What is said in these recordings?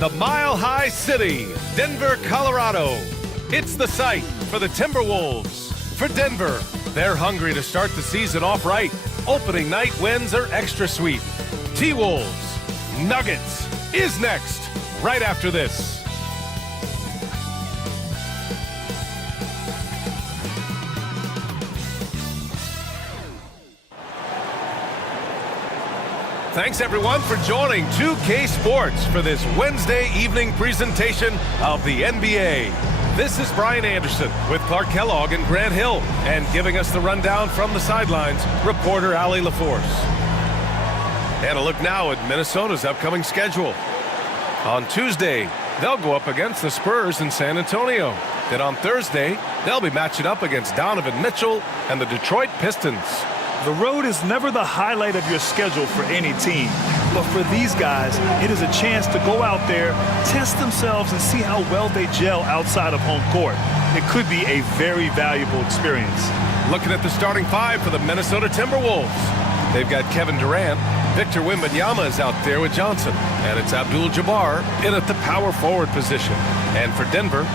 the Mile High City, Denver, Colorado. It's the site for the Timberwolves. For Denver, they're hungry to start the season off right. Opening night wins are extra sweet. T-Wolves, Nuggets is next, right after this. Thanks, everyone, for joining 2K Sports for this Wednesday evening presentation of the NBA. This is Brian Anderson with Clark Kellogg and Grant Hill, and giving us the rundown from the sidelines, reporter Allie LaForce. And a look now at Minnesota's upcoming schedule. On Tuesday, they'll go up against the Spurs in San Antonio. Then on Thursday, they'll be matching up against Donovan Mitchell and the Detroit Pistons. The road is never the highlight of your schedule for any team. But for these guys, it is a chance to go out there, test themselves, and see how well they gel outside of home court. It could be a very valuable experience. Looking at the starting five for the Minnesota Timberwolves. They've got Kevin Durant. Victor Wembanyama is out there with Johnson. And it's Abdul-Jabbar in at the power forward position. And for Denver,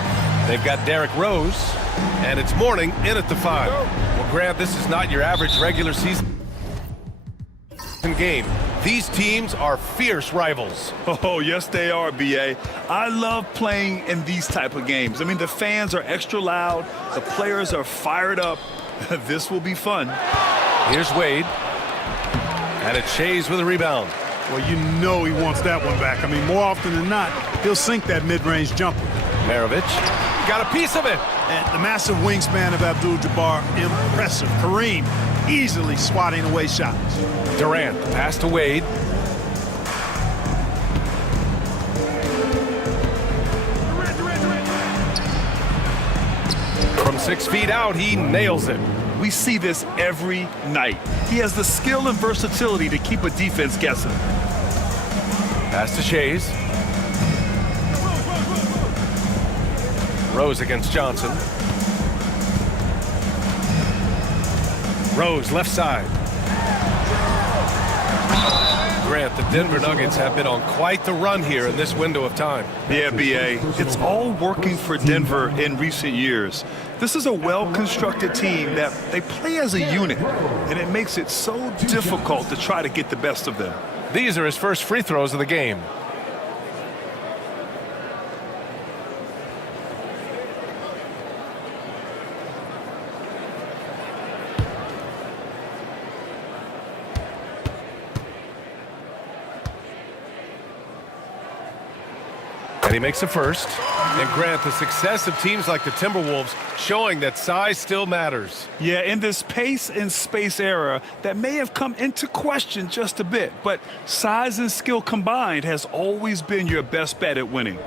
they've got Derrick Rose. And it's Mourning in at the 5. Well, Grant, this is not your average regular season game. These teams are fierce rivals. Oh, yes, they are, B.A. I love playing in these type of games. I mean, the fans are extra loud. The players are fired up. This will be fun. Here's Wade. And it's Shays with a rebound. Well, you know he wants that one back. I mean, more often than not, he'll sink that mid-range jumper. Maravich got a piece of it. And the massive wingspan of Abdul-Jabbar, impressive. Kareem easily swatting away shots. Durant, the pass to Wade. From 6 feet out, he nails it. We see this every night. He has the skill and versatility to keep a defense guessing. Pass to Shays. Rose against Johnson. Rose, left side. Grant, the Denver Nuggets have been on quite the run here in this window of time. Yeah, B.A. It's all working for Denver in recent years. This is a well-constructed team that they play as a unit, and it makes it so difficult to try to get the best of them. These are his first free throws of the game. And he makes a first. And Grant, the success of teams like the Timberwolves showing that size still matters. Yeah, in this pace and space era, that may have come into question just a bit, but size and skill combined has always been your best bet at winning.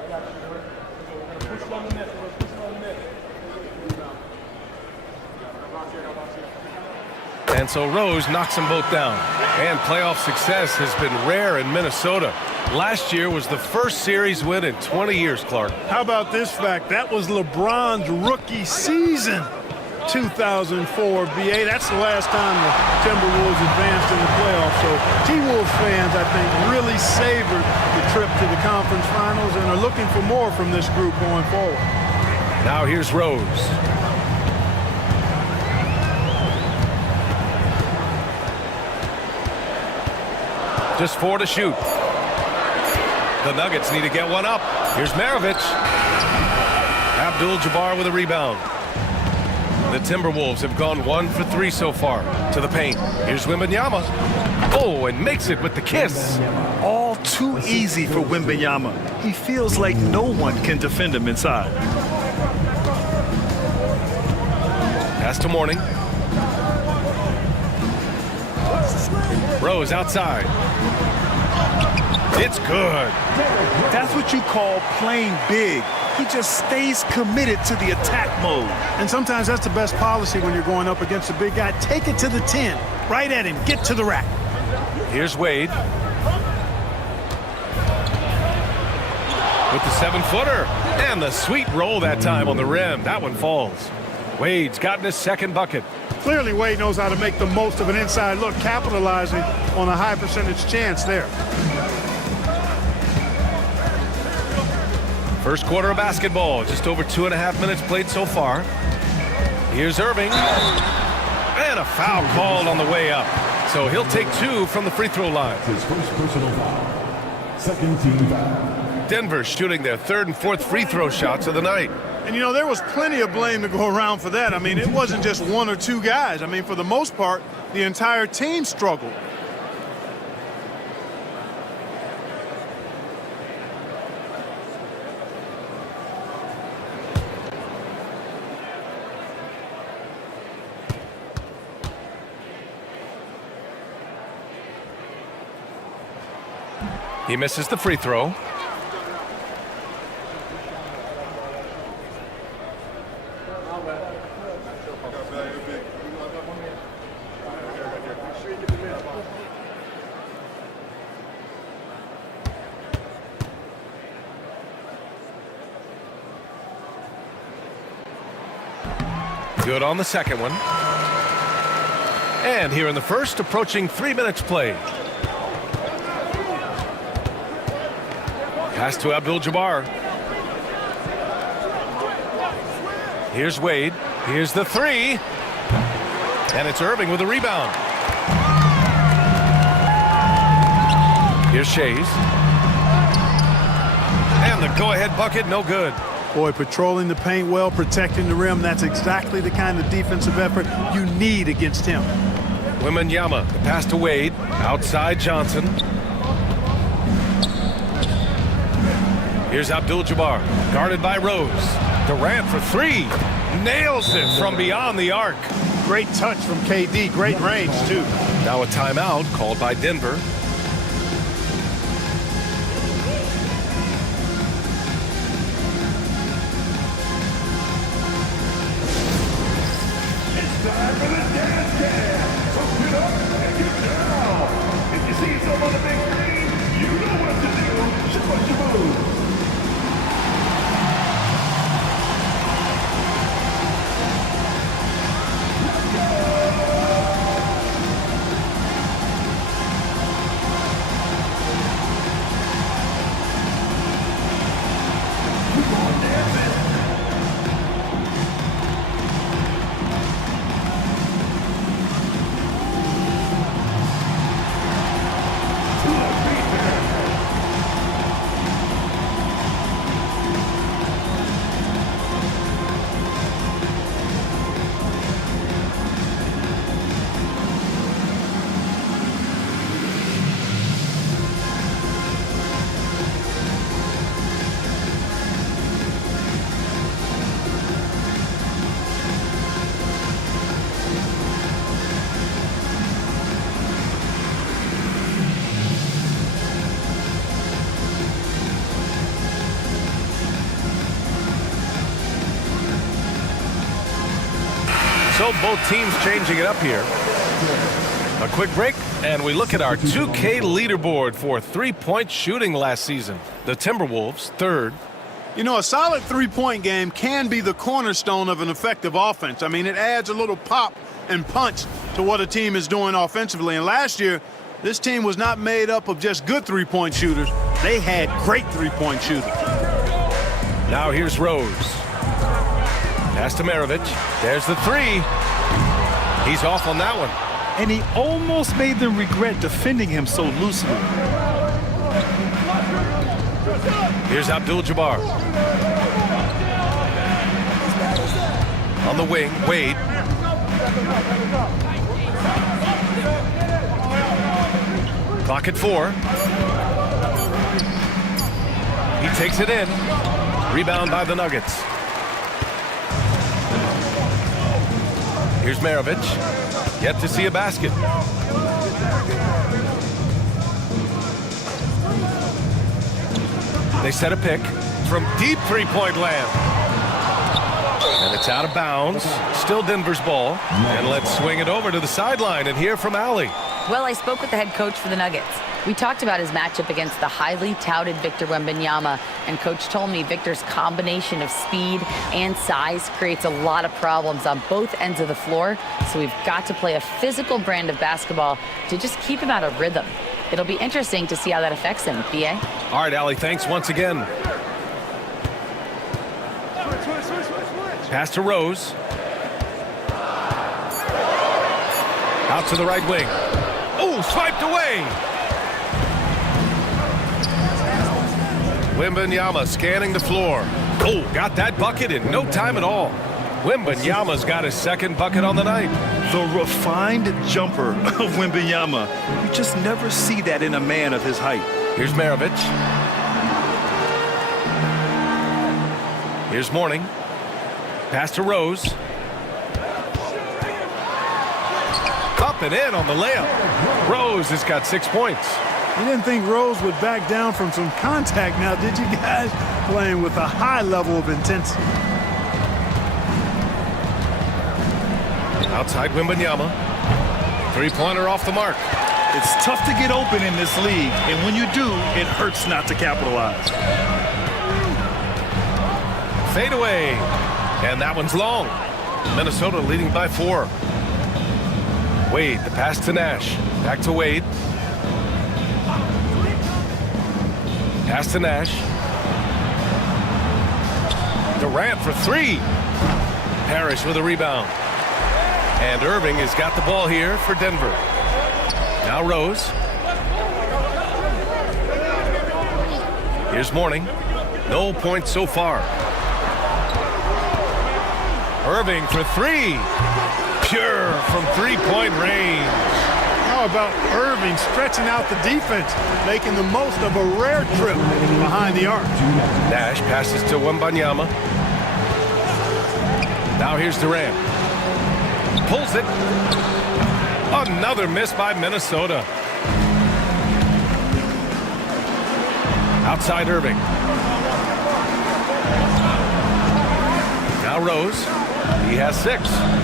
And so Rose knocks them both down. And playoff success has been rare in Minnesota. Last year was the first series win in 20 years, Clark. How about this fact? That was LeBron's rookie season, 2004, B.A. That's the last time the Timberwolves advanced in the playoffs. So T-Wolves fans, I think, really savored the trip to the conference finals and are looking for more from this group going forward. Now here's Rose. Just 4 to shoot. The Nuggets need to get one up. Here's Maravich. Abdul-Jabbar with a rebound. The Timberwolves have gone 1 for 3 so far. To the paint. Here's Wembanyama. Oh, and makes it with the kiss. All too easy for Wembanyama. He feels like no one can defend him inside. Pass to Mourning. Rose outside. It's good. That's what you call playing big. He just stays committed to the attack mode. And sometimes that's the best policy when you're going up against a big guy. Take it to the 10. Right at him. Get to the rack. Here's Wade. With the 7-footer. And the sweet roll that time on the rim. That one falls. Wade's gotten his second bucket. Clearly, Wade knows how to make the most of an inside look, capitalizing on a high percentage chance there. First quarter of basketball, just over 2.5 minutes played so far. Here's Irving. And a foul called on the way up. So he'll take 2 from the free throw line. His first personal foul. Second team foul. Denver shooting their 3rd and 4th free throw shots of the night. And, you know, there was plenty of blame to go around for that. I mean, it wasn't just 1 or 2 guys. I mean, for the most part, the entire team struggled. He misses the free throw. Good on the second one. And here in the first, approaching 3 minutes played. Pass to Abdul-Jabbar. Here's Wade. Here's the 3. And it's Irving with a rebound. Here's Shays. And the go-ahead bucket, no good. Boy, patrolling the paint well, protecting the rim. That's exactly the kind of defensive effort you need against him. Wembanyama, the pass to Wade. Outside Johnson. Here's Abdul-Jabbar, guarded by Rose. Durant for 3. Nails it from beyond the arc. Great touch from KD. Great range, too. Now a timeout called by Denver. It's time for the dance cam. So get up and get down. If you see some on the big screen, you know what to do. Show us your moves. So both teams changing it up here. A quick break, and we look at our 2K leaderboard for three-point shooting last season. The Timberwolves, 3rd. You know, a solid three-point game can be the cornerstone of an effective offense. I mean, it adds a little pop and punch to what a team is doing offensively. And last year, this team was not made up of just good three-point shooters. They had great three-point shooters. Now here's Rose. Pass to Maravich. There's the 3. He's off on that one. And he almost made them regret defending him so loosely. Here's Abdul-Jabbar. On the wing, Wade. Clock at 4. He takes it in. Rebound by the Nuggets. Here's Maravich. Yet to see a basket. They set a pick from deep three-point land. And it's out of bounds. Still Denver's ball. And let's swing it over to the sideline and hear from Allie. Well, I spoke with the head coach for the Nuggets. We talked about his matchup against the highly touted Victor Wembanyama, and Coach told me Victor's combination of speed and size creates a lot of problems on both ends of the floor, so we've got to play a physical brand of basketball to just keep him out of rhythm. It'll be interesting to see how that affects him, B.A. All right, Allie, thanks once again. Pass to Rose. Out to the right wing. Oh, swiped away. Wembanyama scanning the floor. Oh, got that bucket in no time at all. Wembanyama's got his second bucket on the night. The refined jumper of Wembanyama. You just never see that in a man of his height. Here's Maravich. Here's Mourning. Pass to Rose. Up and in on the layup. Rose has got 6 points. You didn't think Rose would back down from some contact now, did you guys? Playing with a high level of intensity. Outside Wembanyama. Three-pointer off the mark. It's tough to get open in this league, and when you do, it hurts not to capitalize. Fade away. And that one's long. Minnesota leading by 4. Wade, the pass to Nash. Back to Wade. Pass to Nash. Durant for 3. Parrish with a rebound. And Irving has got the ball here for Denver. Now Rose. Here's Mourning. No points so far. Irving for 3. Pure from three-point range. How about Irving stretching out the defense, making the most of a rare trip behind the arc. Nash passes to Wembanyama. Now here's Durant. Pulls it. Another miss by Minnesota. Outside Irving. Now Rose. He has 6.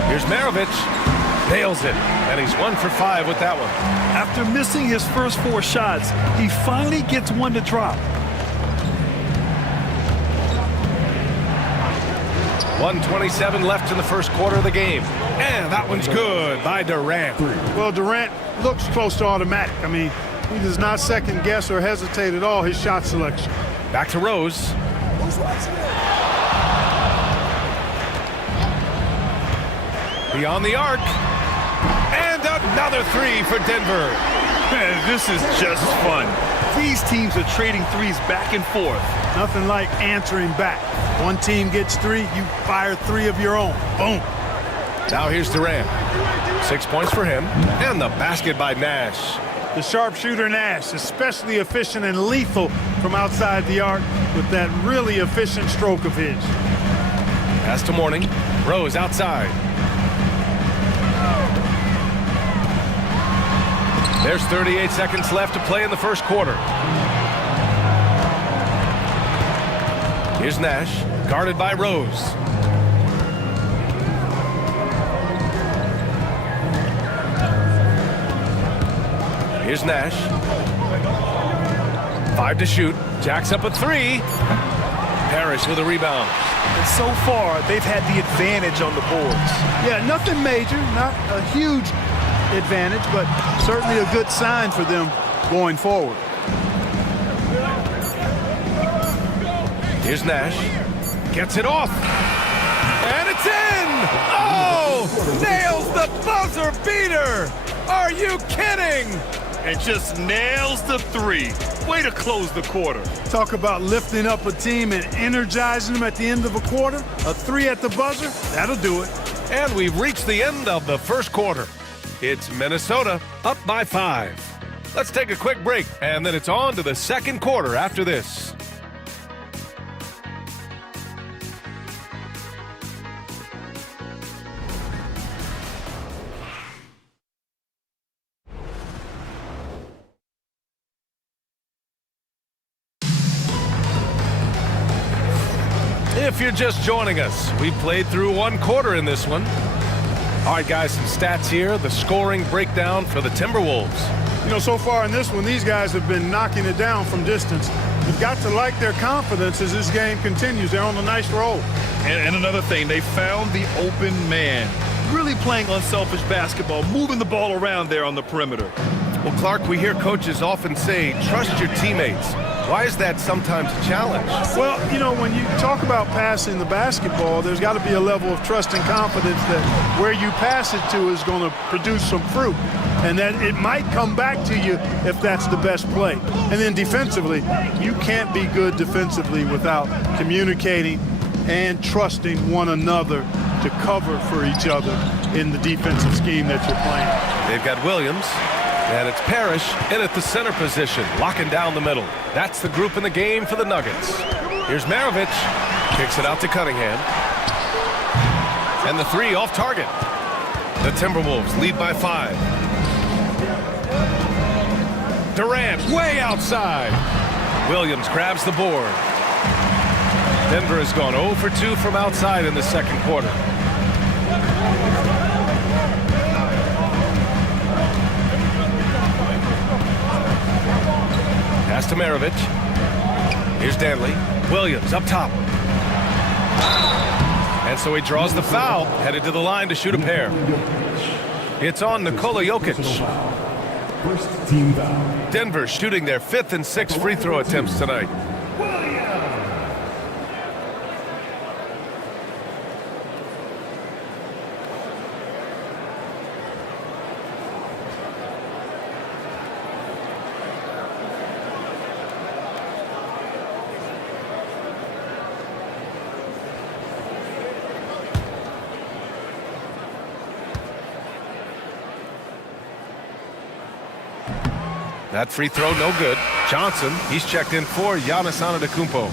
Here's Maravich. Nails it. And he's 1 for 5 with that one. After missing his first 4 shots, he finally gets one to drop. 1:27 left in the first quarter of the game. And that one's good by Durant. Well, Durant looks close to automatic. I mean, he does not second guess or hesitate at all his shot selection. Back to Rose. Beyond the arc. And another 3 for Denver. Man, this is just fun. These teams are trading threes back and forth. Nothing like answering back. One team gets 3, you fire 3 of your own. Boom. Now here's Durant. 6 points for him. And the basket by Nash. The sharpshooter Nash, especially efficient and lethal from outside the arc with that really efficient stroke of his. Pass to Mourning. Rose outside. There's 38 seconds left to play in the first quarter. Here's Nash, guarded by Rose. Here's Nash. 5 to shoot. Jacks up a 3. Parrish with a rebound. And so far, they've had the advantage on the boards. Yeah, nothing major, not a huge advantage, but certainly a good sign for them going forward. Here's Nash. Gets it off. And it's in! Oh! Nails the buzzer beater! Are you kidding? And just nails the 3. Way to close the quarter. Talk about lifting up a team and energizing them at the end of a quarter. A 3 at the buzzer, that'll do it. And we've reached the end of the first quarter. It's Minnesota up by 5. Let's take a quick break, and then it's on to the second quarter after this. If you're just joining us, we played through one quarter in this one. All right, guys, some stats here. The scoring breakdown for the Timberwolves. You know, so far in this one, these guys have been knocking it down from distance. You've got to like their confidence as this game continues. They're on a nice roll. And another thing, they found the open man. Really playing unselfish basketball, moving the ball around there on the perimeter. Well, Clark, we hear coaches often say, trust your teammates. Why is that sometimes a challenge? Well, you know, when you talk about passing the basketball, there's got to be a level of trust and confidence that where you pass it to is going to produce some fruit, and that it might come back to you if that's the best play. And then defensively, you can't be good defensively without communicating and trusting one another to cover for each other in the defensive scheme that you're playing. They've got Williams, and it's Parrish in at the center position, locking down the middle. That's the group in the game for the Nuggets. Here's Maravich, kicks it out to Cunningham. And the three off target. The Timberwolves lead by 5. Durant way outside. Williams grabs the board. Denver has gone 0 for 2 from outside in the second quarter. Pass to Maravich. Here's Danley. Williams up top. And so he draws the foul, headed to the line to shoot a pair. It's on Nikola Jokic. First team foul. Denver shooting their 5th and 6th free throw attempts tonight. That free throw no good. Johnson, he's checked in for Giannis Antetokounmpo.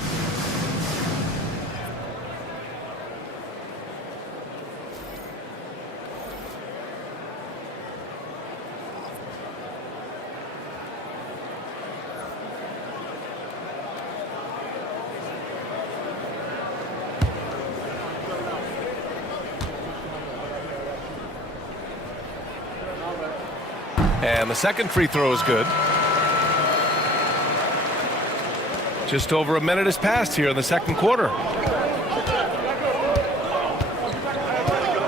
And the second free throw is good. Just over a minute has passed here in the second quarter.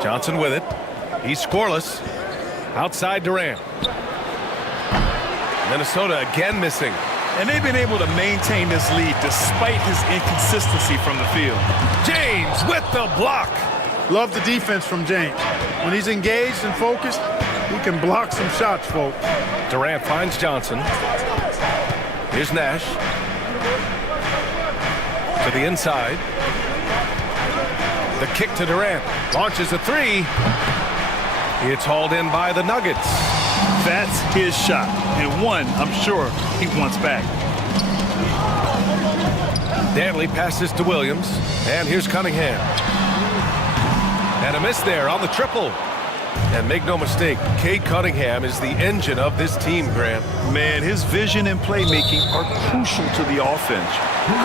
Johnson with it. He's scoreless. Outside Durant. Minnesota again missing. And they've been able to maintain this lead despite his inconsistency from the field. James with the block. Love the defense from James. When he's engaged and focused, he can block some shots, folks. Durant finds Johnson. Here's Nash. To the inside. The kick to Durant. Launches a three. It's hauled in by the Nuggets. That's his shot. And one, I'm sure, he wants back. Danley passes to Williams. And here's Cunningham. And a miss there on the triple. And make no mistake, Cade Cunningham is the engine of this team, Grant. Man, his vision and playmaking are crucial to the offense.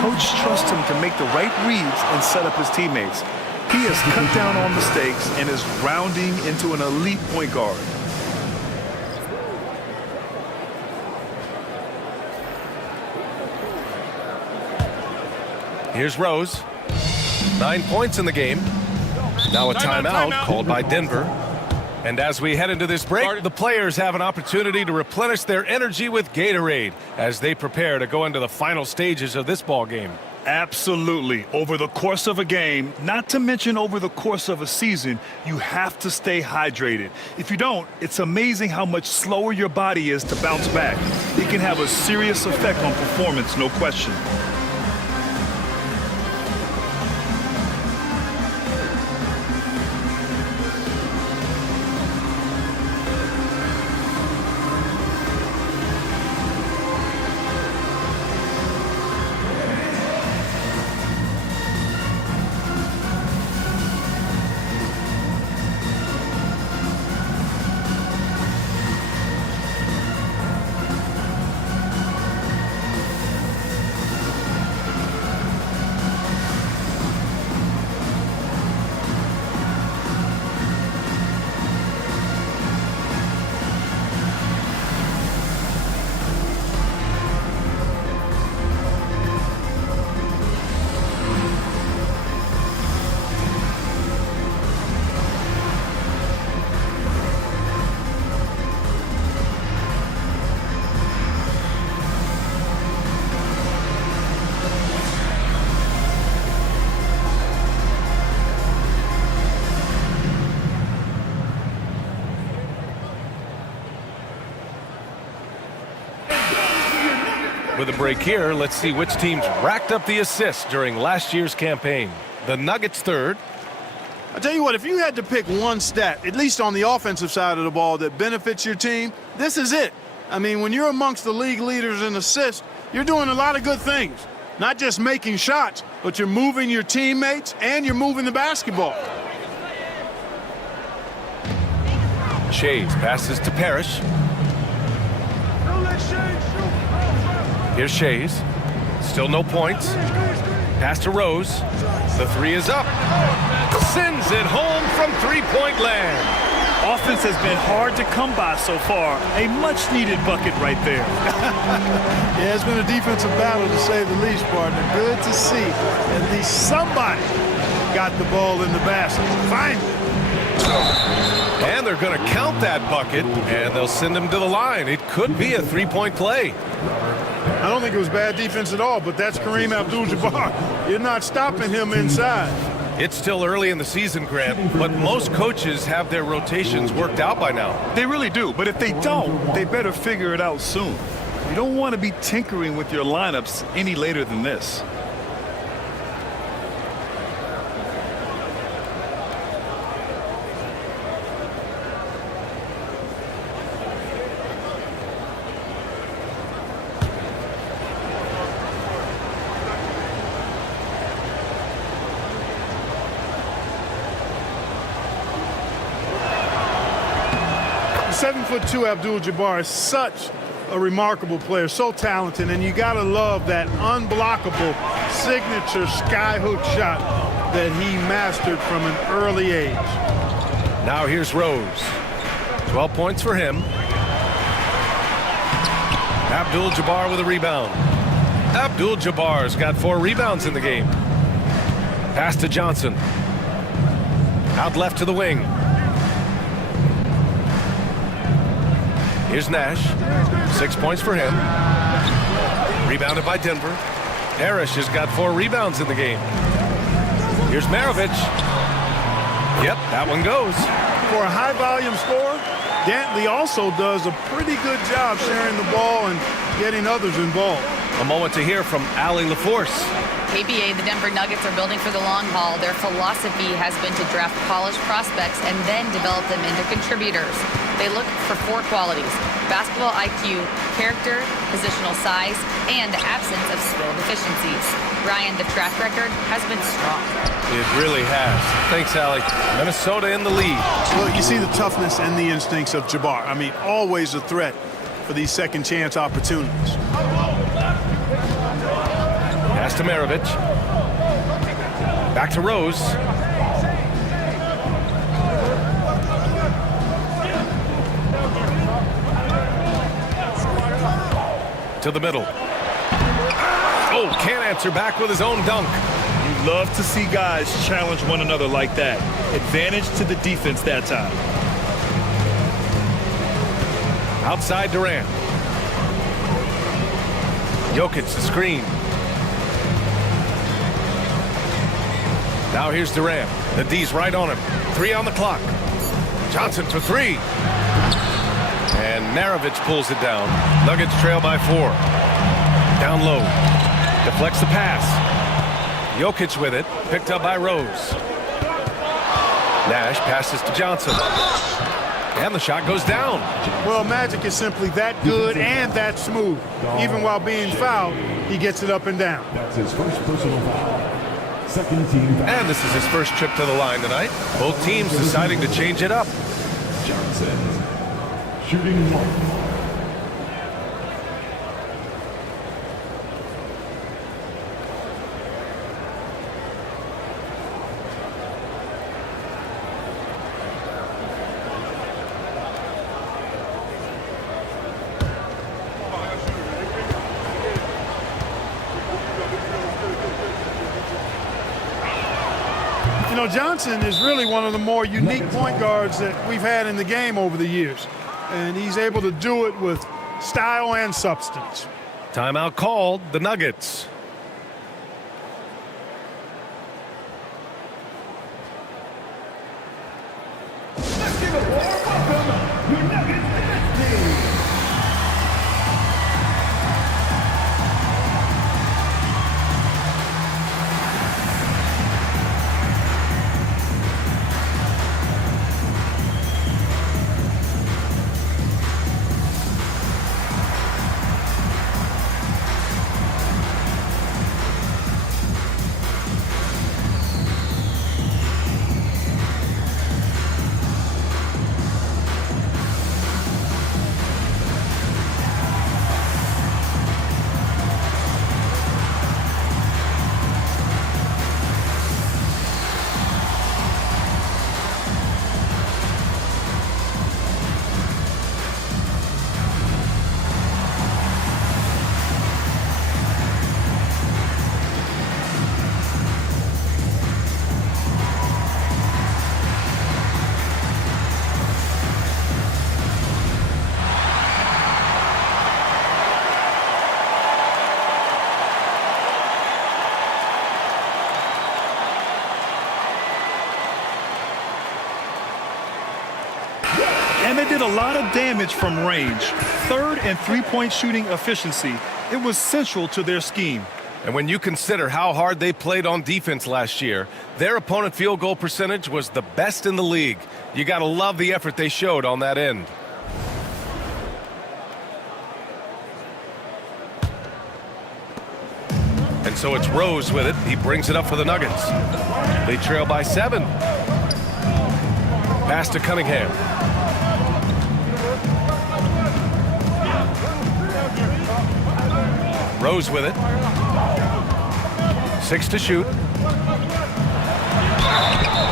Coach trusts him to make the right reads and set up his teammates. He has cut down on mistakes and is rounding into an elite point guard. Here's Rose. 9 points in the game. Now a timeout called by Denver. And as we head into this break, the players have an opportunity to replenish their energy with Gatorade as they prepare to go into the final stages of this ball game. Absolutely. Over the course of a game, not to mention over the course of a season, you have to stay hydrated. If you don't, it's amazing how much slower your body is to bounce back. It can have a serious effect on performance, no question. With a break here, let's see which teams racked up the assists during last year's campaign. The Nuggets third. I tell you what, if you had to pick one stat, at least on the offensive side of the ball, that benefits your team, this is it. I mean, when you're amongst the league leaders in assists, you're doing a lot of good things. Not just making shots, but you're moving your teammates and you're moving the basketball. Shays passes to Parrish. Here's Shays. Still no points. Pass to Rose. The three is up. Sends it home from three-point land. Offense has been hard to come by so far. A much-needed bucket right there. Yeah, it's been a defensive battle, to say the least, partner. Good to see at least somebody got the ball in the basket. Finally. And they're going to count that bucket, and they'll send him to the line. It could be a three-point play. I don't think it was bad defense at all, but that's Kareem Abdul-Jabbar. You're not stopping him inside. It's still early in the season, Grant, but most coaches have their rotations worked out by now. They really do, but if they don't, they better figure it out soon. You don't want to be tinkering with your lineups any later than this. The 7'2" Abdul-Jabbar is such a remarkable player, so talented, and you gotta love that unblockable signature skyhook shot that he mastered from an early age. Now here's Rose. 12 points for him. Abdul-Jabbar with a rebound. Abdul-Jabbar's got 4 rebounds in the game. Pass to Johnson. Out left to the wing. Here's Nash. 6 points for him. Rebounded by Denver. Parrish has got 4 rebounds in the game. Here's Maravich. Yep, that one goes. For a high-volume scorer, Dantley also does a pretty good job sharing the ball and getting others involved. A moment to hear from Allie LaForce. KBA, the Denver Nuggets are building for the long haul. Their philosophy has been to draft polished prospects and then develop them into contributors. They look for 4 qualities: basketball IQ, character, positional size, and the absence of skill deficiencies. Ryan, the track record has been strong. It really has. Thanks, Allie. Minnesota in the lead. Well, you see the toughness and the instincts of Jabbar. I mean, always a threat for these second chance opportunities. Pass to Maravich. Back to Rose. To the middle. Oh, can't answer back with his own dunk. You love to see guys challenge one another like that. Advantage to the defense that time. Outside Durant. Jokic the screen. Now here's Durant. The D's right on him. 3 on the clock. Johnson for 3. And Maravich pulls it down. Nuggets trail by 4. Down low. Deflects the pass. Jokic with it. Picked up by Rose. Nash passes to Johnson. And the shot goes down. Well, Magic is simply that good and that smooth. Even while being fouled, he gets it up and down. That's his first personal foul. Second team foul. And this is his first trip to the line tonight. Both teams deciding to change it up. Johnson shooting 1. You know, Johnson is really one of the more unique point guards that we've had in the game over the years. And he's able to do it with style and substance. Timeout called. The Nuggets. Let's give a warm welcome, the Nuggets dynasty. And they did a lot of damage from range. Third and three-point shooting efficiency. It was central to their scheme. And when you consider how hard they played on defense last year, their opponent field goal percentage was the best in the league. You got to love the effort they showed on that end. And so it's Rose with it. He brings it up for the Nuggets. They trail by 7. Pass to Cunningham. Rose with it. 6 to shoot.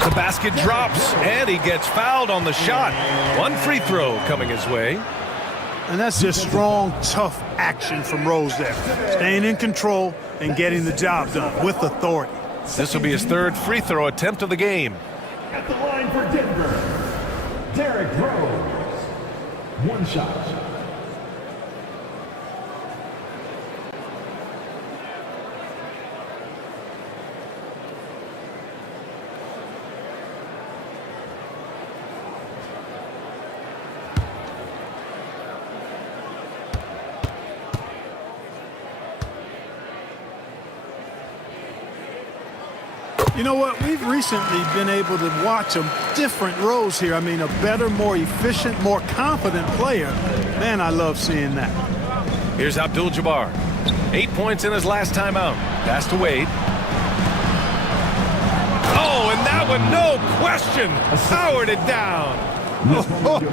The basket drops, and he gets fouled on the shot. One free throw coming his way. And that's just strong, tough action from Rose there. Staying in control and getting the job done with authority. This will be his 3rd free throw attempt of the game. At the line for Denver, Derrick Rose. 1 shot. You know what? We've recently been able to watch a different Rose here. I mean, a better, more efficient, more confident player. Man, I love seeing that. Here's Abdul-Jabbar. 8 points in his last time out. Pass to Wade. Oh, and that one, no question, powered it down.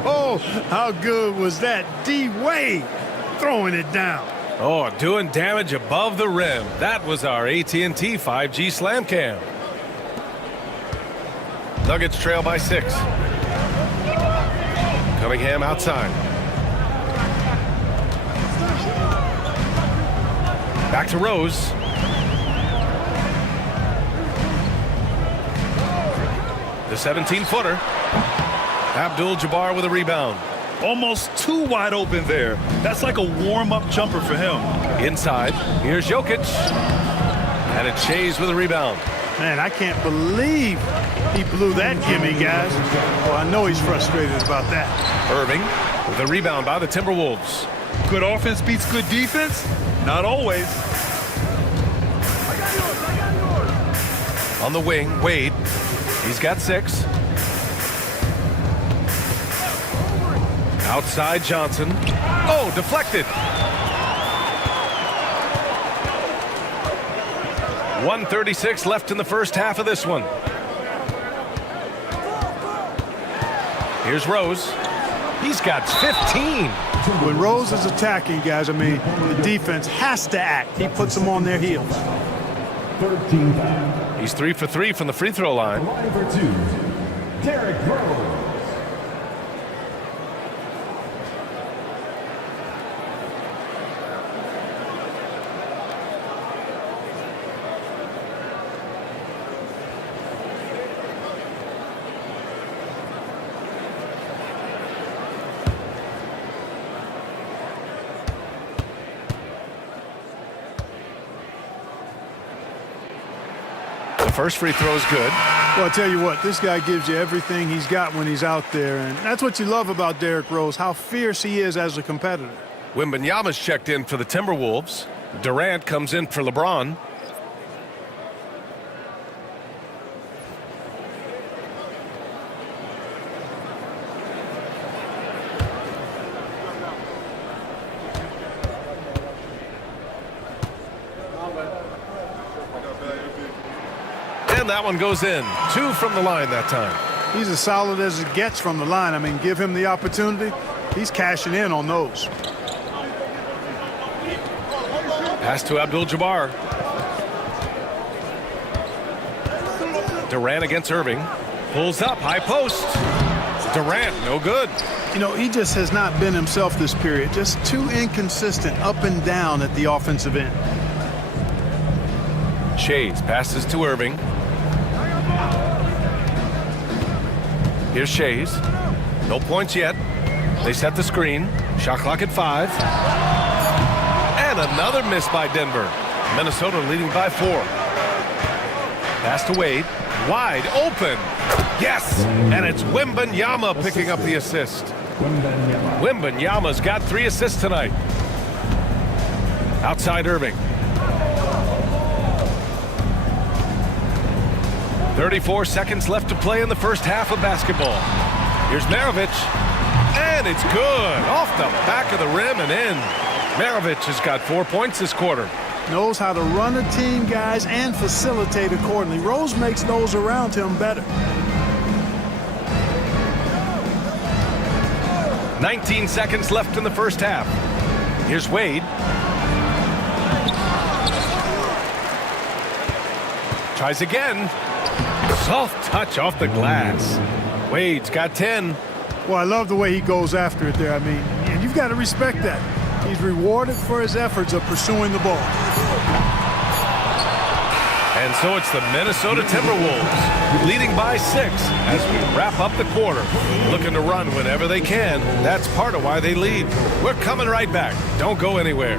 Oh, how good was that? D. Wade throwing it down. Oh, doing damage above the rim. That was our AT&T 5G Slam Cam. Nuggets trail by 6. Cunningham outside. Back to Rose. The 17-footer. Abdul-Jabbar with a rebound. Almost too wide open there. That's like a warm-up jumper for him. Inside. Here's Jokic. And it's Shays with a rebound. Man, I can't believe he blew that gimme, guys. Well, I know he's frustrated about that. Irving with a rebound by the Timberwolves. Good offense beats good defense? Not always. On the wing, Wade. He's got 6. Outside Johnson. Oh, deflected. 1:36 left in the first half of this one. Here's Rose. He's got 15. When Rose is attacking, guys, I mean, the defense has to act. He puts them on their heels. 13 foul. He's 3 for 3 from the free throw line. Line for 2, Derrick Rose. First free throw is good. Well, I tell you what, this guy gives you everything he's got when he's out there, and that's what you love about Derrick Rose, how fierce he is as a competitor. Wembanyama's checked in for the Timberwolves. Durant comes in for LeBron. And that one goes in. 2 from the line that time. He's as solid as it gets from the line. I mean, give him the opportunity. He's cashing in on those. Pass to Abdul-Jabbar. Durant against Irving. Pulls up, high post. Durant, no good. You know, he just has not been himself this period. Just too inconsistent up and down at the offensive end. Shays passes to Irving. Here's Shays. No points yet. They set the screen. Shot clock at 5. And another miss by Denver. Minnesota leading by 4. Pass to Wade. Wide open. Yes! And it's Wembanyama picking up the assist. Wembanyama's got 3 assists tonight. Outside Irving. 34 seconds left to play in the first half of basketball. Here's Maravich, and it's good. Off the back of the rim and in. Maravich has got 4 points this quarter. Knows how to run a team, guys, and facilitate accordingly. Rose makes those around him better. 19 seconds left in the first half. Here's Wade. Tries again. Soft touch off the glass. Wade's got 10. Well, I love the way he goes after it there. I mean, and you've got to respect that. He's rewarded for his efforts of pursuing the ball. And so it's the Minnesota Timberwolves leading by 6 as we wrap up the quarter. Looking to run whenever they can. That's part of why they lead. We're coming right back. Don't go anywhere.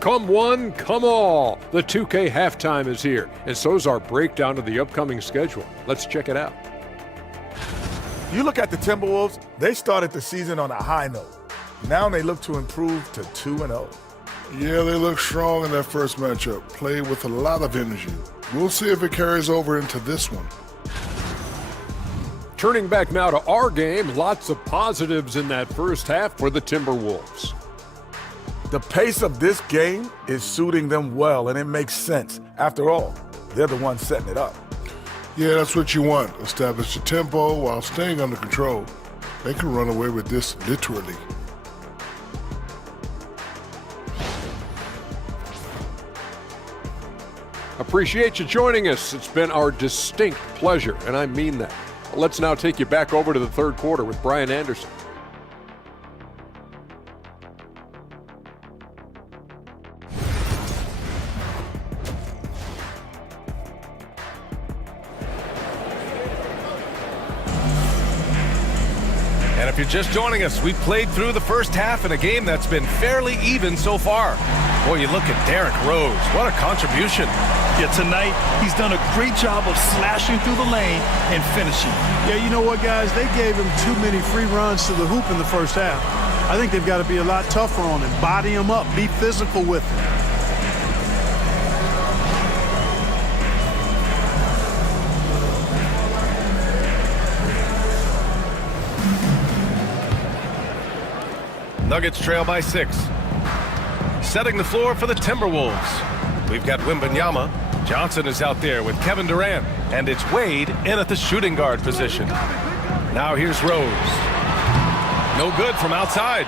Come one, come all. The 2K halftime is here, and so's our breakdown of the upcoming schedule. Let's check it out. You look at the Timberwolves, they started the season on a high note. Now they look to improve to 2-0. Yeah, they look strong in that first matchup, played with a lot of energy. We'll see if it carries over into this one. Turning back now to our game, lots of positives in that first half for the Timberwolves. The pace of this game is suiting them well, and it makes sense. After all, they're the ones setting it up. Yeah, that's what you want. Establish the tempo while staying under control. They can run away with this literally. Appreciate you joining us. It's been our distinct pleasure, and I mean that. Let's now take you back over to the third quarter with Brian Anderson. And if you're just joining us, we played through the first half in a game that's been fairly even so far. Boy, you look at Derrick Rose. What a contribution. Yeah, tonight he's done a great job of slashing through the lane and finishing. Yeah, you know what, guys? They gave him too many free runs to the hoop in the first half. I think they've got to be a lot tougher on him. Body him up. Be physical with him. Nuggets trail by 6. Setting the floor for the Timberwolves. We've got Wembanyama. Johnson is out there with Kevin Durant. And it's Wade in at the shooting guard position. Now here's Rose. No good from outside.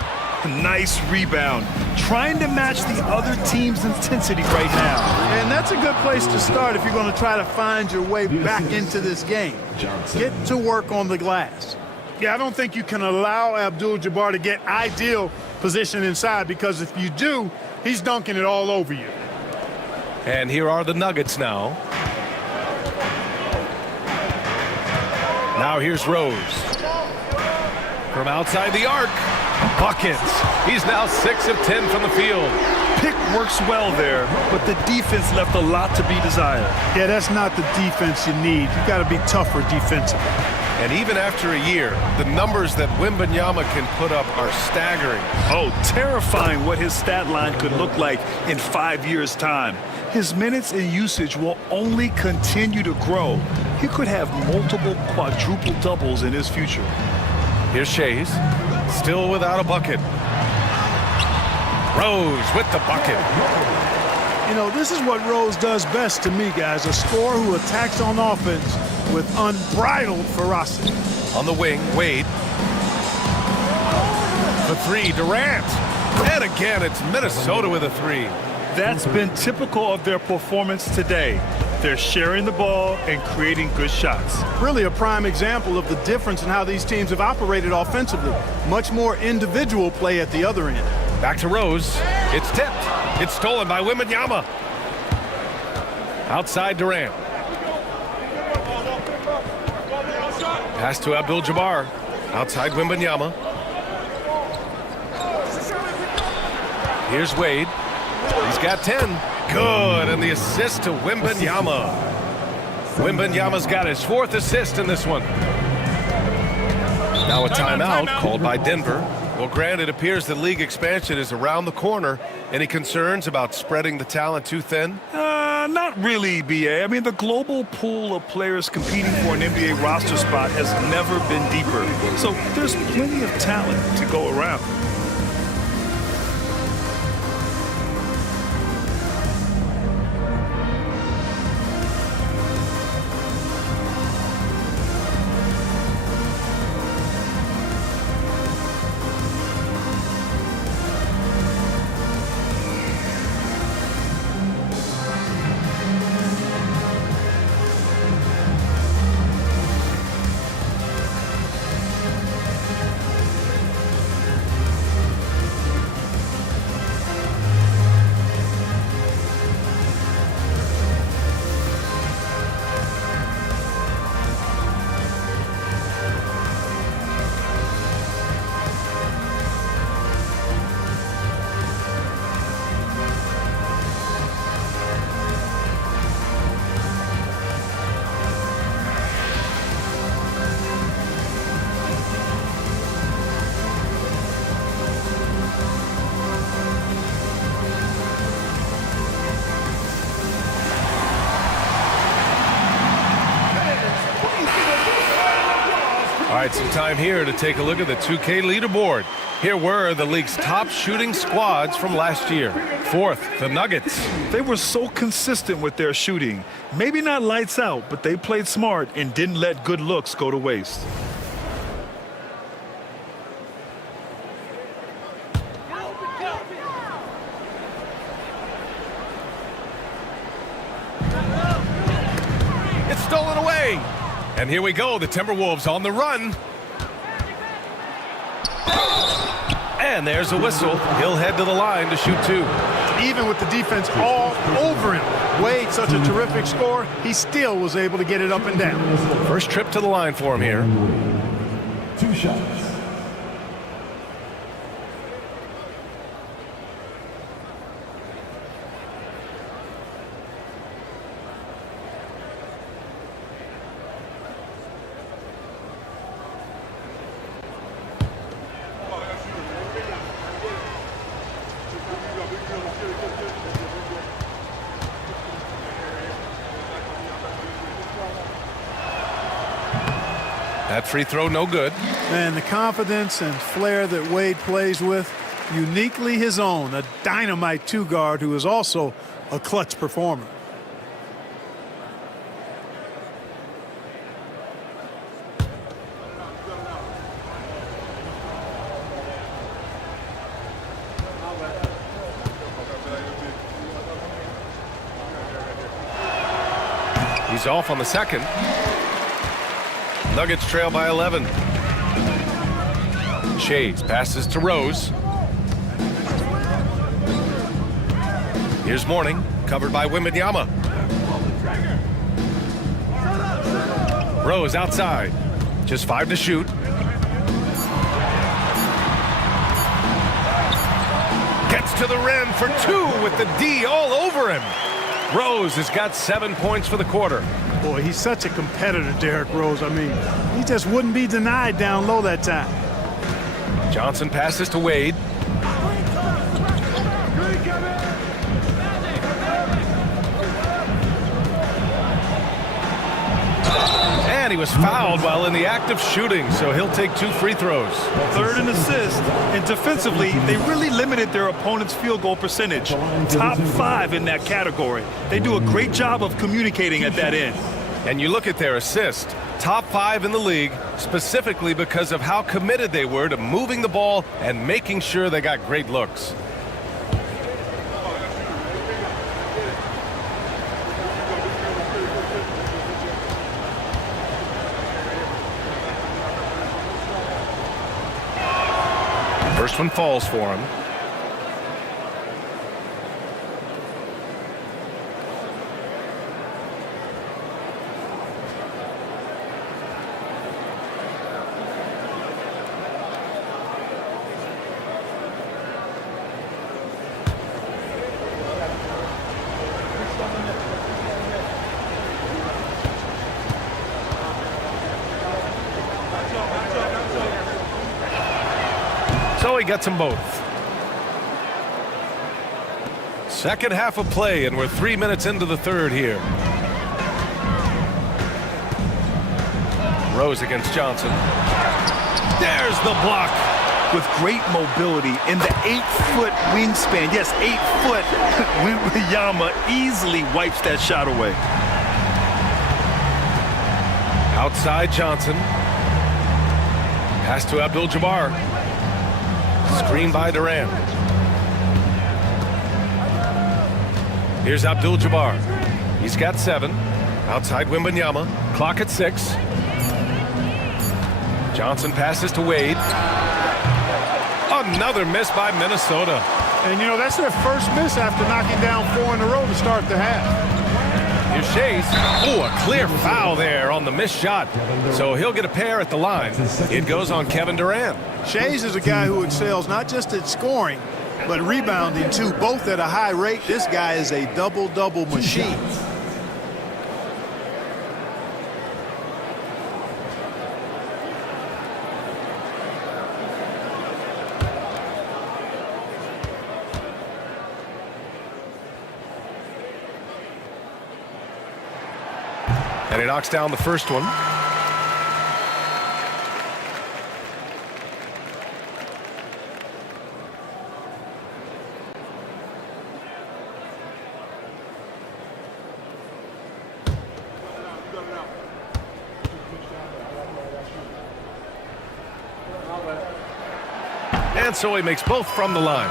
Nice rebound. Trying to match the other team's intensity right now. And that's a good place to start if you're going to try to find your way back into this game. Get to work on the glass. Yeah, I don't think you can allow Abdul-Jabbar to get ideal position inside, because if you do, he's dunking it all over you. And here are the Nuggets now. Now here's Rose. From outside the arc. Buckets. He's now 6 of 10 from the field. Pick works well there, but the defense left a lot to be desired. Yeah, that's not the defense you need. You got to be tougher defensively. And even after a year, the numbers that Wembanyama can put up are staggering. Oh, terrifying what his stat line could look like in 5 years' time. His minutes and usage will only continue to grow. He could have multiple quadruple doubles in his future. Here's Shays, still without a bucket. Rose with the bucket. You know, this is what Rose does best to me, guys. A scorer who attacks on offense with unbridled ferocity. On the wing, Wade. The 3, Durant. And again, it's Minnesota with a 3. That's been typical of their performance today. They're sharing the ball and creating good shots. Really a prime example of the difference in how these teams have operated offensively. Much more individual play at the other end. Back to Rose. It's tipped. It's stolen by Wembanyama. Outside Durant. Pass to Abdul-Jabbar. Outside Wembanyama. Here's Wade. He's got 10. Good, and the assist to Wembanyama. Wembanyama's got his 4th assist in this one. Now a timeout called by Denver. Well, Grant, it appears that league expansion is around the corner. Any concerns about spreading the talent too thin? Not really, B.A. I mean, the global pool of players competing for an NBA roster spot has never been deeper. So there's plenty of talent to go around. All right, some time here to take a look at the 2K leaderboard. Here were the league's top shooting squads from last year. 4th, the Nuggets. They were so consistent with their shooting. Maybe not lights out, but they played smart and didn't let good looks go to waste. It's stolen away. And here we go, the Timberwolves on the run. And there's a whistle. He'll head to the line to shoot 2. Even with the defense all over him, Wade, such a terrific scorer, he still was able to get it up and down. First trip to the line for him here. 2 shots. That free throw, no good. And the confidence and flair that Wade plays with, uniquely his own, a dynamite 2-guard who is also a clutch performer. He's off on the second. Nuggets trail by 11. Shades passes to Rose. Here's Mourning, covered by Wembanyama. Rose outside. Just 5 to shoot. Gets to the rim for 2 with the D all over him. Rose has got 7 points for the quarter. Boy, he's such a competitor, Derrick Rose. I mean, he just wouldn't be denied down low that time. Johnson passes to Wade. And he was fouled while in the act of shooting, so he'll take 2 free throws. 3rd and assist. And defensively, they really limited their opponent's field goal percentage. Top 5 in that category. They do a great job of communicating at that end. And you look at their assist, top 5 in the league, specifically because of how committed they were to moving the ball and making sure they got great looks. First one falls for him. So he gets them both. Second half of play, and we're 3 minutes into the third here. Rose against Johnson. There's the block. With great mobility in the 8-foot wingspan. Yes, 8 foot. Wembanyama easily wipes that shot away. Outside Johnson. Pass to Abdul-Jabbar. Screen by Durant. Here's Abdul-Jabbar. He's got 7. Outside Wembanyama. Clock at 6. Johnson passes to Wade. Another miss by Minnesota. And, you know, that's their first miss after knocking down 4 in a row to start the half. Here's Shays. Oh, a clear foul there on the missed shot. So he'll get a pair at the line. It goes on Kevin Durant. Shays is a guy who excels not just at scoring, but rebounding, too, both at a high rate. This guy is a double-double machine. And he knocks down the first one. And so he makes both from the line.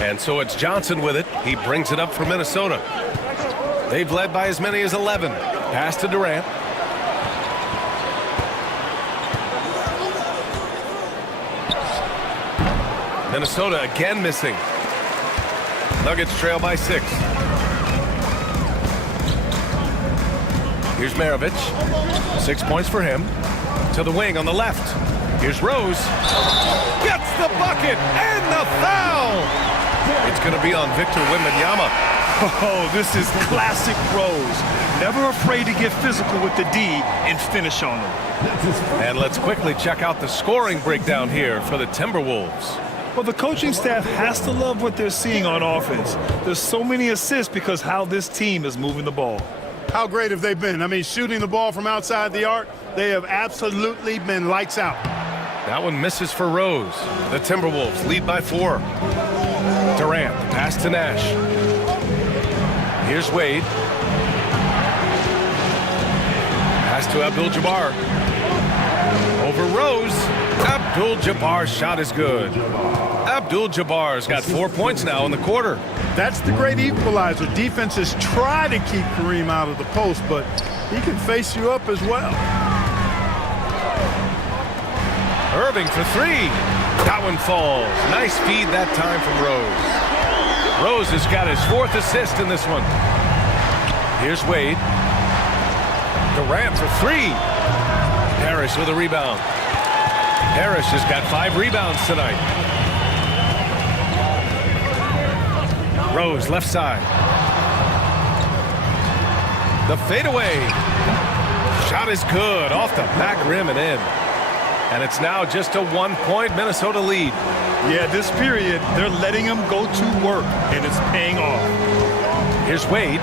And so it's Johnson with it. He brings it up for Minnesota. They've led by as many as 11. Pass to Durant. Minnesota again missing. Nuggets trail by 6. Here's Maravich. 6 points for him. To the wing on the left. Here's Rose. Gets the bucket and the foul. It's going to be on Victor Wembanyama. Oh, this is classic Rose. Never afraid to get physical with the D and finish on them. And let's quickly check out the scoring breakdown here for the Timberwolves. Well, the coaching staff has to love what they're seeing on offense. There's so many assists because how this team is moving the ball. How great have they been? I mean, shooting the ball from outside the arc, they have absolutely been lights out. That one misses for Rose. The Timberwolves lead by 4. Durant, pass to Nash. Here's Wade. Pass to Abdul-Jabbar. Over Rose. Abdul-Jabbar's shot is good. Abdul-Jabbar's got 4 points now in the quarter. That's the great equalizer. Defenses try to keep Kareem out of the post, but he can face you up as well. Irving for 3. That one falls. Nice feed that time from Rose. Rose has got his 4th assist in this one. Here's Wade. Durant for 3. Harris with a rebound. Harris has got 5 rebounds tonight. Rose left side. The fadeaway. Shot is good off the back rim and in. And it's now just a 1-point Minnesota lead. Yeah, this period, they're letting him go to work, and it's paying off. Here's Wade.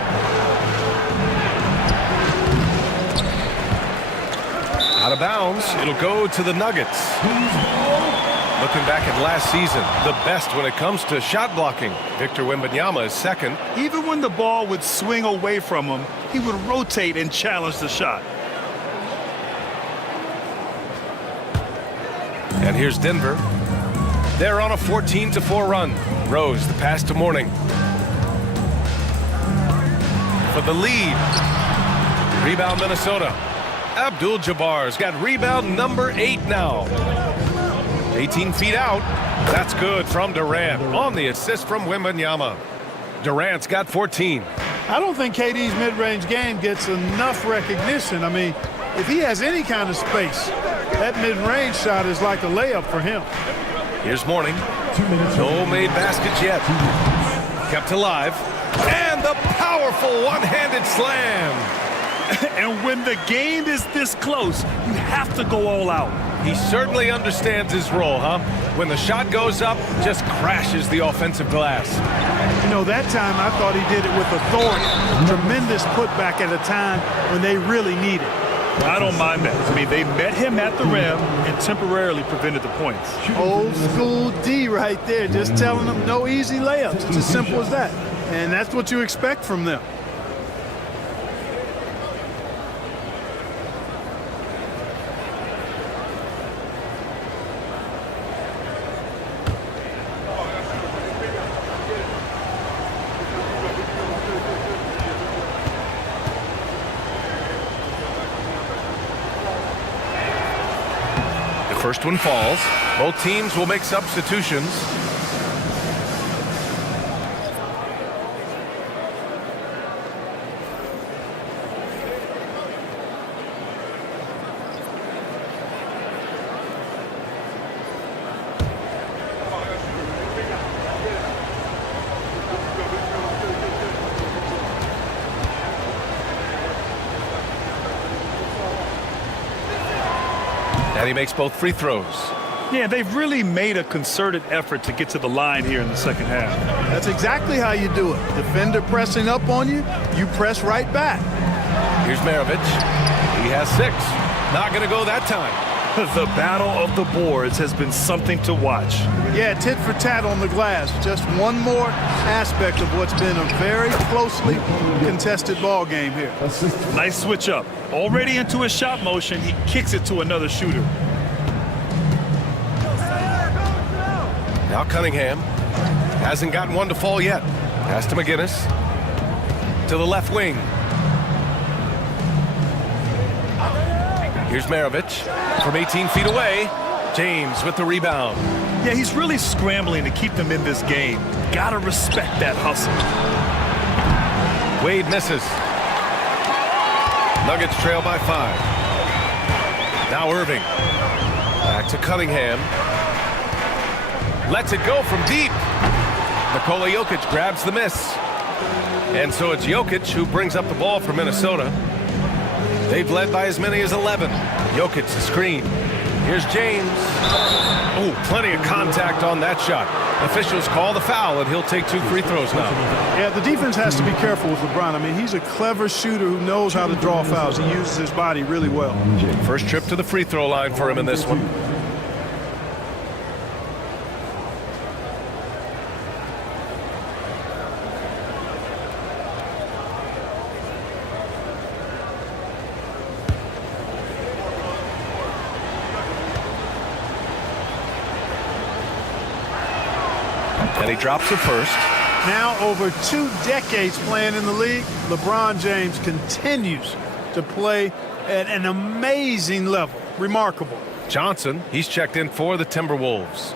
Out of bounds. It'll go to the Nuggets. Looking back at last season, the best when it comes to shot blocking. Victor Wembanyama is 2nd. Even when the ball would swing away from him, he would rotate and challenge the shot. And here's Denver. They're on a 14-4 run. Rose, the pass to Mourning. For the lead. Rebound Minnesota. Abdul-Jabbar's got rebound number 8 now. 18 feet out. That's good from Durant on the assist from Wembanyama. Durant's got 14. I don't think KD's mid-range game gets enough recognition. I mean, if he has any kind of space, that mid-range shot is like a layup for him. Here's Mourning. No made baskets yet. Kept alive. And the powerful one-handed slam. And when the game is this close, you have to go all out. He certainly understands his role, huh? When the shot goes up, just crashes the offensive glass. You know, that time I thought he did it with authority. Tremendous putback at a time when they really need it. I don't mind that. I mean, they met him at the rim and temporarily prevented the points. Old school D right there, just telling them no easy layups. It's as simple as that. And that's what you expect from them. First one falls. Both teams will make substitutions. And he makes both free throws. Yeah, they've really made a concerted effort to get to the line here in the second half. That's exactly how you do it. Defender pressing up on you, you press right back. Here's Maravich. He has 6. Not going to go that time. The battle of the boards has been something to watch. Yeah, tit for tat on the glass. Just one more aspect of what's been a very closely contested ball game here. Nice switch up. Already into his shot motion, he kicks it to another shooter. Now Cunningham hasn't gotten one to fall yet. Pass to McGinnis. To the left wing. Here's Maravich from 18 feet away. James with the rebound. Yeah, he's really scrambling to keep them in this game. Gotta respect that hustle. Wade misses. Nuggets trail by 5. Now Irving. Back to Cunningham. Lets it go from deep. Nikola Jokic grabs the miss. And so it's Jokic who brings up the ball for Minnesota. They've led by as many as 11. Jokic the screen. Here's James. Oh, plenty of contact on that shot. Officials call the foul, and he'll take 2 free throws now. Yeah, the defense has to be careful with LeBron. I mean, he's a clever shooter who knows how to draw fouls. He uses his body really well. First trip to the free throw line for him in this one. And he drops it first. Now over 2 decades playing in the league, LeBron James continues to play at an amazing level. Remarkable. Johnson, he's checked in for the Timberwolves.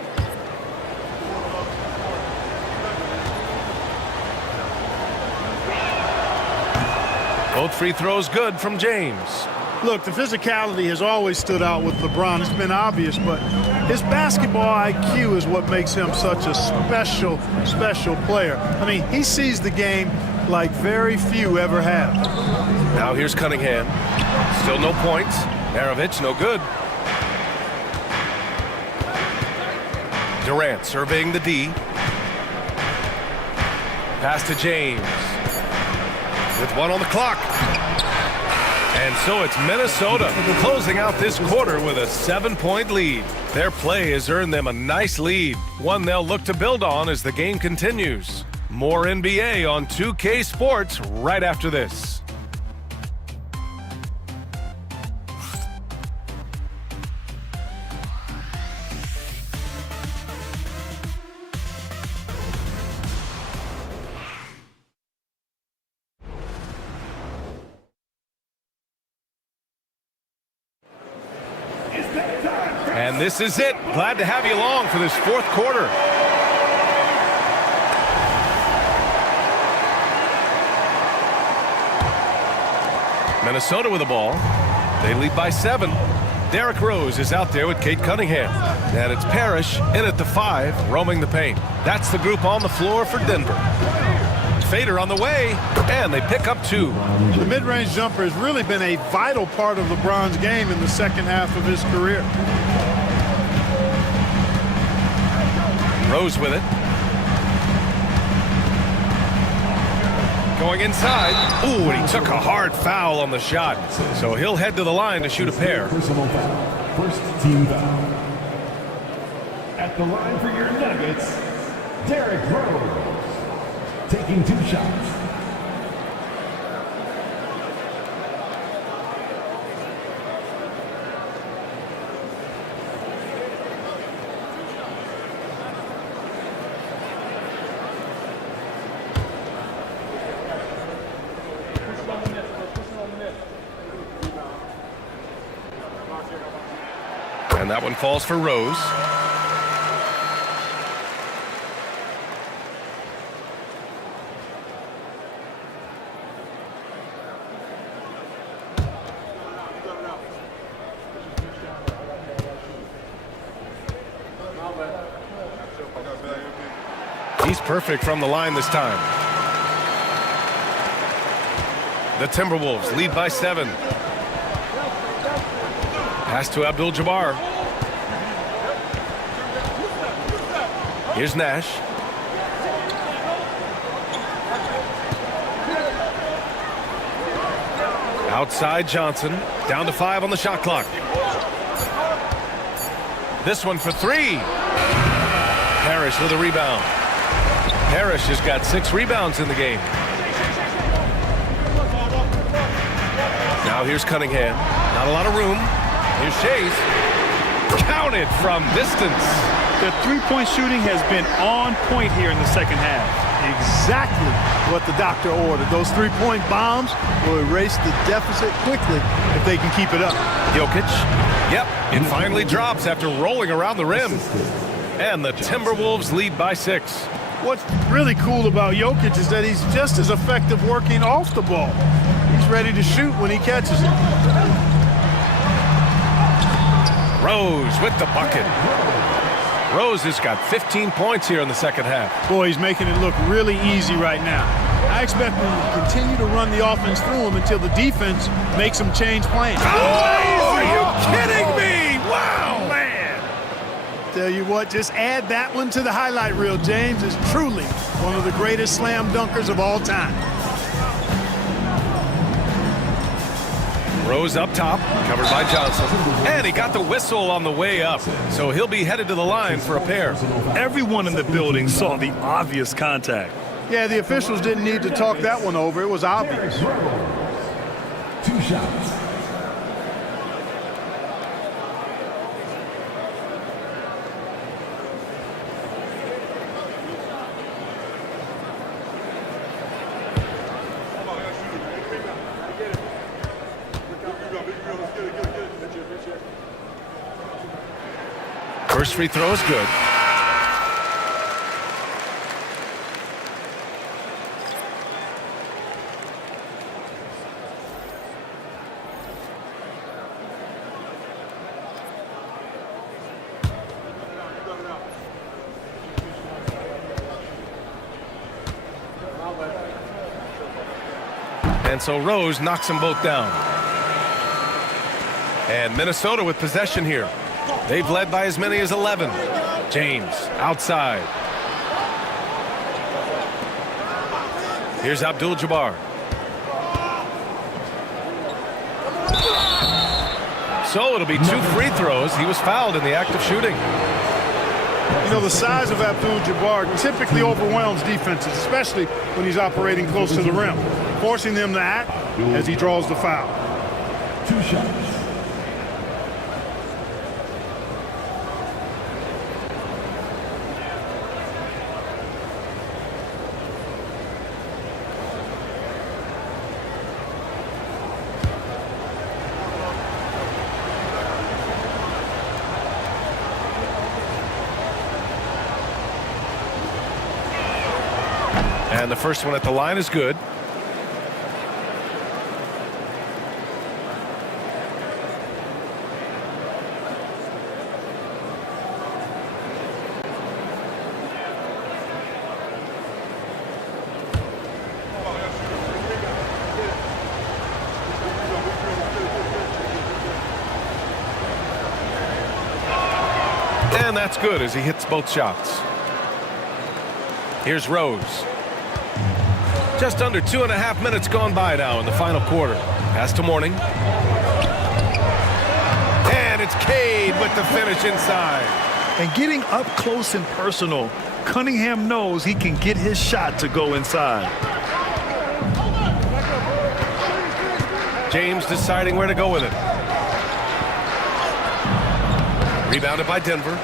Both free throws good from James. Look, the physicality has always stood out with LeBron. It's been obvious, but his basketball IQ is what makes him such a special, special player. I mean, he sees the game like very few ever have. Now here's Cunningham. Still no points. Maravich, no good. Durant surveying the D. Pass to James. With 1 on the clock. And so it's Minnesota closing out this quarter with a 7-point lead. Their play has earned them a nice lead, one they'll look to build on as the game continues. More NBA on 2K Sports right after this. And this is it. Glad to have you along for this 4th quarter. Minnesota with the ball. They lead by 7. Derrick Rose is out there with Kate Cunningham. And it's Parrish in at the 5, roaming the paint. That's the group on the floor for Denver. fader on the way, and they pick up 2. The mid-range jumper has really been a vital part of LeBron's game in the second half of his career. Rose with it. Going inside. Ooh, and he took a hard foul on the shot. So he'll head to the line to shoot a pair. Personal foul. First team foul. At the line for your Nuggets, Derrick Rose, taking 2 shots. And that one falls for Rose. He's perfect from the line this time. The Timberwolves lead by 7. Pass to Abdul-Jabbar. Here's Nash. Outside Johnson. Down to 5 on the shot clock. This one for 3. Parrish with a rebound. Parrish has got 6 rebounds in the game. Now here's Cunningham. Not a lot of room. Here's Shays. Counted from distance. The three-point shooting has been on point here in the second half. Exactly what the doctor ordered. Those 3-point bombs will erase the deficit quickly if they can keep it up. Jokic. Yep, it finally drops after rolling around the rim. And the Timberwolves lead by 6. What's really cool about Jokic is that he's just as effective working off the ball. He's ready to shoot when he catches it. Rose with the bucket. Rose has got 15 points here in the second half. Boy, he's making it look really easy right now. I expect him to continue to run the offense through him until the defense makes him change plans. Oh, are you kidding me? Wow, man. Tell you what, just add that one to the highlight reel. James is truly one of the greatest slam dunkers of all time. Rose up top, covered by Johnson. And he got the whistle on the way up. So he'll be headed to the line for a pair. Everyone in the building saw the obvious contact. Yeah, the officials didn't need to talk that one over. It was obvious. 2 shots. First free throw is good. And so Rose knocks them both down. And Minnesota with possession here. They've led by as many as 11. James outside. Here's Abdul-Jabbar. So it'll be 2 free throws. He was fouled in the act of shooting. You know, the size of Abdul-Jabbar typically overwhelms defenses, especially when he's operating close to the rim, forcing them to act as he draws the foul. 2 shots. And the first one at the line is good. And that's good as he hits both shots. Here's Rose. Just under 2.5 minutes gone by now in the final quarter. Pass to Mourning. And it's Cade with the finish inside. And getting up close and personal, Cunningham knows he can get his shot to go inside. James deciding where to go with it. Rebounded by Denver.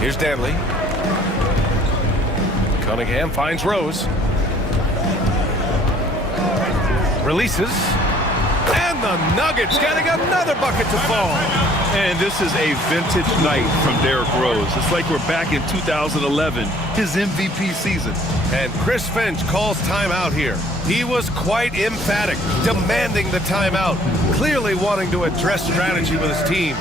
Here's Danley. Cunningham finds Rose. Releases. And the Nuggets getting another bucket to fall. And this is a vintage night from Derrick Rose. It's like we're back in 2011, his MVP season. And Chris Finch calls timeout here. He was quite emphatic, demanding the timeout, clearly wanting to address strategy with his team.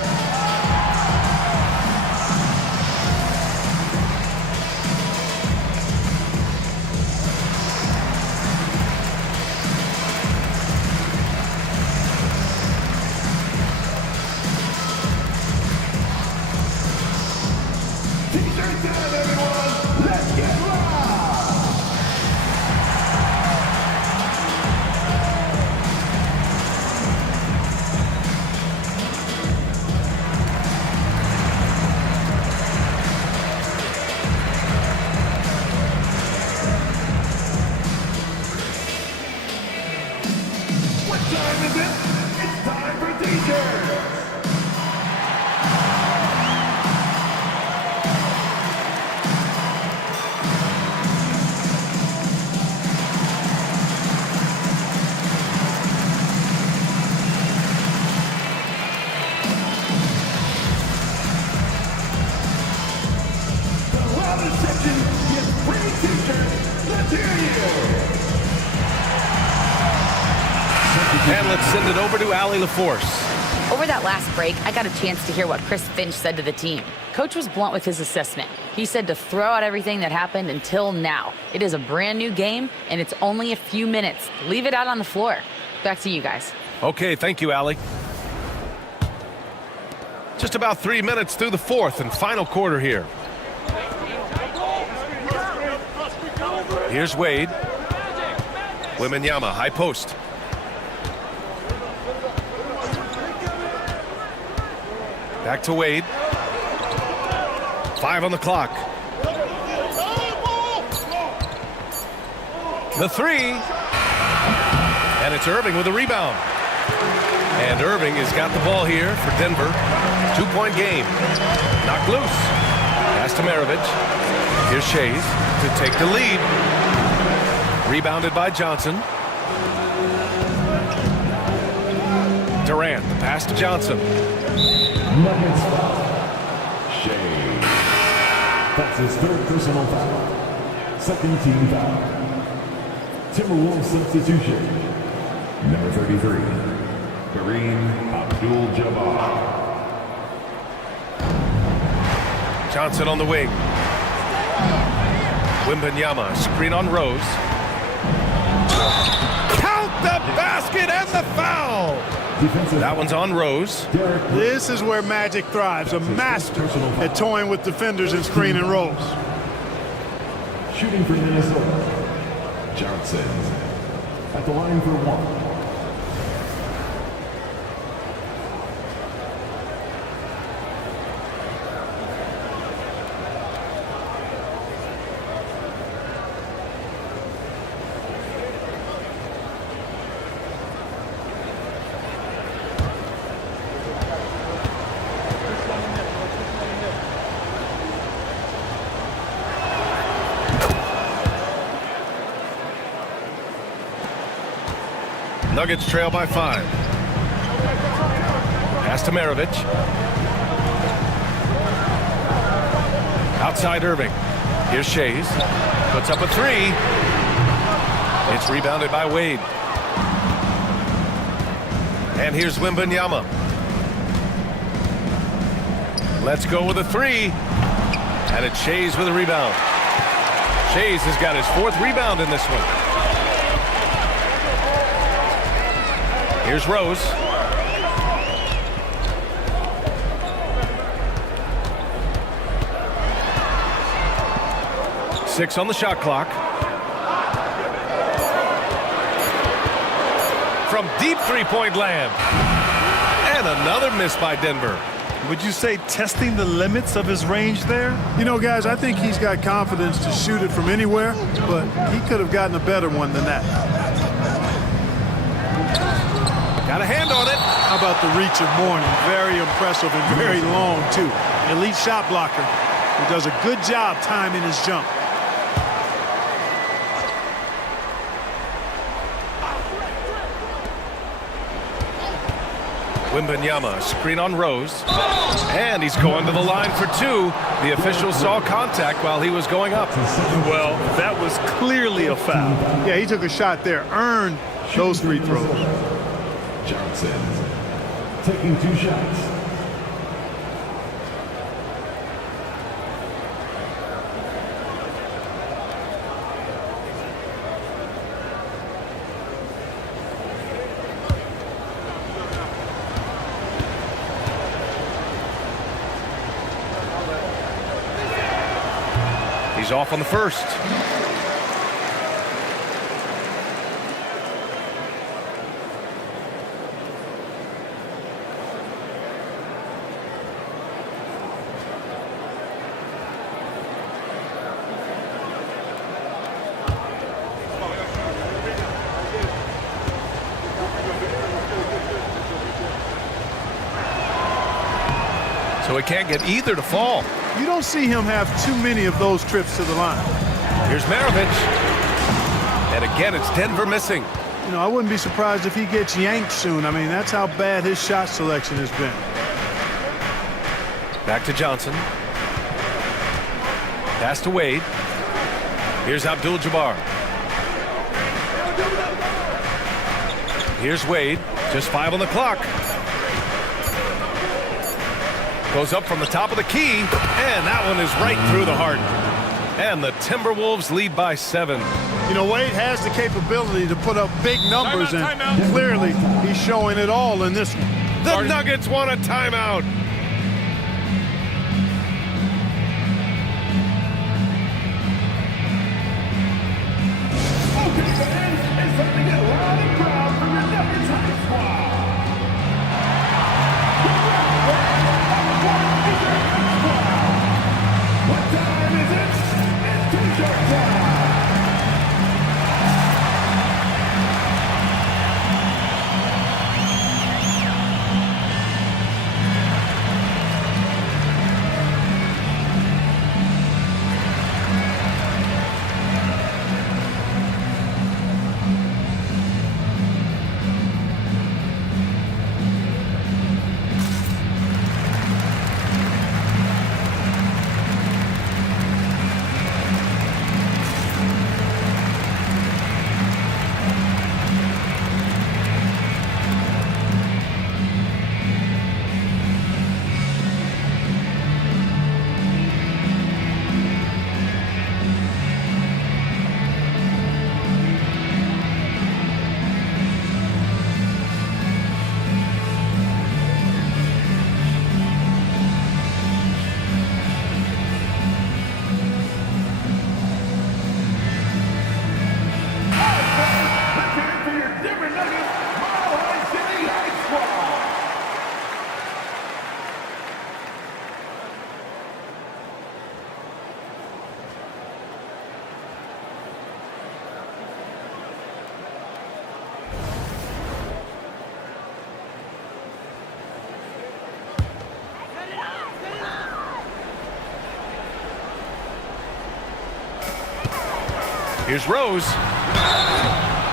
And let's send it over to Allie LaForce. Over that last break, I got a chance to hear what Chris Finch said to the team. Coach was blunt with his assessment. He said to throw out everything that happened until now. It is a brand new game, and it's only a few minutes. Leave it out on the floor. Back to you guys. Okay, thank you, Allie. Just about 3 minutes through the fourth and final quarter here. Here's Wade. Wembanyama, high post. Back to Wade. 5 on the clock. The three. And it's Irving with a rebound. And Irving has got the ball here for Denver. 2-point game. Knocked loose. Pass to Maravich. Here's Shays to take the lead. Rebounded by Johnson. Durant, the pass to Johnson. Nuggets foul. Shea. That's his third personal foul. Second team foul. Timberwolves substitution. Number 33. Kareem Abdul-Jabbar. Johnson on the wing. Wembanyama, screen on Rose. Count the basket and the foul! That one's on Rose. This is where Magic thrives, a master at toying with defenders and screen and rolls. Shooting for Minnesota. Johnson at the line for one. Nuggets trail by 5. Pass to Maravich. Outside Irving. Here's Shays. Puts up a three. It's rebounded by Wade. And here's Wembanyama. Let's go with a three. And it's Shays with a rebound. Shays has got his 4th rebound in this one. Here's Rose. 6 on the shot clock. From deep three-point land. And another miss by Denver. Would you say testing the limits of his range there? You know, guys, I think he's got confidence to shoot it from anywhere, but he could have gotten a better one than that. Got a hand on it. How about the reach of Mourning? Very impressive and very long, too. An elite shot blocker who does a good job timing his jump. Wembanyama, screen on Rose. And he's going to the line for 2. The officials saw contact while he was going up. Well, that was clearly a foul. Yeah, he took a shot there, earned those free throws. Johnson taking 2 shots. He's off on the first. So he can't get either to fall. You don't see him have too many of those trips to the line. Here's Maravich. And again, it's Denver missing. You know, I wouldn't be surprised if he gets yanked soon. I mean, that's how bad his shot selection has been. Back to Johnson. Pass to Wade. Here's Abdul-Jabbar. Here's Wade. Just 5 on the clock. Goes up from the top of the key, and that one is right through the heart. And the Timberwolves lead by 7. You know, Wade has the capability to put up big numbers, Timeout. and clearly he's showing it all in this one. The Nuggets want a timeout. Okay, fans, it's time to get loud and proud for your Nuggets High Squad. What time is it? It's T-shirt time. Here's Rose.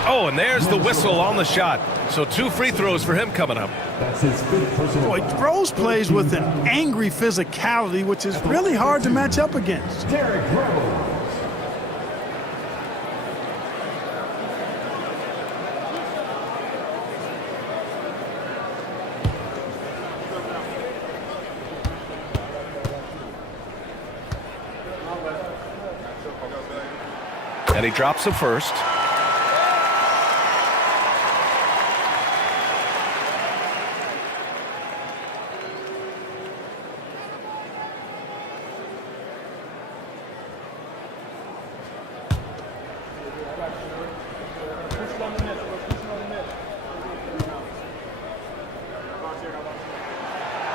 Oh, and there's the whistle on the shot. So 2 free throws for him coming up. That's his 5th personal. Boy, Rose plays with an angry physicality, which is really hard to match up against. Derrick Rose. And he drops the first.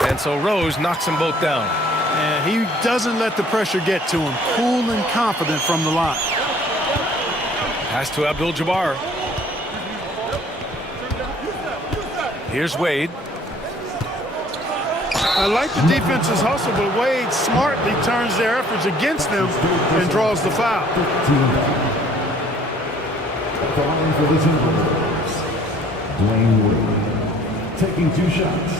And so Rose knocks them both down. And he doesn't let the pressure get to him. Cool and confident from the line. Pass to Abdul-Jabbar. Here's Wade. I like the defense's hustle, but Wade smartly turns their efforts against them and draws the foul. Falling for the Timberwolves, Dwayne Wade, taking 2 shots.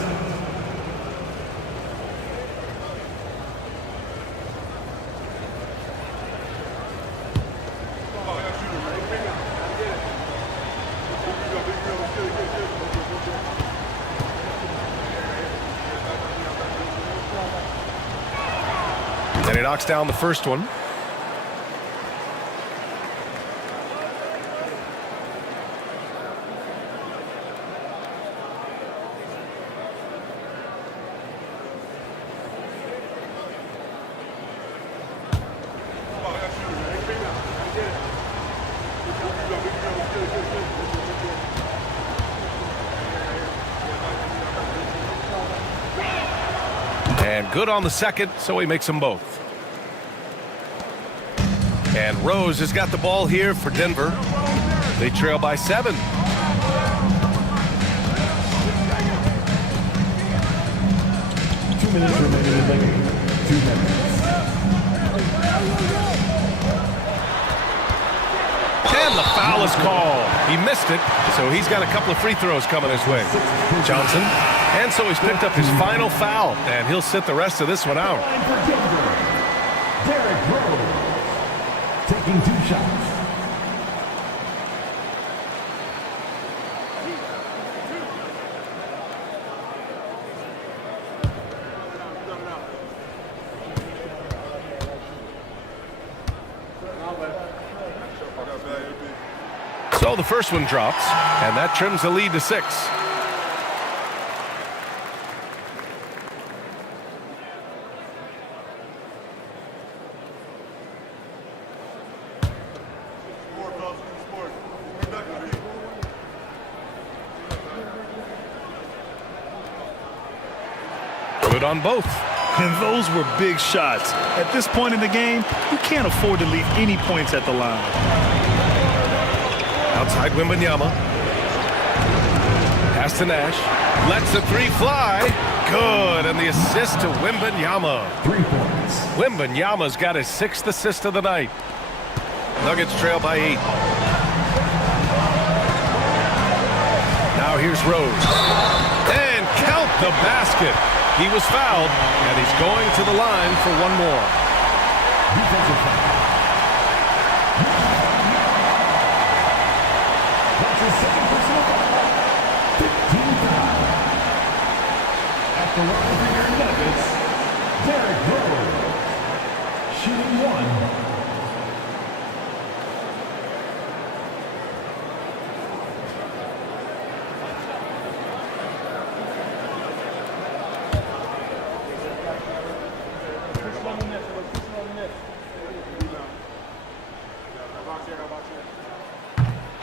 And he knocks down the first one. And good on the second, so he makes them both. And Rose has got the ball here for Denver. They trail by 7. 2 minutes remaining in the game. 2 minutes. And the foul is called. He missed it, so he's got a couple of free throws coming his way. Johnson. And so he's picked up his final foul, and he'll sit the rest of this one out. Derrick Rose, taking 2 shots. So the first one drops, and that trims the lead to 6. Good on both. And those were big shots. At this point in the game, you can't afford to leave any points at the line. Outside Wembanyama. Pass to Nash. Lets the 3 fly. Good. And the assist to Wembanyama. 3 points. Wembanyama's got his 6th assist of the night. Nuggets trail by 8. Now here's Rose. And count the basket. He was fouled, and he's going to the line for one more. Defensive foul. That's his second personal foul. 15 foul. At the line for your Nuggets, Derrick Rose, shooting 1.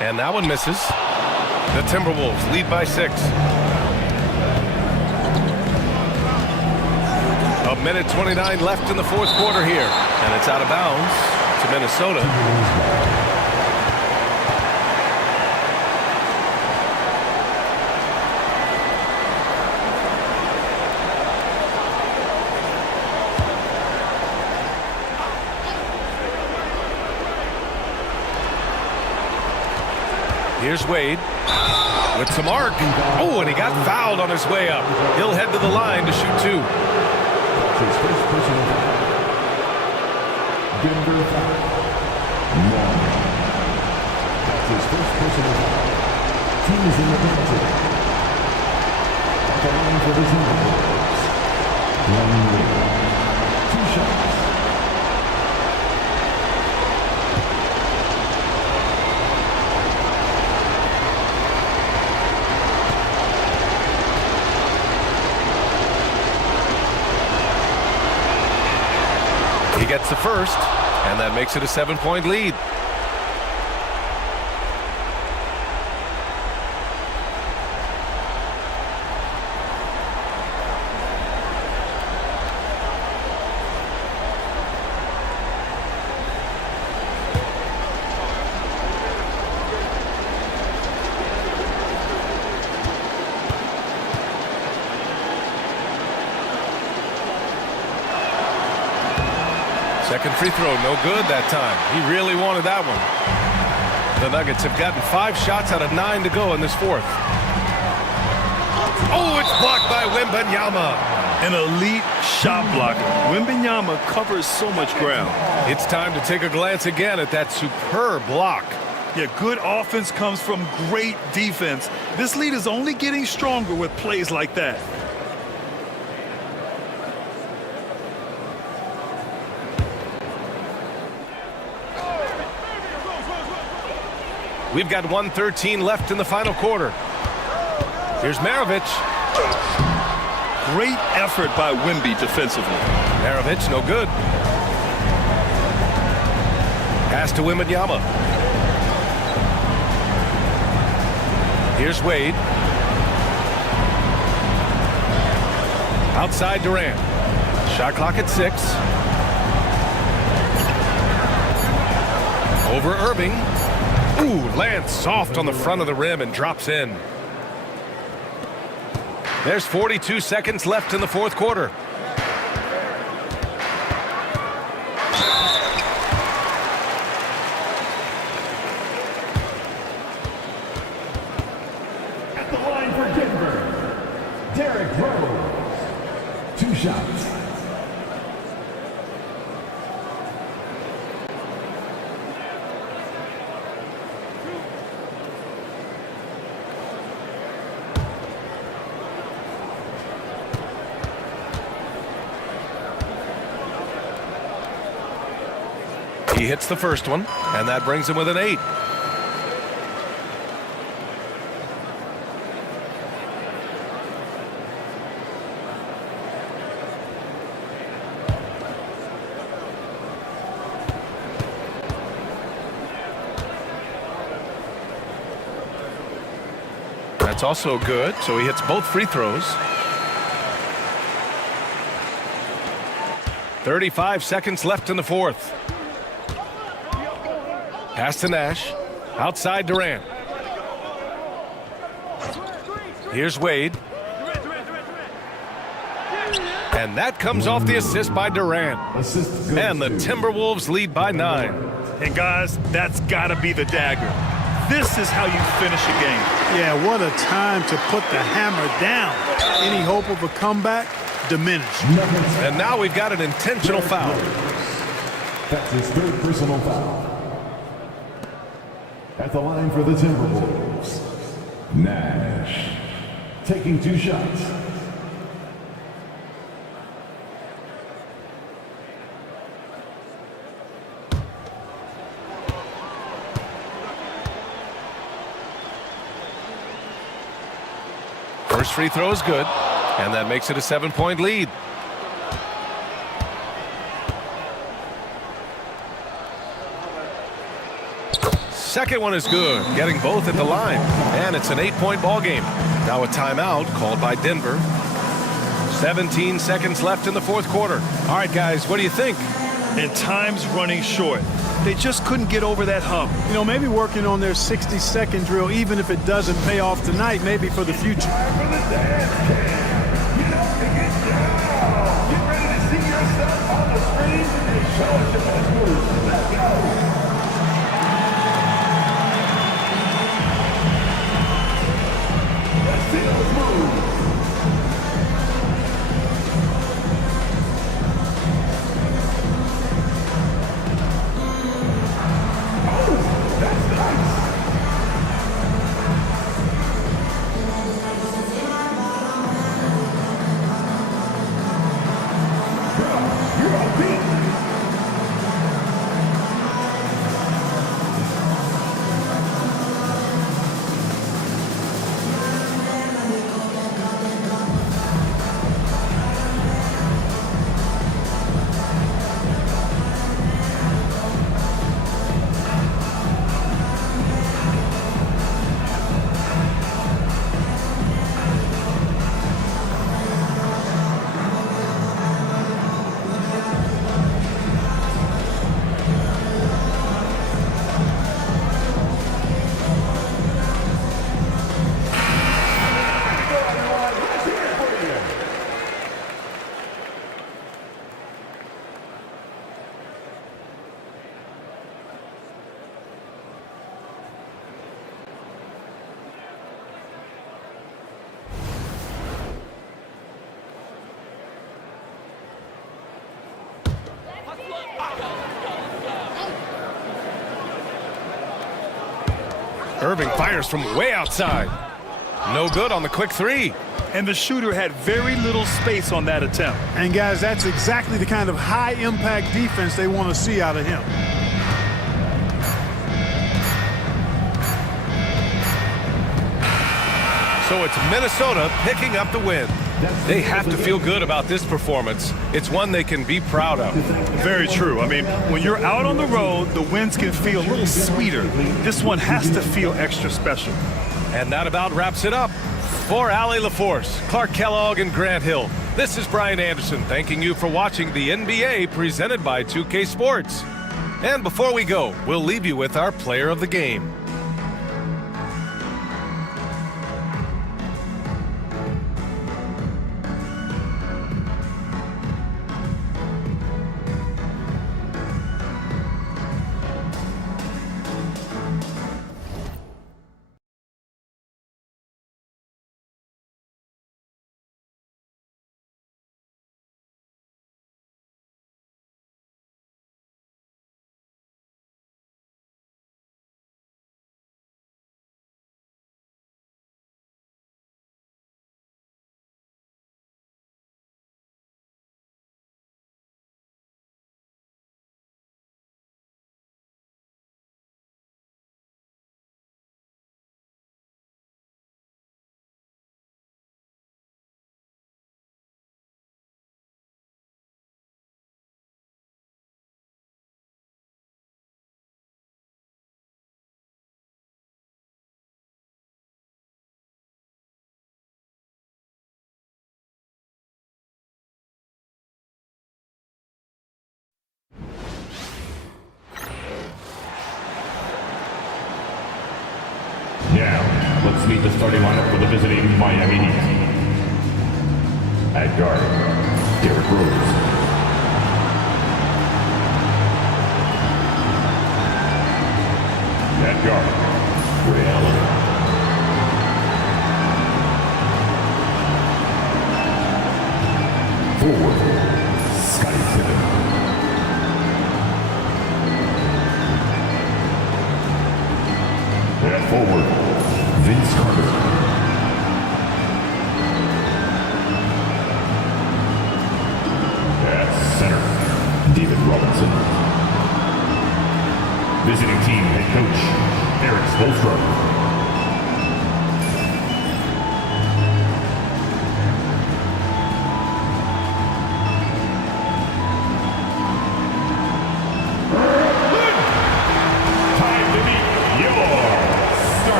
And that one misses. The Timberwolves lead by 6. A minute 29 left in the 4th quarter here. And it's out of bounds to Minnesota. Here's Wade with some arc. Oh, and he got fouled on his way up. He'll head to the line to shoot 2. That's his first personal foul. Denver foul. 1. That's his first personal foul. Team is in the penalty. At the line for the Timberwolves, Dwayne Wade. 2 shots. He gets the first, and that makes it a 7-point lead. Second free throw, no good that time. He really wanted that one. The Nuggets have gotten 5 shots out of 9 to go in this fourth. Oh, it's blocked by Wembanyama. An elite shot blocker. Wembanyama covers so much ground. It's time to take a glance again at that superb block. Yeah, good offense comes from great defense. This lead is only getting stronger with plays like that. We've got 1:13 left in the final quarter. Here's Maravich. Great effort by Wemby defensively. Maravich, no good. Pass to Wembanyama. Here's Wade. Outside Durant. Shot clock at 6. Over Irving. Ooh, lands soft on the front of the rim and drops in. There's 42 seconds left in the fourth quarter. At the line for Denver, Derrick Rose. 2 shots. He hits the first one, and that brings him with an 8. That's also good, so he hits both free throws. 35 seconds left in the fourth. Pass to Nash. Outside Durant. Here's Wade. And that comes off the assist by Durant. And the Timberwolves lead by 9. And guys, that's got to be the dagger. This is how you finish a game. Yeah, what a time to put the hammer down. Any hope of a comeback diminished. And now we've got an intentional foul. That's his 3rd personal foul. At the line for the Timberwolves, Nash, taking 2 shots. First free throw is good, and that makes it a 7-point lead. Second one is good, getting both at the line, and it's an 8-point ball game. Now a timeout called by Denver. 17 seconds left in the fourth quarter. All right, guys, what do you think? And time's running short. They just couldn't get over that hump. You know, maybe working on their 60-second drill, even if it doesn't pay off tonight, maybe for the future. Time for the dance cam. Get up and get down. Get ready to see yourself on the screen and show us your best moves. Let's go. Let's see those moves. Oh, that's nice. You're a beat. Irving fires from way outside. No good on the quick three. And the shooter had very little space on that attempt. And guys, that's exactly the kind of high-impact defense they want to see out of him. So it's Minnesota picking up the win. They have to feel good about this performance. It's one they can be proud of. Very true. I mean, when you're out on the road, the wins can feel a little sweeter. This one has to feel extra special. And that about wraps it up. For Allie LaForce, Clark Kellogg, and Grant Hill, this is Brian Anderson thanking you for watching the NBA presented by 2K Sports. And before we go, we'll leave you with our player of the game. Now, let's meet the starting lineup for the visiting Miami Heat. At guard, Derrick Rose. At guard, Ray Allen. Forward, Scottie Pippen. At forward, Vince Carter. At center, David Robinson. Visiting team head coach, Eric Spoelstra.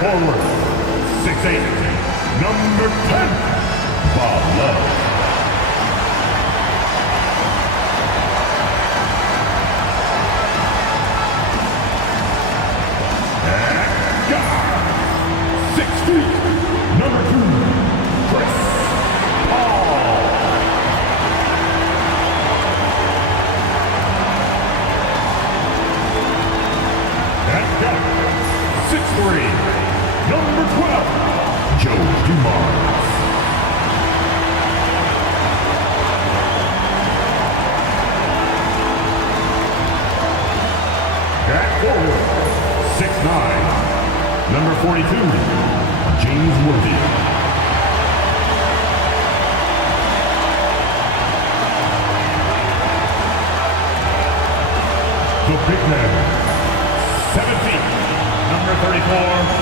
Forward, 6'8", number 10, Bob Love. At guard, 6 feet, number 2, Chris Paul. At guard, 6'3", number 12, Joe Dumars. At forward, 6'9", number 42, James Worthy. The big man, 7 feet, number 34,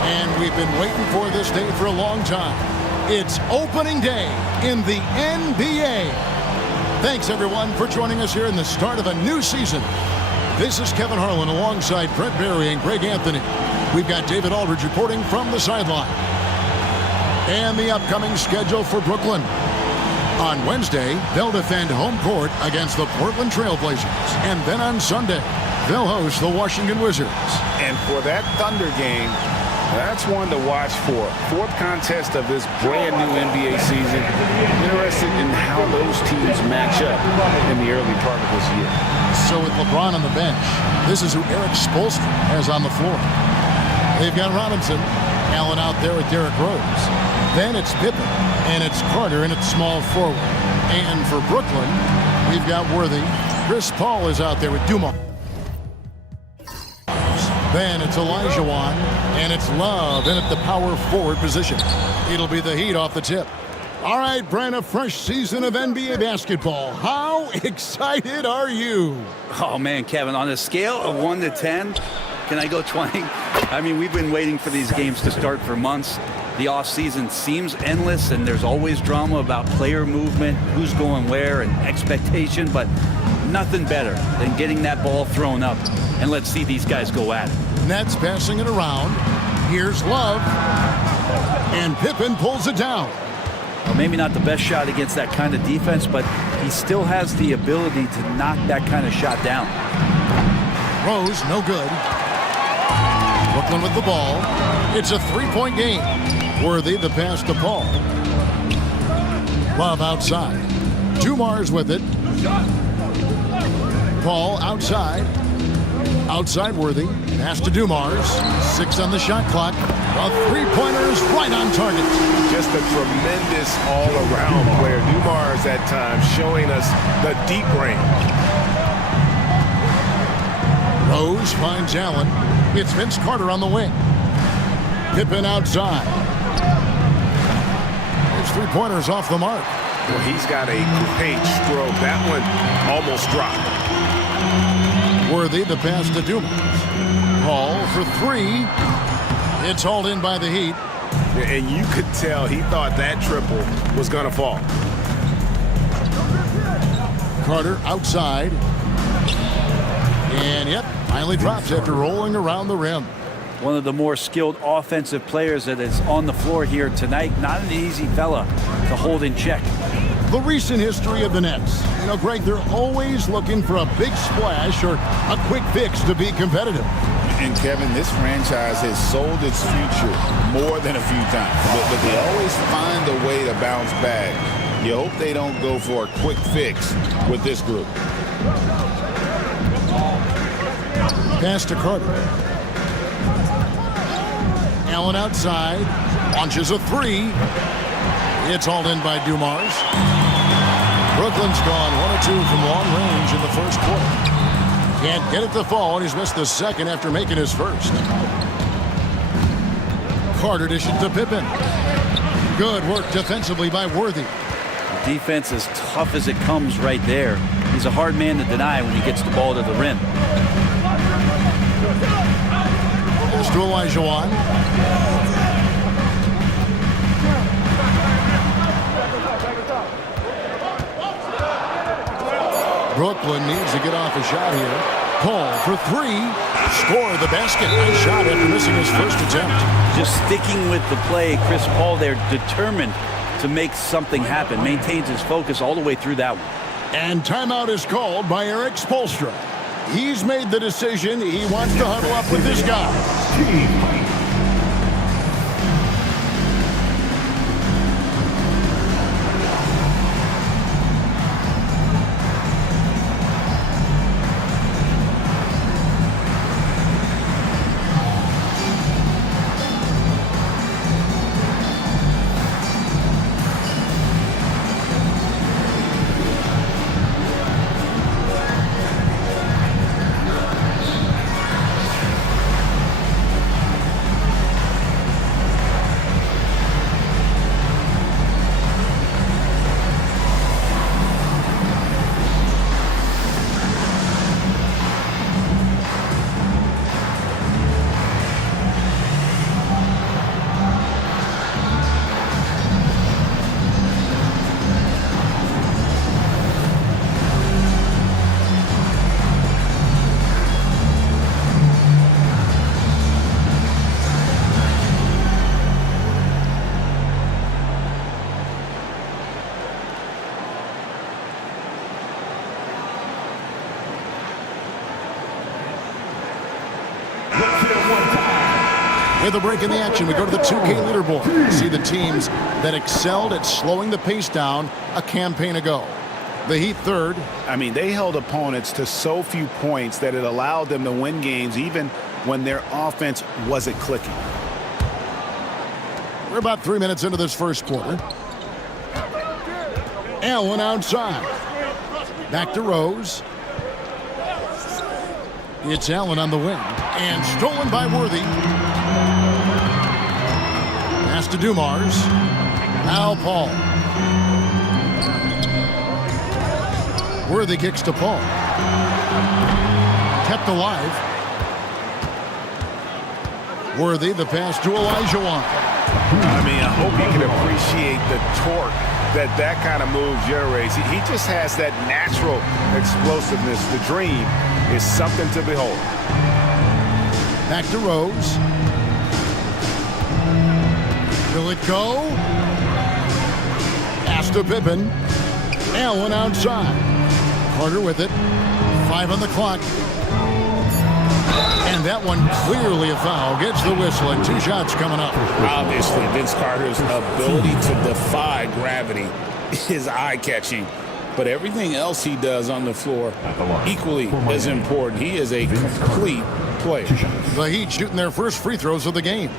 and we've been waiting for this day for a long time. It's opening day in the NBA. Thanks, everyone, for joining us here in the start of a new season. This is Kevin Harlan alongside Brett Barry and Greg Anthony. We've got David Aldridge reporting from the sideline. And the upcoming schedule for Brooklyn. On Wednesday, they'll defend home court against the Portland Trail Blazers. And then on Sunday, they'll host the Washington Wizards. And for that Thunder game, That's one to watch for. Fourth contest of this brand new NBA season. Interested in how those teams match up in the early part of this year. So with LeBron on the bench, this is who Eric Spoelstra has on the floor. They've got Robinson, Allen out there with Derrick Rose. Then it's Pippen, and it's Carter, and it's small forward. And for Brooklyn, we've got Worthy. Chris Paul is out there with Dumars. Then it's Olajuwon, and it's Love in at the power forward position. It'll be the Heat off the tip. All right, Brent, a fresh season of NBA basketball. How excited are you? Oh, man, Kevin, on a scale of 1 to 10, can I go 20? I mean, we've been waiting for these games to start for months. The offseason seems endless, and there's always drama about player movement, who's going where, and expectation, but nothing better than getting that ball thrown up. And let's see these guys go at it. Nets passing it around. Here's Love. And Pippen pulls it down. Well, maybe not the best shot against that kind of defense, but he still has the ability to knock that kind of shot down. Rose, no good. Brooklyn with the ball. It's a three-point game. Worthy, the pass to Paul. Love outside. Dumars with it. Paul outside. Outside Worthy. Pass to Dumars. 6 on the shot clock. A three-pointer is right on target. Just a tremendous all-around player. Dumars at times showing us the deep range. Rose finds Allen. It's Vince Carter on the wing. Pippen outside. His three-pointers off the mark. Well, he's got a great stroke. That one almost dropped. Worthy, the pass to Dumars. Paul for 3. It's hauled in by the Heat. And you could tell he thought that triple was going to fall. Carter outside. And, yep, finally drops after rolling around the rim. One of the more skilled offensive players that is on the floor here tonight. Not an easy fella to hold in check. The recent history of the Nets. You know, Greg, they're always looking for a big splash or a quick fix to be competitive. And, Kevin, this franchise has sold its future more than a few times. But they always find a way to bounce back. You hope they don't go for a quick fix with this group. Pass to Carter. Allen outside. Launches a 3. It's hauled in by Dumars. Brooklyn's gone 1 of 2 from long range in the first quarter. Can't get it to fall, and he's missed the second after making his first. Carter dishes to Pippen. Good work defensively by Worthy. Defense as tough as it comes right there. He's a hard man to deny when he gets the ball to the rim. Pass to Olajuwon. Brooklyn needs to get off a shot here. Paul for 3. Score the basket. Nice shot after missing his first attempt. Just sticking with the play. Chris Paul there determined to make something happen. Maintains his focus all the way through that one. And timeout is called by Eric Spoelstra. He's made the decision. He wants to huddle up with this guy. With a break in the action, we go to the 2K leaderboard. See the teams that excelled at slowing the pace down a campaign ago. The Heat third. I mean, they held opponents to so few points that it allowed them to win games even when their offense wasn't clicking. We're about 3 minutes into this first quarter. Allen outside. Back to Rose. It's Allen on the wing. And stolen by Worthy. Pass to Dumars. Now Paul. Worthy kicks to Paul. Kept alive. Worthy, the pass to Olajuwon. I mean, I hope you can appreciate the torque that kind of move generates. He just has that natural explosiveness. The dream is something to behold. Back to Rose. Will it go? Pass to Pippen. Allen outside. Carter with it. 5 on the clock. And that one clearly a foul. Gets the whistle and 2 shots coming up. Obviously, Vince Carter's ability to defy gravity is eye-catching. But everything else he does on the floor equally as important. He is a complete player. The Heat shooting their first free throws of the game.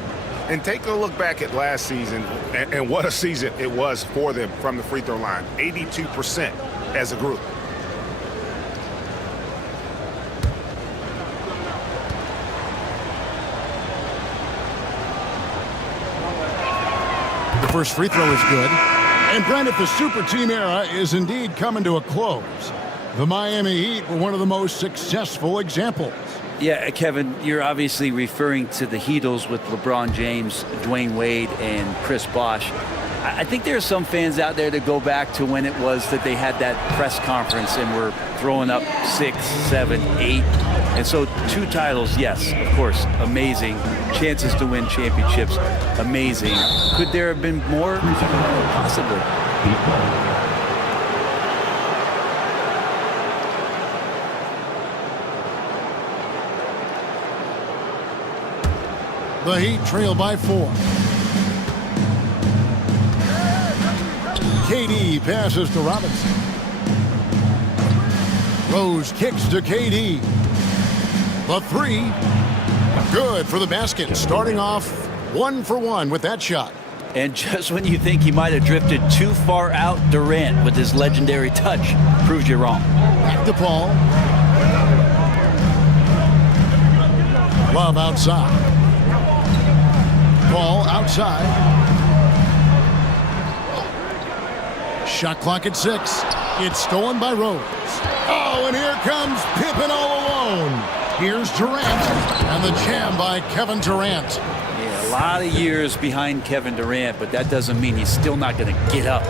And take a look back at last season, and what a season it was for them from the free throw line. 82% as a group. The first free throw is good. And Brandon, the super team era is indeed coming to a close. The Miami Heat were one of the most successful examples. Yeah, Kevin, you're obviously referring to the Heatles with LeBron James, Dwayne Wade, and Chris Bosh. I think there are some fans out there that go back to when it was that they had that press conference and were throwing up 6, 7, 8. And so 2 titles, yes, of course, amazing. Chances to win championships, amazing. Could there have been more? Possibly. The Heat trail by 4. KD passes to Robinson. Rose kicks to KD. The 3. Good for the basket. Starting off 1 for 1 with that shot. And just when you think he might have drifted too far out, Durant with his legendary touch proves you wrong. Back to Paul. Love outside. Paul outside. Shot clock at 6. It's stolen by Rose. Oh, and here comes Pippen all alone. Here's Durant, and the jam by Kevin Durant. Yeah, a lot of years behind Kevin Durant, but that doesn't mean he's still not going to get up.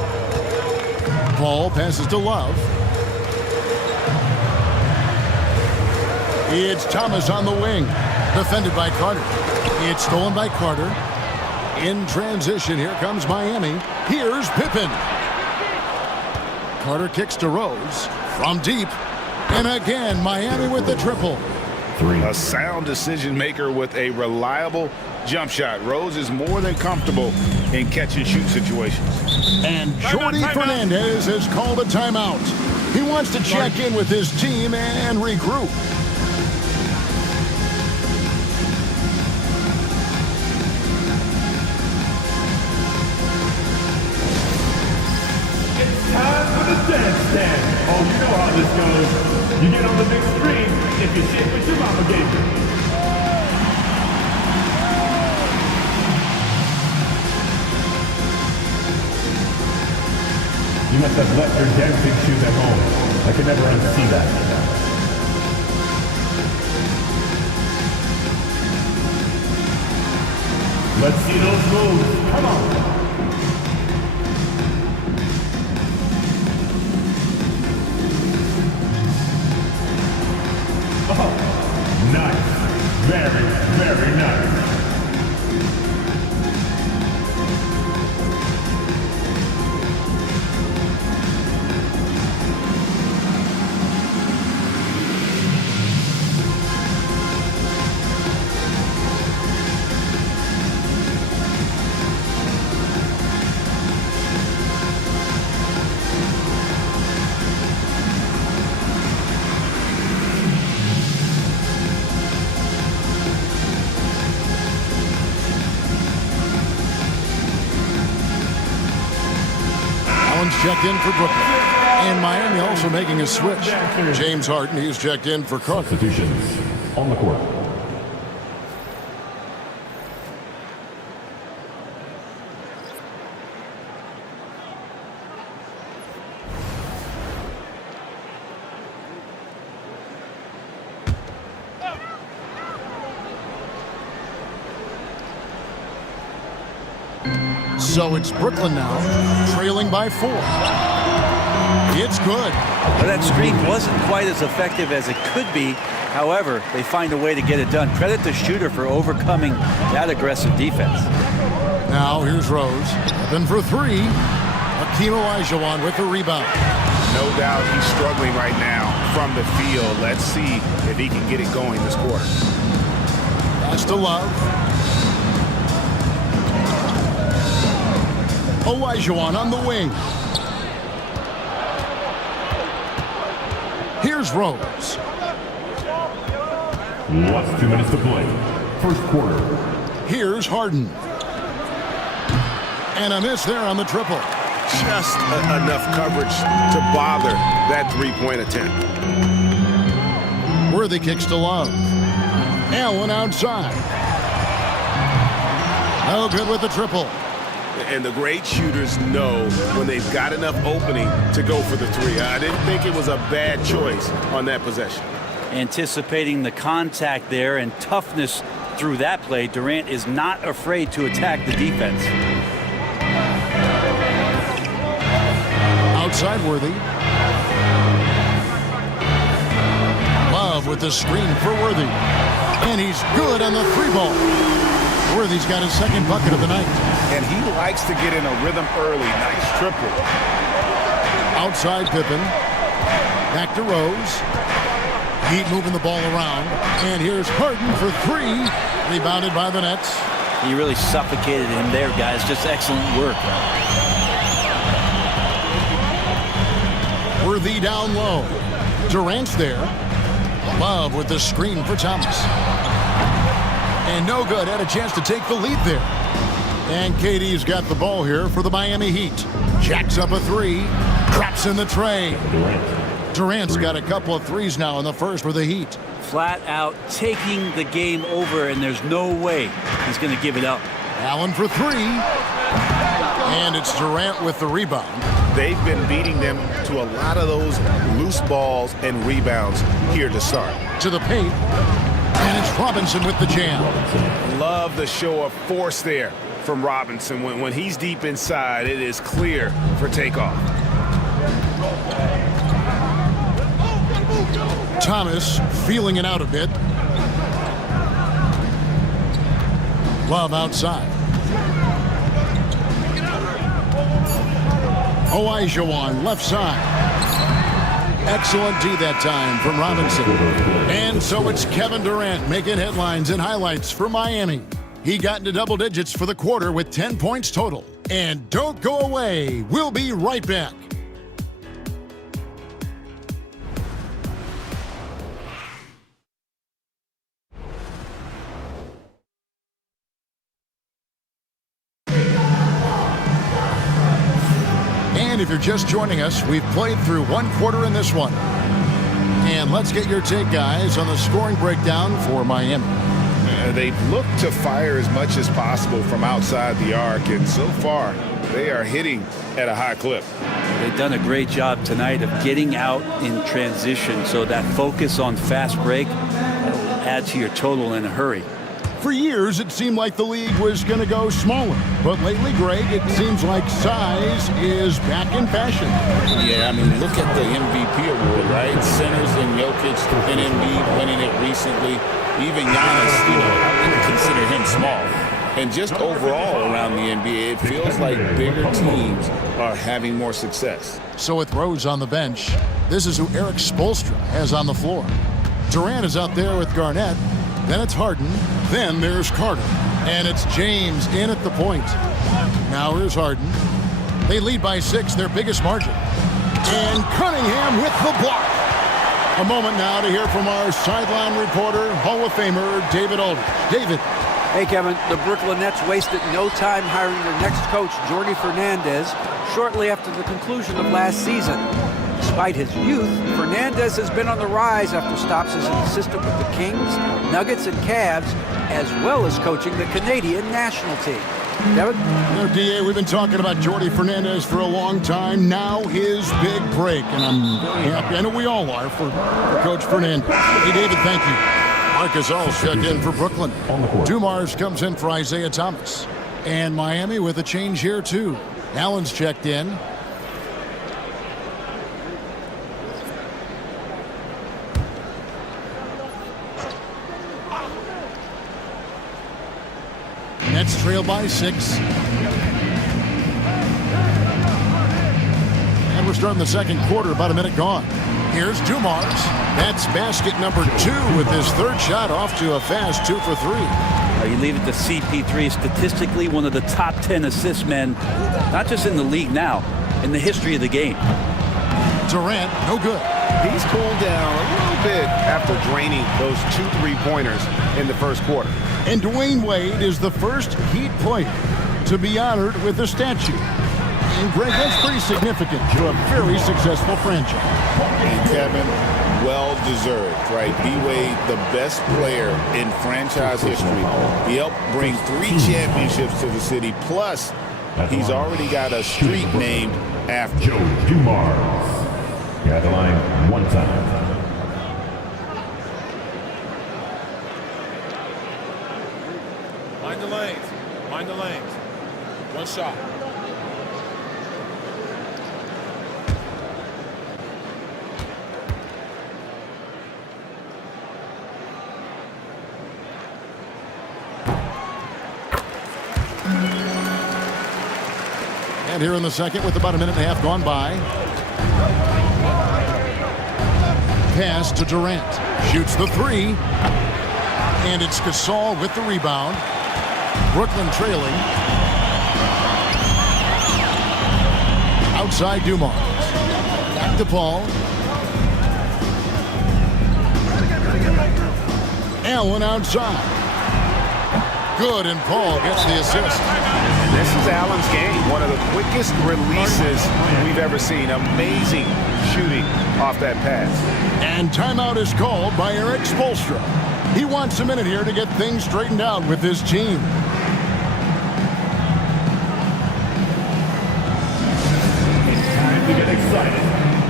Paul passes to Love. It's Thomas on the wing, defended by Carter. It's stolen by Carter. In transition, here comes Miami. Here's Pippen. Carter kicks to Rose from deep. And again, Miami with the triple. 3. A sound decision maker with a reliable jump shot. Rose is more than comfortable in catch-and-shoot situations. And Jordi Fernandez has called a timeout. He wants to check in with his team and regroup. Dance stand. Oh, you know how this goes. You get on the big screen if you shit what your mama gave you. You must have left your dancing shoes at home. I could never unsee that. Let's see those moves. Come on. Nice. Very, very nice. Allen's checked in for Brooklyn. And Miami also making a switch. James Harden, he's checked in for Carter. Substitutions on the court. So it's Brooklyn now, trailing by 4. It's good. Well, that screen wasn't quite as effective as it could be. However, they find a way to get it done. Credit the shooter for overcoming that aggressive defense. Now here's Rose. Then for 3. Hakeem Olajuwon with the rebound. No doubt he's struggling right now from the field. Let's see if he can get it going this quarter. Pass to Love. Olajuwon on the wing. Here's Rose. Last 2 minutes to play. First quarter. Here's Harden. And a miss there on the triple. Just enough coverage to bother that three-point attempt. Worthy kicks to Love. Allen outside. No good with the triple. And the great shooters know when they've got enough opening to go for the 3. I didn't think it was a bad choice on that possession. Anticipating the contact there and toughness through that play, Durant is not afraid to attack the defense. Outside Worthy. Love with the screen for Worthy. And he's good on the 3-ball. Worthy's got his second bucket of the night. And he likes to get in a rhythm early. Nice triple. Outside Pippen. Back to Rose. Heat moving the ball around. And here's Harden for 3. Rebounded by the Nets. He really suffocated him there, guys. Just excellent work. Worthy down low. Durant's there. Love with the screen for Thomas. And no good. Had a chance to take the lead there. And KD's got the ball here for the Miami Heat. Jacks up a 3. Drops in the tray. Durant's got a couple of 3s now in the first for the Heat. Flat out taking the game over, and there's no way he's going to give it up. Allen for 3. And it's Durant with the rebound. They've been beating them to a lot of those loose balls and rebounds here to start. To the paint. And it's Robinson with the jam. Love the show of force there from Robinson. When he's deep inside, it is clear for takeoff. Thomas feeling it out a bit. Love outside. Olajuwon left side. Excellent D that time from Robinson. And so it's Kevin Durant making headlines and highlights for Miami. He got into double digits for the quarter with 10 points total. And don't go away. We'll be right back. And if you're just joining us, we've played through one quarter in this one. And let's get your take, guys, on the scoring breakdown for Miami. They've looked to fire as much as possible from outside the arc, and so far, they are hitting at a high clip. They've done a great job tonight of getting out in transition, so that focus on fast break will add to your total in a hurry. For years, it seemed like the league was going to go smaller. But lately, Greg, it seems like size is back in fashion. Yeah, I mean, look at the MVP award, right? Centers and Jokic and Embiid winning it recently. Even Giannis, I wouldn't consider him small. And just overall around the NBA, it feels like bigger teams are having more success. So with Rose on the bench, this is who Eric Spoelstra has on the floor. Durant is out there with Garnett. Then it's Harden. Then there's Carter. And it's James in at the point. Now here's Harden. They lead by 6, their biggest margin. And Cunningham with the block. A moment now to hear from our sideline reporter, Hall of Famer David Aldridge. David. Hey, Kevin. The Brooklyn Nets wasted no time hiring their next coach, Jordi Fernandez. shortly after the conclusion of last season. Despite his youth, Fernandez has been on the rise after stops as an assistant with the Kings, Nuggets, and Cavs, as well as coaching the Canadian national team. Kevin? You know, DA, we've been talking about Jordi Fernandez for a long time. Now his big break, and I'm very happy. I know we all are for Coach Fernandez. Hey, David, thank you. Marcus All checked in for Brooklyn. Dumars comes in for Isaiah Thomas. And Miami with a change here, too. Allen's checked in. Nets trail by 6. And we're starting the second quarter, about a minute gone. Here's Dumars. That's basket number 2 with his third shot off to a fast 2 for 3. You leave it to CP3, statistically one of the top 10 assist men, not just in the league now, in the history of the game. Durant, no good. He's cooled down a little bit after draining those 2 3-pointers in the first quarter. And Dwayne Wade is the first Heat player to be honored with a statue. And Greg, that's pretty significant to a very successful franchise. And Kevin, well-deserved, right? D-Wade, the best player in franchise history. He helped bring 3 championships to the city. Plus, he's already got a street named after Joe Dumars. At the line 1 time. Mind the lanes. Mind the lanes. 1 shot. And here in the second with about a minute and a half gone by. Pass to Durant. Shoots the 3. And it's Gasol with the rebound. Brooklyn trailing. Outside Dumars. Back to Paul. Allen outside. Good, and Paul gets the assist. And this is Allen's game. One of the quickest releases we've ever seen. Amazing shooting off that pass. And timeout is called by Eric Spoelstra. He wants a minute here to get things straightened out with his team. It's time to get excited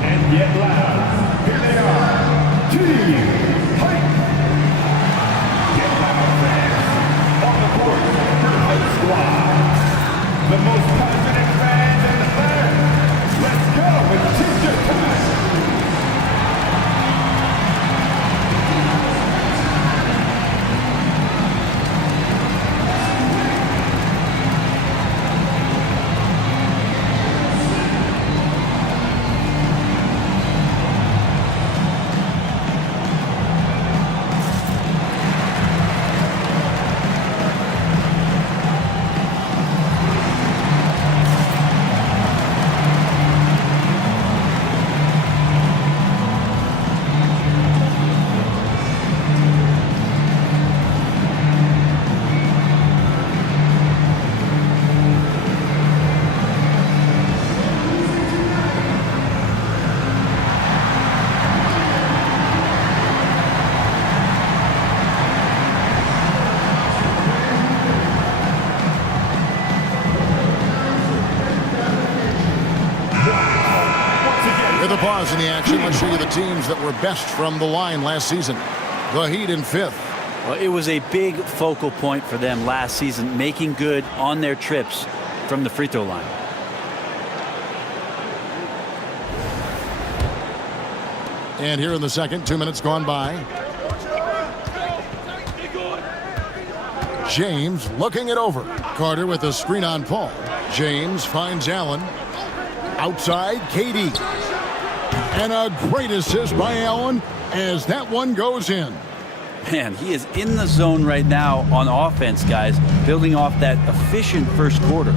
and get loud. Here they are, Team Hype. Get loud, fans. On the court, Hype Squad. The most passionate fans in the land. Let's go with Teacher Time. With a pause in the action, let's show you the teams that were best from the line last season. The Heat in 5th. Well, it was a big focal point for them last season, making good on their trips from the free throw line. And here in the second, 2 minutes gone by. James looking it over. Carter with a screen on Paul. James finds Allen. Outside, KD. And a great assist by Allen as that one goes in. Man, he is in the zone right now on offense, guys, building off that efficient first quarter.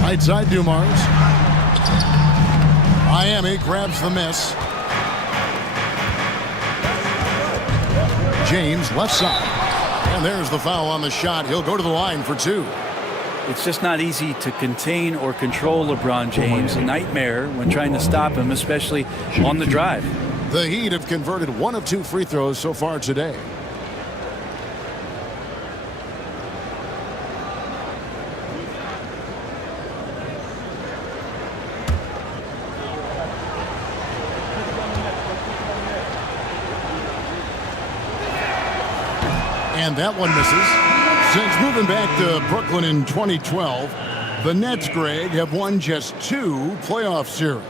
Right side, Dumars. Miami grabs the miss. James left side. And there's the foul on the shot. He'll go to the line for 2. It's just not easy to contain or control LeBron James. A nightmare when trying to stop him, especially on the drive. The Heat have converted 1 of 2 free throws so far today. And that one misses. Since moving back to Brooklyn in 2012, the Nets, Greg, have won just 2 playoff series.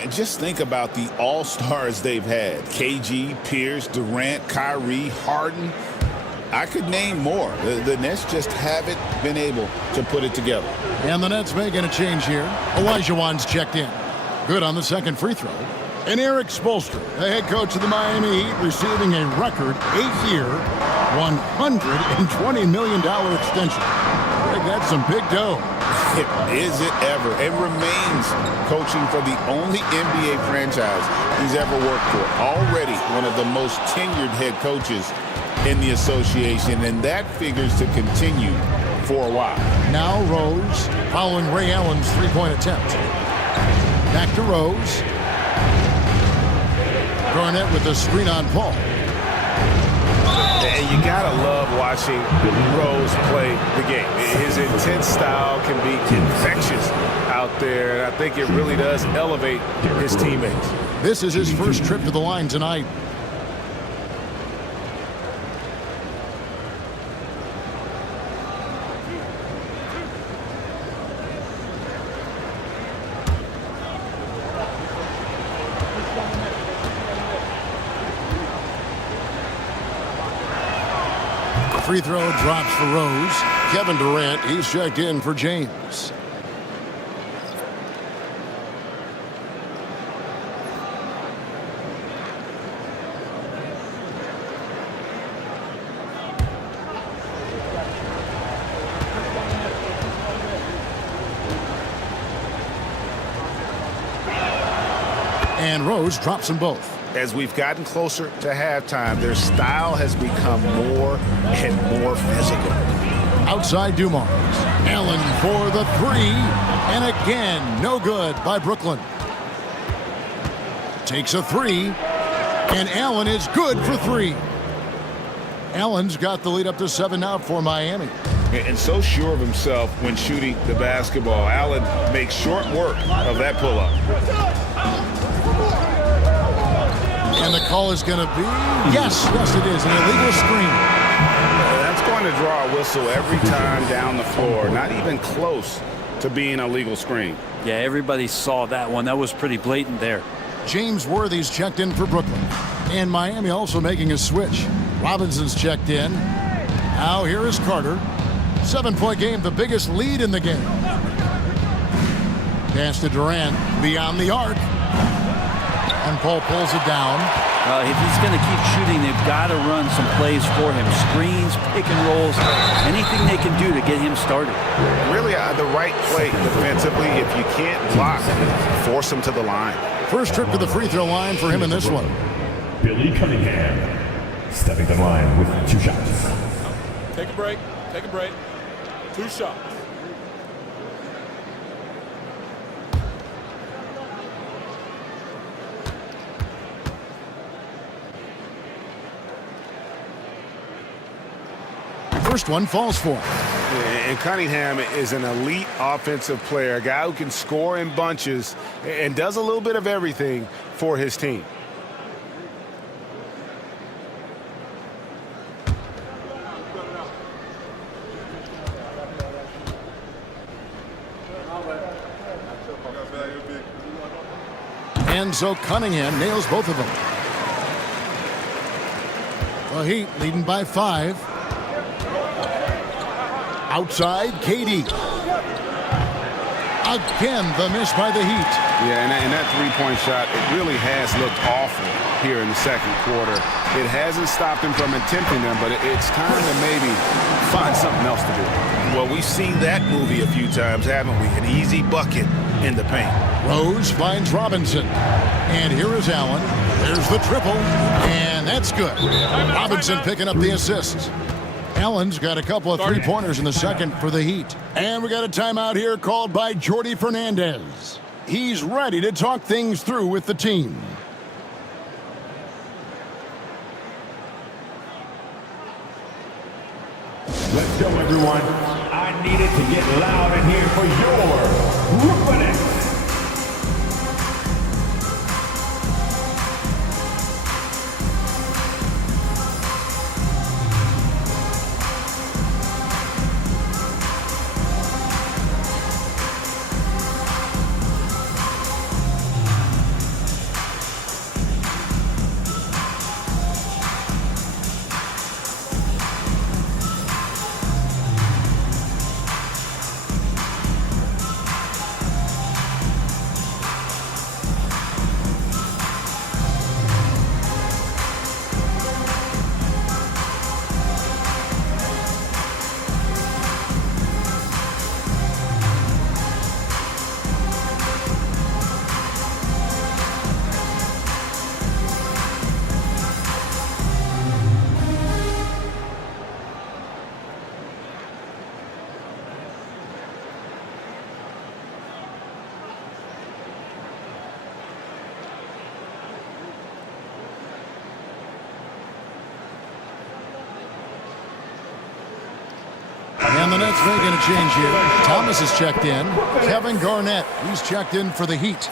And just think about the all-stars they've had. KG, Pierce, Durant, Kyrie, Harden. I could name more. The Nets just haven't been able to put it together. And the Nets making a change here. Elijah Wan's checked in. Good on the second free throw. And Eric Spoelstra, the head coach of the Miami Heat, receiving a record 8-year, $120 million extension. Greg, that's some big dough. Is it ever? It remains coaching for the only NBA franchise he's ever worked for. Already one of the most tenured head coaches in the association, and that figures to continue for a while. Now Rose following Ray Allen's three-point attempt. Back to Rose. Garnett with the screen on Paul. And you gotta love watching Rose play the game. His intense style can be infectious out there, and I think it really does elevate his teammates. This is his first trip to the line tonight. Free throw drops for Rose. Kevin Durant, he's checked in for James. And Rose drops them both. As we've gotten closer to halftime, their style has become more and more physical. Outside Dumars. Allen for the 3. And again, no good by Brooklyn. Takes a 3. And Allen is good for 3. Allen's got the lead up to 7 now for Miami. And so sure of himself when shooting the basketball. Allen makes short work of that pull-up. And the call is going to be, yes, it is, an illegal screen. That's going to draw a whistle every time down the floor. Not even close to being a legal screen. Yeah, everybody saw that one. That was pretty blatant there. James Worthy's checked in for Brooklyn. And Miami also making a switch. Robinson's checked in. Now here is Carter. 7-point game, the biggest lead in the game. Pass to Durant, beyond the arc. And Paul pulls it down. If he's going to keep shooting, they've got to run some plays for him. Screens, pick and rolls, anything they can do to get him started. Really the right play defensively. If you can't block, force him to the line. First trip to the free throw line for him in this one. Billy Cunningham stepping to the line with 2 shots. Take a break. Take a break. 2 shots. First one falls for him. And Cunningham is an elite offensive player, a guy who can score in bunches and does a little bit of everything for his team. And so Cunningham nails both of them. The Heat leading by 5. Outside, KD. Again, the miss by the Heat. Yeah, and that three-point shot, it really has looked awful here in the second quarter. It hasn't stopped him from attempting them, but it's time to maybe find something else to do. Well, we've seen that movie a few times, haven't we? An easy bucket in the paint. Rose finds Robinson. And here is Allen. There's the triple. And that's good. Robinson picking up the assist. Allen's got a couple of three-pointers in the second for the Heat. And we got a timeout here called by Jordi Fernandez. He's ready to talk things through with the team. Let's go, everyone. I need it to get loud in here for your Brooklyn Nets. And the Nets making a change here. Thomas is checked in. Kevin Garnett, he's checked in for the Heat.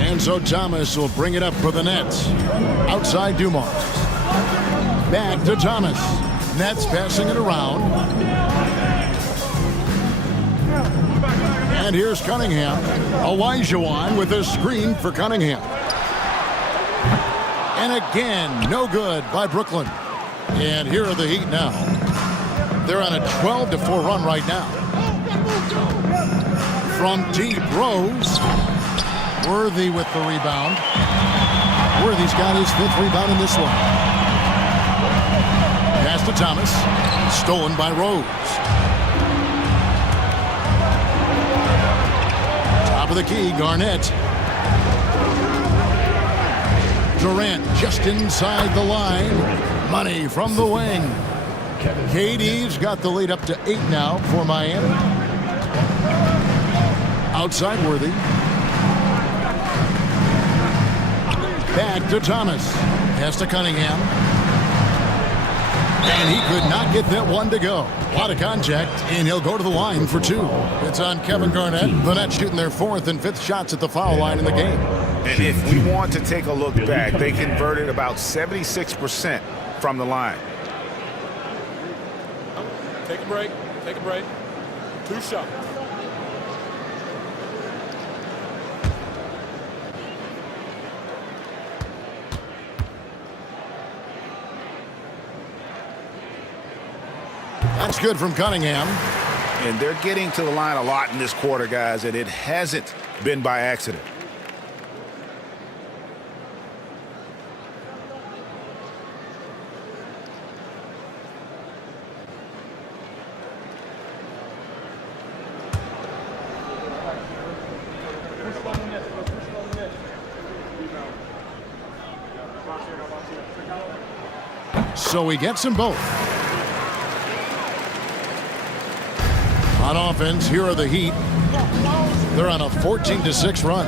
And so Thomas will bring it up for the Nets. Outside Dumars. Back to Thomas. Nets passing it around. And here's Cunningham. Olajuwon with a screen for Cunningham. And again, no good by Brooklyn. And here are the Heat now. They're on a 12-4 run right now. From deep, Rose. Worthy with the rebound. Worthy's got his 5th rebound in this one. Pass to Thomas. Stolen by Rose. Top of the key, Garnett. Durant just inside the line. Money from the wing. KD's got the lead up to 8 now for Miami. Outside Worthy. Back to Thomas. Pass to Cunningham. And he could not get that one to go. A lot of contact, and he'll go to the line for 2. It's on Kevin Garnett. The Nets shooting their 4th and 5th shots at the foul line in the game. And if we want to take a look back, they converted about 76% from the line. Take a break. Take a break. 2 shots. That's good from Cunningham. And they're getting to the line a lot in this quarter, guys, and it hasn't been by accident. So he gets them both. On offense, here are the Heat. They're on a 14-6 run.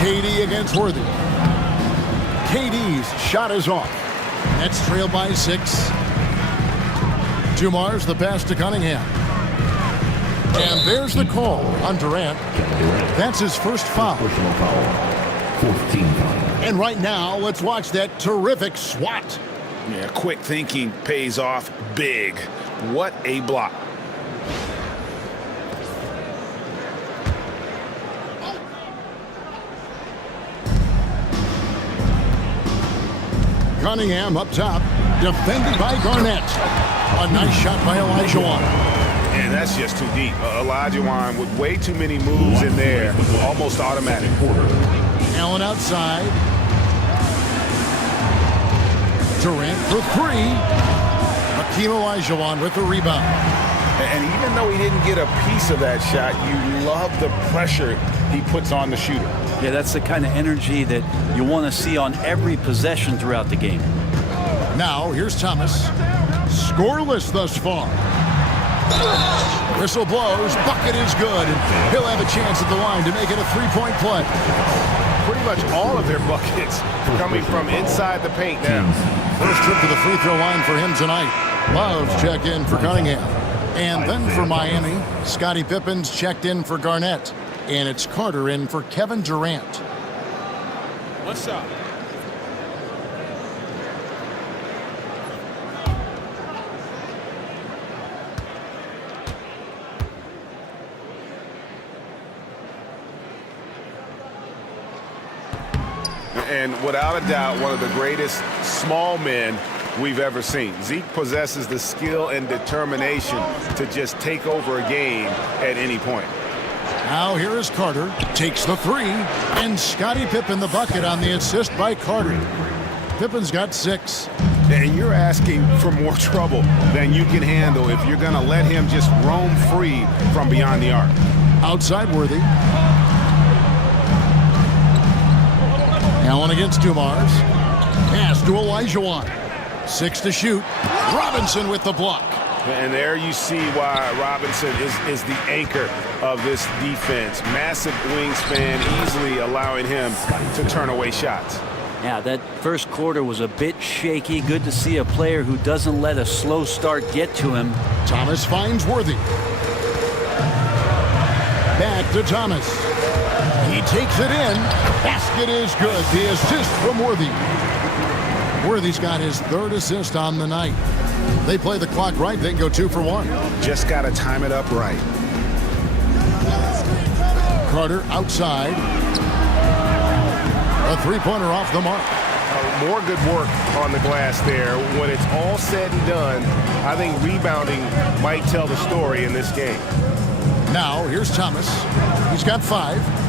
KD against Worthy. KD's shot is off. Nets trail by 6. Dumars the pass to Cunningham. And there's the call on Durant. That's his first foul. And right now, let's watch that terrific swat. Yeah, quick thinking pays off big. What a block. Cunningham up top, defended by Garnett. A nice shot by Olajuwon. And that's just too deep. Olajuwon with way too many moves in there, almost automatic. Allen outside. Durant for three. Hakeem Olajuwon with the rebound. And even though he didn't get a piece of that shot, you love the pressure he puts on the shooter. Yeah, that's the kind of energy that you want to see on every possession throughout the game. Now, here's Thomas. Scoreless thus far. Whistle blows. Bucket is good. And he'll have a chance at the line to make it a three-point play. Pretty much all of their buckets coming from inside the paint now. First trip to the free throw line for him tonight. Love's check in for Cunningham. And then for Miami, Scottie Pippen's checked in for Garnett. And it's Carter in for Kevin Durant. One shot. And without a doubt, one of the greatest small men we've ever seen. Zeke possesses the skill and determination to just take over a game at any point. Now here is Carter. Takes the three. And Scottie Pippen the bucket on the assist by Carter. Pippen's got 6. And you're asking for more trouble than you can handle if you're going to let him just roam free from beyond the arc. Outside Worthy. Allen against Dumars. Pass to Olajuwon. 6 to shoot. Robinson with the block. And there you see why Robinson is the anchor of this defense. Massive wingspan, easily allowing him to turn away shots. Yeah, that first quarter was a bit shaky. Good to see a player who doesn't let a slow start get to him. Thomas finds Worthy. Back to Thomas. He takes it in. Basket is good. The assist from Worthy. Worthy's got his 3rd assist on the night. They play the clock right. They can go 2 for 1. Just got to time it up right. Carter outside. A three-pointer off the mark. More good work on the glass there. When it's all said and done, I think rebounding might tell the story in this game. Now, here's Thomas. He's got 5.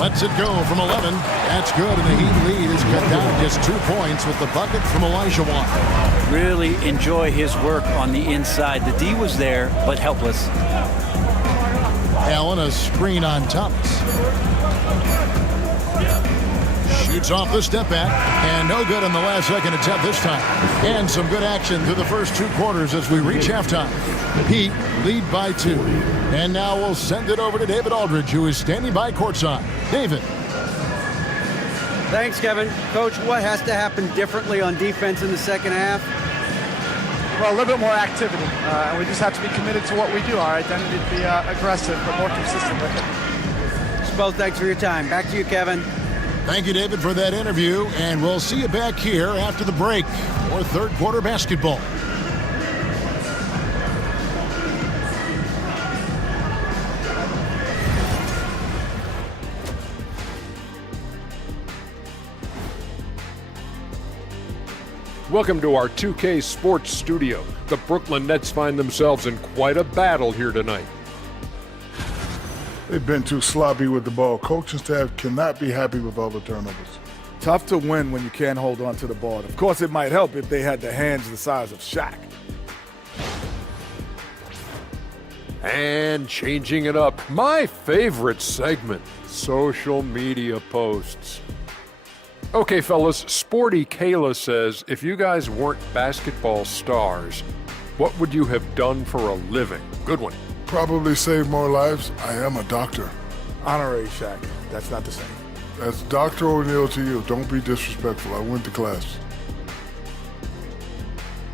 Lets it go from 11. That's good, and the Heat lead is cut down to just 2 points with the bucket from Olajuwon. Really enjoy his work on the inside. The D was there, but helpless. Allen, a screen on Thomas. Shoots off the step back, and no good on the last second attempt this time. And some good action through the first 2 quarters as we reach halftime. Heat lead by 2. And now we'll send it over to David Aldridge, who is standing by courtside. David. Thanks, Kevin. Coach, what has to happen differently on defense in the second half? Well, a little bit more activity. And we just have to be committed to what we do. Our identity to be aggressive, but more consistent with it. Both, thanks for your time. Back to you, Kevin. Thank you, David, for that interview. And we'll see you back here after the break for 3rd quarter basketball. Welcome to our 2K Sports studio. The Brooklyn Nets find themselves in quite a battle here tonight. They've been too sloppy with the ball. Coaching staff cannot be happy with all the turnovers. Tough to win when you can't hold on to the ball. Of course, it might help if they had the hands the size of Shaq. And changing it up, my favorite segment, social media posts. Okay, fellas, Sporty Kayla says, if you guys weren't basketball stars, what would you have done for a living? Good one. Probably save more lives. I am a doctor. Honorary Shaq. That's not the same. That's Dr. O'Neal to you. Don't be disrespectful. I went to class.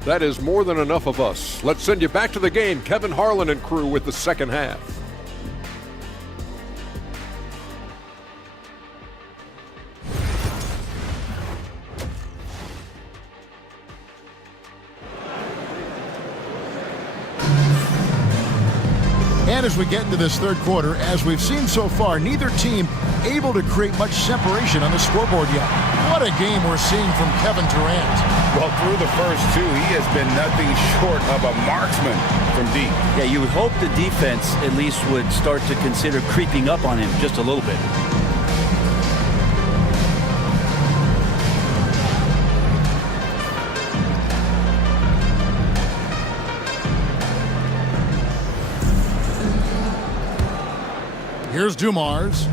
That is more than enough of us. Let's send you back to the game. Kevin Harlan and crew with the second half. And as we get into this 3rd quarter, as we've seen so far, neither team able to create much separation on the scoreboard yet. What a game we're seeing from Kevin Durant. Well, through the first 2, he has been nothing short of a marksman from deep. Yeah, you would hope the defense at least would start to consider creeping up on him just a little bit. Here's Dumars.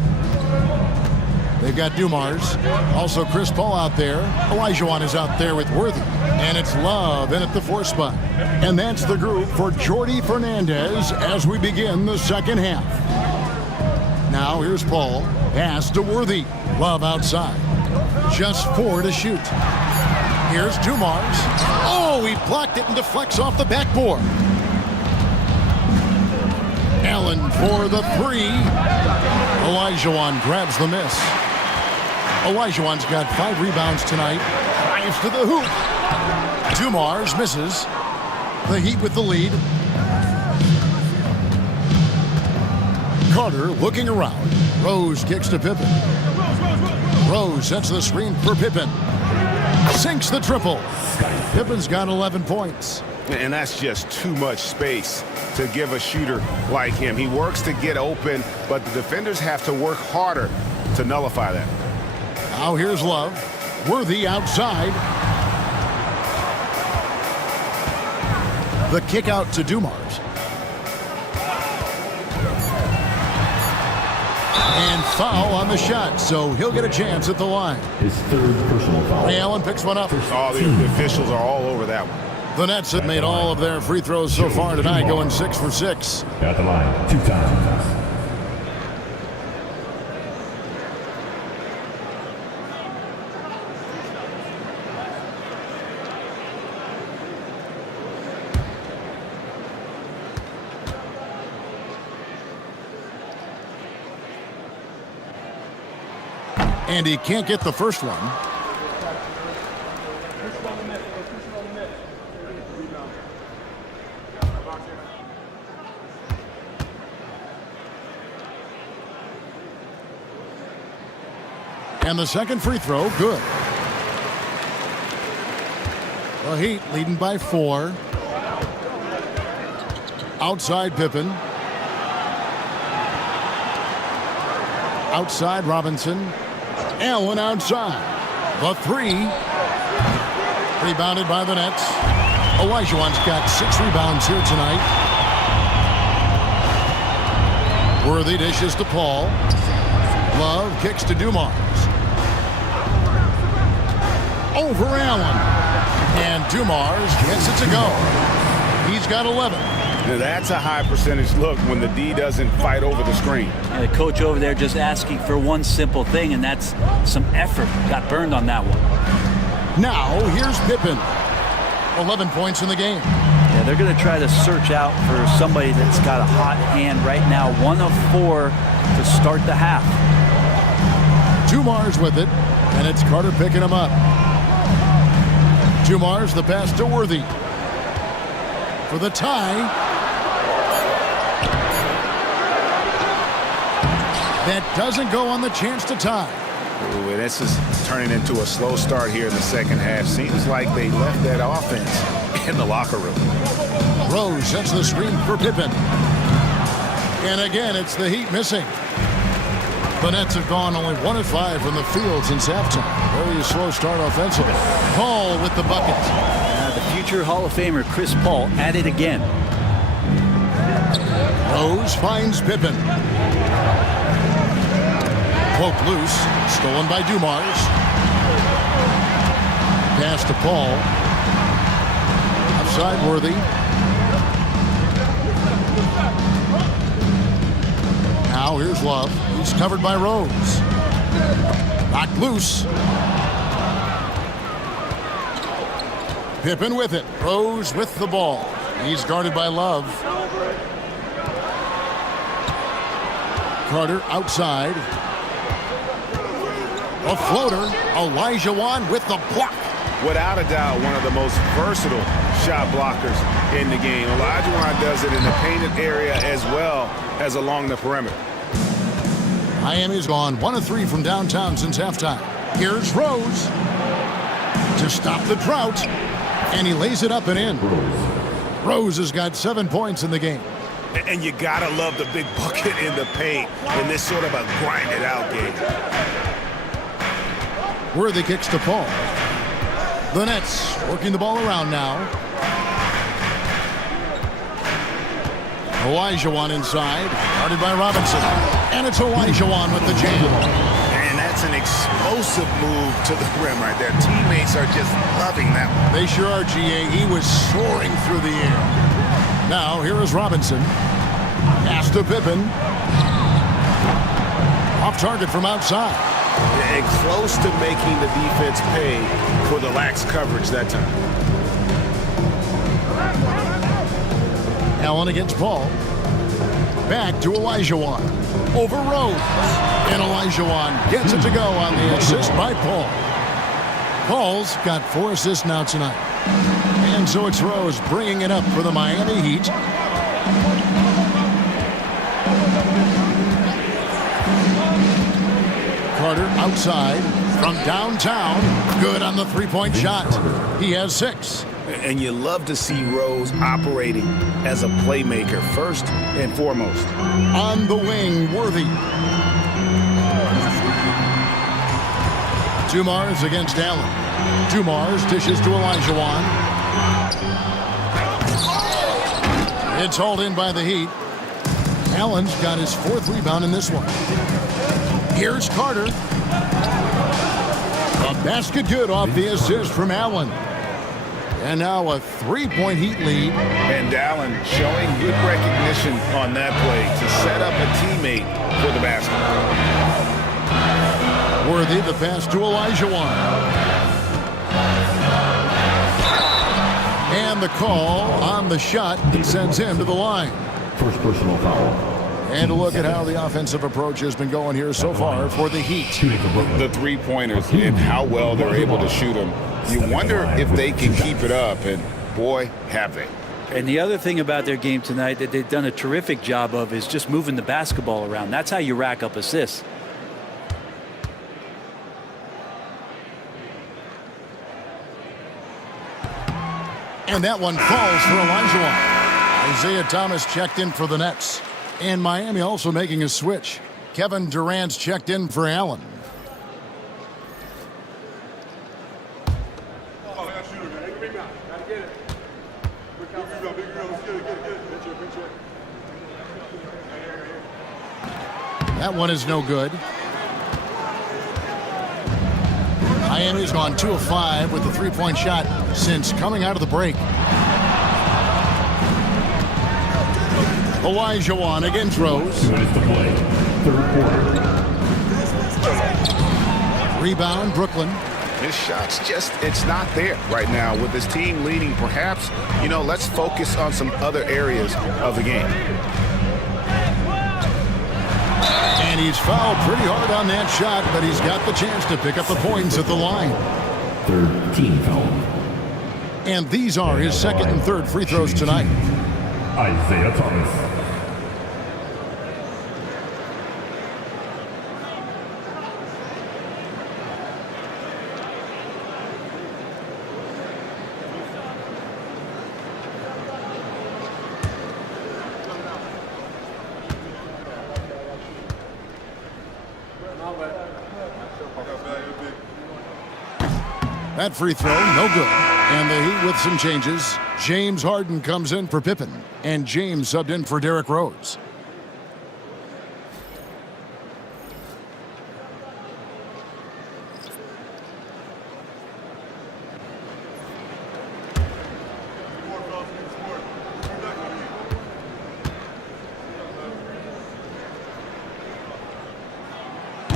They've got Dumars. Also Chris Paul out there. Olajuwon is out there with Worthy. And it's Love in at the 4 spot. And that's the group for Jordi Fernandez as we begin the second half. Now here's Paul. Pass to Worthy. Love outside. Just 4 to shoot. Here's Dumars. Oh, he blocked it and deflects off the backboard. Allen for the 3. Olajuwon grabs the miss. Olajuwon's got 5 rebounds tonight. Drives to the hoop. Dumars misses. The Heat with the lead. Carter looking around. Rose kicks to Pippen. Rose sets the screen for Pippen. Sinks the triple. Pippen's got 11 points. And that's just too much space to give a shooter like him. He works to get open, but the defenders have to work harder to nullify that. Now here's Love. Worthy outside. The kick out to Dumars. And foul on the shot, so he'll get a chance at the line. His 3rd personal foul. Ray Allen picks one up. Oh, the officials are all over that one. The Nets have made all of their free throws so far tonight, going 6 for 6. At the line, 2 times. And he can't get the first one. And the second free throw, good. The Heat leading by 4. Outside Pippen. Outside Robinson. Allen outside. The 3. Rebounded by the Nets. Olajuwon's got 6 rebounds here tonight. Worthy dishes to Paul. Love kicks to Dumars. Over Allen. And Dumars gets it to go. He's got 11. Now that's a high percentage look when the D doesn't fight over the screen. And the coach over there just asking for one simple thing, and that's some effort. Got burned on that one. Now here's Pippen. 11 points in the game. Yeah, they're going to try to search out for somebody that's got a hot hand right now. 1 of 4 to start the half. Dumars with it, and it's Carter picking him up. Dumars the pass to Worthy. For the tie. That doesn't go on the chance to tie. Ooh, this is turning into a slow start here in the second half. Seems like they left that offense in the locker room. Rose sets the screen for Pippen. And again, it's the Heat missing. The Nets have gone only 1 of 5 from the field since halftime. Very slow start offensively. Paul with the bucket. The future Hall of Famer Chris Paul at it again. Rose finds Pippen. Poked loose. Stolen by Dumars. Pass to Paul. Outside Worthy. Now here's Love. He's covered by Rose. Knocked loose. Pippen with it. Rose with the ball. He's guarded by Love. Carter outside. A floater. Olajuwon with the block. Without a doubt, one of the most versatile shot blockers in the game. Olajuwon does it in the painted area as well as along the perimeter. Miami's gone 1 of 3 from downtown since halftime. Here's Rose to stop the drought, and he lays it up and in. Rose has got 7 points in the game. And you gotta love the big bucket in the paint in this sort of a grinded-out game. Worthy kicks to Paul. The Nets working the ball around now. Olajuwon inside, guarded by Robinson. And it's Olajuwon with the jam. And that's an explosive move to the rim right there. Teammates are just loving that one. They sure are, GA. He was soaring through the air. Now, here is Robinson. Pass to Pippen. Off target from outside. And close to making the defense pay for the lax coverage that time. Allen against Paul. Back to Olajuwon. Over Rose. And Olajuwon gets it to go on the assist by Paul. Paul's got 4 assists now tonight. And so it's Rose bringing it up for the Miami Heat. Carter outside from downtown. Good on the three-point shot. He has 6. And you love to see Rose operating as a playmaker first and foremost. On the wing, Worthy. Dumars against Allen. Dumars dishes to Olajuwon. It's hauled in by the Heat. Allen's got his 4th rebound in this one. Here's Carter. A basket good off the assist from Allen. And now a 3-point Heat lead. And Allen showing good recognition on that play to set up a teammate for the basket. Worthy the pass to Olajuwon. And the call on the shot that sends him to the line. First personal foul. And a look at how the offensive approach has been going here so far for the Heat. The three-pointers and how well they're able to shoot them. You wonder if they can keep it up, and boy, have they. And the other thing about their game tonight that they've done a terrific job of is just moving the basketball around. That's how you rack up assists. And that one falls for Olajuwon. Isaiah Thomas checked in for the Nets. And Miami also making a switch. Kevin Durant's checked in for Allen. That one is no good. Miami's gone 2 of 5 with the 3-point shot since coming out of the break. Olajuwon against Rose. 2 minutes to play. 3rd quarter. Rebound, Brooklyn. His shot's just, it's not there right now with his team leading. Perhaps, let's focus on some other areas of the game. And he's fouled pretty hard on that shot, but he's got the chance to pick up the points at the line. 3rd team foul. And these are his 2nd and 3rd free throws tonight. Isaiah Thomas. That free throw, no good. And the Heat with some changes. James Harden comes in for Pippen. And James subbed in for Derrick Rose.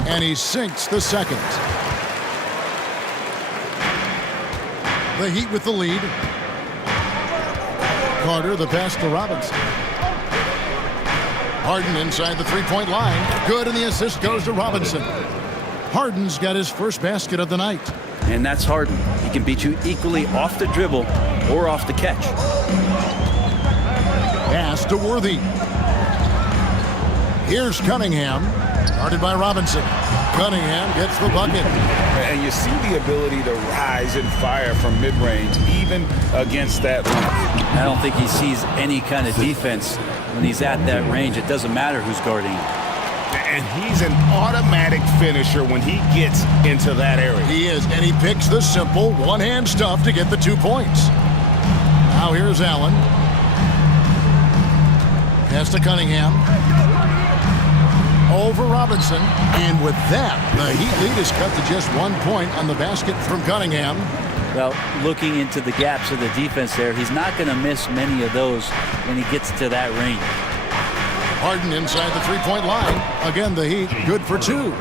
And he sinks the 2nd. The Heat with the lead. Carter, the pass to Robinson. Harden inside the 3-point line. Good, and the assist goes to Robinson. Harden's got his first basket of the night. And that's Harden. He can beat you equally off the dribble or off the catch. Pass to Worthy. Here's Cunningham. Guarded by Robinson. Cunningham gets the bucket. And you see the ability to rise and fire from mid-range, even against that length. I don't think he sees any kind of defense when he's at that range. It doesn't matter who's guarding him. And he's an automatic finisher when he gets into that area. He is, and he picks the simple one-hand stuff to get the 2 points. Now here's Allen. Pass to Cunningham. over Robinson. And with that, the Heat lead is cut to just 1 point on the basket from Cunningham. Well, looking into the gaps of the defense there, he's not going to miss many of those when he gets to that range. Harden inside the three-point line. Again, the Heat good for 2.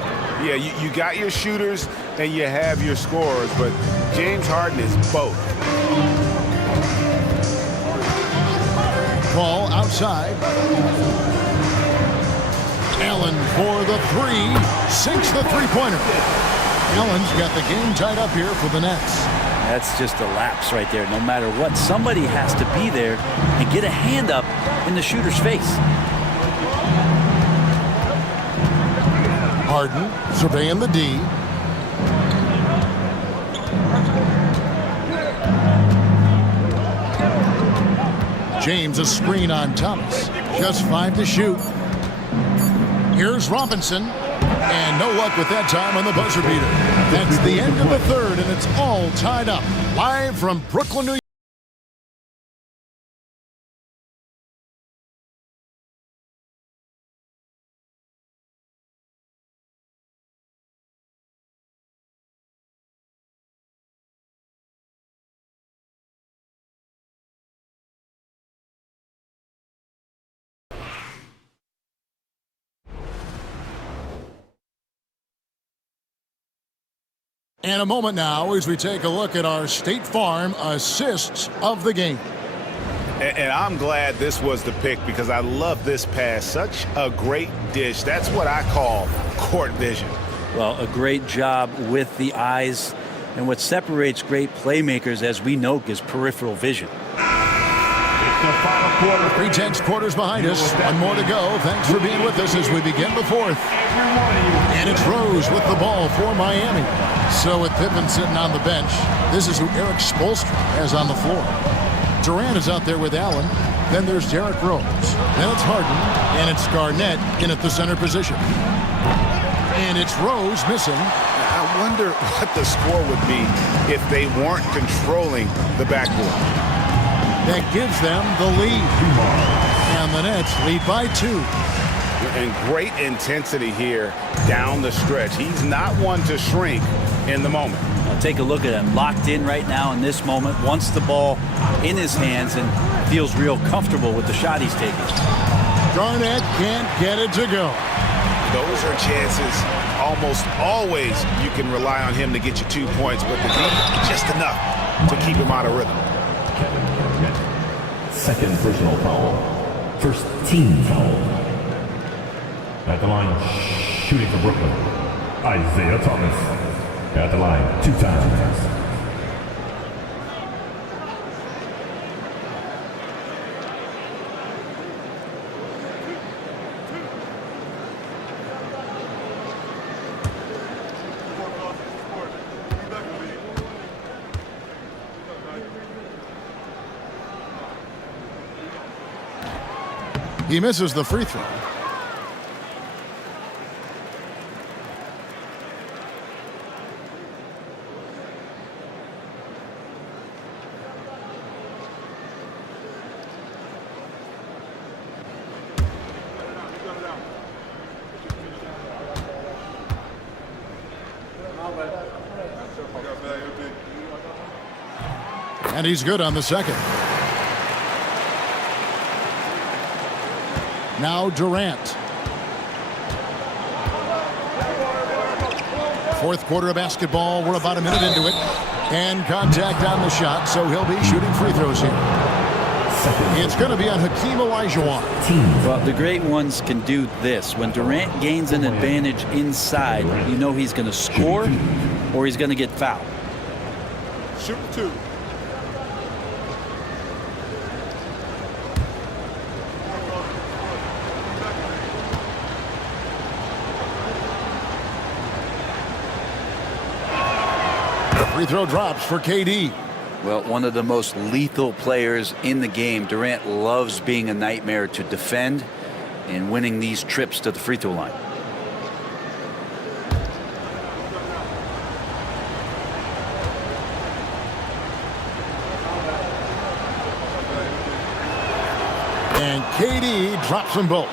Yeah, you got your shooters and you have your scorers, but James Harden is both. Ball outside. Allen for the 3. Sinks the three-pointer. Allen's got the game tied up here for the Nets. That's just a lapse right there. No matter what, somebody has to be there and get a hand up in the shooter's face. Harden surveying the D. James a screen on Thomas. Just 5 to shoot. Here's Robinson. And no luck with that time on the buzzer beater. That's the end of the third, and it's all tied up. Live from Brooklyn, New York. And a moment now as we take a look at our State Farm assists of the game. And I'm glad this was the pick because I love this pass. Such a great dish. That's what I call court vision. Well, a great job with the eyes. And what separates great playmakers, as we know, is peripheral vision. Pretense quarters behind us. 1 more to go. Thanks for being with us as we begin the fourth. And it's Rose with the ball for Miami. So with Pippen sitting on the bench, this is who Eric Spoelstra has on the floor. Durant is out there with Allen. Then there's Derrick Rose. Then it's Harden. And it's Garnett in at the center position. And it's Rose missing. I wonder what the score would be if they weren't controlling the backboard. That gives them the lead. And the Nets lead by 2. And great intensity here down the stretch. He's not one to shrink in the moment. Now take a look at him. Locked in right now in this moment. Wants the ball in his hands and feels real comfortable with the shot he's taking. Garnett can't get it to go. Those are chances almost always you can rely on him to get you 2 points, but the D just enough to keep him out of rhythm. Second personal foul. First team foul. At the line, shooting for Brooklyn, Isaiah Thomas. At the line, 2 times. He misses the free throw. And he's good on the second. Now Durant. Fourth quarter of basketball. We're about a minute into it. And contact on the shot, so he'll be shooting free throws here. It's going to be on Hakeem Olajuwon. Well, the great ones can do this. When Durant gains an advantage inside, you know he's going to score or he's going to get fouled. Shoot 2. Free throw drops for KD. Well, one of the most lethal players in the game. Durant loves being a nightmare to defend and winning these trips to the free throw line. And KD drops them both.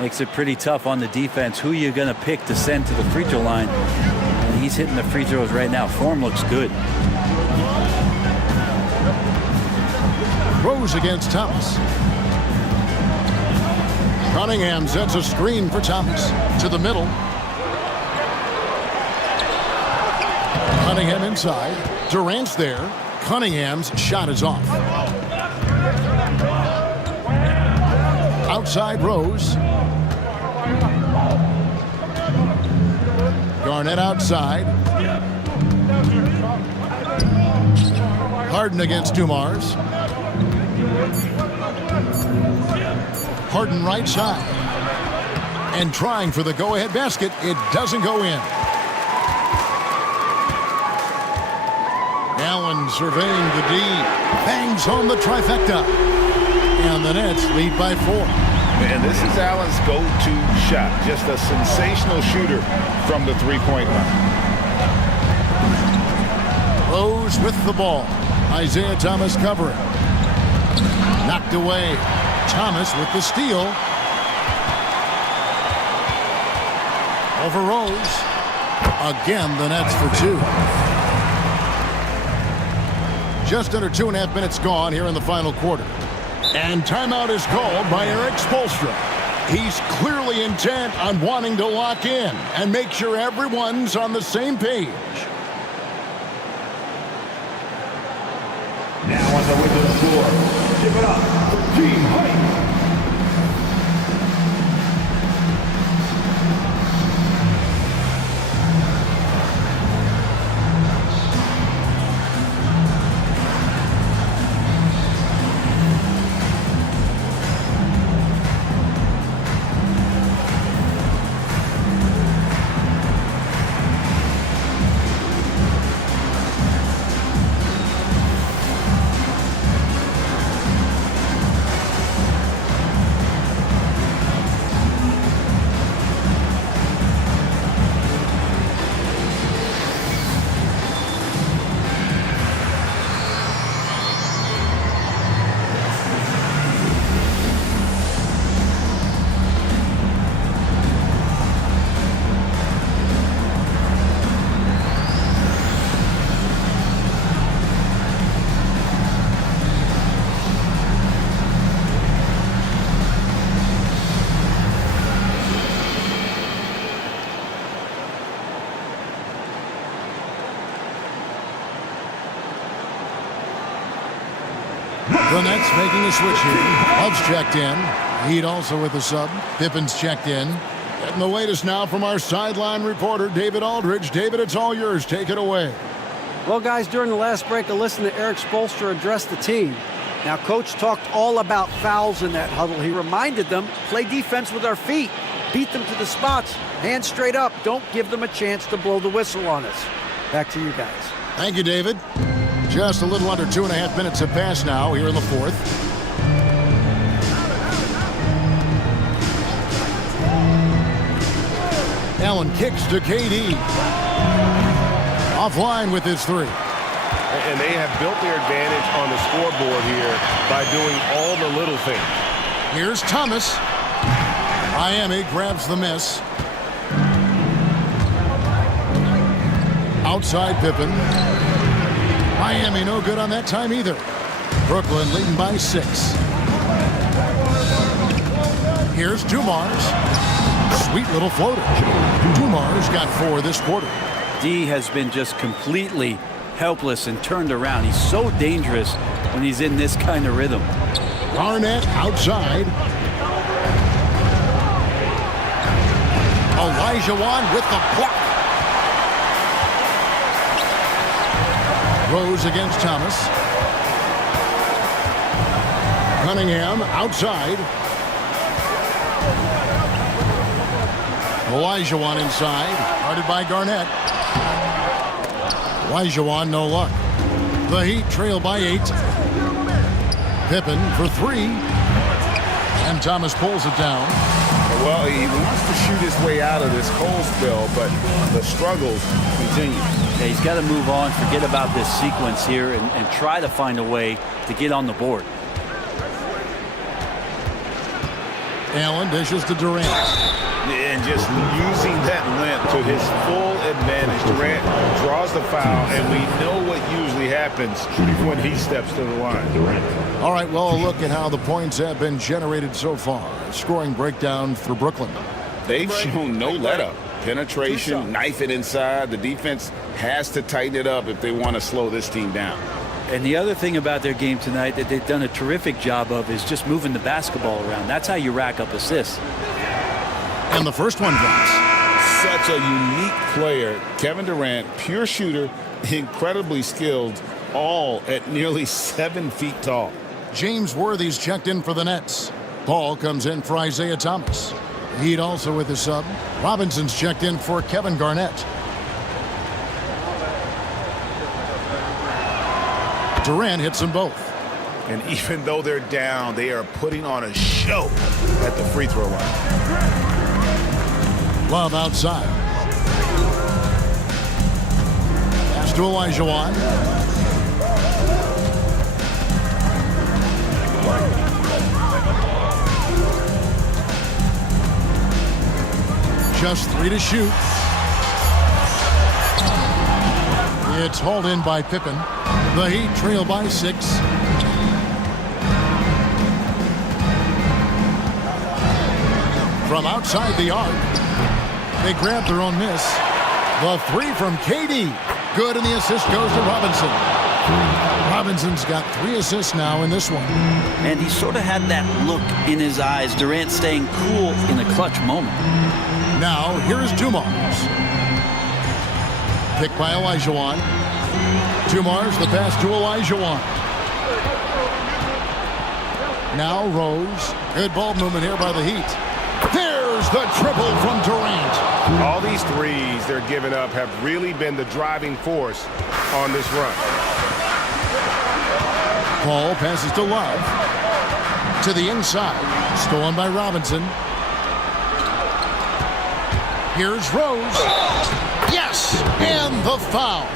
Makes it pretty tough on the defense. Who you going to pick to send to the free throw line? And he's hitting the free throws right now. Form looks good. Rose against Thomas. Cunningham sets a screen for Thomas. To the middle. Cunningham inside. Durant's there. Cunningham's shot is off. Outside Rose. Garnett outside. Harden against Dumars. Harden right side. And trying for the go-ahead basket. It doesn't go in. Allen surveying the D. Bangs home the trifecta. And the Nets lead by 4. And this is Allen's go-to shot. Just a sensational shooter from the three-point line. Rose with the ball. Isaiah Thomas covering. Knocked away. Thomas with the steal. Over Rose. Again, the Nets for 2. Just under 2.5 minutes gone here in the final quarter. And timeout is called by Eric Spoelstra. He's clearly intent on wanting to lock in and make sure everyone's on the same page. Now on the window score, give it up for Team Height. The Nets making a switch here. Love's checked in. Heat also with the sub. Pippen's checked in. And the latest now from our sideline reporter, David Aldridge. David, it's all yours. Take it away. Well, guys, during the last break, I listened to Eric Spoelstra address the team. Now, Coach talked all about fouls in that huddle. He reminded them, play defense with our feet. Beat them to the spots. Hands straight up. Don't give them a chance to blow the whistle on us. Back to you guys. Thank you, David. Just a little under 2.5 minutes have passed now here in the fourth. Allen kicks to KD. Offline with his three. And they have built their advantage on the scoreboard here by doing all the little things. Here's Thomas. Miami grabs the miss. Outside Pippen. Miami no good on that time either. Brooklyn leading by 6. Here's Dumars. Sweet little floater. Dumars got 4 this quarter. D has been just completely helpless and turned around. He's so dangerous when he's in this kind of rhythm. Garnett outside. Olajuwon with the block. Rose against Thomas. Cunningham outside. Olajuwon inside. Guarded by Garnett. Olajuwon no luck. The Heat trail by 8. Pippen for 3. And Thomas pulls it down. Well, he wants to shoot his way out of this cold spell, but the struggles continue. Yeah, he's got to move on, forget about this sequence here, and try to find a way to get on the board. Allen dishes to Durant. And just using that length to his full advantage. Durant draws the foul, and we know what usually happens when he steps to the line. All right, well, a look at how the points have been generated so far. Scoring breakdown for Brooklyn. They've shown no let-up. Penetration, knife it inside. The defense has to tighten it up if they want to slow this team down. And the other thing about their game tonight that they've done a terrific job of is just moving the basketball around. That's how you rack up assists. And the first one drops. Such a unique player. Kevin Durant, pure shooter, incredibly skilled, all at nearly 7 feet tall. James Worthy's checked in for the Nets. Paul comes in for Isaiah Thomas. Heat also with the sub. Robinson's checked in for Kevin Garnett. Durant hits them both. And even though they're down, they are putting on a show at the free throw line. Love outside. Pass to Olajuwon. Just 3 to shoot. It's hauled in by Pippen. The Heat trail by 6. From outside the arc, they grab their own miss. The 3 from KD. Good, and the assist goes to Robinson. Robinson's got 3 assists now in this one. And he sort of had that look in his eyes. Durant staying cool in a clutch moment. Now, here's Dumars. Picked by Olajuwon. Dumars, the pass to Olajuwon. Now Rose. Good ball movement here by the Heat. There's the triple from Durant. All these threes they're giving up have really been the driving force on this run. Paul passes to Love. To the inside. Stolen by Robinson. Here's Rose. Yes! And the foul.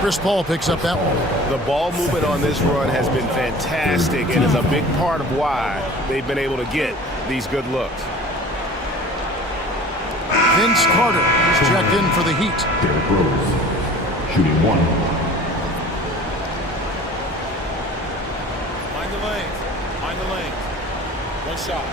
Chris Paul picks up that one. The ball movement on this run has been fantastic and is a big part of why they've been able to get these good looks. Vince Carter is checked in for the Heat. Derrick Rose, shooting 1. Mind the lanes. Mind the lanes. One shot.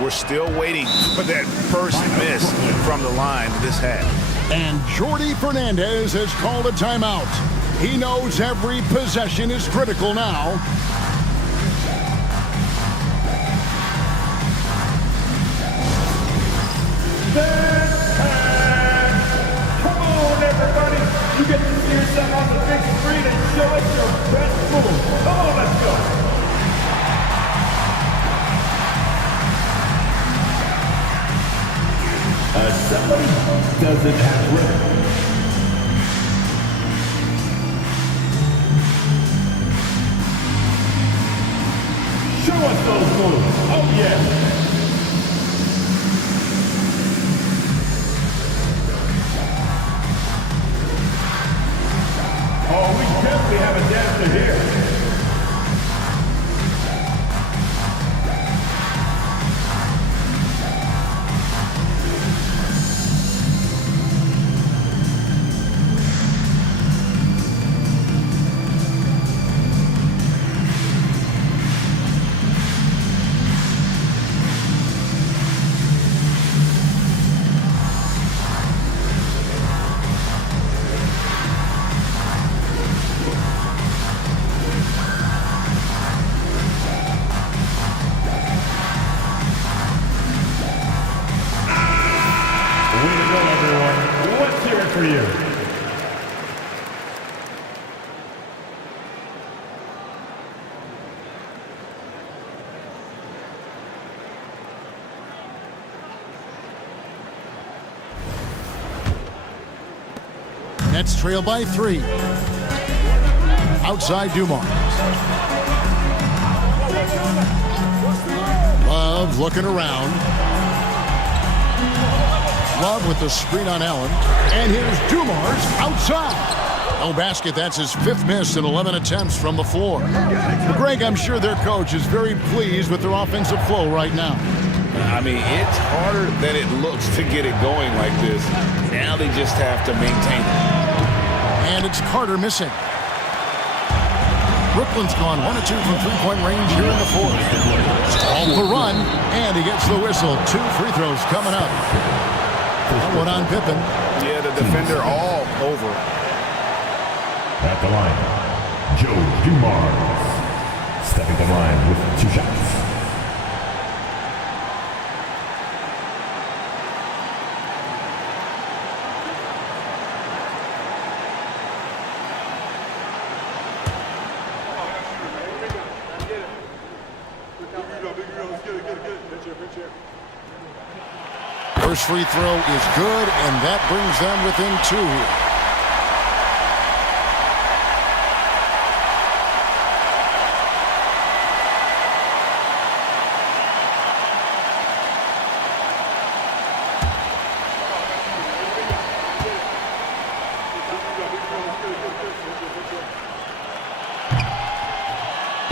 We're still waiting for that first miss from the line this half. And Jordi Fernandez has called a timeout. He knows every possession is critical now. Come on, everybody. You get to see yourself on the big screen and show us your best move. Come on, let's go. Somebody doesn't have rhythm. Show us those moves. Oh, yeah. Oh, we definitely have a dancer here. For you. Nets trail by 3. Outside Dumars. Love looking around. Love with the screen on Allen. And here's Dumars outside. No basket. That's his 5th miss in 11 attempts from the floor. Well, Greg, I'm sure their coach is very pleased with their offensive flow right now. I mean, it's harder than it looks to get it going like this. Now they just have to maintain it. And it's Carter missing. Brooklyn's gone 1 of 2 from three-point range here in the 4th. Called the run, and he gets the whistle. 2 free throws coming up. That one on Pippen. Yeah, the defender all over. At the line, Joe Dumars. Stepping the line with 2 shots. First free throw is good, and that brings them within 2.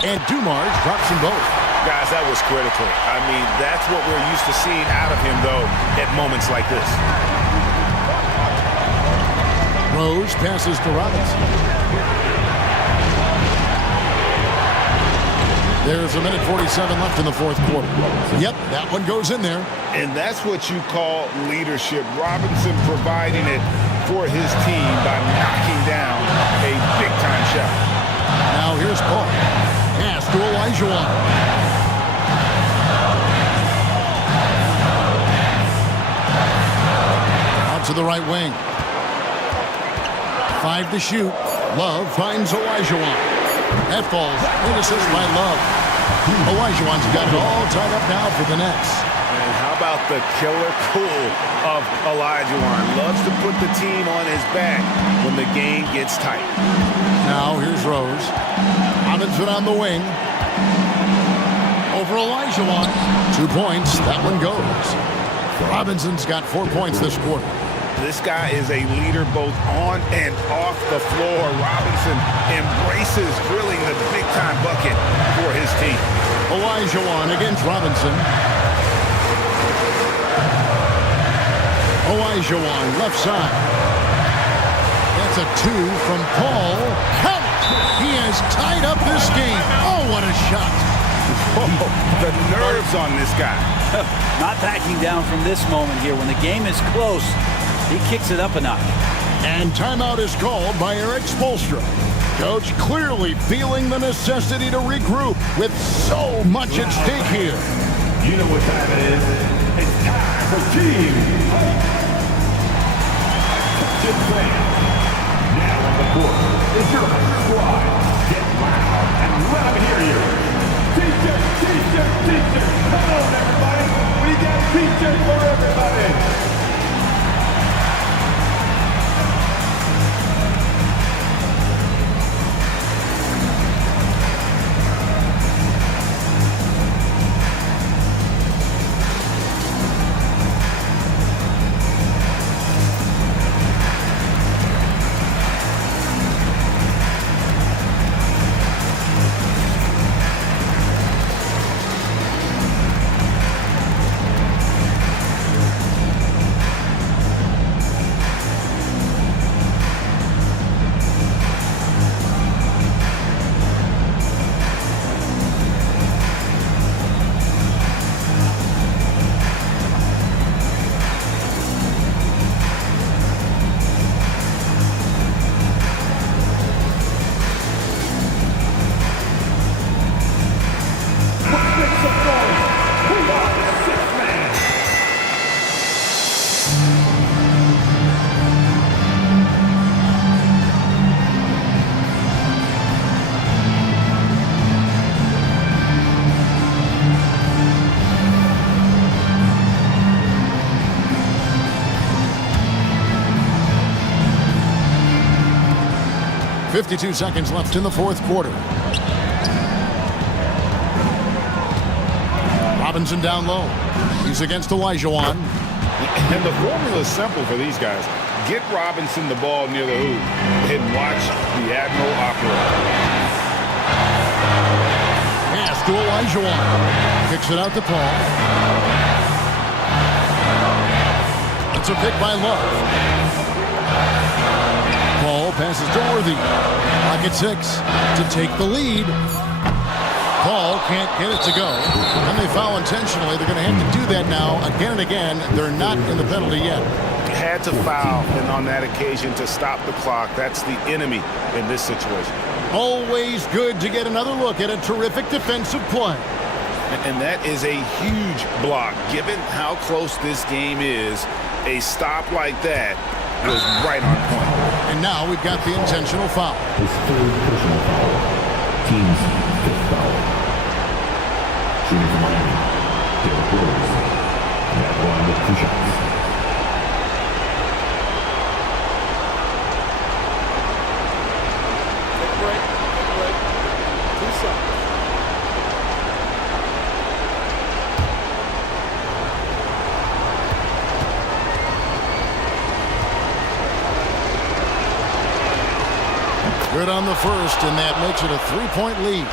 And Dumars drops them both. Guys, that was critical. I mean, that's what we're used to seeing out of him, though, at moments like this. Rose passes to Robinson. There's 1:47 left in the 4th quarter. Yep, that one goes in there. And that's what you call leadership. Robinson providing it for his team by knocking down a big-time shot. Now here's Paul. Pass to Olajuwon. Out to the right wing. 5 to shoot. Love finds Olajuwon. That falls. Good assist by Love. Olajuwon's got it all tied up now for the Nets. And how about the killer cool of Olajuwon? Loves to put the team on his back when the game gets tight. Now here's Rose. Robinson on the wing. Over Olajuwon. 2 points. That one goes. Robinson's got 4 points this quarter. This guy is a leader both on and off the floor. Robinson embraces drilling the big-time bucket for his team. Olajuwon against Robinson. Olajuwon left side. That's a 2 from Paul. Count it! He has tied up this game. Oh, what a shot. Oh, the nerves on this guy. Not backing down from this moment here. When the game is close, he kicks it up a notch. And timeout is called by Eric Spoelstra. Coach clearly feeling the necessity to regroup with so much at stake here. You know what time it is. It's time for team fight. Just playing. Now on the court is your squad. Get loud and let them hear you. Teacher, teacher, teacher. Come on, everybody. We got teachers for everybody. .52 seconds left in the 4th quarter. Robinson down low. He's against Olajuwon. And the formula is simple for these guys. Get Robinson the ball near the hoop and watch the Admiral operate. Pass to Olajuwon. Kicks it out to Paul. It's a pick by Love. Paul passes to Worthy. Pocket 6 to take the lead. Paul can't get it to go. And they foul intentionally. They're going to have to do that now again and again. They're not in the penalty yet. Had to foul, and on that occasion to stop the clock. That's the enemy in this situation. Always good to get another look at a terrific defensive play. And that is a huge block. Given how close this game is, a stop like that was right on point. And now we've got the intentional foul. His third personal foul. Team's fifth foul. Shooting from Miami, Derrick Rose. That one with 2 shots. Good on the first, and that makes it a 3-point lead.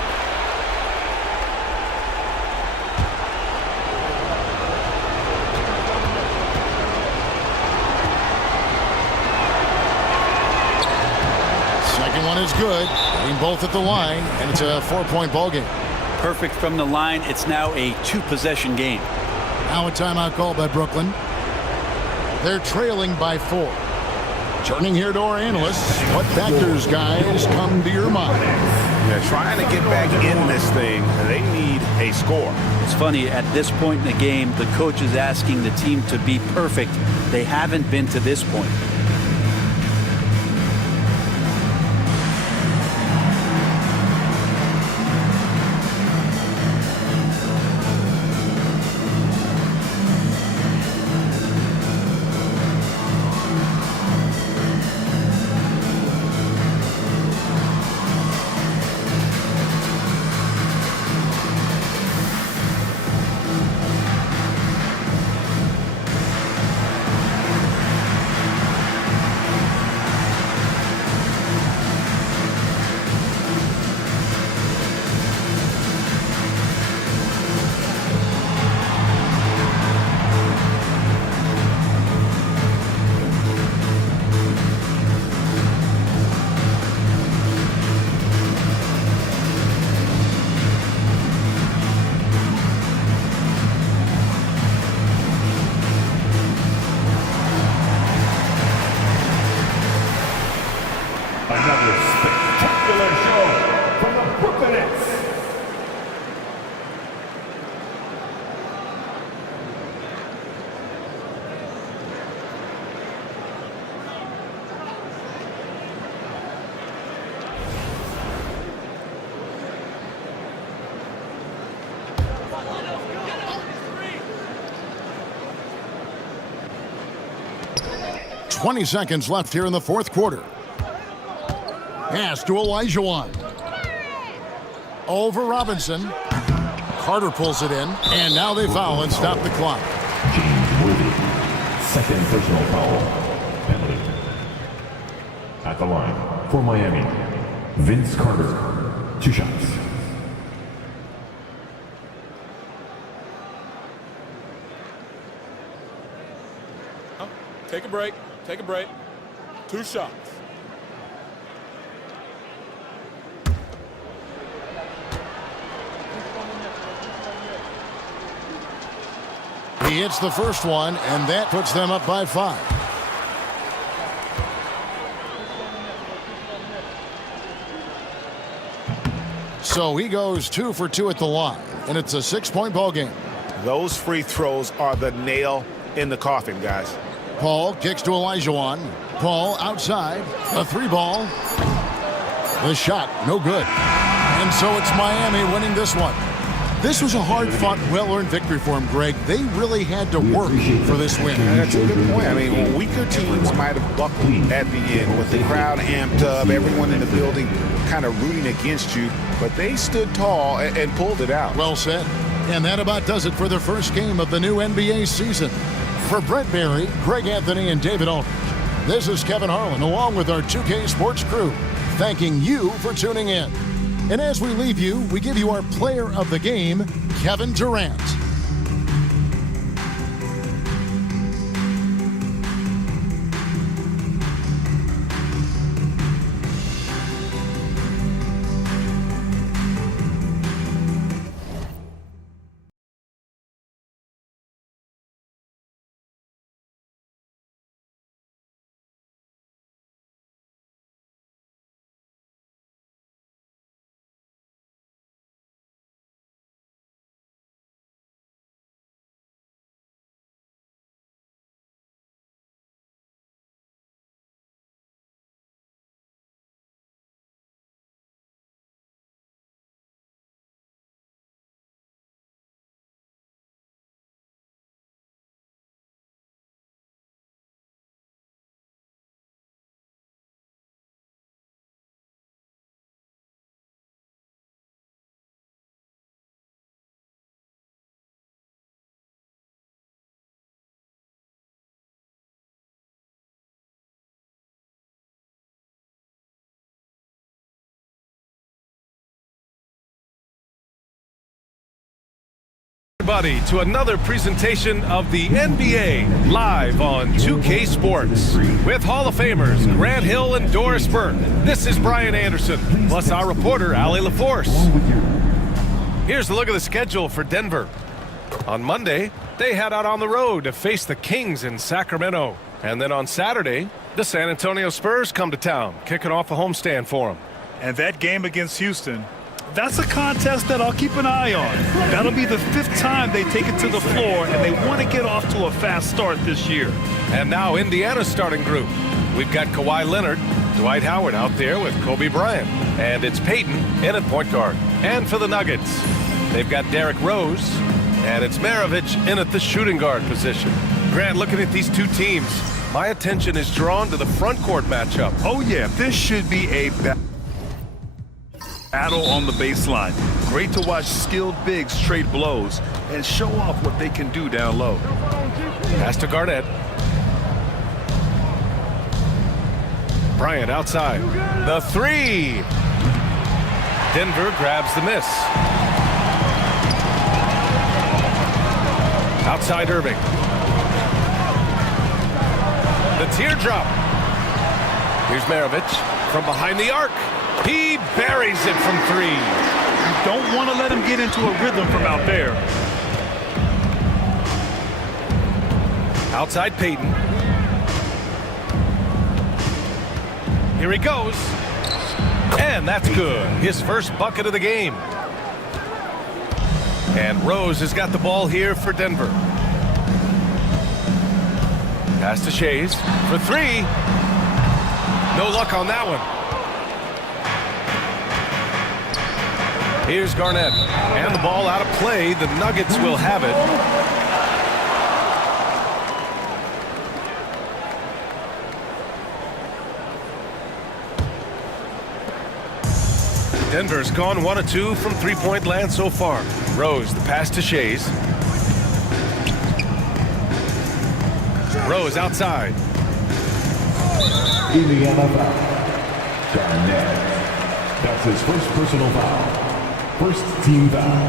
Second one is good. Getting both at the line, and it's a 4-point ball game. Perfect from the line. It's now a 2-possession game. Now a timeout call by Brooklyn. They're trailing by 4. Turning here to our analysts, what factors, guys, come to your mind? Yeah, trying to get back in this thing, they need a score. It's funny, at this point in the game, the coach is asking the team to be perfect. They haven't been to this point. Another spectacular show from the Brooklyn Nets. .20 seconds left here in the fourth quarter. Pass to Olajuwon. Over Robinson. Carter pulls it in, and now they foul and stop the clock. James Worthy, second personal foul. Penalty. At the line for Miami, Vince Carter, 2 shots. Take a break. Take a break. 2 shots. He hits the first one, and that puts them up by 5. So he goes 2 for 2 at the line, and it's a 6-point ball game. Those free throws are the nail in the coffin, guys. Paul kicks to Olajuwon. Paul outside. A 3-ball. The shot, no good. And so it's Miami winning this one. This was a hard-fought, well-earned victory for him, Greg. They really had to work for this win. That's a good point. I mean, weaker teams might have buckled at the end with the crowd amped up, everyone in the building kind of rooting against you, but they stood tall and pulled it out. Well said. And that about does it for the first game of the new NBA season. For Brent Berry, Greg Anthony, and David Aldridge, this is Kevin Harlan, along with our 2K Sports crew, thanking you for tuning in. And as we leave you, we give you our player of the game, Kevin Durant. Everybody to another presentation of the NBA live on 2K Sports with Hall of Famers Grant Hill and Doris Burke. This is Brian Anderson, plus our reporter Allie LaForce. Here's a look at the schedule for Denver. On Monday, they head out on the road to face the Kings in Sacramento. And then on Saturday, the San Antonio Spurs come to town, kicking off a homestand for them. And that game against Houston, that's a contest that I'll keep an eye on. That'll be the 5th time they take it to the floor, and they want to get off to a fast start this year. And now Indiana's starting group. We've got Kawhi Leonard, Dwight Howard out there with Kobe Bryant, and it's Peyton in at point guard. And for the Nuggets, they've got Derrick Rose, and it's Maravich in at the shooting guard position. Grant, looking at these two teams, my attention is drawn to the front court matchup. Oh yeah, this should be a battle on the baseline. Great to watch skilled bigs trade blows and show off what they can do down low. Pass to Garnett. Bryant outside. The three. Denver grabs the miss. Outside Irving. The teardrop. Here's Maravich from behind the arc. He buries it from three. You don't want to let him get into a rhythm from out there. Outside Peyton. Here he goes. And that's good. His first bucket of the game. And Rose has got the ball here for Denver. Pass to Shays for three. No luck on that one. Here's Garnett, and the ball out of play. The Nuggets will have it. Denver's gone 1 of 2 from three-point land so far. Rose, the pass to Shays. Rose outside. Indiana foul. Garnett. That's his first personal foul. First team foul.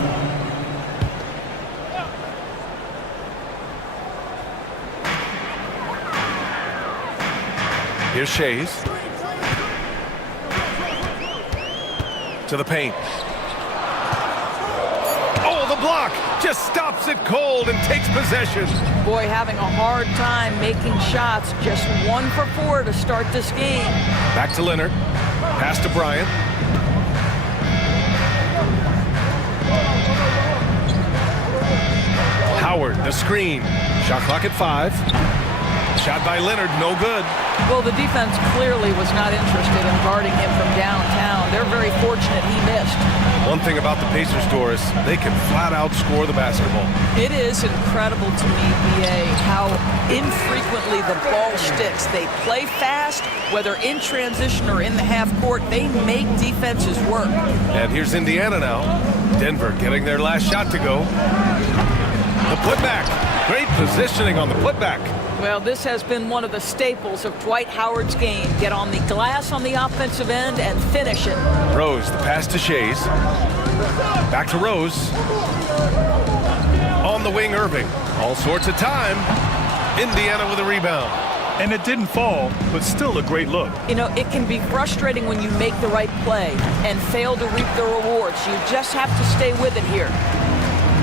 Here's Shays. To the paint. Oh, the block! Just stops it cold and takes possession. Boy, having a hard time making shots. Just 1 for 4 to start this game. Back to Leonard. Pass to Bryant. Howard, the screen. Shot clock at 5. Shot by Leonard, no good. Well, the defense clearly was not interested in guarding him from downtown. They're very fortunate he missed. One thing about the Pacers, Doris, they can flat out score the basketball. It is incredible to me, B.A., how infrequently the ball sticks. They play fast, whether in transition or in the half court. They make defenses work. And here's Indiana now. Denver getting their last shot to go. The putback. Great positioning on the putback. Well, this has been one of the staples of Dwight Howard's game. Get on the glass on the offensive end and finish it. Rose, the pass to Shays. Back to Rose. On the wing, Irving. All sorts of time. Indiana with a rebound. And it didn't fall, but still a great look. You know, it can be frustrating when you make the right play and fail to reap the rewards. You just have to stay with it here.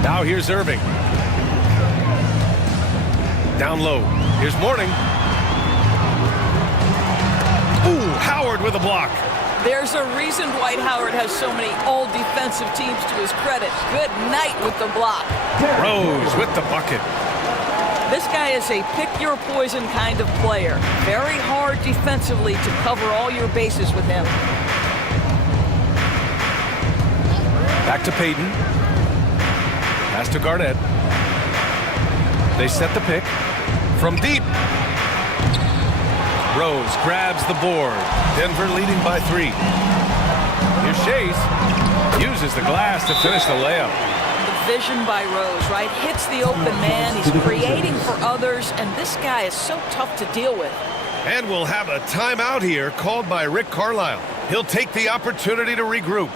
Now here's Irving. Down low. Here's Mourning. Ooh, Howard with a block. There's a reason Dwight Howard has so many all-defensive teams to his credit. Good night with the block. Rose with the bucket. This guy is a pick-your-poison kind of player. Very hard defensively to cover all your bases with him. Back to Payton. Pass to Garnett. They set the pick. From deep. Rose grabs the board. Denver leading by 3. Here's Shays. Uses the glass to finish the layup. The vision by Rose, right? Hits the open man. He's creating for others, and this guy is so tough to deal with. And we'll have a timeout here called by Rick Carlisle. He'll take the opportunity to regroup.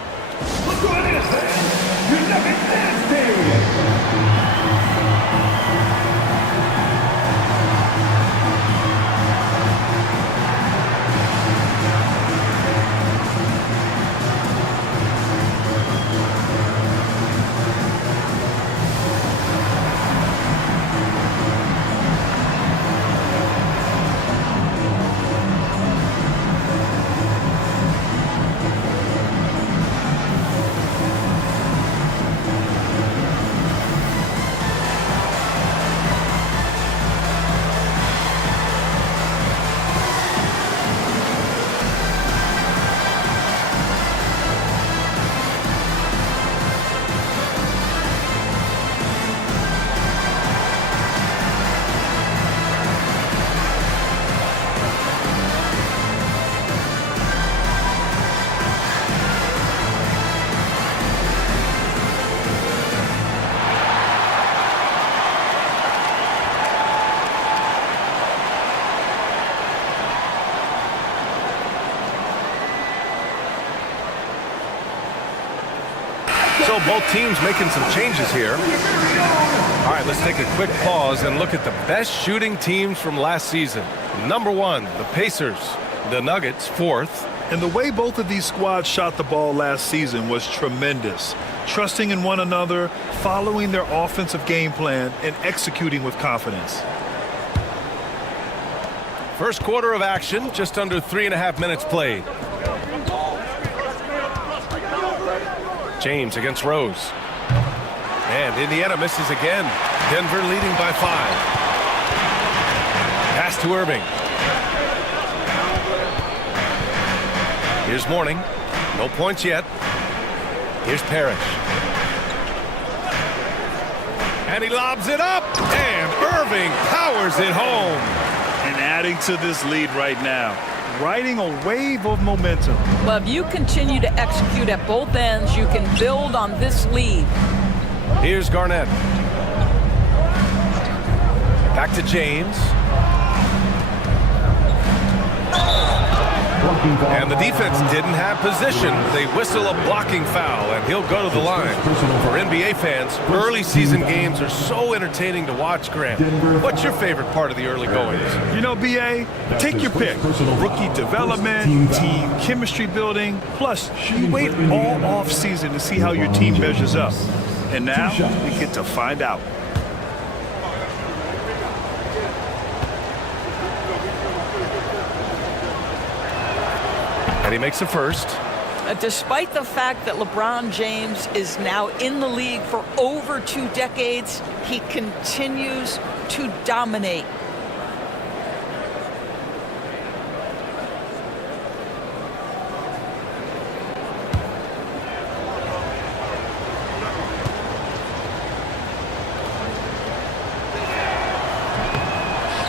So both teams making some changes here. All right, let's take a quick pause and look at the best shooting teams from last season. Number 1, the Pacers. The Nuggets, 4th. And the way both of these squads shot the ball last season was tremendous. Trusting in one another, following their offensive game plan, and executing with confidence. First quarter of action, just under 3.5 minutes played. James against Rose. And Indiana misses again. Denver leading by 5. Pass to Irving. Here's Mourning. No points yet. Here's Parrish. And he lobs it up. And Irving powers it home. And adding to this lead right now. Riding a wave of momentum. Well, if you continue to execute at both ends, you can build on this lead. Here's Garnett. Back to James. And the defense didn't have position. They whistle a blocking foul, and he'll go to the line. For NBA fans, early season games are so entertaining to watch, Grant. What's your favorite part of the early goings? You know, BA, take your pick. Rookie development, team chemistry building. Plus, you wait all off season to see how your team measures up. And now we get to find out. And he makes the first. Despite the fact that LeBron James is now in the league for over 2 decades, he continues to dominate.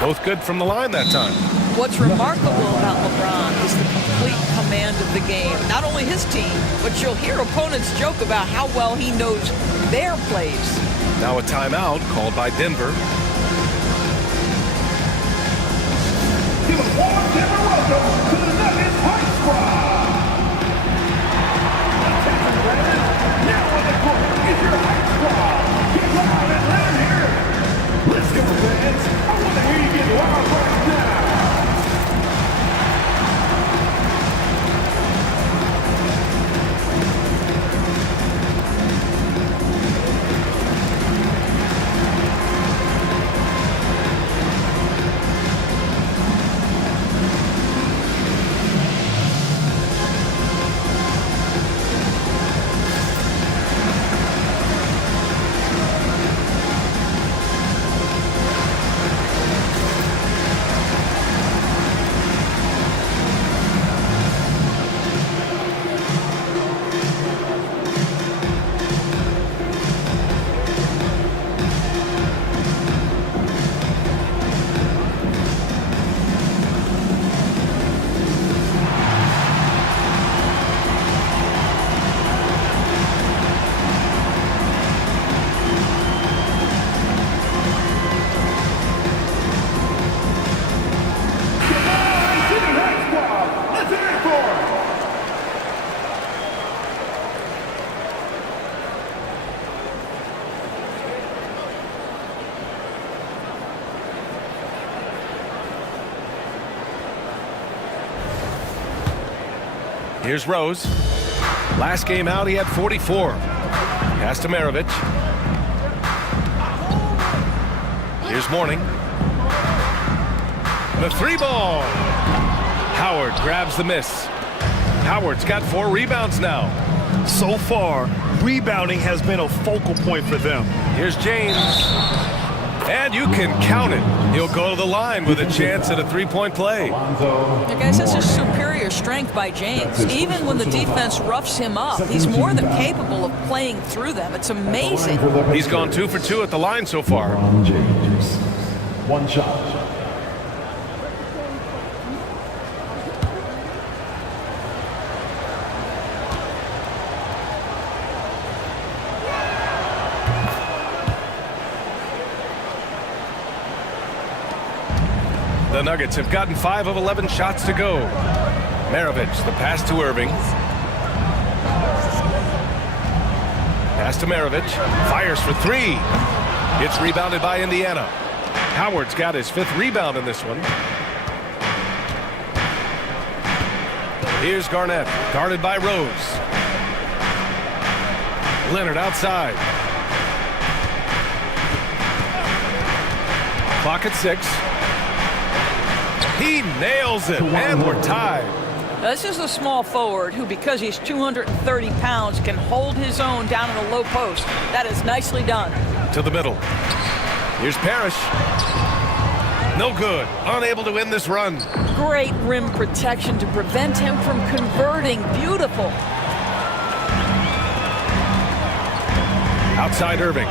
Both good from the line that time. What's remarkable about LeBron is the complete command of the game. Not only his team, but you'll hear opponents joke about how well he knows their plays. Now a timeout called by Denver. Give a warm Denver welcome to the Nuggets Hype Squad. Now on the court is your Hype Squad. Get loud and let it hear it. Let's go, fans. I want to hear you get loud right now. Here's Rose. Last game out, he had 44. Pass to Maravich. Here's Mourning. The 3-ball. Howard grabs the miss. Howard's got 4 rebounds now. So far, rebounding has been a focal point for them. Here's James. And you can count it. He'll go to the line with a chance at a 3-point play. Yeah, guys, that's just superior strength by James. Even when the defense roughs him up, he's more than capable of playing through them. It's amazing. He's gone 2 for 2 at the line so far. James. One shot. The Nuggets have gotten 5 of 11 shots to go. Maravich, the pass to Irving. Pass to Maravich. Fires for 3. It's rebounded by Indiana. Howard's got his 5th rebound in this one. Here's Garnett, guarded by Rose. Leonard outside. Clock at 6. He nails it, and we're tied. This is a small forward who, because he's 230 pounds, can hold his own down in the low post. That is nicely done. To the middle. Here's Parrish. No good. Unable to win this run. Great rim protection to prevent him from converting. Beautiful. Outside Irving.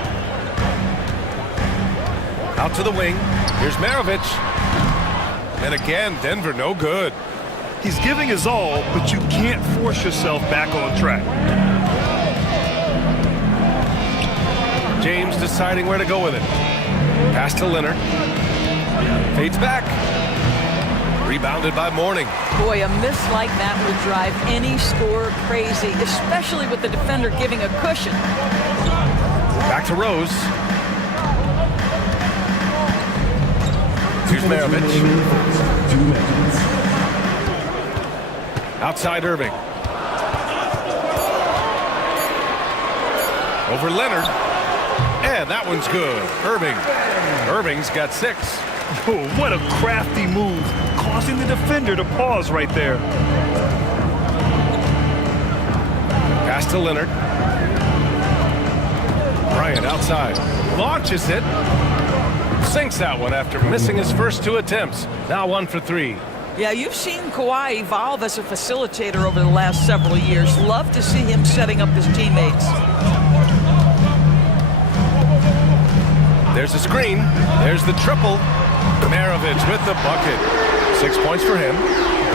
Out to the wing. Here's Maravich. And again, Denver no good. He's giving his all, but you can't force yourself back on track. James deciding where to go with it. Pass to Leonard. Fades back. Rebounded by Mourning. Boy, a miss like that will drive any scorer crazy, especially with the defender giving a cushion. Back to Rose. Here's Maravich. 2 minutes. Outside Irving. Over Leonard. And that one's good. Irving's got 6. Oh, what a crafty move, causing the defender to pause right there. Pass to Leonard. Bryant outside. Launches it. Sinks that one after missing his first 2 attempts. Now 1 for 3. Yeah, you've seen Kawhi evolve as a facilitator over the last several years. Love to see him setting up his teammates. There's a screen. There's the triple. Maravich with the bucket. 6 points for him.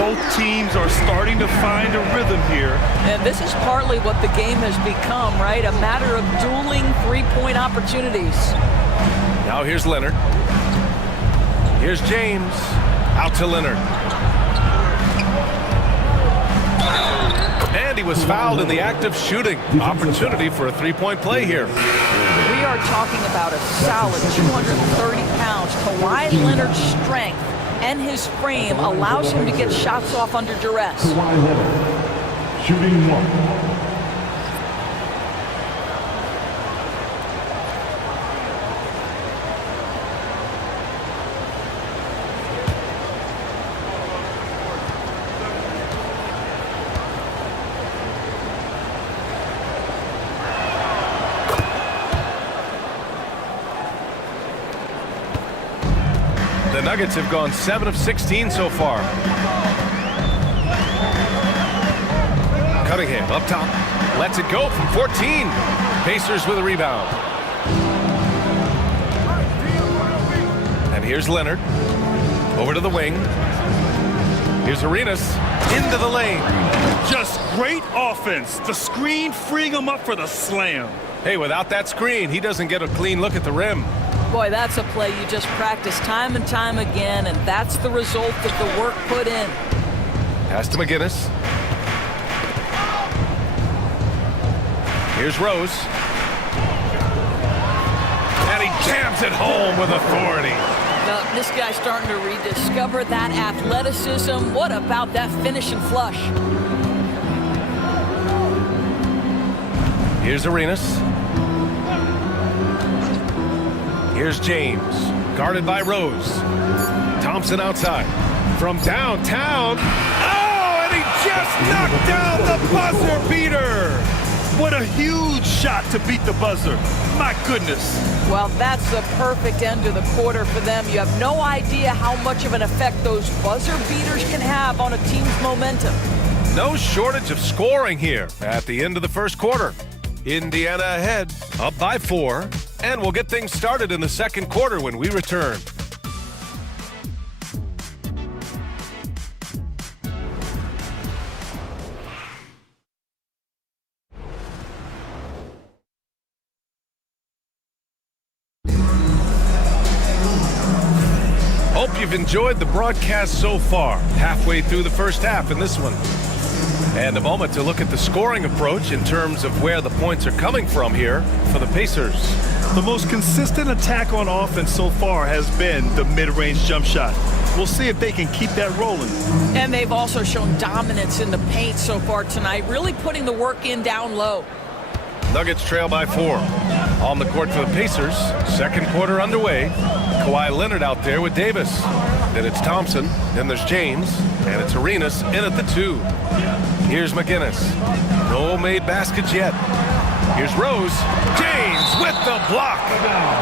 Both teams are starting to find a rhythm here. And this is partly what the game has become, right? A matter of dueling three-point opportunities. Now here's Leonard. Here's James. Out to Leonard. And he was fouled in the act of shooting. Opportunity for a three-point play here. We are talking about a solid 230 pounds. Kawhi Leonard's strength and his frame allows him to get shots off under duress. Kawhi Leonard, shooting 1. The Nuggets have gone 7 of 16 so far. Cunningham up top. Lets it go from 14. Pacers with a rebound. And here's Leonard. Over to the wing. Here's Arenas. Into the lane. Just great offense. The screen freeing him up for the slam. Hey, without that screen, he doesn't get a clean look at the rim. Boy, that's a play you just practice time and time again, and that's the result of the work put in. Pass to McGinnis. Here's Rose. And he jams it home with authority. Now, this guy's starting to rediscover that athleticism. What about that finish and flush? Here's Arenas. Here's James, guarded by Rose. Thompson outside. From downtown. Oh, and he just knocked down the buzzer beater. What a huge shot to beat the buzzer. My goodness. Well, that's the perfect end to the quarter for them. You have no idea how much of an effect those buzzer beaters can have on a team's momentum. No shortage of scoring here at the end of the first quarter. Indiana ahead, up by 4, and we'll get things started in the second quarter when we return. Hope you've enjoyed the broadcast so far. Halfway through the first half in this one. And a moment to look at the scoring approach in terms of where the points are coming from here for the Pacers. The most consistent attack on offense so far has been the mid-range jump shot. We'll see if they can keep that rolling. And they've also shown dominance in the paint so far tonight, really putting the work in down low. Nuggets trail by 4. On the court for the Pacers, second quarter underway. Kawhi Leonard out there with Davis. Then it's Thompson, then there's James, and it's Arenas in at the 2. Here's McGinnis. No made baskets yet. Here's Rose. James with the block.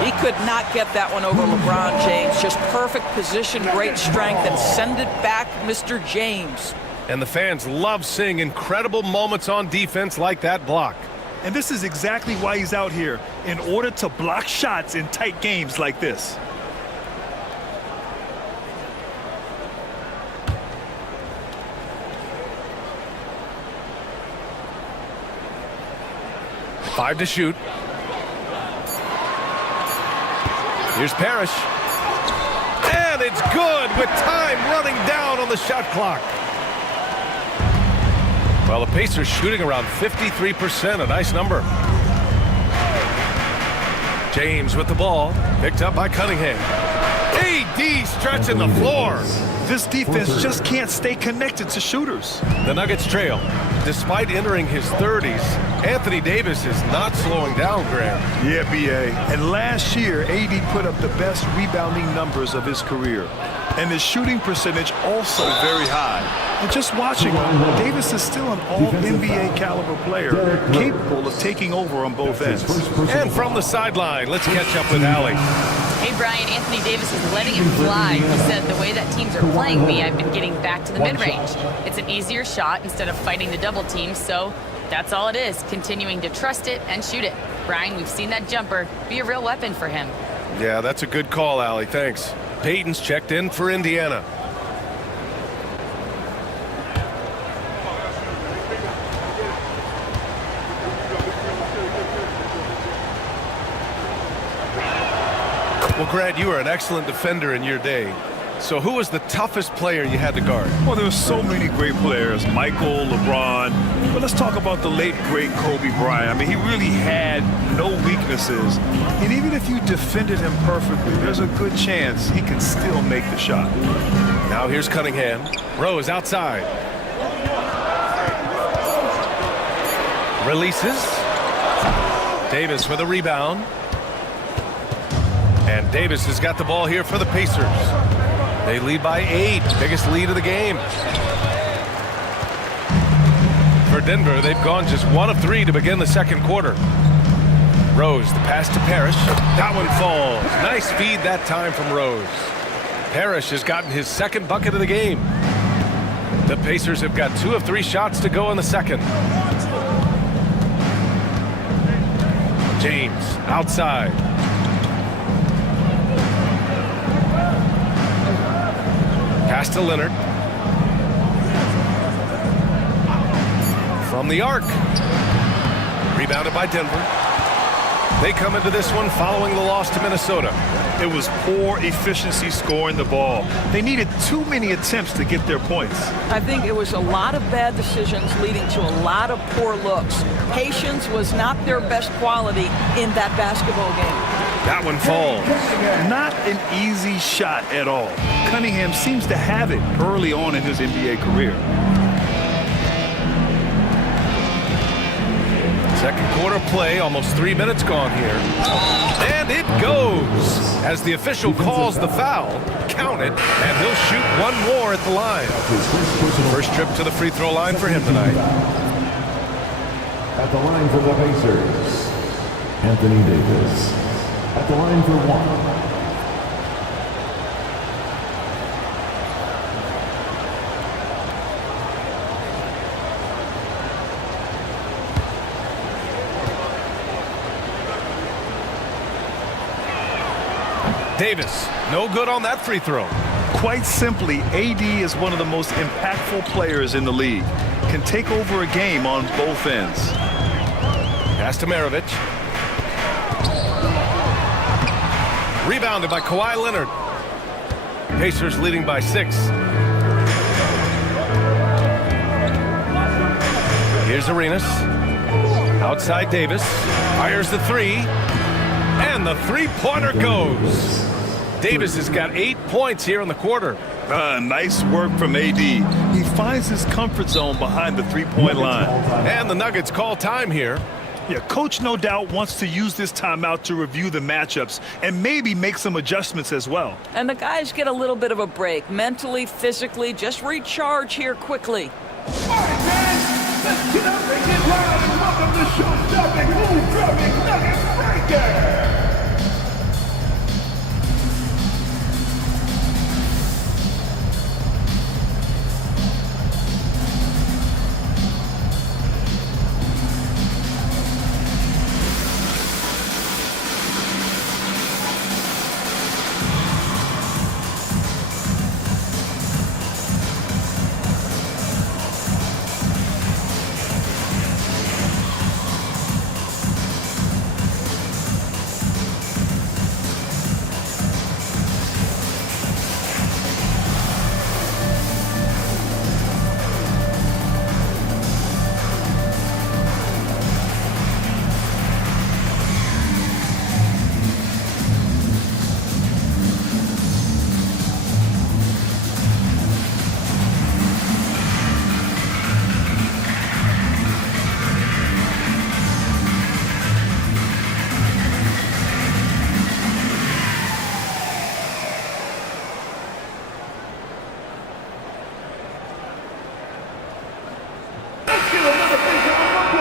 He could not get that one over LeBron James. Just perfect position, great strength, and send it back, Mr. James. And the fans love seeing incredible moments on defense like that block. And this is exactly why he's out here, in order to block shots in tight games like this. Five to shoot. Here's Parrish. And it's good with time running down on the shot clock. Well, the Pacers shooting around 53%, a nice number. James with the ball, picked up by Cunningham. AD stretching the floor. This defense just can't stay connected to shooters. The Nuggets trail. Despite entering his 30s, Anthony Davis is not slowing down, Graham. Yeah, B.A. And last year, AD put up the best rebounding numbers of his career. And his shooting percentage also very high. And just watching him, Davis is still an all-NBA caliber player, capable of taking over on both ends. And from the sideline, let's catch up with Allie. Hey, Brian, Anthony Davis is letting it fly. He said, the way that teams are playing me, I've been getting back to the mid-range. It's an easier shot instead of fighting the double team, so that's all it is, continuing to trust it and shoot it. Brian, we've seen that jumper be a real weapon for him. Yeah, that's a good call, Allie. Thanks. Payton's checked in for Indiana. Well, Grant, you were an excellent defender in your day. So who was the toughest player you had to guard? Well, there were so many great players, Michael, LeBron. But let's talk about the late, great Kobe Bryant. I mean, he really had no weaknesses. And even if you defended him perfectly, there's a good chance he can still make the shot. Now here's Cunningham. Rose outside. Releases. Davis with a rebound. And Davis has got the ball here for the Pacers. They lead by 8, biggest lead of the game. For Denver, they've gone just 1 of 3 to begin the second quarter. Rose, the pass to Parrish. That one falls. Nice feed that time from Rose. Parrish has gotten his second bucket of the game. The Pacers have got 2 of 3 shots to go in the second. James, outside. Pass to Leonard. From the arc. Rebounded by Denver. They come into this one following the loss to Minnesota. It was poor efficiency scoring the ball. They needed too many attempts to get their points. I think it was a lot of bad decisions leading to a lot of poor looks. Patience was not their best quality in that basketball game. That one falls. Not an easy shot at all. Cunningham seems to have it early on in his NBA career. Second quarter play, almost 3 minutes gone here. And it goes. As the official calls the foul, count it, and he'll shoot one more at the line. First trip to the free throw line for him tonight. At the line for the Pacers, Anthony Davis. At the line for 1. Davis, no good on that free throw. Quite simply, AD is one of the most impactful players in the league. Can take over a game on both ends. Pass to Maravich. Rebounded by Kawhi Leonard. Pacers leading by 6. Here's Arenas. Outside Davis. Fires the 3. And the three-pointer goes. Davis has got 8 points here in the quarter. Nice work from AD. He finds his comfort zone behind the three-point line. And the Nuggets call time here. Yeah, coach no doubt wants to use this timeout to review the matchups and maybe make some adjustments as well. And the guys get a little bit of a break. Mentally, physically, just recharge here quickly. All right, man. Let's get up and get loud and welcome the show-stopping, move-drumming Nuggets Breaker.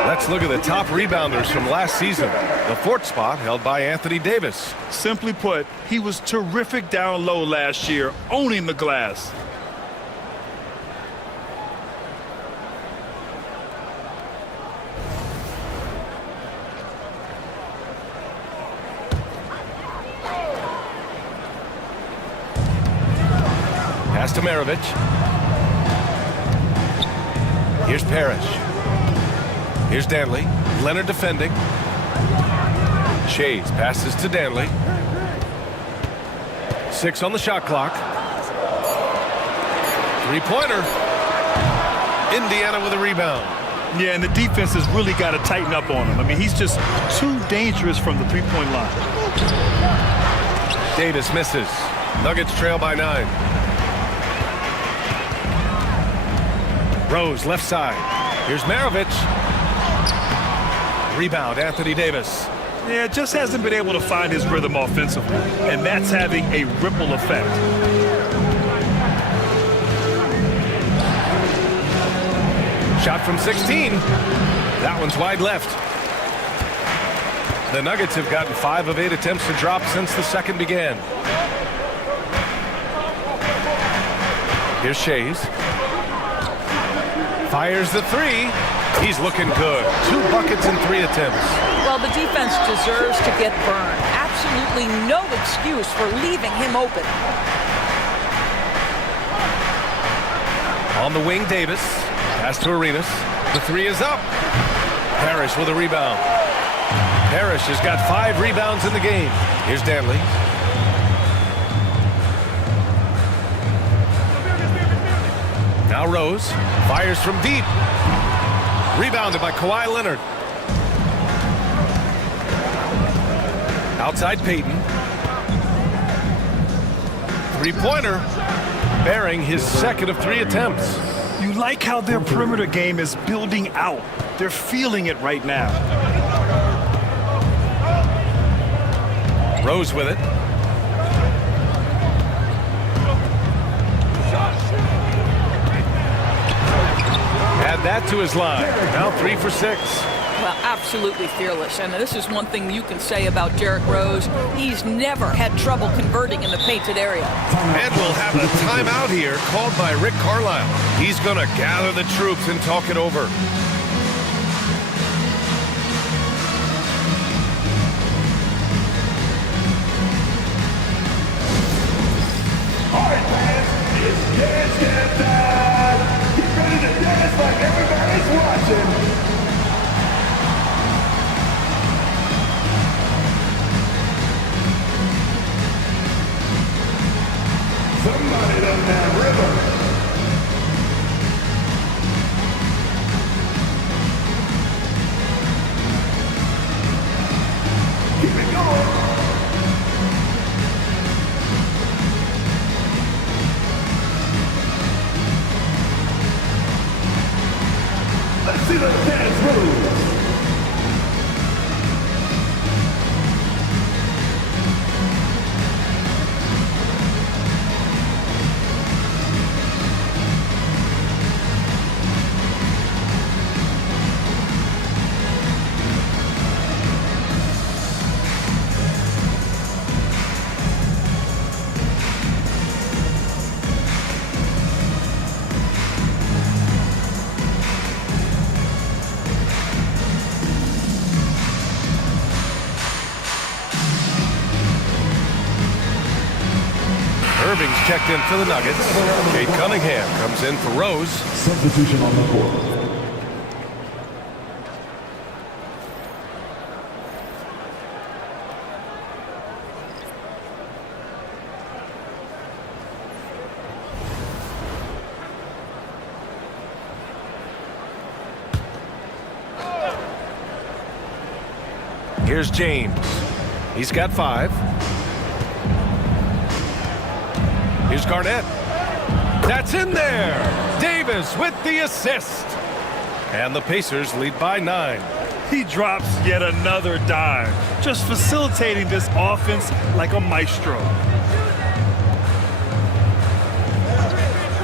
Let's look at the top rebounders from last season. The 4th spot held by Anthony Davis. Simply put, he was terrific down low last year, owning the glass. Pass to Maravich. Here's Parrish. Here's Danley. Leonard defending. Shades passes to Danley. 6 on the shot clock. Three-pointer. Indiana with a rebound. Yeah, and the defense has really got to tighten up on him. I mean, he's just too dangerous from the three-point line. Davis misses. Nuggets trail by 9. Rose left side. Here's Maravich. Rebound, Anthony Davis. Yeah, just hasn't been able to find his rhythm offensively, and that's having a ripple effect. Shot from 16. That one's wide left. The Nuggets have gotten 5 of 8 attempts to drop since the second began. Here's Shays. Fires the 3. He's looking good. 2 buckets in 3 attempts. Well, the defense deserves to get burned. Absolutely no excuse for leaving him open. On the wing, Davis. Pass to Arenas. The 3 is up. Parrish with a rebound. Parrish has got 5 rebounds in the game. Here's Danley. Now Rose fires from deep. Rebounded by Kawhi Leonard. Outside Payton. Three-pointer. Bearing his second of 3 attempts. You like how their perimeter game is building out. They're feeling it right now. Rose with it. Add that to his line. Now 3 for 6. Well, absolutely fearless. And this is one thing you can say about Derrick Rose. He's never had trouble converting in the painted area. And we'll have a timeout here called by Rick Carlisle. He's going to gather the troops and talk it over. All right, fans, it's dance time. Get ready to dance like everybody's watching. Somebody done that rhythm. Keep it going. Let's see the dance moves. Irving's checked in for the Nuggets. Kate Cunningham comes in for Rose. Substitution on the court. Here's James. He's got 5. Here's Garnett. That's in there. Davis with the assist. And the Pacers lead by 9. He drops yet another dime, just facilitating this offense like a maestro.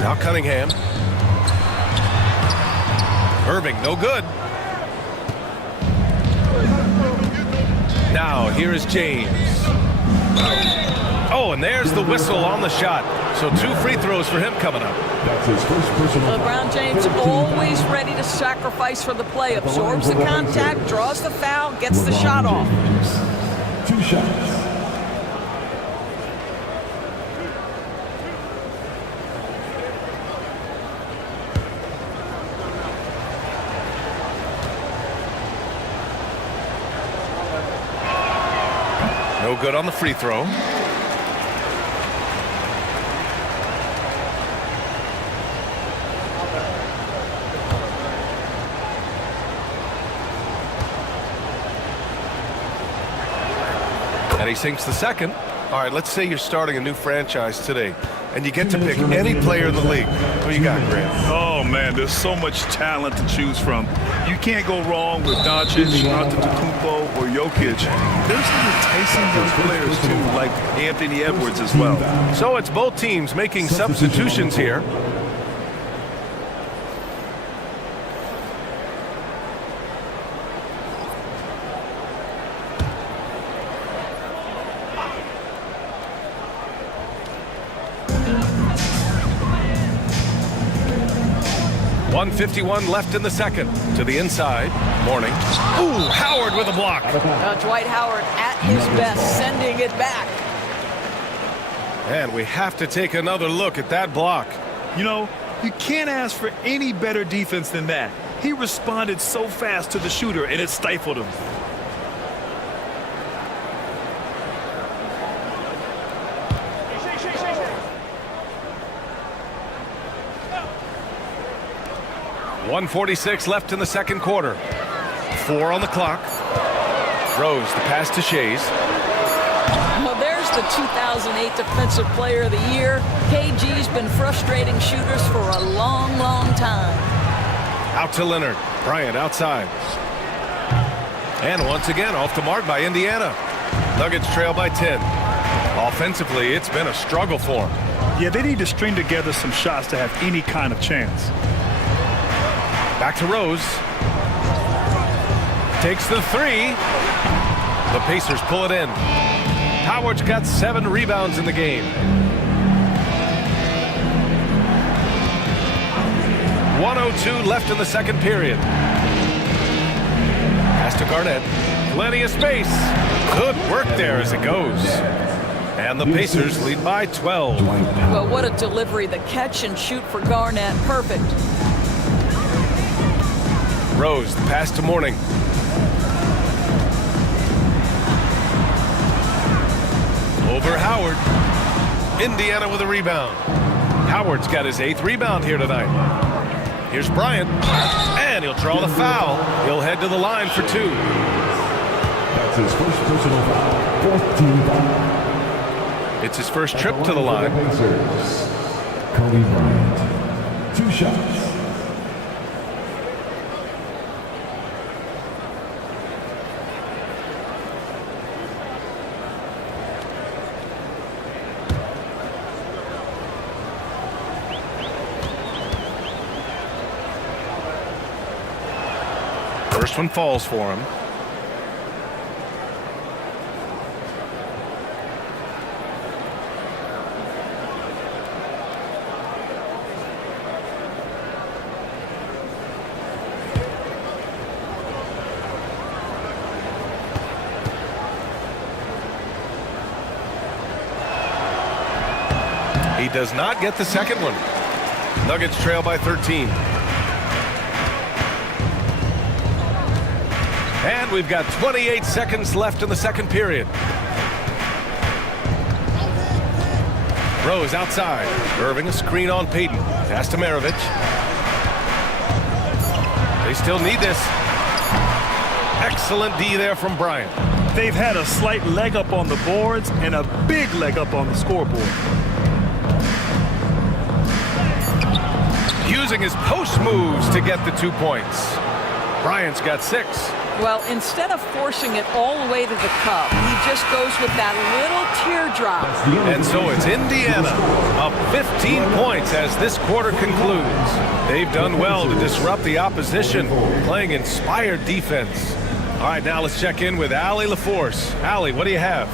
Now Cunningham. Irving, no good. Now here is James. Oh, and there's the whistle on the shot. So 2 free throws for him coming up. That's his first personal. LeBron James always ready to sacrifice for the play. Absorbs the contact, draws the foul, gets the shot off. 2 shots. No good on the free throw. And he sinks the second. All right, let's say you're starting a new franchise today, and you get to pick any player in the league. Who you got, Grant? Oh, man, there's so much talent to choose from. You can't go wrong with Doncic, Antetokounmpo, or Jokic. There's some enticing young players, too, like Anthony Edwards as well. So it's both teams making substitutions here. .151 left in the second. To the inside. Morning. Ooh, Howard with a block. Dwight Howard at his best, sending it back. And we have to take another look at that block. You know, you can't ask for any better defense than that. He responded so fast to the shooter, and it stifled him. .146 left in the second quarter. 4 on the clock. Rose, the pass to Shays. Well, there's the 2008 Defensive Player of the Year. KG's been frustrating shooters for a long, long time. Out to Leonard. Bryant outside. And once again, off the mark by Indiana. Nuggets trail by 10. Offensively, it's been a struggle for them. Yeah, they need to string together some shots to have any kind of chance. Back to Rose. Takes the three. The Pacers pull it in. Howard's got 7 rebounds in the game. 1:02 left in the second period. Pass to Garnett. Plenty of space. Good work there as it goes. And the Pacers lead by 12. Well, what a delivery. The catch and shoot for Garnett. Perfect. Rose, the pass to Morning. Over Howard. Indiana with a rebound. Howard's got his 8th rebound here tonight. Here's Bryant. And he'll draw the foul. He'll head to the line for 2. That's his first personal foul. 4th team foul. It's his first trip to the line. Kobe Bryant. 2 shots. First one falls for him. He does not get the second one. Nuggets trail by 13. And we've got 28 seconds left in the second period. Rose outside. Irving a screen on Payton. Pass to Maravich. They still need this. Excellent D there from Bryant. They've had a slight leg up on the boards and a big leg up on the scoreboard. Using his post moves to get the 2 points. Bryant's got 6. Well, instead of forcing it all the way to the cup, he just goes with that little teardrop. And so it's Indiana up 15 points as this quarter concludes. They've done well to disrupt the opposition, playing inspired defense. All right, now let's check in with Allie LaForce. Allie, what do you have?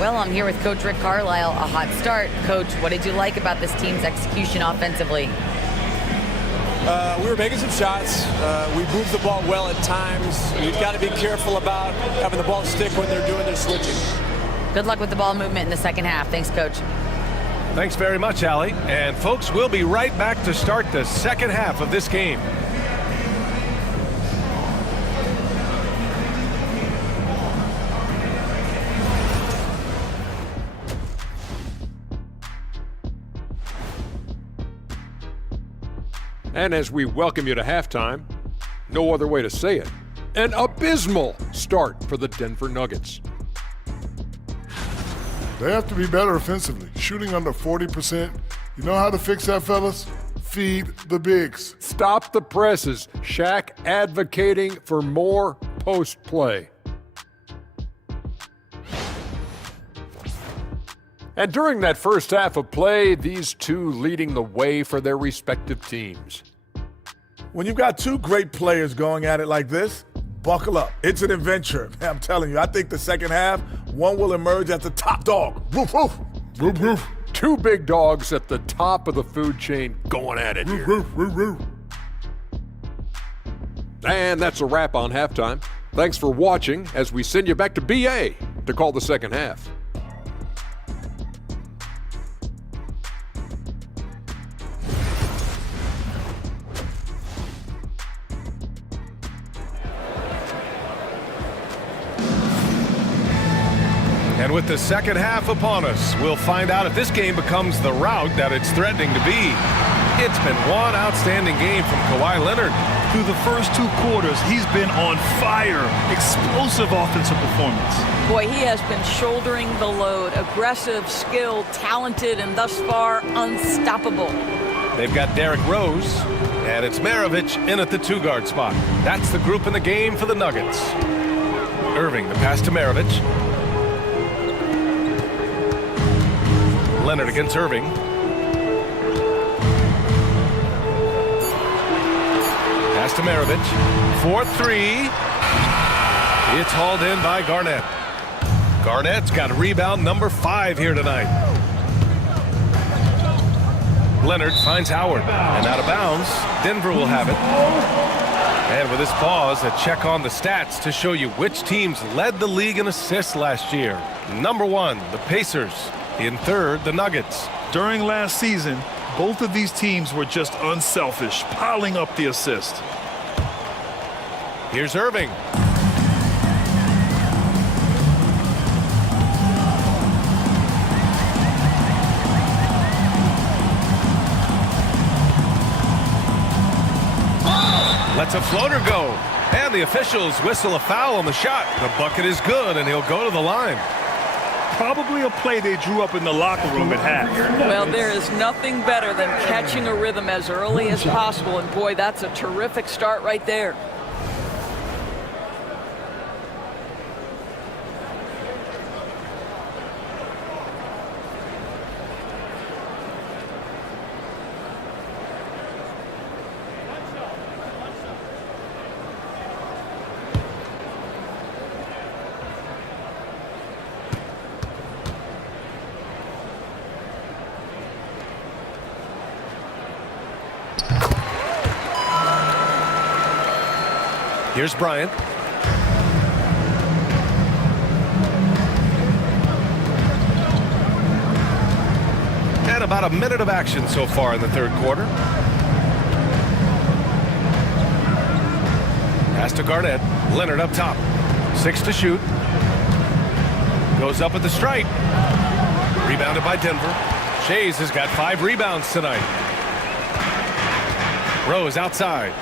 Well, I'm here with Coach Rick Carlisle. A hot start. Coach, what did you like about this team's execution offensively? We were making some shots. We moved the ball well at times. We've got to be careful about having the ball stick when they're doing their switching. Good luck with the ball movement in the second half. Thanks, Coach. Thanks very much, Allie. And folks, we'll be right back to start the second half of this game. And as we welcome you to halftime, no other way to say it, an abysmal start for the Denver Nuggets. They have to be better offensively, shooting under 40%. You know how to fix that, fellas? Feed the bigs. Stop the presses. Shaq advocating for more post play. And during that first half of play, these two leading the way for their respective teams. When you've got two great players going at it like this, buckle up. It's an adventure. I'm telling you, I think the second half, one will emerge as the top dog. Woof, woof. Woof, woof. Two big dogs at the top of the food chain going at it here. Woof, woof, woof. And that's a wrap on halftime. Thanks for watching as we send you back to BA to call the second half. And with the second half upon us, we'll find out if this game becomes the rout that it's threatening to be. It's been one outstanding game from Kawhi Leonard. Through the first two quarters, he's been on fire. Explosive offensive performance. Boy, he has been shouldering the load. Aggressive, skilled, talented, and thus far unstoppable. They've got Derrick Rose, and it's Maravich in at the two-guard spot. That's the group in the game for the Nuggets. Irving, the pass to Maravich. Leonard against Irving. Pass to Maravich. 4-3. It's hauled in by Garnett. Garnett's got rebound number 5 here tonight. Leonard finds Howard. And out of bounds, Denver will have it. And with this pause, a check on the stats to show you which teams led the league in assists last year. Number 1, the Pacers. In third, the Nuggets. During last season, both of these teams were just unselfish, piling up the assist. Here's Irving. Lets a floater go. And the officials whistle a foul on the shot. The bucket is good, and he'll go to the line. Probably a play they drew up in the locker room at half. Well, there is nothing better than catching a rhythm as early as possible. And boy, that's a terrific start right there. Here's Bryant. And about a minute of action so far in the third quarter. Pass to Garnett. Leonard up top. 6 to shoot. Goes up at the stripe. Rebounded by Denver. Shays has got 5 rebounds tonight. Rose outside.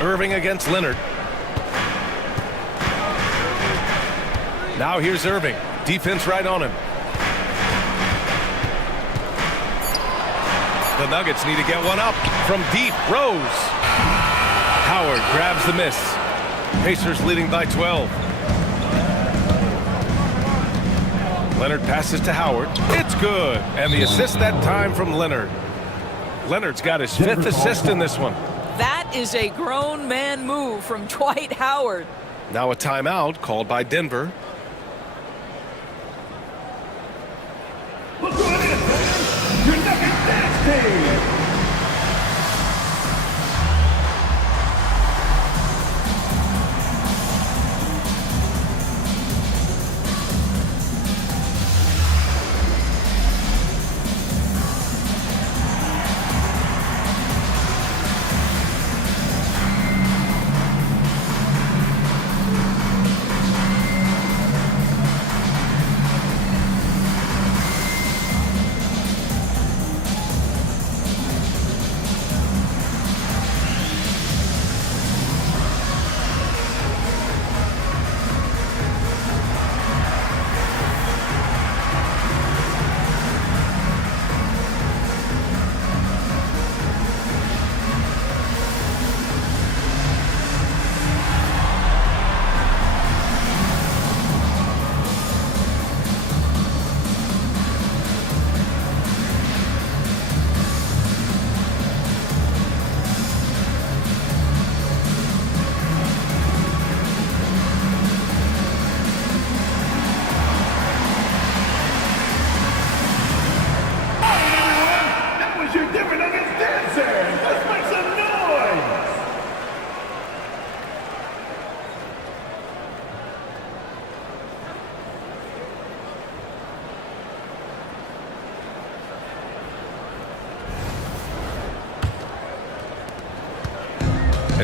Irving against Leonard. Now here's Irving. Defense right on him. The Nuggets need to get one up from deep. Rose. Howard grabs the miss. Pacers leading by 12. Leonard passes to Howard. It's good. And the assist that time from Leonard. Leonard's got his 5th assist in this one. That is a grown man move from Dwight Howard. Now a timeout called by Denver.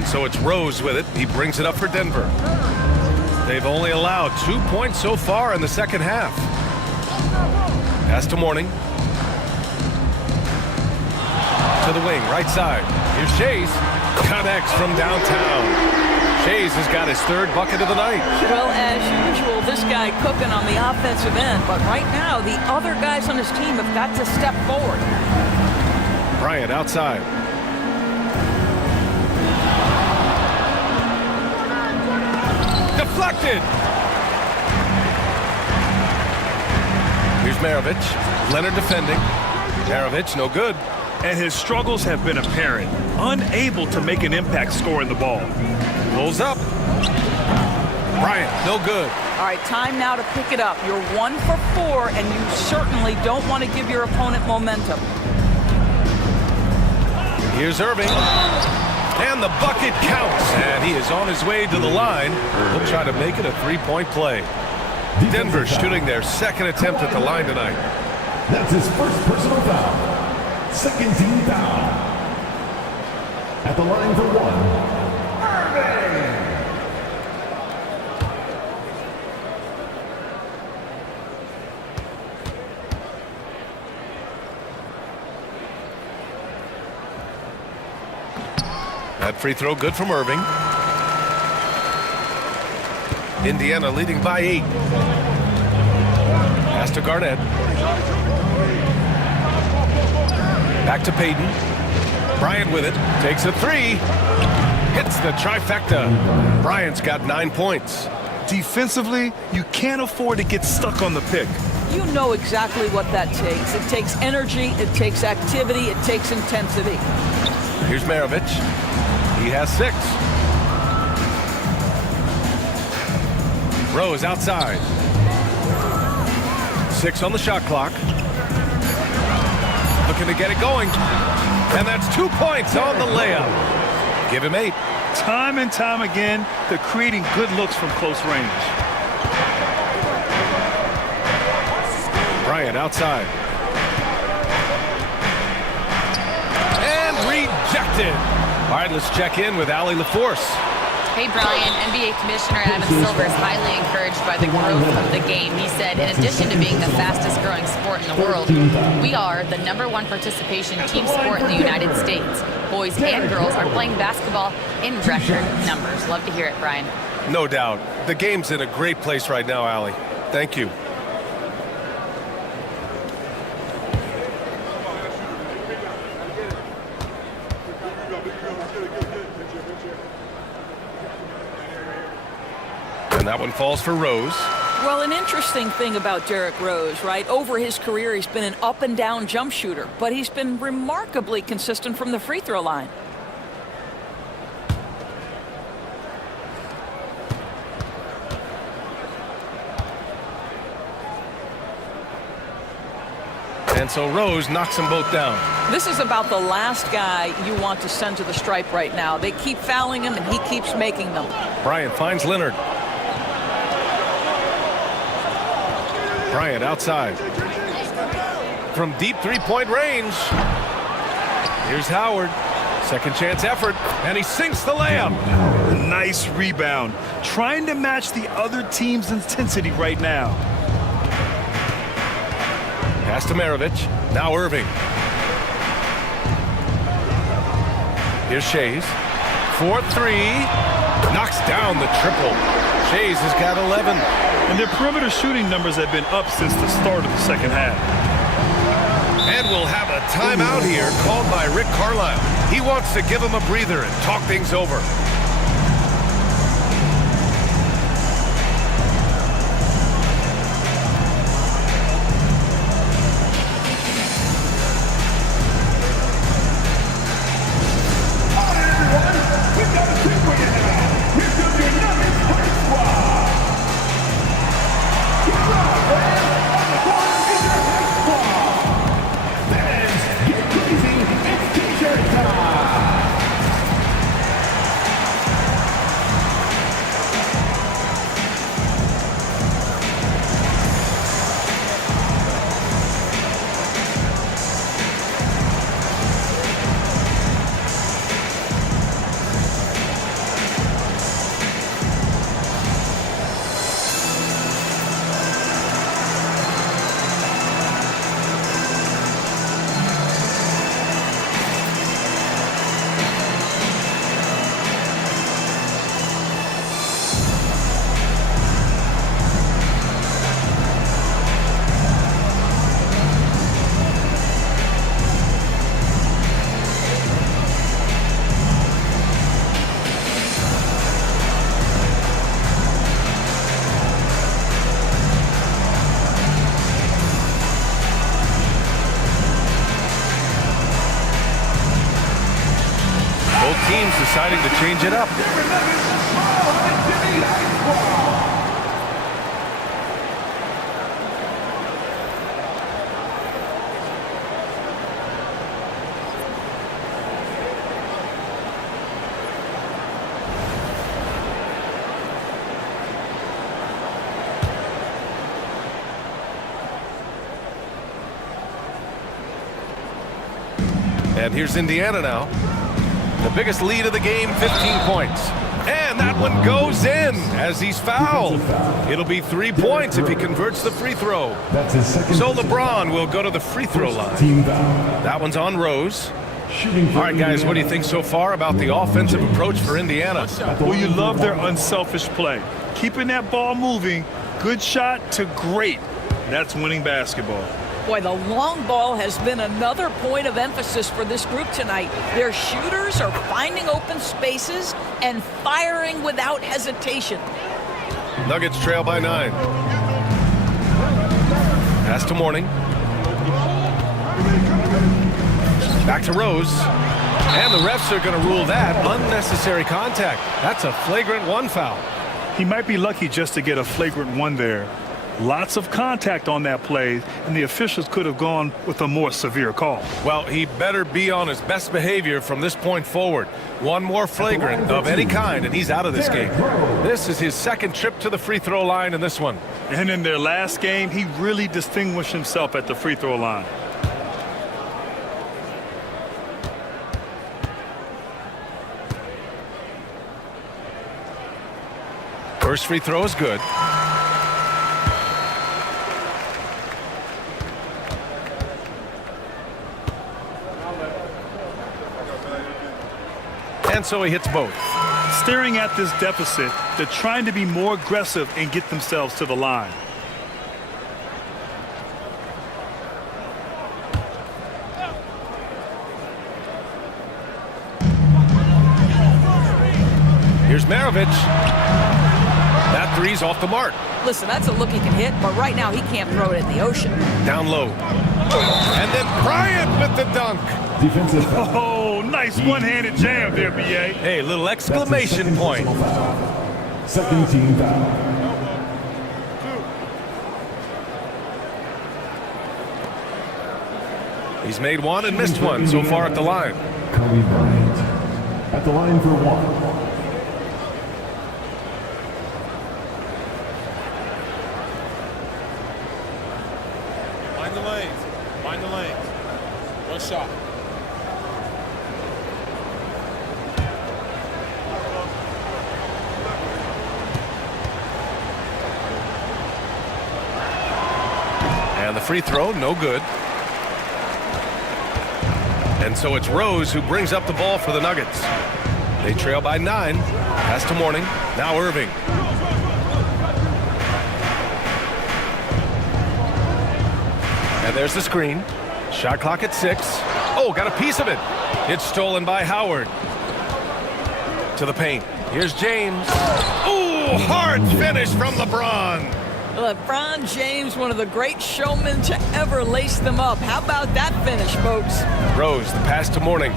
And so it's Rose with it. He brings it up for Denver. They've only allowed 2 points so far in the second half. Pass to Mourning. To the wing, right side. Here's Shays. Connects from downtown. Shays has got his third bucket of the night. Well, as usual, this guy cooking on the offensive end. But right now, the other guys on his team have got to step forward. Bryant outside. Deflected. Here's Maravich. Leonard defending. Maravich, no good. And his struggles have been apparent. Unable to make an impact scoring the ball. Pulls up. Bryant, no good. All right, time now to pick it up. You're 1 for 4, and you certainly don't want to give your opponent momentum. Here's Irving. And the bucket counts. And he is on his way to the line. He'll try to make it a three-point play. Denver shooting their second attempt at the line tonight. That's his first personal foul. Second team foul. At the line for one, Irving. That free throw good from Irving. Indiana leading by 8. Pass to Garnett. Back to Payton. Bryant with it. Takes a three. Hits the trifecta. Bryant's got 9 points. Defensively, you can't afford to get stuck on the pick. You know exactly what that takes. It takes energy, it takes activity, it takes intensity. Here's Maravich. He has 6. Rose outside. 6 on the shot clock. Looking to get it going. And that's 2 points on the layup. Give him 8. Time and time again, they're creating good looks from close range. Bryant outside. And rejected. All right, let's check in with Allie LaForce. Hey, Brian, NBA Commissioner Adam Silver is highly encouraged by the growth of the game. He said, in addition to being the fastest growing sport in the world, we are the #1 participation team sport in the United States. Boys and girls are playing basketball in record numbers. Love to hear it, Brian. No doubt. The game's in a great place right now, Allie. Thank you. And that one falls for Rose. Well, an interesting thing about Derrick Rose, right? Over his career, he's been an up-and-down jump shooter, but he's been remarkably consistent from the free throw line. And so Rose knocks them both down. This is about the last guy you want to send to the stripe right now. They keep fouling him, and he keeps making them. Bryant finds Leonard. Bryant outside. From deep three-point range. Here's Howard. Second chance effort, and he sinks the layup. Nice rebound. Trying to match the other team's intensity right now. Pass to Maravich. Now Irving. Here's Shays. 4-3. Knocks down the triple. Shays has got 11. And their perimeter shooting numbers have been up since the start of the second half. And we'll have a timeout here called by Rick Carlisle. He wants to give him a breather and talk things over. deciding to change it up. And here's Indiana now. The biggest lead of the game, 15 points. And that one goes in as he's fouled. It'll be 3 points if he converts the free throw. That's his second. So LeBron will go to the free throw line. That one's on Rose. All right, guys, what do you think so far about the offensive approach for Indiana? Well, you love their unselfish play. Keeping that ball moving, good shot to great. That's winning basketball. Boy, the long ball has been another point of emphasis for this group tonight. Their shooters are finding open spaces and firing without hesitation. Nuggets trail by 9. Pass to Mourning. Back to Rose. And the refs are going to rule that unnecessary contact. That's a flagrant 1 foul. He might be lucky just to get a flagrant 1 there. Lots of contact on that play, and the officials could have gone with a more severe call. Well, he better be on his best behavior from this point forward. One more flagrant of any kind, and he's out of this game. This is his second trip to the free throw line in this one. And in their last game, he really distinguished himself at the free throw line. First free throw is good. And so he hits both. Staring at this deficit, they're trying to be more aggressive and get themselves to the line. Here's Maravich. That three's off the mark. Listen, that's a look he can hit, but right now he can't throw it in the ocean. Down low. And then Bryant with the dunk. Defensive foul. Oh, nice one-handed jam there, B.A. Hey, little exclamation point. Second team foul. He's made 1 and missed 1 so far at the line. Kobe Bryant at the line for 1. Mind the lanes. Mind the lanes. One shot. And the free throw, no good. And so it's Rose who brings up the ball for the Nuggets. They trail by 9. Pass to Mourning. Now Irving. And there's the screen. Shot clock at 6. Oh, got a piece of it. It's stolen by Howard. To the paint. Here's James. Ooh, hard finish from LeBron. LeBron James, one of the great showmen to ever lace them up. How about that finish, folks? Rose, the pass to Mourning.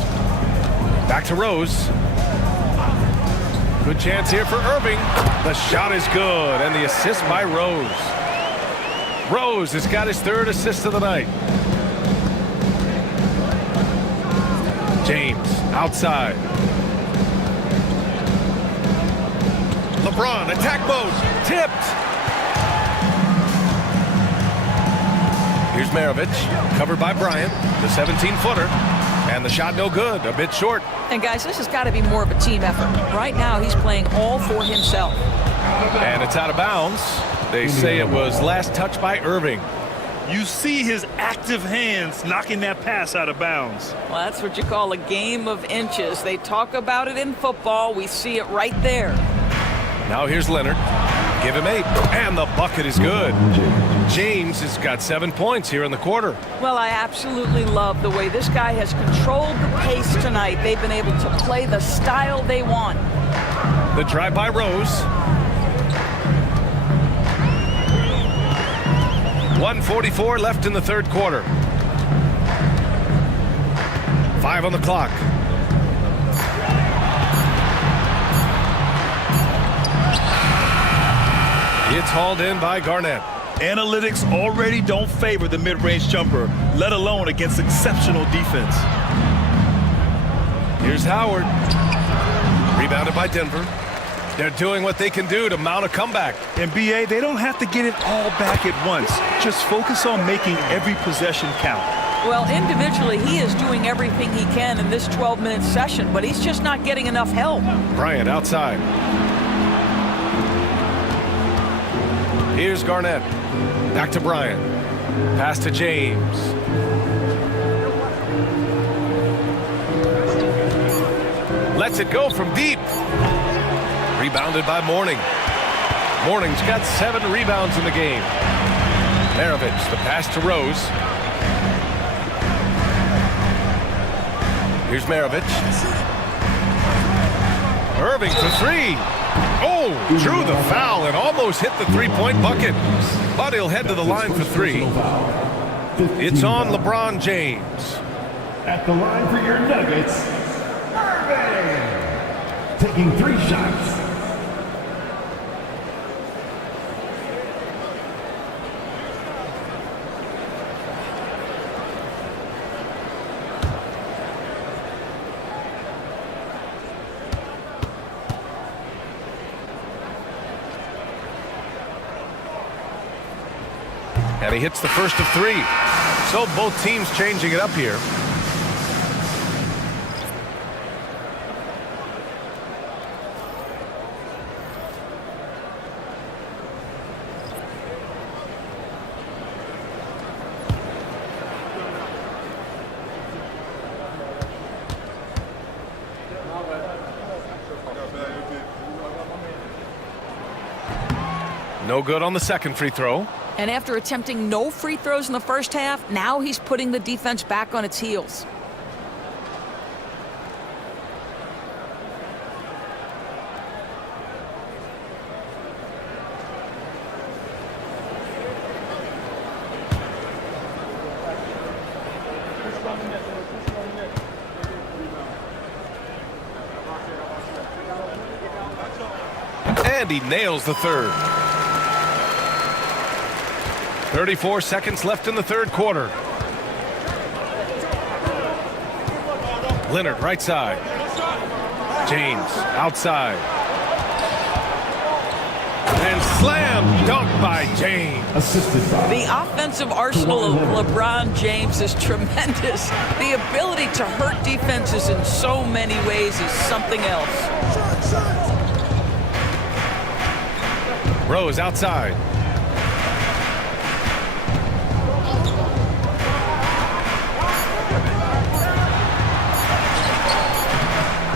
Back to Rose. Good chance here for Irving. The shot is good, and the assist by Rose. Rose has got his 3rd assist of the night. James, outside. LeBron, attack mode, tipped. Here's Maravich, covered by Bryant, the 17-footer. And the shot no good, a bit short. And guys, this has got to be more of a team effort. Right now, he's playing all for himself. And it's out of bounds. They say it was last touched by Irving. You see his active hands knocking that pass out of bounds. Well, that's what you call a game of inches. They talk about it in football. We see it right there. Now here's Leonard. Give him 8. And the bucket is good. James has got 7 points here in the quarter. Well, I absolutely love the way this guy has controlled the pace tonight. They've been able to play the style they want. The drive by Rose. 1:44 left in the 3rd quarter. 5 on the clock. It's hauled in by Garnett. Analytics already don't favor the mid-range jumper, let alone against exceptional defense. Here's Howard. Rebounded by Denver. They're doing what they can do to mount a comeback. In BA, they don't have to get it all back at once. Just focus on making every possession count. Well, individually, he is doing everything he can in this 12-minute session, but he's just not getting enough help. Bryant outside. Here's Garnett. Back to Bryant. Pass to James. Lets it go from deep. Rebounded by Mourning. Mourning's got 7 rebounds in the game. Maravich, the pass to Rose. Here's Maravich. Irving for 3. Oh, drew the foul and almost hit the three-point bucket. But he'll head to the line for 3. It's on LeBron James. At the line for your Nuggets, Irving. Taking 3 shots. And he hits the first of 3. So both teams changing it up here. No good on the second free throw. And after attempting no free throws in the first half, now he's putting the defense back on its heels. And he nails the third. 34 seconds left in the third quarter. Leonard right side. James outside. And slam dunk by James. The offensive arsenal of LeBron James is tremendous. The ability to hurt defenses in so many ways is something else. Rose outside.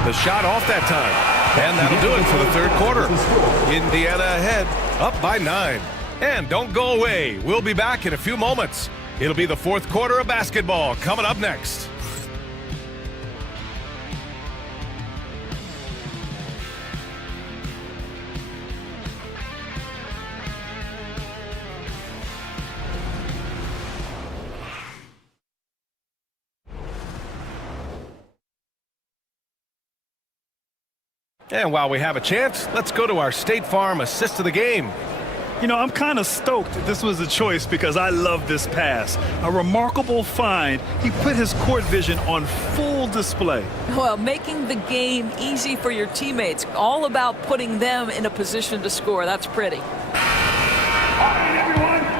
The shot off that time. And that'll do it for the third quarter. Indiana ahead, up by 9. And don't go away. We'll be back in a few moments. It'll be the fourth quarter of basketball coming up next. And while we have a chance, let's go to our State Farm assist of the game. You know, I'm kind of stoked this was a choice because I love this pass. A remarkable find. He put his court vision on full display. Well, making the game easy for your teammates. All about putting them in a position to score. That's pretty.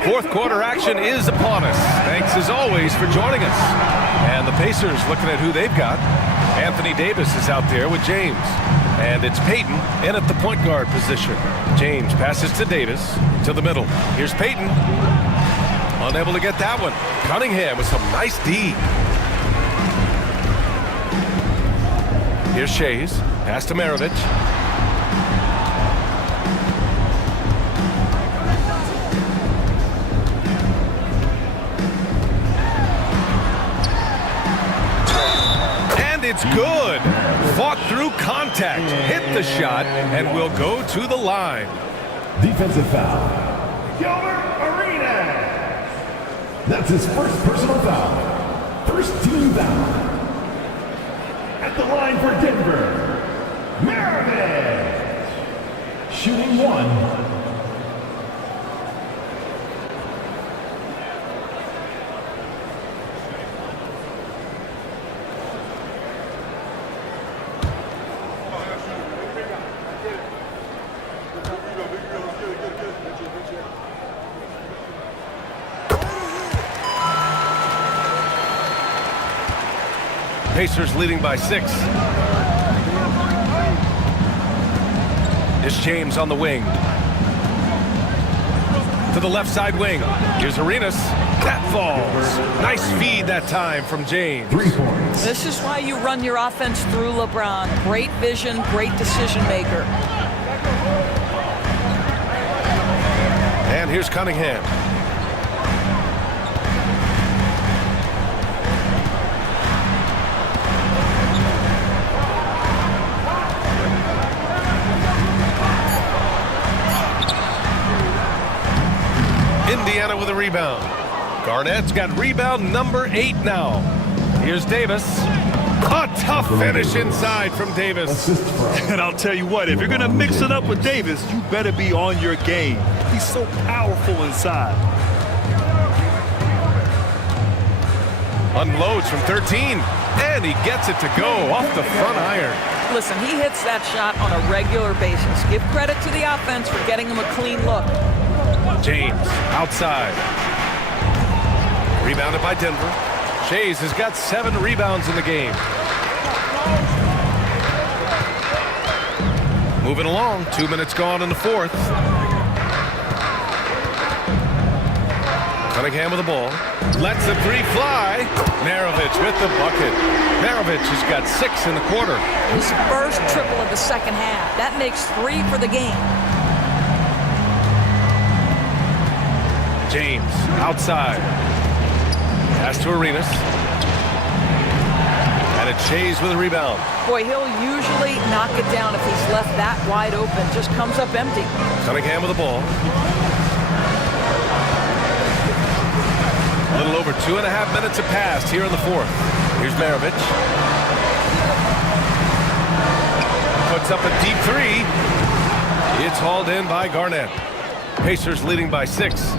Fourth quarter action is upon us. Thanks as always for joining us. And the Pacers looking at who they've got. Anthony Davis is out there with James. And it's Payton in at the point guard position. James passes to Davis to the middle. Here's Payton. Unable to get that one. Cunningham with some nice D. Here's Shays. Pass to Maravich. And it's good. Fought through contact, hit the shot, and will go to the line. Defensive foul. Gilbert Arenas. That's his first personal foul. First team foul. At the line for Denver, Maravich. Shooting 1. Pacers leading by 6. It's James on the wing. To the left side wing. Here's Arenas. That falls. Nice feed that time from James. This is why you run your offense through LeBron. Great vision, great decision maker. And here's Cunningham. Indiana with a rebound. Garnett's got rebound number 8 now. Here's Davis. A tough finish inside from Davis. And I'll tell you what, if you're going to mix it up with Davis, you better be on your game. He's so powerful inside. Unloads from 13, and he gets it to go off the front iron. Listen, he hits that shot on a regular basis. Give credit to the offense for getting him a clean look. James outside. Rebounded by Denver. Shays has got 7 rebounds in the game. Moving along, 2 minutes gone in the 4th. Cunningham with the ball. Lets the 3 fly. Maravich with the bucket. Maravich has got 6 in the quarter. His first triple of the second half. That makes 3 for the game. James outside. Pass to Arenas. And it's Shays with a rebound. Boy, he'll usually knock it down if he's left that wide open. Just comes up empty. Cunningham with the ball. A little over 2.5 minutes have passed here in the 4th. Here's Maravich. Puts up a deep 3. It's hauled in by Garnett. Pacers leading by 6.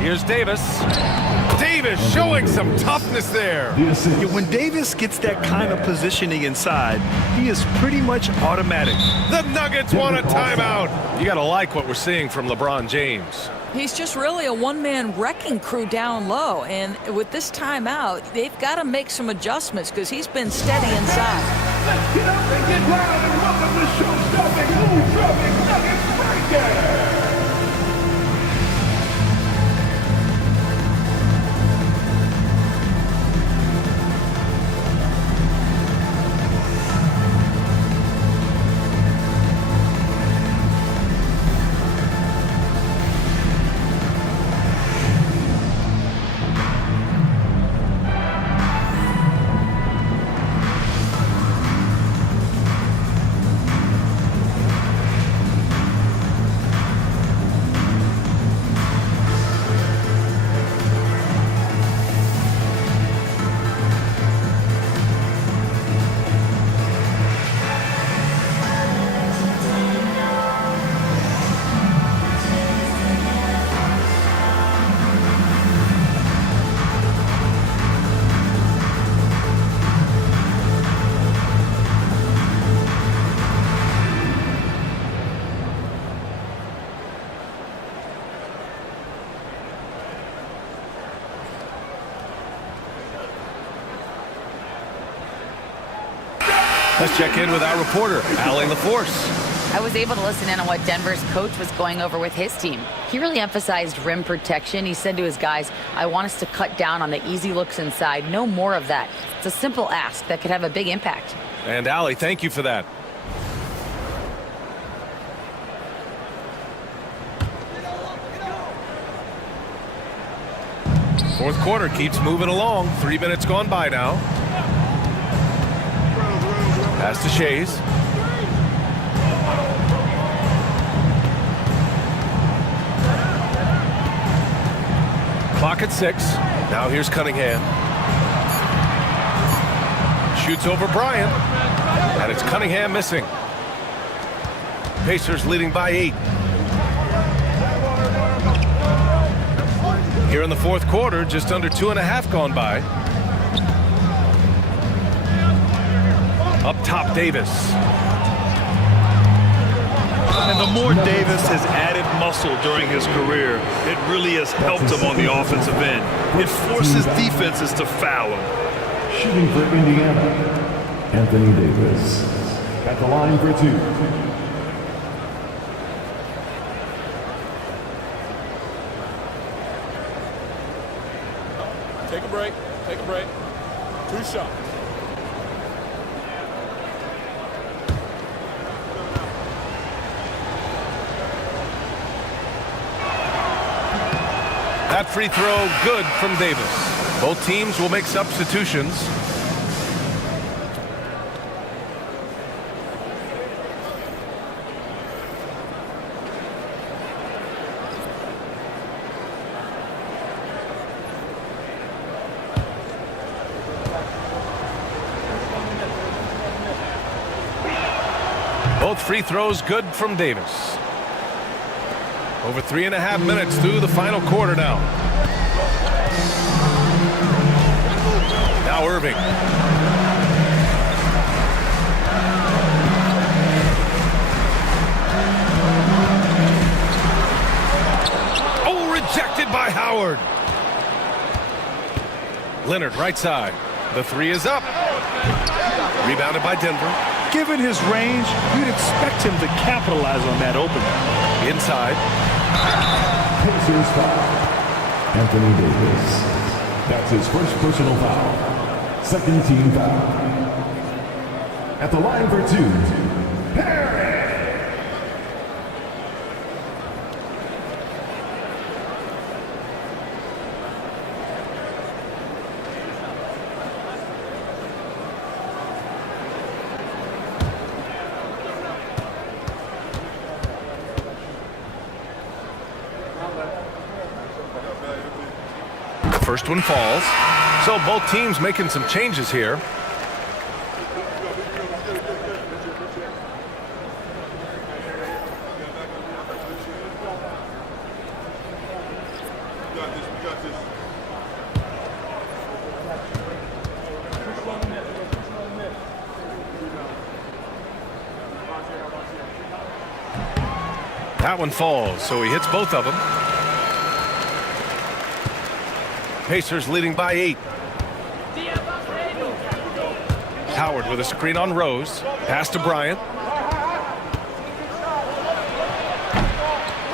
Here's Davis. Davis showing some toughness there. Yeah, when Davis gets that kind of positioning inside, he is pretty much automatic. The Nuggets want a timeout. You got to like what we're seeing from LeBron James. He's just really a one-man wrecking crew down low. And with this timeout, they've got to make some adjustments because he's been steady inside. Let's get up and get loud and welcome the show-stopping, move-dropping Nuggets breaker. Let's check in with our reporter, Allie LaForce. I was able to listen in on what Denver's coach was going over with his team. He really emphasized rim protection. He said to his guys, I want us to cut down on the easy looks inside. No more of that. It's a simple ask that could have a big impact. And Allie, thank you for that. Fourth quarter keeps moving along. 3 minutes gone by now. Pass to Shays. Clock at 6. Now here's Cunningham. Shoots over Bryant. And it's Cunningham missing. Pacers leading by 8. Here in the fourth quarter, just under 2.5 gone by. Up top, Davis. And the more Davis has added muscle during his career, it really has helped him on the offensive end. It forces defenses to foul him. Shooting for Indiana, Anthony Davis. At the line for 2. Take a break. Take a break. 2 shots. That free throw good from Davis. Both teams will make substitutions. Both free throws good from Davis. Over 3.5 minutes through the final quarter now. Now Irving. Oh, rejected by Howard. Leonard right side. The 3 is up. Rebounded by Denver. Given his range, you'd expect him to capitalize on that opening. Inside. Pacers foul. Anthony Davis. That's his first personal foul. Second team foul. At the line for 2, Perry. First one falls. So both teams making some changes here. That one falls, so he hits both of them. Pacers leading by 8. Howard with a screen on Rose. Pass to Bryant.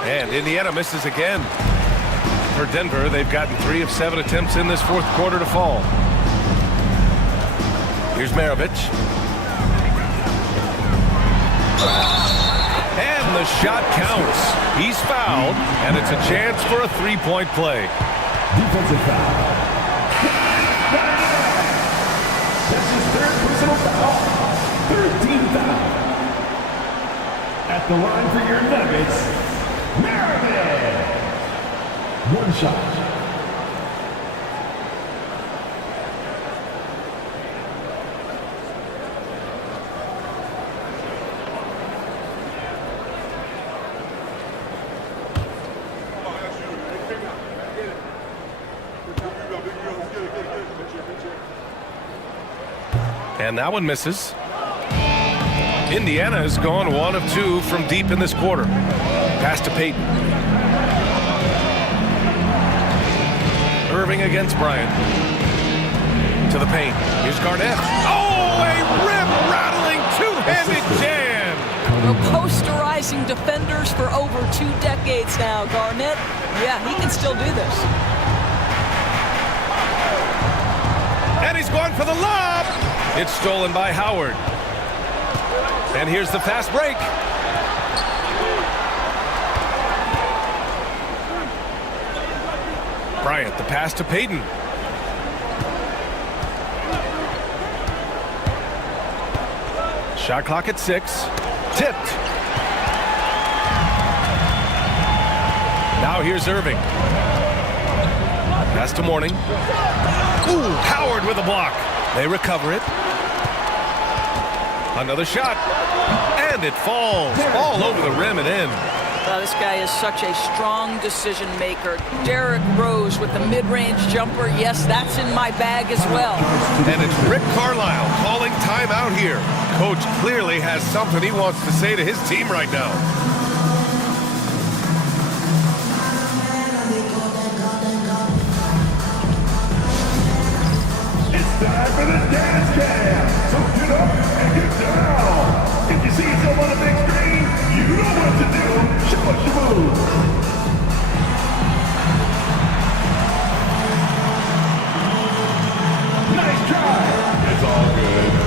And Indiana misses again. For Denver, they've gotten 3 of 7 attempts in this fourth quarter to fall. Here's Maravich. And the shot counts. He's fouled, and it's a chance for a 3-point play. Defensive foul. That's his 3rd personal foul. 13th foul. At the line for your Nuggets, Maravich. 1 shot. And that one misses. Indiana has gone 1 of 2 from deep in this quarter. Pass to Payton. Irving against Bryant. To the paint. Here's Garnett. Oh, a rim-rattling two-handed jam. We're posterizing defenders for over 2 decades now. Garnett, yeah, he can still do this. And he's going for the lob. It's stolen by Howard. And here's the fast break. Bryant, the pass to Payton. Shot clock at 6. Tipped. Now here's Irving. Pass to Mourning. Ooh, Howard with a block. They recover it. Another shot. And it falls all over the rim and in. Well, this guy is such a strong decision maker. Derrick Rose with the mid-range jumper. Yes, that's in my bag as well. And it's Rick Carlisle calling timeout here. Coach clearly has something he wants to say to his team right now. It's time for the on the big screen, you know what to do. Show us your moves. Nice try. It's all good.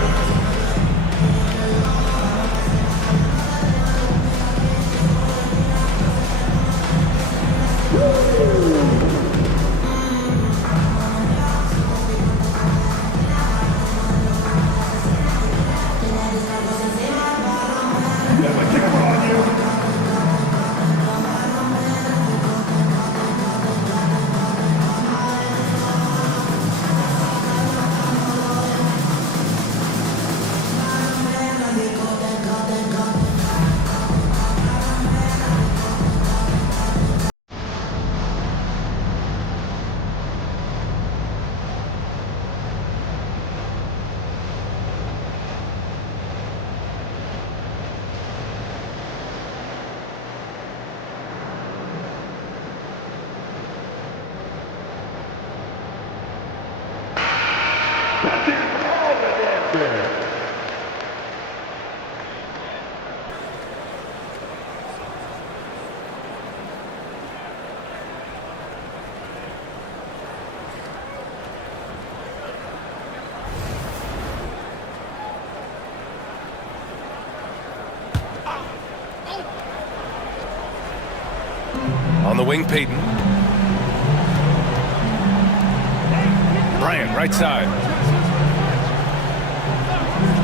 On the wing, Peyton. Bryant, right side.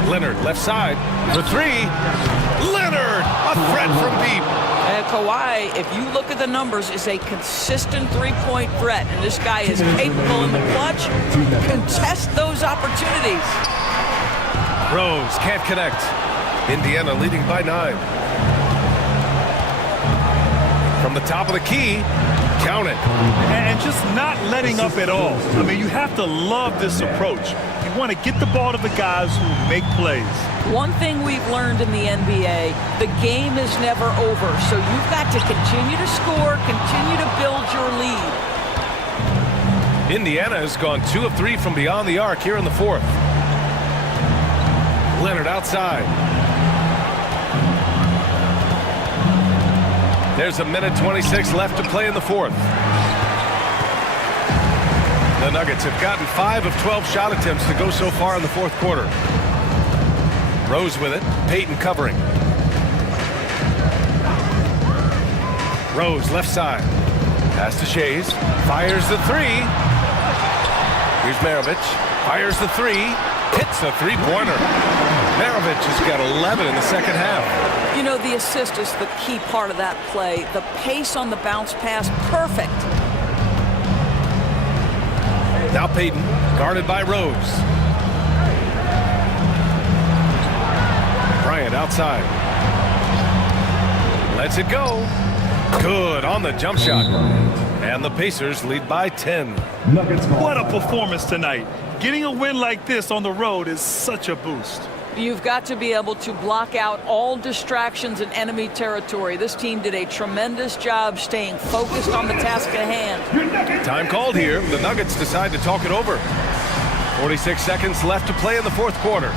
Leonard, left side for three. Leonard, a threat from deep. And Kawhi, if you look at the numbers, is a consistent three-point threat. And this guy is capable in the clutch. Contest those opportunities. Rose can't connect. Indiana leading by 9. From the top of the key, count it. And just not letting up at all. I mean, you have to love this approach. You want to get the ball to the guys who make plays. One thing we've learned in the NBA, the game is never over. So you've got to continue to score, continue to build your lead. Indiana has gone 2 of 3 from beyond the arc here in the 4th. Leonard outside. There's a minute 26 left to play in the 4th. The Nuggets have gotten 5 of 12 shot attempts to go so far in the 4th quarter. Rose with it. Peyton covering. Rose left side. Pass to Shays. Fires the 3. Here's Maravich. Fires the 3. Hits a three-pointer. Maravich has got 11 in the second half. You know, the assist is the key part of that play. The pace on the bounce pass, perfect. Now Peyton, guarded by Rose. Bryant outside. Lets it go. Good on the jump shot. And the Pacers lead by 10. What a performance tonight. Getting a win like this on the road is such a boost. You've got to be able to block out all distractions in enemy territory. This team did a tremendous job staying focused on the task at hand. Time called here. The Nuggets decide to talk it over. 46 seconds left to play in the 4th quarter.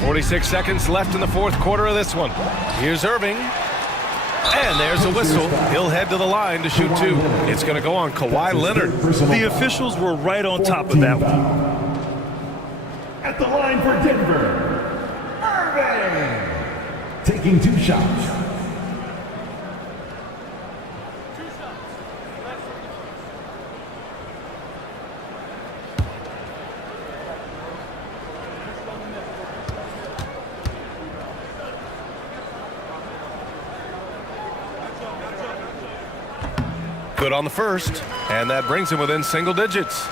46 seconds left in the fourth quarter of this one. Here's Irving. And there's a whistle. He'll head to the line to shoot two. It's going to go on Kawhi Leonard. The officials were right on top of that one. At the line for Denver, Irving. Taking 2 shots. Good on the first, and that brings him within single digits.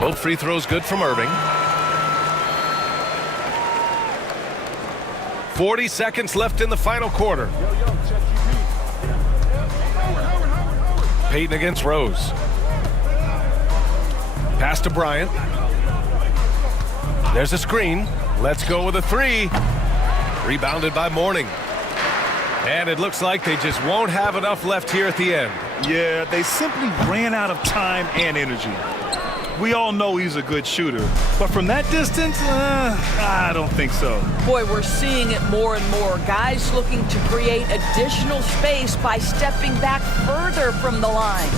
Both free throws good from Irving. 40 seconds left in the final quarter. Payton against Rose. Pass to Bryant. There's a screen. Let's go with a three. Rebounded by Mourning. And it looks like they just won't have enough left here at the end. Yeah, they simply ran out of time and energy. We all know he's a good shooter, but from that distance, I don't think so. Boy, we're seeing it more and more. Guys looking to create additional space by stepping back further from the line.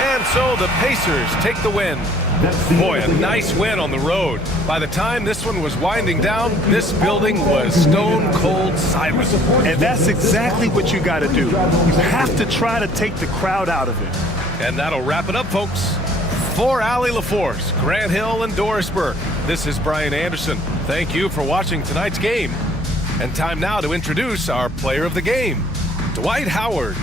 And so the Pacers take the win. Boy, a nice win on the road. By the time this one was winding down, this building was stone cold silent. And that's exactly what you got to do. You have to try to take the crowd out of it. And that'll wrap it up, folks. For Allie LaForce, Grant Hill, and Doris Burke, this is Brian Anderson. Thank you for watching tonight's game. And time now to introduce our player of the game, Dwight Howard.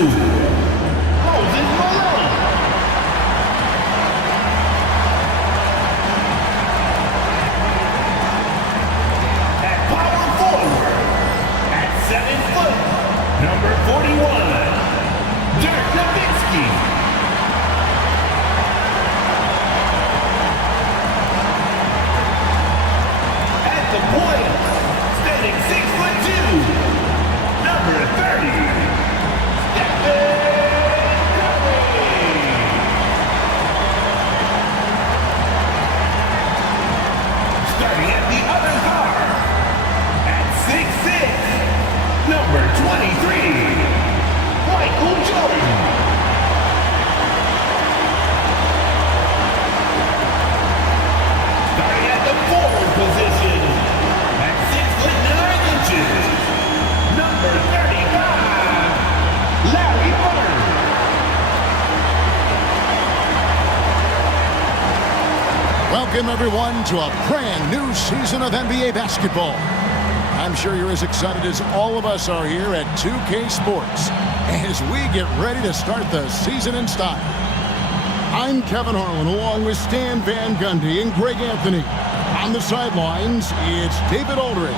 At power forward, at 7 foot, number 41, Dirk Nowitzki. At the point, standing 6'2", number 30, Stephen Curry. Starting at the other guard, at 6'6", number 23, Michael Jordan. Starting at the forward position, at 6'9", number 35, Larry Bird. Welcome, everyone, to a brand new season of NBA basketball. I'm sure you're as excited as all of us are here at 2K Sports as we get ready to start the season in style. I'm Kevin Harlan, along with Stan Van Gundy and Greg Anthony. On the sidelines, it's David Aldridge.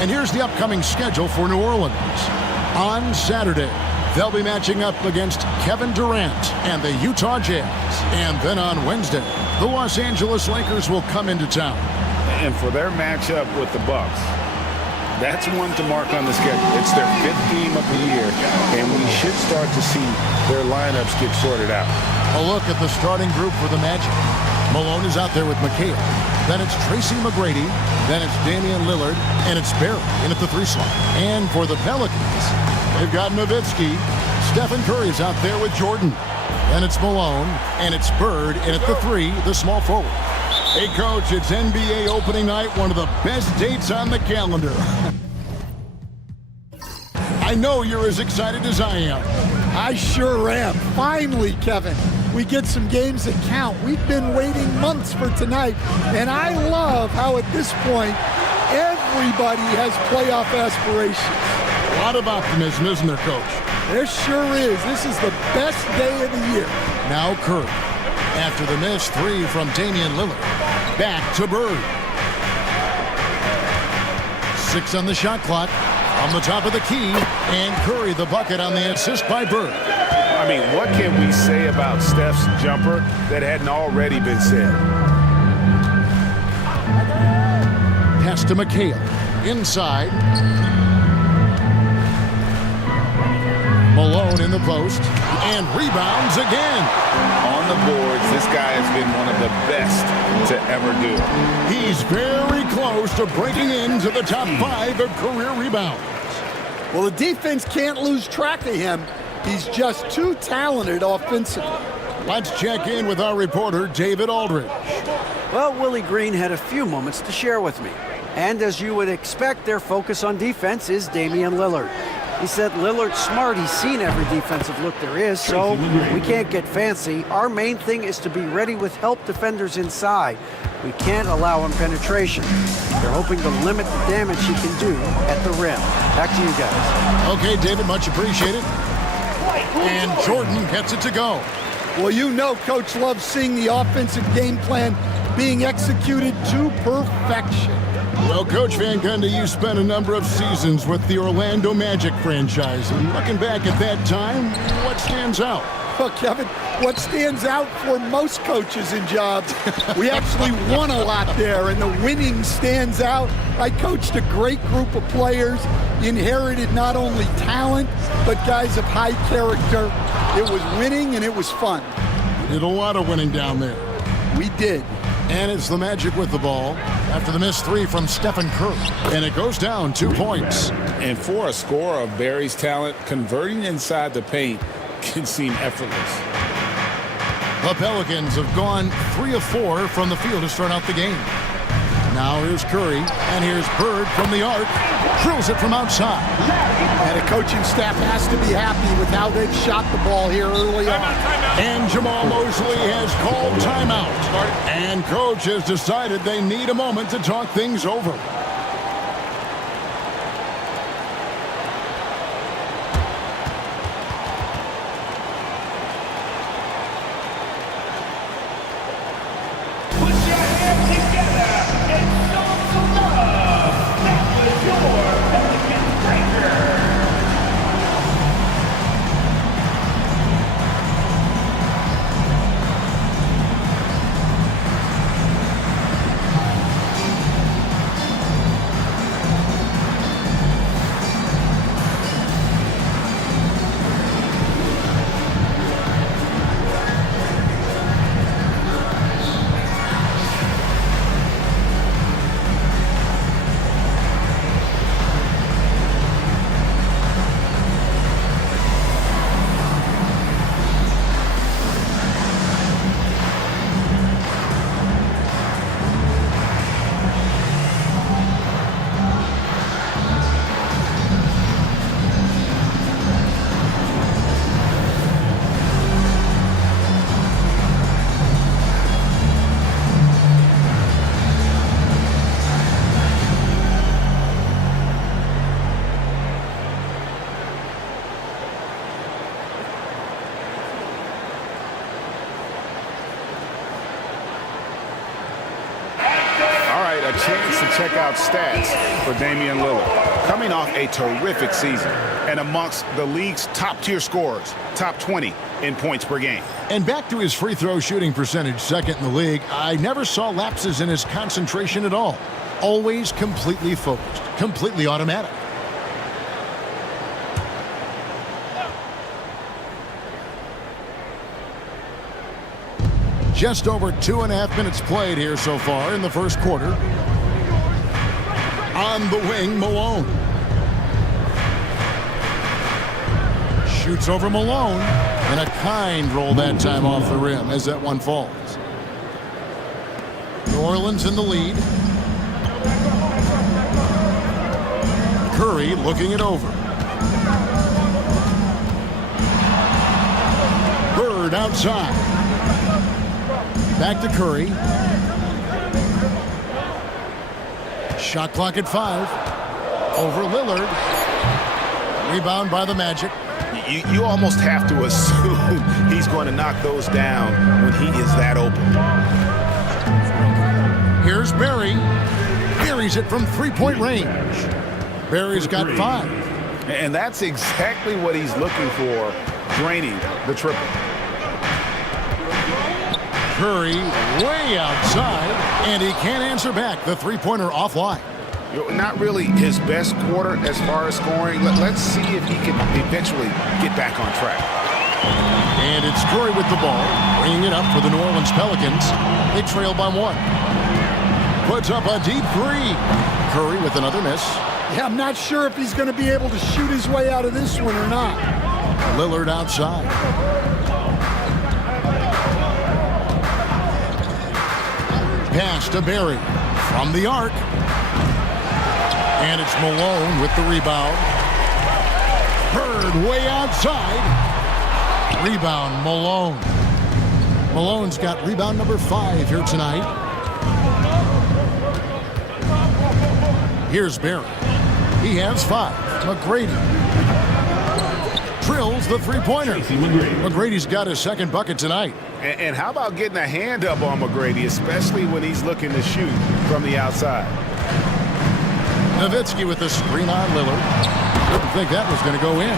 And here's the upcoming schedule for New Orleans. On Saturday, they'll be matching up against Kevin Durant and the Utah Jazz. And then on Wednesday, the Los Angeles Lakers will come into town. And for their matchup with the Bucks, that's one to mark on the schedule. It's their 5th game of the year, and we should start to see their lineups get sorted out. A look at the starting group for the Magic. Malone is out there with McHale. Then it's Tracy McGrady. Then it's Damian Lillard. And it's Barry in at the 3 slot. And for the Pelicans, they've got Nowitzki. Stephen Curry's out there with Jordan. Then it's Malone. And it's Bird in at the 3, the small forward. Hey, Coach, it's NBA opening night, one of the best dates on the calendar. I know you're as excited as I am. I sure am. Finally, Kevin, we get some games that count. We've been waiting months for tonight, and I love how at this point, everybody has playoff aspirations. A lot of optimism, isn't there, Coach? There sure is. This is the best day of the year. Now Curry. After the missed 3 from Damian Lillard. Back to Bird. 6 on the shot clock. On the top of the key. And Curry the bucket on the assist by Bird. I mean, what can we say about Steph's jumper that hadn't already been said? Pass to McHale. Inside. Malone in the post. And rebounds again. On the boards, this guy has been one of the best to ever do it. He's very close to breaking into the top 5 of career rebounds. Well, the defense can't lose track of him. He's just too talented offensively. Let's check in with our reporter, David Aldridge. Well, Willie Green had a few moments to share with me. And as you would expect, their focus on defense is Damian Lillard. He said Lillard's smart. He's seen every defensive look there is, so we can't get fancy. Our main thing is to be ready with help defenders inside. We can't allow him penetration. They're hoping to limit the damage he can do at the rim. Back to you guys. Okay, David, much appreciated. And Jordan gets it to go. Well, you know Coach loves seeing the offensive game plan being executed to perfection. Well, Coach Van Gundy, you spent a number of seasons with the Orlando Magic franchise. And looking back at that time, what stands out? Well, Kevin, what stands out for most coaches in jobs, we actually won a lot there, and the winning stands out. I coached a great group of players, inherited not only talent, but guys of high character. It was winning, and it was fun. We did a lot of winning down there. We did. And it's the Magic with the ball after the missed 3 from Stephen Curry. And it goes down 2 points. And for a scorer of Barry's talent, converting inside the paint can seem effortless. The Pelicans have gone 3 of 4 from the field to start out the game. Now here's Curry, and here's Bird from the arc. Drills it from outside. And a coaching staff has to be happy with how they've shot the ball here early on. And Jamal Mosley has called timeout. And coach has decided they need a moment to talk things over. right, a chance to check out stats for Damian Lillard. Coming off a terrific season and amongst the league's top-tier scorers, top 20 in points per game. And back to his free throw shooting percentage, second in the league. I never saw lapses in his concentration at all. Always completely focused, completely automatic. Just over 2.5 minutes played here so far in the first quarter. On the wing, Malone. Shoots over Malone. And a kind roll that time off the rim as that one falls. New Orleans in the lead. Curry looking it over. Bird outside. Back to Curry. Shot clock at 5. Over Lillard. Rebound by the Magic. You almost have to assume he's going to knock those down when he is that open. Here's Barry. Barry's it from three-point range. Barry's got 5. And that's exactly what he's looking for, draining the triple. Curry way outside, and he can't answer back. The three-pointer offline. Not really his best quarter as far as scoring. Let's see if he can eventually get back on track. And it's Curry with the ball, bringing it up for the New Orleans Pelicans. They trail by 1. Puts up a deep 3. Curry with another miss. Yeah, I'm not sure if he's going to be able to shoot his way out of this one or not. Lillard outside. Pass to Barry from the arc. And it's Malone with the rebound. Bird way outside. Rebound, Malone. Malone's got rebound number 5 here tonight. Here's Barry. He has 5. McGrady drills the three-pointer. McGrady's got his second bucket tonight. And how about getting a hand up on McGrady, especially when he's looking to shoot from the outside? Nowitzki with the screen on Lillard. Didn't think that was going to go in.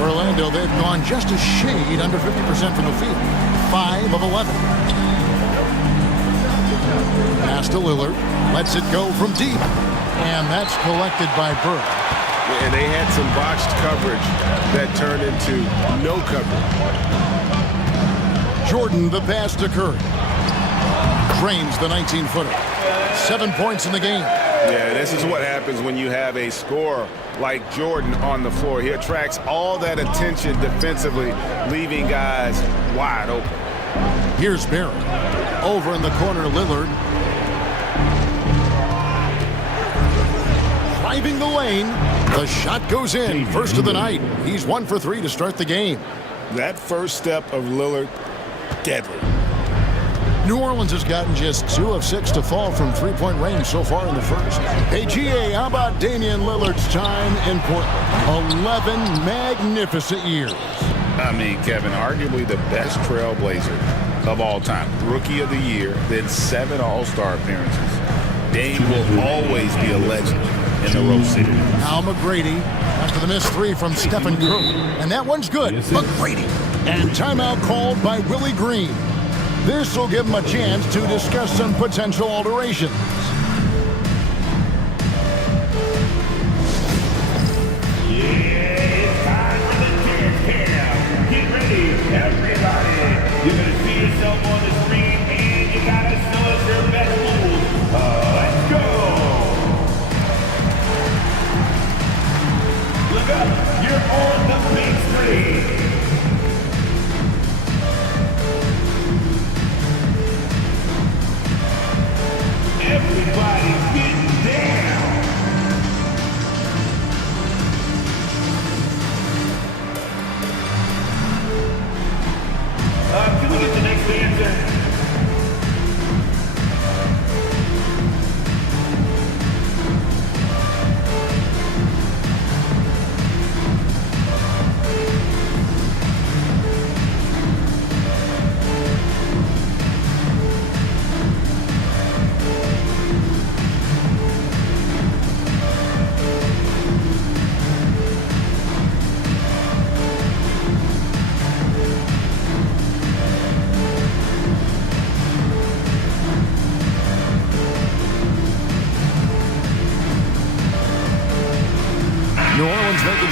Orlando, they've gone just a shade under 50% from the field. 5 of 11. Pass to Lillard. Lets it go from deep. And that's collected by Bird. And they had some botched coverage that turned into no coverage. Jordan, the pass to Curry. Drains the 19-footer. 7 points in the game. Yeah, this is what happens when you have a scorer like Jordan on the floor. He attracts all that attention defensively, leaving guys wide open. Here's Barry. Over in the corner, Lillard. Driving the lane. The shot goes in. First of the night. He's 1 for 3 to start the game. That first step of Lillard, deadly. New Orleans has gotten just 2 of 6 to fall from three-point range so far in the first. Hey, GA, how about Damian Lillard's time in Portland? 11 magnificent years. I mean, Kevin, arguably the best trailblazer of all time. Rookie of the year, then 7 All-Star appearances. Dame will always be a legend in the Rose City. Now McGrady after the missed 3 from Stephen Curry. And that one's good. McGrady. And timeout called by Willie Green. This will give him a chance to discuss some potential alterations. Yeah, it's time for the dance cam. Get ready, everybody. You're going to see yourself on the screen, and you got to show us your best moves. Let's go. Look up. You're on the big screen. Everybody get down.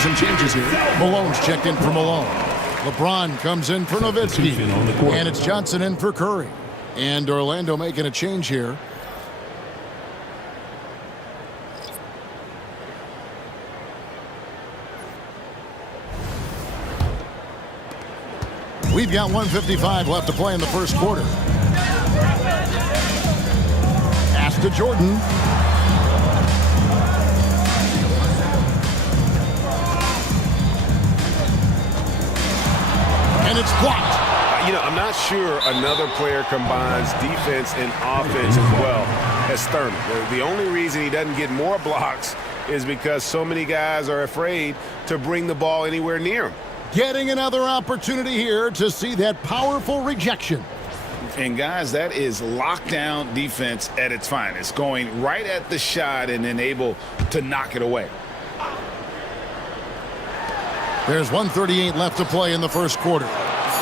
some changes here. Malone's checked in for Malone. LeBron comes in for Nowitzki. And it's Johnson in for Curry. And Orlando making a change here. We've got 1:55 left to play in the first quarter. Pass to Jordan. And it's blocked. I'm not sure another player combines defense and offense as well as Thurman. The only reason he doesn't get more blocks is because so many guys are afraid to bring the ball anywhere near him. Getting another opportunity here to see that powerful rejection. And, guys, that is lockdown defense at its finest, going right at the shot and then able to knock it away. There's 1:38 left to play in the first quarter.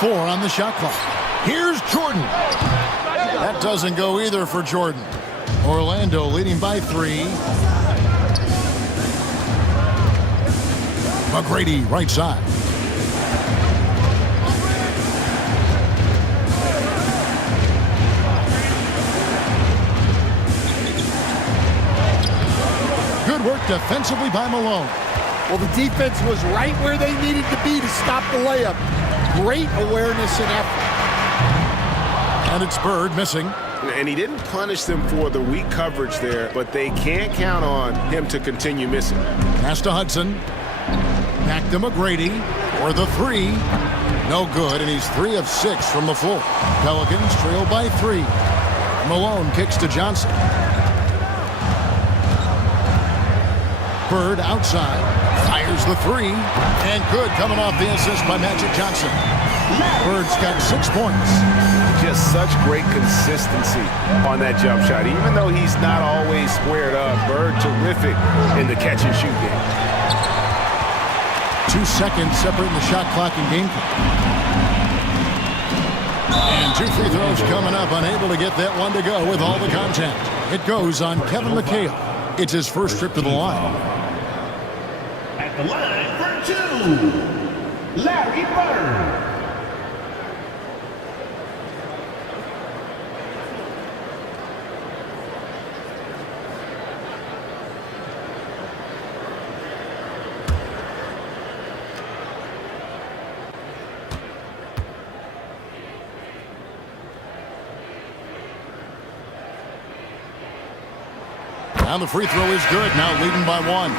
4 on the shot clock. Here's Jordan. That doesn't go either for Jordan. Orlando leading by 3. McGrady right side. Good work defensively by Malone. Well, the defense was right where they needed to be to stop the layup. Great awareness and effort. And it's Bird missing. And he didn't punish them for the weak coverage there, but they can't count on him to continue missing. Pass to Hudson. Back to McGrady for the 3. No good, and he's 3 of 6 from the floor. Pelicans trail by 3. Malone kicks to Johnson. Bird outside. Fires the 3. And good coming off the assist by Magic Johnson. Bird's got 6 points. Just such great consistency on that jump shot. Even though he's not always squared up, Bird terrific in the catch and shoot game. 2 seconds separating the shot clock and game clock. And 2 free throws coming up, unable to get that one to go with all the contact. It goes on Kevin McHale. It's his first trip to the line. At the line for 2, Larry Bird. Now the free throw is good. Now leading by 1.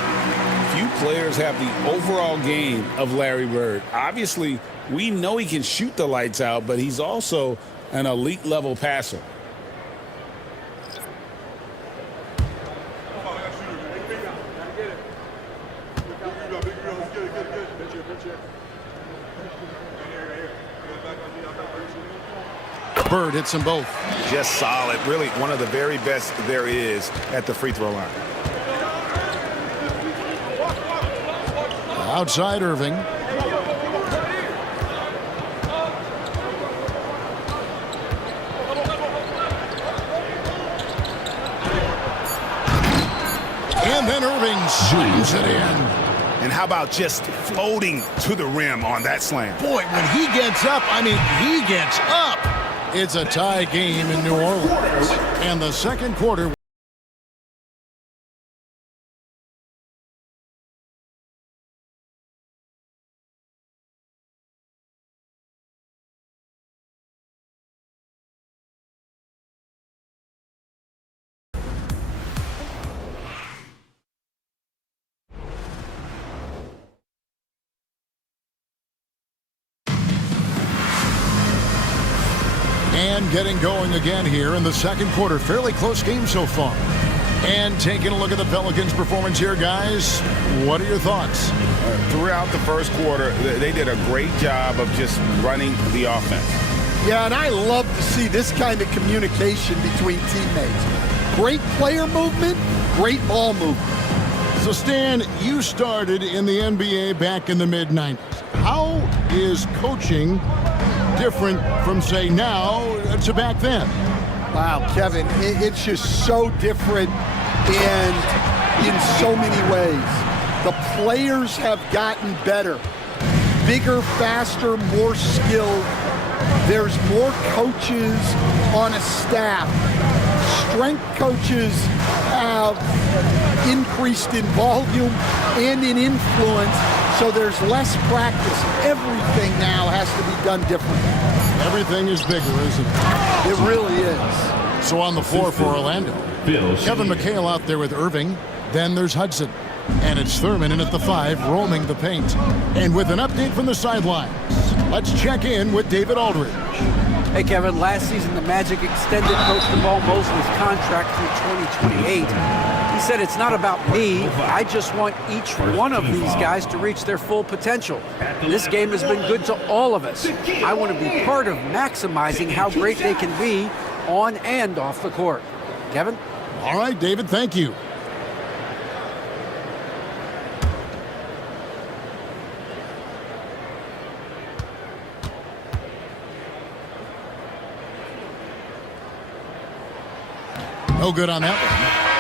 Few players have the overall game of Larry Bird. Obviously, we know he can shoot the lights out, but he's also an elite level passer. Bird hits them both. Just solid. Really one of the very best there is at the free throw line. Outside Irving. And then Irving slams it in. And how about just floating to the rim on that slam? Boy, when he gets up, he gets up. It's a tie game in New Orleans. And the second quarter. And getting going again here in the second quarter. Fairly close game so far. And taking a look at the Pelicans' performance here, guys. What are your thoughts? Throughout the first quarter, they did a great job of just running the offense. Yeah, and I love to see this kind of communication between teammates. Great player movement, great ball movement. So, Stan, you started in the NBA back in the mid-90s. How is coaching different from, say, now to back then? Wow, Kevin, it's just so different and in so many ways. The players have gotten better. Bigger, faster, more skilled. There's more coaches on a staff. Strength coaches have increased in volume and in influence, so there's less practice. Everything now has to be done differently. Everything is bigger, isn't it? It really is. So on the floor for Orlando, Kevin McHale out there with Irving. Then there's Hudson. And it's Thurman in at the 5, roaming the paint. And with an update from the sidelines, let's check in with David Aldridge. Hey, Kevin, last season the Magic extended Coach Jamal Mosley's contract through 2028. He said, it's not about me. I just want each one of these guys to reach their full potential. This game has been good to all of us. I want to be part of maximizing how great they can be on and off the court. Kevin? All right, David, thank you. No good on that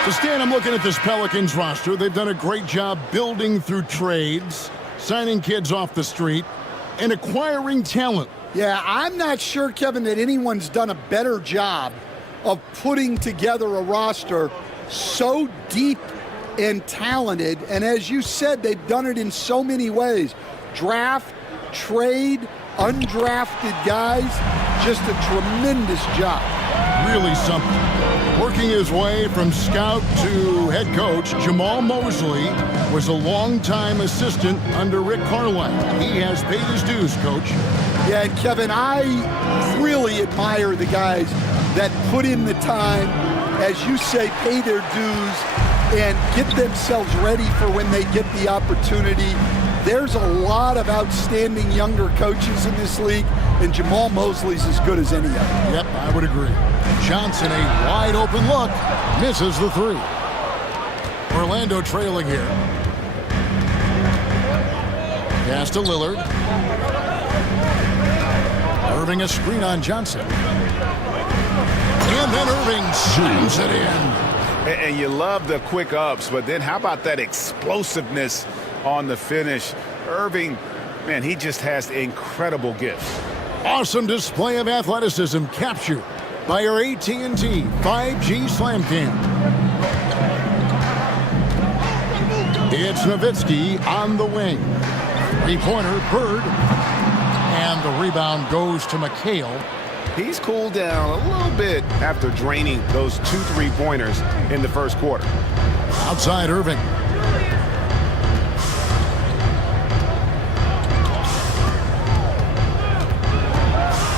one. So, Stan, I'm looking at this Pelicans roster. They've done a great job building through trades, signing kids off the street, and acquiring talent. Yeah, I'm not sure, Kevin, that anyone's done a better job of putting together a roster so deep and talented. And as you said, they've done it in so many ways. Draft, trade, undrafted guys. Just a tremendous job. Really something. Working his way from scout to head coach, Jamal Mosley was a longtime assistant under Rick Carlisle. He has paid his dues, Coach. Yeah, and Kevin, I really admire the guys that put in the time, as you say, pay their dues, and get themselves ready for when they get the opportunity. There's a lot of outstanding younger coaches in this league, and Jamal Mosley's as good as any of them. Yep, I would agree. Johnson, a wide open look, misses the 3. Orlando trailing here. Pass to Lillard. Irving a screen on Johnson. And then Irving shoots it in. And you love the quick ups, but then how about that explosiveness on the finish? Irving, man, he just has incredible gifts. Awesome display of athleticism captured by our AT&T 5G Slam Cam. It's Nowitzki on the wing. Three-pointer, Bird. And the rebound goes to McHale. He's cooled down a little bit after draining those 2 3-pointers in the first quarter. Outside Irving.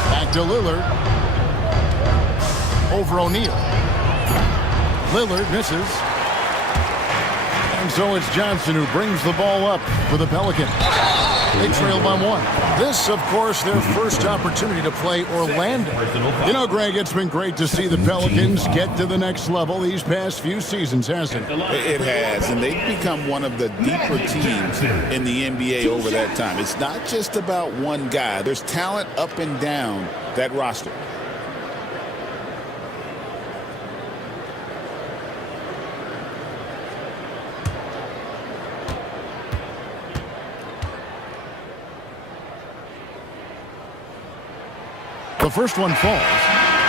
Back to Lillard. Over O'Neal. Lillard misses. And so it's Johnson who brings the ball up for the Pelicans. They trail by 1. This, of course, their first opportunity to play Orlando. You know, Greg, it's been great to see the Pelicans get to the next level these past few seasons, hasn't it? It has, and they've become one of the deeper teams in the NBA over that time. It's not just about one guy. There's talent up and down that roster. The first one falls.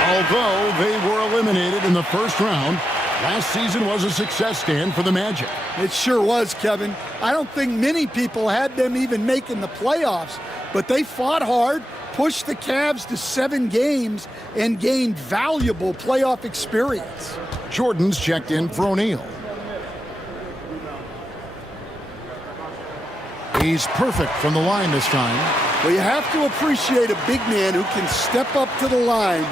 Although they were eliminated in the first round, last season was a success stand for the Magic. It sure was, Kevin. I don't think many people had them even making the playoffs, but they fought hard, pushed the Cavs to 7 games, and gained valuable playoff experience. Jordan's checked in for O'Neal. He's perfect from the line this time. Well, you have to appreciate a big man who can step up to the line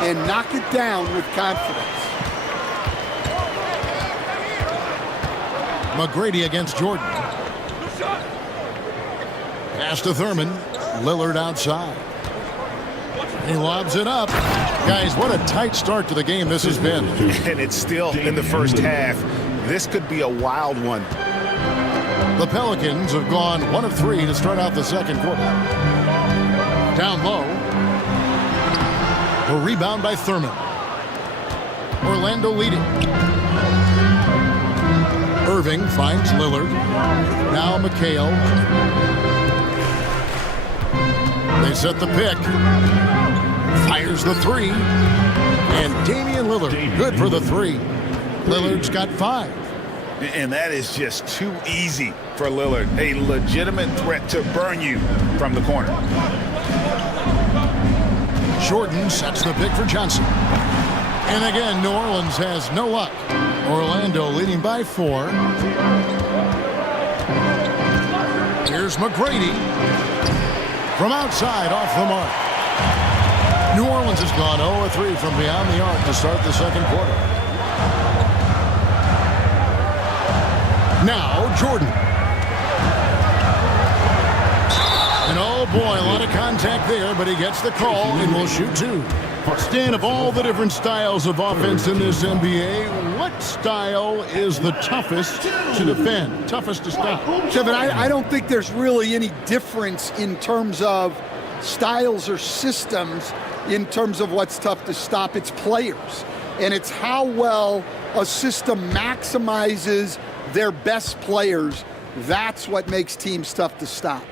and knock it down with confidence. McGrady against Jordan. Pass to Thurman. Lillard outside. He lobs it up. Guys, what a tight start to the game this has been. And it's still in the first half. This could be a wild one. The Pelicans have gone 1 of 3 to start out the second quarter. Down low. A rebound by Thurman. Orlando leading. Irving finds Lillard. Now McHale. They set the pick. Fires the three. And Damian Lillard, good for the three. Lillard's got 5. And that is just too easy for Lillard. A legitimate threat to burn you from the corner. Jordan sets the pick for Johnson. And again, New Orleans has no luck. Orlando leading by 4. Here's McGrady. From outside, off the mark. New Orleans has gone 0-3 from beyond the arc to start the second quarter. Now, Jordan. And oh boy, a lot of contact there, but he gets the call and will shoot 2. Stan, of all the different styles of offense in this NBA, what style is the toughest to defend, toughest to stop? Kevin, I don't think there's really any difference in terms of styles or systems in terms of what's tough to stop. It's players, and it's how well a system maximizes their best players. That's what makes teams tough to stop.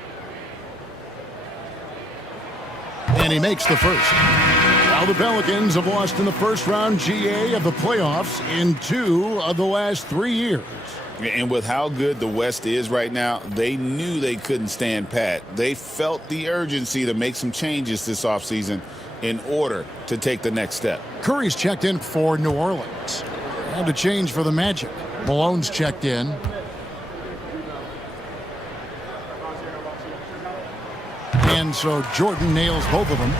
And he makes the first. Now the Pelicans have lost in the first round GA of the playoffs in 2 of the last 3 years. And with how good the West is right now, they knew they couldn't stand pat. They felt the urgency to make some changes this offseason in order to take the next step. Curry's checked in for New Orleans. And a change for the Magic. Malone's checked in. And so Jordan nails both of them.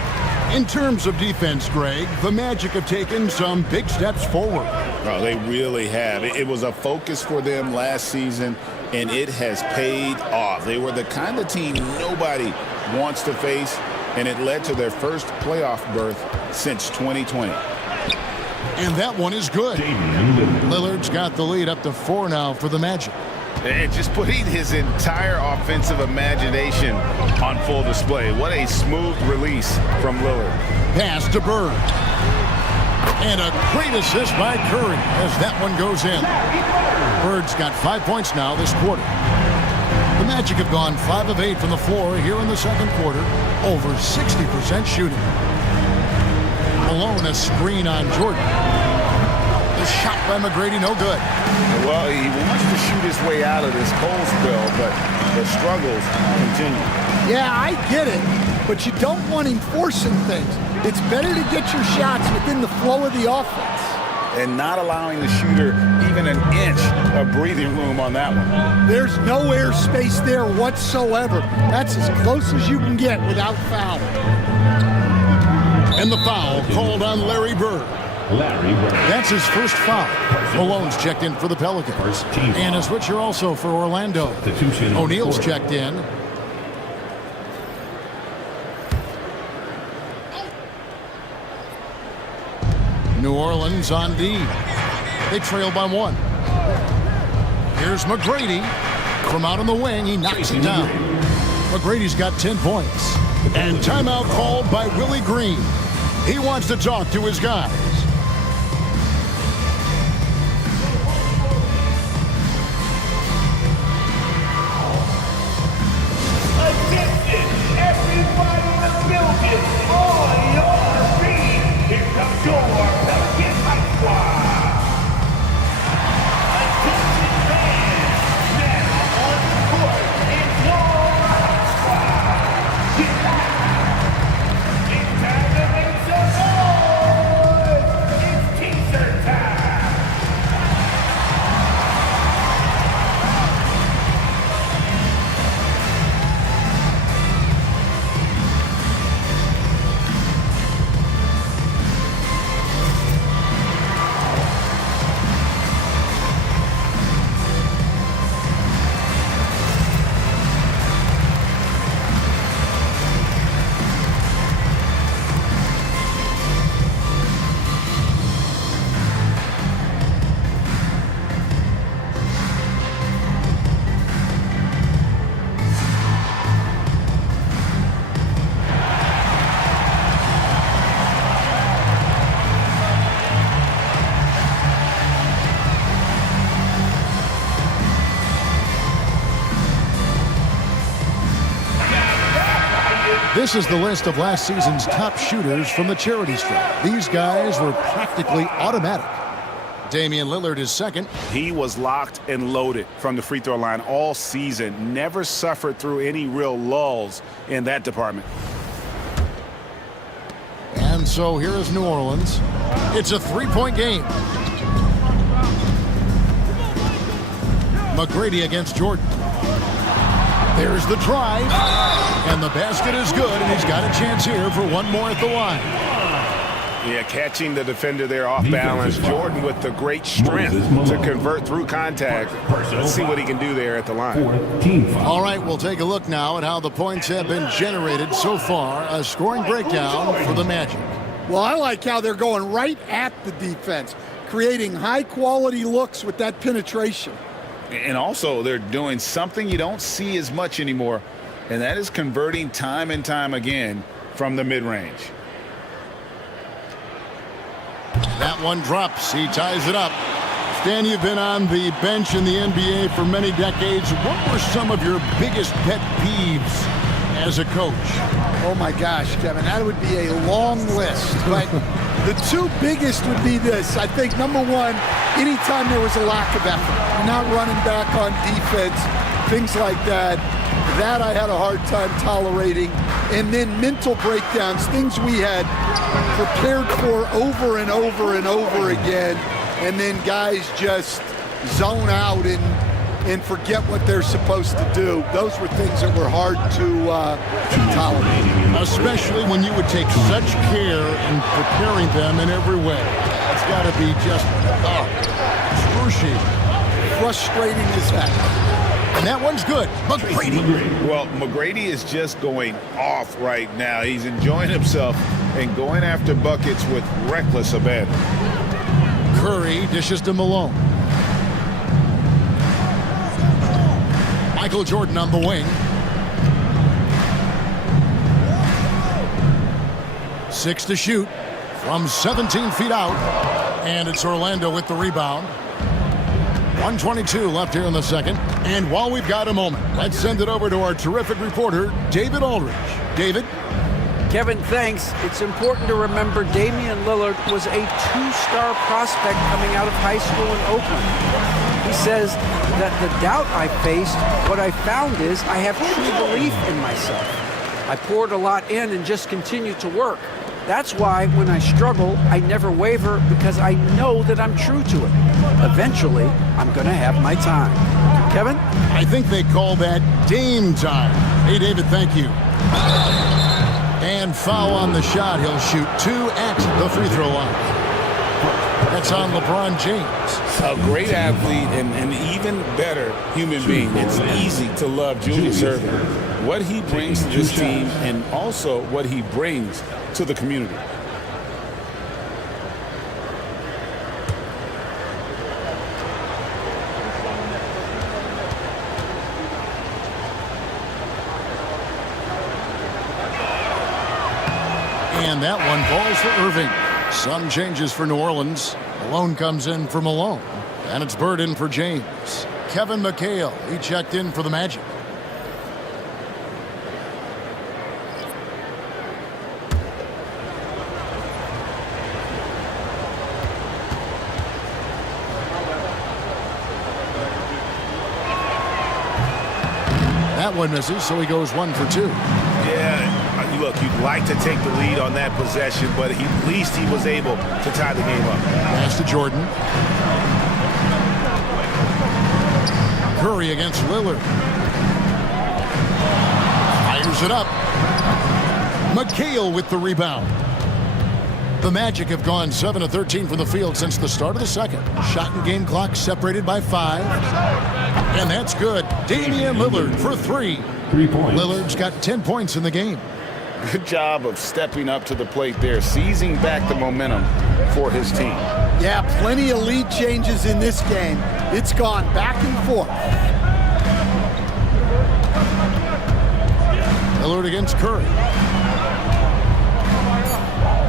In terms of defense, Greg, the Magic have taken some big steps forward. Well, they really have. It was a focus for them last season, and it has paid off. They were the kind of team nobody wants to face, and it led to their first playoff berth since 2020. And that one is good. Lillard's got the lead up to 4 now for the Magic. And just putting his entire offensive imagination on full display. What a smooth release from Lillard. Pass to Bird. And a great assist by Curry as that one goes in. Bird's got 5 points now this quarter. The Magic have gone 5 of 8 from the floor here in the second quarter. Over 60% shooting. Malone, a screen on Jordan. The shot by McGrady, no good. Well, he wants to shoot his way out of this cold spell, but the struggles continue. Yeah, I get it, but you don't want him forcing things. It's better to get your shots within the flow of the offense. And not allowing the shooter even an inch of breathing room on that one. There's no air space there whatsoever. That's as close as you can get without foul. And the foul called on Larry Bird. That's his first foul. Malone's checked in for the Pelicans. And a switcher also for Orlando. O'Neal's checked in. New Orleans on D. They trail by 1. Here's McGrady. From out on the wing, he knocks it down. McGrady's got 10 points. And timeout called by Willie Green. He wants to talk to his guys. Attention, everybody in the building, on your feet. Here comes your Pelican High Squad. Attention fans, now on the court is your High Squad. Get back. It's time to make some noise. This is the list of last season's top shooters from the charity stripe. These guys were practically automatic. Damian Lillard is second. He was locked and loaded from the free throw line all season. Never suffered through any real lulls in that department. And so here is New Orleans. It's a three-point game. McGrady against Jordan. There's the drive. And the basket is good, and he's got a chance here for one more at the line. Yeah, catching the defender there off balance. Jordan with the great strength to convert through contact. Let's see what he can do there at the line. All right, we'll take a look now at how the points have been generated so far. A scoring breakdown for the Magic. Well, I like how they're going right at the defense, creating high-quality looks with that penetration. And also, they're doing something you don't see as much anymore, and that is converting time and time again from the mid-range. That one drops. He ties it up. Stan, you've been on the bench in the NBA for many decades. What were some of your biggest pet peeves as a coach? Oh, my gosh, Kevin, that would be a long list. But the two biggest would be this. I think, number one, anytime there was a lack of effort, you're not running back on defense, things like that. That I had a hard time tolerating. And then mental breakdowns, things we had prepared for over and over and over again, and then guys just zone out and forget what they're supposed to do. Those were things that were hard to tolerate. Especially when you would take such care in preparing them in every way. It's got to be just excruciating. Frustrating as heck. And that one's good. McGrady. Well, McGrady is just going off right now. He's enjoying himself and going after buckets with reckless abandon. Curry dishes to Malone. Michael Jordan on the wing. 6 to shoot from 17 feet out. And it's Orlando with the rebound. 1:22 left here in the second. And while we've got a moment, let's send it over to our terrific reporter, David Aldridge. David? Kevin, thanks. It's important to remember Damian Lillard was a two-star prospect coming out of high school in Oakland. He says that the doubt I faced, what I found is I have true belief in myself. I poured a lot in and just continued to work. That's why when I struggle, I never waver because I know that I'm true to it. Eventually, I'm going to have my time. Kevin? I think they call that Dame time. Hey, David, thank you. And foul on the shot. He'll shoot 2 at the free throw line. That's on LeBron James. A great athlete and an even better human being. It's easy to love Julius Erving. What he brings to this team and also what he brings to the community. And that one falls for Irving. Some changes for New Orleans. Malone comes in for Malone. And it's Bird in for James. Kevin McHale, he checked in for the Magic. That one misses, so he goes 1 for 2. Yeah, look, you'd like to take the lead on that possession, but at least he was able to tie the game up. Pass to Jordan. Curry against Lillard. Fires it up. McHale with the rebound. The Magic have gone 7 of 13 from the field since the start of the second. Shot and game clock separated by 5. And that's good. Damian Lillard for 3. 3 points. Lillard's got 10 points in the game. Good job of stepping up to the plate there, seizing back the momentum for his team. Yeah, plenty of lead changes in this game. It's gone back and forth. Lillard against Curry.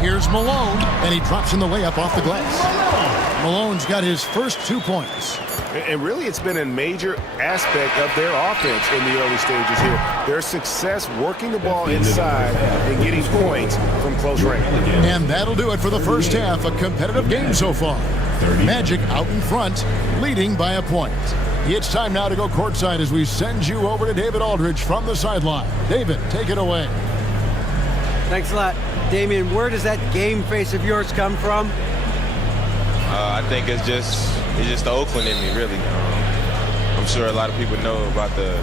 Here's Malone, and he drops in the layup off the glass. Malone's got his first 2 points. And really, it's been a major aspect of their offense in the early stages here. Their success working the ball inside and getting points from close range. And that'll do it for the first half. A competitive game so far. Magic out in front, leading by a point. It's time now to go courtside as we send you over to David Aldridge from the sideline. David, take it away. Thanks a lot. Damian, where does that game face of yours come from? I think it's just the Oakland in me, really. I'm sure a lot of people know about the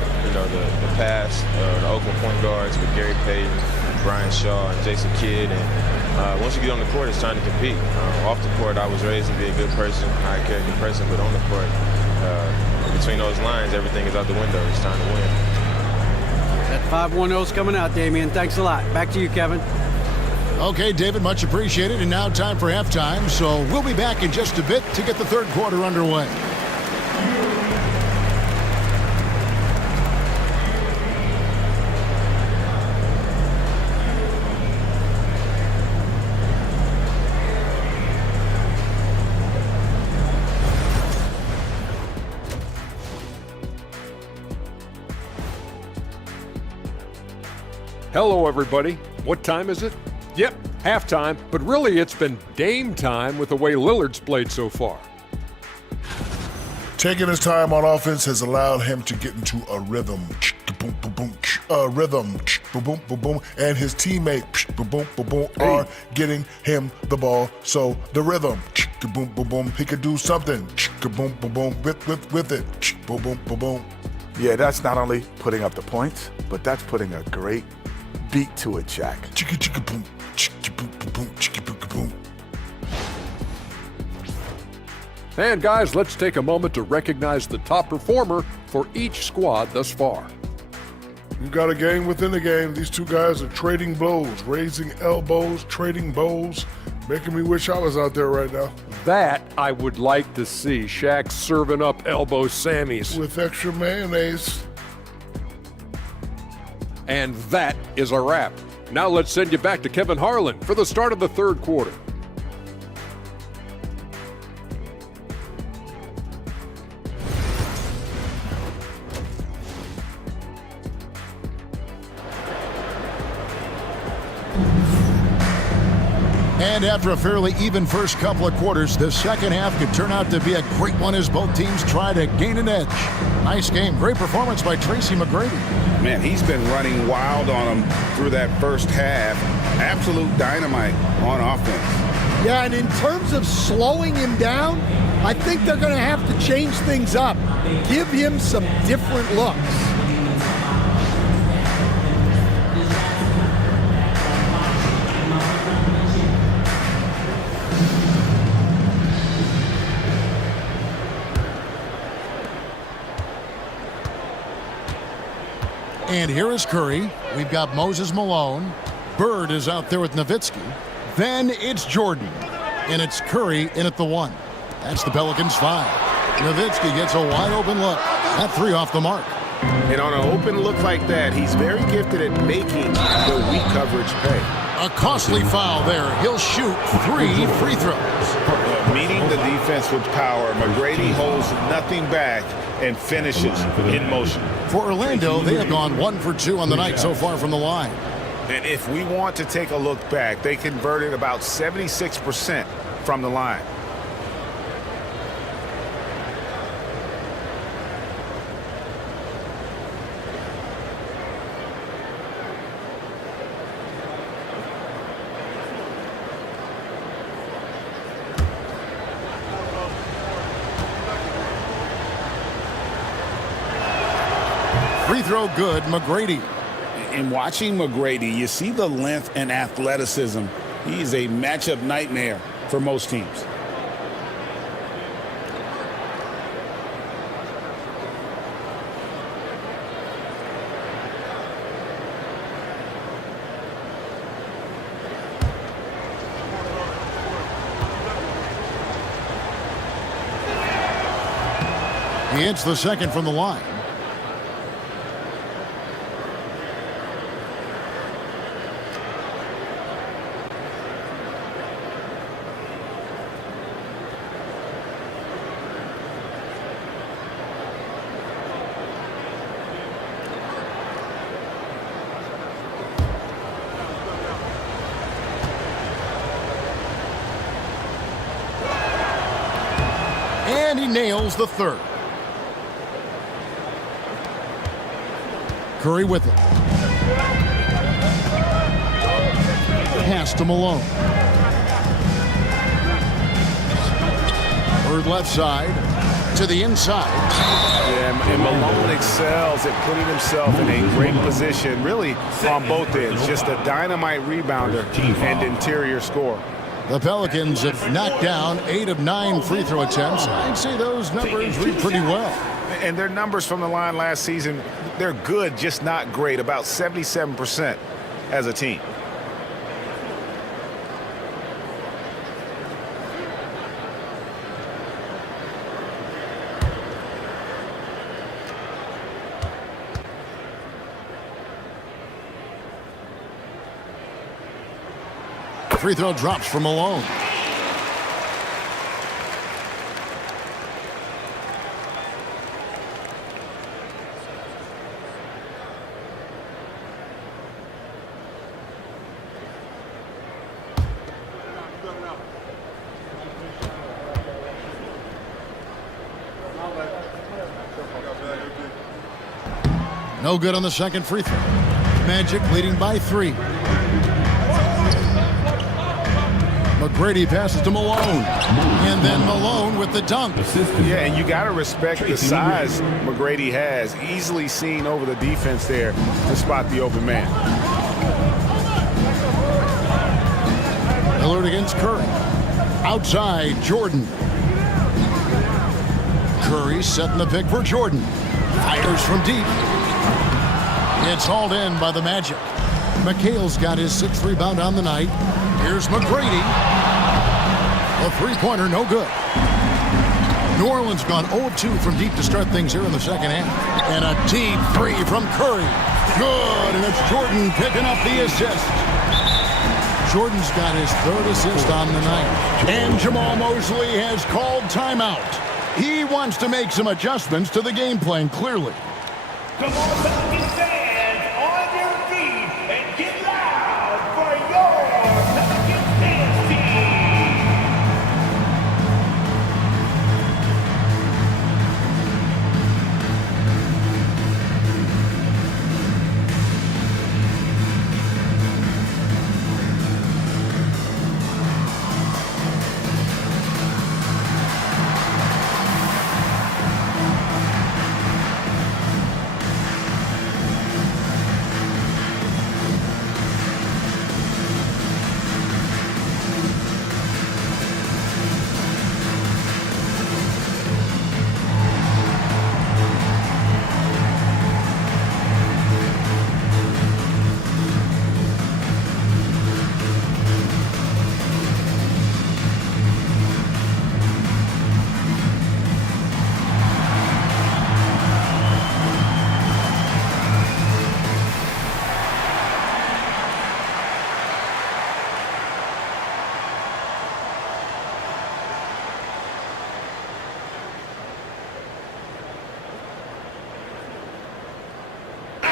past, the Oakland point guards with Gary Payton, Brian Shaw, and Jason Kidd. And once you get on the court, it's time to compete. Off the court, I was raised to be a good person, high-character person, but on the court, between those lines, everything is out the window. It's time to win. That 5-1-0's coming out, Damian. Thanks a lot. Back to you, Kevin. Okay, David, much appreciated. And now time for halftime. So we'll be back in just a bit to get the third quarter underway. Hello, everybody. What time is it? Yep, halftime, but really it's been Dame time with the way Lillard's played so far. Taking his time on offense has allowed him to get into a rhythm. And his teammate are getting him the ball. So the rhythm, he could do something with it. Yeah, that's not only putting up the points, but that's putting a great beat to it, Jack. And guys, let's take a moment to recognize the top performer for each squad thus far. You've got a game within a game. These two guys are trading blows, raising elbows, trading bows, making me wish I was out there right now. That I would like to see. Shaq serving up elbow Sammys. With extra mayonnaise. And that is a wrap. Now let's send you back to Kevin Harlan for the start of the third quarter. And after a fairly even first couple of quarters, the second half could turn out to be a great one as both teams try to gain an edge. Nice game. Great performance by Tracy McGrady. Man, he's been running wild on him through that first half. Absolute dynamite on offense. Yeah, and in terms of slowing him down, I think they're going to have to change things up. Give him some different looks. And here is Curry. We've got Moses Malone. Bird is out there with Nowitzki. Then it's Jordan. And it's Curry in at the 1. That's the Pelicans' 5. Nowitzki gets a wide open look. That 3 off the mark. And on an open look like that, he's very gifted at making the weak coverage pay. A costly foul there. He'll shoot 3 free throws. Meeting the defense with power, McGrady holds nothing back and finishes in motion. For Orlando, they have gone 1 for 2 on the night so far from the line. And if we want to take a look back, they converted about 76% from the line. Free throw good, McGrady. In watching McGrady, you see the length and athleticism. He is a matchup nightmare for most teams. He hits the second from the line. And he nails the third. Curry with it. Pass to Malone. Bird left side to the inside. Yeah, and Malone excels at putting himself in a great position, really on both ends. Just a dynamite rebounder and interior scorer. The Pelicans have knocked down 8 of 9 free throw attempts. I'd say those numbers read pretty well. And their numbers from the line last season, they're good, just not great. About 77% as a team. Free throw drops for Malone. No good on the second free throw. Magic leading by 3. McGrady passes to Malone. And then Malone with the dunk. Yeah, and you got to respect the size McGrady has. Easily seen over the defense there to spot the open man. Lillard against Curry. Outside, Jordan. Curry setting the pick for Jordan. Fires from deep. It's hauled in by the Magic. McHale's got his 6th rebound on the night. Here's McGrady. A three-pointer, no good. New Orleans gone 0-2 from deep to start things here in the second half. And a deep 3 from Curry. Good, and it's Jordan picking up the assist. Jordan's got his 3rd assist on the night. And Jamal Mosley has called timeout. He wants to make some adjustments to the game plan, clearly. Come on, Pelicans fans, on your feet and get loud for your Pelicans dance team.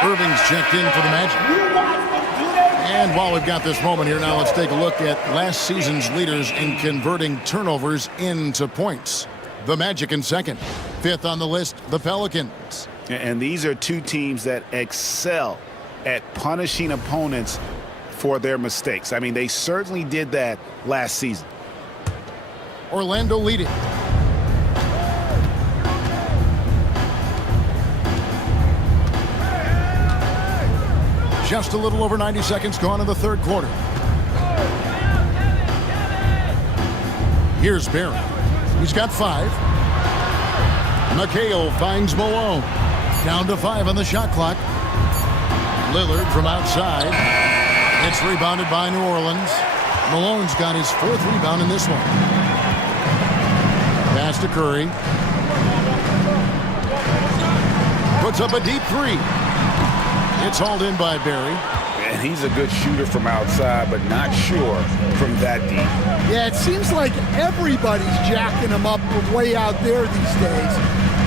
Irving's checked in for the Magic. And while we've got this moment here, now let's take a look at last season's leaders in converting turnovers into points. The Magic in second. 5th on the list, the Pelicans. And these are two teams that excel at punishing opponents for their mistakes. I mean, they certainly did that last season. Orlando leading. Just a little over 90 seconds gone in the 3rd quarter. Here's Barry. He's got 5. McHale finds Malone. Down to 5 on the shot clock. Lillard from outside. It's rebounded by New Orleans. Malone's got his 4th rebound in this one. Pass to Curry. Puts up a deep 3. It's hauled in by Barry. And he's a good shooter from outside, but not sure from that deep. Yeah, it seems like everybody's jacking him up way out there these days.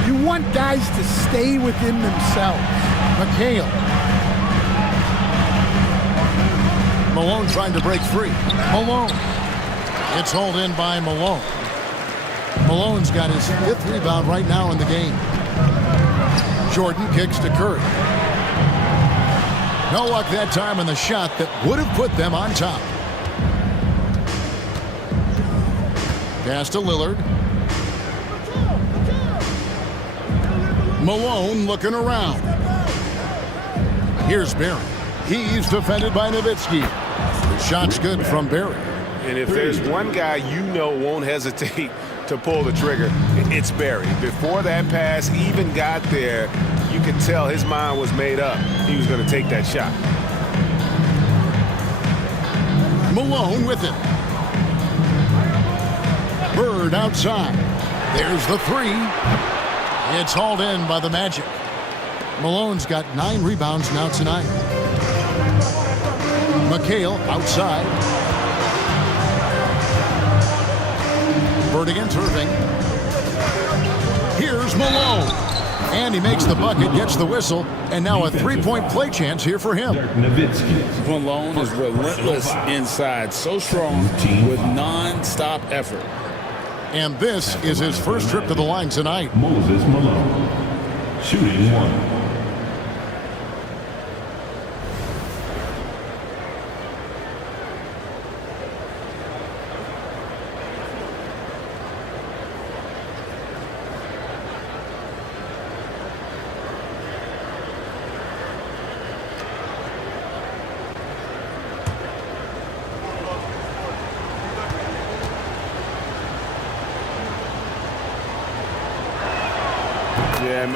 You want guys to stay within themselves. McHale. Malone trying to break free. Malone. It's hauled in by Malone. Malone's got his 5th rebound right now in the game. Jordan kicks to Curry. No luck that time on the shot that would have put them on top. Pass to Lillard. Malone looking around. Here's Barry. He's defended by Nowitzki. The shot's good from Barry. And if there's one guy you know won't hesitate to pull the trigger, it's Barry. Before that pass even got there, you could tell his mind was made up. He was going to take that shot. Malone with it. Bird outside. There's the 3. It's hauled in by the Magic. Malone's got 9 rebounds now tonight. McHale outside. Bird against Irving. Here's Malone. And he makes the bucket, gets the whistle, and now a 3-point play chance here for him. Malone is relentless inside, so strong with non-stop effort. And this is his first trip to the line tonight. Moses Malone, shooting 1.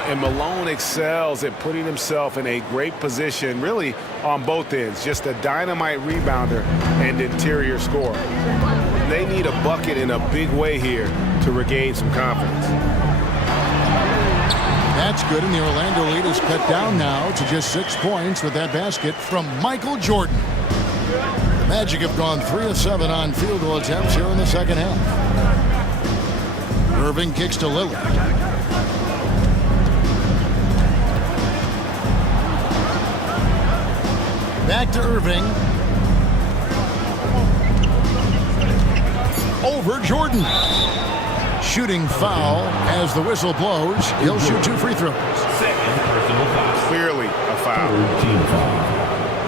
And Malone excels at putting himself in a great position, really on both ends. Just a dynamite rebounder and interior scorer. They need a bucket in a big way here to regain some confidence. That's good, and the Orlando lead is cut down now to just 6 points with that basket from Michael Jordan. The Magic have gone 3 of 7 on field goal attempts here in the second half. Irving kicks to Lillard. Back to Irving. Over Jordan. Shooting foul as the whistle blows. He'll shoot 2 free throws. Clearly a foul.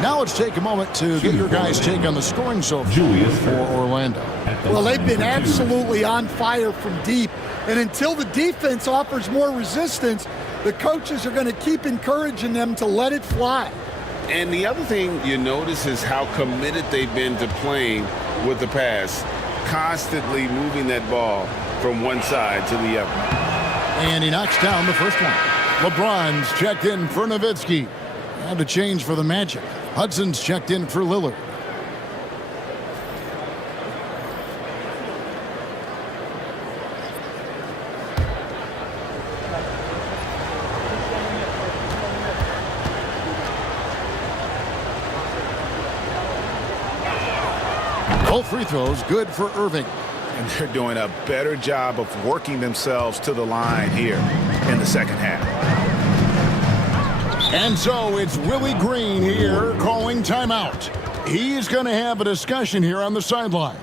Now let's take a moment to get your guys' take on the scoring so far for Orlando. Well, they've been absolutely on fire from deep. And until the defense offers more resistance, the coaches are going to keep encouraging them to let it fly. And the other thing you notice is how committed they've been to playing with the pass, constantly moving that ball from one side to the other. And he knocks down the first one. LeBron's checked in for Nowitzki. And a change for the Magic. Hudson's checked in for Lillard. Both free throws good for Irving. And they're doing a better job of working themselves to the line here in the second half. And so it's Willie Green here calling timeout. He's going to have a discussion here on the sideline.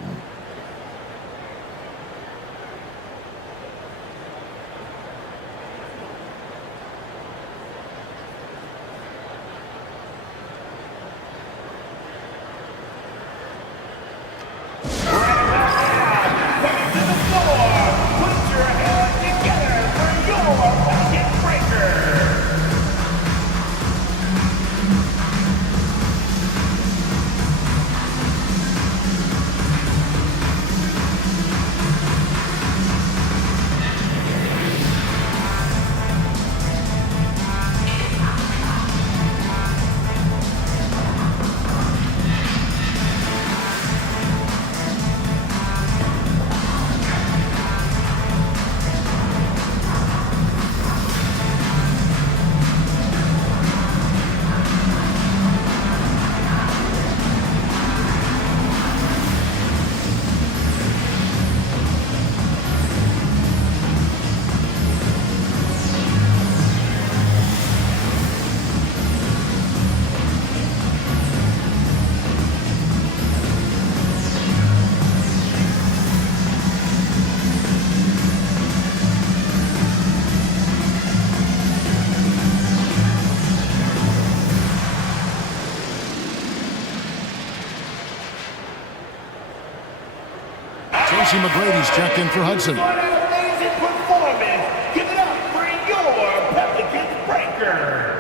Tracy McGrady's checked in for Hudson. What an amazing performance. Give it up for your Pelicans Breakers.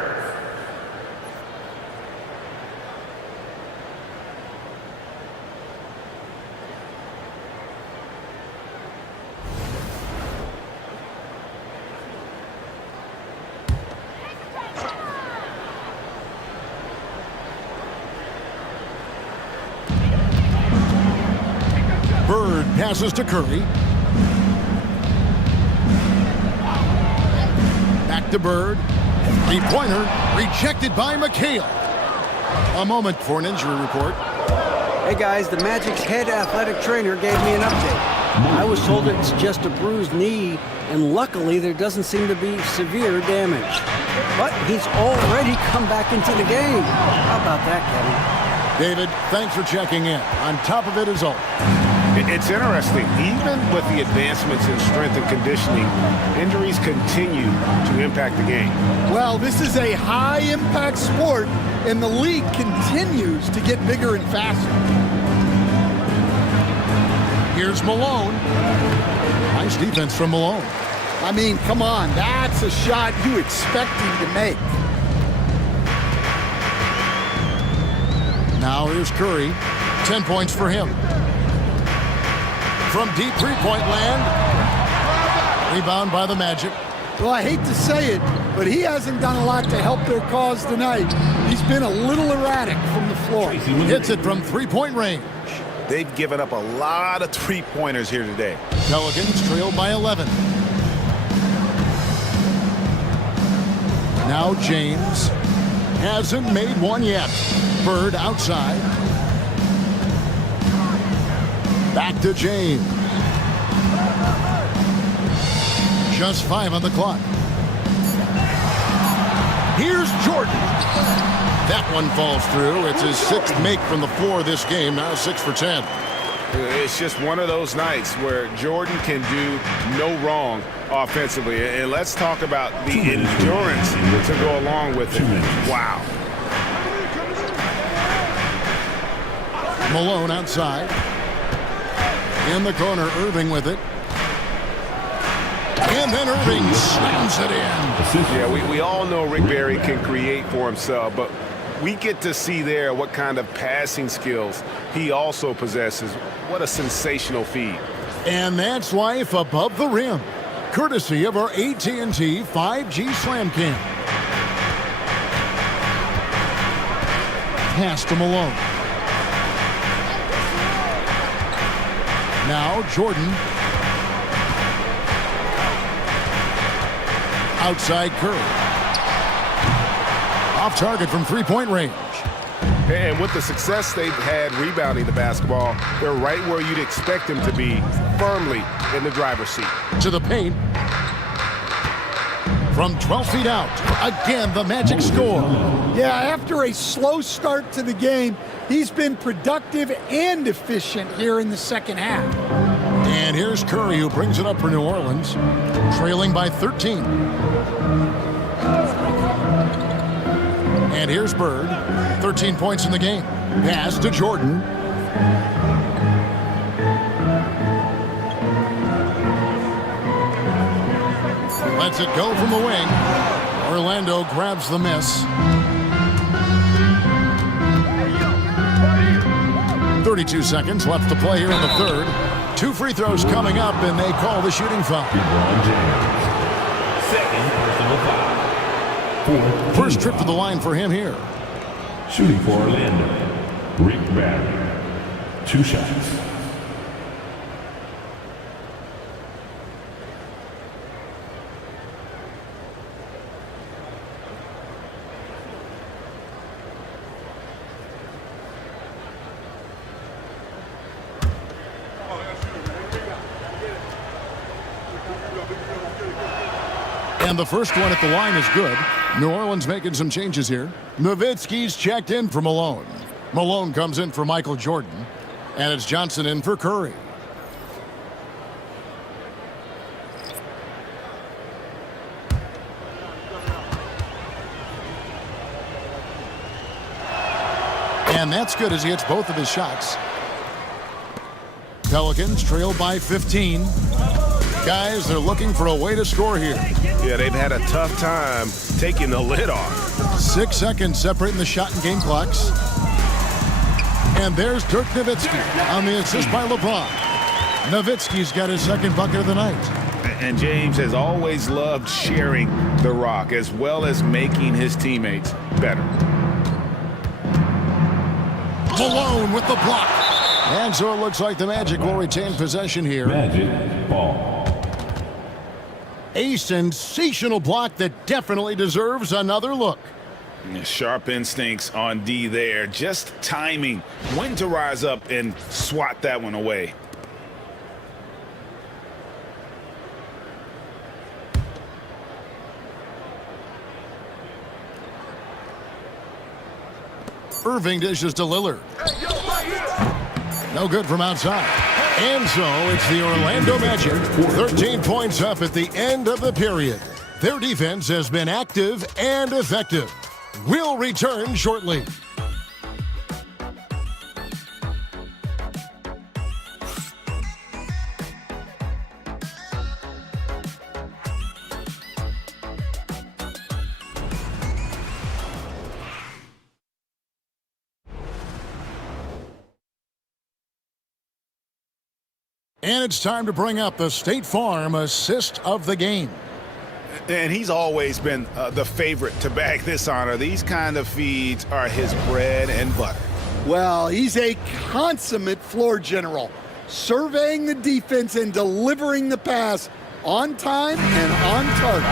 Bird passes to Curry. Back to Bird. Three-pointer rejected by McHale. A moment for an injury report. Hey guys, the Magic's head athletic trainer gave me an update. I was told it's just a bruised knee, and luckily there doesn't seem to be severe damage. But he's already come back into the game. How about that, Kevin? David, thanks for checking in. On top of it is all. It's interesting. Even with the advancements in strength and conditioning, injuries continue to impact the game. Well, this is a high-impact sport, and the league continues to get bigger and faster. Here's Malone. Nice defense from Malone. I mean, come on. That's a shot you expect him to make. Now here's Curry. 10 points for him. From deep three-point land. Rebound by the Magic. Well, I hate to say it, but he hasn't done a lot to help their cause tonight. He's been a little erratic from the floor. Hits it from three-point range. They've given up a lot of three-pointers here today. Pelicans trailed by 11. Now James hasn't made one yet. Bird outside. Back to James. Just 5 on the clock. Here's Jordan. That one falls through. It's his 6th make from the floor this game. Now 6 for 10. It's just one of those nights where Jordan can do no wrong offensively. And let's talk about the endurance to go along with it. Wow. Malone outside. In the corner, Irving with it. And then Irving slams it in. Yeah, we all know Rick Barry can create for himself, but we get to see there what kind of passing skills he also possesses. What a sensational feed. And that's life above the rim, courtesy of our AT&T 5G Slam Cam. Pass to Malone. Now Jordan. Outside Curry. Off target from three-point range. And with the success they've had rebounding the basketball, they're right where you'd expect them to be, firmly in the driver's seat. To the paint. From 12 feet out. Again, the Magic score. Yeah, after a slow start to the game, he's been productive and efficient here in the second half. And here's Curry, who brings it up for New Orleans, trailing by 13. And here's Bird, 13 points in the game. Pass to Jordan. Lets it go from the wing. Orlando grabs the miss. 32 seconds left to play here in the third. 2 free throws coming up, and they call the shooting foul. LeBron James. Second personal foul. First trip to the line for him here. Shooting for Orlando, Rick Barry. 2 shots. And the first one at the line is good. New Orleans making some changes here. Nowitzki's checked in for Malone. Malone comes in for Michael Jordan. And it's Johnson in for Curry. And that's good as he hits both of his shots. Pelicans trail by 15. Guys, they're looking for a way to score here. Yeah, they've had a tough time taking the lid off. 6 seconds separating the shot and game clocks. And there's Dirk Nowitzki on the assist by LeBron. Nowitzki's got his second bucket of the night. And James has always loved sharing the rock as well as making his teammates better. Malone with the block. And so it looks like the Magic will retain possession here. Magic ball. A sensational block that definitely deserves another look. Sharp instincts on D there. Just timing when to rise up and swat that one away. Irving dishes to Lillard. No good from outside. And so it's the Orlando Magic, 13 points up at the end of the period. Their defense has been active and effective. We'll return shortly. And it's time to bring up the State Farm assist of the game. And he's always been the favorite to bag this honor. These kind of feeds are his bread and butter. Well, he's a consummate floor general, surveying the defense and delivering the pass on time and on target.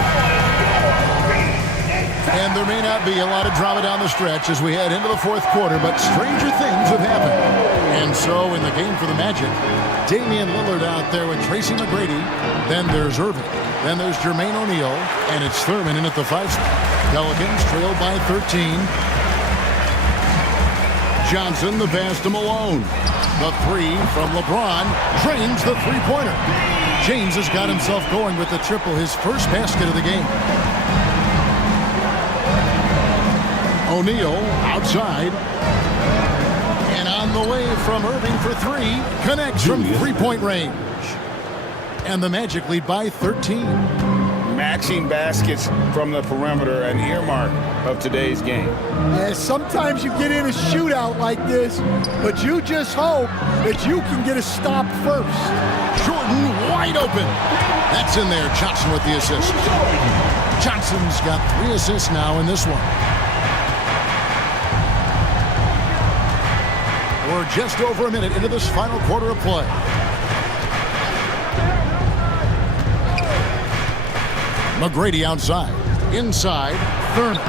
And there may not be a lot of drama down the stretch as we head into the fourth quarter, but stranger things have happened. And so in the game for the Magic, Damian Lillard out there with Tracy McGrady. Then there's Irving. Then there's Jermaine O'Neal. And it's Thurman in at the 5 spot. Pelicans trail by 13. Johnson, the pass to Malone. The 3 from LeBron drains the three-pointer. James has got himself going with the triple, his first basket of the game. O'Neal outside. And on the way from Irving for 3. Connects from three-point range. And the Magic lead by 13. Matching baskets from the perimeter, an earmark of today's game. Yeah, sometimes you get in a shootout like this, but you just hope that you can get a stop first. Jordan wide open. That's in there. Johnson with the assist. Johnson's got 3 assists now in this one. We're just over a minute into this final quarter of play. McGrady outside. Inside, Thurman.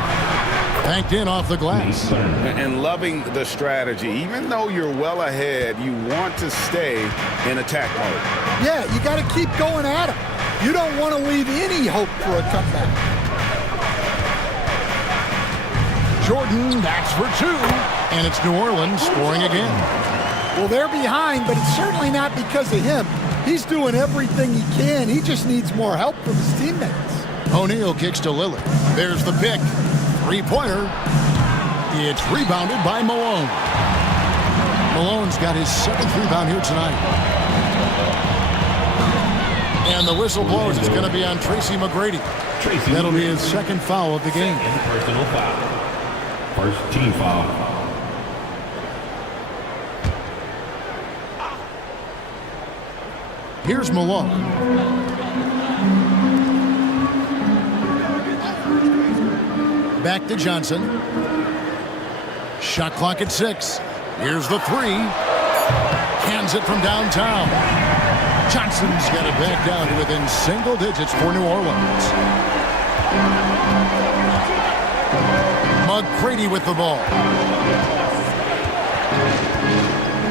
Banked in off the glass. And loving the strategy. Even though you're well ahead, you want to stay in attack mode. Yeah, you got to keep going at him. You don't want to leave any hope for a comeback. Jordan, that's for 2. And it's New Orleans scoring again. Well, they're behind, but it's certainly not because of him. He's doing everything he can. He just needs more help from his teammates. O'Neal kicks to Lillard. There's the pick. Three-pointer. It's rebounded by Malone. Malone's got his 7th rebound here tonight. And the whistle blows. It's going to be on Tracy McGrady. That'll be his 2nd foul of the game. Personal foul. First team foul. Here's Malone. Back to Johnson. Shot clock at 6. Here's the 3. Cans it from downtown. Johnson's got it back down to within single digits for New Orleans. McGrady with the ball.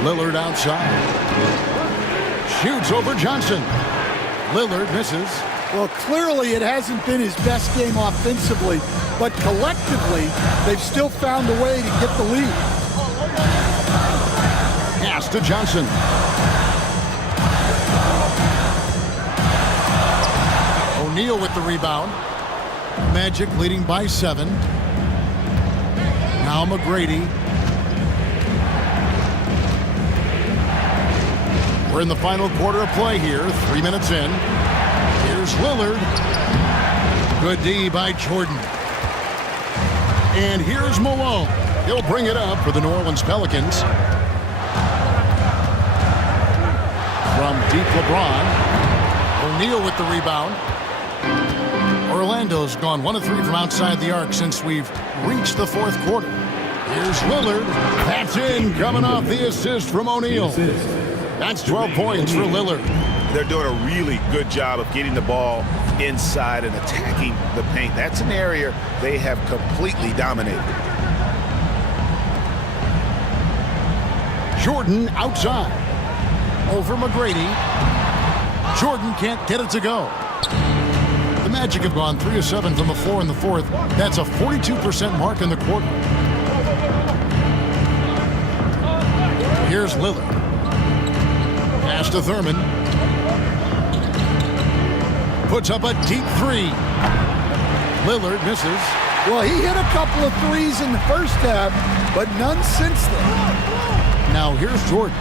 Lillard outside. Shoots over Johnson. Lillard misses. Well, clearly it hasn't been his best game offensively, but collectively, they've still found a way to get the lead. Pass to Johnson. O'Neal with the rebound. Magic leading by 7. Now McGrady. We're in the final quarter of play here, 3 minutes in. Here's Lillard. Good D by Jordan. And here's Malone. He'll bring it up for the New Orleans Pelicans. From deep LeBron. O'Neal with the rebound. Orlando's gone 1 of 3 from outside the arc since we've reached the fourth quarter. Here's Lillard. That's in, coming off the assist from O'Neal. That's 12 points for Lillard. They're doing a really good job of getting the ball inside and attacking the paint. That's an area they have completely dominated. Jordan outside. Over McGrady. Jordan can't get it to go. The Magic have gone 3 of 7 from the floor in the fourth. That's a 42% mark in the quarter. Here's Lillard. Pass to Thurman. Puts up a deep 3. Lillard misses. Well, he hit a couple of threes in the first half, but none since then. Now here's Jordan.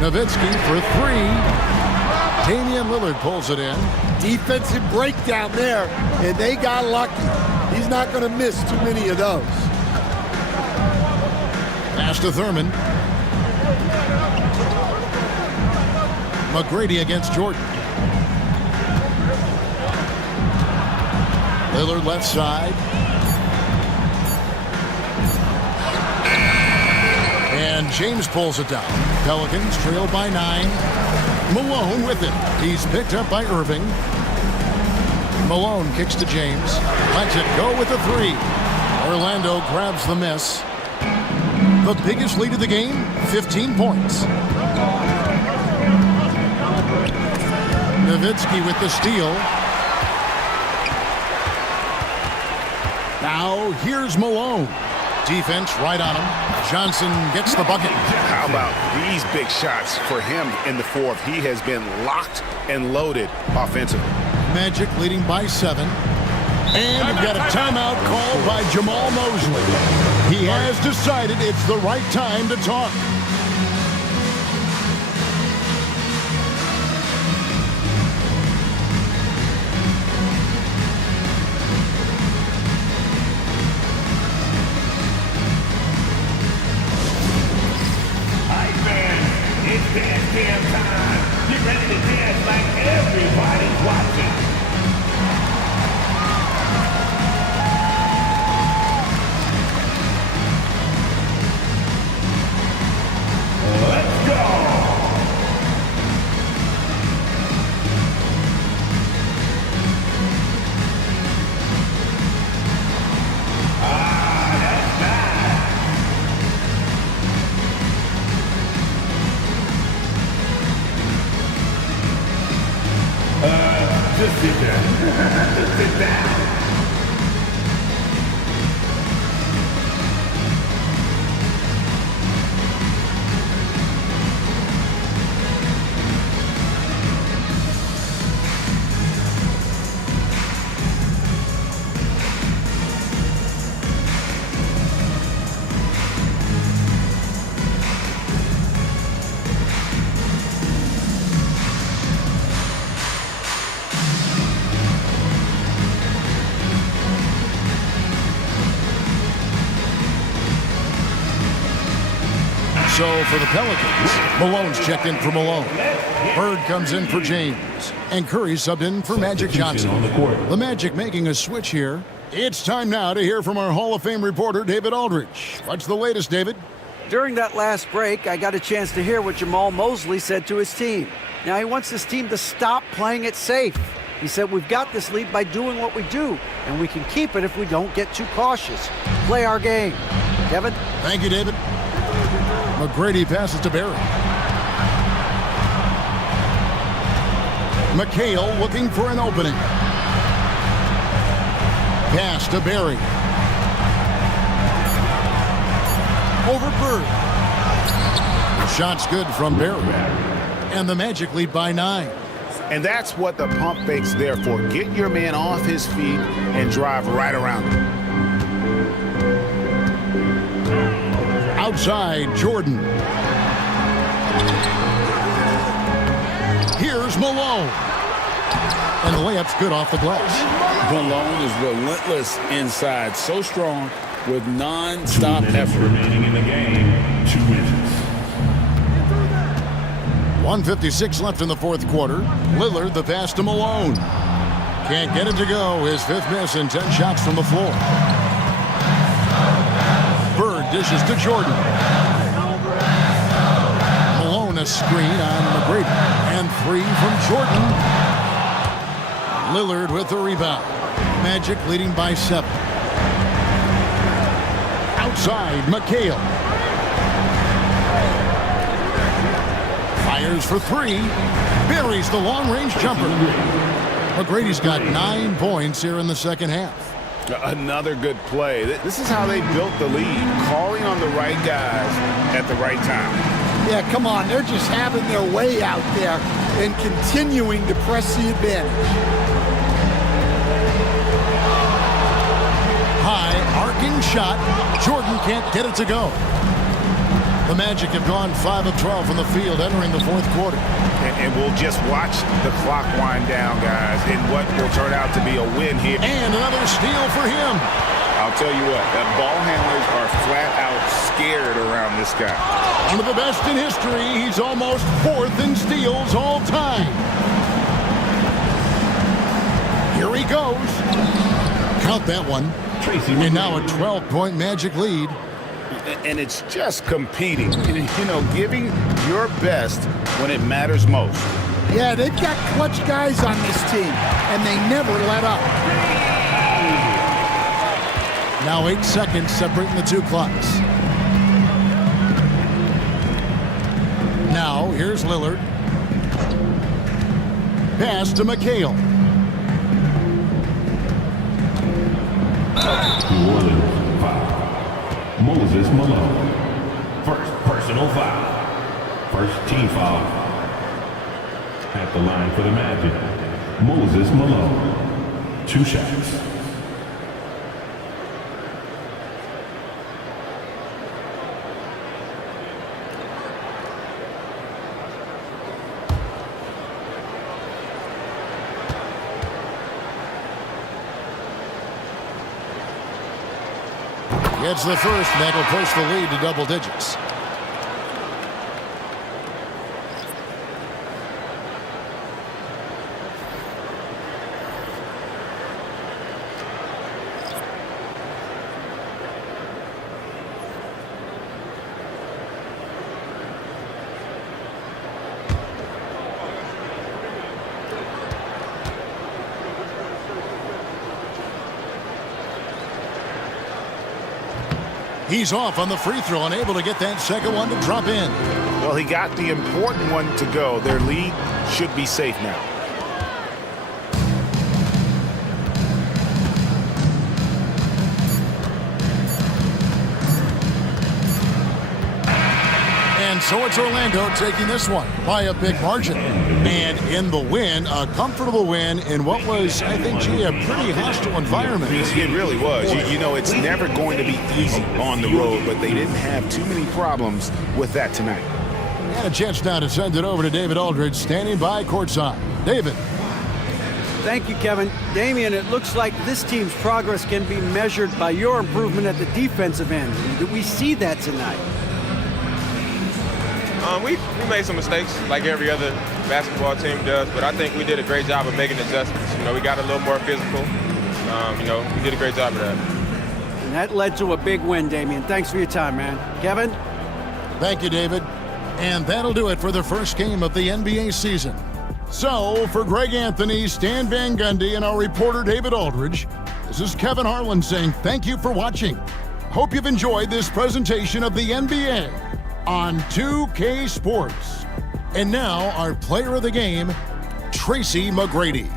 Nowitzki for 3. Damian Lillard pulls it in. Defensive breakdown there, and they got lucky. He's not going to miss too many of those. Pass to Thurman. McGrady against Jordan. Lillard left side. And James pulls it down. Pelicans trail by 9. Malone with it. He's picked up by Irving. Malone kicks to James. Lets it go with a 3. Orlando grabs the miss. The biggest lead of the game, 15 points. Nowitzki with the steal. Now here's Malone. Defense right on him. Johnson gets the bucket. How about these big shots for him in the fourth? He has been locked and loaded offensively. Magic leading by 7. And we've got a timeout called by Jamal Mosley. He has decided it's the right time to talk. Hi, fans. It's dance cam time. Get ready to dance like everybody's watching. Let's go! That's nice. Just sit down. Just sit down. So for the Pelicans, Malone's checked in for Malone. Bird comes in for James. And Curry subbed in for Magic Johnson. The Magic making a switch here. It's time now to hear from our Hall of Fame reporter, David Aldridge. What's the latest, David? During that last break, I got a chance to hear what Jamal Mosley said to his team. Now, he wants his team to stop playing it safe. He said, we've got this lead by doing what we do, and we can keep it if we don't get too cautious. Play our game. Kevin? Thank you, David. McGrady passes to Barry. McHale looking for an opening. Pass to Barry. Over Bird. Shot's good from Barry. And the Magic lead by 9. And that's what the pump fake's there for. Get your man off his feet and drive right around him. Outside, Jordan. Here's Malone. And the layup's good off the glass. Malone is relentless inside, so strong with non-stop 2 minutes effort. remaining in the game. 2 minutes. 1:56 left in the fourth quarter. Lillard the pass to Malone. Can't get it to go. His fifth miss and 10 shots from the floor. Bird dishes to Jordan. Malone a screen on McGrady. And 3 from Jordan. Lillard with the rebound. Magic leading by 7. Outside, McHale. Fires for 3. Buries the long-range jumper. McGrady's got 9 points here in the second half. Another good play. This is how they built the lead, calling on the right guys at the right time. Yeah, come on. They're just having their way out there and continuing to press the advantage. High, arcing shot. Jordan can't get it to go. The Magic have gone 5 of 12 from the field entering the fourth quarter. And we'll just watch the clock wind down, guys, in what will turn out to be a win here. And another steal for him. I'll tell you what, that ball handlers are flat out scared around this guy. One of the best in history. He's almost 4th in steals all time. Here he goes. Count that one. And now a 12-point Magic lead. And it's just competing, you know, giving your best when it matters most. Yeah, they've got clutch guys on this team, and they never let up. Now 8 seconds separating the two clocks. Now, here's Lillard. Pass to McHale. New Orleans, foul. Moses Malone. First personal foul. First team foul. At the line for the Magic, Moses Malone. 2 shots. Gets the first, and that'll push the lead to double digits. He's off on the free throw, unable to get that second one to drop in. Well, he got the important one to go. Their lead should be safe now. And so it's Orlando taking this one by a big margin. And in the win, a comfortable win in what was, I think, a pretty hostile environment. It really was. You know, it's never going to be easy on the road, but they didn't have too many problems with that tonight. And a chance now to send it over to David Aldridge, standing by courtside. David. Thank you, Kevin. Damian, it looks like this team's progress can be measured by your improvement at the defensive end. Did we see that tonight? We made some mistakes like every other basketball team does, but I think we did a great job of making adjustments. You know, we got a little more physical. You know, we did a great job of that. And that led to a big win, Damian. Thanks for your time, man. Kevin? Thank you, David. And that'll do it for the first game of the NBA season. So, for Greg Anthony, Stan Van Gundy, and our reporter David Aldridge, this is Kevin Harlan saying thank you for watching. Hope you've enjoyed this presentation of the NBA on 2K Sports. And now, our player of the game, Tracy McGrady.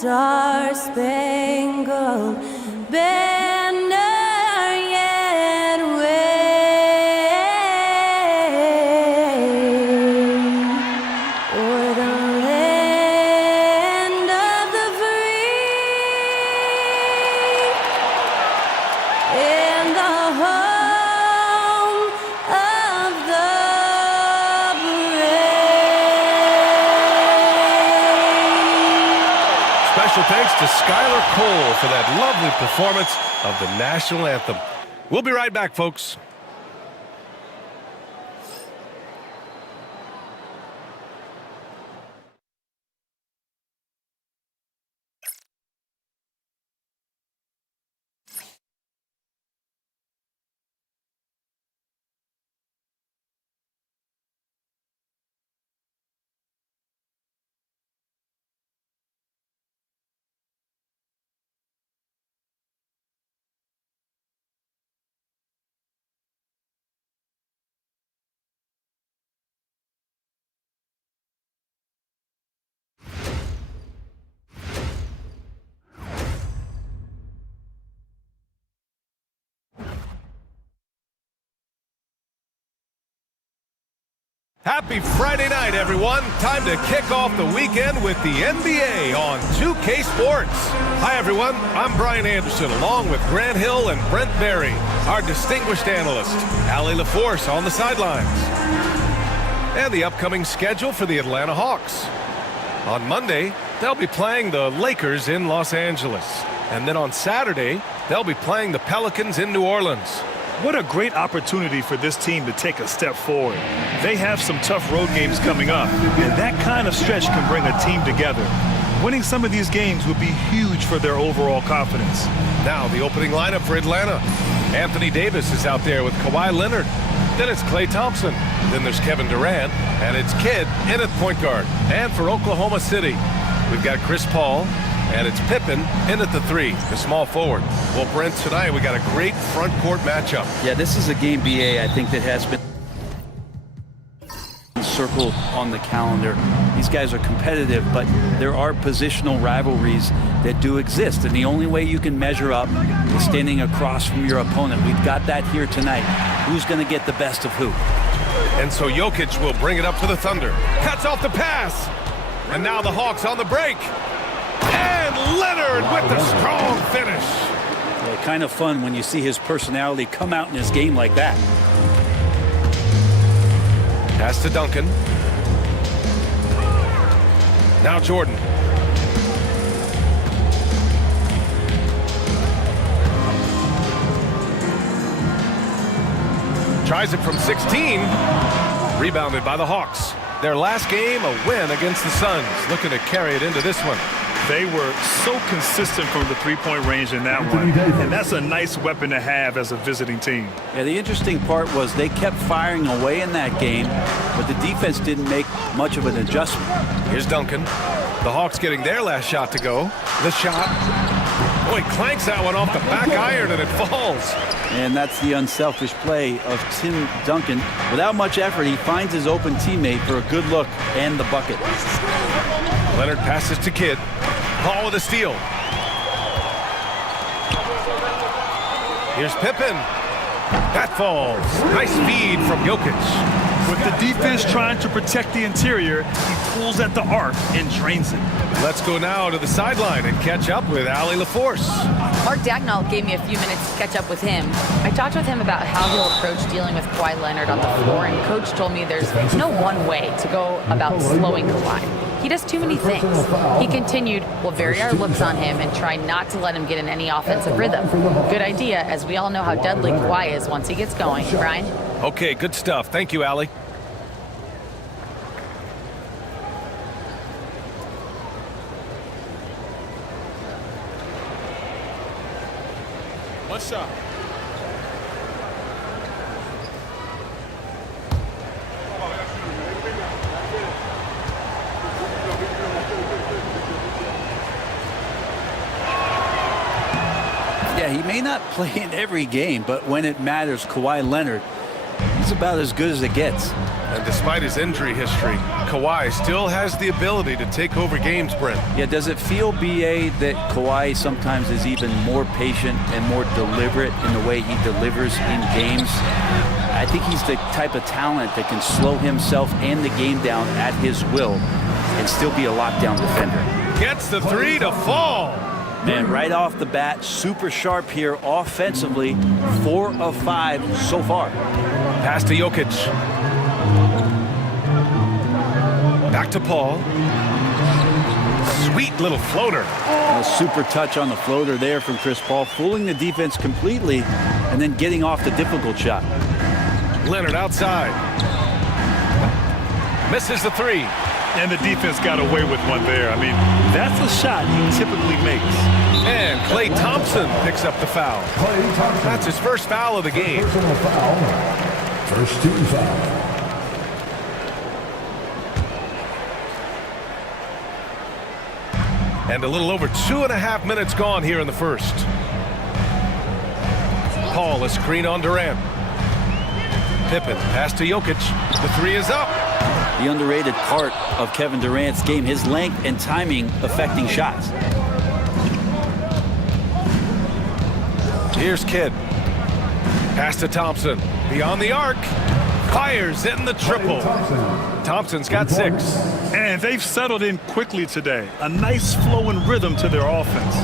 star-spangled banner yet wave o'er the land of the free and the home of the brave. Special thanks to Skylar Cole for that lovely performance of the national anthem. We'll be right back, folks. Happy Friday night, everyone. Time to kick off the weekend with the NBA on 2K Sports. Hi, everyone. I'm Brian Anderson, along with Grant Hill and Brent Berry, our distinguished analyst, Allie LaForce on the sidelines, and the upcoming schedule for the Atlanta Hawks. On Monday, they'll be playing the Lakers in Los Angeles. And then on Saturday, they'll be playing the Pelicans in New Orleans. What a great opportunity for this team to take a step forward. They have some tough road games coming up, and that kind of stretch can bring a team together. Winning some of these games would be huge for their overall confidence. Now the opening lineup for Atlanta. Anthony Davis is out there with Kawhi Leonard. Then it's Klay Thompson. Then there's Kevin Durant, and it's Kidd in at point guard. And for Oklahoma City, we've got Chris Paul, and it's Pippen in at the 3, the small forward. Well, Brent, tonight we got a great front court matchup. Yeah, this is a game, BA, I think that has been circled on the calendar. These guys are competitive, but there are positional rivalries that do exist, and the only way you can measure up is standing across from your opponent. We've got that here tonight. Who's going to get the best of who? And so Jokic will bring it up to the Thunder. Cuts off the pass. And now the Hawks on the break. And Leonard with the strong finish. Yeah, kind of fun when you see his personality come out in his game like that. Pass to Duncan. Now Jordan. Tries it from 16. Rebounded by the Hawks. Their last game, a win against the Suns. Looking to carry it into this one. They were so consistent from the three-point range in that one, and that's a nice weapon to have as a visiting team. Yeah, the interesting part was they kept firing away in that game, but the defense didn't make much of an adjustment. Here's Duncan. The Hawks getting their last shot to go. The shot. Oh, he clanks that one off the back iron, and it falls. And that's the unselfish play of Tim Duncan. Without much effort, he finds his open teammate for a good look and the bucket. Leonard passes to Kidd. Paul with a steal. Here's Pippen. That falls. Nice feed from Jokic. With the defense trying to protect the interior, he pulls at the arc and drains it. Let's go now to the sideline and catch up with Allie LaForce. Mark Dagnall gave me a few minutes to catch up with him. I talked with him about how he'll approach dealing with Kawhi Leonard on the floor, and Coach told me there's no one way to go about slowing Kawhi. He does too many things. He continued, we'll vary our looks on him and try not to let him get in any offensive rhythm. Good idea, as we all know how deadly Kawhi is once he gets going. Brian? Okay, good stuff. Thank you, Allie. One shot. Yeah, he may not play in every game, but when it matters, Kawhi Leonard He's about as good as it gets. And despite his injury history, Kawhi still has the ability to take over games, Brent. Yeah, does it feel, B.A., that Kawhi sometimes is even more patient and more deliberate in the way he delivers in games? I think he's the type of talent that can slow himself and the game down at his will and still be a lockdown defender. Gets the three to fall. And right off the bat, super sharp here offensively. 4 of 5 so far. Pass to Jokic. Back to Paul. Sweet little floater. A super touch on the floater there from Chris Paul, fooling the defense completely and then getting off the difficult shot. Leonard outside. Misses the three. And the defense got away with one there. I mean, that's a shot he typically makes. And Klay Thompson picks up the foul. That's his first foul of the game. Personal foul. First team foul. And a little over 2.5 minutes gone here in the first. Paul, a screen on Durant. Pippen, pass to Jokic. The three is up. The underrated part of Kevin Durant's game, his length and timing affecting shots. Here's Kidd. Pass to Thompson. Beyond the arc. Fires in the triple. Thompson's got 6. And they've settled in quickly today. A nice flowing rhythm to their offense.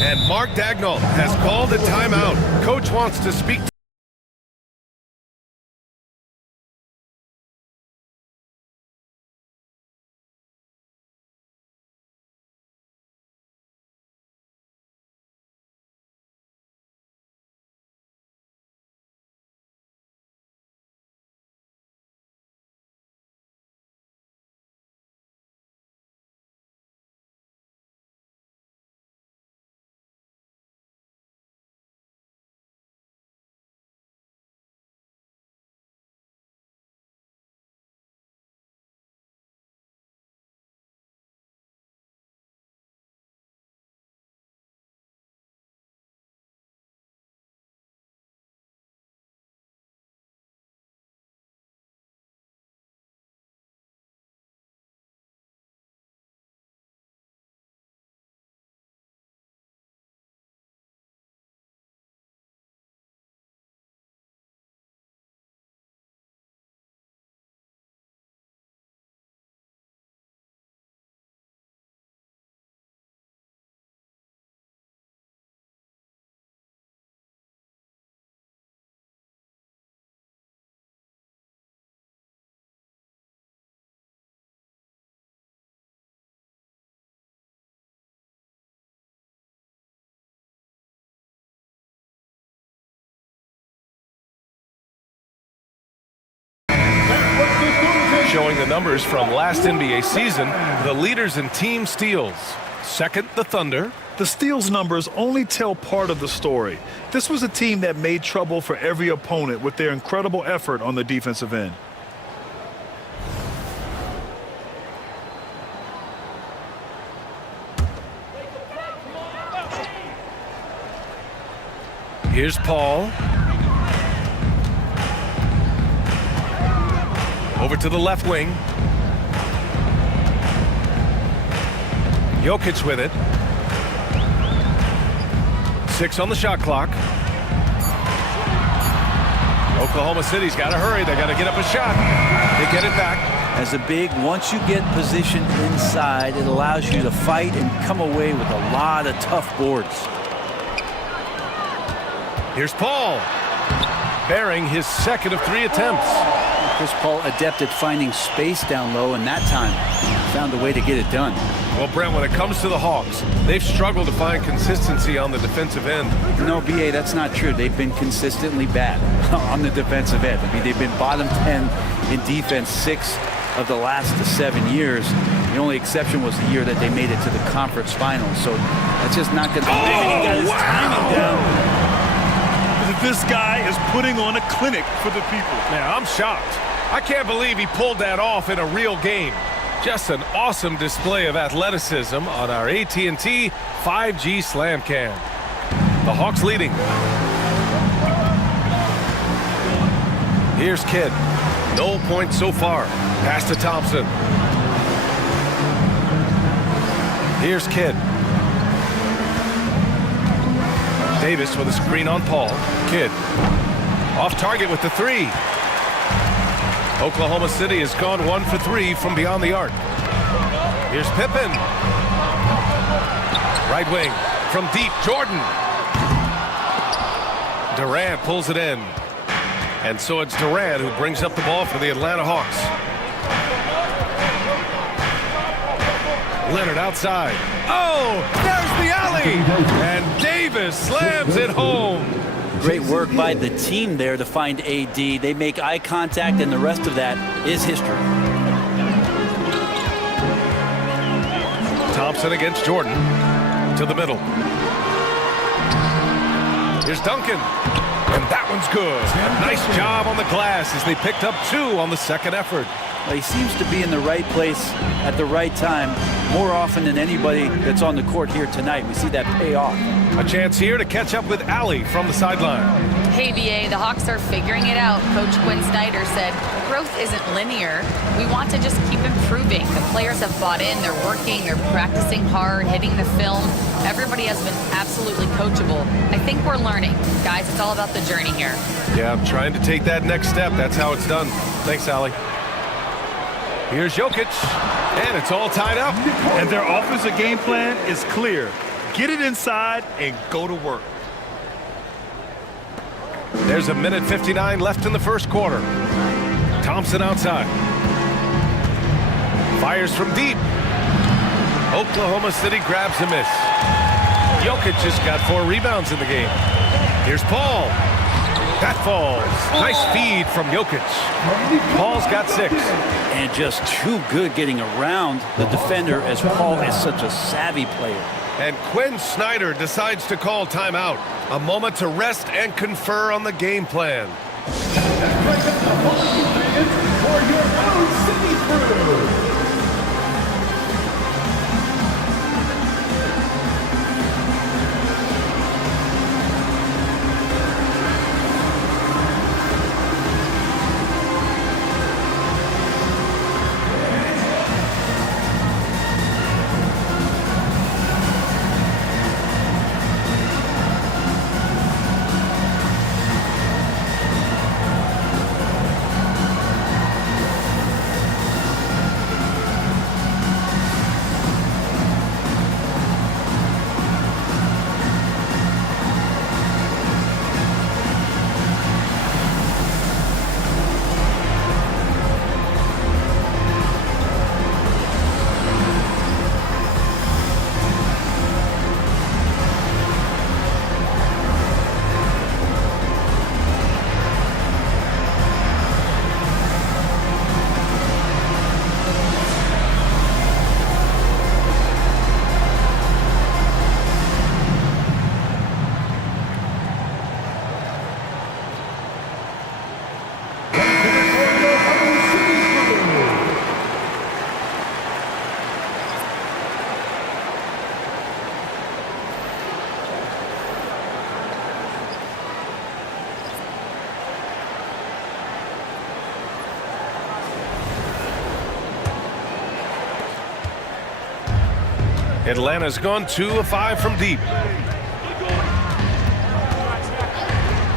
And Mark Dagnall has called a timeout. Coach wants to speak to showing the numbers from last NBA season, the leaders in team steals. Second, the Thunder. The steals numbers only tell part of the story. This was a team that made trouble for every opponent with their incredible effort on the defensive end. Here's Paul. Over to the left wing. Jokic with it. 6 on the shot clock. Oklahoma City's got to hurry. They got to get up a shot. They get it back. As a big, once you get positioned inside, it allows you to fight and come away with a lot of tough boards. Here's Paul. Bearing his second of 3 attempts. Chris Paul adept at finding space down low, and that time found a way to get it done. Well, Brent, when it comes to the Hawks, they've struggled to find consistency on the defensive end. No, B.A., that's not true. They've been consistently bad on the defensive end. I mean, they've been bottom 10 in defense 6 of the last 7 years. The only exception was the year that they made it to the conference finals. So that's just not going to be. He got his timing down. This guy is putting on a clinic for the people. Man, I'm shocked. I can't believe he pulled that off in a real game. Just an awesome display of athleticism on our AT&T 5G Slam Cam. The Hawks leading. Here's Kidd. No points so far. Pass to Thompson. Here's Kidd. Davis with a screen on Paul. Kidd. Off target with the three. Oklahoma City has gone 1 for 3 from beyond the arc. Here's Pippen. Right wing from deep. Jordan. Durant pulls it in. And so it's Durant who brings up the ball for the Atlanta Hawks. Leonard outside. Oh, there's the alley. And Davis slams it home. Great work by the team there to find AD. They make eye contact, and the rest of that is history. Thompson against Jordan. To the middle. Here's Duncan. And that one's good. A nice job on the glass as they picked up 2 on the second effort. Well, he seems to be in the right place at the right time more often than anybody that's on the court here tonight. We see that pay off. A chance here to catch up with Allie from the sideline. Hey, BA, the Hawks are figuring it out. Coach Quinn Snyder said, growth isn't linear. We want to just keep improving. The players have bought in. They're working. They're practicing hard, hitting the film. Everybody has been absolutely coachable. I think we're learning. Guys, it's all about the journey here. Yeah, I'm trying to take that next step. That's how it's done. Thanks, Allie. Here's Jokic, and it's all tied up. And their offensive game plan is clear. Get it inside and go to work. There's 1:59 left in the first quarter. Thompson outside. Fires from deep. Oklahoma City grabs a miss. Jokic just got 4 rebounds in the game. Here's Paul. That falls. Nice feed from Jokic. Paul's got 6. And just too good getting around the defender, as Paul is such a savvy player. And Quinn Snyder decides to call timeout. A moment to rest and confer on the game plan. For your own City crew. Atlanta's gone 2 of 5 from deep.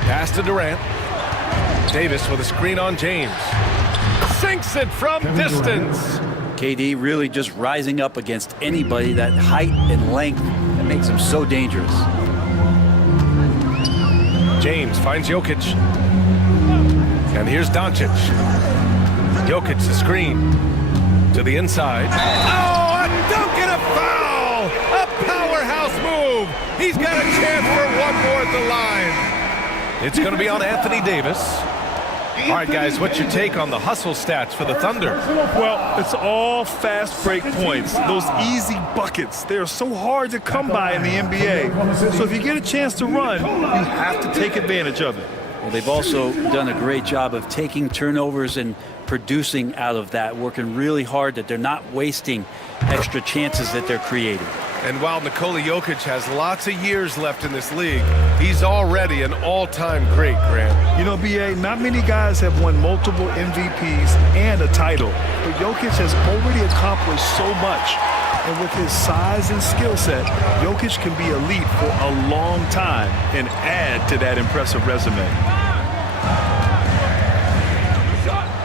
Pass to Durant. Davis with a screen on James. Sinks it from distance. KD really just rising up against anybody. That height and length that makes him so dangerous. James finds Jokic. And here's Doncic. Jokic the screen. To the inside. Oh, a dunk and a foul! A powerhouse move! He's got a chance for one more at the line. It's going to be on Anthony Davis. All right, guys, what's your take on the hustle stats for the Thunder? Well, it's all fast break points. Those easy buckets. They are so hard to come by in the NBA. So if you get a chance to run, you have to take advantage of it. Well, they've also done a great job of taking turnovers and producing out of that, working really hard that they're not wasting extra chances that they're creating. And while Nikola Jokic has lots of years left in this league, he's already an all-time great, Grant. You know, B.A., not many guys have won multiple MVPs and a title, but Jokic has already accomplished so much. And with his size and skill set, Jokic can be elite for a long time and add to that impressive resume.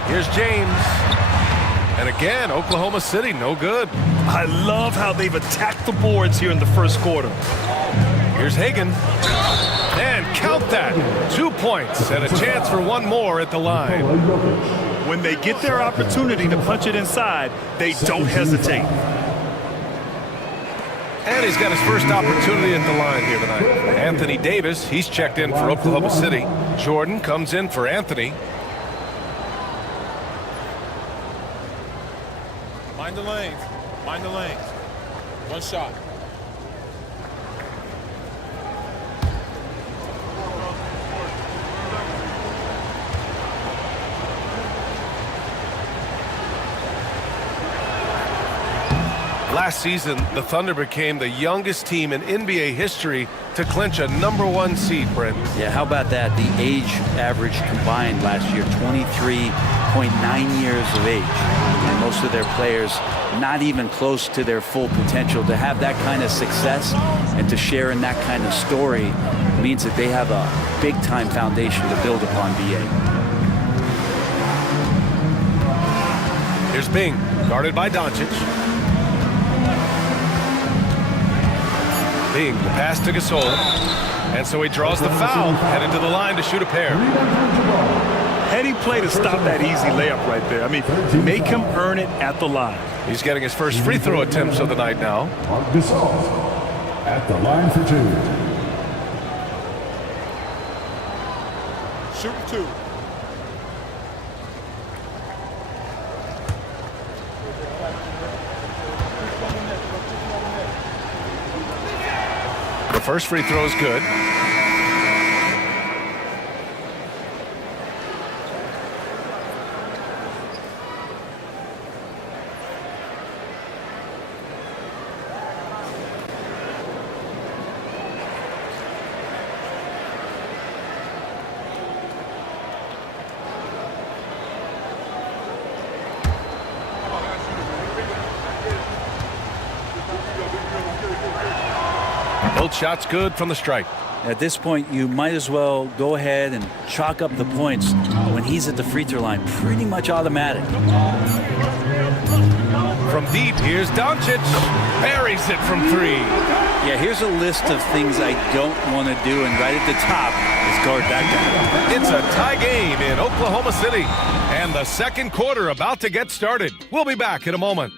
Here's James. And again, Oklahoma City, no good. I love how they've attacked the boards here in the first quarter. Here's Hagan. And count that. 2 points and a chance for one more at the line. When they get their opportunity to punch it inside, they don't hesitate. And he's got his first opportunity at the line here tonight. Anthony Davis, he's checked in for Oklahoma City. Jordan comes in for Anthony. Mind the lanes. Mind the lanes. One shot. Last season, the Thunder became the youngest team in NBA history to clinch a #1 seed, Brent. Yeah, how about that? The age average combined last year, 23.9 years of age. And most of their players not even close to their full potential. To have that kind of success and to share in that kind of story means that they have a big-time foundation to build upon, B.A. Here's Bing, guarded by Doncic. Bing, the pass to Gasol. And so he draws the foul, headed to the line to shoot a pair. Heady play to stop that easy layup right there. I mean, make him earn it at the line. He's getting his first free throw attempts of the night now. Gasol at the line for 2. Shoot 2. The first free throw is good. Both shots good from the stripe. At this point, you might as well go ahead and chalk up the points when he's at the free throw line. Pretty much automatic. From deep, here's Doncic. Buries it from 3. Yeah, here's a list of things I don't want to do, and right at the top is guard that guy. It's a tie game in Oklahoma City, and the second quarter about to get started. We'll be back in a moment.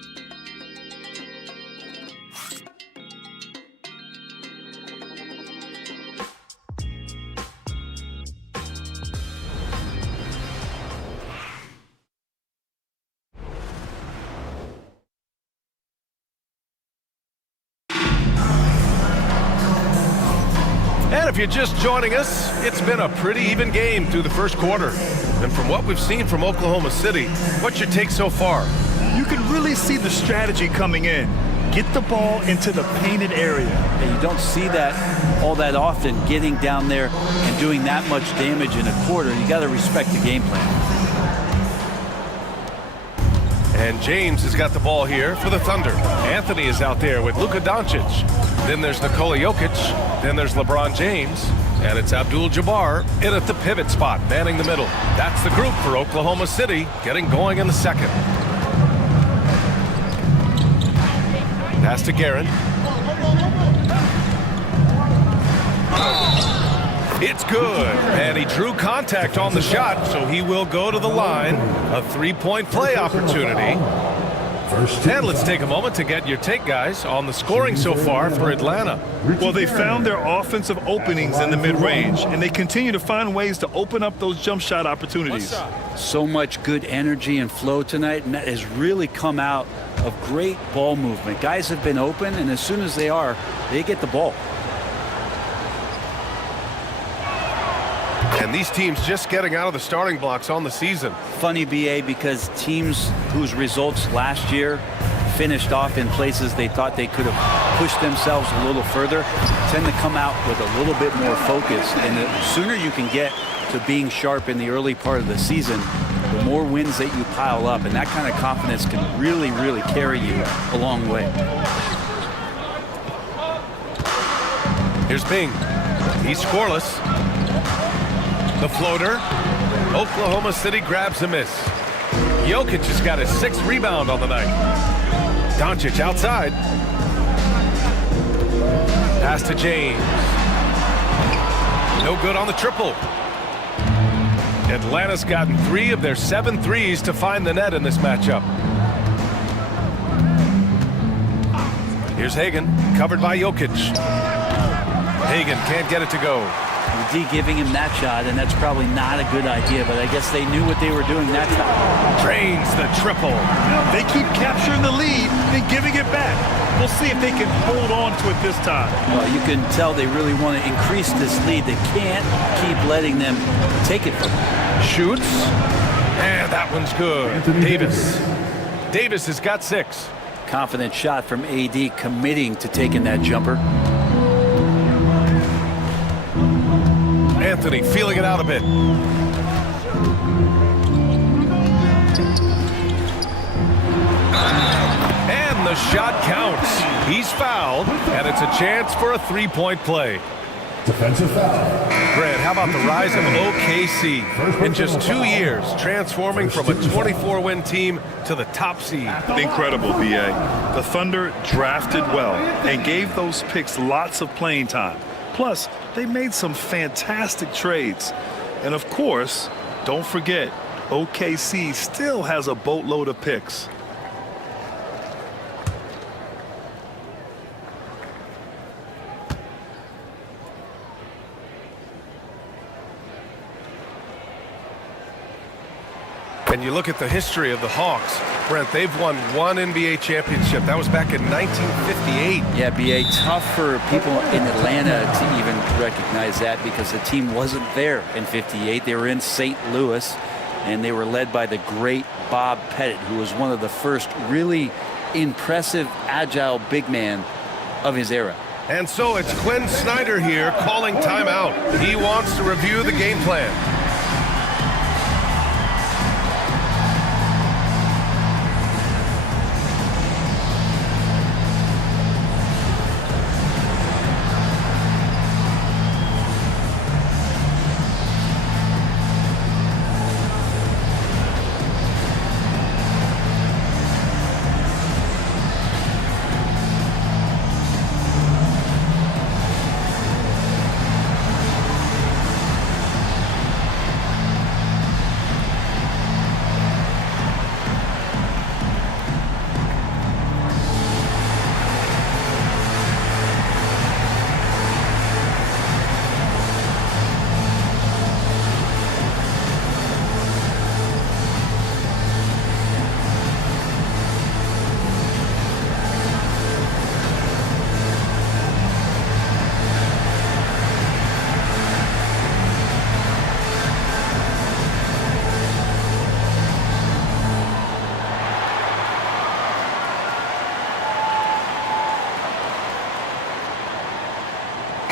And if you're just joining us, it's been a pretty even game through the first quarter. And from what we've seen from Oklahoma City, what's your take so far? You can really see the strategy coming in. Get the ball into the painted area. And you don't see that all that often, getting down there and doing that much damage in a quarter. You got to respect the game plan. And James has got the ball here for the Thunder. Anthony is out there with Luka Doncic. Then there's Nikola Jokic. Then there's LeBron James. And it's Abdul-Jabbar in at the pivot spot, manning the middle. That's the group for Oklahoma City, getting going in the second. Pass to Guerin. It's good, and he drew contact on the shot, so he will go to the line. A three-point play opportunity. And let's take a moment to get your take, guys, on the scoring so far for Atlanta. Well, they found their offensive openings in the mid-range, and they continue to find ways to open up those jump shot opportunities. So much good energy and flow tonight, and that has really come out of great ball movement. Guys have been open, and as soon as they are, they get the ball. And these teams just getting out of the starting blocks on the season. Funny, BA, because teams whose results last year finished off in places they thought they could have pushed themselves a little further tend to come out with a little bit more focus. And the sooner you can get to being sharp in the early part of the season, the more wins that you pile up. And that kind of confidence can really, really carry you a long way. Here's Bing. He's scoreless. The floater. Oklahoma City grabs a miss. Jokic has got his 6th rebound on the night. Doncic outside. Pass to James. No good on the triple. Atlanta's gotten 3 of their 7 threes to find the net in this matchup. Here's Hagan, covered by Jokic. Hagan can't get it to go. D giving him that shot, and that's probably not a good idea, but I guess they knew what they were doing that time. Drains the triple. They keep capturing the lead and giving it back. We'll see if they can hold on to it this time. Well, you can tell they really want to increase this lead. They can't keep letting them take it from them. Shoots, and that one's good. Davis has got 6. Confident shot from AD, committing to taking that jumper. Anthony feeling it out a bit. And the shot counts. He's fouled, and it's a chance for a 3-point play. Defensive foul. Grant, how about the rise of OKC in just 2 years, transforming from a 24-win team to the top seed? Incredible, B.A. The Thunder drafted well and gave those picks lots of playing time. Plus, they made some fantastic trades. And of course, don't forget, OKC still has a boatload of picks. And you look at the history of the Hawks, Brent, they've won 1 NBA championship. That was back in 1958. Yeah, B.A., tough for people in Atlanta to even recognize that because the team wasn't there in 58. They were in St. Louis, and they were led by the great Bob Pettit, who was one of the first really impressive, agile big man of his era. And so it's Quinn Snyder here calling timeout. He wants to review the game plan.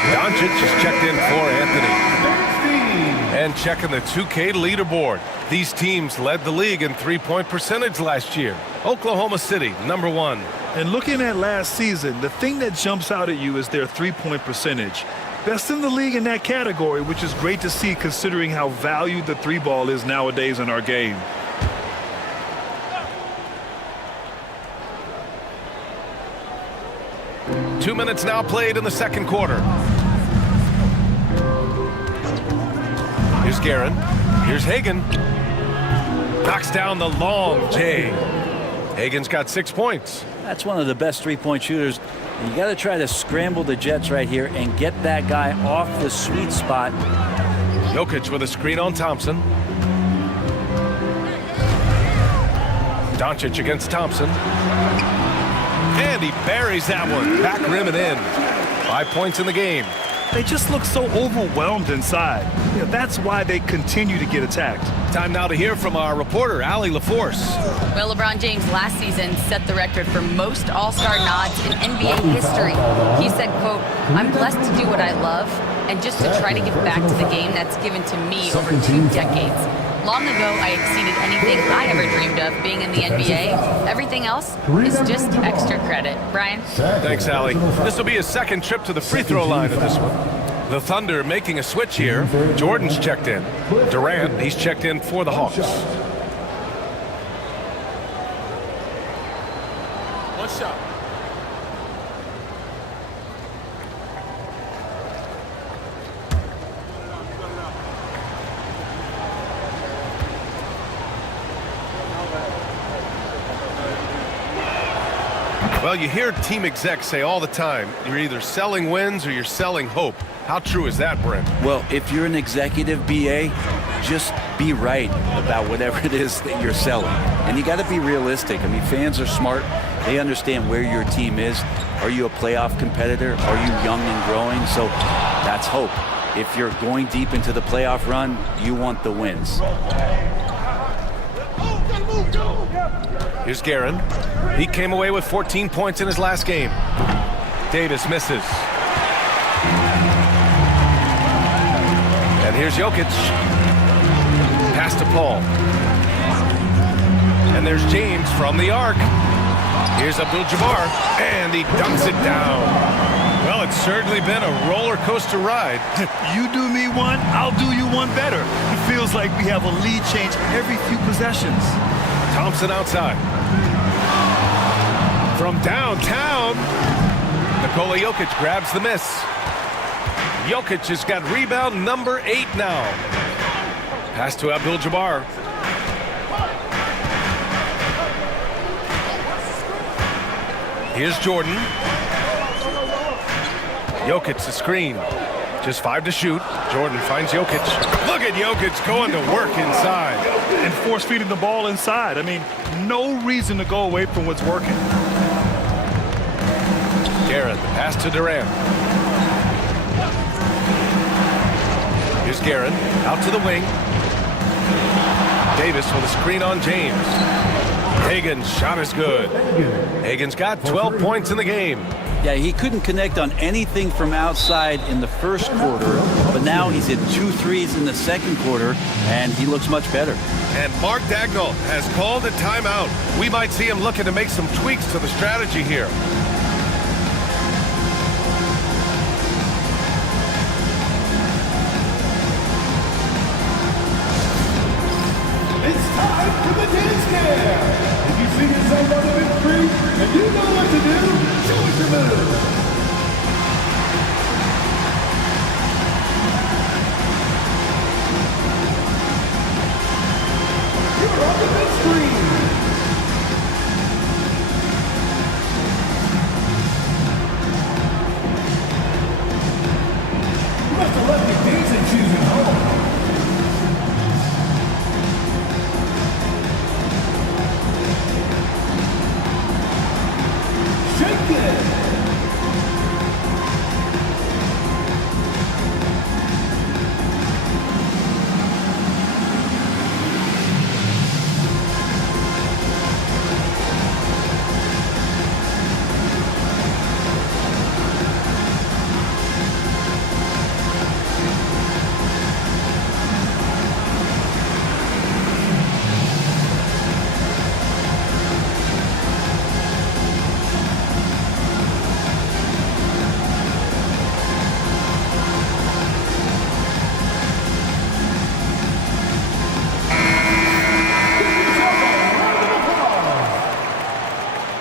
Doncic is checked in for Anthony. And checking the 2K leaderboard. These teams led the league in three-point percentage last year. Oklahoma City, number 1. And looking at last season, the thing that jumps out at you is their three-point percentage. Best in the league in that category, which is great to see considering how valued the three ball is nowadays in our game. Two minutes now played in the second quarter. Here's Guerin. Here's Hagan. Knocks down the long J. Hagan's got 6 points. That's one of the best three-point shooters. You got to try to scramble the Jets right here and get that guy off the sweet spot. Jokic with a screen on Thompson. Doncic against Thompson. And he buries that one. Back rim and in. 5 points in the game. they just look so overwhelmed inside. That's why they continue to get attacked. Time now to hear from our reporter, Allie LaForce. Well, LeBron James last season set the record for most All-Star nods in NBA history. He said, quote, "I'm blessed to do what I love and just to try to give back to the game that's given to me over 2 decades. Long ago, I exceeded anything I ever dreamed of being in the NBA. Everything else is just extra credit." Brian? Thanks, Allie. This will be his second trip to the free throw line of this one. The Thunder making a switch here. Jordan's checked in. Durant, he's checked in for the Hawks. One shot. Well, you hear team execs say all the time, you're either selling wins or you're selling hope. How true is that, Brent? Well, if you're an executive BA, just be right about whatever it is that you're selling. And you got to be realistic. I mean, fans are smart. They understand where your team is. Are you a playoff competitor? Are you young and growing? So that's hope. If you're going deep into the playoff run, you want the wins. Here's Guerin. He came away with 14 points in his last game. Davis misses. And here's Jokic. Pass to Paul. And there's James from the arc. Here's Abdul-Jabbar, and he dunks it down. Well, it's certainly been a roller coaster ride. You do me one, I'll do you one better. It feels like we have a lead change every few possessions. Thompson outside. From downtown, Nikola Jokic grabs the miss. Jokic has got rebound number 8 now. Pass to Abdul-Jabbar. Here's Jordan. Jokic the screen. Just 5 to shoot. Jordan finds Jokic. Look at Jokic going to work inside. And force-feeding the ball inside. I mean, no reason to go away from what's working. Guerin, the pass to Durant. Here's Guerin, out to the wing. Davis with a screen on James. Hagan's shot is good. Hagan's got 12 points in the game. Yeah, he couldn't connect on anything from outside in the first quarter, but now he's hit 2 threes in the second quarter, and he looks much better. And Mark Dagnall has called a timeout. We might see him looking to make some tweaks to the strategy here. It's time for the dance cam. If you see yourself on the big screen and you know what to do, show us your move. You're on the big screen. You must have left your dancing shoes at home.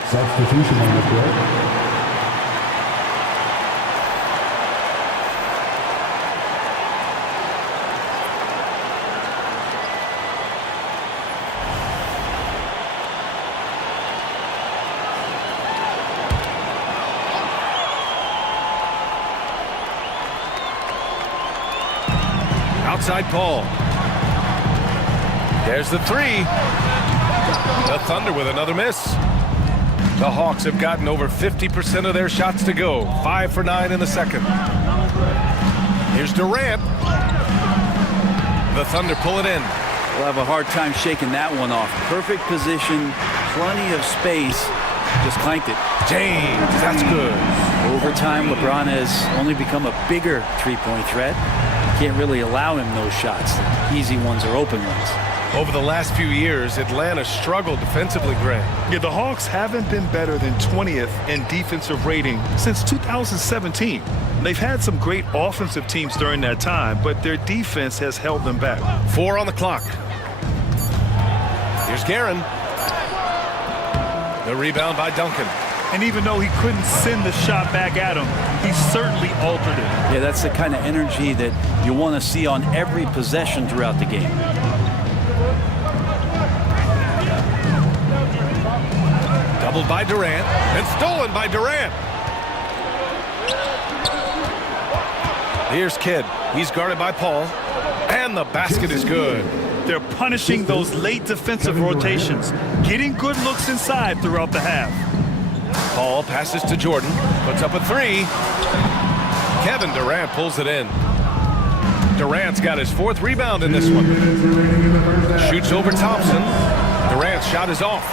Substitution on the court. Outside Paul. There's the 3. The Thunder with another miss. The Hawks have gotten over 50% of their shots to go. 5 for 9 in the second. Here's Durant. The Thunder pull it in. We'll have a hard time shaking that one off. Perfect position, plenty of space. Just clanked it. James, that's good. Over time, LeBron has only become a bigger three-point threat. Can't really allow him those shots. The easy ones or open ones. Over the last few years, Atlanta struggled defensively, Greg. Yeah, the Hawks haven't been better than 20th in defensive rating since 2017. They've had some great offensive teams during that time, but their defense has held them back. 4 on the clock. Here's Guerin. The rebound by Duncan. And even though he couldn't send the shot back at him, he certainly altered it. Yeah, that's the kind of energy that you want to see on every possession throughout the game. Doubled by Durant and stolen by Durant. Here's Kidd. He's guarded by Paul. And the basket is good. They're punishing those late defensive rotations, getting good looks inside throughout the half. Paul passes to Jordan, puts up a three. Kevin Durant pulls it in. Durant's got his 4th rebound in this one. Shoots over Thompson. Durant's shot is off.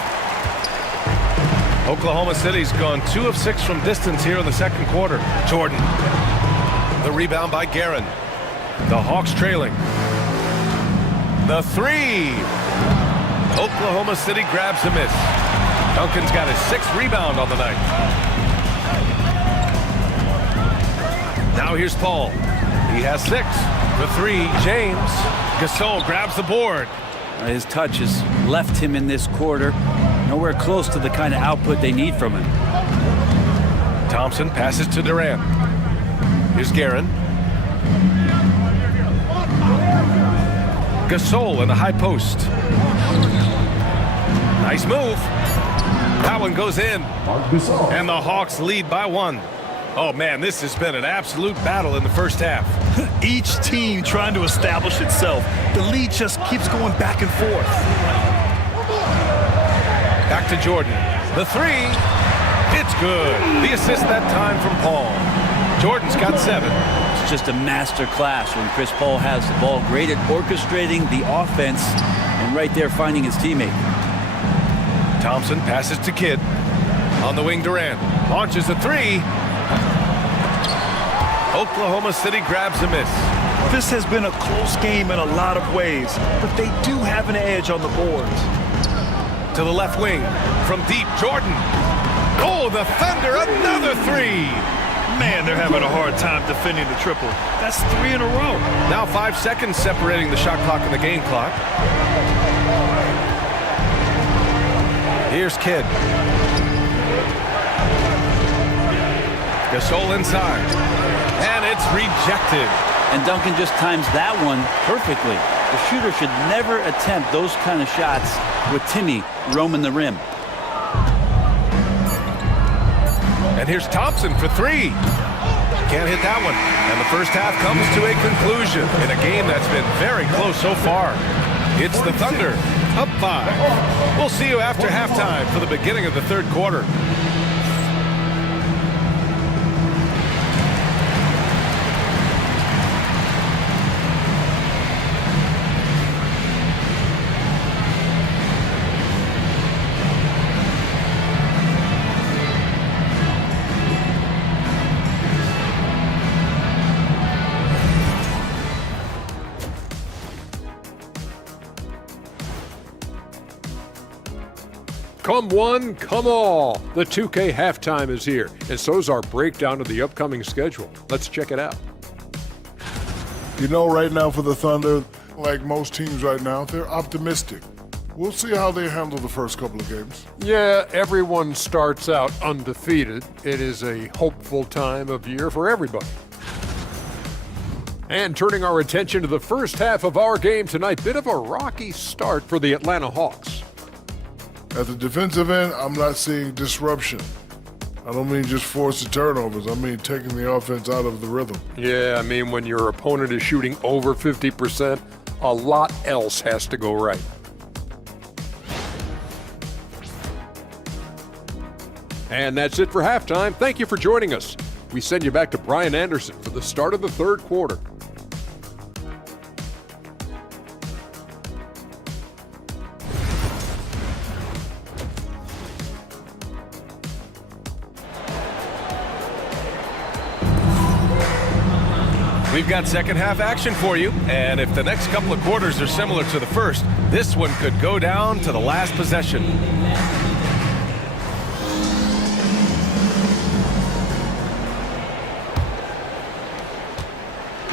Oklahoma City's gone 2 of 6 from distance here in the second quarter. Jordan. The rebound by Guerin. The Hawks trailing. The three. Oklahoma City grabs a miss. Duncan's got his 6th rebound on the night. Now here's Paul. He has 6. The three, James. Gasol grabs the board. His touch has left him in this quarter. Nowhere close to the kind of output they need from him. Thompson passes to Durant. Here's Guerin. Gasol in the high post. Nice move. That one goes in. And the Hawks lead by 1. Oh, man, this has been an absolute battle in the first half. Each team trying to establish itself. The lead just keeps going back and forth. Back to Jordan. The three. It's good. The assist that time from Paul. Jordan's got 7. It's just a master class when Chris Paul has the ball. Great at orchestrating the offense and right there finding his teammate. Thompson passes to Kidd. On the wing, Durant launches a three. Oklahoma City grabs a miss. This has been a close game in a lot of ways, but they do have an edge on the boards. To the left wing, from deep, Jordan. Oh, the Thunder, another three. Man, they're having a hard time defending the triple. That's 3 in a row. Now 5 seconds separating the shot clock and the game clock. Here's Kidd. Gasol inside. And it's rejected. And Duncan just times that one perfectly. The shooter should never attempt those kind of shots with Timmy roaming the rim. And here's Thompson for 3. Can't hit that one. And the first half comes to a conclusion in a game that's been very close so far. It's the Thunder, up 5. We'll see you after halftime for the beginning of the third quarter. Come one, come all. The 2K halftime is here, and so's our breakdown of the upcoming schedule. Let's check it out. You know, right now for the Thunder, like most teams right now, they're optimistic. We'll see how they handle the first couple of games. Yeah, everyone starts out undefeated. It is a hopeful time of year for everybody. And turning our attention to the first half of our game tonight, bit of a rocky start for the Atlanta Hawks. At the defensive end, I'm not seeing disruption. I don't mean just forced turnovers. I mean taking the offense out of the rhythm. Yeah, I mean when your opponent is shooting over 50%, a lot else has to go right. And that's it for halftime. Thank you for joining us. We send you back to Brian Anderson for the start of the third quarter. We've got second half action for you, and if the next couple of quarters are similar to the first, this one could go down to the last possession.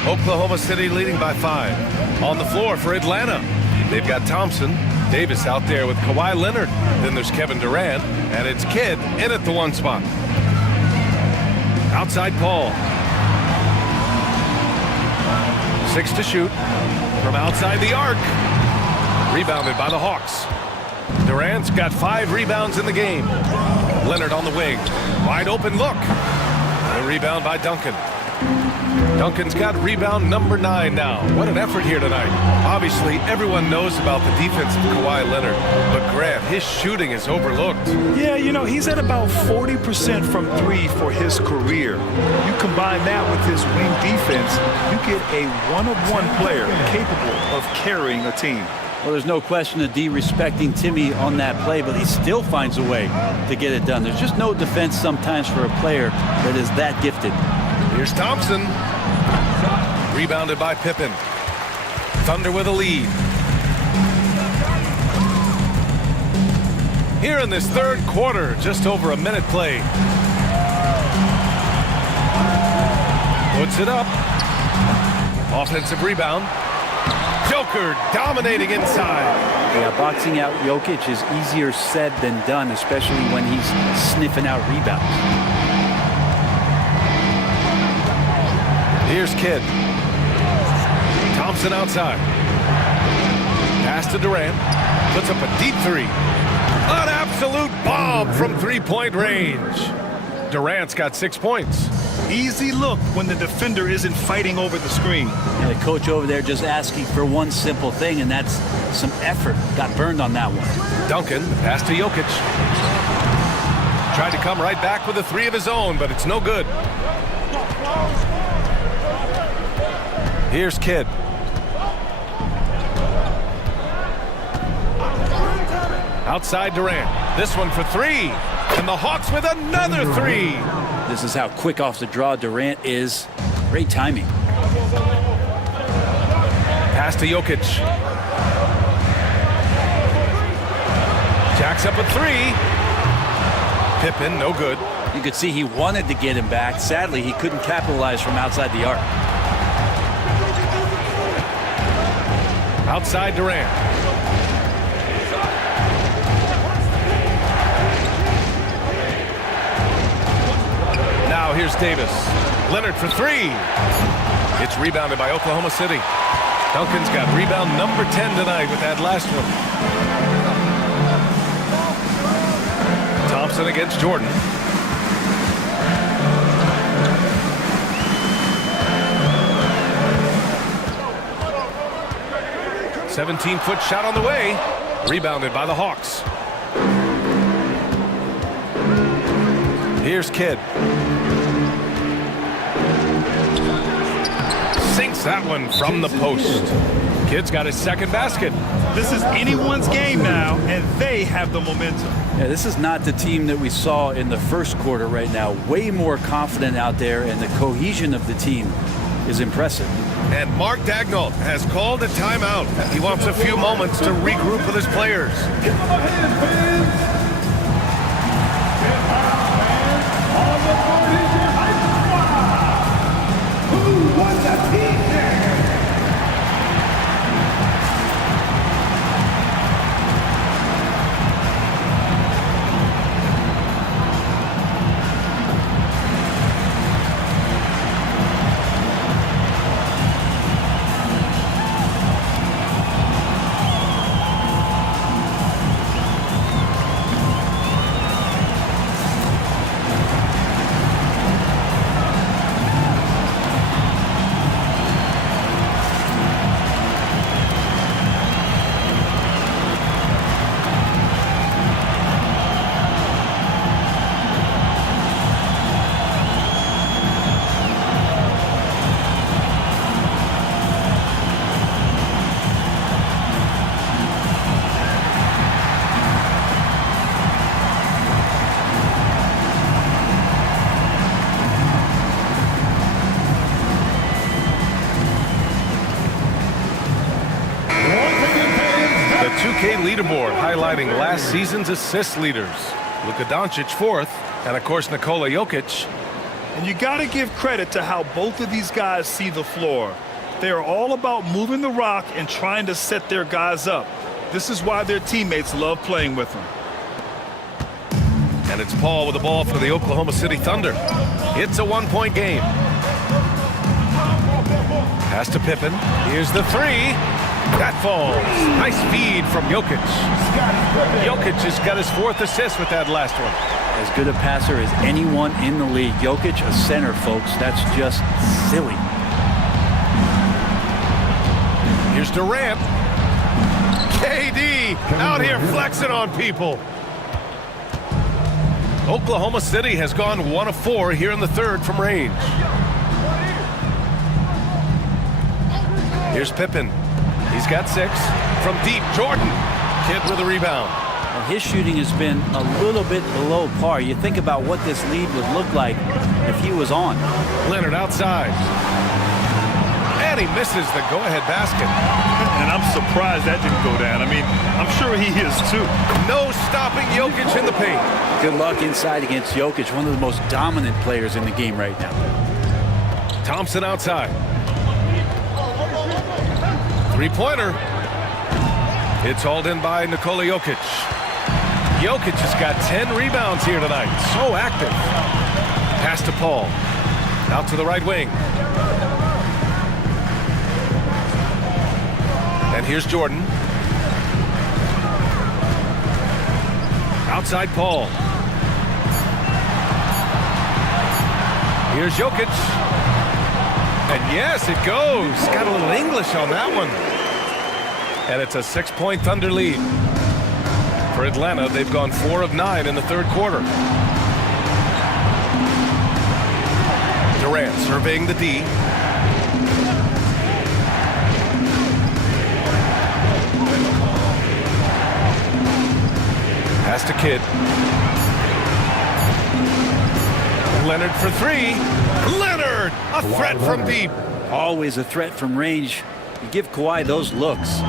Oklahoma City leading by 5. On the floor for Atlanta, they've got Thompson, Davis out there with Kawhi Leonard. Then there's Kevin Durant, and it's Kidd in at the 1 spot. Outside Paul. 6 to shoot from outside the arc. Rebounded by the Hawks. Durant's got 5 rebounds in the game. Leonard on the wing. Wide open look. The rebound by Duncan. Duncan's got rebound number 9 now. What an effort here tonight. Obviously, everyone knows about the defense of Kawhi Leonard, but Grant, his shooting is overlooked. Yeah, you know, he's at about 40% from 3 for his career. You combine that with his wing defense, you get a one-of-one player capable of carrying a team. Well, there's no question of D respecting Timmy on that play, but he still finds a way to get it done. There's just no defense sometimes for a player that is that gifted. Here's Thompson. Rebounded by Pippen. Thunder with a lead. Here in this third quarter, just over a minute played. Puts it up. Offensive rebound. Joker dominating inside. Yeah, boxing out Jokic is easier said than done, especially when he's sniffing out rebounds. Here's Kidd. Thompson outside. Pass to Durant. Puts up a deep 3. An absolute bomb from 3-point range. Durant's got 6 points. Easy look when the defender isn't fighting over the screen. And the coach over there just asking for one simple thing, and that's some effort. Got burned on that one. Duncan, pass to Jokic. Tried to come right back with a 3 of his own, but it's no good. Here's Kidd. Outside Durant. This one for 3. And the Hawks with another 3. This is how quick off the draw Durant is. Great timing. Pass to Jokic. Jacks up a 3. Pippen, no good. You could see he wanted to get him back. Sadly, he couldn't capitalize from outside the arc. Outside Durant. Now here's Davis. Leonard for 3. It's rebounded by Oklahoma City. Duncan's got rebound number 10 tonight with that last one. Thompson against Jordan. "17-foot shot on the way." Rebounded by the Hawks. Here's Kidd. Sinks that one from the post. Kidd's got his second basket. This is anyone's game now, and they have the momentum. Yeah, this is not the team that we saw in the first quarter right now. Way more confident out there, and the cohesion of the team is impressive. And Mark Daigneault has called a timeout. He wants a few moments to regroup with his players. NBA2K leaderboard highlighting last season's assist leaders. Luka Doncic 4th, and of course Nikola Jokic. And you got to give credit to how both of these guys see the floor. They are all about moving the rock and trying to set their guys up. This is why their teammates love playing with them. And it's Paul with the ball for the Oklahoma City Thunder. It's a 1-point game. Pass to Pippen. Here's the three. That falls. Nice feed from Jokic. Jokic has got his 4th assist with that last one. As good a passer as anyone in the league. Jokic, a center, folks. That's just silly. Here's Durant. KD out here flexing on people. Oklahoma City has gone 1 of 4 here in the 3rd from range. Here's Pippen. He's got 6. From deep, Jordan. Kidd with a rebound. Well, his shooting has been a little bit below par. You think about what this lead would look like if he was on. Leonard outside. And he misses the go-ahead basket. And I'm surprised that didn't go down. I mean, I'm sure he is too. No stopping Jokic in the paint. Good luck inside against Jokic, one of the most dominant players in the game right now. Thompson outside. Three-pointer. It's hauled in by Nikola Jokic. Jokic has got 10 rebounds here tonight. So active. Pass to Paul. Out to the right wing. And here's Jordan. Outside Paul. Here's Jokic. And yes, it goes. Got a little English on that one. And it's a 6-point Thunder lead. For Atlanta, they've gone 4 of 9 in the 3rd quarter. Durant surveying the D. Pass to Kidd. Leonard for 3. Leonard! A threat from deep. Always a threat from range. You give Kawhi those looks.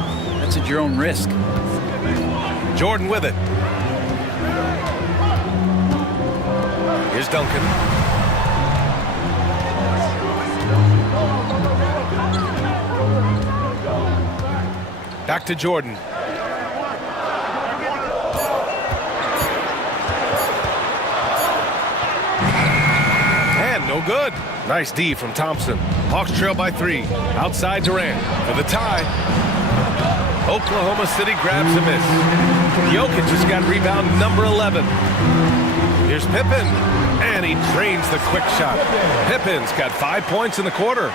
That's at your own risk. Jordan with it. Here's Duncan. Back to Jordan. And no good. Nice D from Thompson. Hawks trail by 3. Outside Durant for the tie. Oklahoma City grabs a miss. Jokic has got rebound number 11. Here's Pippen. And he drains the quick shot. Pippen's got 5 points in the quarter.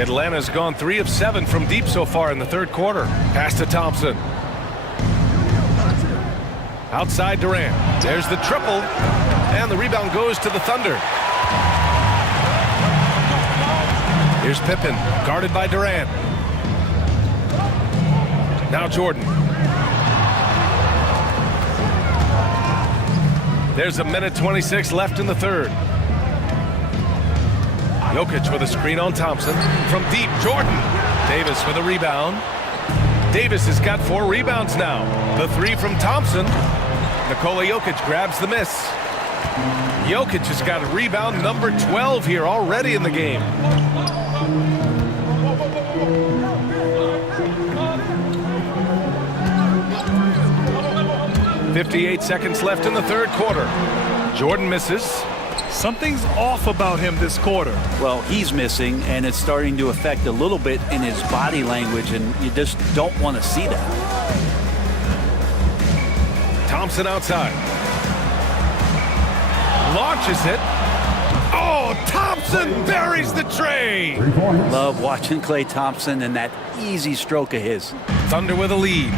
Atlanta's gone 3 of 7 from deep so far in the 3rd quarter. Pass to Thompson. Outside Durant. There's the triple. And the rebound goes to the Thunder. Here's Pippen, guarded by Durant. Now Jordan. There's a minute 26 left in the 3rd. Jokic with a screen on Thompson. From deep, Jordan. Davis with a rebound. Davis has got 4 rebounds now. The 3 from Thompson. Nikola Jokic grabs the miss. Jokic has got a rebound number 12 here already in the game. .58 seconds left in the 3rd quarter. Jordan misses. Something's off about him this quarter. Well, he's missing, and it's starting to affect a little bit in his body language, and you just don't want to see that. Thompson outside. Launches it. Oh, Thompson buries the tray. Love watching Klay Thompson and that easy stroke of his. Thunder with a lead.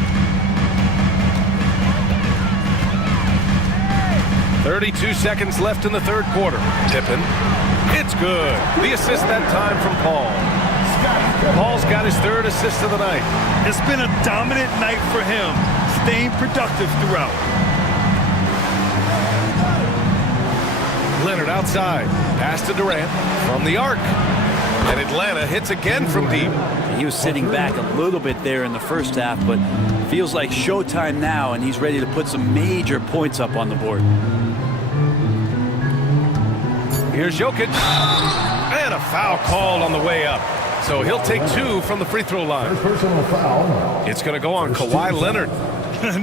32 seconds left in the 3rd quarter. Pippen. It's good. The assist that time from Paul. Paul's got his 3rd assist of the night. It's been a dominant night for him, staying productive throughout. Leonard outside. Pass to Durant from the arc. And Atlanta hits again from deep. He was sitting back a little bit there in the first half, but feels like showtime now, and he's ready to put some major points up on the board. Here's Jokic. And a foul called on the way up. So he'll take 2 from the free throw line. Personal foul. It's going to go on Kawhi Leonard.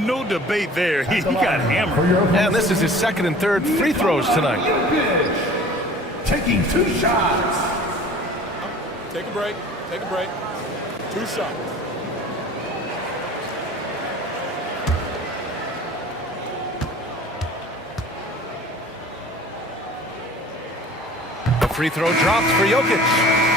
No debate there. He got hammered. And this is his second and third free throws tonight. Taking 2 shots. Take a break. Take a break. 2 shots. The free throw drops for Jokic.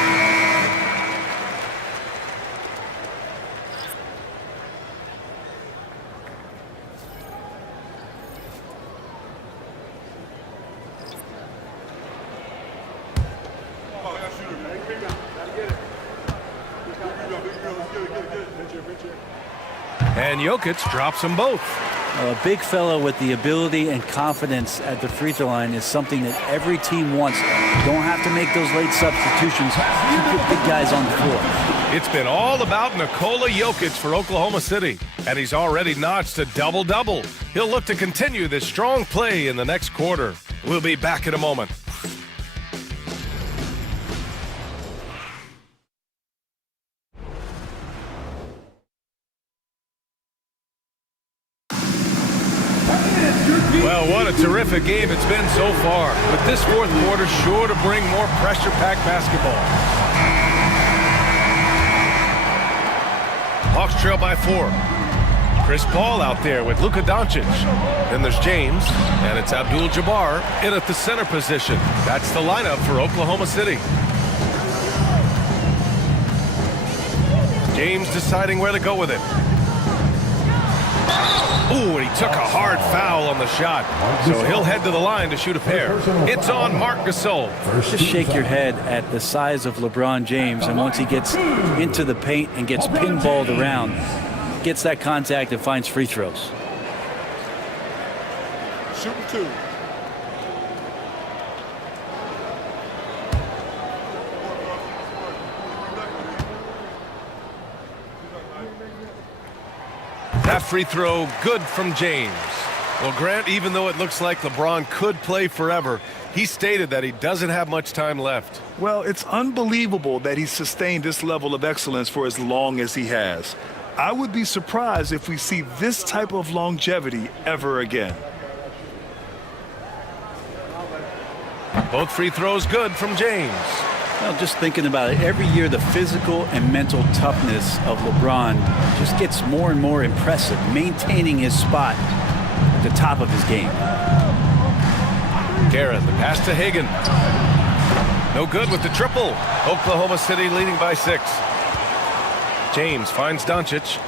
And Jokic drops them both. A big fellow with the ability and confidence at the free throw line is something that every team wants. You don't have to make those late substitutions. Keep your big guys on the floor. It's been all about Nikola Jokic for Oklahoma City, and he's already notched a double-double. He'll look to continue this strong play in the next quarter. We'll be back in a moment. Well, what a terrific game it's been so far. But this fourth quarter sure to bring more pressure-packed basketball. Hawks trail by 4. Chris Paul out there with Luka Doncic. Then there's James, and it's Abdul-Jabbar in at the center position. That's the lineup for Oklahoma City. James deciding where to go with it. Ooh, and he took a hard foul on the shot. So he'll head to the line to shoot a pair. It's on Marc Gasol. Just shake your head at the size of LeBron James, and once he gets into the paint and gets pinballed around, gets that contact and finds free throws. Shooting 2. That free throw good from James. Well, Grant, even though it looks like LeBron could play forever, he stated that he doesn't have much time left. Well, it's unbelievable that he's sustained this level of excellence for as long as he has. I would be surprised if we see this type of longevity ever again. Both free throws good from James. Well, just thinking about it, every year the physical and mental toughness of LeBron just gets more and more impressive, maintaining his spot at the top of his game. Garrett, the pass to Hagan. No good with the triple. Oklahoma City leading by 6. James finds Doncic.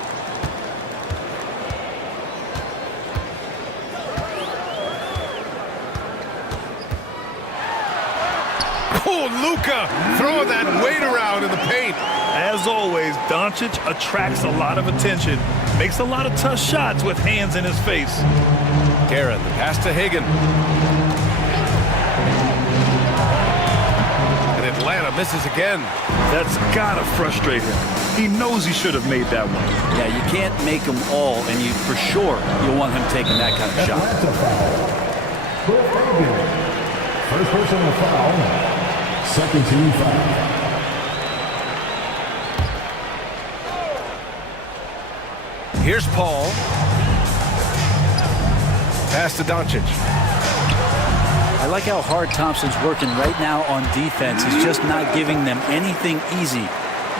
Oh, Luka throwing that weight around in the paint. As always, Doncic attracts a lot of attention, makes a lot of tough shots with hands in his face. Garrett, the pass to Hagan. And Atlanta misses again. That's gotta frustrate him. He knows he should have made that one. Yeah, you can't make them all, and you for sure you'll want him taking that kind of shot. First personal foul. Second team foul. Here's Paul. Pass to Doncic. I like how hard Thompson's working right now on defense. He's just not giving them anything easy.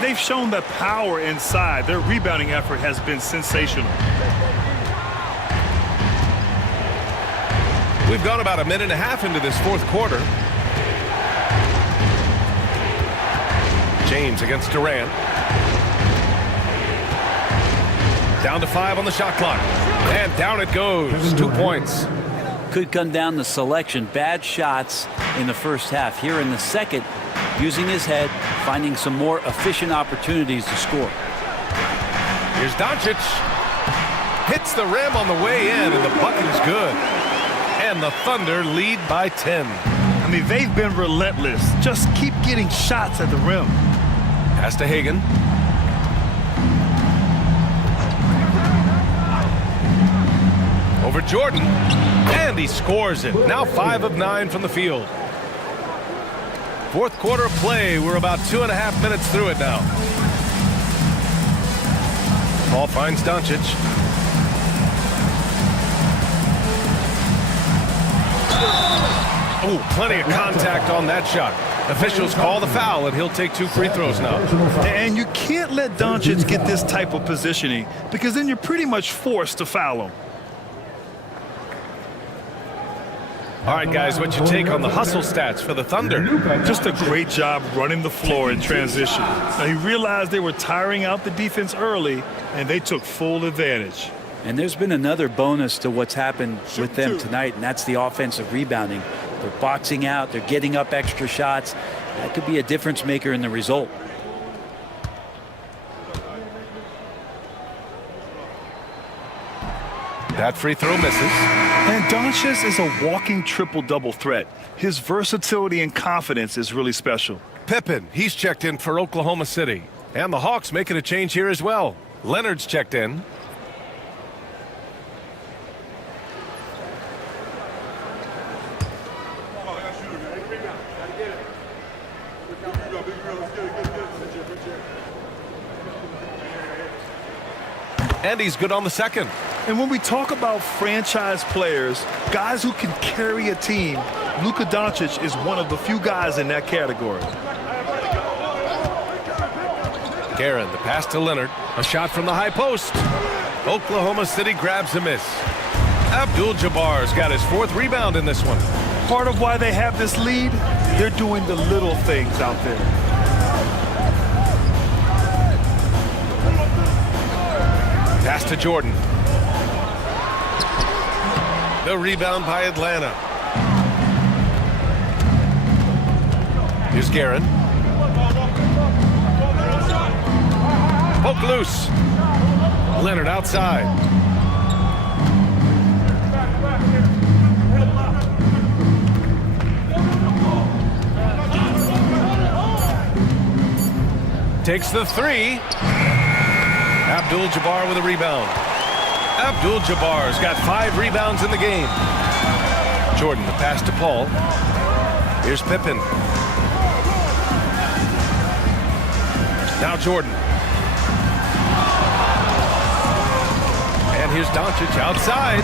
They've shown the power inside. Their rebounding effort has been sensational. We've gone about a minute and a half into this fourth quarter. James against Durant. Down to 5 on the shot clock. And down it goes. 2 points. Could come down to selection. Bad shots in the first half. Here in the second, using his head, finding some more efficient opportunities to score. Here's Doncic. Hits the rim on the way in, and the bucket is good. And the Thunder lead by 10. I mean, they've been relentless. Just keep getting shots at the rim. Pass to Hagan. Jordan, and he scores it. Now 5 of 9 from the field. Fourth quarter play. We're about 2.5 minutes through it now. Ball finds Doncic. Oh, plenty of contact on that shot. Officials call the foul, and he'll take 2 free throws now. And you can't let Doncic get this type of positioning, because then you're pretty much forced to foul him. All right, guys, what's your take on the hustle stats for the Thunder? Just a great job running the floor in transition. Now, he realized they were tiring out the defense early, and they took full advantage. And there's been another bonus to what's happened with them tonight, and that's the offensive rebounding. They're boxing out. They're getting up extra shots. That could be a difference maker in the result. That free throw misses. And Doncic is a walking triple-double threat. His versatility and confidence is really special. Pippen, he's checked in for Oklahoma City. And the Hawks making a change here as well. Leonard's checked in. And he's good on the second. And when we talk about franchise players, guys who can carry a team, Luka Doncic is one of the few guys in that category. Guerin, the pass to Leonard. A shot from the high post. Oklahoma City grabs a miss. Abdul-Jabbar's got his 4th rebound in this one. Part of why they have this lead, they're doing the little things out there. Pass to Jordan. The rebound by Atlanta. Here's Guerin. Poke loose. Leonard outside. Takes the 3. Abdul-Jabbar with a rebound. Abdul-Jabbar's got 5 rebounds in the game. Jordan, the pass to Paul. Here's Pippen. Now Jordan. And here's Doncic outside.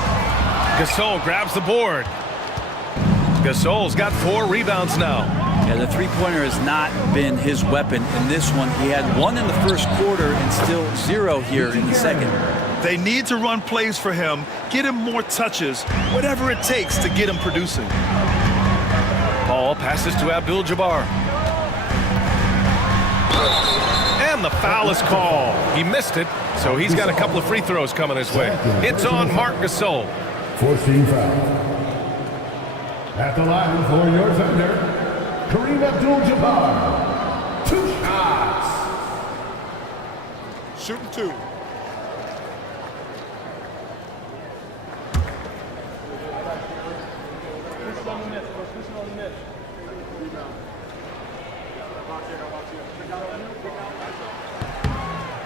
Gasol grabs the board. Gasol's got 4 rebounds now. Yeah, the three-pointer has not been his weapon in this one. He had 1 in the first quarter and still 0 here in the second. They need to run plays for him, get him more touches, whatever it takes to get him producing. Paul passes to Abdul-Jabbar. And the foul is called. He missed it, so he's got a couple of free throws coming his way. It's on Marc Gasol. 14 foul. At the line for your Thunder, Kareem Abdul-Jabbar. 2 shots. Shooting 2.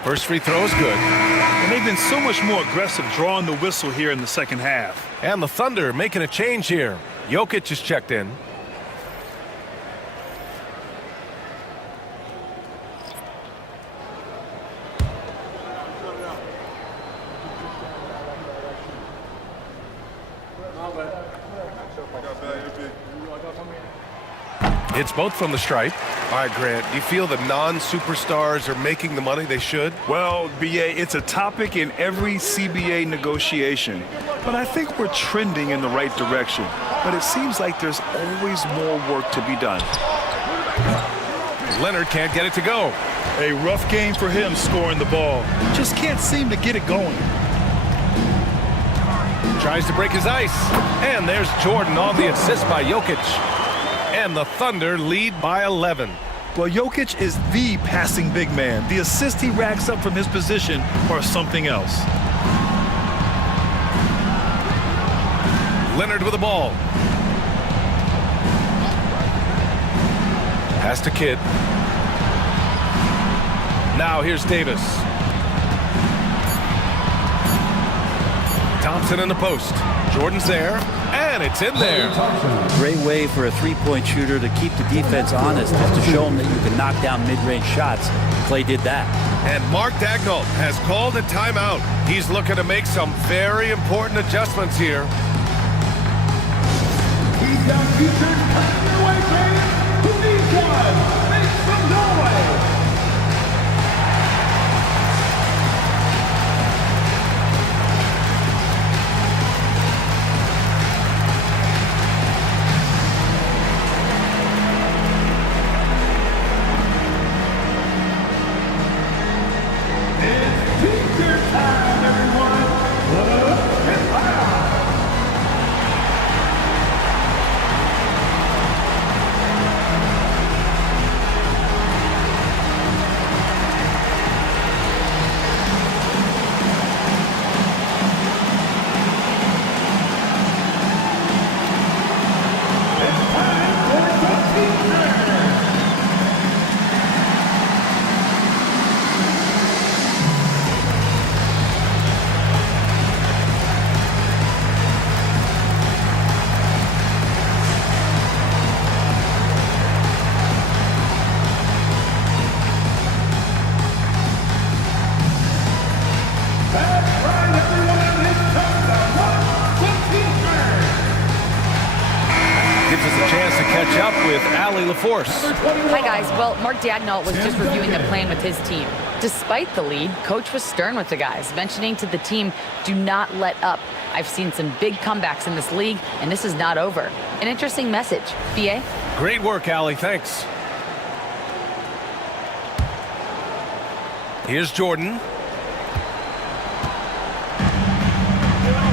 First free throw is good. And they've been so much more aggressive drawing the whistle here in the second half. And the Thunder making a change here. Jokic is checked in. It's both from the stripe. All right, Grant, do you feel the non-superstars are making the money they should? Well, BA, it's a topic in every CBA negotiation. But I think we're trending in the right direction. But it seems like there's always more work to be done. Leonard can't get it to go. A rough game for him scoring the ball. Just can't seem to get it going. Tries to break his ice. And there's Jordan on the assist by Jokic. And the Thunder lead by 11. Well, Jokic is the passing big man. The assists he racks up from his position are something else. Leonard with the ball. Pass to Kidd. Now here's Davis. Thompson in the post. Jordan's there, and it's in there. Great way for a three-point shooter to keep the defense honest, is to show them that you can knock down mid-range shots. Clay did that. And Mark Daigneault has called a timeout. He's looking to make some very important adjustments here. He's down featured coming your way, James. Who needs one? Make some noise. It's teacher time, everyone. Look and loud. Gives us a chance to catch up with Allie LaForce. Hi, guys. Well, Mark Daigneault was just reviewing the plan with his team. Despite the lead, Coach was stern with the guys, mentioning to the team, do not let up. I've seen some big comebacks in this league, and this is not over. An interesting message. BA? Great work, Allie. Thanks. Here's Jordan.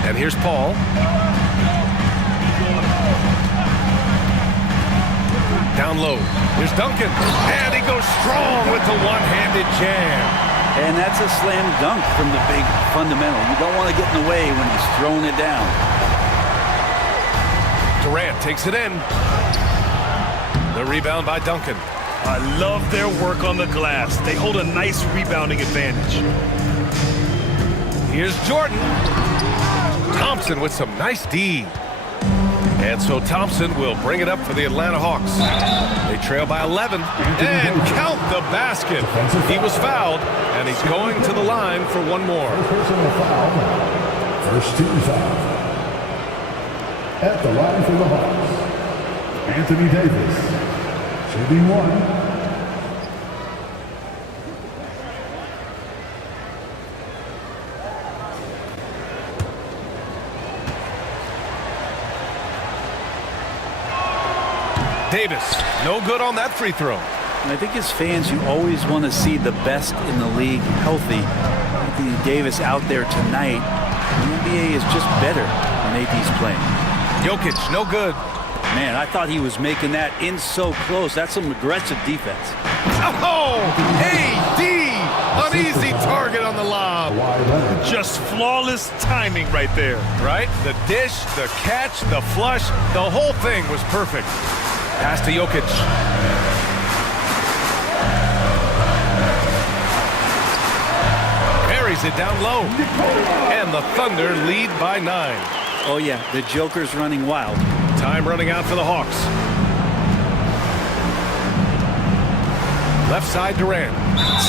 And here's Paul. Down low. Here's Duncan. And he goes strong with the one-handed jam. And that's a slam dunk from the big fundamental. You don't want to get in the way when he's throwing it down. Durant takes it in. The rebound by Duncan. I love their work on the glass. They hold a nice rebounding advantage. Here's Jordan. Thompson with some nice D. And so Thompson will bring it up for the Atlanta Hawks. They trail by 11. And count the basket. He was fouled, and he's going to the line for one more. Personal foul. First team foul. At the line for the Hawks, Anthony Davis, shooting one. Davis, no good on that free throw. And I think as fans, you always want to see the best in the league healthy. Anthony Davis out there tonight. The NBA is just better when AD's playing. Jokic, no good. Man, I thought he was making that in so close. That's some aggressive defense. Oh, AD, an easy target on the lob. Just flawless timing right there. Right? The dish, the catch, the flush, the whole thing was perfect. Pass to Jokic. Carries it down low. And the Thunder lead by 9. Oh, yeah, the Joker's running wild. Time running out for the Hawks. Left side, Durant.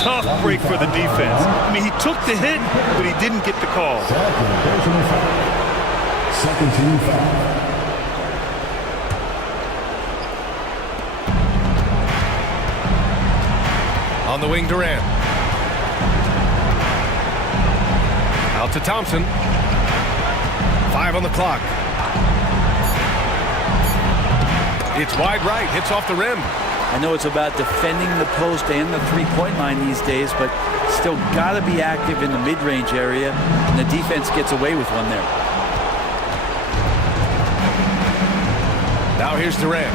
Tough break for the defense. I mean, he took the hit, but he didn't get the call. Second team foul. On the wing, Durant. Out to Thompson. 5 on the clock. It's wide right, hits off the rim. I know it's about defending the post and the three-point line these days, but still got to be active in the mid-range area, and the defense gets away with one there. Now here's Durant.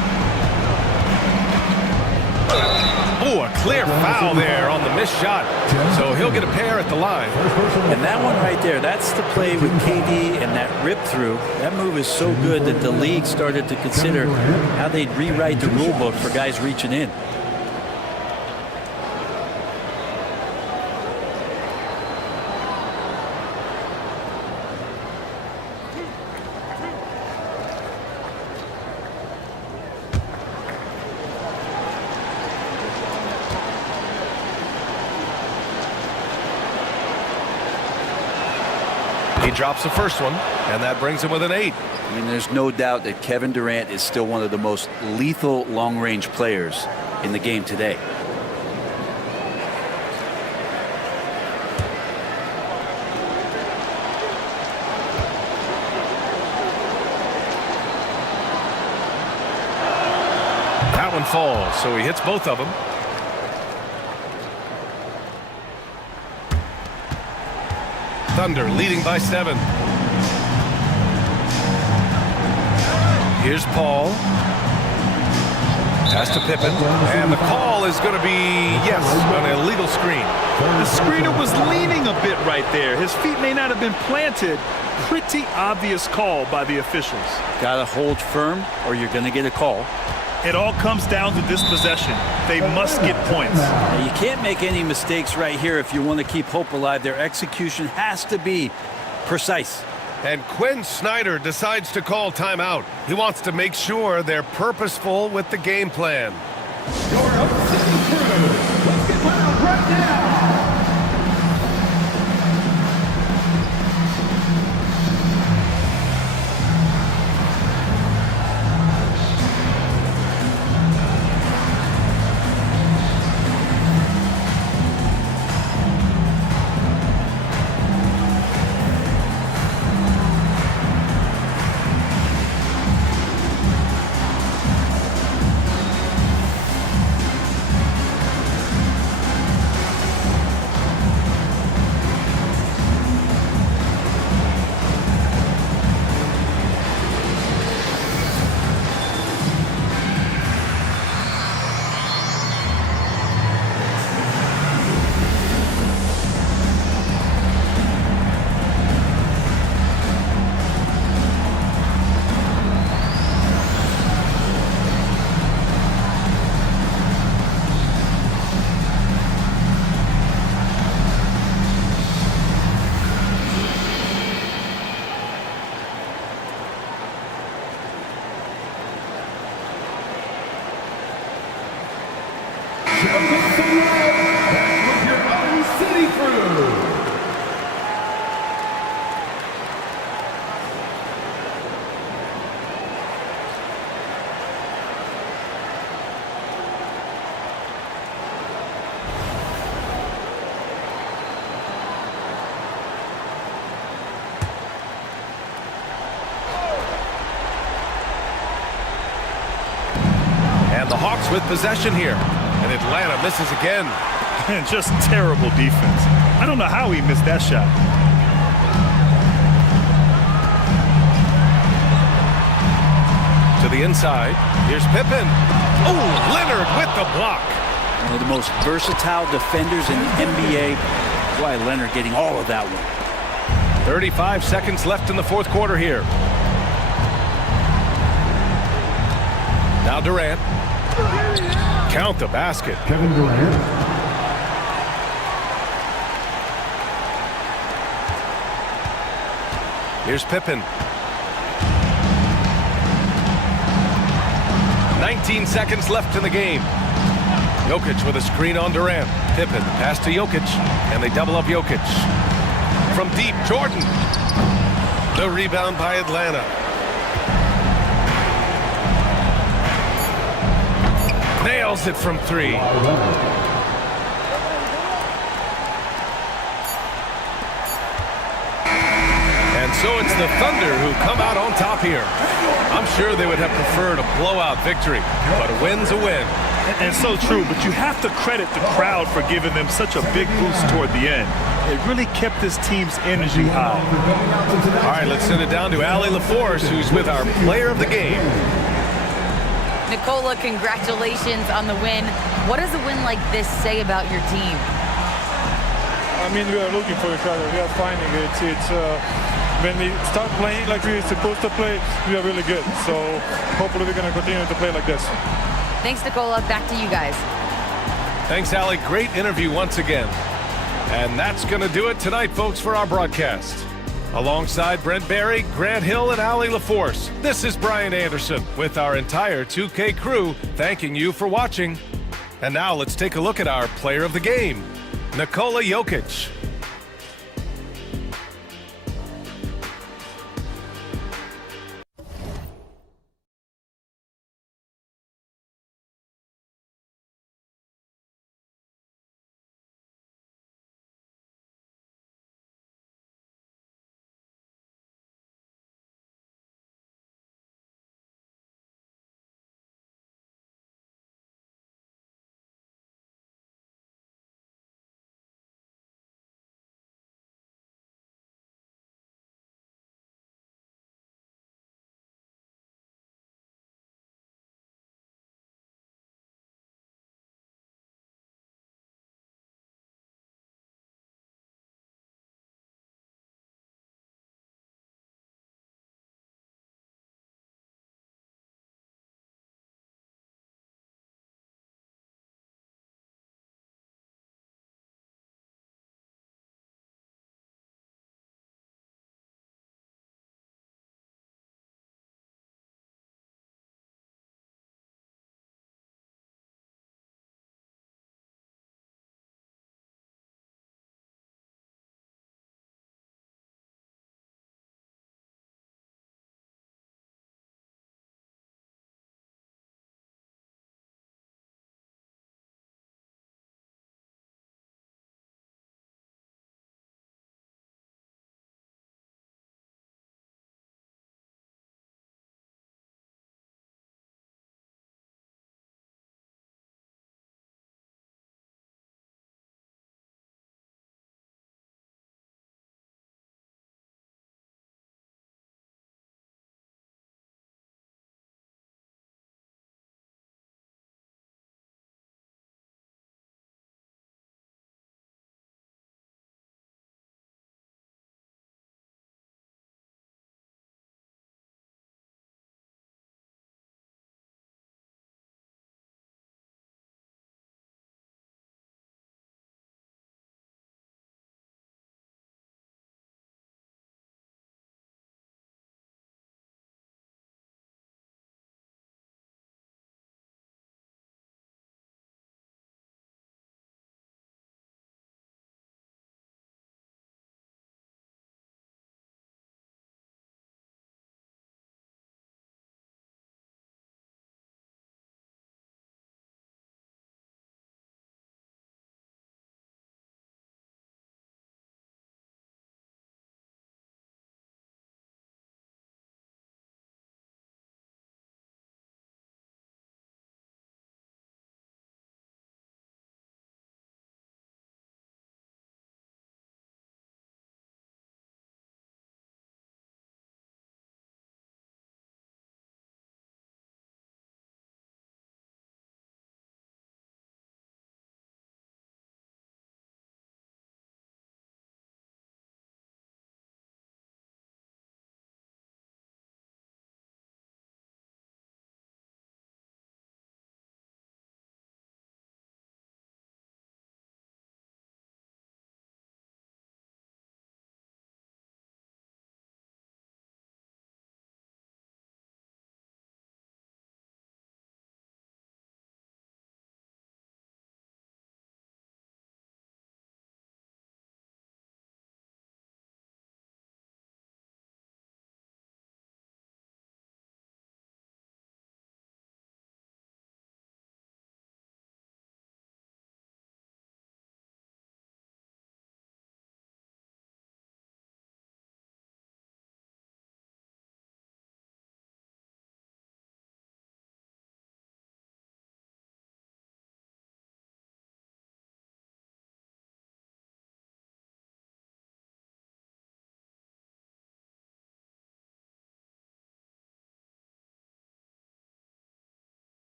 Oh, a clear foul there on the missed shot. So he'll get a pair at the line. And that one right there, that's the play with KD and that rip through. That move is so good that the league started to consider how they'd rewrite the rule book for guys reaching in. He drops the first one, and that brings him with an 8. I mean, there's no doubt that Kevin Durant is still one of the most lethal long-range players in the game today. That one falls, so he hits both of them. Thunder leading by 7. Here's Paul. Pass to Pippen. And the call is going to be, yes, an illegal screen. The screener was leaning a bit right there. His feet may not have been planted. Pretty obvious call by the officials. Gotta hold firm or you're gonna get a call. It all comes down to this possession. They must get points. Now, you can't make any mistakes right here if you want to keep hope alive. Their execution has to be precise. And Quinn Snyder decides to call timeout. He wants to make sure they're purposeful with the game plan. Let's get loud right now. And the Hawks with possession here. And Atlanta misses again. And just terrible defense. I don't know how he missed that shot. To the inside. Here's Pippen. Oh, Leonard with the block. One of the most versatile defenders in the NBA. Why Leonard getting all of that one. 35 seconds left in the fourth quarter here. Now Durant. Count the basket. Kevin Durant. Here's Pippen. 19 seconds left in the game. Jokic with a screen on Durant. Pippen, pass to Jokic, and they double up Jokic. From deep, Jordan. The rebound by Atlanta. Nails it from 3. And so it's the Thunder who come out on top here. I'm sure they would have preferred a blowout victory, but a win's a win. And so true, but you have to credit the crowd for giving them such a big boost toward the end. It really kept this team's energy high. All right, let's send it down to Allie LaForce, who's with our player of the game. Nicola, congratulations on the win. What does a win like this say about your team? I mean, we are looking for each other. We are finding it. When we start playing like we're supposed to play, we are really good. So hopefully we're going to continue to play like this. Thanks, Nicola. Back to you guys. Thanks, Allie. Great interview once again. And that's going to do it tonight, folks, for our broadcast. Alongside Brent Barry, Grant Hill, and Allie LaForce, this is Brian Anderson with our entire 2K crew thanking you for watching. And now let's take a look at our player of the game, Nikola Jokic.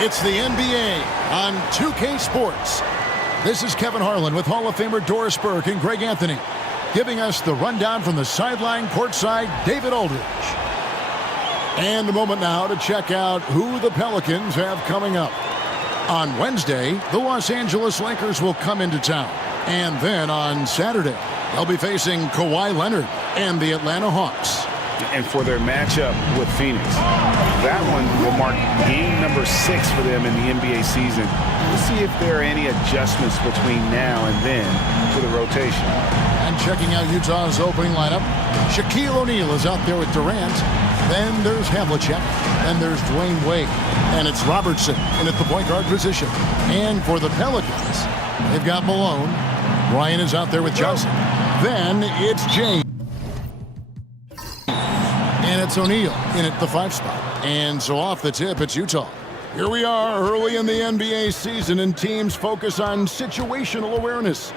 It's the NBA on 2K Sports. This is Kevin Harlan with Hall of Famer Doris Burke and Greg Anthony, giving us the rundown from the sideline courtside, David Aldridge. And a moment now to check out who the Pelicans have coming up. On Wednesday, the Los Angeles Lakers will come into town. And then on Saturday, they'll be facing Kawhi Leonard and the Atlanta Hawks. And for their matchup with Phoenix, that one will mark game number 6 for them in the NBA season. We'll see if there are any adjustments between now and then to the rotation. And checking out Utah's opening lineup, Shaquille O'Neal is out there with Durant. Then there's Havlicek. Then there's Dwayne Wade. And it's Robertson in at the point guard position. And for the Pelicans, they've got Malone. Ryan is out there with Johnson. Then it's James. And it's O'Neal in at the 5 spot. And so off the tip, it's Utah. Here we are early in the NBA season, and teams focus on situational awareness.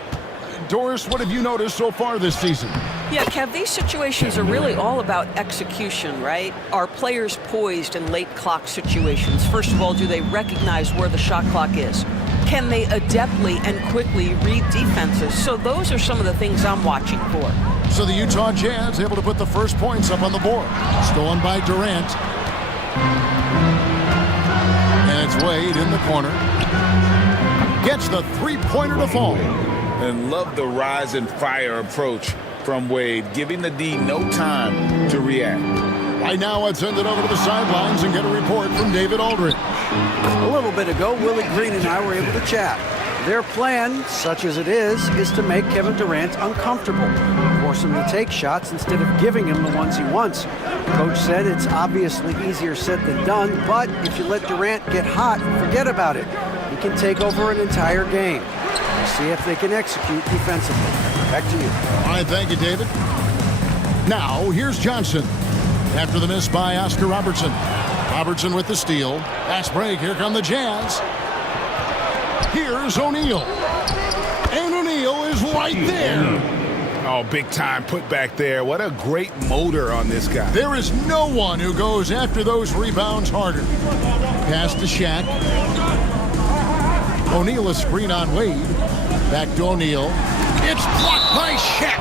Doris, what have you noticed so far this season? Yeah, Kev, these situations are really all about execution, right? Are players poised in late clock situations? First of all, do they recognize where the shot clock is? Can they adeptly and quickly read defenses? So those are some of the things I'm watching for. So the Utah Jazz able to put the first points up on the board. Stolen by Durant. And it's Wade in the corner. Gets the three-pointer to fall. And love the rise and fire approach from Wade, giving the D no time to react. Right now, let's send it over to the sidelines and get a report from David Aldridge. A little bit ago, Willie Green and I were able to chat. Their plan, such as it is to make Kevin Durant uncomfortable. Force him to take shots instead of giving him the ones he wants. Coach said it's obviously easier said than done, but if you let Durant get hot, forget about it. He can take over an entire game. We'll see if they can execute defensively. Back to you. All right, thank you, David. Now, here's Johnson. After the miss by Oscar Robertson. Robertson with the steal. Fast break. Here come the Jazz. Here's O'Neal. And O'Neal is right there. Oh, big time put back there. What a great motor on this guy. There is no one who goes after those rebounds harder. Pass to Shaq. O'Neal a screen on Wade. Back to O'Neal. It's blocked by Shaq.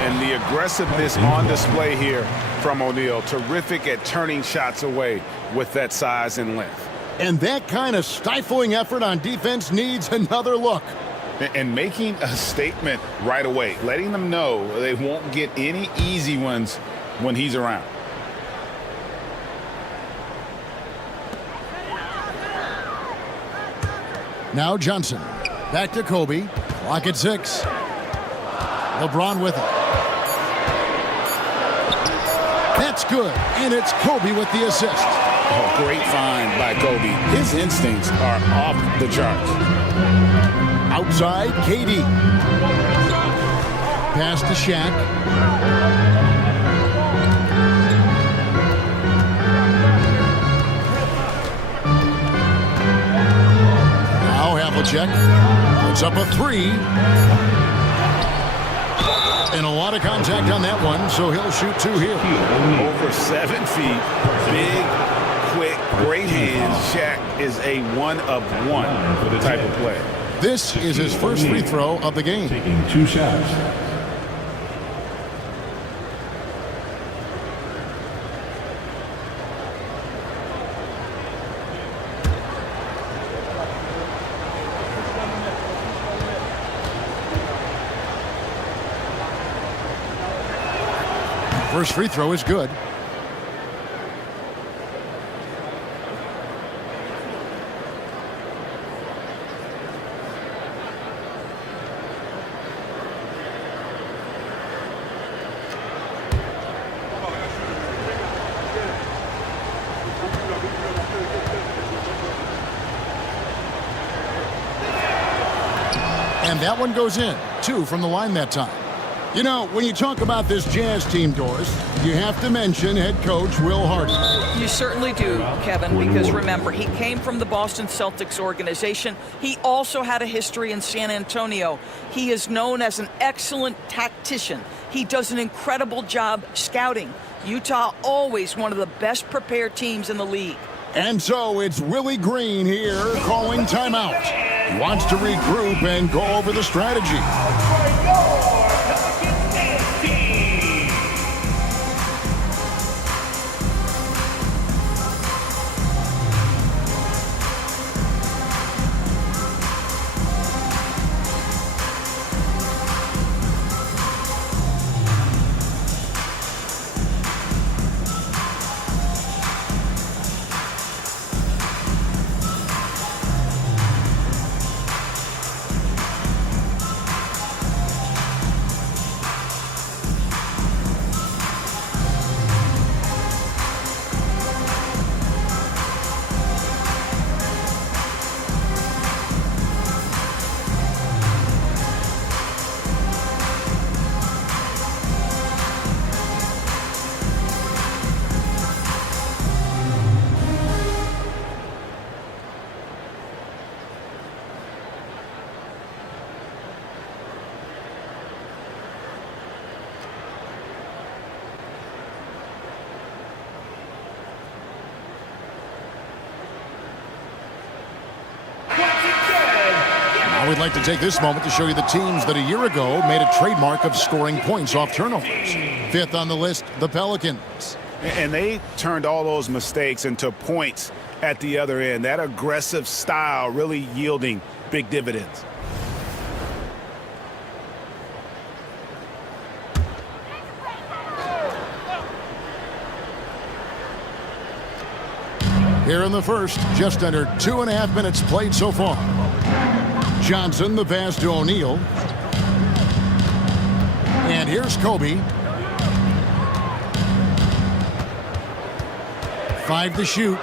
And the aggressiveness on display here from O'Neal. Terrific at turning shots away with that size and length. And that kind of stifling effort on defense needs another look. And making a statement right away, letting them know they won't get any easy ones when he's around. Now Johnson. Back to Kobe. Clock at 6. LeBron with it. That's good. And it's Kobe with the assist. Oh, great find by Kobe. His instincts are off the charts. Outside, KD. Pass to Shaq. Now Havlicek puts up a 3. And a lot of contact on that one, so he'll shoot 2 here. Over 7 feet, big, quick, great hands. Shaq is a one-of-one type of player. This is his first free throw of the game. Taking 2 shots. First free throw is good. And that one goes in. 2 from the line that time. You know, when you talk about this Jazz team, Doris, you have to mention head coach Will Hardy. You certainly do, Kevin, because remember, he came from the Boston Celtics organization. He also had a history in San Antonio. He is known as an excellent tactician. He does an incredible job scouting. Utah always one of the best prepared teams in the league. And so it's Willie Green here calling timeout. He wants to regroup and go over the strategy. We'd like to take this moment to show you the teams that a year ago made a trademark of scoring points off turnovers. Fifth on the list, the Pelicans. And they turned all those mistakes into points at the other end. That aggressive style really yielding big dividends. Here in the first, just under 2.5 minutes played so far. Johnson, the pass to O'Neal. And here's Kobe. 5 to shoot.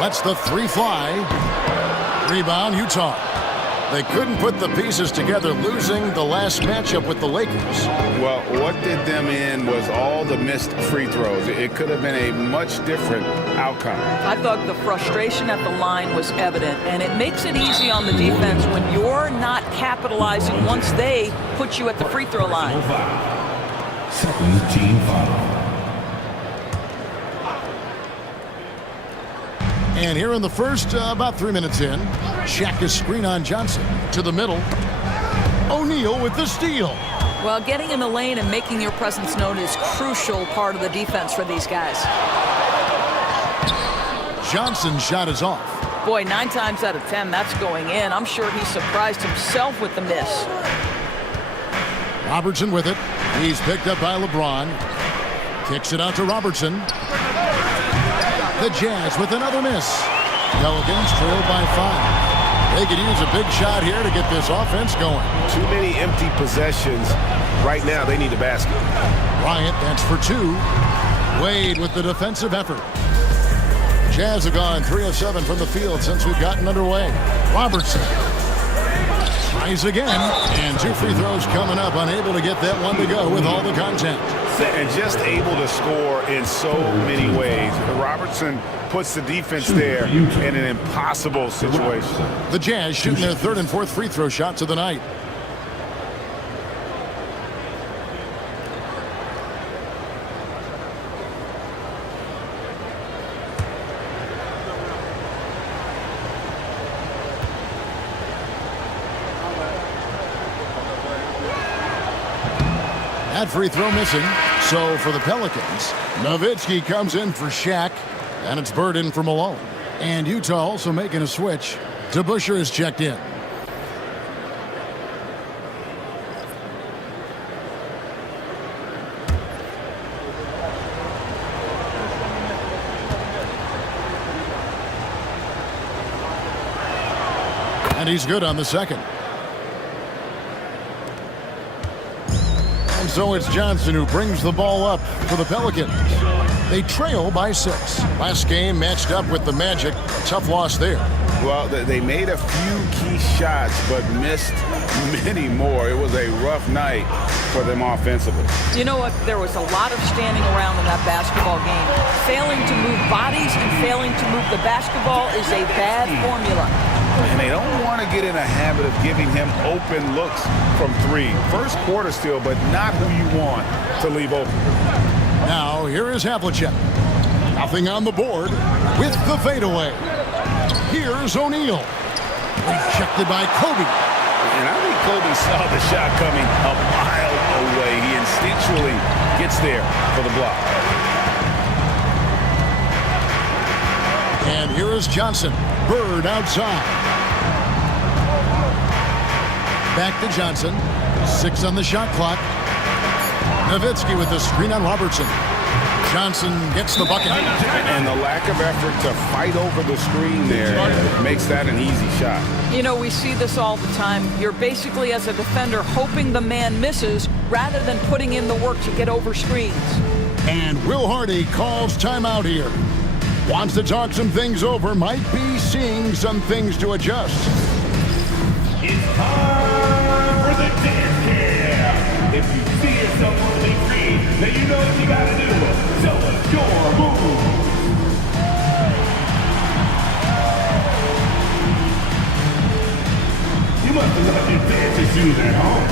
Lets the 3 fly. Rebound, Utah. They couldn't put the pieces together, losing the last matchup with the Lakers. Well, what did them in was all the missed free throws. It could have been a much different outcome. I thought the frustration at the line was evident, and it makes it easy on the defense when you're not capitalizing once they put you at the free throw line. Second team foul. And here in the first, about 3 minutes in, Shaq's screen on Johnson to the middle. O'Neal with the steal. Well, getting in the lane and making your presence known is crucial part of the defense for these guys. Johnson's shot is off. Boy, 9 times out of 10, that's going in. I'm sure he surprised himself with the miss. Robertson with it. He's picked up by LeBron. Kicks it out to Robertson. The Jazz with another miss. Pelicans trailed by 5. They could use a big shot here to get this offense going. Too many empty possessions. Right now, they need a basket. Bryant, that's for 2. Wade with the defensive effort. Jazz have gone 3 of 7 from the field since we've gotten underway. Robertson tries again, and 2 free throws coming up. Unable to get that one to go with all the contact. And just able to score in so many ways. Robertson puts the defense there in an impossible situation. The Jazz shooting their 3rd and 4th free throw shots of the night. That free throw missing. So for the Pelicans, Nowitzki comes in for Shaq, and it's Bird in for Malone. And Utah also making a switch. DeBusschere is checked in. And he's good on the second. And so it's Johnson who brings the ball up for the Pelicans. They trail by 6. Last game matched up with the Magic. Tough loss there. Well, they made a few key shots, but missed many more. It was a rough night for them offensively. You know what? There was a lot of standing around in that basketball game. Failing to move bodies and failing to move the basketball is a bad formula. And they don't want to get in a habit of giving him open looks from 3. First quarter still, but not who you want to leave open. Now, here is Havlicek. Nothing on the board with the fadeaway. Here's O'Neal. Rejected by Kobe. And I think Kobe saw the shot coming a mile away. He instinctually gets there for the block. And here is Johnson. Bird outside. Back to Johnson. 6 on the shot clock. Nowitzki with the screen on Robertson. Johnson gets the bucket. And the lack of effort to fight over the screen there makes that an easy shot. You know, we see this all the time. You're basically, as a defender, hoping the man misses rather than putting in the work to get over screens. And Will Hardy calls timeout here. Wants to talk some things over. Might be seeing some things to adjust. It's time for the dance cam. If you see yourself on the screen, then you know what you gotta do. Show us your move. You must have left your dancing shoes at home.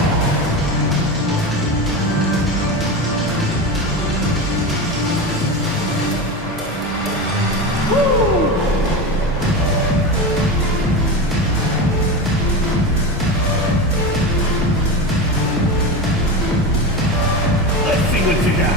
Let's see what you got.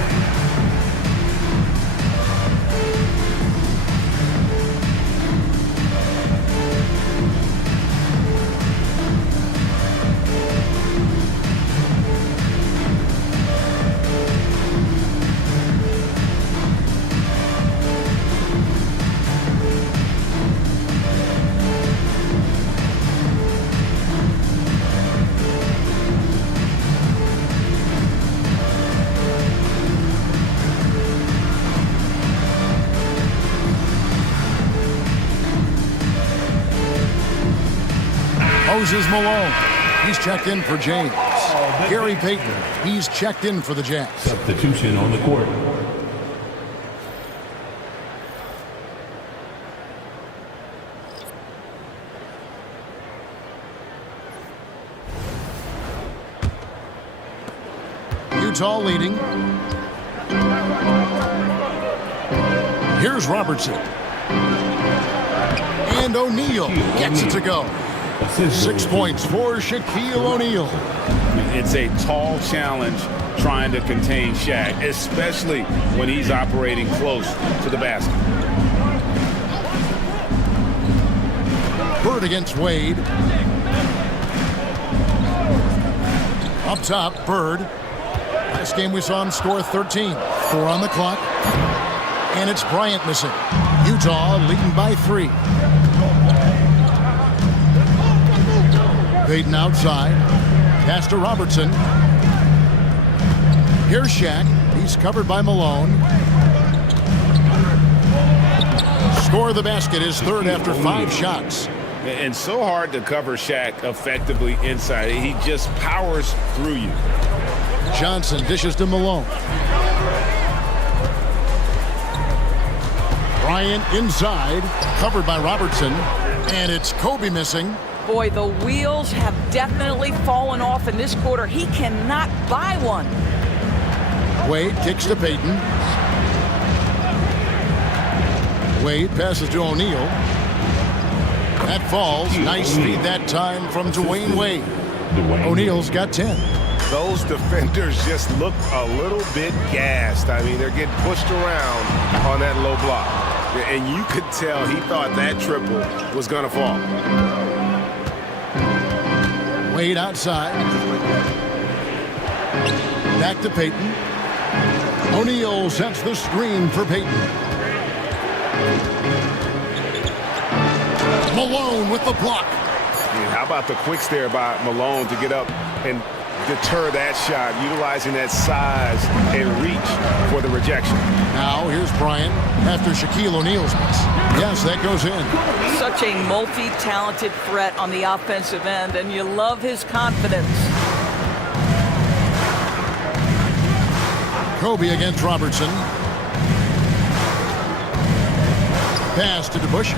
Moses Malone. He's checked in for James. Gary Payton. He's checked in for the Jazz. Substitution on the court. Utah leading. Here's Robertson. And O'Neal gets it to go. 6 points for Shaquille O'Neal. It's a tall challenge trying to contain Shaq, especially when he's operating close to the basket. Bird against Wade. Up top, Bird. Last game we saw him score 13. 4 on the clock. And it's Bryant missing. Utah leading by 3. Payton outside. Pass to Robertson. Here's Shaq. He's covered by Malone. Score the basket, his third after 5 shots. And so hard to cover Shaq effectively inside. He just powers through you. Johnson dishes to Malone. Bryant inside, covered by Robertson. And it's Kobe missing. Boy, the wheels have definitely fallen off in this quarter. He cannot buy one. Wade kicks to Payton. Wade passes to O'Neal. That falls. Nice feed that time from Dwayne Wade. O'Neal's got 10. Those defenders just look a little bit gassed. I mean, they're getting pushed around on that low block. And you could tell he thought that triple was going to fall. Wade outside. Back to Payton. O'Neal sets the screen for Payton. Malone with the block. How about the quicks there by Malone to get up and deter that shot, utilizing that size and reach for the rejection. Now here's Bryant after Shaquille O'Neal's miss. Yes, that goes in. Such a multi-talented threat on the offensive end, and you love his confidence. Kobe against Robertson. Pass to DeBusschere.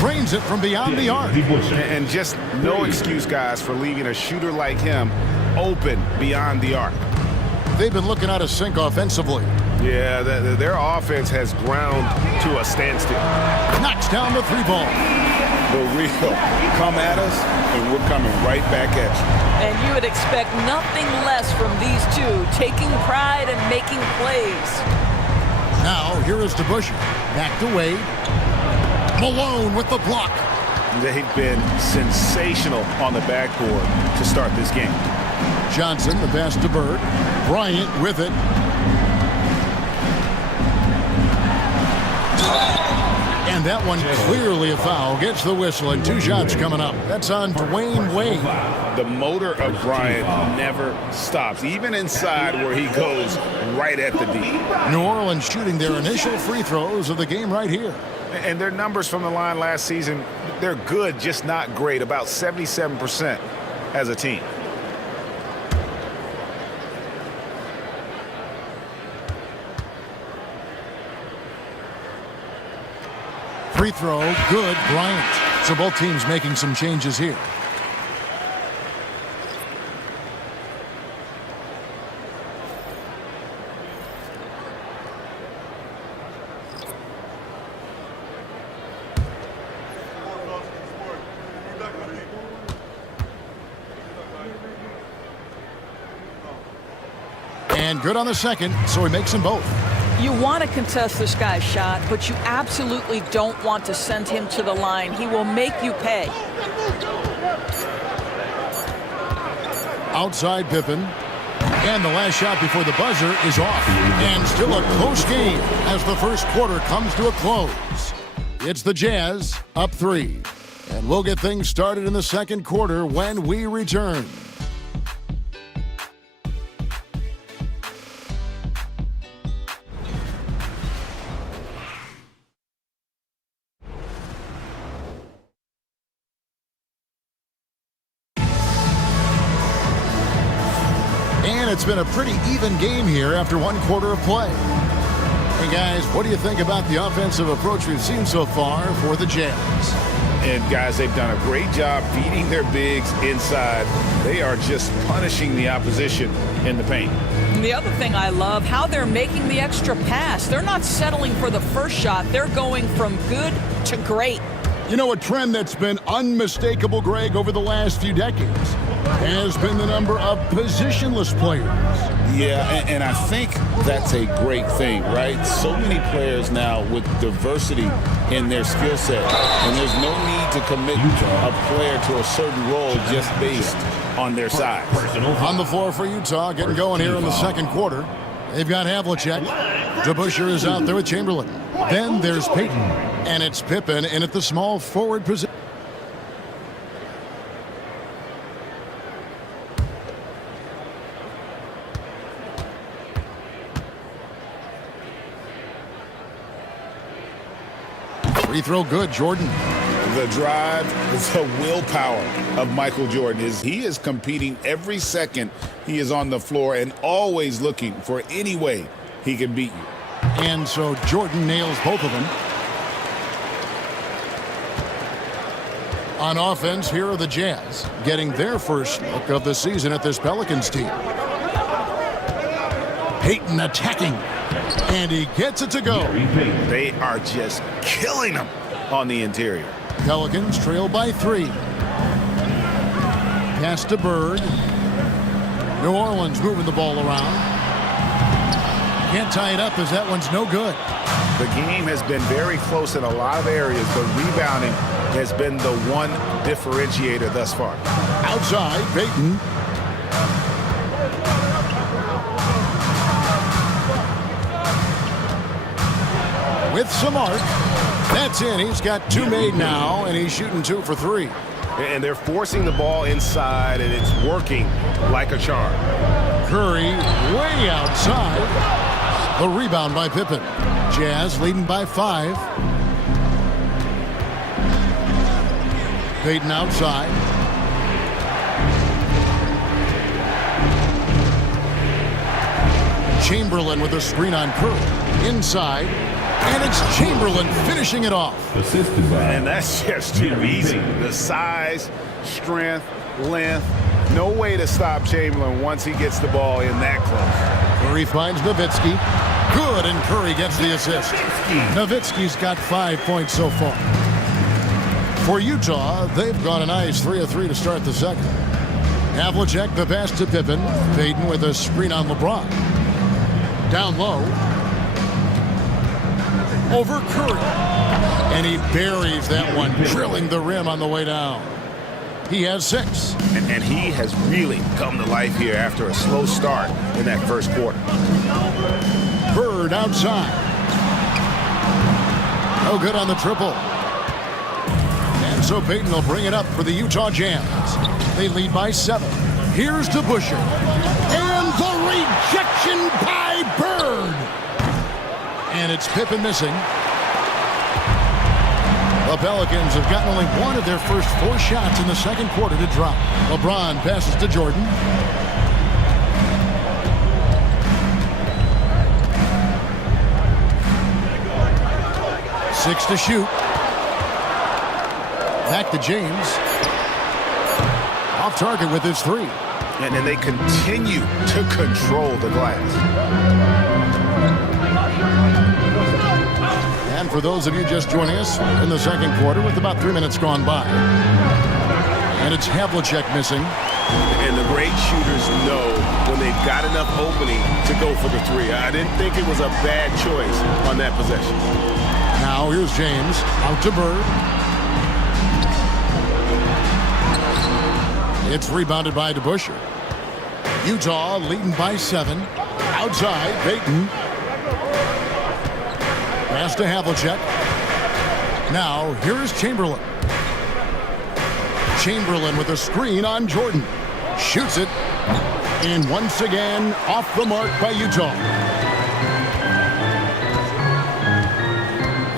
Trains it from beyond the arc. And just no excuse, guys, for leaving a shooter like him open beyond the arc. They've been looking out of sync offensively. Yeah, their offense has ground to a standstill. Knocks down the three ball. The real come at us, and we're coming right back at you. And you would expect nothing less from these two, taking pride and making plays. Now, here is DeBusschere. Back to Wade. Malone with the block. They've been sensational on the backboard to start this game. Johnson, the pass to Bird. Bryant with it. And that one clearly a foul. Gets the whistle, and 2 shots coming up. That's on Dwayne Wade. The motor of Bryant never stops, even inside where he goes right at the D. New Orleans shooting their initial free throws of the game right here. And their numbers from the line last season, they're good, just not great. About 77% as a team. Free throw, good, Bryant. So both teams making some changes here. And good on the second, so he makes them both. You want to contest this guy's shot, but you absolutely don't want to send him to the line. He will make you pay. Outside Pippen. And the last shot before the buzzer is off. And still a close game as the first quarter comes to a close. It's the Jazz up 3. And we'll get things started in the second quarter when we return. And it's been a pretty even game here after 1 quarter of play. Hey guys, what do you think about the offensive approach we've seen so far for the Jazz? And guys, they've done a great job feeding their bigs inside. They are just punishing the opposition in the paint. And the other thing I love, how they're making the extra pass. They're not settling for the first shot. They're going from good to great. You know, a trend that's been unmistakable, Greg, over the last few decades has been the number of positionless players. Yeah, and I think that's a great thing, right? So many players now with diversity in their skill set, and there's no need to commit a player to a certain role just based on their size. On the floor for Utah, getting going here in the second quarter. They've got Havlicek. DeBusschere is out there with Chamberlain. Then there's Payton, and it's Pippen in at the small forward position. Free throw good, Jordan. The drive, the willpower of Michael Jordan he is competing every second he is on the floor and always looking for any way he can beat you. And so Jordan nails both of them. On offense, here are the Jazz getting their first look of the season at this Pelicans team. Payton attacking, and he gets it to go. They are just killing them on the interior. Pelicans trail by 3. Pass to Bird. New Orleans moving the ball around. Can't tie it up as that one's no good. The game has been very close in a lot of areas, but rebounding has been the one differentiator thus far. Outside, Payton. With some arc. That's in. He's got 2 made now, and he's shooting 2 for 3. And they're forcing the ball inside, and it's working like a charm. Curry way outside. The rebound by Pippen. Jazz leading by 5. Payton outside. Chamberlain with a screen on Curry. Inside. And it's Chamberlain finishing it off. And that's just too easy. The size, strength, length. No way to stop Chamberlain once he gets the ball in that close. Curry finds Nowitzki. Good, and Curry gets the assist. Nowitzki's got 5 points so far. For Utah, they've gone a nice 3 of 3 to start the second. Havlicek the pass to Pippen. Payton with a screen on LeBron. Down low. Over Curry. And he buries that one, drilling the rim on the way down. He has 6. And he has really come to life here after a slow start in that first quarter. Bird outside. No good on the triple. And so Payton will bring it up for the Utah Jazz. They lead by 7. Here's to Busher. And the rejection by Bird. And it's Pippen missing. The Pelicans have gotten only 1 of their first 4 shots in the second quarter to drop. LeBron passes to Jordan. Six to shoot. Back to James. Off target with his 3. And then they continue to control the glass. And for those of you just joining us in the second quarter with about 3 minutes gone by. And it's Havlicek missing. And the great shooters know when they've got enough opening to go for the 3. I didn't think it was a bad choice on that possession. Now here's James out to Bird. It's rebounded by DeBusschere. Utah leading by 7. Outside, Payton. Pass to Havlicek. Now, here's Chamberlain. Chamberlain with a screen on Jordan. Shoots it. And once again, off the mark by Utah.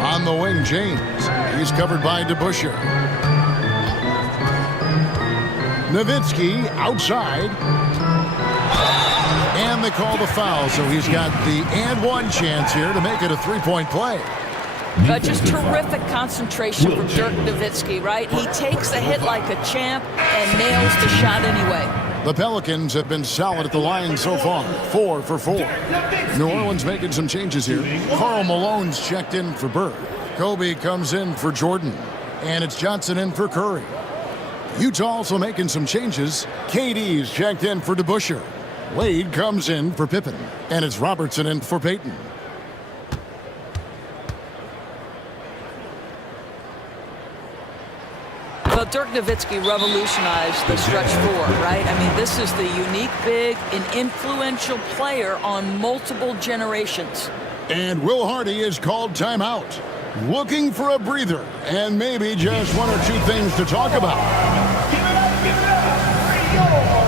On the wing, James. He's covered by DeBusschere. Nowitzki outside. And they call the foul, so he's got the and 1 chance here to make it a 3-point play. Just terrific concentration from Dirk Nowitzki, right? He takes the hit like a champ and nails the shot anyway. The Pelicans have been solid at the line so far, 4 for 4. New Orleans making some changes here. Karl Malone's checked in for Bird. Kobe comes in for Jordan. And it's Johnson in for Curry. Utah also making some changes. KD's checked in for DeBusschere. Wade comes in for Pippen. And it's Robertson in for Payton. Well, Dirk Nowitzki revolutionized the stretch 4, right? I mean, this is the unique, big, and influential player on multiple generations. And Will Hardy is called timeout. Looking for a breather and maybe just 1 or 2 things to talk about. Give it up, radio.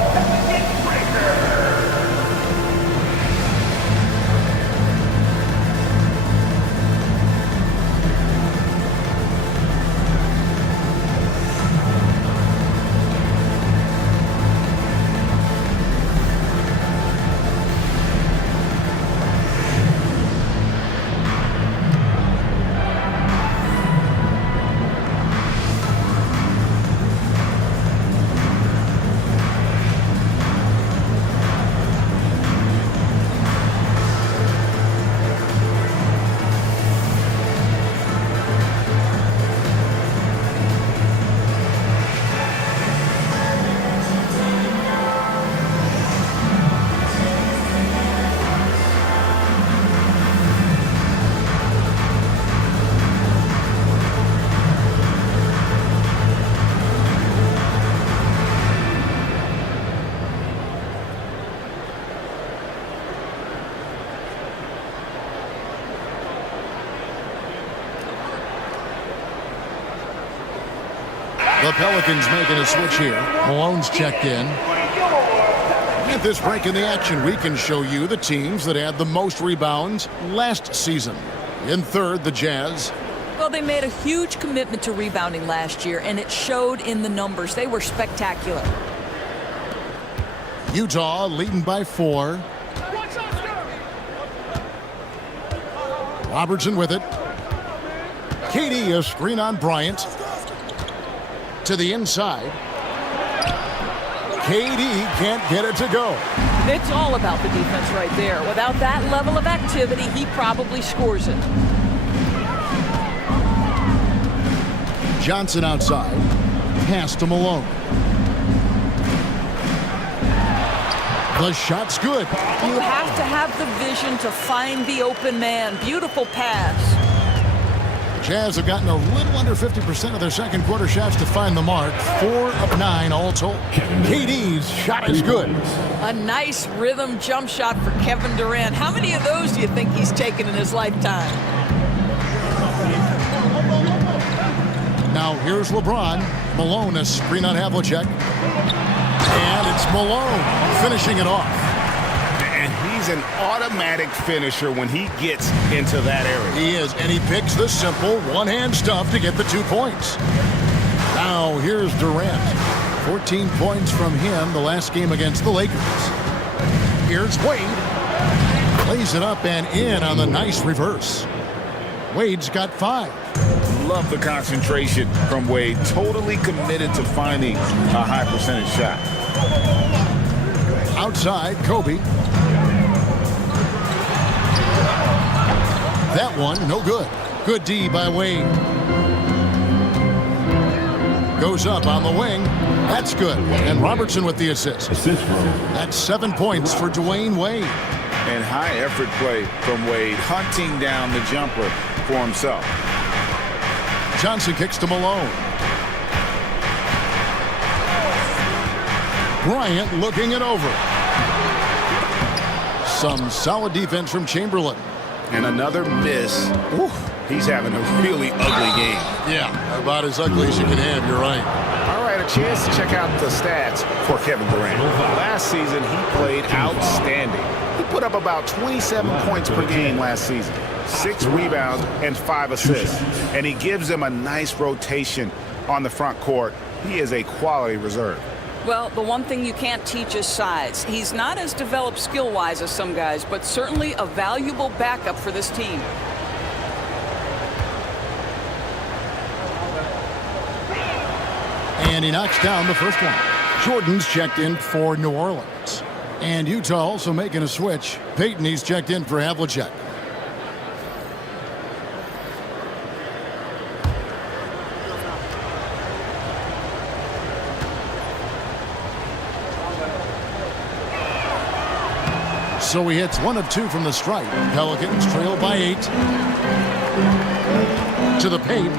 The Pelicans making a switch here. Malone's checked in. At this break in the action, we can show you the teams that had the most rebounds last season. In third, the Jazz. Well, they made a huge commitment to rebounding last year, and it showed in the numbers. They were spectacular. Utah leading by 4. Robertson with it. KD, a screen on Bryant. To the inside. KD can't get it to go. It's all about the defense right there. Without that level of activity, he probably scores it. Johnson outside. Pass to Malone. The shot's good. You have to have the vision to find the open man. Beautiful pass. Jazz have gotten a little under 50% of their second quarter shots to find the mark. 4 of 9 all told. KD's shot is good. A nice rhythm jump shot for Kevin Durant. How many of those do you think he's taken in his lifetime? Now here's LeBron. Malone, a screen on Havlicek. And it's Malone finishing it off. And he's an automatic finisher when he gets into that area. He is, and he picks the simple one-hand stuff to get the 2 points. Now here's Durant. 14 points from him the last game against the Lakers. Here's Wade. Plays it up and in on the nice reverse. Wade's got 5. Love the concentration from Wade. Totally committed to finding a high percentage shot. Outside, Kobe. That one, no good. Good D by Wade. Goes up on the wing. That's good. And Robertson with the assist. That's 7 points for Dwayne Wade. And high effort play from Wade, hunting down the jumper for himself. Johnson kicks to Malone. Bryant looking it over. Some solid defense from Chamberlain. And another miss. Ooh, he's having a really ugly game. Yeah, about as ugly as you can have, you're right. All right, a chance to check out the stats for Kevin Durant. Last season, he played outstanding. He put up about 27 points per game last season. 6 rebounds and 5 assists. And he gives them a nice rotation on the front court. He is a quality reserve. Well, the one thing you can't teach is size. He's not as developed skill-wise as some guys, but certainly a valuable backup for this team. And he knocks down the first one. Jordan's checked in for New Orleans. And Utah also making a switch. Peyton, he's checked in for Havlicek. So he hits 1 of 2 from the stripe. Pelicans trail by 8. To the paint.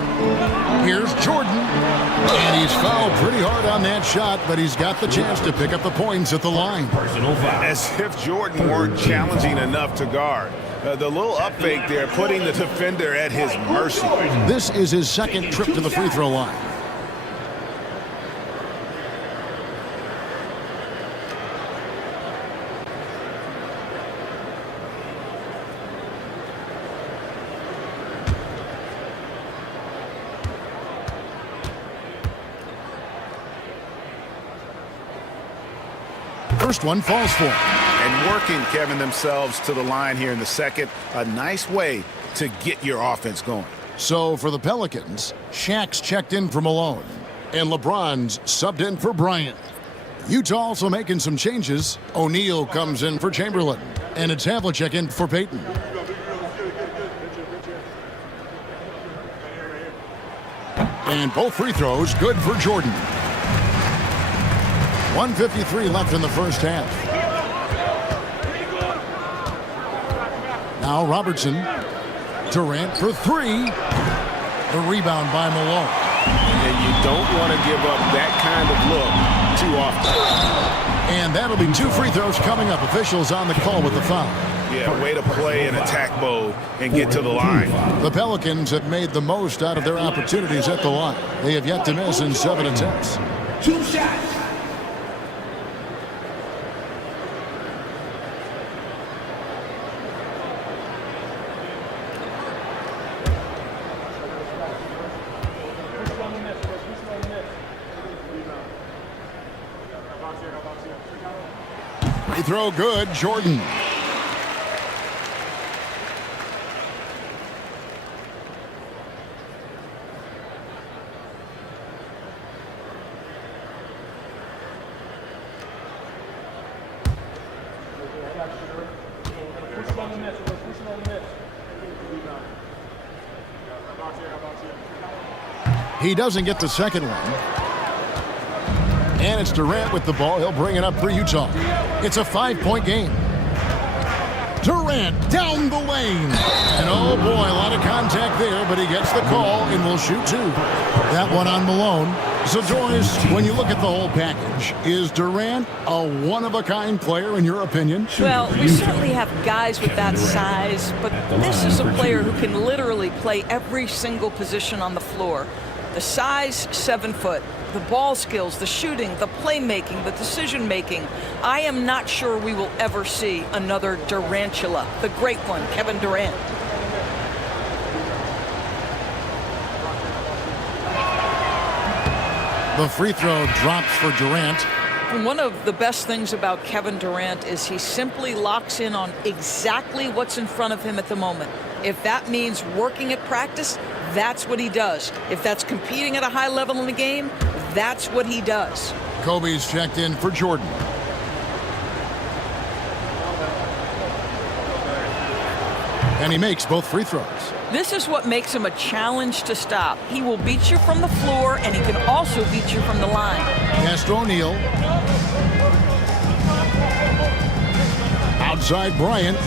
Here's Jordan. And he's fouled pretty hard on that shot, but he's got the chance to pick up the points at the line. As if Jordan weren't challenging enough to guard. The little up fake there, putting the defender at his mercy. This is his second trip to the free throw line. First one falls for him. And working, Kevin, themselves to the line here in the second. A nice way to get your offense going. So for the Pelicans, Shaq's checked in for Malone. And LeBron's subbed in for Bryant. Utah also making some changes. O'Neal comes in for Chamberlain. And it's Havlicek in for Peyton. And both free throws good for Jordan. 1:53 left in the first half. Now Robertson. Durant for 3. The rebound by Malone. And you don't want to give up that kind of look too often. And that'll be 2 free throws coming up. Officials on the call with the foul. Yeah, way to play an attack mode and get to the line. The Pelicans have made the most out of their opportunities at the line. They have yet to miss in 7 attempts. 2 shots. Free throw good, Jordan. He doesn't get the second one. And it's Durant with the ball. He'll bring it up for Utah. It's a 5-point game. Durant down the lane. And oh boy, a lot of contact there, but he gets the call and will shoot 2. That one on Malone. So, Doris, when you look at the whole package, is Durant a one-of-a-kind player in your opinion? Well, we certainly have guys with that size, but this is a player who can literally play every single position on the floor. The size, 7 foot. The ball skills, the shooting, the playmaking, the decision-making. I am not sure we will ever see another Durantula, the great one, Kevin Durant. The free throw drops for Durant. One of the best things about Kevin Durant is he simply locks in on exactly what's in front of him at the moment. If that means working at practice, that's what he does. If that's competing at a high level in the game, that's what he does. Kobe's checked in for Jordan. And he makes both free throws. This is what makes him a challenge to stop. He will beat you from the floor, and he can also beat you from the line. Castro O'Neal. Outside Bryant.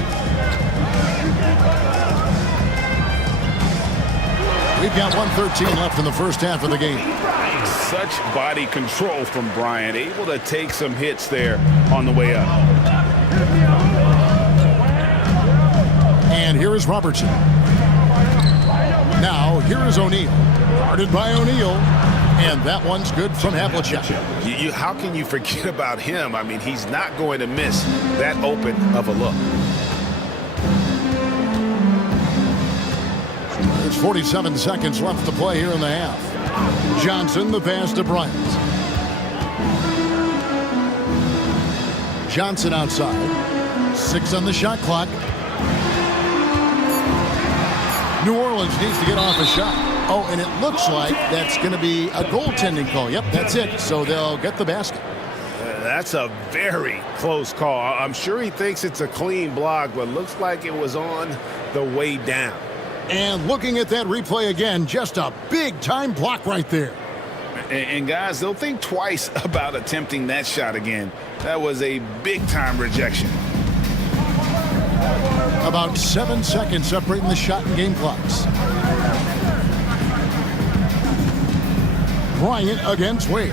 We've got 1:13 left in the first half of the game. Such body control from Bryant, able to take some hits there on the way up. And here is Robertson. Now, here is O'Neal. Guarded by O'Neal. And that one's good from Havlicek. How can you forget about him? I mean, he's not going to miss that open of a look. There's 47 seconds left to play here in the half. Johnson, the pass to Bryant. Johnson outside. 6 on the shot clock. New Orleans needs to get off a shot. Oh, and it looks like that's going to be a goaltending call. Yep, that's it. So they'll get the basket. That's a very close call. I'm sure he thinks it's a clean block, but looks like it was on the way down. And looking at that replay again, just a big-time block right there. And guys, they'll think twice about attempting that shot again. That was a big-time rejection. About 7 seconds separating the shot and game clocks. Bryant against Wade.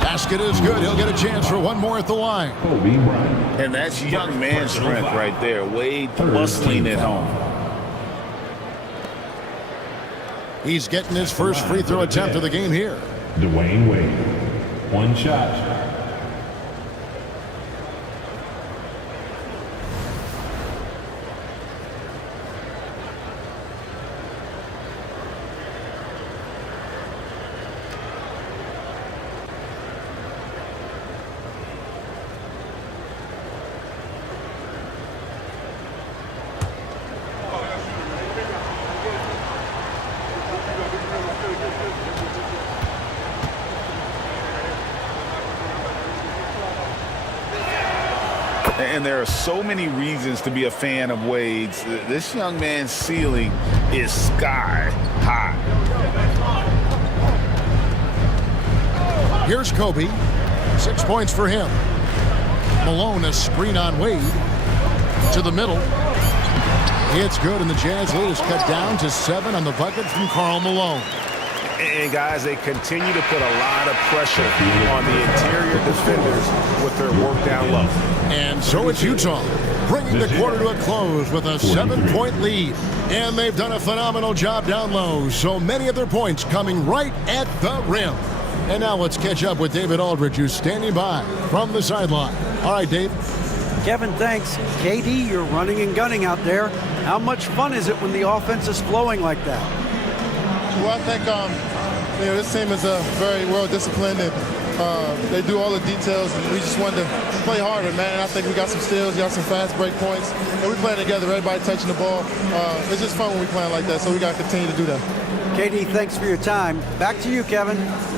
Basket is good. He'll get a chance for one more at the line. And that's young man strength right there. Wade muscling it home. He's getting his first free throw attempt of the game here. Dwayne Wade. 1 shot. And there are so many reasons to be a fan of Wade's. This young man's ceiling is sky high. Here's Kobe. 6 points for him. Malone, a screen on Wade. To the middle. It's good, and the Jazz lead is cut down to 7 on the bucket from Karl Malone. And guys, they continue to put a lot of pressure on the interior defenders with their work down low. And so it's Utah, bringing the quarter to a close with a 7-point lead. And they've done a phenomenal job down low, so many of their points coming right at the rim. And now let's catch up with David Aldridge, who's standing by from the sideline. All right, Dave. Kevin, thanks. KD, you're running and gunning out there. How much fun is it when the offense is flowing like that? Well, I think this team is very well disciplined, and they do all the details, and we just wanted to play harder, man. And I think we got some steals, got some fast break points, and we're playing together, everybody touching the ball. It's just fun when we playing like that, so we got to continue to do that. KD, thanks for your time. Back to you, Kevin.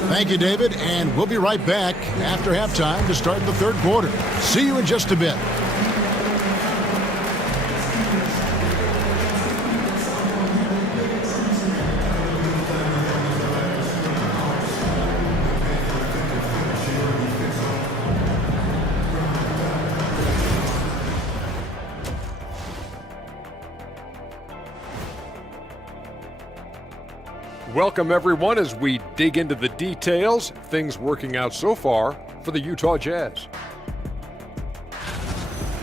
Thank you, David, and we'll be right back after halftime to start the third quarter. See you in just a bit. Welcome, everyone, as we dig into the details. Things working out so far for the Utah Jazz.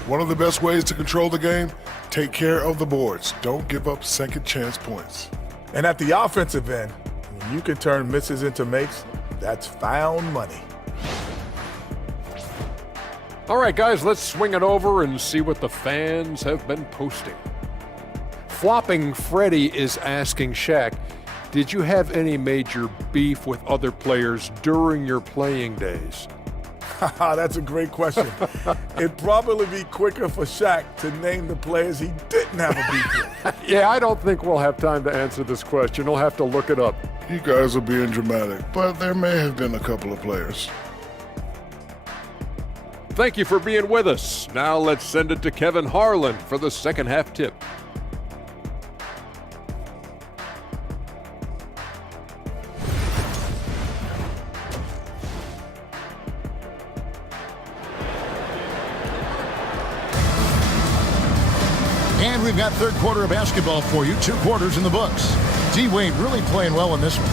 One of the best ways to control the game, take care of the boards. Don't give up second chance points. And at the offensive end, when you can turn misses into makes, that's found money. All right, guys, let's swing it over and see what the fans have been posting. Flopping Freddy is asking Shaq, did you have any major beef with other players during your playing days? That's a great question. It'd probably be quicker for Shaq to name the players he didn't have a beef with. Yeah, I don't think we'll have time to answer this question. We'll have to look it up. You guys are being dramatic, but there may have been a couple of players. Thank you for being with us. Now let's send it to Kevin Harlan for the second half tip. And we've got third quarter of basketball for you. 2 quarters in the books. D-Wade really playing well in this one.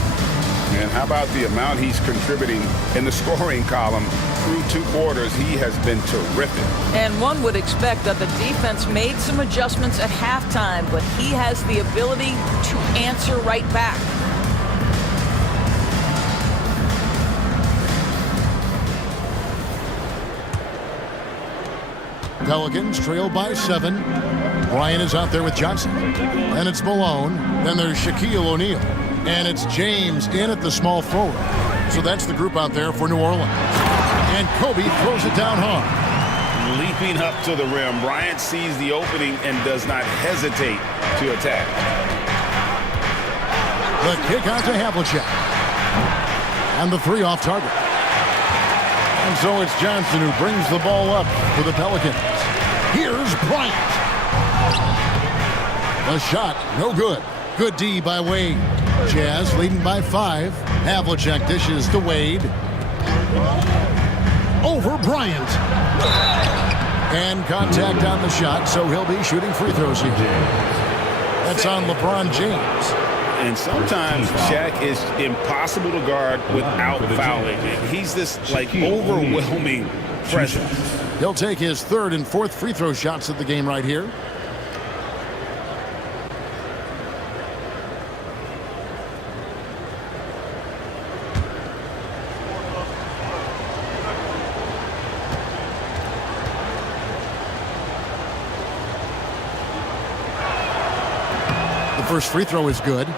And how about the amount he's contributing in the scoring column through 2 quarters? He has been terrific. And one would expect that the defense made some adjustments at halftime, but he has the ability to answer right back. Pelicans trail by 7. Bryant is out there with Johnson. Then it's Malone. Then there's Shaquille O'Neal. And it's James in at the small forward. So that's the group out there for New Orleans. And Kobe throws it down hard. Leaping up to the rim, Bryant sees the opening and does not hesitate to attack. The kick out to Havlicek. And the 3 off target. And so it's Johnson who brings the ball up for the Pelicans. Here's Bryant. The shot, no good. Good D by Wade. Jazz leading by 5. Havlicek dishes to Wade. Over Bryant. And contact on the shot, so he'll be shooting free throws here. That's on LeBron James. And sometimes Shaq is impossible to guard without fouling. He's this, overwhelming presence. He'll take his 3rd and 4th free throw shots of the game right here. The first free throw is good.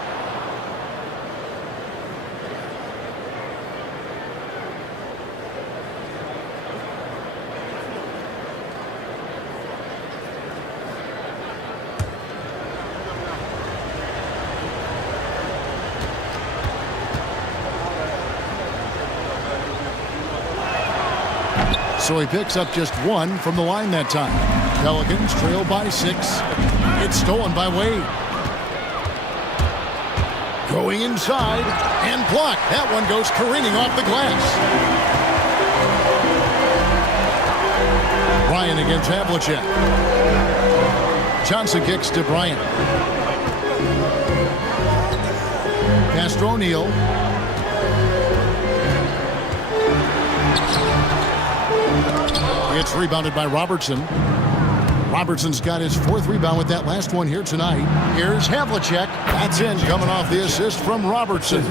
So he picks up just 1 from the line that time. Pelicans trail by 6. It's stolen by Wade. Going inside and blocked. That one goes careening off the glass. Bryant against Havlicek. Johnson kicks to Bryant. Pass to O'Neal. It's rebounded by Robertson. Robertson's got his 4th rebound with that last one here tonight. Here's Havlicek. That's in, coming off the assist from Robertson.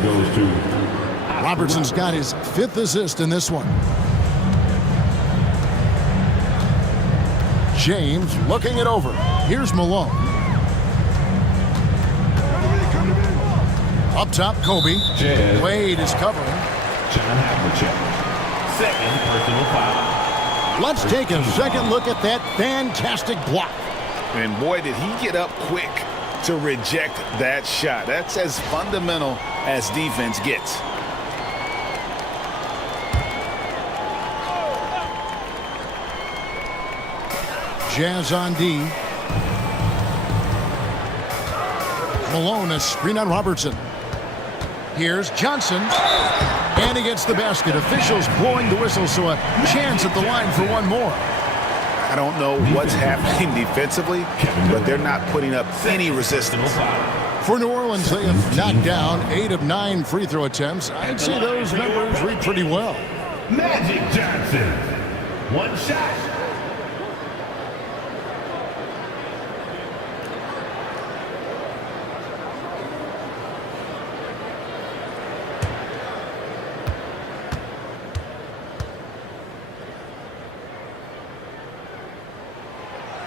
Robertson's got his 5th assist in this one. James looking it over. Here's Malone. Up top, Kobe. Wade is covering. John Havlicek. 2nd personal foul. Let's take a second look at that fantastic block. And boy, did he get up quick to reject that shot. That's as fundamental as defense gets. Jazz on D. Malone, a screen on Robertson. Here's Johnson. And he gets the basket. Officials blowing the whistle, so a chance at the line for one more. I don't know what's happening defensively, but they're not putting up any resistance. For New Orleans, they have knocked down 8 of 9 free throw attempts. I'd say those numbers read pretty well. Magic Johnson. 1 shot.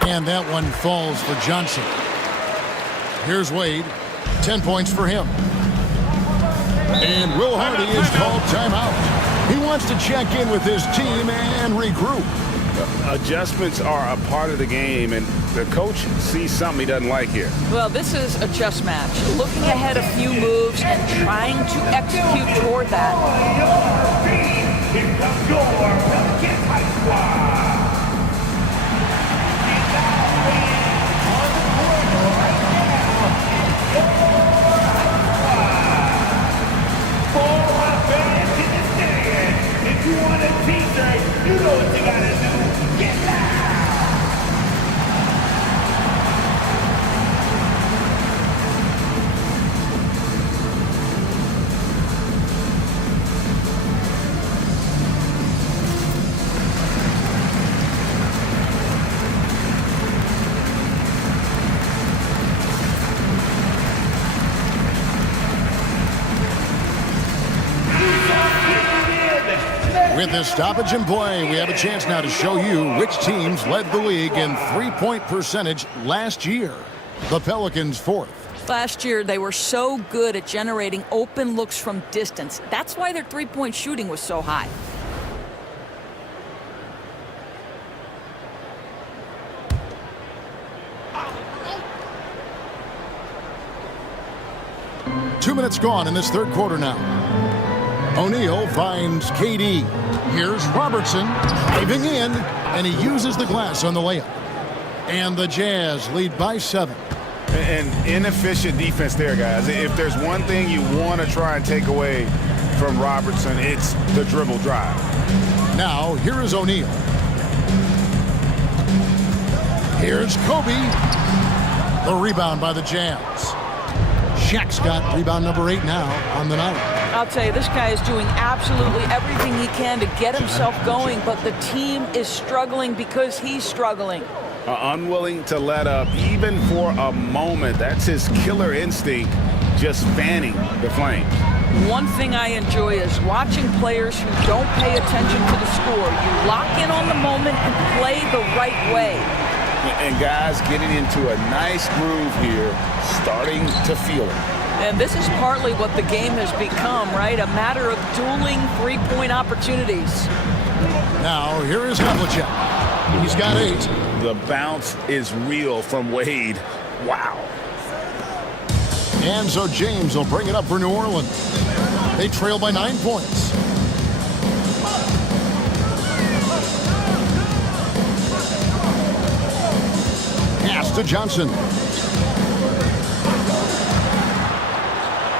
And that one falls for Johnson. Here's Wade. 10 points for him. And Will Hardy is called timeout. He wants to check in with his team and regroup. Adjustments are a part of the game, and the coach sees something he doesn't like here. Well, this is a chess match. Looking ahead a few moves and trying to execute toward that. Here comes your Pelicans High Squad. If you want a t-shirt, you know what you gotta do. Get loud! With this stoppage in play, we have a chance now to show you which teams led the league in three-point percentage last year. The Pelicans 4th. Last year, they were so good at generating open looks from distance. That's why their three-point shooting was so high. Two minutes gone in this third quarter now. O'Neal finds KD. Here's Robertson driving in, and he uses the glass on the layup. And the Jazz lead by 7. And inefficient defense there, guys. If there's one thing you want to try and take away from Robertson, it's the dribble drive. Now, here is O'Neal. Here's Kobe. The rebound by the Jazz. Shaq's got rebound number 8 now on the night. I'll tell you, this guy is doing absolutely everything he can to get himself going, but the team is struggling because he's struggling. Unwilling to let up, even for a moment. That's his killer instinct, just fanning the flames. One thing I enjoy is watching players who don't pay attention to the score. You lock in on the moment and play the right way. And guys getting into a nice groove here, starting to feel it. And this is partly what the game has become, right? A matter of dueling three-point opportunities. Now, here is Havlicek. He's got 8. The bounce is real from Wade. Wow. And so James will bring it up for New Orleans. They trail by 9 points. Pass to Johnson.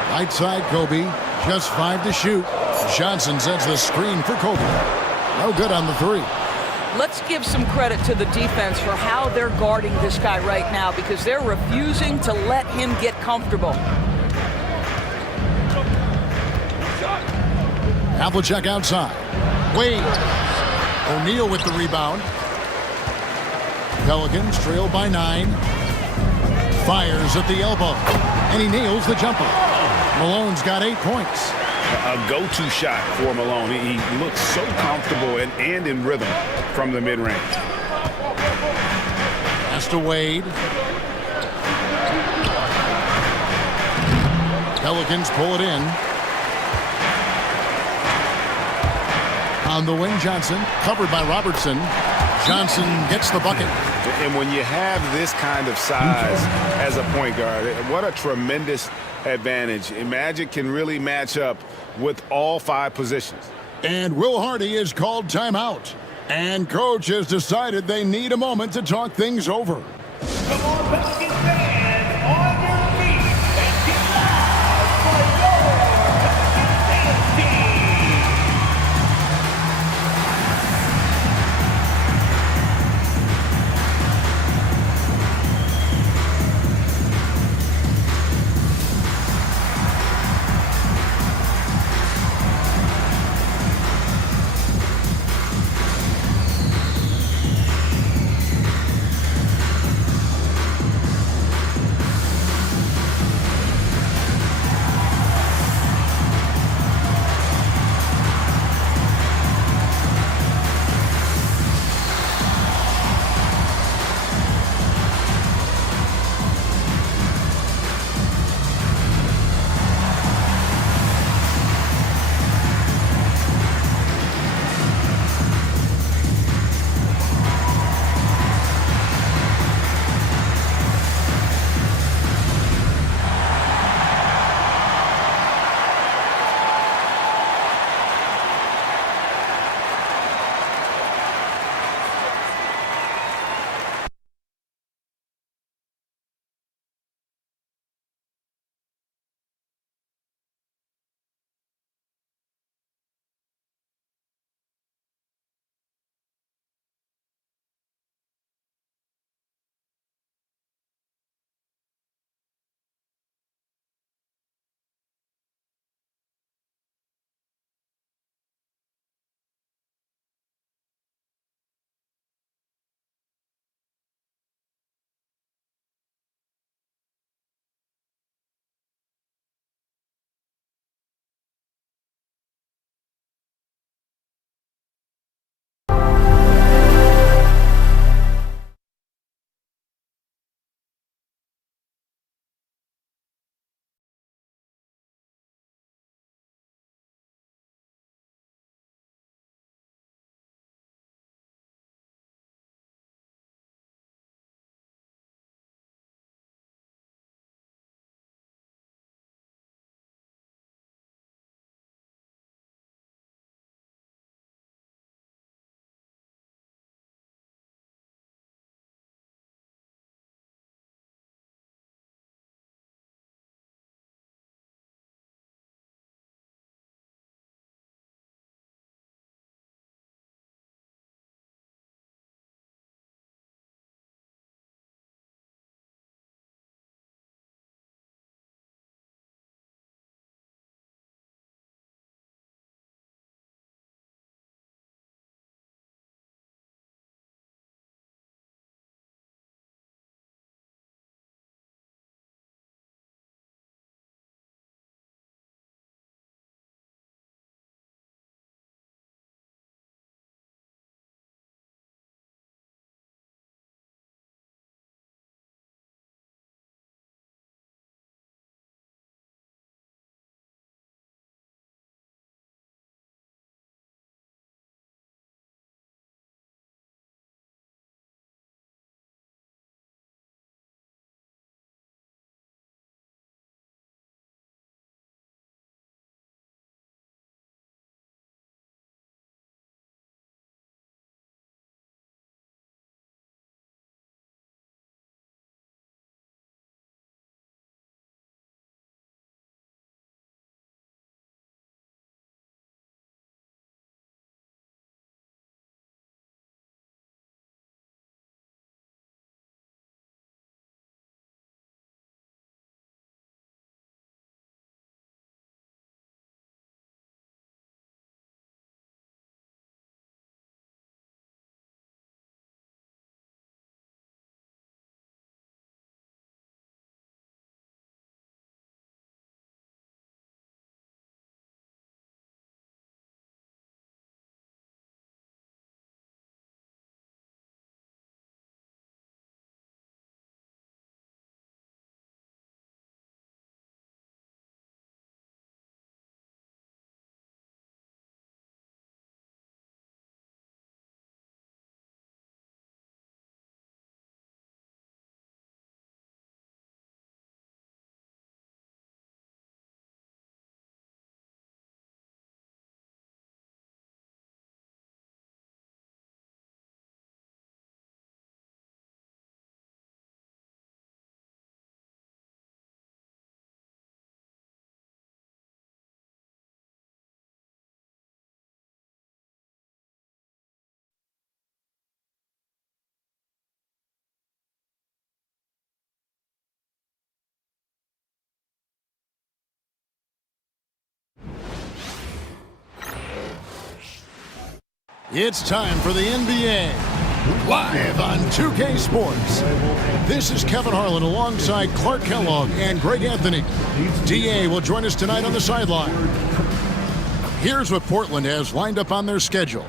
Right side, Kobe. Just 5 to shoot. Johnson sends the screen for Kobe. No good on the 3. Let's give some credit to the defense for how they're guarding this guy right now because they're refusing to let him get comfortable. Havlicek outside. Wade. O'Neal with the rebound. Pelicans trail by 9. Fires at the elbow. And he nails the jumper. Malone's got 8 points. A go-to shot for Malone. He looks so comfortable and in rhythm from the mid-range. Pass to Wade. Pelicans pull it in. On the wing, Johnson, covered by Robertson. Johnson gets the bucket. And when you have this kind of size as a point guard, what a tremendous advantage. And Magic can really match up with all 5 positions. And Will Hardy is called timeout. And coach has decided they need a moment to talk things over. Come on, Pelicans fans, on your feet and get loud for your Pelicans team. It's time for the NBA, live on 2K Sports. This is Kevin Harlan alongside Clark Kellogg and Greg Anthony. DA will join us tonight on the sideline. Here's what Portland has lined up on their schedule.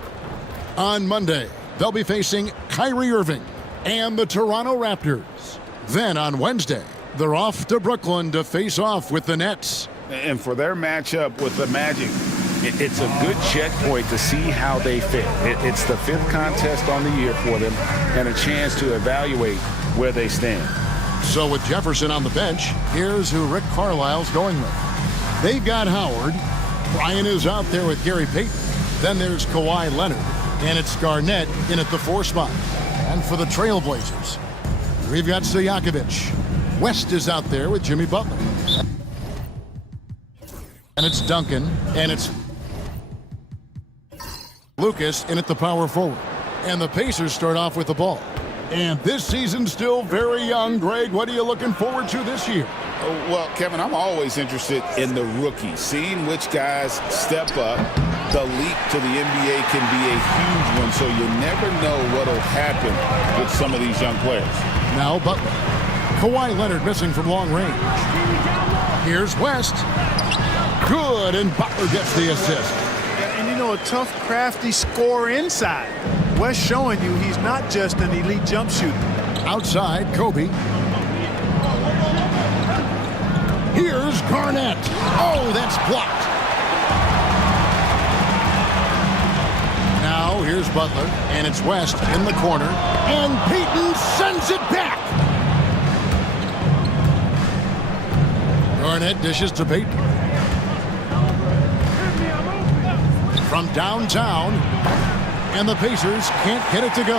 On Monday, they'll be facing Kyrie Irving and the Toronto Raptors. Then on Wednesday, they're off to Brooklyn to face off with the Nets. And for their matchup with the Magic, it's a good checkpoint to see how they fit. It's the 5th contest on the year for them and a chance to evaluate where they stand. So with Jefferson on the bench, here's who Rick Carlisle's going with. They've got Howard. Brian is out there with Gary Payton. Then there's Kawhi Leonard. And it's Garnett in at the 4 spot. And for the Trailblazers, we've got Stojakovic. West is out there with Jimmy Butler. And it's Duncan. And it's Lucas in at the power forward. And the Pacers start off with the ball. And this season's still very young. Greg, what are you looking forward to this year? Well, Kevin, I'm always interested in the rookies, seeing which guys step up. The leap to the NBA can be a huge one, so you never know what will happen with some of these young players. Now Butler. Kawhi Leonard missing from long range. Here's West. Good, and Butler gets the assist. And you know, a tough, crafty scorer inside. West showing you he's not just an elite jump shooter. Outside, Kobe. Here's Garnett. Oh, that's blocked. Now here's Butler, and it's West in the corner, and Payton sends it back. Garnett dishes to Payton. From downtown, and the Pacers can't get it to go.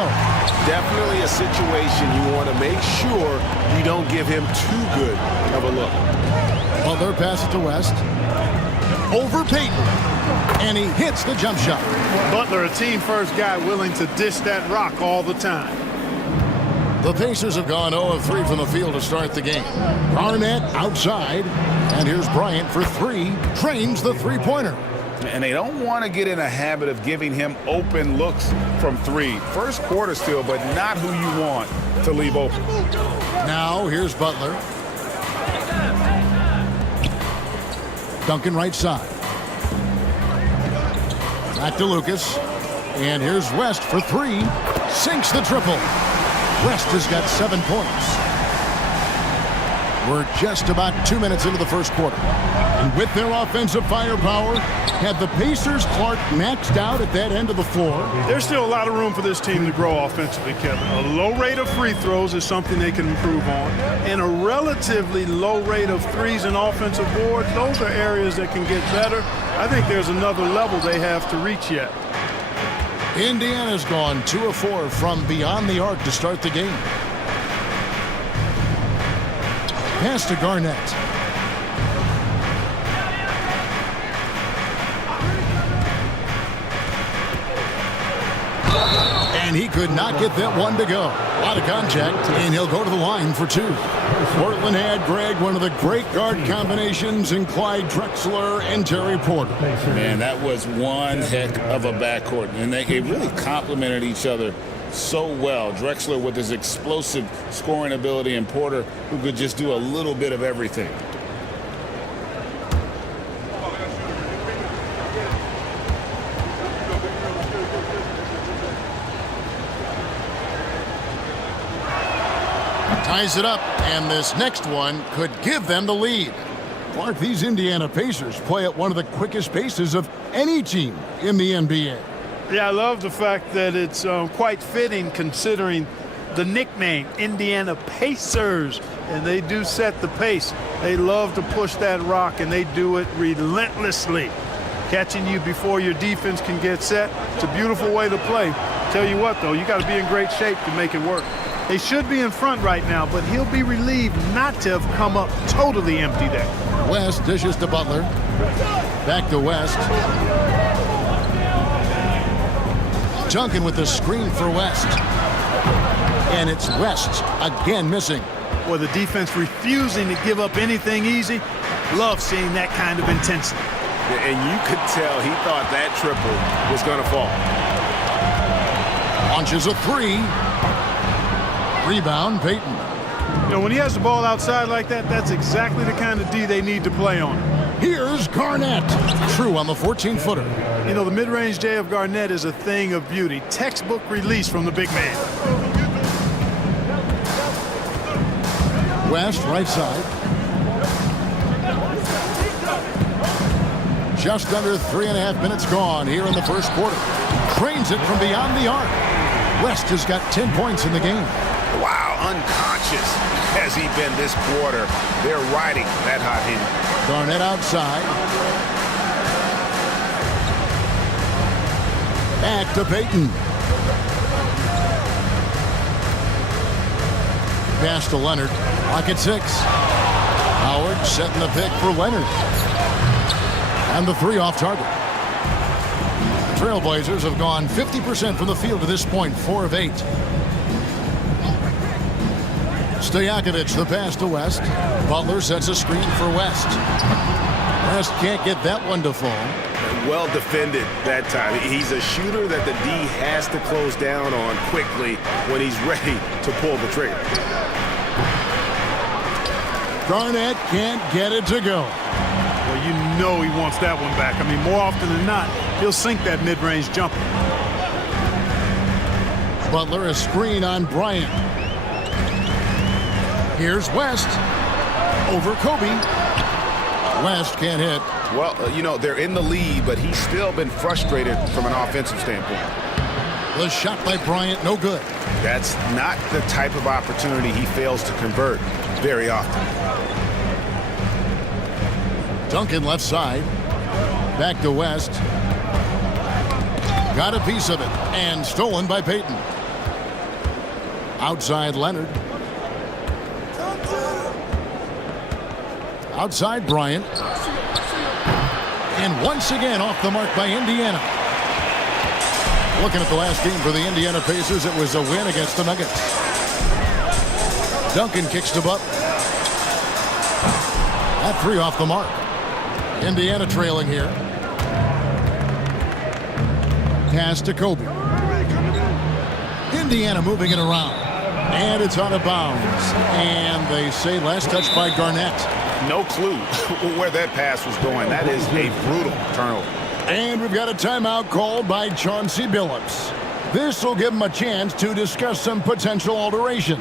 Definitely a situation you want to make sure you don't give him too good of a look. Butler passes to West. Over Payton. And he hits the jump shot. Butler, a team-first guy willing to dish that rock all the time. The Pacers have gone 0 of 3 from the field to start the game. Garnett outside. And here's Bryant for 3. Trains the three-pointer. And they don't want to get in a habit of giving him open looks from 3. First quarter still, but not who you want to leave open. Now here's Butler. Duncan right side. Back to Lucas. And here's West for 3. Sinks the triple. West has got 7 points. We're just about 2 minutes into the first quarter. And with their offensive firepower, have the Pacers, Clark, maxed out at that end of the floor? There's still a lot of room for this team to grow offensively, Kevin. A low rate of free throws is something they can improve on. And a relatively low rate of threes and offensive boards, those are areas that can get better. I think there's another level they have to reach yet. Indiana's gone 2 of 4 from beyond the arc to start the game. Pass to Garnett. And he could not get that one to go. A lot of contact, and he'll go to the line for 2. Portland had, Greg, one of the great guard combinations in Clyde Drexler and Terry Porter. Man, that was one heck of a backcourt, and they really complemented each other so well. Drexler with his explosive scoring ability, and Porter who could just do a little bit of everything. Ties it up, and this next one could give them the lead. Clark, these Indiana Pacers play at one of the quickest paces of any team in the NBA. Yeah, I love the fact that it's quite fitting considering the nickname, Indiana Pacers. And they do set the pace. They love to push that rock, and they do it relentlessly. Catching you before your defense can get set. It's a beautiful way to play. Tell you what, though, you got to be in great shape to make it work. They should be in front right now, but he'll be relieved not to have come up totally empty there. West dishes to Butler. Back to West. Duncan with the screen for West. And it's West again missing. Or the defense refusing to give up anything easy. Love seeing that kind of intensity. And you could tell he thought that triple was going to fall. Launches a three. Rebound, Payton. You know, when he has the ball outside like that, that's exactly the kind of D they need to play on. Here's Garnett. True on the 14-footer. You know, the mid-range J of Garnett is a thing of beauty. Textbook release from the big man. West, right side. Just under 3.5 minutes gone here in the first quarter. Trains it from beyond the arc. West has got 10 points in the game. Wow, unconscious has he been this quarter. They're riding that hot hand. Garnett outside. Back to Payton. Pass to Leonard. Clock at 6. Howard setting the pick for Leonard. And the three off target. The Trailblazers have gone 50% from the field to this point, 4 of 8. Stojakovic, the pass to West. Butler sets a screen for West. West can't get that one to fall. Well defended that time. He's a shooter that the D has to close down on quickly when he's ready to pull the trigger. Garnett can't get it to go. Well, you know he wants that one back. I mean, more often than not, he'll sink that mid-range jumper. Butler, a screen on Bryant. Here's West. Over Kobe. West can't hit. Well, you know, they're in the lead, but he's still been frustrated from an offensive standpoint. The shot by Bryant, no good. That's not the type of opportunity he fails to convert very often. Duncan left side. Back to West. Got a piece of it. And stolen by Payton. Outside Leonard. Outside Bryant. And once again off the mark by Indiana. Looking at the last game for the Indiana Pacers, it was a win against the Nuggets. Duncan kicks to Butler. That three off the mark. Indiana trailing here. Pass to Kobe. Indiana moving it around. And it's out of bounds. And they say last touch by Garnett. No clue where that pass was going. That is a brutal turnover. And we've got a timeout called by Chauncey Billups. This will give him a chance to discuss some potential alterations.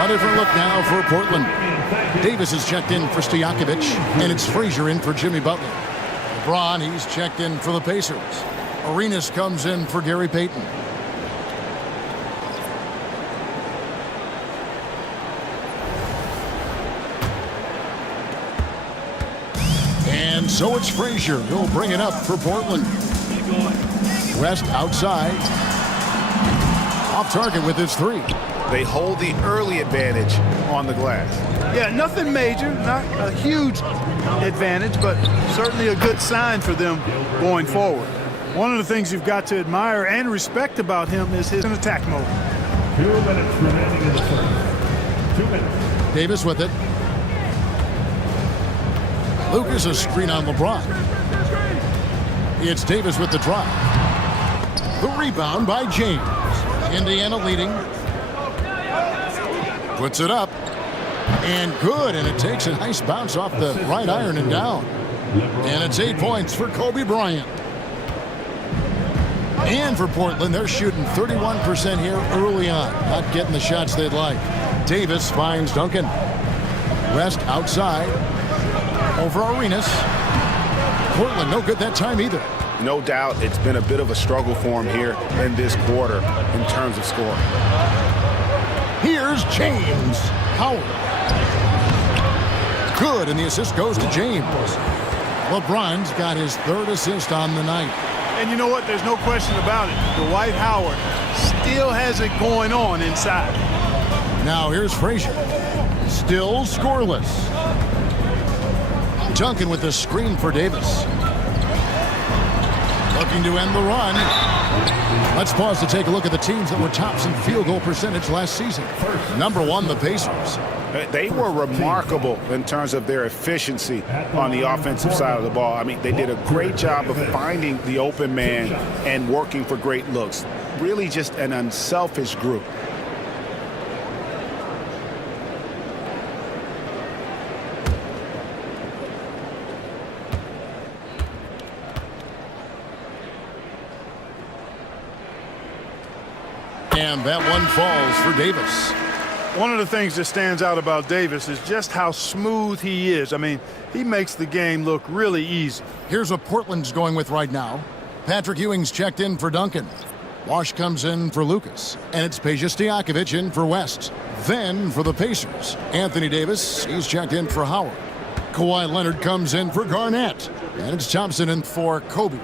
A different look now for Portland. Davis is checked in for Stojakovic, and it's Frazier in for Jimmy Butler. LeBron, he's checked in for the Pacers. Arenas comes in for Gary Payton. And so it's Frazier. He'll bring it up for Portland. West outside. Off target with his three. They hold the early advantage on the glass. Yeah, nothing major, not a huge advantage, but certainly a good sign for them going forward. One of the things you've got to admire and respect about him is his attack mode. 2 minutes remaining in the first. 2 minutes. Davis with it. Lucas, a screen on LeBron. It's Davis with the drive. The rebound by James. Indiana leading. Puts it up. And good, and it takes a nice bounce off the right iron and down. And it's 8 points for Kobe Bryant. And for Portland, they're shooting 31% here early on. Not getting the shots they'd like. Davis finds Duncan. West outside. Over Arenas. Portland no good that time either. No doubt it's been a bit of a struggle for him here in this quarter in terms of scoring. Here's James. Howard. Good, and the assist goes to James. LeBron's got his 3rd assist on the night. And you know what? There's no question about it. Dwight Howard still has it going on inside. Now here's Frazier. Still scoreless. Duncan with the screen for Davis. Looking to end the run. Let's pause to take a look at the teams that were tops in field goal percentage last season. Number 1, the Pacers. They were remarkable in terms of their efficiency on the offensive side of the ball. I mean, they did a great job of finding the open man and working for great looks. Really just an unselfish group. And that one falls for Davis. One of the things that stands out about Davis is just how smooth he is. I mean, he makes the game look really easy. Here's what Portland's going with right now. Patrick Ewing's checked in for Duncan. Wash comes in for Lucas. And it's Peja Stojakovic in for West. Then for the Pacers, Anthony Davis, he's checked in for Howard. Kawhi Leonard comes in for Garnett. And it's Thompson in for Kobe.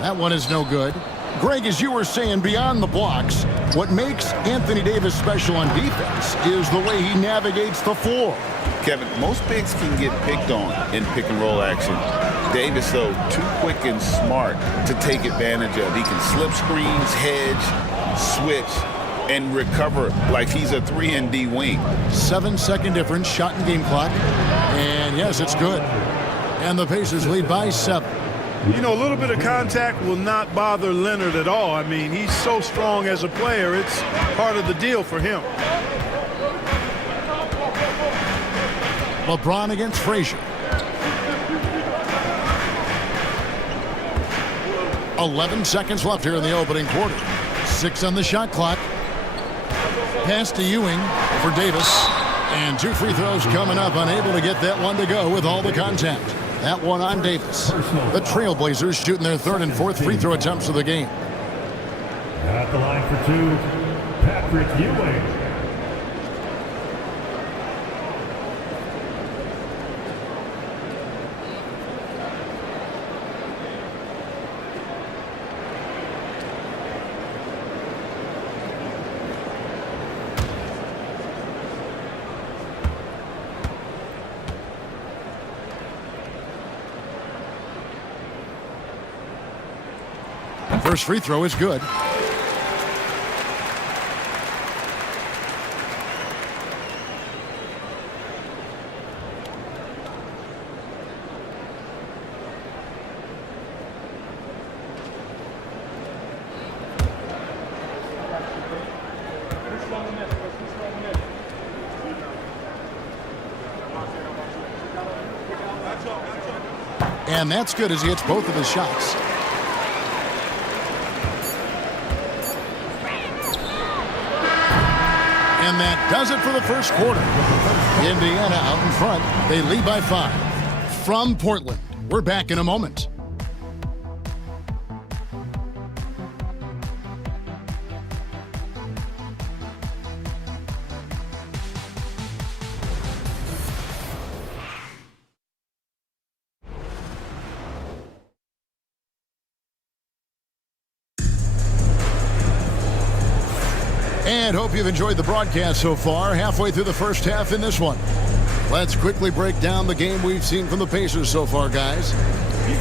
That one is no good. Greg, as you were saying, beyond the blocks, what makes Anthony Davis special on defense is the way he navigates the floor. Kevin, most bigs can get picked on in pick-and-roll action. Davis, though, too quick and smart to take advantage of. He can slip screens, hedge, switch, and recover like he's a 3-and-D wing. 7-second difference, shot and game clock. And yes, it's good. And the Pacers lead by 7. You know, a little bit of contact will not bother Leonard at all. I mean, he's so strong as a player, it's part of the deal for him. LeBron against Frazier. 11 seconds left here in the opening quarter. 6 on the shot clock. Pass to Ewing for Davis. And 2 free throws coming up, unable to get that one to go with all the contact. That one on Davis. The Trailblazers shooting their 3rd and 4th free throw attempts of the game. At the line for 2, Patrick Ewing. First free throw is good. And that's good as he hits both of his shots. And that does it for the first quarter. Indiana out in front. They lead by 5. From Portland, we're back in a moment. And hope you've enjoyed the broadcast so far. Halfway through the first half in this one. Let's quickly break down the game we've seen from the Pacers so far, guys.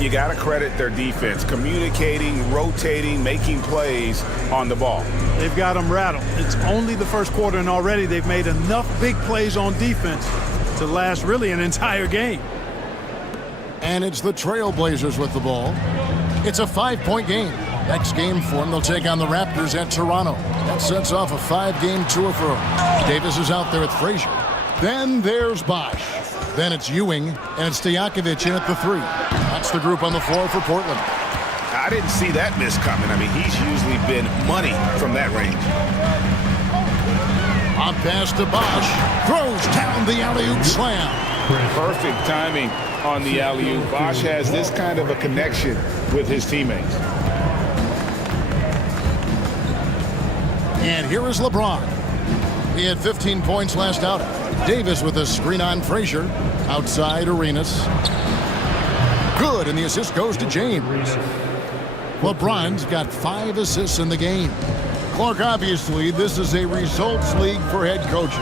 You got to credit their defense, communicating, rotating, making plays on the ball. They've got them rattled. It's only the first quarter, and already they've made enough big plays on defense to last really an entire game. And it's the Trailblazers with the ball. It's a 5-point game. Next game for them, they'll take on the Raptors at Toronto. That sets off a 5-game tour for them. Davis is out there with Frazier. Then there's Bosch. Then it's Ewing, and it's Stojakovic in at the 3. That's the group on the floor for Portland. I didn't see that miss coming. I mean, he's usually been money from that range. On pass to Bosch. Throws down the alley-oop slam. Perfect timing on the alley-oop. Bosch has this kind of a connection with his teammates. And here is LeBron. He had 15 points last outing. Davis with a screen on Frazier. Outside Arenas. Good, and the assist goes to James. LeBron's got 5 assists in the game. Clark, obviously, this is a results league for head coaches.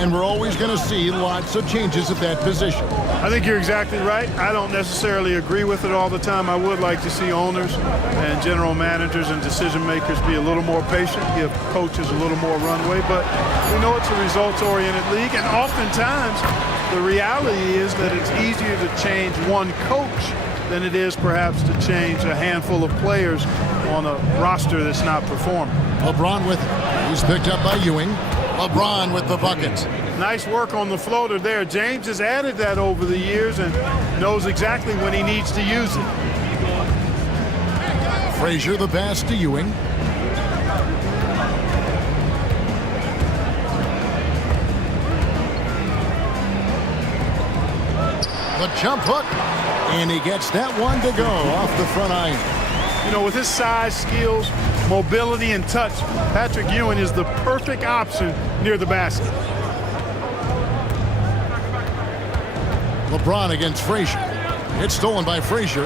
And we're always going to see lots of changes at that position. I think you're exactly right. I don't necessarily agree with it all the time. I would like to see owners and general managers and decision makers be a little more patient, give coaches a little more runway. But we know it's a results-oriented league, and oftentimes the reality is that it's easier to change one coach than it is perhaps to change a handful of players on a roster that's not performing. LeBron with it. He's picked up by Ewing. LeBron with the bucket. Nice work on the floater there. James has added that over the years and knows exactly when he needs to use it. Frazier the pass to Ewing. The jump hook. And he gets that one to go off the front iron. You know, with his size, skills, mobility, and touch, Patrick Ewing is the perfect option near the basket. LeBron against Frazier. It's stolen by Frazier.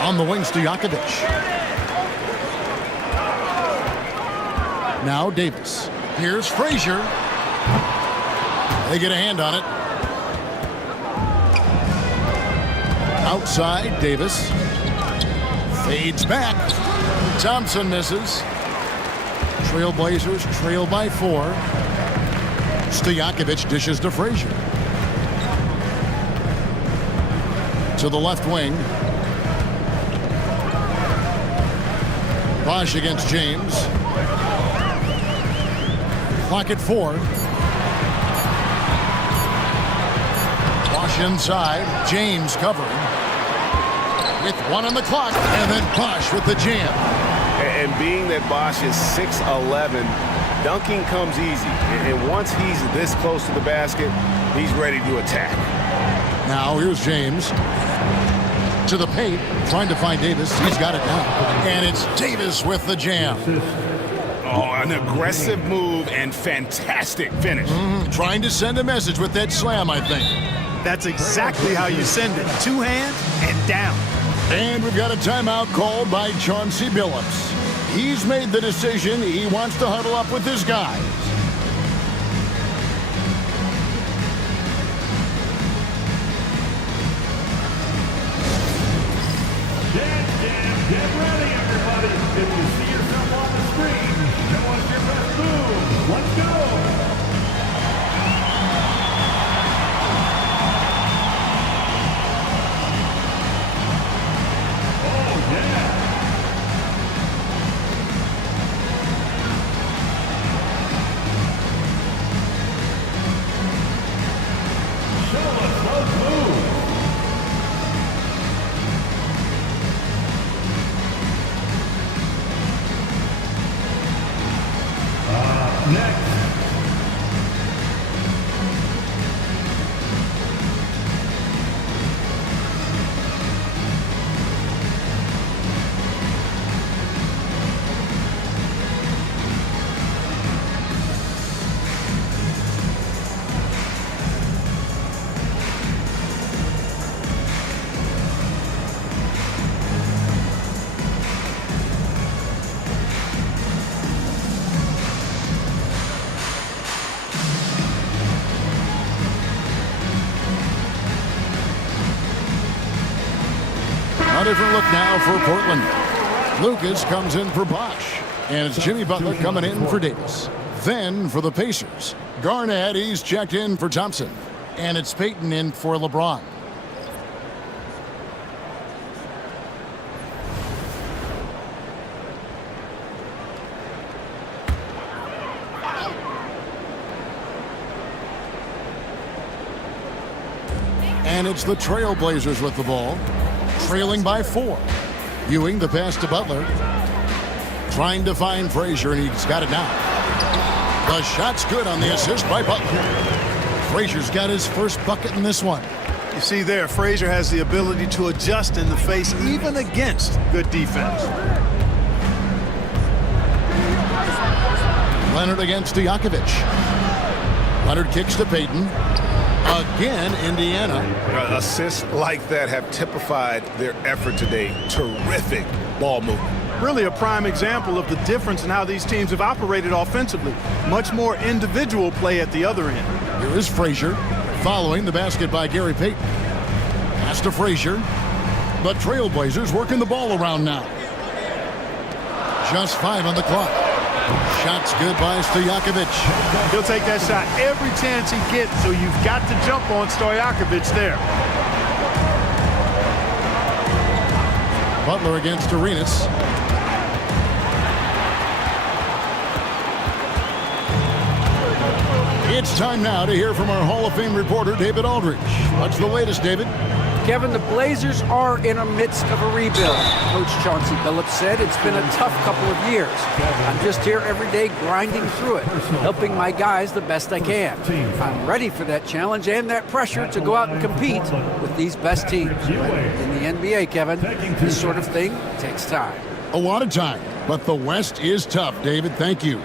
On the wings to Stojakovic. Now Davis. Here's Frazier. They get a hand on it. Outside, Davis. Fades back. Thompson misses. Trailblazers trail by 4. Stojakovic dishes to Frazier. To the left wing. Bosch against James. Clock at 4. Bosch inside. James covering. With 1 on the clock. And then Bosch with the jam. And being that Bosch is 6'11", dunking comes easy. And once he's this close to the basket, he's ready to attack. Now here's James. To the paint. Trying to find Davis. He's got it now. And it's Davis with the jam. Oh, an aggressive move and fantastic finish. Trying to send a message with that slam, I think. That's exactly how you send it. 2 hands and down. And we've got a timeout called by Chauncey Billups. He's made the decision. He wants to huddle up with his guys. Get ready, everybody. If you see yourself on the screen, show us your best move. Let's go. A different look now for Portland. Lucas comes in for Bosch. And it's Jimmy Butler coming in for Davis. Then for the Pacers, Garnett, he's checked in for Thompson. And it's Payton in for LeBron. And it's the Trailblazers with the ball, trailing by 4. Ewing the pass to Butler. Trying to find Frazier, and he's got it now. The shot's good on the assist by Butler. Frazier's got his first bucket in this one. You see there, Frazier has the ability to adjust in the face even against good defense. Leonard against Stojakovic. Leonard kicks to Payton. Again, Indiana. Assists like that have typified their effort today. Terrific ball movement. Really a prime example of the difference in how these teams have operated offensively. Much more individual play at the other end. Here is Frazier following the basket by Gary Payton. Pass to Frazier. The Trailblazers working the ball around now. Just 5 on the clock. Shot's good by Stojakovic. He'll take that shot every chance he gets, so you've got to jump on Stojakovic there. Butler against Arenas. It's time now to hear from our Hall of Fame reporter, David Aldridge. What's the latest, David? Kevin, the Blazers are in the midst of a rebuild. Coach Chauncey Billups said it's been a tough couple of years. I'm just here every day grinding through it, helping my guys the best I can. I'm ready for that challenge and that pressure to go out and compete with these best teams. In the NBA, Kevin, this sort of thing takes time. A lot of time, but the West is tough, David. Thank you.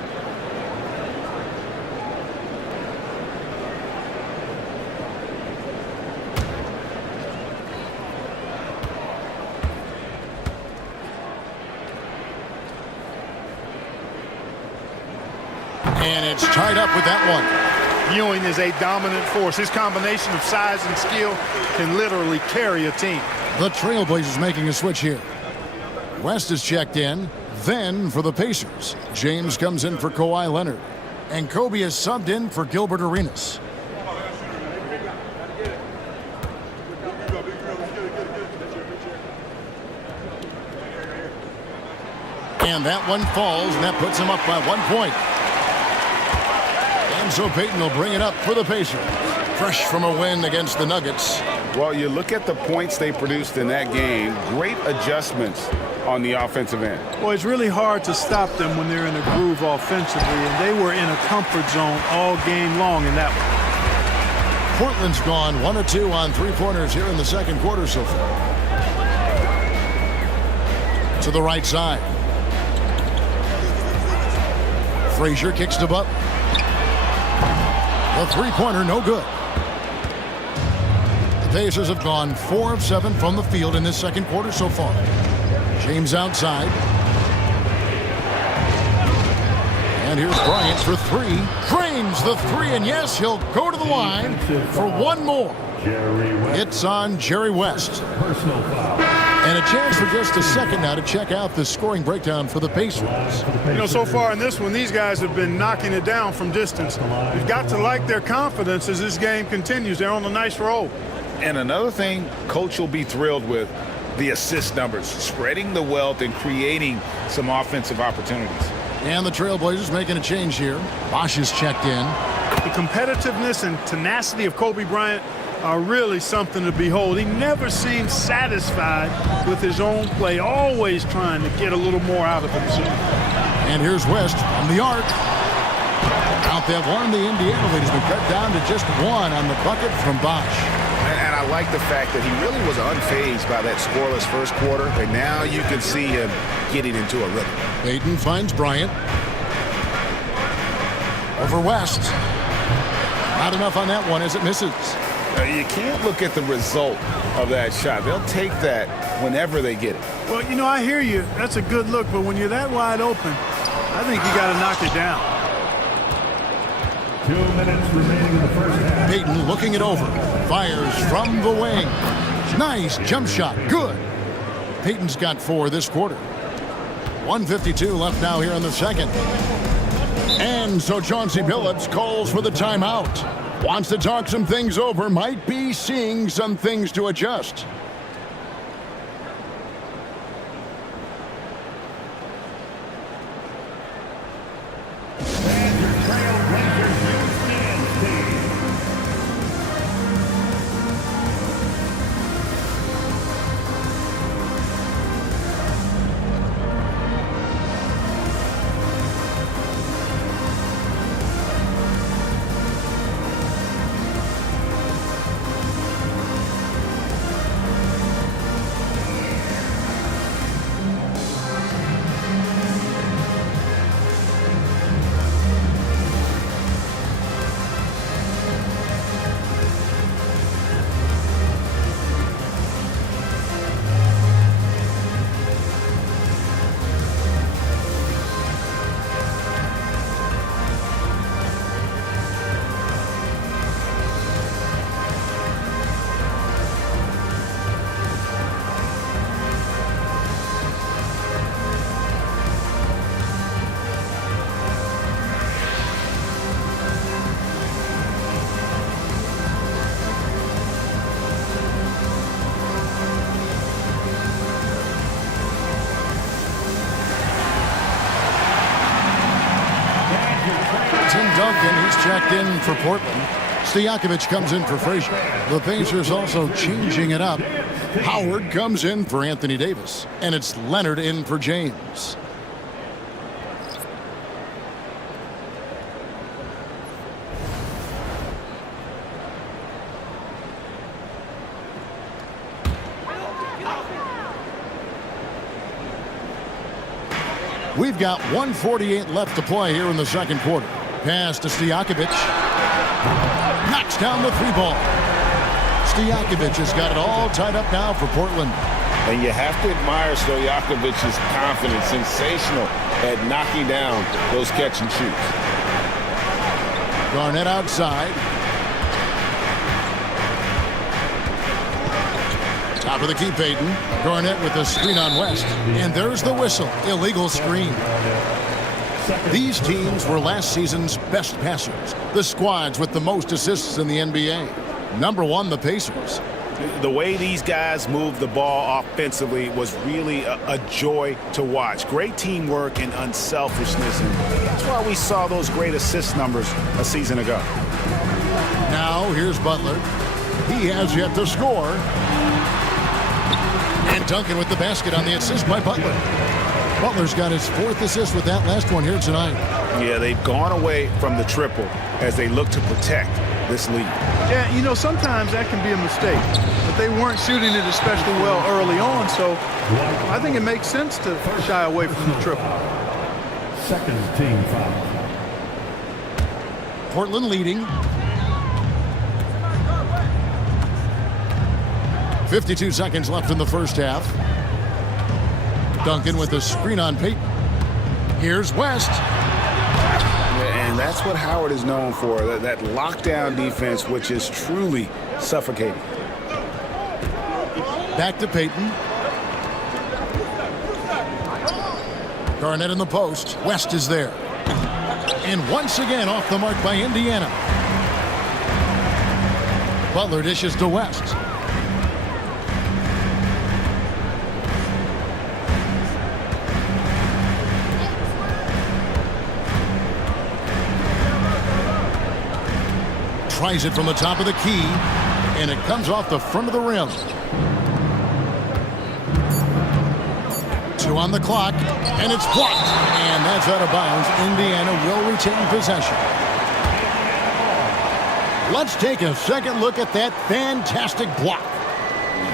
And it's tied up with that one. Ewing is a dominant force. His combination of size and skill can literally carry a team. The Trailblazers making a switch here. West is checked in. Then for the Pacers, James comes in for Kawhi Leonard. And Kobe is subbed in for Gilbert Arenas. And that one falls, and that puts him up by 1 point. And so Payton will bring it up for the Pacers. Fresh from a win against the Nuggets. Well, you look at the points they produced in that game. Great adjustments on the offensive end. Well, it's really hard to stop them when they're in a groove offensively, and they were in a comfort zone all game long in that one. Portland's gone 1 of 2 on three-pointers here in the second quarter so far. To the right side. Frazier kicks to Butler. The three-pointer, no good. The Pacers have gone 4 of 7 from the field in this second quarter so far. James outside. And here's Bryant for 3. Drains the 3, and yes, he'll go to the line for one more. It's on Jerry West. Personal foul. And a chance for just a second now to check out the scoring breakdown for the Pacers. You know, so far in this one, these guys have been knocking it down from distance. You've got to like their confidence as this game continues. They're on a nice roll. And another thing Coach will be thrilled with, the assist numbers, spreading the wealth and creating some offensive opportunities. And the Trailblazers making a change here. Bosh is checked in. The competitiveness and tenacity of Kobe Bryant are really something to behold. He never seems satisfied with his own play, always trying to get a little more out of himself. And here's West from the arc. Out that one, the Indiana lead has been cut down to just 1 on the bucket from Bosh. And I like the fact that he really was unfazed by that scoreless first quarter, and now you can see him getting into a rhythm. Payton finds Bryant. Over West. Not enough on that one as it misses. You can't look at the result of that shot. They'll take that whenever they get it. Well, you know, I hear you. That's a good look, but when you're that wide open, I think you got to knock it down. 2 minutes remaining in the first half. Payton looking it over. Fires from the wing. Nice jump shot. Good. Payton's got 4 this quarter. 1:52 left now here in the second. And so Chauncey Billups calls for the timeout. Wants to talk some things over, might be seeing some things to adjust. Duncan, he's checked in for Portland. Stojakovic comes in for Frazier. The Pacers also changing it up. Howard comes in for Anthony Davis. And it's Leonard in for James. We've got 1:48 left to play here in the second quarter. Pass to Stojakovic. Knocks down the three ball. Stojakovic has got it all tied up now for Portland. And you have to admire Stojakovic's confidence. Sensational at knocking down those catch and shoots. Garnett outside. Top of the key, Payton. Garnett with a screen on West. And there's the whistle. Illegal screen. These teams were last season's best passers. The squads with the most assists in the NBA. Number one, the Pacers. The way these guys move the ball offensively was really a joy to watch. Great teamwork and unselfishness. And that's why we saw those great assist numbers a season ago. Now here's Butler. He has yet to score. And Duncan with the basket on the assist by Butler. Butler's got his fourth assist with that last one here tonight. Yeah, they've gone away from the triple as they look to protect this lead. Yeah, you know, sometimes that can be a mistake. But they weren't shooting it especially well early on, so I think it makes sense to shy away from the triple. Second team foul. Portland leading. 52 seconds left in the first half. Duncan with a screen on Payton. Here's West. And that's what Howard is known for, that lockdown defense, which is truly suffocating. Back to Payton. Garnett in the post. West is there. And once again off the mark by Indiana. Butler dishes to West. Tries it from the top of the key, and it comes off the front of the rim. 2 on the clock, and it's blocked. And that's out of bounds. Indiana will retain possession. Let's take a second look at that fantastic block.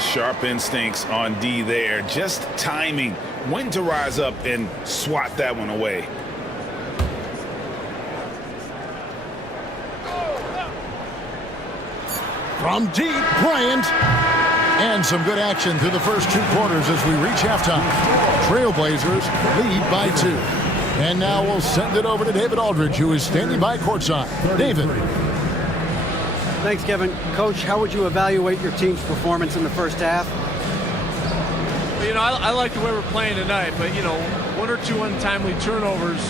Sharp instincts on D there. Just timing when to rise up and swat that one away. From deep, Bryant. And some good action through the first 2 quarters as we reach halftime. Trailblazers lead by 2. And now we'll send it over to David Aldridge, who is standing by courtside. David. Thanks, Kevin. Coach, how would you evaluate your team's performance in the first half? I like the way we're playing tonight, but, one or two untimely turnovers,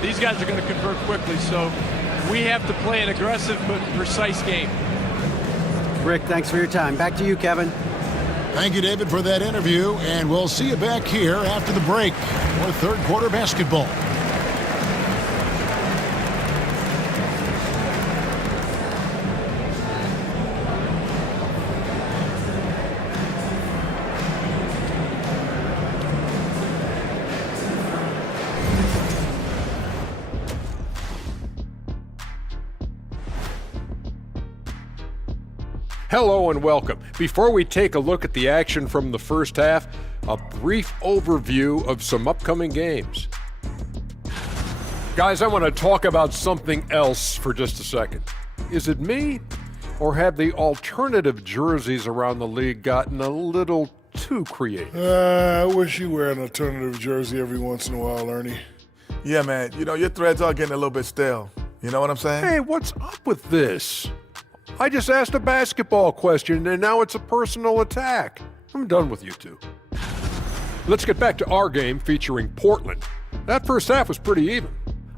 these guys are going to convert quickly, so we have to play an aggressive but precise game. Rick, thanks for your time. Back to you, Kevin. Thank you, David, for that interview, and we'll see you back here after the break for third quarter basketball. Hello and welcome. Before we take a look at the action from the first half, a brief overview of some upcoming games. Guys, I want to talk about something else for just a second. Is it me, or have the alternative jerseys around the league gotten a little too creative? I wish you wear an alternative jersey every once in a while, Ernie. Yeah, man. Your threads are getting a little bit stale. You know what I'm saying? Hey, what's up with this? I just asked a basketball question, and now it's a personal attack. I'm done with you two. Let's get back to our game featuring Portland. That first half was pretty even.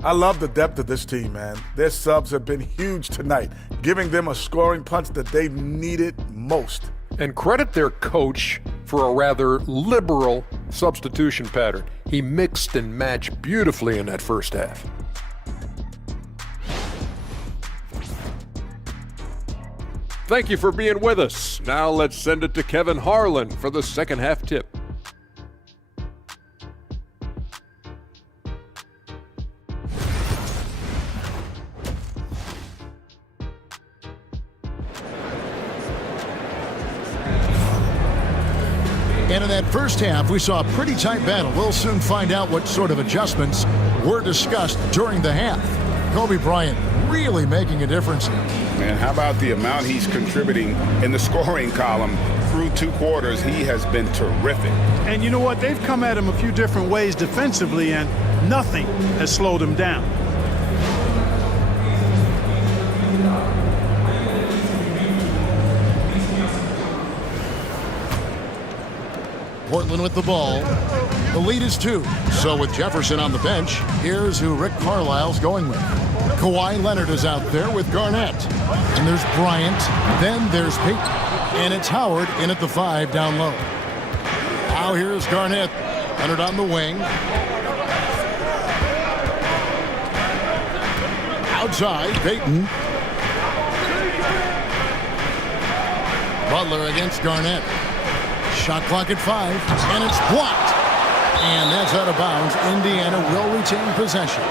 I love the depth of this team, man. Their subs have been huge tonight, giving them a scoring punch that they've needed most. And credit their coach for a rather liberal substitution pattern. He mixed and matched beautifully in that first half. Thank you for being with us. Now let's send it to Kevin Harlan for the second half tip. And in that first half, we saw a pretty tight battle. We'll soon find out what sort of adjustments were discussed during the half. Kobe Bryant really making a difference here. Man, how about the amount he's contributing in the scoring column through two quarters? He has been terrific. And you know what? They've come at him a few different ways defensively, and nothing has slowed him down. Portland with the ball. The lead is 2. So with Jefferson on the bench, here's who Rick Carlisle's going with. Kawhi Leonard is out there with Garnett. And there's Bryant. Then there's Peyton. And it's Howard in at the 5 down low. Now here's Garnett. Leonard on the wing. Outside, Peyton. Butler against Garnett. Shot clock at 5, and it's blocked. And that's out of bounds. Indiana will retain possession.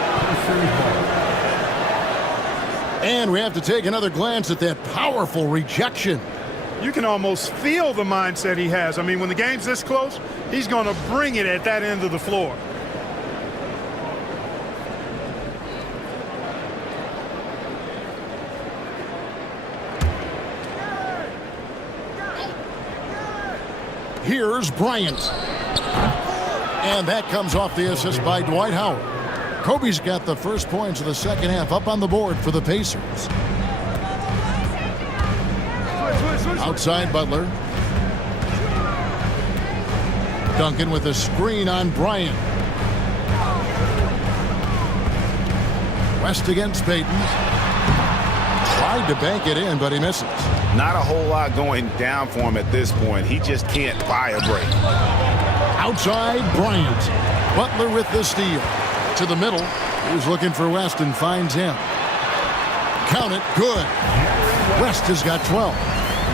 And we have to take another glance at that powerful rejection. You can almost feel the mindset he has. I mean, when the game's this close, he's going to bring it at that end of the floor. Here's Bryant. And that comes off the assist by Dwight Howard. Kobe's got the first points of the second half up on the board for the Pacers. Outside Butler. Duncan with a screen on Bryant. West against Peyton. Tried to bank it in, but he misses. Not a whole lot going down for him at this point. He just can't buy a break. Outside Bryant. Butler with the steal. To the middle. He's looking for West and finds him. Count it. Good. West has got 12.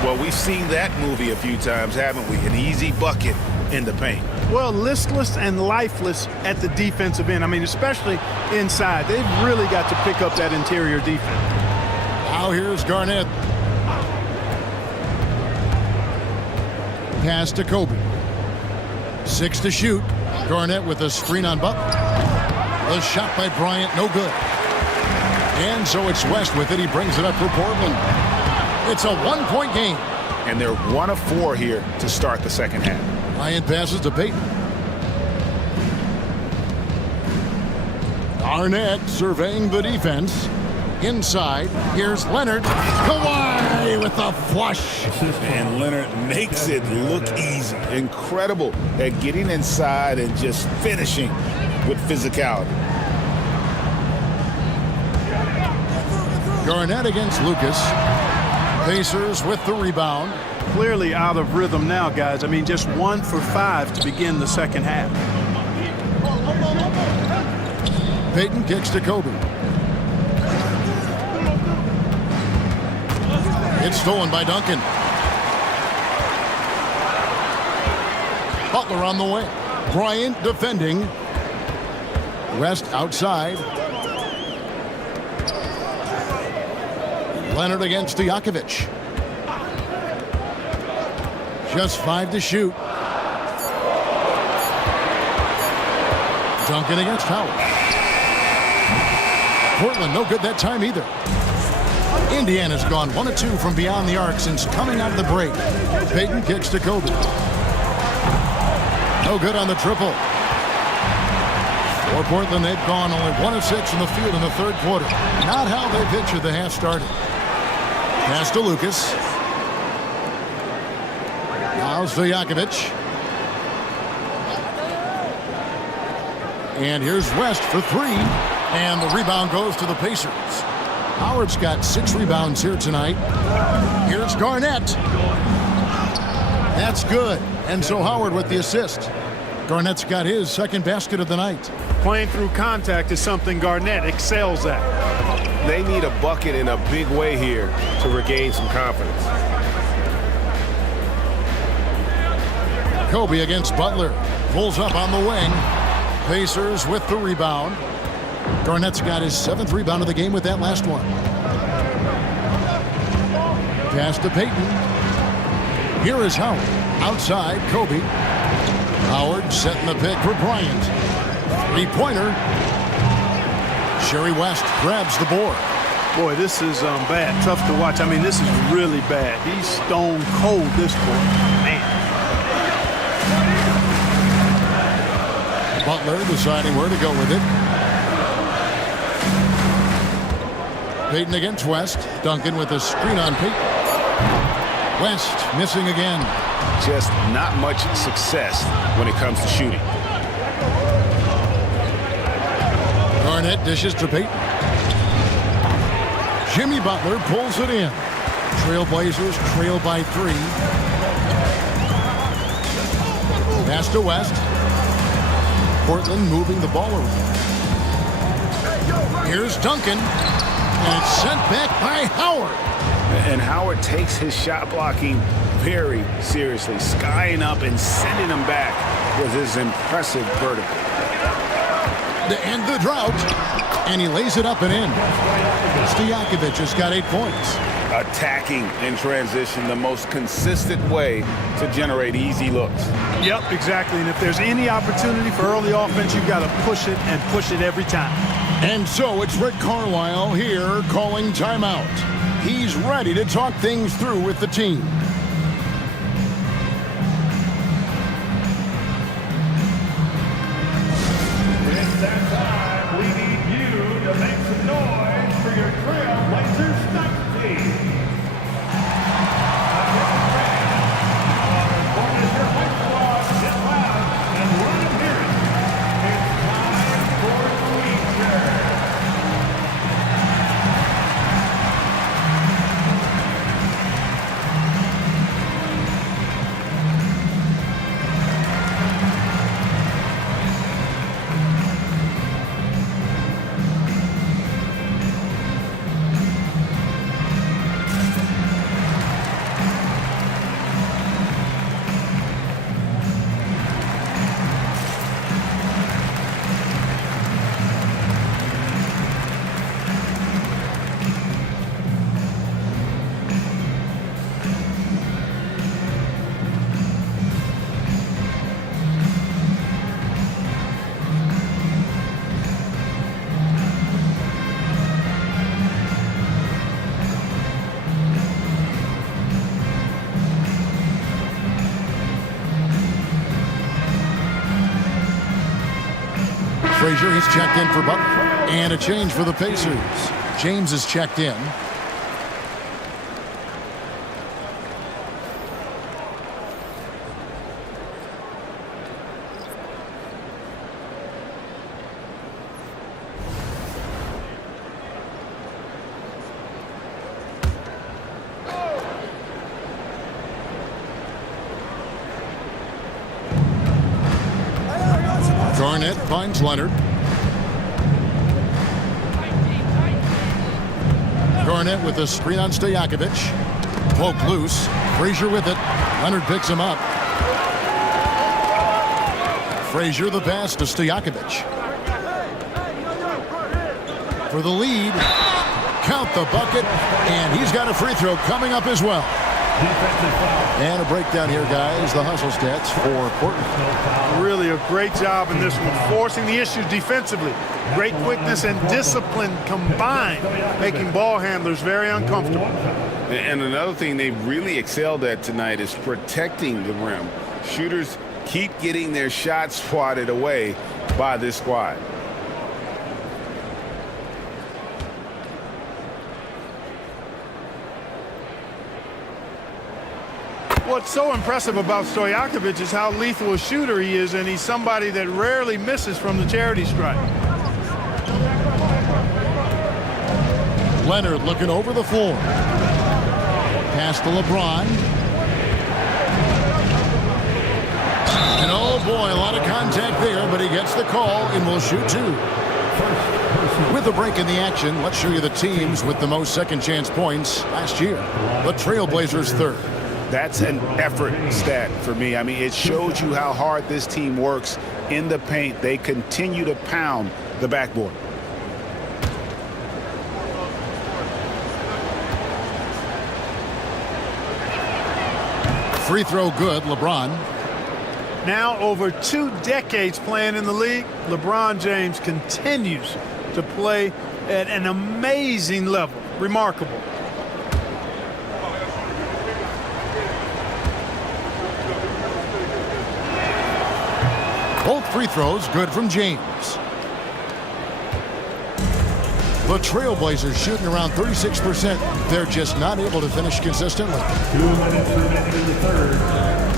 Well, we've seen that movie a few times, haven't we? An easy bucket in the paint. Well, listless and lifeless at the defensive end. I mean, especially inside. They've really got to pick up that interior defense. Now here's Garnett. Pass to Kobe. 6 to shoot. Garnett with a screen on Butler. The shot by Bryant, no good. And so it's West with it. He brings it up for Portland. It's a one-point game. And they're 1 of 4 here to start the second half. Bryant passes to Peyton. Garnett surveying the defense. Inside, here's Leonard. Kawhi with the flush. And Leonard makes it look easy. Incredible at getting inside and just finishing with physicality. Garnett against Lucas. Pacers with the rebound. Clearly out of rhythm now, guys. I mean, just 1 for 5 to begin the second half. Payton kicks to Kobe. It's stolen by Duncan. Butler on the way. Bryant defending. West outside. Leonard against Stojakovic. Just 5 to shoot. Duncan against Howard. Portland no good that time either. Indiana's gone 1 of 2 from beyond the arc since coming out of the break. Payton kicks to Kobe. No good on the triple. For Portland, they've gone only 1 of 6 from the field in the third quarter. Not how they pictured the half started. Pass to Lucas. Now Stojakovic. And here's West for 3. And the rebound goes to the Pacers. Howard's got 6 rebounds here tonight. Here's Garnett. That's good. And so Howard with the assist. Garnett's got his second basket of the night. Playing through contact is something Garnett excels at. They need a bucket in a big way here to regain some confidence. Kobe against Butler. Pulls up on the wing. Pacers with the rebound. Garnett's got his 7th rebound of the game with that last one. Pass to Payton. Here is Howard. Outside, Kobe. Howard setting the pick for Bryant. 3-pointer. Sherry West grabs the board. Boy, this is bad. Tough to watch. I mean, this is really bad. He's stone cold this quarter. Man. Butler deciding where to go with it. Payton against West. Duncan with a screen on Payton. West missing again. Just not much success when it comes to shooting. Garnett dishes to Payton. Jimmy Butler pulls it in. Trailblazers trail by 3. Pass to West. Portland moving the ball around. Here's Duncan. And it's sent back by Howard. And Howard takes his shot blocking very seriously. Skying up and sending him back with his impressive vertical. To end the drought. And he lays it up and in. Stojakovic has got 8 points. Attacking in transition, the most consistent way to generate easy looks. Yep, exactly. And if there's any opportunity for early offense, you've got to push it and push it every time. And so it's Rick Carlisle here calling timeout. He's ready to talk things through with the team. It's that time. We need you to make some noise for your Trailblazers stunt team. As your high squad, get loud and let them hear it. It's time for Bleacher. Frazier, he's checked in for Butler. And a change for the Pacers. James is checked in. Garnett finds Leonard. Garnett with the screen on Stojakovic. Poke loose. Frazier with it. Leonard picks him up. Frazier the pass to Stojakovic. For the lead. Count the bucket. And he's got a free throw coming up as well. And a breakdown here, guys. The hustle stats for Portland. Really a great job in this one, forcing the issues defensively. Great quickness and discipline combined, making ball handlers very uncomfortable. And another thing they've really excelled at tonight is protecting the rim. Shooters keep getting their shots swatted away by this squad. What's so impressive about Stojakovic is how lethal a shooter he is, and he's somebody that rarely misses from the charity stripe. Leonard looking over the floor. Pass to LeBron. And oh boy, a lot of contact there, but he gets the call and will shoot two. With the break in the action, let's show you the teams with the most second chance points last year. The Trailblazers third. That's an effort stat for me. I mean, it shows you how hard this team works in the paint. They continue to pound the backboard. Free throw good, LeBron. Now over 2 decades playing in the league, LeBron James continues to play at an amazing level. Remarkable. Both free throws good from James. The Trailblazers shooting around 36%. They're just not able to finish consistently. 2 minutes remaining in the third.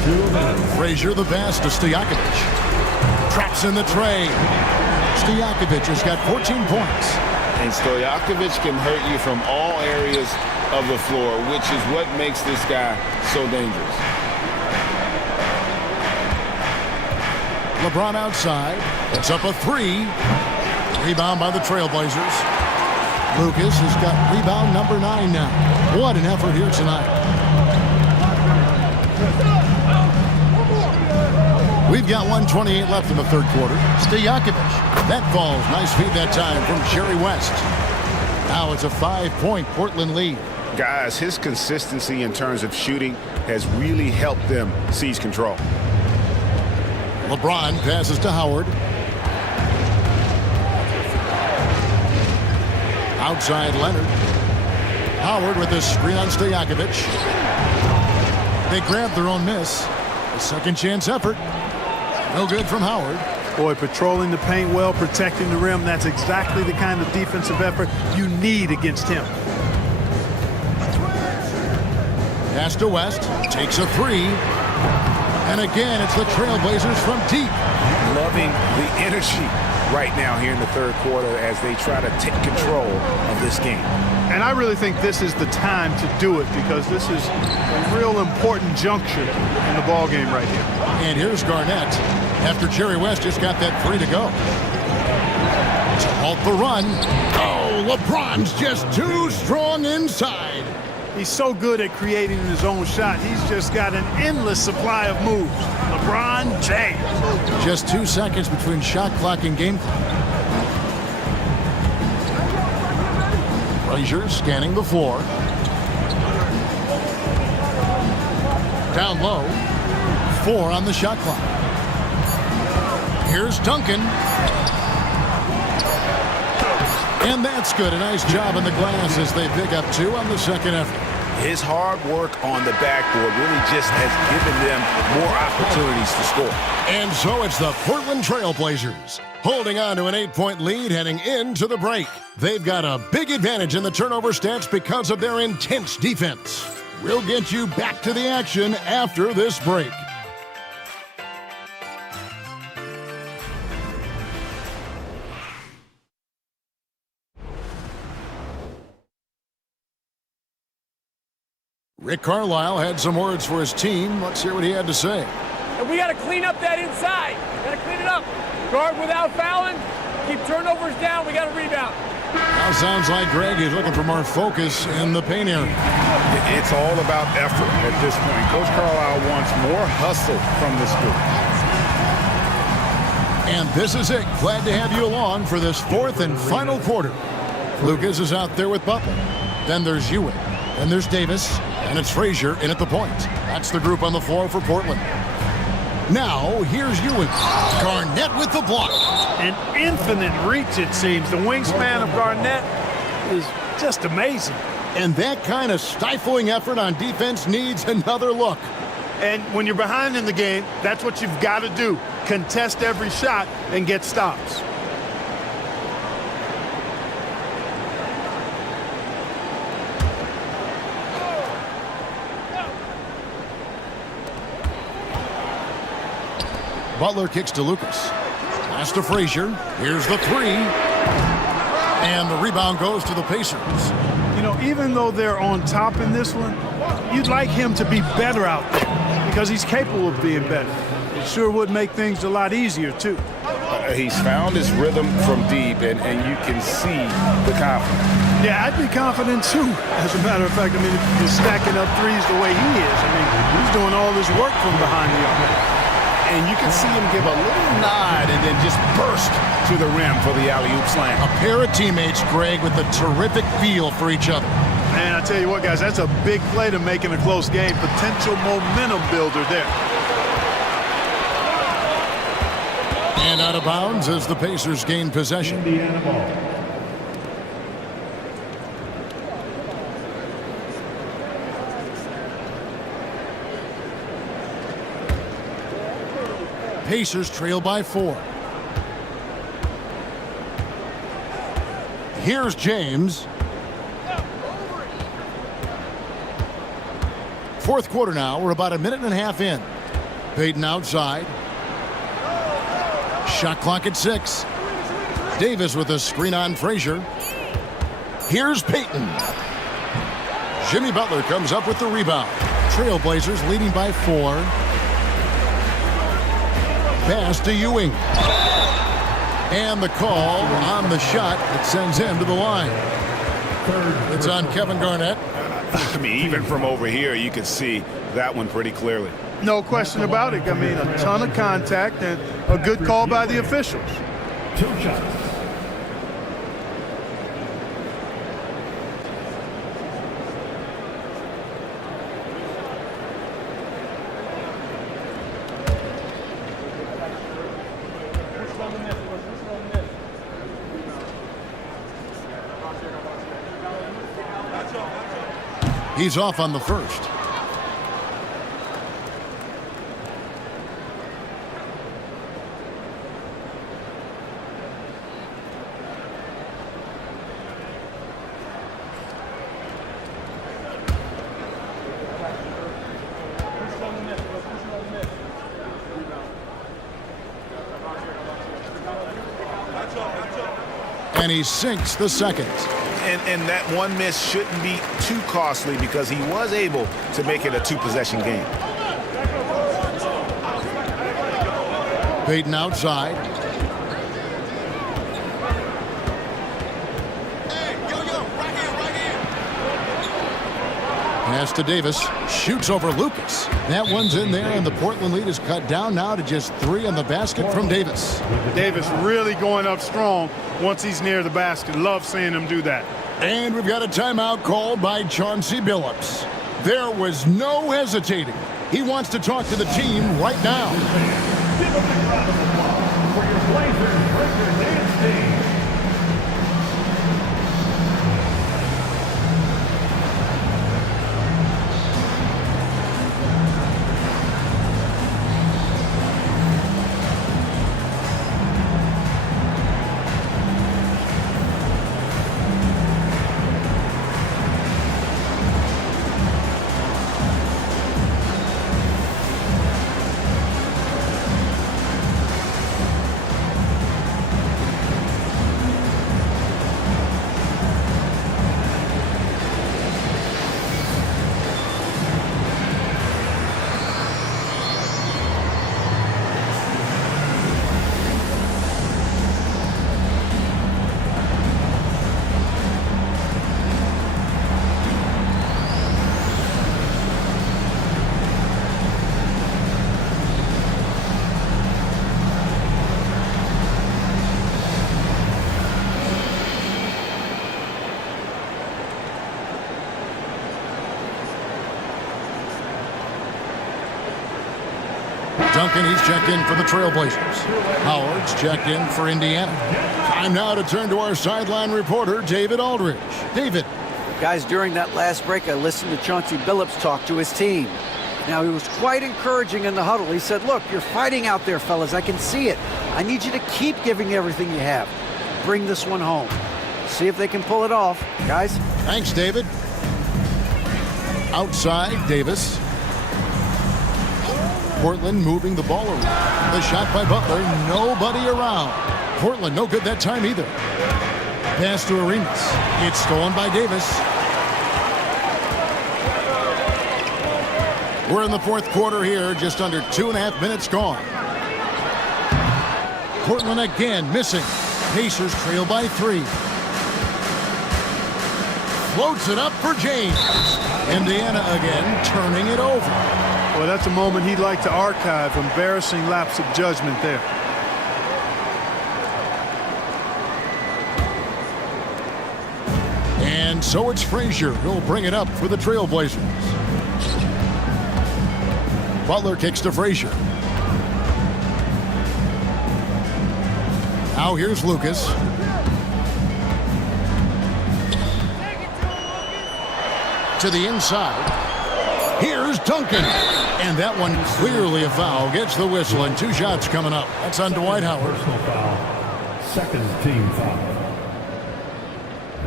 2 minutes. Frazier the pass to Stojakovic. Traps in the tray. Stojakovic has got 14 points. And Stojakovic can hurt you from all areas of the floor, which is what makes this guy so dangerous. LeBron outside. It's up a 3. Rebound by the Trailblazers. Lucas has got rebound number 9 now. What an effort here tonight. We've got 1:28 left in the third quarter. Stojakovic. That falls. Nice feed that time from Jerry West. Now it's a 5-point Portland lead. Guys, his consistency in terms of shooting has really helped them seize control. LeBron passes to Howard. Outside Leonard. Howard with the screen on Stojakovic. They grab their own miss. A second chance effort. No good from Howard. Boy, patrolling the paint well, protecting the rim. That's exactly the kind of defensive effort you need against him. Pass to West. Takes a 3. And again, it's the Trailblazers from deep. Loving the energy right now here in the third quarter as they try to take control of this game. And I really think this is the time to do it because this is a real important juncture in the ball game right here. And here's Garnett after Jerry West just got that 3 to go. To halt the run. Oh, LeBron's just too strong inside. He's so good at creating his own shot. He's just got an endless supply of moves. LeBron James. Just 2 seconds between shot clock and game clock. Frazier scanning the floor. Down low. 4 on the shot clock. Here's Duncan. And that's good. A nice job in the glass as they pick up 2 on the second effort. His hard work on the backboard really just has given them more opportunities to score. And so it's the Portland Trail Blazers holding on to an 8-point lead heading into the break. They've got a big advantage in the turnover stats because of their intense defense. We'll get you back to the action after this break. Rick Carlisle had some words for his team. Let's hear what he had to say. And we got to clean up that inside. Got to clean it up. Guard without fouling. Keep turnovers down. We got to rebound. Now sounds like Greg is looking for more focus in the paint area. It's all about effort at this point. Coach Carlisle wants more hustle from this group. And this is it. Glad to have you along for this fourth and final quarter. Lucas is out there with Butler. Then there's Ewing. Then there's Davis. And it's Frazier in at the point. That's the group on the floor for Portland. Now, here's Ewing. Garnett with the block. An infinite reach, it seems. The wingspan of Garnett is just amazing. And that kind of stifling effort on defense needs another look. And when you're behind in the game, that's what you've got to do. Contest every shot and get stops. Butler kicks to Lucas. Pass to Frazier. Here's the three. And the rebound goes to the Pacers. You know, even though they're on top in this one, you'd like him to be better out there because he's capable of being better. It sure would make things a lot easier, too. He's found his rhythm from deep, and you can see the confidence. Yeah, I'd be confident, too. As a matter of fact, I mean, if he's stacking up threes the way he is, I mean, he's doing all this work from behind the arc. And you can see him give a little nod and then just burst to the rim for the alley-oop slam. A pair of teammates, Greg, with a terrific feel for each other. Man, I tell you what, guys, that's a big play to make in a close game. Potential momentum builder there. And out of bounds as the Pacers gain possession. Indiana ball. Pacers trail by 4. Here's James. Fourth quarter now. We're about a minute and a half in. Payton outside. Shot clock at 6. Davis with a screen on Frazier. Here's Payton. Jimmy Butler comes up with the rebound. Trailblazers leading by 4. Pass to Ewing. And the call on the shot that sends him to the line. It's on Kevin Garnett. I mean, even from over here, you can see that one pretty clearly. No question about it. I mean, a ton of contact and a good call by the officials. 2 shots. He's off on the first. And he sinks the second. And that one miss shouldn't be too costly because he was able to make it a 2-possession game. Payton outside. Pass to Davis. Shoots over Lucas. That one's in there, and the Portland lead is cut down now to just 3 on the basket from Davis. Davis really going up strong once he's near the basket. Love seeing him do that. And we've got a timeout called by Chauncey Billups. There was no hesitating. He wants to talk to the team right now. Give him a round of applause for your Blazers breaker dance team. Duncan, he's checked in for the Trailblazers. Howard's checked in for Indiana. Time now to turn to our sideline reporter, David Aldridge. David. Guys, during that last break, I listened to Chauncey Billups talk to his team. Now, he was quite encouraging in the huddle. He said, look, you're fighting out there, fellas. I can see it. I need you to keep giving everything you have. Bring this one home. See if they can pull it off. Guys? Thanks, David. Outside, Davis. Portland moving the ball around. The shot by Butler, nobody around. Portland, no good that time either. Pass to Arenas. It's stolen by Davis. We're in the fourth quarter here, just under 2.5 minutes gone. Portland again missing. Pacers trail by 3. Floats it up for James. Indiana again turning it over. Well, that's a moment he'd like to archive. Embarrassing lapse of judgment there. And so it's Frazier who'll bring it up for the Trailblazers. Butler kicks to Frazier. Now here's Lucas. To the inside. Here's Duncan. And that one clearly a foul. Gets the whistle and 2 shots coming up. That's on Dwight Howard. Personal foul. Second team foul.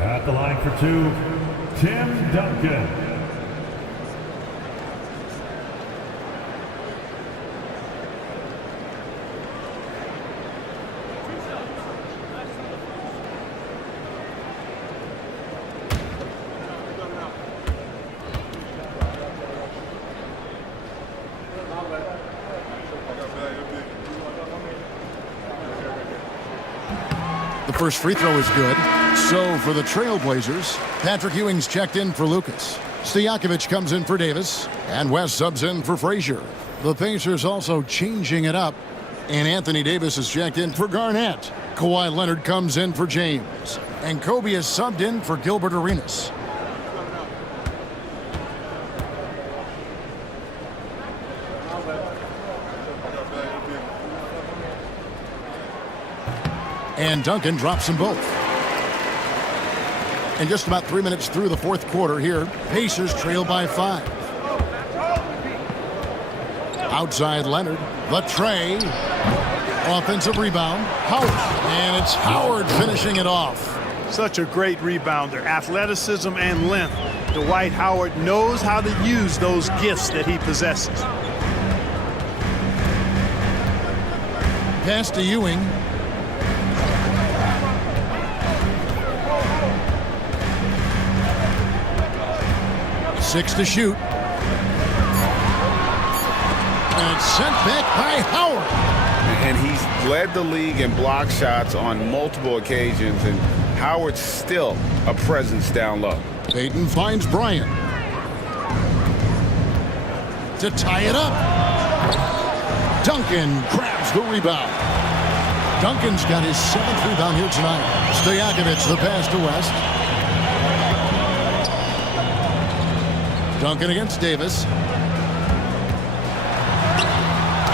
At the line for 2, Tim Duncan. The first free throw is good. So for the Trailblazers, Patrick Ewing's checked in for Lucas. Stojakovic comes in for Davis. And West subs in for Frazier. The Pacers also changing it up. And Anthony Davis is checked in for Garnett. Kawhi Leonard comes in for James. And Kobe is subbed in for Gilbert Arenas. And Duncan drops them both. And just about 3 minutes through the fourth quarter here, Pacers trail by 5. Outside Leonard, the tray. Offensive rebound, Howard. And it's Howard finishing it off. Such a great rebounder, athleticism and length. Dwight Howard knows how to use those gifts that he possesses. Pass to Ewing. Six to shoot. And it's sent back by Howard. And he's led the league in block shots on multiple occasions, and Howard's still a presence down low. Payton finds Bryant. To tie it up. Duncan grabs the rebound. Duncan's got his 7th rebound here tonight. Stojakovic the pass to West. Duncan against Davis.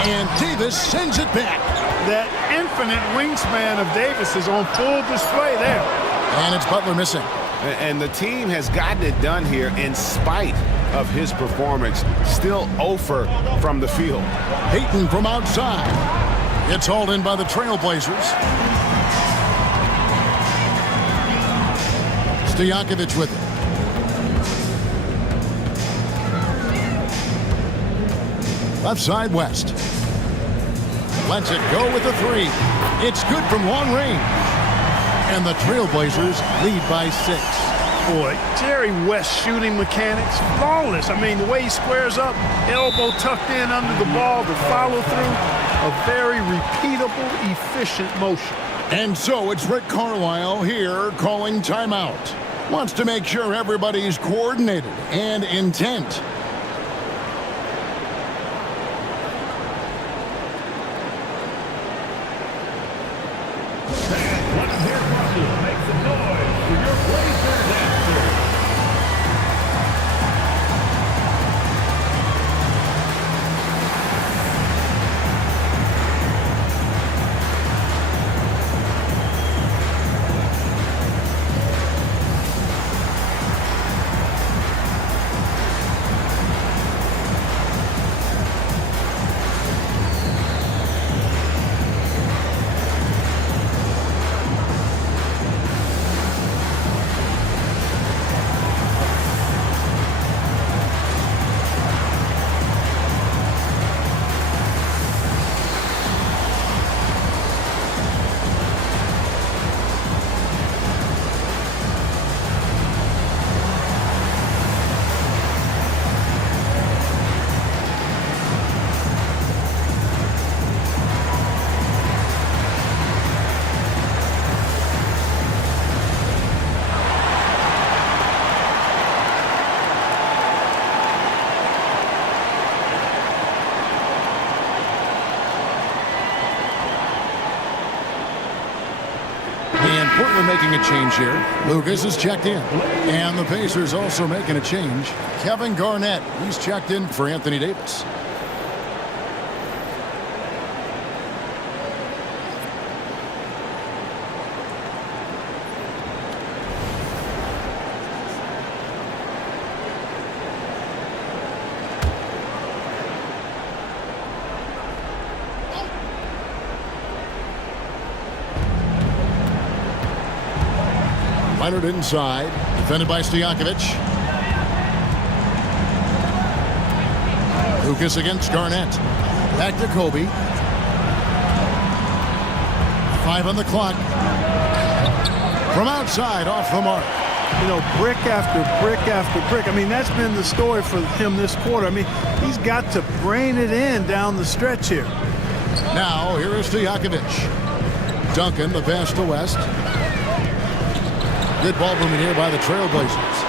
And Davis sends it back. That infinite wingspan of Davis is on full display there. And it's Butler missing. And the team has gotten it done here in spite of his performance. Still 0 from the field. Payton from outside. It's hauled in by the Trailblazers. Stojakovic with it. Left side West. Lets it go with the 3. It's good from long range. And the Trailblazers lead by 6. Boy, Jerry West shooting mechanics, flawless. I mean, the way he squares up, elbow tucked in under the ball, the follow through, a very repeatable, efficient motion. And so it's Rick Carlisle here calling timeout. Wants to make sure everybody's coordinated and intent. Portland making a change here. Lucas is checked in. And the Pacers also making a change. Kevin Garnett, he's checked in for Anthony Davis. Leonard inside, defended by Stojakovic. Lucas against Garnett. Back to Kobe. 5 on the clock. From outside, off the mark. You know, brick after brick after brick. I mean, that's been the story for him this quarter. I mean, he's got to brain it in down the stretch here. Now, here is Stojakovic. Duncan, the pass to West. Good ball movement here by the Trailblazers.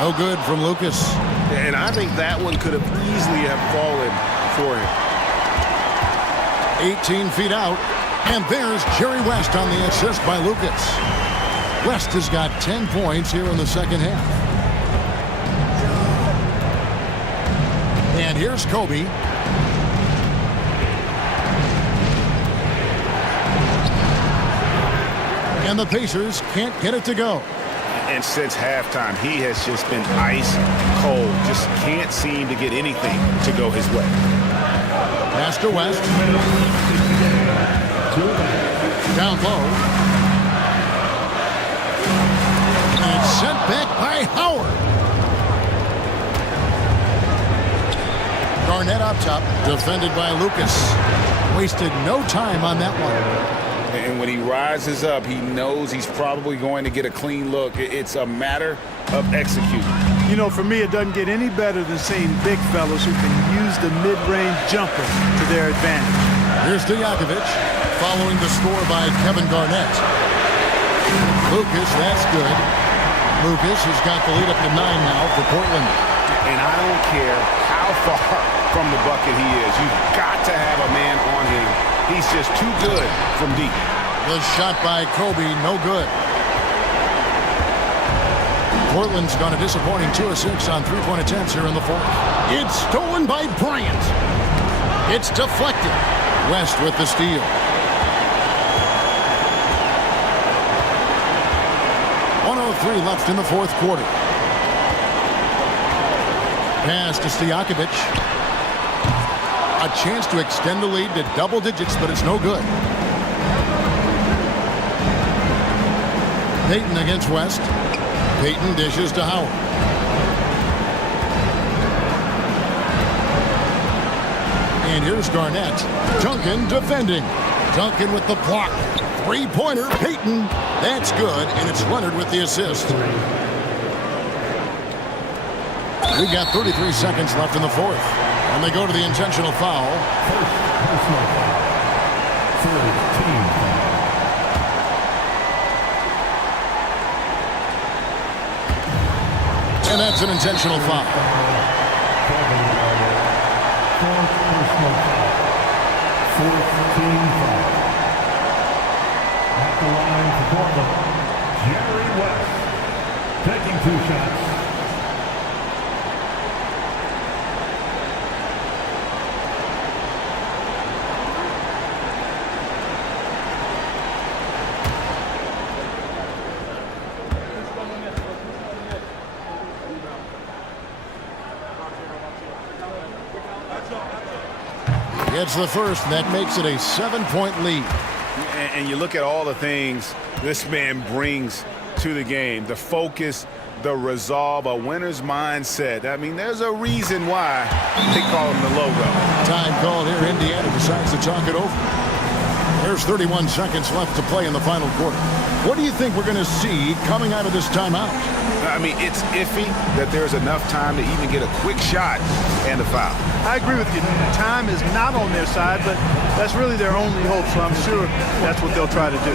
No good from Lucas. And I think that one could have easily have fallen for him. 18 feet out. And there's Jerry West on the assist by Lucas. West has got 10 points here in the second half. And here's Kobe. And the Pacers can't get it to go. And since halftime, he has just been ice cold. Just can't seem to get anything to go his way. Pass to West. Down low. And it's sent back by Howard. Garnett up top, defended by Lucas. Wasted no time on that one. And when he rises up, he knows he's probably going to get a clean look. It's a matter of executing. You know, for me, it doesn't get any better than seeing big fellas who can use the mid-range jumper to their advantage. Here's Stojakovic, following the score by Kevin Garnett. Lucas, that's good. Lucas has got the lead up to 9 now for Portland. And I don't care how far from the bucket he is. You've got to have a man on him. He's just too good from deep. The shot by Kobe, no good. Portland's gone a disappointing 2 of 6 on three-point attempts here in the fourth. It's stolen by Bryant. It's deflected. West with the steal. .103 left in the fourth quarter. Pass to Stojakovic. A chance to extend the lead to double digits, but it's no good. Payton against West. Payton dishes to Howard. And here's Garnett. Duncan defending. Duncan with the block. Three-pointer, Payton. That's good, and it's Leonard with the assist. We've got 33 seconds left in the fourth. And they go to the intentional foul. Personal foul. First team foul. And that's an intentional foul. Fourth personal foul. Fourth team foul. At the line for Portland, Jerry West. Taking 2 shots. It's the first, and that makes it a 7-point lead. And you look at all the things this man brings to the game. The focus, the resolve, a winner's mindset. I mean, there's a reason why they call him the logo. Time called here. Indiana decides to talk it over. There's 31 seconds left to play in the final quarter. What do you think we're going to see coming out of this timeout? I mean, it's iffy that there's enough time to even get a quick shot and a foul. I agree with you. Time is not on their side, but that's really their only hope, so I'm sure that's what they'll try to do.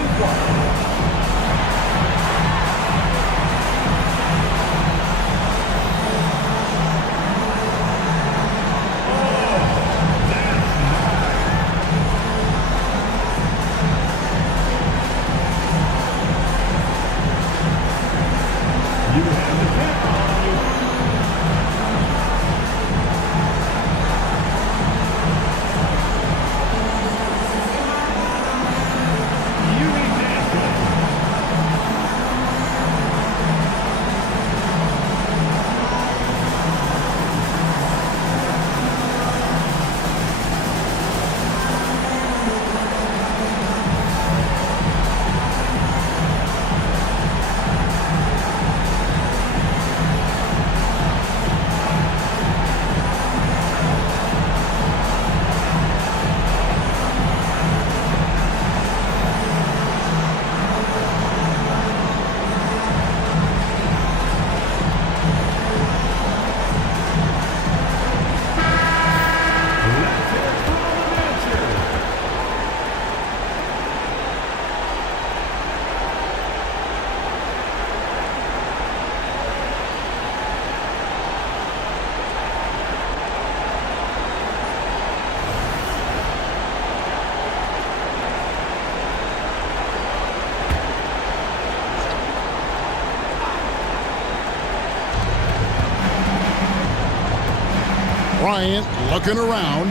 Bryant looking around.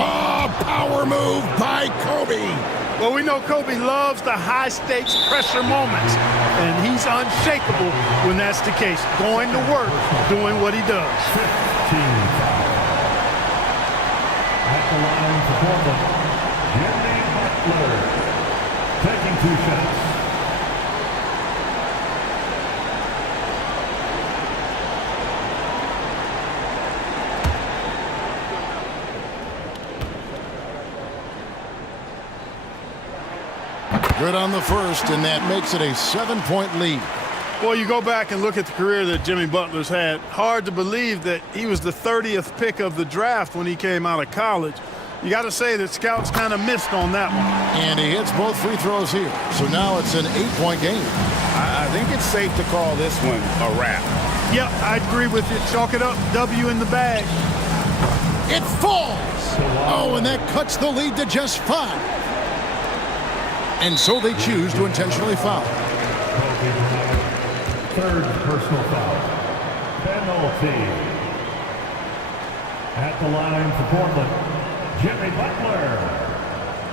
Oh, power move by Kobe. Well, we know Kobe loves the high-stakes pressure moments, and he's unshakable when that's the case. Going to work, doing what he does. 15 foul. At the line for Portland, Jimmy Butler taking 2 shots. Good on the first, and that makes it a 7-point lead. Well, you go back and look at the career that Jimmy Butler's had. Hard to believe that he was the 30th pick of the draft when he came out of college. You got to say that scouts kind of missed on that one. And he hits both free throws here. So now it's an 8-point game. I think it's safe to call this one a wrap. Yep, I agree with you. Chalk it up. W in the bag. It falls. Oh, and that cuts the lead to just 5. And so they choose to intentionally foul. Third personal foul. Penalty. At the line for Portland, Jimmy Butler.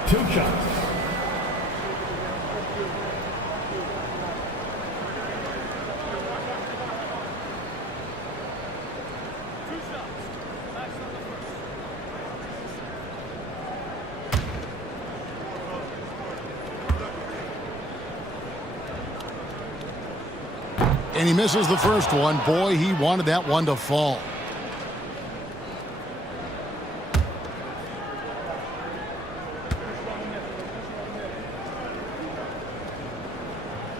2 shots. And he misses the first one. Boy, he wanted that one to fall.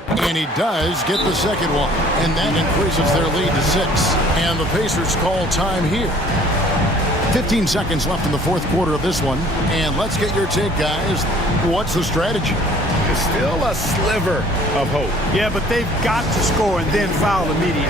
And he does get the second one. And that increases their lead to 6. And the Pacers call time here. 15 seconds left in the fourth quarter of this one. And let's get your take, guys. What's the strategy? It's still a sliver of hope. Yeah, but they've got to score and then foul immediately.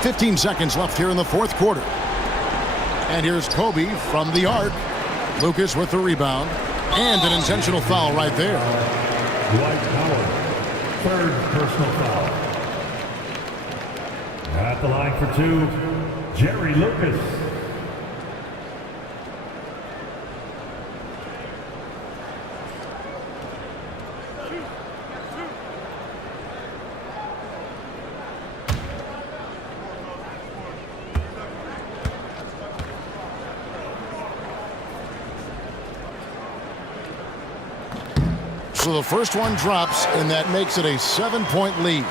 .15 seconds left here in the fourth quarter. And here's Kobe from the arc. Lucas with the rebound. And an intentional foul right there. Dwight Howard, third personal foul. At the line for 2, Jerry Lucas. So the first one drops, and that makes it a 7-point lead.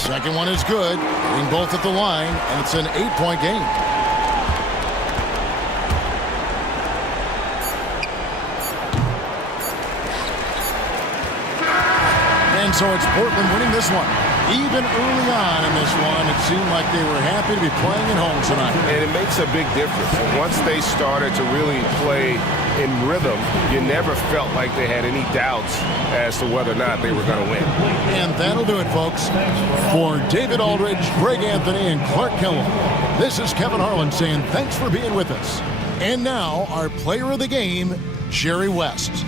Second one is good, hitting both at the line, and it's an 8-point game. And so it's Portland winning this one. Even early on in this one, it seemed like they were happy to be playing at home tonight. And it makes a big difference. And once they started to really play in rhythm, you never felt like they had any doubts as to whether or not they were going to win. And that'll do it, folks. For David Aldridge, Greg Anthony, and Clark Kellogg, this is Kevin Harlan saying thanks for being with us. And now, our player of the game, Jerry West.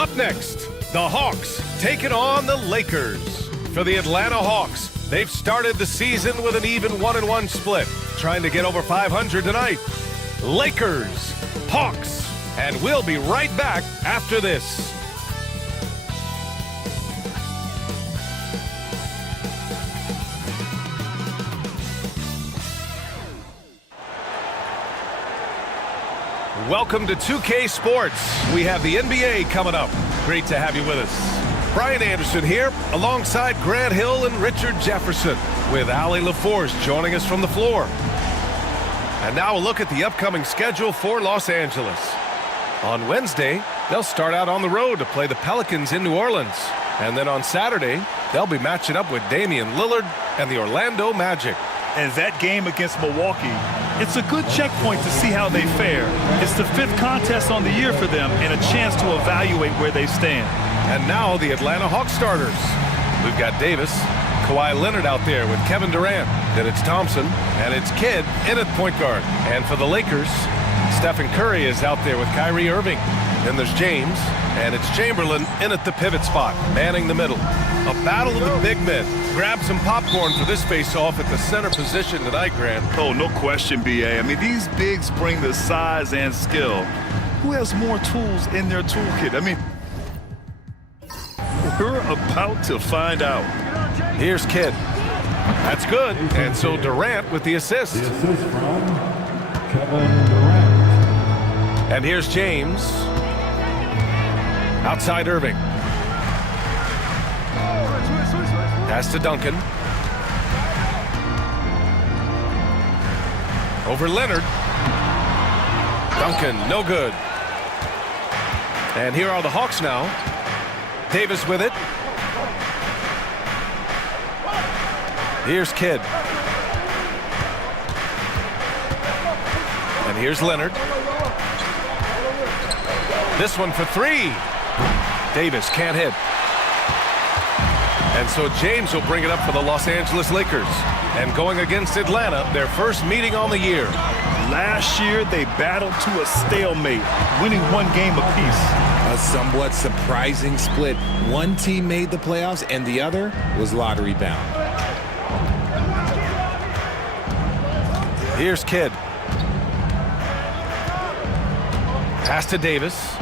Up next, the Hawks taking on the Lakers. For the Atlanta Hawks, they've started the season with an even 1-1 split, trying to get over 500 tonight. Lakers, Hawks, and we'll be right back after this. Welcome to 2K Sports. We have the NBA coming up. Great to have you with us. Brian Anderson here, alongside Grant Hill and Richard Jefferson, with Allie LaForce joining us from the floor. And now a look at the upcoming schedule for Los Angeles. On Wednesday, they'll start out on the road to play the Pelicans in New Orleans. And then on Saturday, they'll be matching up with Damian Lillard and the Orlando Magic. And that game against Milwaukee, it's a good checkpoint to see how they fare. It's the 5th contest on the year for them and a chance to evaluate where they stand. And now the Atlanta Hawks starters. We've got Davis, Kawhi Leonard out there with Kevin Durant. Then it's Thompson, and it's Kidd in at point guard. And for the Lakers, Stephen Curry is out there with Kyrie Irving. Then there's James, and it's Chamberlain in at the pivot spot, manning the middle. A battle of the big men. Grab some popcorn for this face-off at the center position tonight, Grant. Oh, no question, B.A. I mean, these bigs bring the size and skill. Who has more tools in their toolkit? I mean, we're about to find out. Here's Kidd. That's good. And so Durant with the assist. The assist from Kevin Durant. And here's James. Outside Irving. Pass to Duncan. Over Leonard. Duncan, no good. And here are the Hawks now. Davis with it. Here's Kidd. And here's Leonard. This one for three. Davis can't hit. And so James will bring it up for the Los Angeles Lakers. And going against Atlanta, their first meeting on the year. Last year, they battled to a stalemate, winning 1 game apiece. A somewhat surprising split. One team made the playoffs and the other was lottery bound. Here's Kidd. Pass to Davis.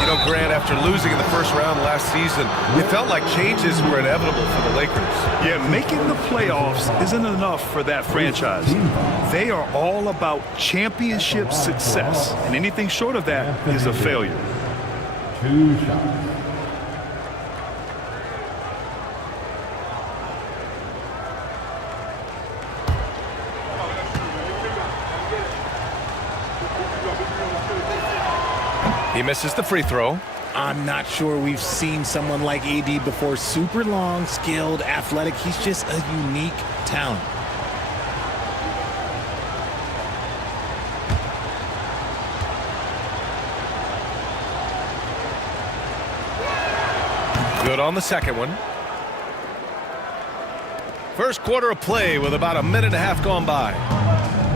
You know, Grant, after losing in the first round last season, it felt like changes were inevitable for the Lakers. Yeah, making the playoffs isn't enough for that franchise. They are all about championship success, and anything short of that is a failure. 2 shots. He misses the free throw. I'm not sure we've seen someone like AD before. Super long, skilled, athletic. He's just a unique talent. Good on the second one. First quarter of play with about a minute and a half gone by.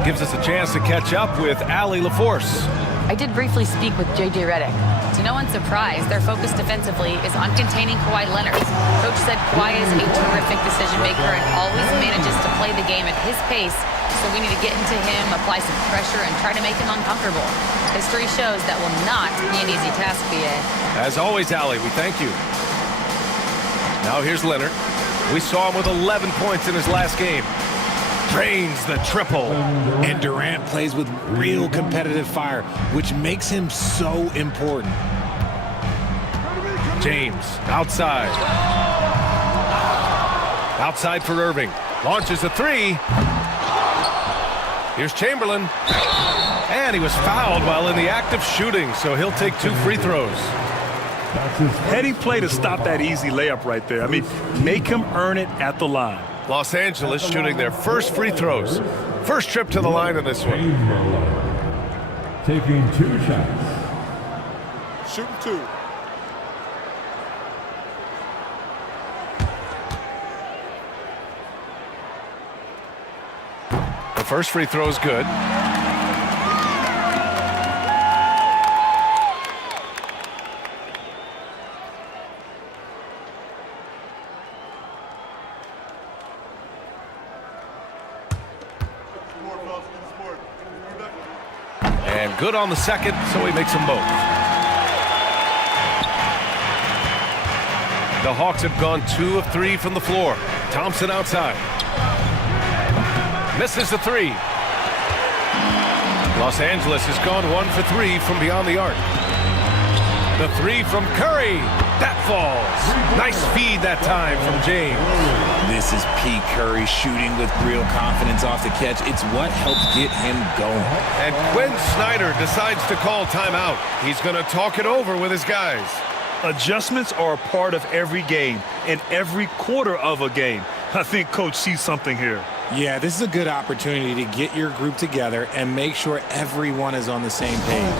Gives us a chance to catch up with Allie LaForce. I did briefly speak with J.J. Redick. To no one's surprise, their focus defensively is on containing Kawhi Leonard. Coach said Kawhi is a terrific decision maker and always manages to play the game at his pace, so we need to get into him, apply some pressure, and try to make him uncomfortable. History shows that will not be an easy task, B.A. As always, Allie, we thank you. Now here's Leonard. We saw him with 11 points in his last game. Drains the triple. And Durant plays with real competitive fire, which makes him so important. James, outside. Outside for Irving. Launches a three. Here's Chamberlain. And he was fouled while in the act of shooting, so he'll take 2 free throws. Heady play to stop that easy layup right there. I mean, make him earn it at the line. Los Angeles shooting their first free throws. First trip to the line in this one. Taking 2 shots. Shooting 2. The first free throw is good. good on the second, so he makes them both. The Hawks have gone 2 of 3 from the floor. Thompson outside. Misses the three. Los Angeles has gone 1 for 3 from beyond the arc. The three from Curry. That falls. Nice feed that time from James. This is P. Curry shooting with real confidence off the catch. It's what helps get him going. And Quinn Snyder decides to call timeout. He's going to talk it over with his guys. Adjustments are a part of every game and every quarter of a game. I think Coach sees something here. Yeah, this is a good opportunity to get your group together and make sure everyone is on the same page.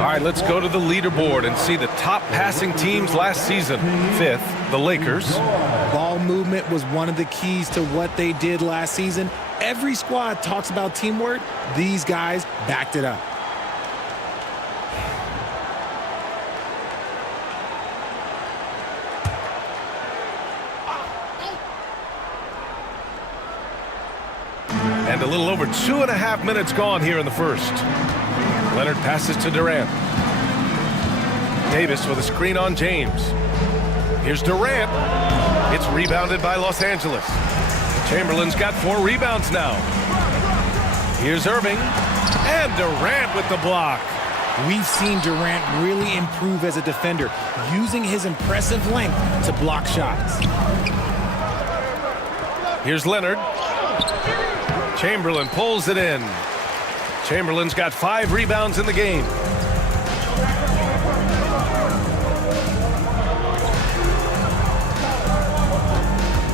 All right, let's go to the leaderboard and see the top passing teams last season. 5th, the Lakers. Ball movement was one of the keys to what they did last season. Every squad talks about teamwork. These guys backed it up. And a little over 2.5 minutes gone here in the first. Leonard passes to Durant. Davis with a screen on James. Here's Durant. It's rebounded by Los Angeles. Chamberlain's got 4 rebounds now. Here's Irving. And Durant with the block. We've seen Durant really improve as a defender, using his impressive length to block shots. Here's Leonard. Chamberlain pulls it in. Chamberlain's got 5 rebounds in the game.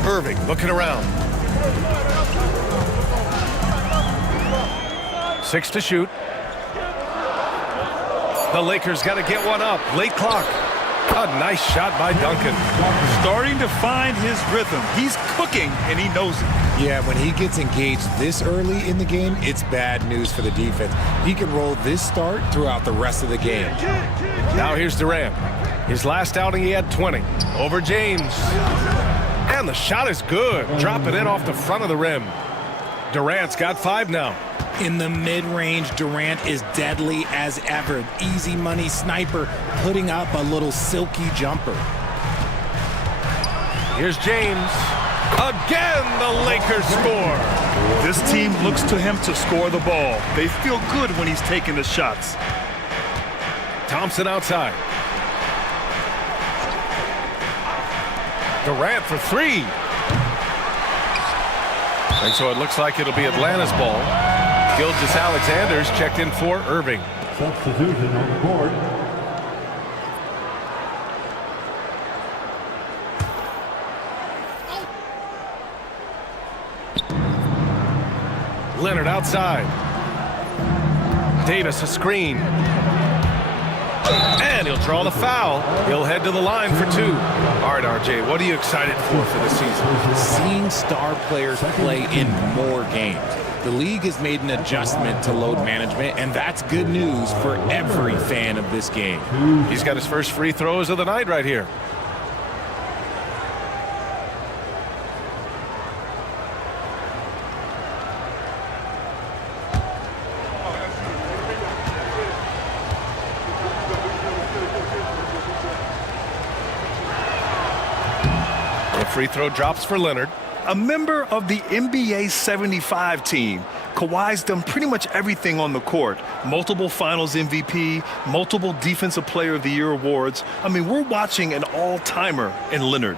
Irving looking around. 6 to shoot. The Lakers got to get one up. Late clock. A nice shot by Duncan. Starting to find his rhythm. He's cooking, and he knows it. Yeah, when he gets engaged this early in the game, it's bad news for the defense. He can roll this start throughout the rest of the game. Now here's Durant. His last outing, he had 20. Over James. And the shot is good. Dropping in off the front of the rim. Durant's got 5 now. In the mid-range, Durant is deadly as ever. Easy money sniper, putting up a little silky jumper. Here's James. Again, the Lakers score. This team looks to him to score the ball. They feel good when he's taking the shots. Thompson outside. Durant for 3. And so it looks like it'll be Atlanta's ball. Gilgeous-Alexander's checked in for Irving. Substitution on the board. Leonard outside. Davis a screen. And he'll draw the foul. He'll head to the line for 2. All right, RJ, what are you excited for this season? Seeing star players play in more games. The league has made an adjustment to load management, and that's good news for every fan of this game. He's got his first free throws of the night right here. free throw drops for Leonard. A member of the NBA 75 team, Kawhi's done pretty much everything on the court. Multiple Finals MVP, multiple Defensive Player of the Year awards. I mean, we're watching an all-timer in Leonard.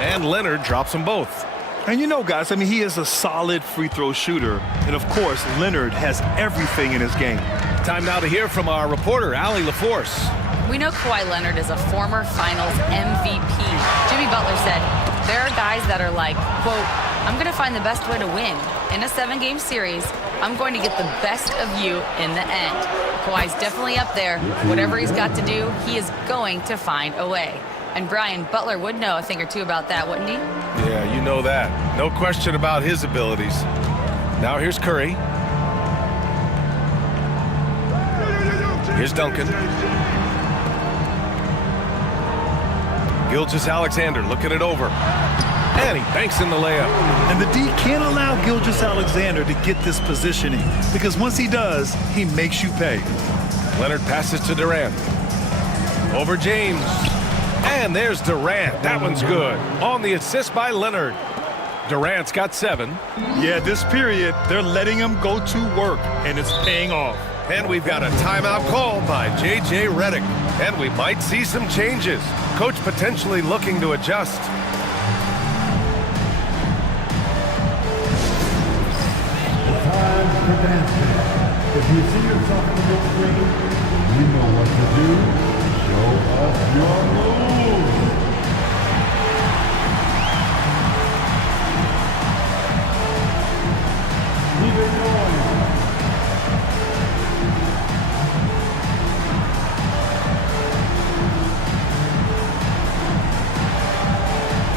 And Leonard drops them both. And you know, guys, I mean, he is a solid free throw shooter. And, of course, Leonard has everything in his game. Time now to hear from our reporter, Allie LaForce. We know Kawhi Leonard is a former Finals MVP. Jimmy Butler said, there are guys that are like, quote, I'm going to find the best way to win. In a 7-game series, I'm going to get the best of you in the end. Kawhi's definitely up there. Whatever he's got to do, he is going to find a way. And Brian, Butler would know a thing or two about that, wouldn't he? Yeah, you know that. No question about his abilities. Now here's Curry. Here's Duncan. Gilgeous-Alexander looking it over. And he banks in the layup. And the D can't allow Gilgeous-Alexander to get this positioning, because once he does, he makes you pay. Leonard passes to Durant. Over James. And there's Durant. That one's good. On the assist by Leonard. Durant's got 7. Yeah, this period, they're letting him go to work, and it's paying off. And we've got a timeout called by J.J. Redick. And we might see some changes. Coach potentially looking to adjust. Time for dancing. If you see yourself on the big screen, you know what to do. Show us your moves. Keep it going.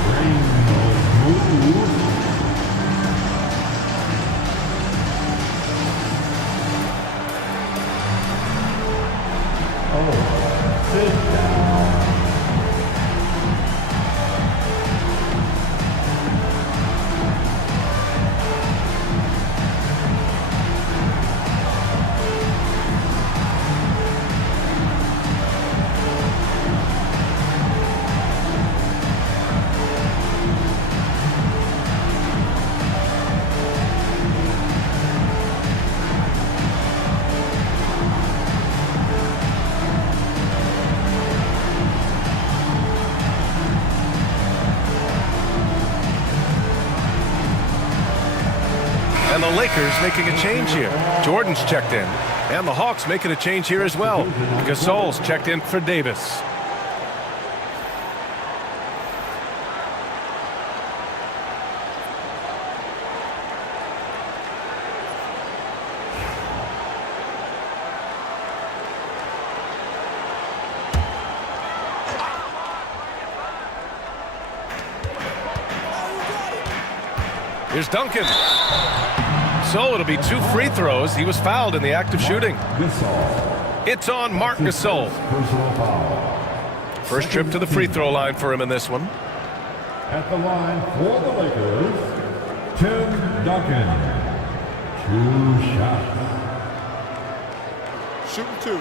Bring those moves. Sit down. And the Lakers making a change here. Jordan's checked in. And the Hawks making a change here as well. Gasol's checked in for Davis. Here's Duncan. So it'll be 2 free throws. He was fouled in the act of shooting. It's on Marc Gasol. First trip to the free throw line for him in this one. At the line for the Lakers, Tim Duncan. 2 shots. Shooting 2.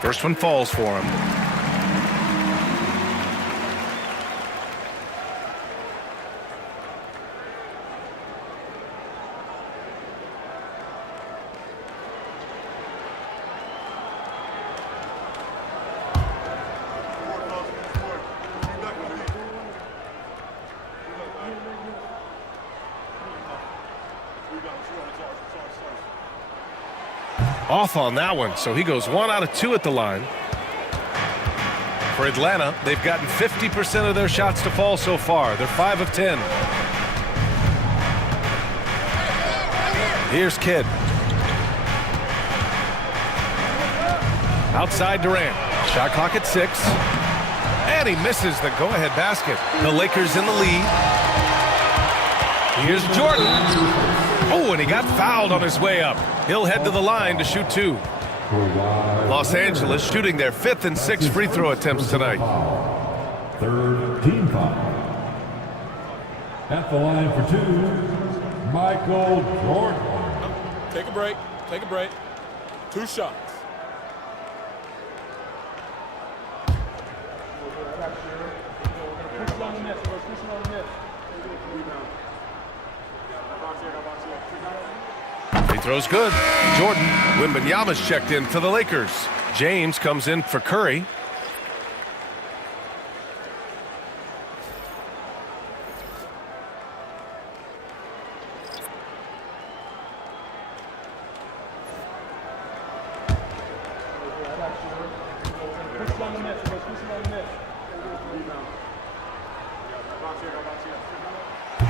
First one falls for him. Off on that one, so he goes 1 out of 2 at the line. For Atlanta, they've gotten 50% of their shots to fall so far. They're 5 of 10. Here's Kidd. Outside Durant. Shot clock at 6. And he misses the go-ahead basket. The Lakers in the lead. Here's Jordan. Oh, and he got fouled on his way up. He'll head to the line to shoot 2. Los Angeles shooting their 5th and 6th free throw attempts tonight. Third team foul. At the line for 2, Michael Jordan. Take a break. Take a break. 2 shots. He throws good. Jordan. Wembanyama's checked in for the Lakers. James comes in for Curry.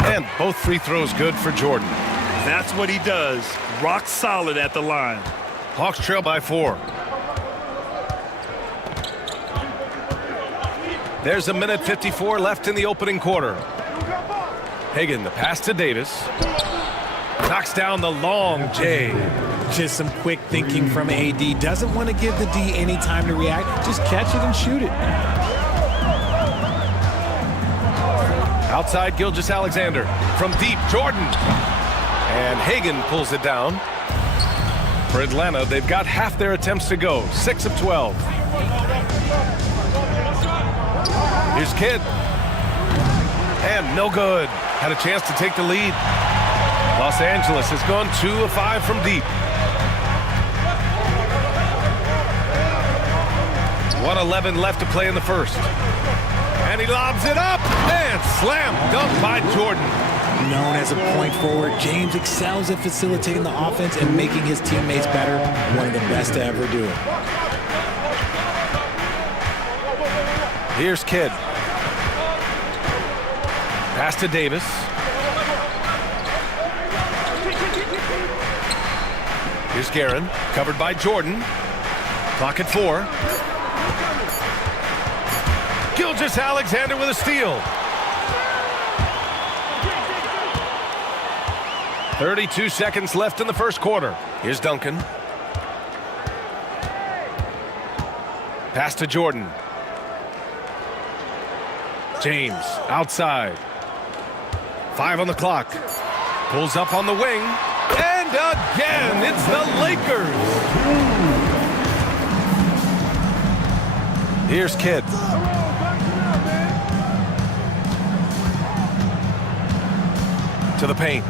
And both free throws good for Jordan. That's what he does. Rock solid at the line. Hawks trail by 4. There's a minute 54 left in the opening quarter. Hagan, the pass to Davis. Knocks down the long J. Just some quick thinking from AD. Doesn't want to give the D any time to react. Just catch it and shoot it. Outside Gilgeous-Alexander. From deep, Jordan. And Hagan pulls it down. For Atlanta, they've got half their attempts to go. 6 of 12. Here's Kidd. And no good. Had a chance to take the lead. Los Angeles has gone 2 of 5 from deep. 1:11 left to play in the first. And he lobs it up. And slam dunk by Jordan. Known as a point forward, James excels at facilitating the offense and making his teammates better. One of the best to ever do it. Here's Kidd. Pass to Davis. Here's Guerin, covered by Jordan. Clock at 4. Gilgeous-Alexander with a steal. 32 seconds left in the first quarter. Here's Duncan. Pass to Jordan. James outside. 5 on the clock. Pulls up on the wing. And again, it's the Lakers. Here's Kidd. To the paint.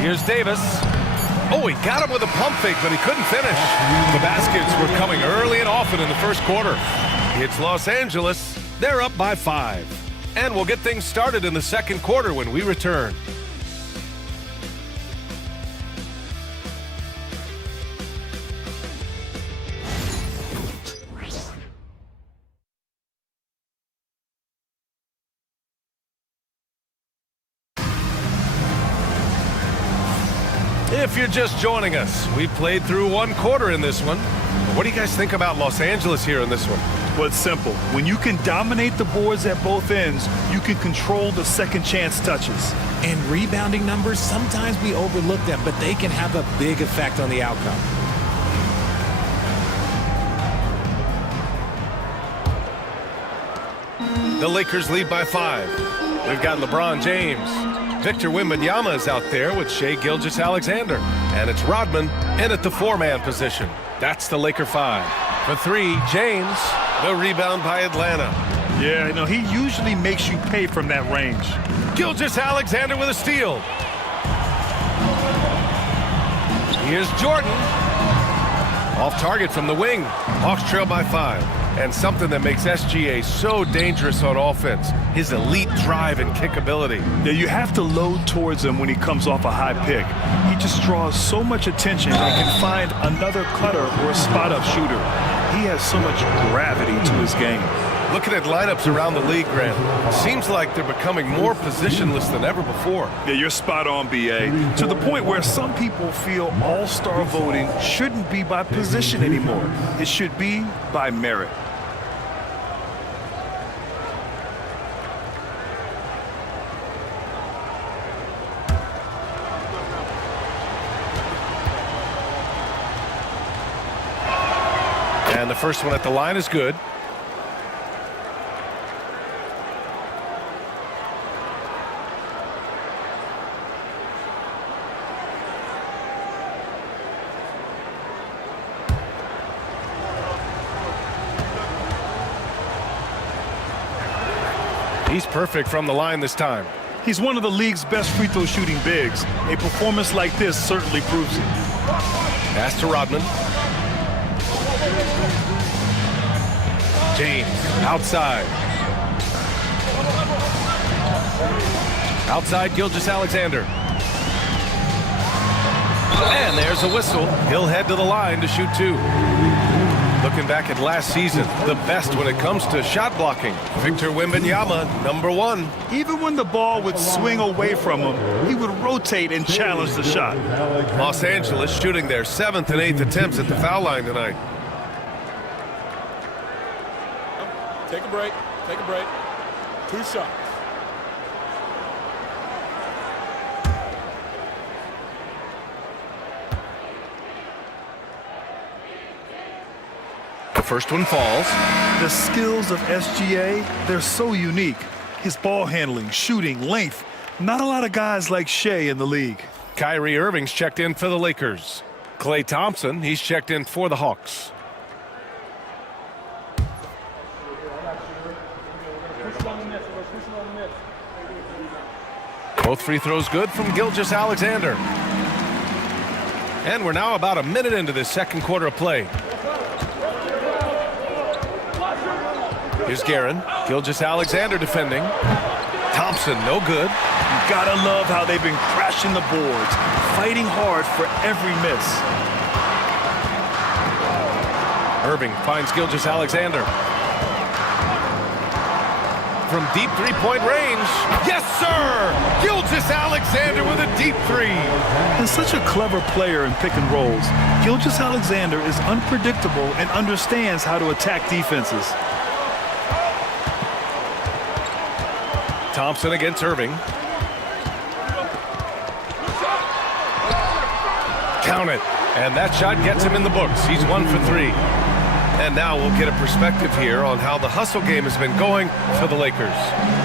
Here's Davis. Oh, he got him with a pump fake, but he couldn't finish. The baskets were coming early and often in the first quarter. It's Los Angeles. They're up by 5. And we'll get things started in the second quarter when we return. If you're just joining us, we played through 1 quarter in this one. What do you guys think about Los Angeles here in this one? Well, it's simple. When you can dominate the boards at both ends, you can control the second chance touches. And rebounding numbers, sometimes we overlook them, but they can have a big effect on the outcome. The Lakers lead by 5. We've got LeBron James. Victor Wembanyama is out there with Shai Gilgeous-Alexander. And it's Rodman in at the 4-man position. That's the Laker 5. For 3, James. The rebound by Atlanta. Yeah, you know, he usually makes you pay from that range. Gilgeous-Alexander with a steal. Here's Jordan. Off target from the wing. Hawks trail by 5. And something that makes SGA so dangerous on offense, his elite drive and kick ability. Yeah, you have to load towards him when he comes off a high pick. He just draws so much attention and can find another cutter or a spot-up shooter. He has so much gravity to his game. Looking at lineups around the league, Grant, seems like they're becoming more positionless than ever before. Yeah, you're spot on, BA. To the point where some people feel all-star voting shouldn't be by position anymore. It should be by merit. And the first one at the line is good. He's perfect from the line this time. He's one of the league's best free throw shooting bigs. A performance like this certainly proves it. Pass to Rodman. James outside. Outside Gilgeous-Alexander. And there's a whistle. He'll head to the line to shoot 2. Looking back at last season, the best when it comes to shot blocking. Victor Wembanyama, number 1. Even when the ball would swing away from him, he would rotate and challenge the shot. Los Angeles shooting their 7th and 8th attempts at the foul line tonight. Take a break. Take a break. 2 shots. The first one falls. The skills of SGA, they're so unique. His ball handling, shooting, length. Not a lot of guys like Shea in the league. Kyrie Irving's checked in for the Lakers. Klay Thompson, he's checked in for the Hawks. Both free throws good from Gilgeous-Alexander. And we're now about a minute into this second quarter of play. Here's Guerin. Gilgeous-Alexander defending. Thompson, no good. You gotta love how they've been crashing the boards, fighting hard for every miss. Irving finds Gilgeous-Alexander. From deep three-point range. Yes, sir! Gilgeous-Alexander with a deep 3. And such a clever player in pick and rolls, Gilgeous-Alexander is unpredictable and understands how to attack defenses. Thompson against Irving. Count it. And that shot gets him in the books. He's 1 for 3. And now we'll get a perspective here on how the hustle game has been going for the Lakers.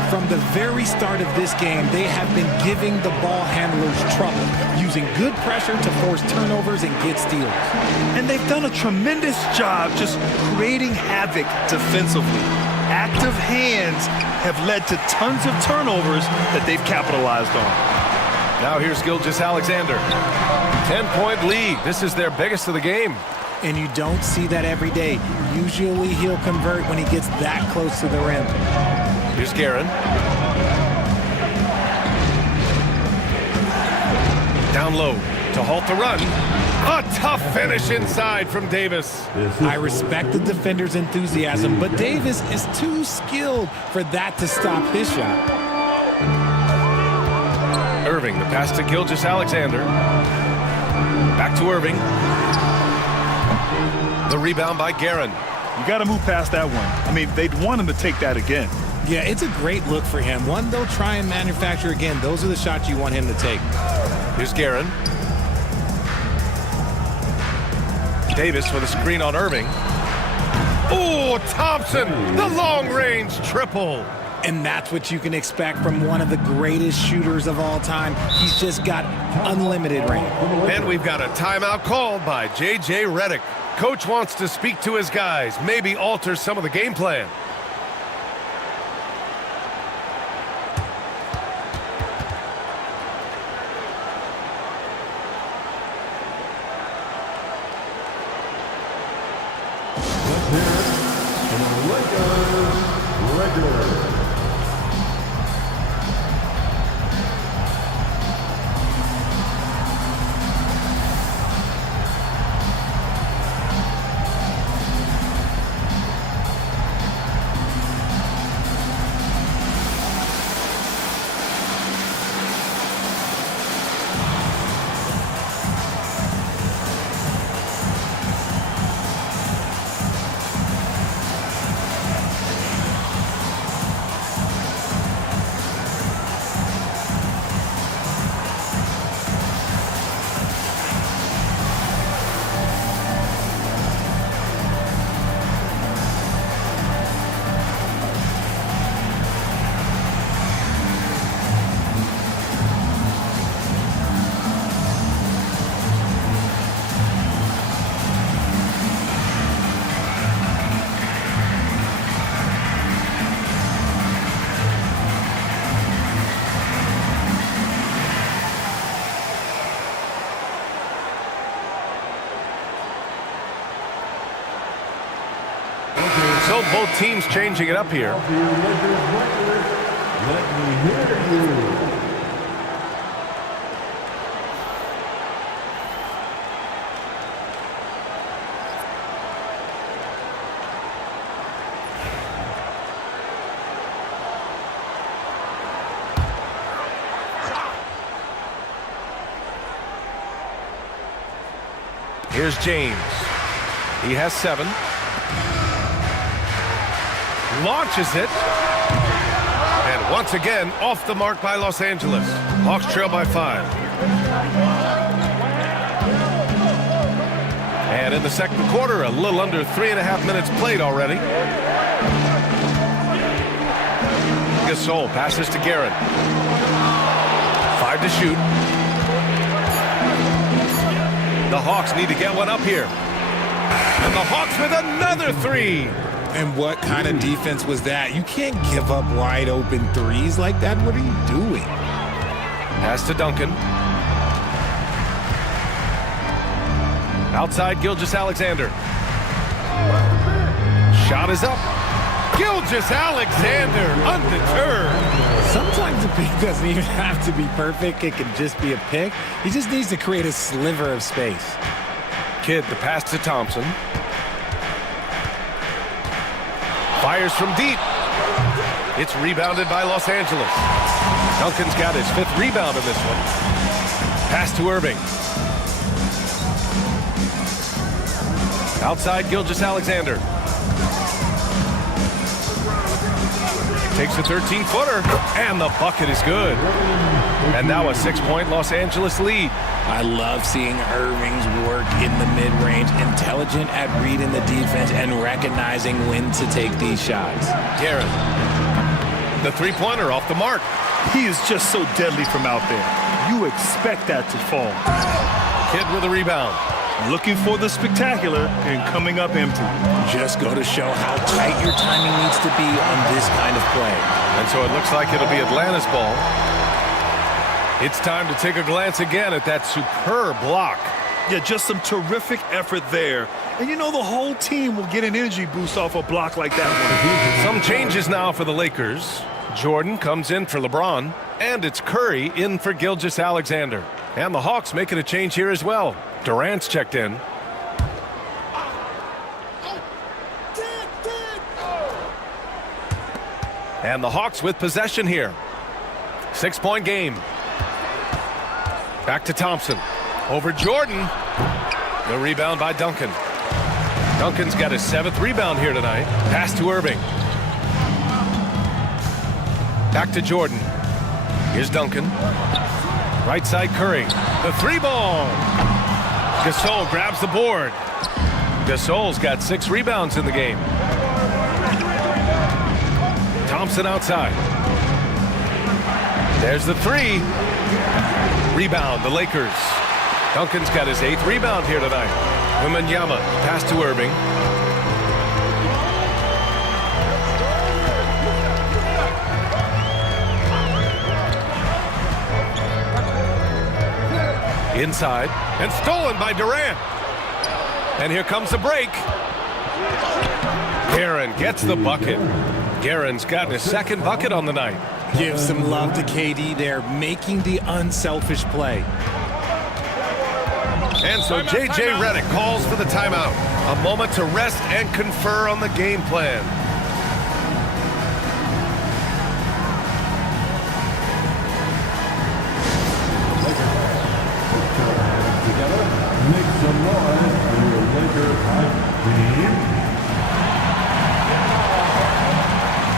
From the very start of this game, they have been giving the ball handlers trouble, using good pressure to force turnovers and get steals. And they've done a tremendous job just creating havoc defensively. Active hands have led to tons of turnovers that they've capitalized on. Now here's Gilgeous-Alexander. 10-point lead. This is their biggest of the game. And you don't see that every day. Usually he'll convert when he gets that close to the rim. Here's Guerin. Down low to halt the run. A tough finish inside from Davis. I respect the defender's enthusiasm, but Davis is too skilled for that to stop his shot. Irving, the pass to Gilgeous-Alexander. Back to Irving. The rebound by Guerin. You got to move past that one. I mean, they'd want him to take that again. Yeah, it's a great look for him. One they'll try and manufacture again. Those are the shots you want him to take. Here's Guerin. Davis with a screen on Irving. Oh, Thompson, the long-range triple. And that's what you can expect from one of the greatest shooters of all time. He's just got unlimited range. And we've got a timeout called by J.J. Redick. Coach wants to speak to his guys, maybe alter some of the game plan. So both teams changing it up here. Let me hear you. Here's James. He has 7. Launches it. And once again, off the mark by Los Angeles. Hawks trail by 5. And in the second quarter, a little under 3.5 minutes played already. Gasol passes to Guerin. 5 to shoot. The Hawks need to get one up here. And the Hawks with another 3. And what kind of defense was that? You can't give up wide open threes like that. What are you doing? Pass to Duncan. Outside Gilgeous-Alexander. Shot is up. Gilgeous-Alexander undeterred. Sometimes the pick doesn't even have to be perfect. It can just be a pick. He just needs to create a sliver of space. Kidd the pass to Thompson. Fires from deep. It's rebounded by Los Angeles. Duncan's got his 5th rebound in this one. Pass to Irving. Outside Gilgeous-Alexander. Takes a 13-footer, and the bucket is good. And now a 6-point Los Angeles lead. I love seeing Irving's work in the mid-range, intelligent at reading the defense and recognizing when to take these shots. Guerin, the 3-pointer off the mark. He is just so deadly from out there. You expect that to fall. Kidd with a rebound. Looking for the spectacular and coming up empty. Just go to show how tight your timing needs to be on this kind of play. And so it looks like it'll be Atlanta's ball. It's time to take a glance again at that superb block. Yeah, just some terrific effort there. And you know the whole team will get an energy boost off a block like that one. Some changes now for the Lakers. Jordan comes in for LeBron, and it's Curry in for Gilgeous-Alexander. And the Hawks making a change here as well. Durant's checked in. And the Hawks with possession here. 6-point game. Back to Thompson. Over Jordan. The rebound by Duncan. Duncan's got his 7th rebound here tonight. Pass to Irving. Back to Jordan. Here's Duncan. Right side Curry. The 3-ball. Gasol grabs the board. Gasol's got 6 rebounds in the game. Thompson outside. There's the 3. Rebound, the Lakers. Duncan's got his 8th rebound here tonight. Wembanyama, pass to Irving. Inside, and stolen by Durant. And here comes the break. Guerin gets the bucket. Guerin's gotten his 2nd bucket on the night. Give some love to KD there, making the unselfish play. And so J.J. Redick calls for the timeout. A moment to rest and confer on the game plan. Together, make some noise for your Laker hype team.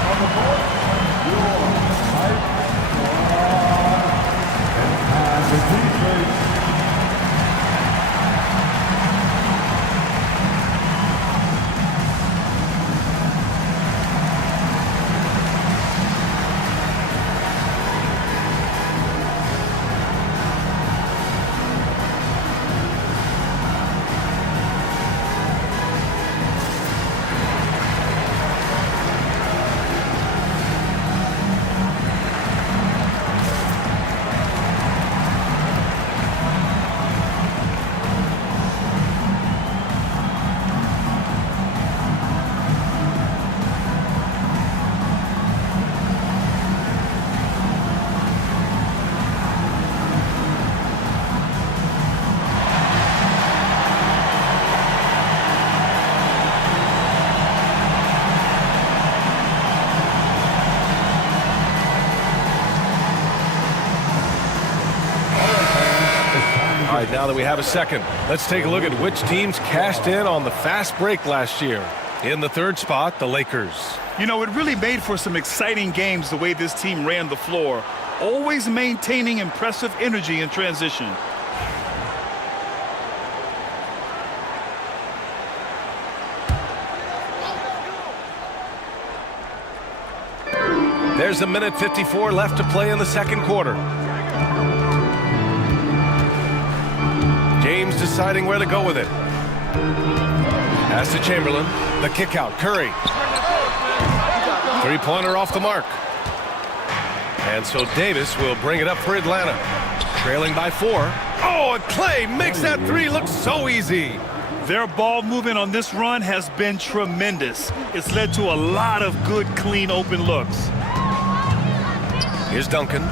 On the board, your hype and pass the defense. right now that we have a second. Let's take a look at which teams cashed in on the fast break last year. In the third spot, the Lakers. You know, it really made for some exciting games the way this team ran the floor, always maintaining impressive energy in transition. There's a minute 54 left to play in the second quarter. James deciding where to go with it. Pass to Chamberlain. The kick out. Curry. Three-pointer off the mark. And so Davis will bring it up for Atlanta. Trailing by 4. Oh, and Clay makes that three look so easy. Their ball movement on this run has been tremendous. It's led to a lot of good, clean, open looks. Here's Duncan.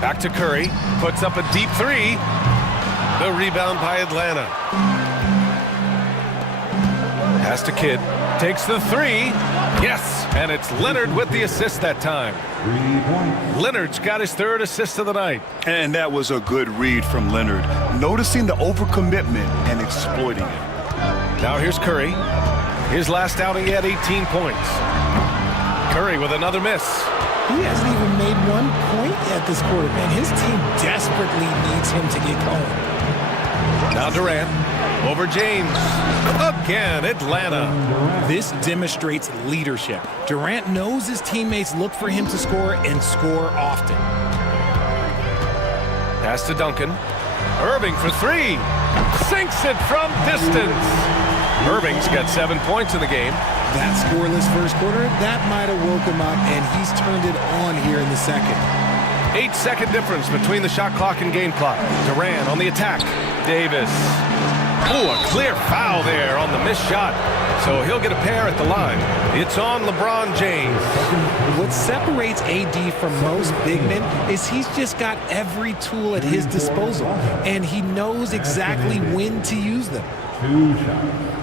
Back to Curry. Puts up a deep three. The rebound by Atlanta. Pass to Kidd. Takes the three. Yes, and it's Leonard with the assist that time. Leonard's got his third assist of the night. And that was a good read from Leonard, noticing the overcommitment and exploiting it. Now here's Curry. His last outing, he had 18 points. Curry with another miss. He hasn't even made 1 point at this quarter, man. His team desperately needs him to get going. Now Durant over James. Again, Atlanta. This demonstrates leadership. Durant knows his teammates look for him to score and score often. Pass to Duncan. Irving for three. Sinks it from distance. Irving's got 7 points in the game. That scoreless first quarter, that might have woke him up, and he's turned it on here in the second. 8-second difference between the shot clock and game clock. Durant on the attack. Davis. Oh, a clear foul there on the missed shot. So he'll get a pair at the line. It's on LeBron James. What separates AD from most big men is he's just got every tool at his disposal, and he knows exactly when to use them. 2 shots.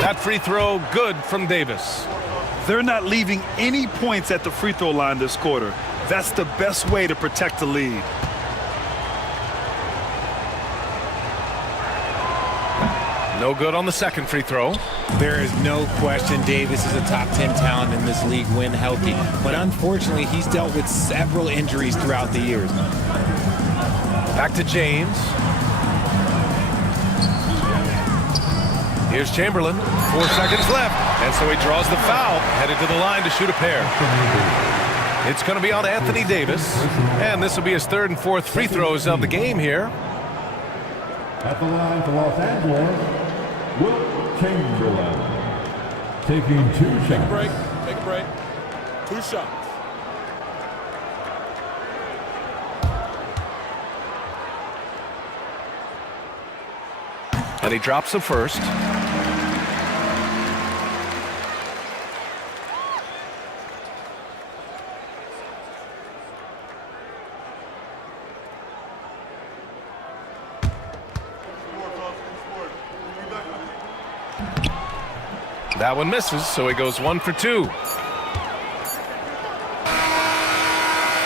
That free throw good from Davis. They're not leaving any points at the free throw line this quarter. That's the best way to protect the lead. No good on the second free throw. There is no question Davis is a top 10 talent in this league when healthy. But unfortunately, he's dealt with several injuries throughout the years. Back to James. Here's Chamberlain. 4 seconds left. And so he draws the foul, headed to the line to shoot a pair. It's going to be on Anthony Davis. And this will be his third and fourth free throws of the game here. At the line for Los Angeles, Will Chamberlain. Taking 2 shots. Take a break. Take a break. 2 shots. And he drops the first. That one misses, so he goes 1 for 2.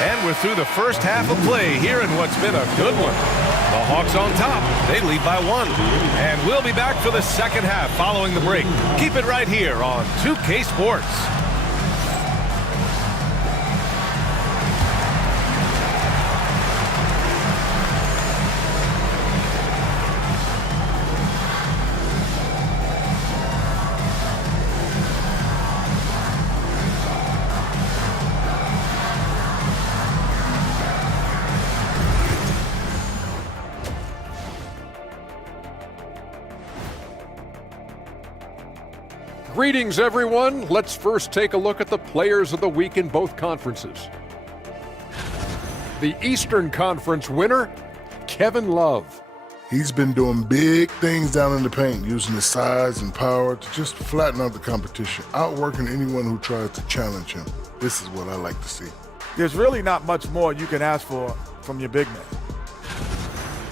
And we're through the first half of play here in what's been a good one. The Hawks on top. They lead by 1. And we'll be back for the second half following the break. Keep it right here on 2K Sports. Greetings, everyone. Let's first take a look at the players of the week in both conferences. The Eastern Conference winner, Kevin Love. He's been doing big things down in the paint, using his size and power to just flatten out the competition, outworking anyone who tries to challenge him. This is what I like to see. there's really not much more you can ask for from your big man.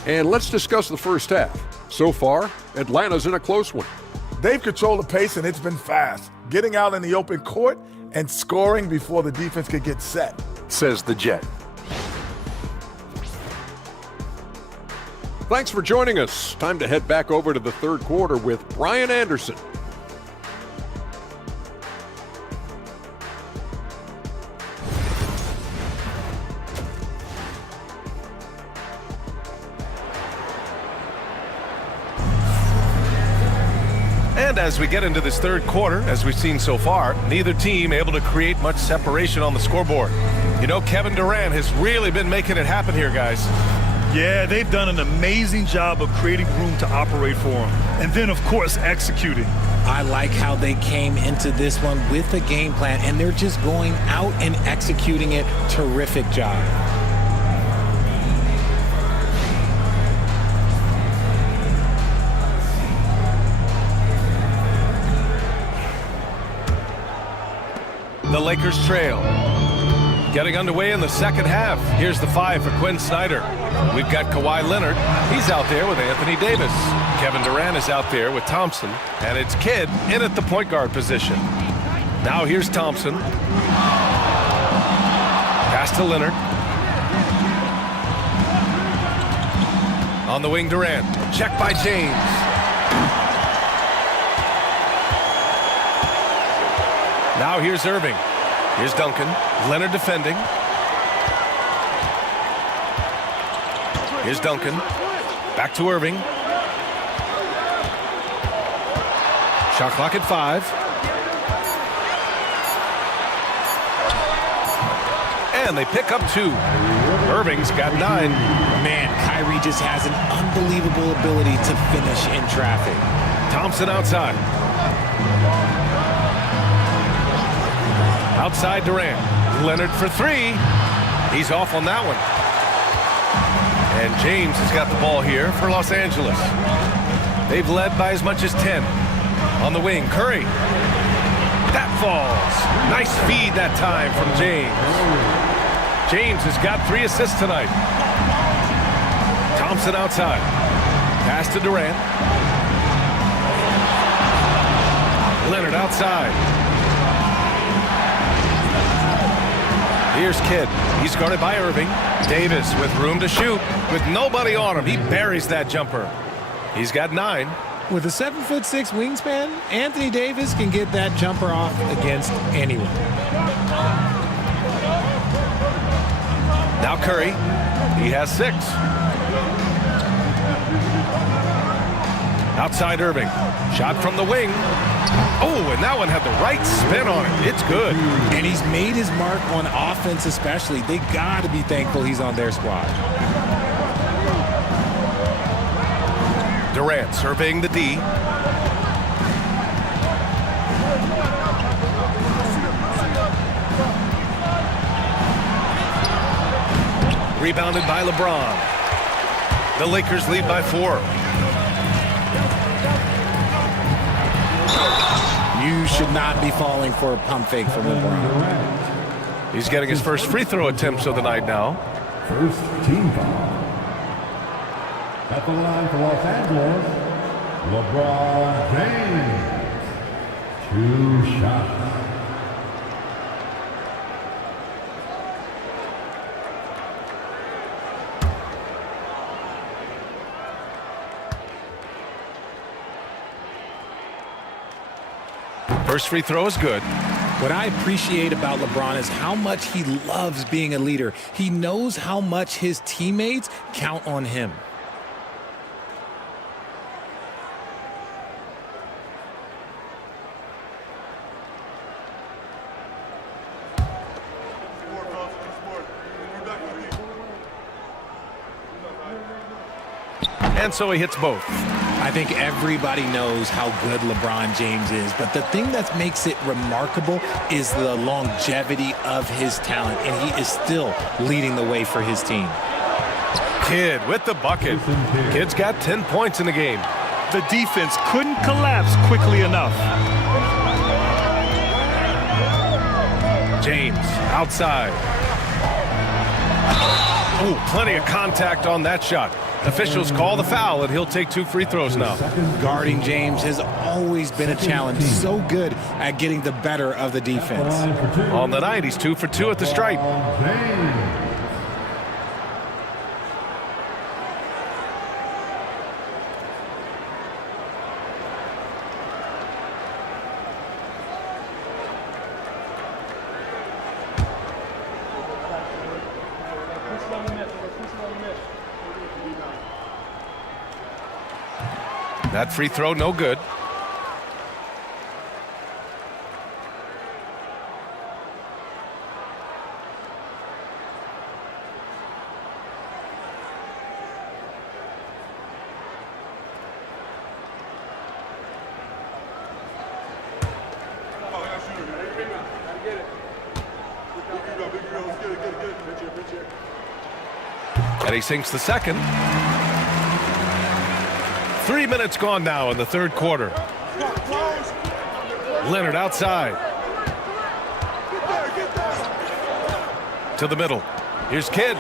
And let's discuss the first half. So far, Atlanta's in a close one. They've controlled the pace, and it's been fast, getting out in the open court and scoring before the defense could get set. Says the Jet. Thanks for joining us. Time to head back over to the third quarter with Brian Anderson. And as we get into this third quarter, as we've seen so far, neither team able to create much separation on the scoreboard. You know, Kevin Durant has really been making it happen here, guys. Yeah, they've done an amazing job of creating room to operate for him. And then, of course, executing. I like how they came into this one with a game plan, and they're just going out and executing it. Terrific job. The Lakers trail. Getting underway in the second half. Here's the 5 for Quinn Snyder. We've got Kawhi Leonard. He's out there with Anthony Davis. Kevin Durant is out there with Thompson. And it's Kidd in at the point guard position. Now here's Thompson. Pass to Leonard. On the wing, Durant. Check by James. Now here's Irving. Here's Duncan. Leonard defending. Here's Duncan. Back to Irving. Shot clock at 5. And they pick up 2. Irving's got 9. Man, Kyrie just has an unbelievable ability to finish in traffic. Thompson outside. Outside Durant. Leonard for 3. He's off on that one. And James has got the ball here for Los Angeles. They've led by as much as 10. On the wing, Curry. That falls. Nice feed that time from James. James has got 3 assists tonight. Thompson outside. Pass to Durant. Leonard outside. Here's Kidd. He's guarded by Irving. Davis with room to shoot. With nobody on him, he buries that jumper. He's got 9. With a 7'6" wingspan, Anthony Davis can get that jumper off against anyone. Now Curry. He has 6. Outside Irving. Shot from the wing. Oh, and that one had the right spin on it. It's good. And he's made his mark on offense especially. They got to be thankful he's on their squad. Durant surveying the D. Rebounded by LeBron. The Lakers lead by 4. You should not be falling for a pump fake from LeBron. He's getting his first free throw attempts of the night now. First team foul. At the line for Los Angeles, LeBron James. 2 shots. First free throw is good. What I appreciate about LeBron is how much he loves being a leader. He knows how much his teammates count on him. And so he hits both. I think everybody knows how good LeBron James is, but the thing that makes it remarkable is the longevity of his talent, and he is still leading the way for his team. Kidd with the bucket. Kidd's got 10 points in the game. The defense couldn't collapse quickly enough. James outside. Oh, plenty of contact on that shot. Officials call the foul, and he'll take 2 free throws now. Guarding James has always been a challenge. So good at getting the better of the defense. On the night, he's 2 for 2 at the stripe. That free throw, no good. And he sinks the second. 3 minutes gone now in the third quarter. Leonard outside. To the middle. Here's Kidd.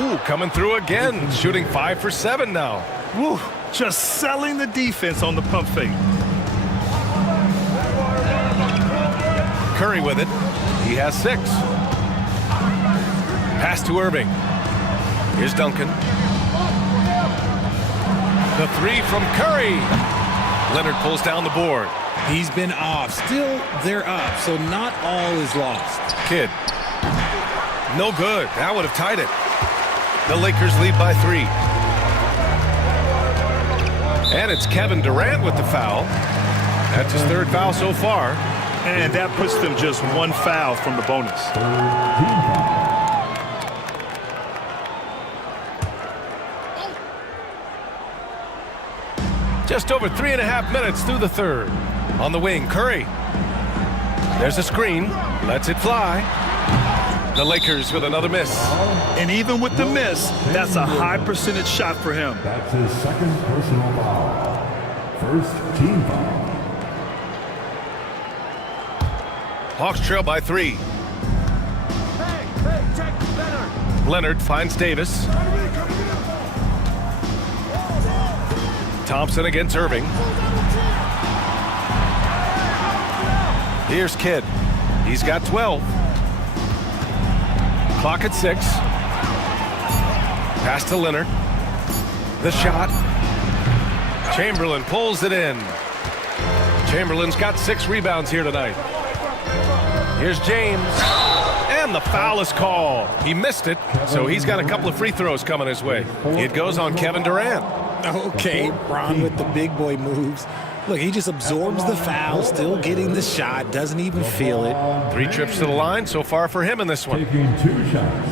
Ooh, coming through again. Shooting 5 for 7 now. Woo, just selling the defense on the pump fake. Curry with it. He has 6. Pass to Irving. Here's Duncan. The 3 from Curry. Leonard pulls down the board. He's been off. Still, they're up, so not all is lost. Kidd. No good. That would have tied it. The Lakers lead by 3. And it's Kevin Durant with the foul. That's his 3rd foul so far. And that puts them just 1 foul from the bonus. Just over 3.5 minutes through the third. On the wing, Curry. There's a screen. Lets it fly. The Lakers with another miss. And even with the miss, that's a high percentage shot for him. That's his 2nd personal foul. 1st team foul. Hawks trail by 3. Leonard finds Davis. Thompson against Irving. Here's Kidd. He's got 12. Clock at 6. Pass to Leonard. The shot. Chamberlain pulls it in. Chamberlain's got 6 rebounds here tonight. Here's James. And the foul is called. He missed it, so he's got a couple of free throws coming his way. It goes on Kevin Durant. Okay, Bron with the big boy moves. Look, he just absorbs the foul, still getting the shot, doesn't even feel it. 3 trips to the line so far for him in this one. Taking 2 shots.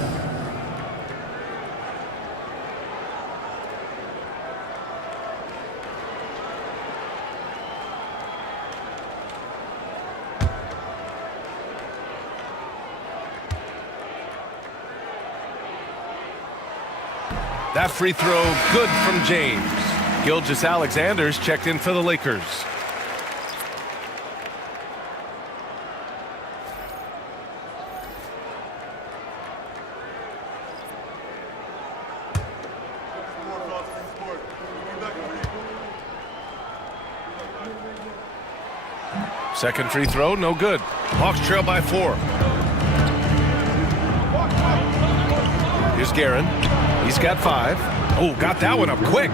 That free throw good from James. Gilgeous-Alexander's checked in for the Lakers. Second free throw, no good. Hawks trail by 4. Here's Guerin. He's got 5. Oh, got that one up quick.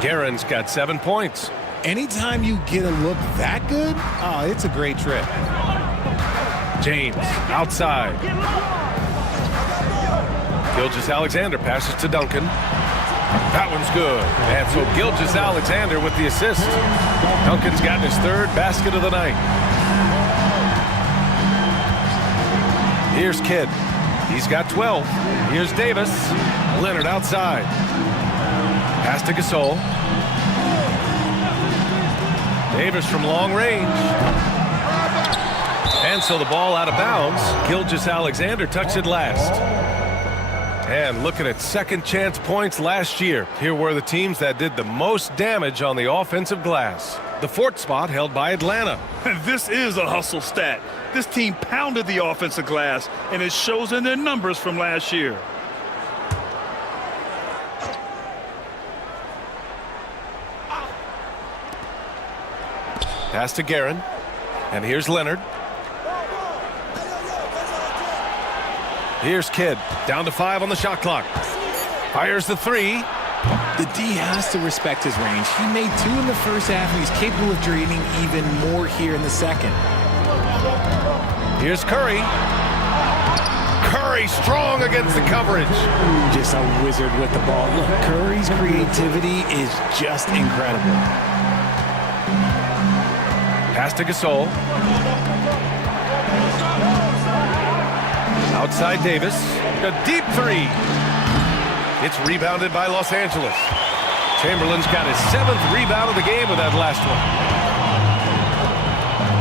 Guerin's got 7 points. Anytime you get a look that good, oh, it's a great trip. James outside. Gilgeous-Alexander passes to Duncan. That one's good. And so Gilgeous-Alexander with the assist. Duncan's gotten his 3rd basket of the night. Here's Kidd. He's got 12. Here's Davis. Leonard outside. Pass to Gasol. Davis from long range. And so the ball out of bounds. Gilgeous-Alexander touched it last. And looking at second chance points last year, here were the teams that did the most damage on the offensive glass. The fourth spot held by Atlanta. This is a hustle stat. This team pounded the offensive glass, and it shows in their numbers from last year. Pass to Guerin. And here's Leonard. Here's Kidd. Down to 5 on the shot clock. Fires the 3. The D has to respect his range. He made 2 in the first half, and he's capable of draining even more here in the second. Here's Curry. Curry strong against the coverage. Just a wizard with the ball. Look, Curry's creativity is just incredible. Pass to Gasol. Outside Davis. A deep 3. It's rebounded by Los Angeles. Chamberlain's got his 7th rebound of the game with that last one.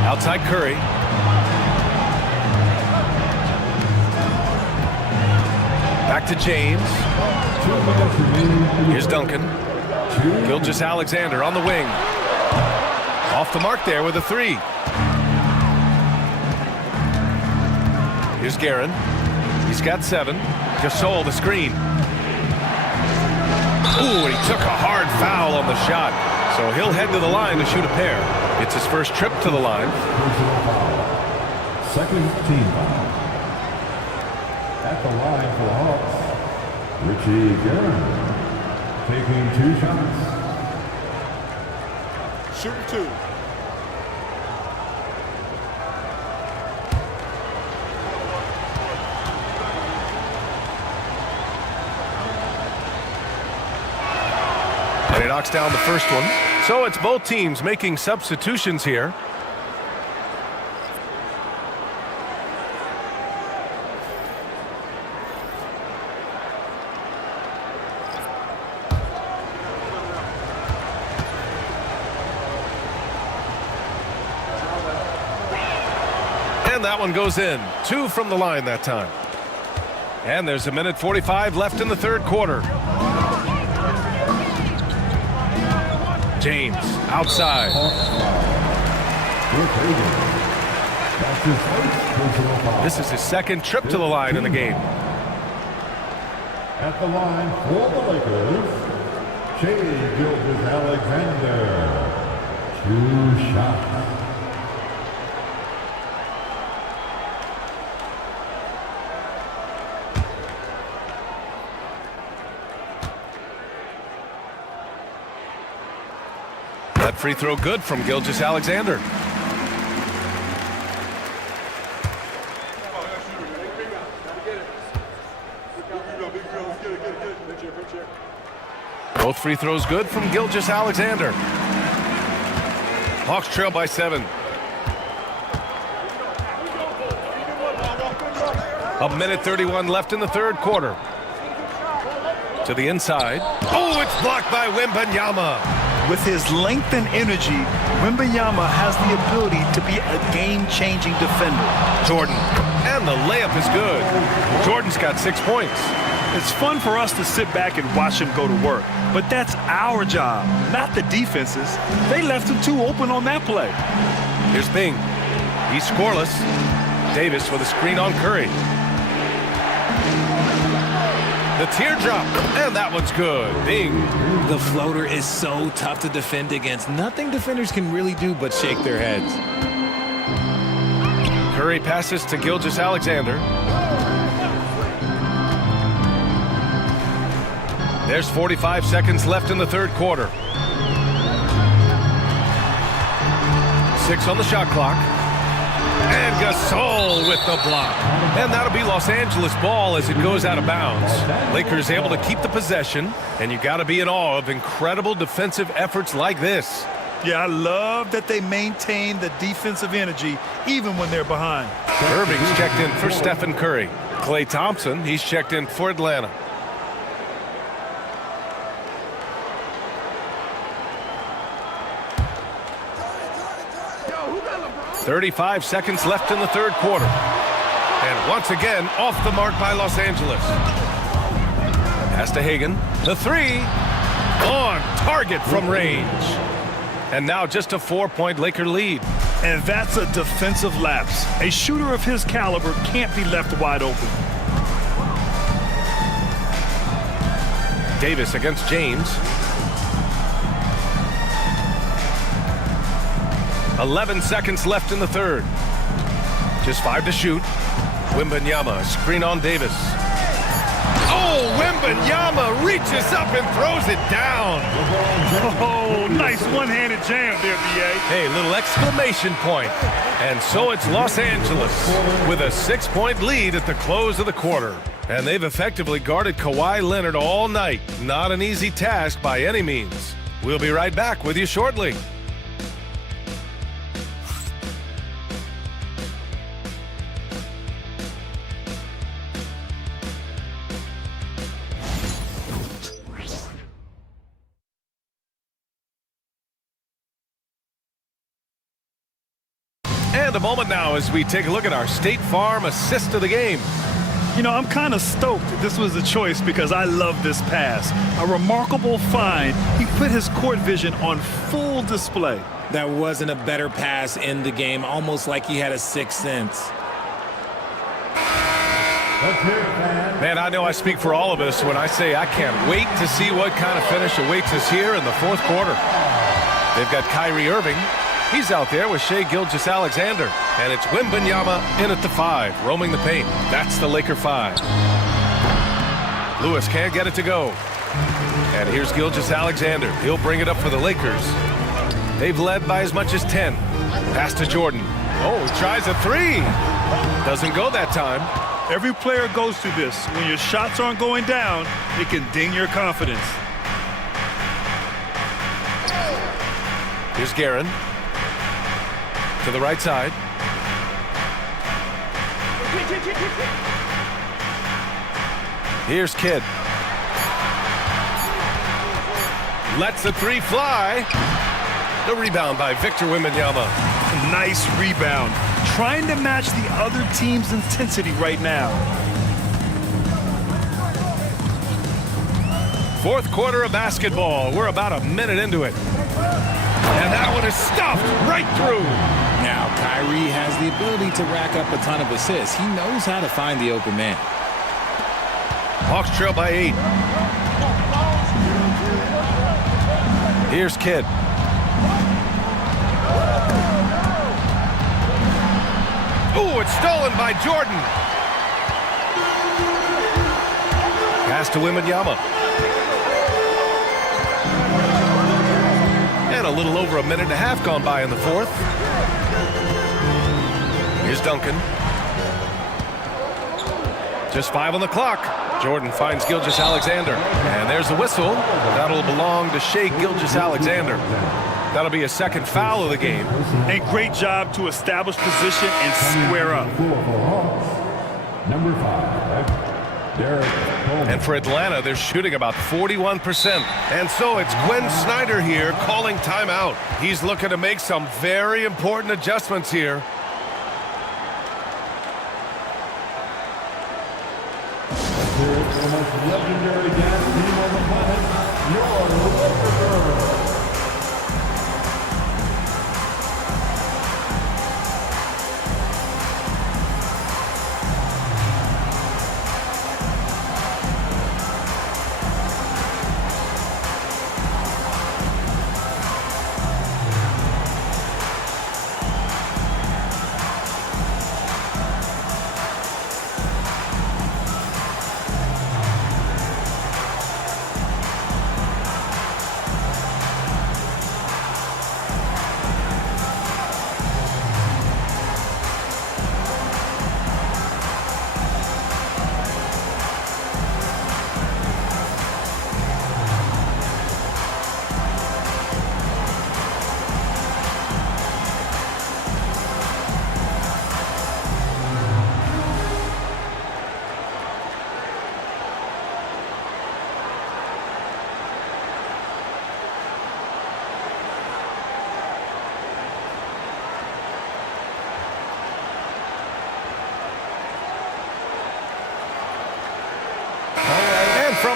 Outside Curry. Back to James. Here's Duncan. Gilgeous-Alexander on the wing. Off the mark there with a 3. Here's Guerin. He's got 7. Gasol the screen. Ooh, and he took a hard foul on the shot. So he'll head to the line to shoot a pair. It's his first trip to the line. Second team foul. At the line for the Hawks, Richie Guerin taking 2 shots. Shooting 2. And he knocks down the first one. So it's both teams making substitutions here. And that one goes in. 2 from the line that time. And there's 1:45 left in the third quarter. James outside. This is his second trip to the line in the game. At the line for the Lakers, Gilgeous-Alexander. 2 shots. That free throw good from Gilgeous-Alexander. Both free throws good from Gilgeous-Alexander. Hawks trail by 7. 1:31 left in the third quarter. To the inside. Oh, it's blocked by Wembanyama. With his length and energy, Wembanyama has the ability to be a game-changing defender. Jordan. And the layup is good. Jordan's got 6 points. It's fun for us to sit back and watch him go to work, but that's our job, not the defense's. They left him too open on that play. Here's Bing. He's scoreless. Davis with a screen on Curry. The teardrop, and that one's good. Bing. The floater is so tough to defend against. Nothing defenders can really do but shake their heads. Curry passes to Gilgeous-Alexander. There's 45 seconds left in the third quarter. 6 on the shot clock. And Gasol with the block. And that'll be Los Angeles ball as it goes out of bounds. Lakers able to keep the possession, and you got to be in awe of incredible defensive efforts like this. Yeah, I love that they maintain the defensive energy even when they're behind. Irving's checked in for Stephen Curry. Klay Thompson, he's checked in for Atlanta. "35 seconds left in the third quarter. And once again, off the mark by Los Angeles. Pass to Hagan. The three. On target from range. And now just a 4-point Laker lead. And that's a defensive lapse. A shooter of his caliber can't be left wide open. Davis against James. 11 seconds left in the third. Just 5 to shoot. Wembanyama, screen on Davis. Oh, Wembanyama reaches up and throws it down. Oh, nice one-handed jam there, B.A. Hey, little exclamation point. And so it's Los Angeles with a 6-point lead at the close of the quarter. And they've effectively guarded Kawhi Leonard all night. Not an easy task by any means. We'll be right back with you shortly. And a moment now as we take a look at our State Farm assist of the game. You know, I'm kind of stoked this was a choice because I love this pass. A remarkable find. He put his court vision on full display. There wasn't a better pass in the game, almost like he had a sixth sense. Man, I know I speak for all of us when I say I can't wait to see what kind of finish awaits us here in the fourth quarter. They've got Kyrie Irving. He's out there with Shai Gilgeous-Alexander. And it's Wembanyama in at the 5, roaming the paint. That's the Laker 5. Lewis can't get it to go. And here's Gilgeous-Alexander. He'll bring it up for the Lakers. They've led by as much as 10. Pass to Jordan. Oh, he tries a 3. Doesn't go that time. Every player goes through this. When your shots aren't going down, it can ding your confidence. Here's Guerin. To the right side. Here's Kidd. Lets the 3 fly. The rebound by Victor Wembanyama. Nice rebound. Trying to match the other team's intensity right now. Fourth quarter of basketball. We're about a minute into it. And that one is stuffed right through. Now, Kyrie has the ability to rack up a ton of assists. He knows how to find the open man. Hawks trail by 8. Here's Kidd. Ooh, it's stolen by Jordan. Pass to Wembanyama. And a little over a minute and a half gone by in the fourth. Here's Duncan. Just 5 on the clock. Jordan finds Gilgeous-Alexander. And there's the whistle. That'll belong to Shai Gilgeous-Alexander. That'll be a second foul of the game. A great job to establish position and square up. Number 5. And for Atlanta, they're shooting about 41%. And so it's Gwen Snyder here calling timeout. He's looking to make some very important adjustments here. The most legendary dance team on the planet, your Lakers.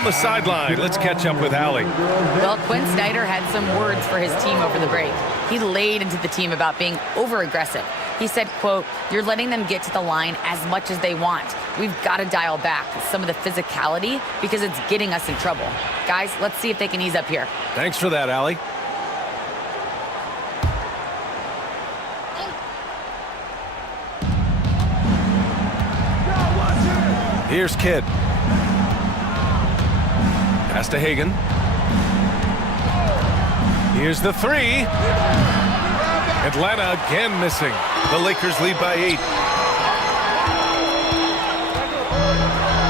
From the sideline, let's catch up with Allie. Well, Quinn Snyder had some words for his team over the break. He laid into the team about being over-aggressive. He said, quote, "You're letting them get to the line as much as they want. We've got to dial back some of the physicality because it's getting us in trouble. Guys, let's see if they can ease up here." Thanks for that, Allie. Here's Kidd. Pass to Hagan. Here's the three. Atlanta again missing. The Lakers lead by 8.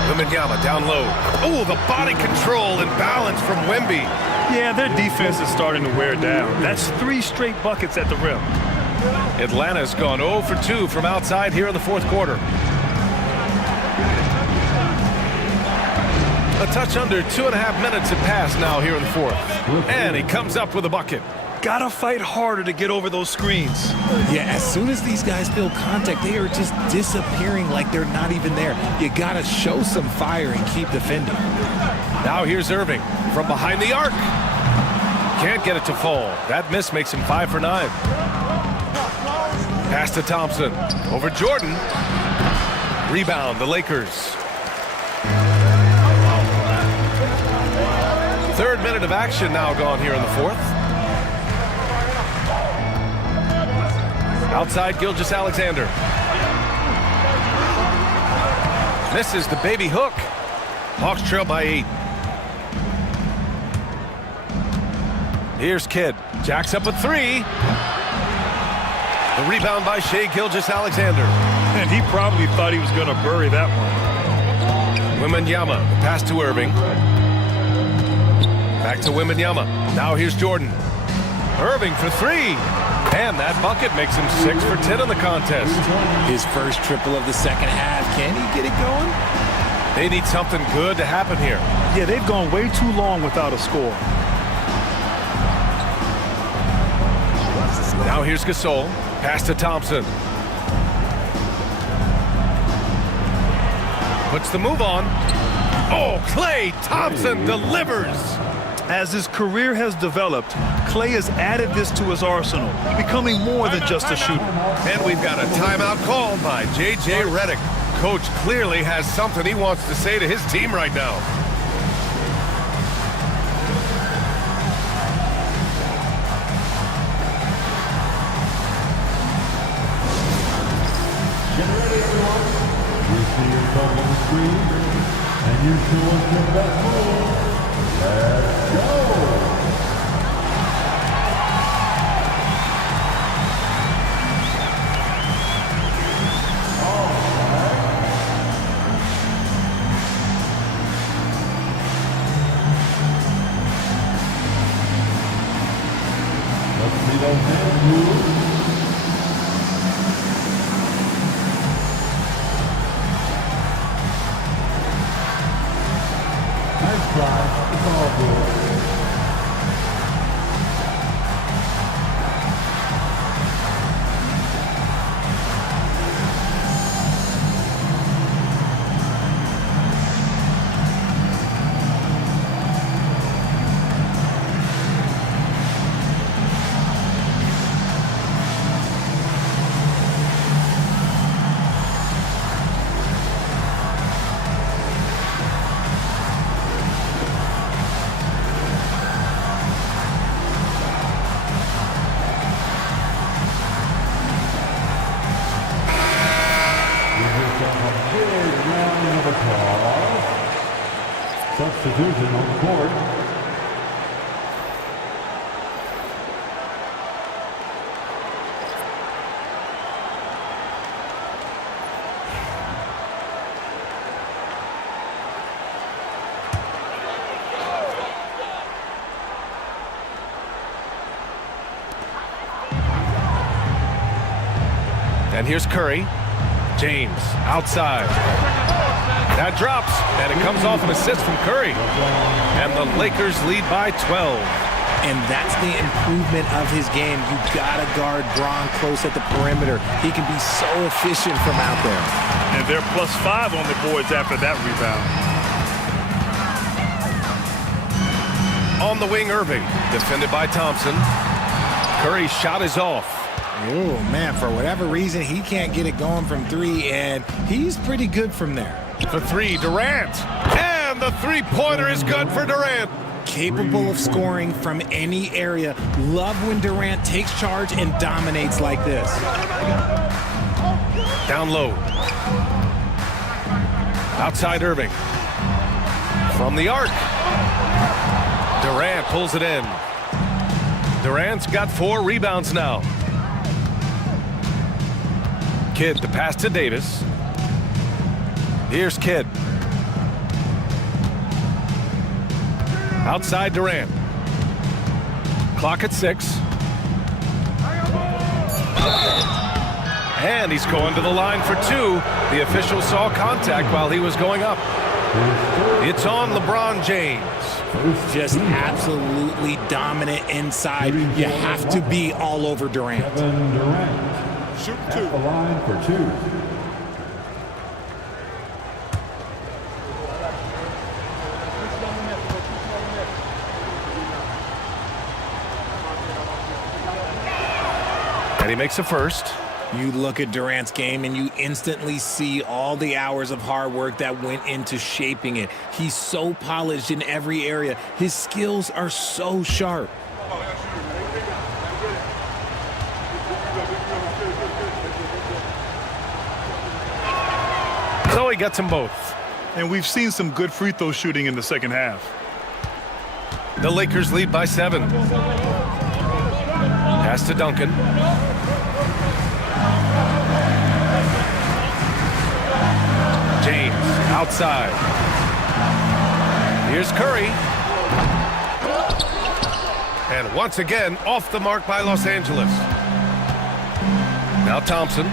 Wembanyama down low. Oh, the body control and balance from Wemby. Yeah, their defense is starting to wear down. That's 3 straight buckets at the rim. Atlanta's gone 0 for 2 from outside here in the fourth quarter. A touch under 2.5 minutes have passed now here in the fourth. And he comes up with a bucket. Gotta fight harder to get over those screens. Yeah, as soon as these guys feel contact, they are just disappearing like they're not even there. You gotta show some fire and keep defending. Now here's Irving from behind the arc. Can't get it to fall. That miss makes him 5 for 9. Pass to Thompson. Over Jordan. Rebound, the Lakers. 3rd minute of action now gone here in the fourth. Outside, Gilgeous-Alexander. Misses the baby hook. Hawks trail by 8. Here's Kidd. Jacks up a 3. The rebound by Shai Gilgeous-Alexander. And he probably thought he was going to bury that one. Wembanyama, the pass to Irving. Back to Wembanyama. Now here's Jordan. Irving for 3. And that bucket makes him 6 for 10 in the contest. His first triple of the second half. Can he get it going? They need something good to happen here. Yeah, they've gone way too long without a score. Now here's Gasol. Pass to Thompson. Puts the move on. Oh, Klay Thompson delivers. As his career has developed, Klay has added this to his arsenal, becoming more than just a shooter. And we've got a timeout called by J.J. Redick. Coach clearly has something he wants to say to his team right now. Get ready, everyone. You see yourself on the screen, and you show us your best move. Let's go! Let's see those hands move. Nice try. It's all good. Substitution on the court. And here's Curry. James outside. That drops, and it comes off an assist from Curry. And the Lakers lead by 12. And that's the improvement of his game. You gotta guard Bron close at the perimeter. He can be so efficient from out there. And they're +5 on the boards after that rebound. on the wing, Irving. Defended by Thompson. Curry's shot is off. Oh, man, for whatever reason, he can't get it going from three, and he's pretty good from there. For three, Durant. And the three-pointer is good for Durant. Capable of scoring from any area. Love when Durant takes charge and dominates like this. Down low. Outside Irving. From the arc. Durant pulls it in. Durant's got 4 rebounds now. Kidd the pass to Davis. Here's Kidd. Outside Durant. Clock at 6. And he's going to the line for 2. The official saw contact while he was going up. It's on LeBron James. Just absolutely dominant inside. You have to be all over Durant. Shoot 2. At the line for 2. And he makes a first. You look at Durant's game and you instantly see all the hours of hard work that went into shaping it. He's so polished in every area. His skills are so sharp. So he gets them both. And we've seen some good free throw shooting in the second half. The Lakers lead by 7. Pass to Duncan. James outside. Here's Curry. And once again, off the mark by Los Angeles. Now Thompson.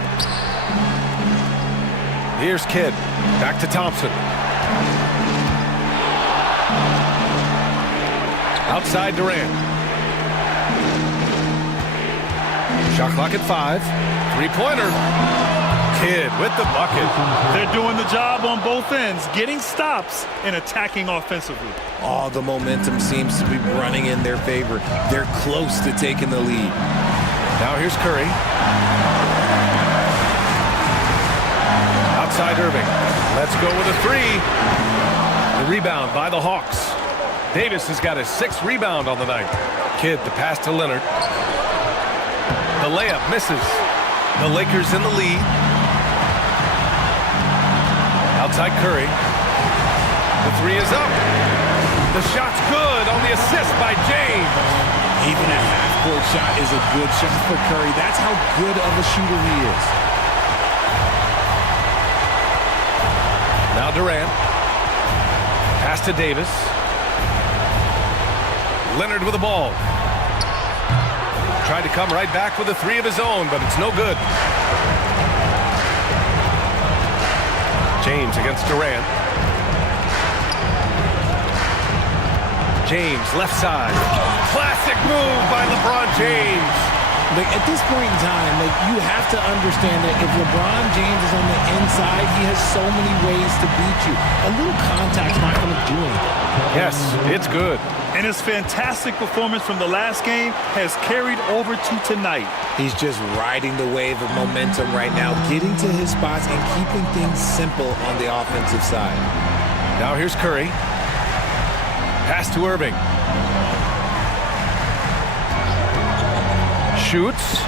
Here's Kidd. Back to Thompson. Outside Durant. Shot clock at 5. Three-pointer. Kidd with the bucket. They're doing the job on both ends, getting stops and attacking offensively. All the momentum seems to be running in their favor. They're close to taking the lead. Now here's Curry. Outside Irving. Let's go with a 3. The rebound by the Hawks. Davis has got his 6th rebound on the night. Kidd the pass to Leonard. The layup misses. The Lakers in the lead. Outside Curry. The 3 is up. The shot's good on the assist by James. Even a half-court shot is a good shot for Curry. That's how good of a shooter he is. Now Durant. Pass to Davis. Leonard with the ball. Tried to come right back with a 3 of his own, but it's no good. James against Durant. James, left side. Classic move by LeBron James. Like, at this point in time, like, you have to understand that if LeBron James is on the inside, he has so many ways to beat you. A little contact's not going to do anything. Yes, it's good. And his fantastic performance from the last game has carried over to tonight. He's just riding the wave of momentum right now, getting to his spots and keeping things simple on the offensive side. Now here's Curry. Pass to Irving. Shoots.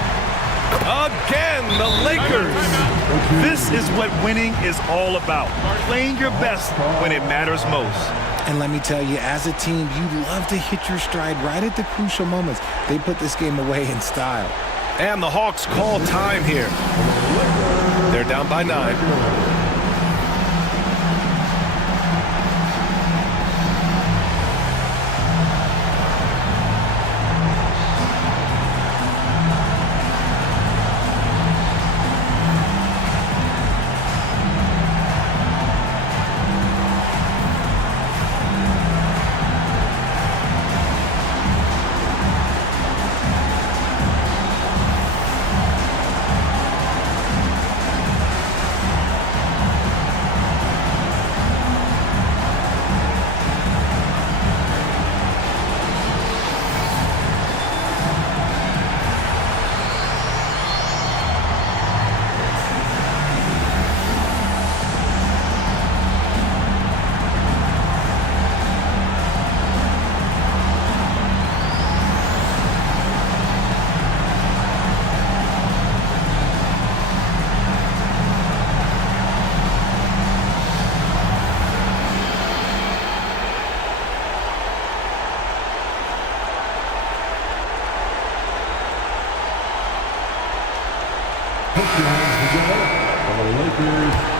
Again, the Lakers. This is what winning is all about. Playing your best when it matters most. And let me tell you, as a team, you love to hit your stride right at the crucial moments. They put this game away in style. And the Hawks call time here. They're down by 9. Put your hands together for the Lakers.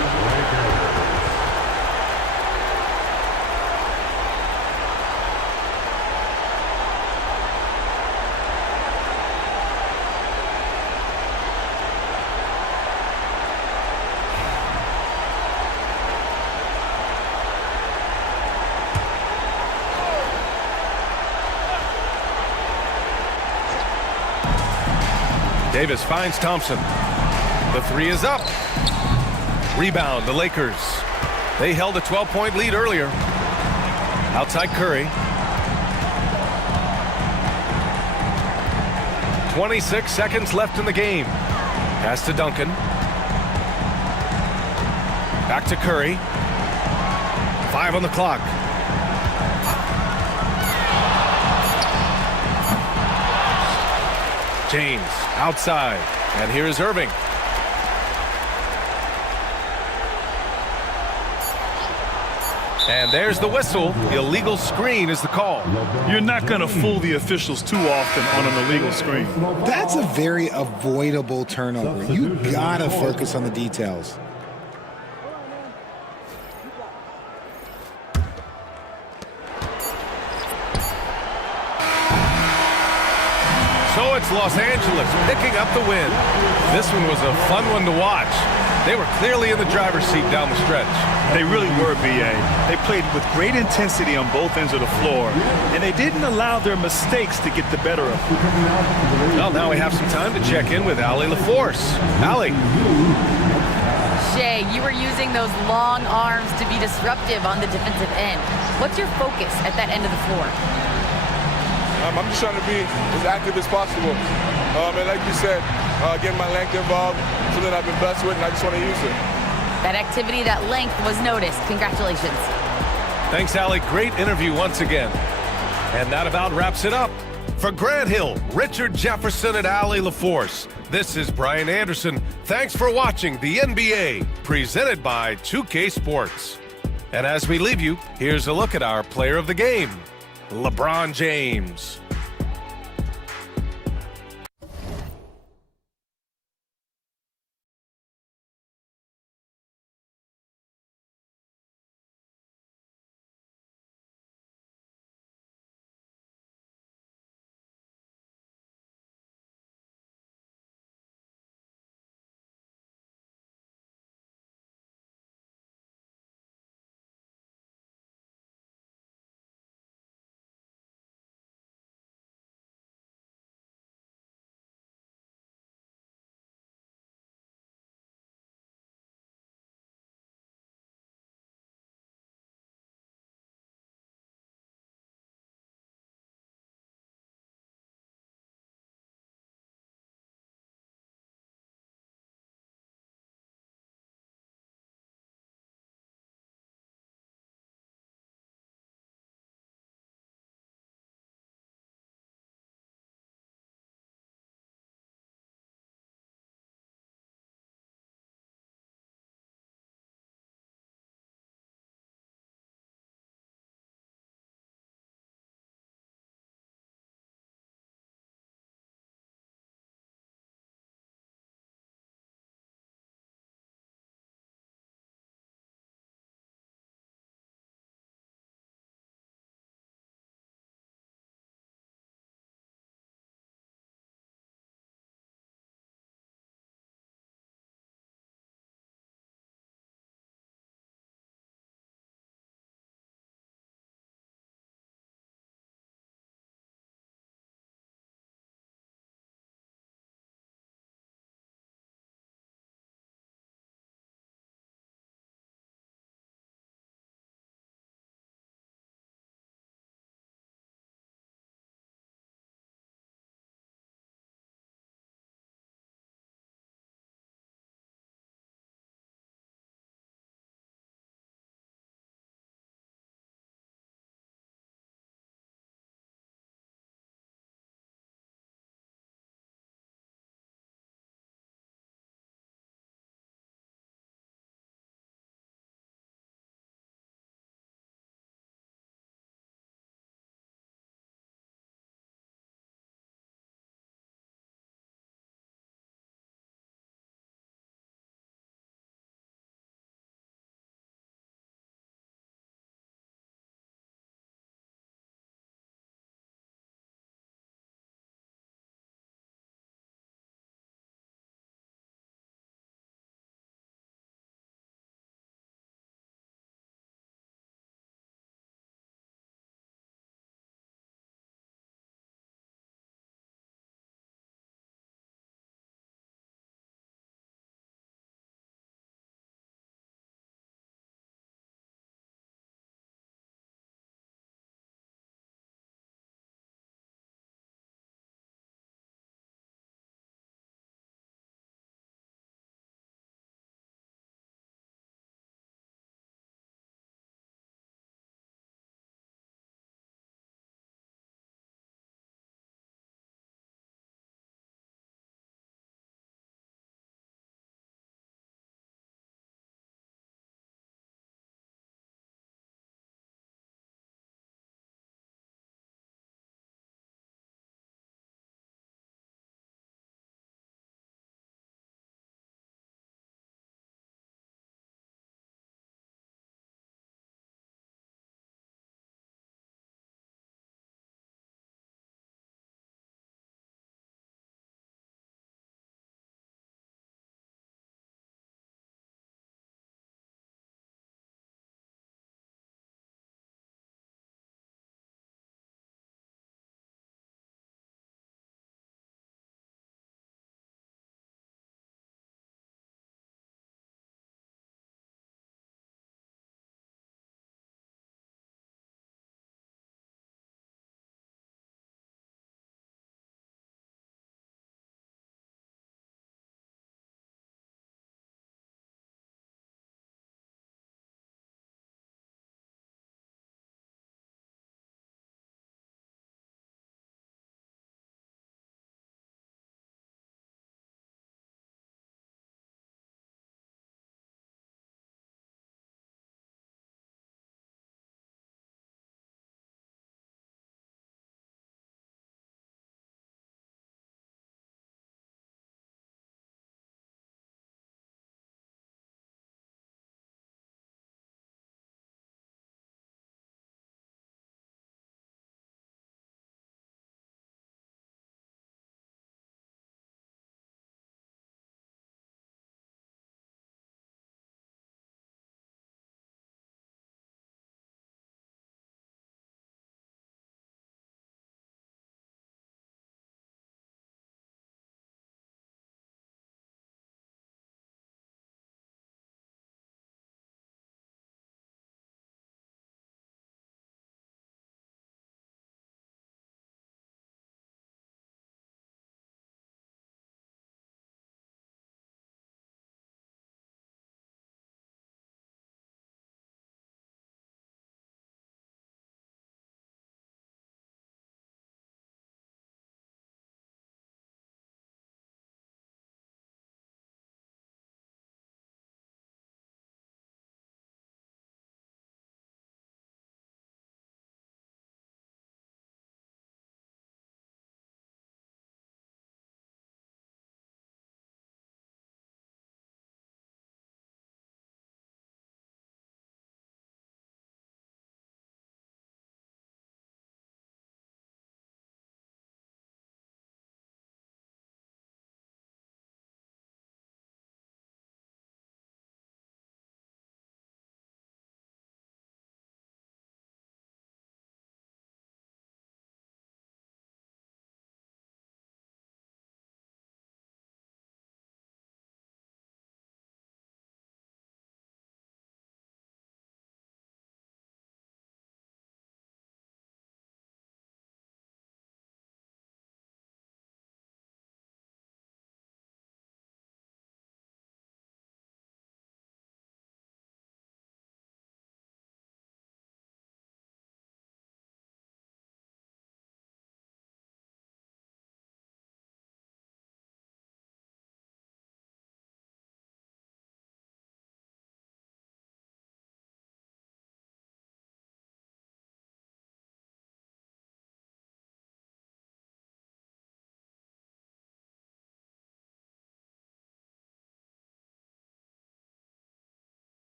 Davis finds Thompson. The three is up. Rebound, the Lakers. They held a 12-point lead earlier. Outside Curry. 26 seconds left in the game. Pass to Duncan. Back to Curry. 5 on the clock. James outside, and here is Irving. And there's the whistle. Illegal screen is the call. You're not going to fool the officials too often on an illegal screen. That's a very avoidable turnover. You gotta focus on the details. So it's Los Angeles picking up the win. This one was a fun one to watch. They were clearly in the driver's seat down the stretch. They really were, B.A. They played with great intensity on both ends of the floor, and they didn't allow their mistakes to get the better of them. Well, now we have some time to check in with Allie LaForce. Allie. Shea, you were using those long arms to be disruptive on the defensive end. What's your focus at that end of the floor? I'm just trying to be as active as possible. And like you said, getting my length involved, something I've been blessed with, and I just want to use it. That activity, that length was noticed. Congratulations. Thanks, Allie. Great interview once again. And that about wraps it up. For Grant Hill, Richard Jefferson, and Allie LaForce, this is Brian Anderson. Thanks for watching the NBA, presented by 2K Sports. And as we leave you, here's a look at our player of the game, LeBron James.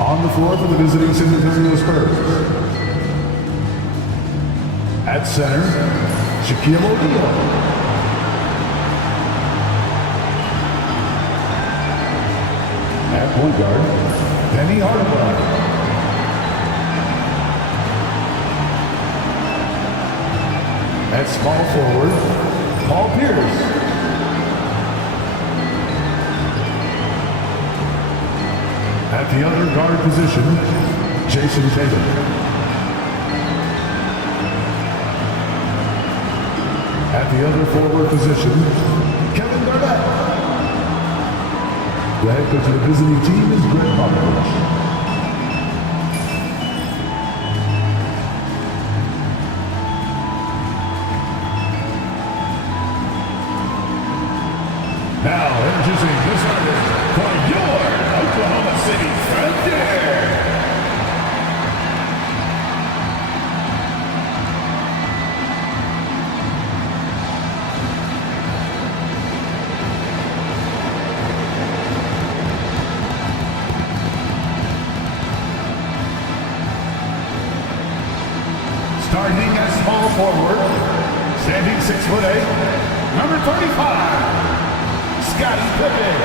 On the floor for the visiting San Antonio Spurs. At center, Shaquille O'Neal. At point guard, Penny Hardaway. At small forward, Paul Pierce. At the other guard position, Jason Tatum. At the other forward position, Kevin Garnett. The head coach of the visiting team is Greg Popovich. Now, introducing the starters for your Oklahoma City Thunder. Starting as small forward, standing 6'8", number 35. Scottie Pippen.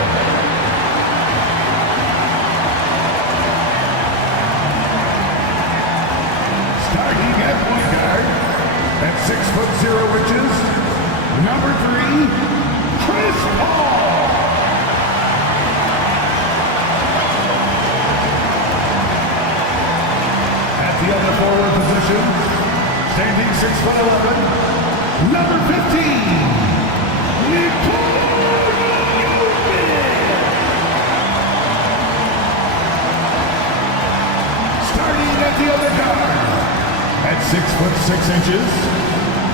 Starting at point guard, at 6'0", number 3, Chris Paul. At the other forward position, standing 6'11", number 15, Nicole. At the other guard, at 6'6",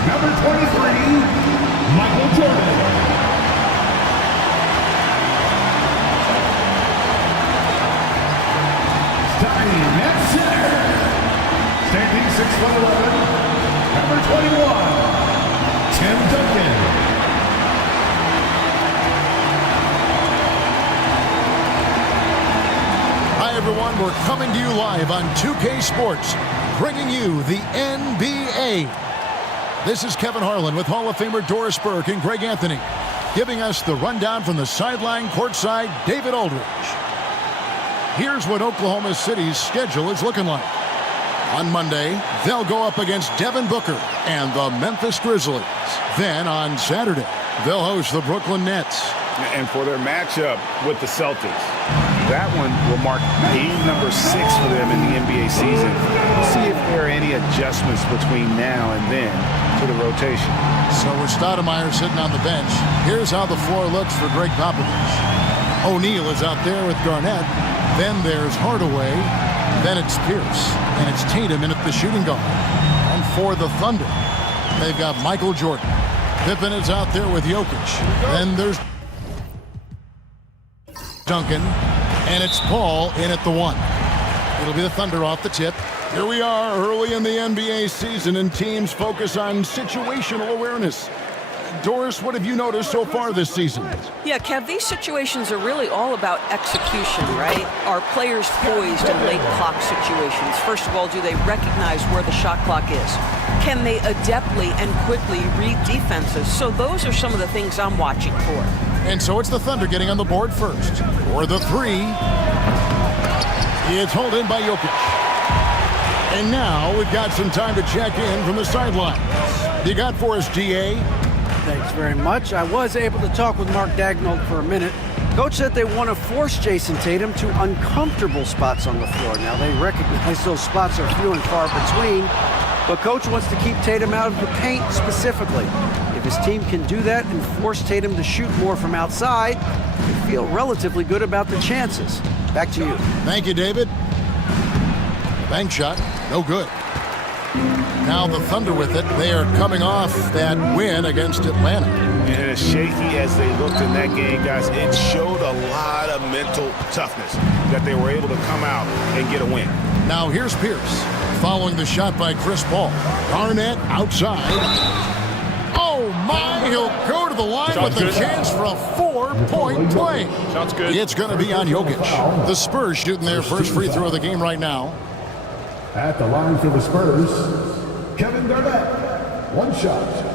number 23, Michael Jordan. Starting at center, standing 6'11", number 21, Tim Duncan. Hi, everyone. We're coming to you live on 2K Sports, bringing you the NBA. This is Kevin Harlan with Hall of Famer Doris Burke and Greg Anthony, giving us the rundown from the sideline courtside, David Aldridge. Here's what Oklahoma City's schedule is looking like. On Monday, they'll go up against Devin Booker and the Memphis Grizzlies. Then on Saturday, they'll host the Brooklyn Nets. And for their matchup with the Celtics, that one will mark game number 6 for them in the NBA season. We'll see if there are any adjustments between now and then to the rotation. So with Stoudemire sitting on the bench, here's how the floor looks for Greg Popovich. O'Neal is out there with Garnett. Then there's Hardaway. Then it's Pierce. And it's Tatum in at the shooting guard. And for the Thunder, they've got Michael Jordan. Pippen is out there with Jokic. Then there's Duncan, and it's Paul in at the 1. It'll be the Thunder off the tip. Here we are early in the NBA season, and teams focus on situational awareness. Doris, what have you noticed so far this season? Yeah, Kev, these situations are really all about execution, right? Are players poised in late clock situations? First of all, do they recognize where the shot clock is? Can they adeptly and quickly read defenses? So those are some of the things I'm watching for. And so it's the Thunder getting on the board first. For the 3, it's hauled in by Jokic. And now we've got some time to check in from the sidelines. You got for us, DA? Thanks very much. I was able to talk with Mark Daigneault for a minute. Coach said they want to force Jason Tatum to uncomfortable spots on the floor. Now, they recognize those spots are few and far between, but Coach wants to keep Tatum out of the paint specifically. If his team can do that and force Tatum to shoot more from outside, they feel relatively good about the chances. Back to you. Thank you, David. Bank shot, no good. Now the Thunder with it. They are coming off that win against Atlanta. And as shaky as they looked in that game, guys, it showed a lot of mental toughness that they were able to come out and get a win. Now here's Pierce following the shot by Chris Paul. Garnett outside. Oh my, he'll go to the line with a chance for a 4-point play. Shot's good. It's going to be on Jokic. The Spurs shooting their first free throw of the game right now. At the line for the Spurs, Kevin Garnett. One shot.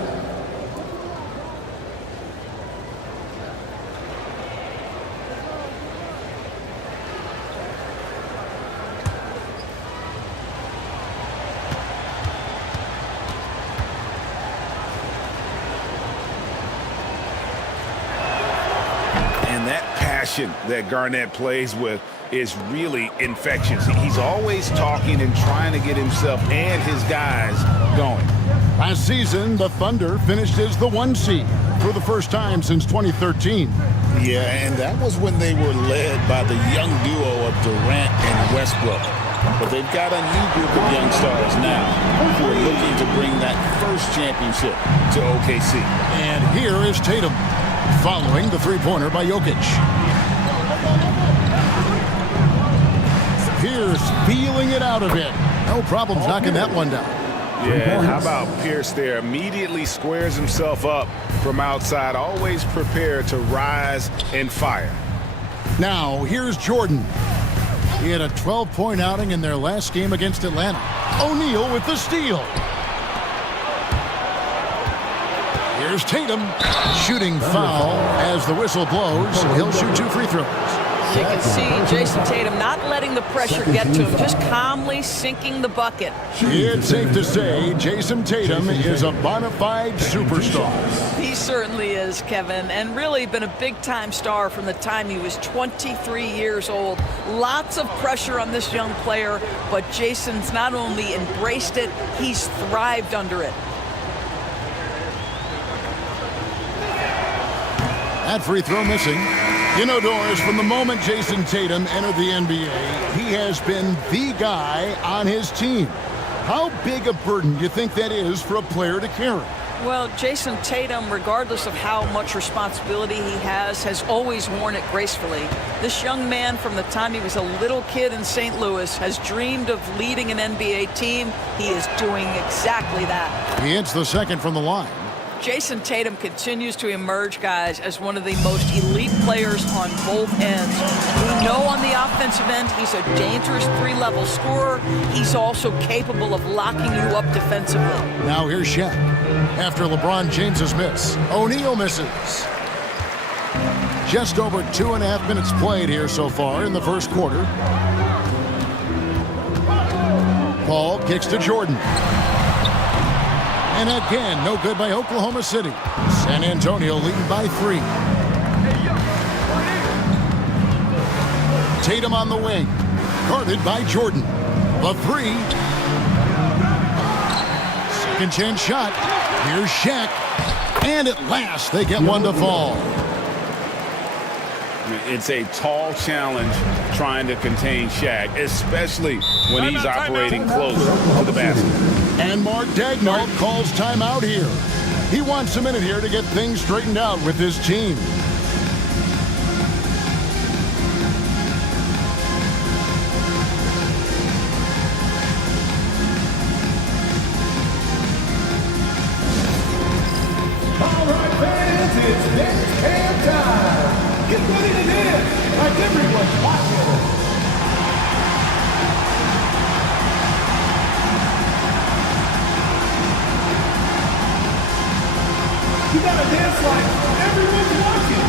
That Garnett plays with is really infectious. He's always talking and trying to get himself and his guys going. Last season, the Thunder finished as the 1 seed for the first time since 2013. Yeah, and that was when they were led by the young duo of Durant and Westbrook. But they've got a new group of young stars now who are looking to bring that first championship to OKC. And here is Tatum following the three-pointer by Jokic. Pierce feeling it out a bit. No problems knocking that one down. Yeah, how about Pierce there? Immediately squares himself up from outside, always prepared to rise and fire. Now, here's Jordan. He had a 12-point outing in their last game against Atlanta. O'Neal with the steal. Here's Tatum. Shooting foul as the whistle blows. He'll shoot 2 free throws. You can see Jason Tatum not letting the pressure get to him, just calmly sinking the bucket. It's safe to say Jason Tatum is a bona fide superstar. He certainly is, Kevin, and really been a big-time star from the time he was 23 years old. Lots of pressure on this young player, but Jason's not only embraced it, he's thrived under it. That free throw missing. You know, Doris, from the moment Jason Tatum entered the NBA, he has been the guy on his team. How big a burden do you think that is for a player to carry? Well, Jason Tatum, regardless of how much responsibility he has always worn it gracefully. This young man, from the time he was a little kid in St. Louis, has dreamed of leading an NBA team. He is doing exactly that. He hits the second from the line. Jason Tatum continues to emerge, guys, as one of the most elite players on both ends. We know on the offensive end, he's a dangerous 3-level scorer. He's also capable of locking you up defensively. Now here's Shaq. After LeBron James's miss, O'Neal misses. Just over 2.5 minutes played here so far in the first quarter. Paul kicks to Jordan. And again, no good by Oklahoma City. San Antonio leading by 3. Tatum on the wing. Guarded by Jordan. The 3. Second chance shot. Here's Shaq. And at last, they get one to fall. It's a tall challenge trying to contain Shaq, especially when he's operating close to the basket. And Mark Daigneault calls timeout here. He wants a minute here to get things straightened out with his team. All right, fans, it's dance camp time. Get ready to dance like everyone's watching. You gotta dance like everyone's watching.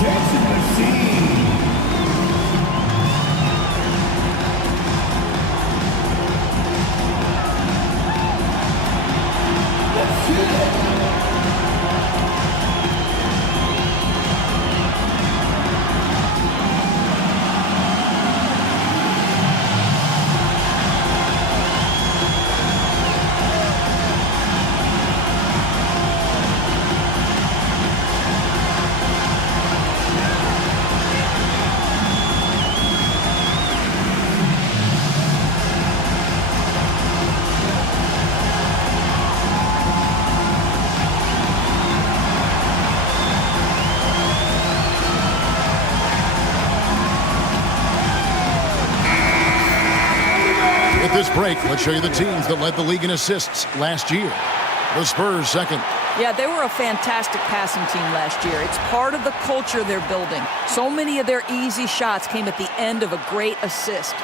Dancing machine. Let's do it. At this break, let's show you the teams that led the league in assists last year. The Spurs second. Yeah, they were a fantastic passing team last year. It's part of the culture they're building. So many of their easy shots came at the end of a great assist.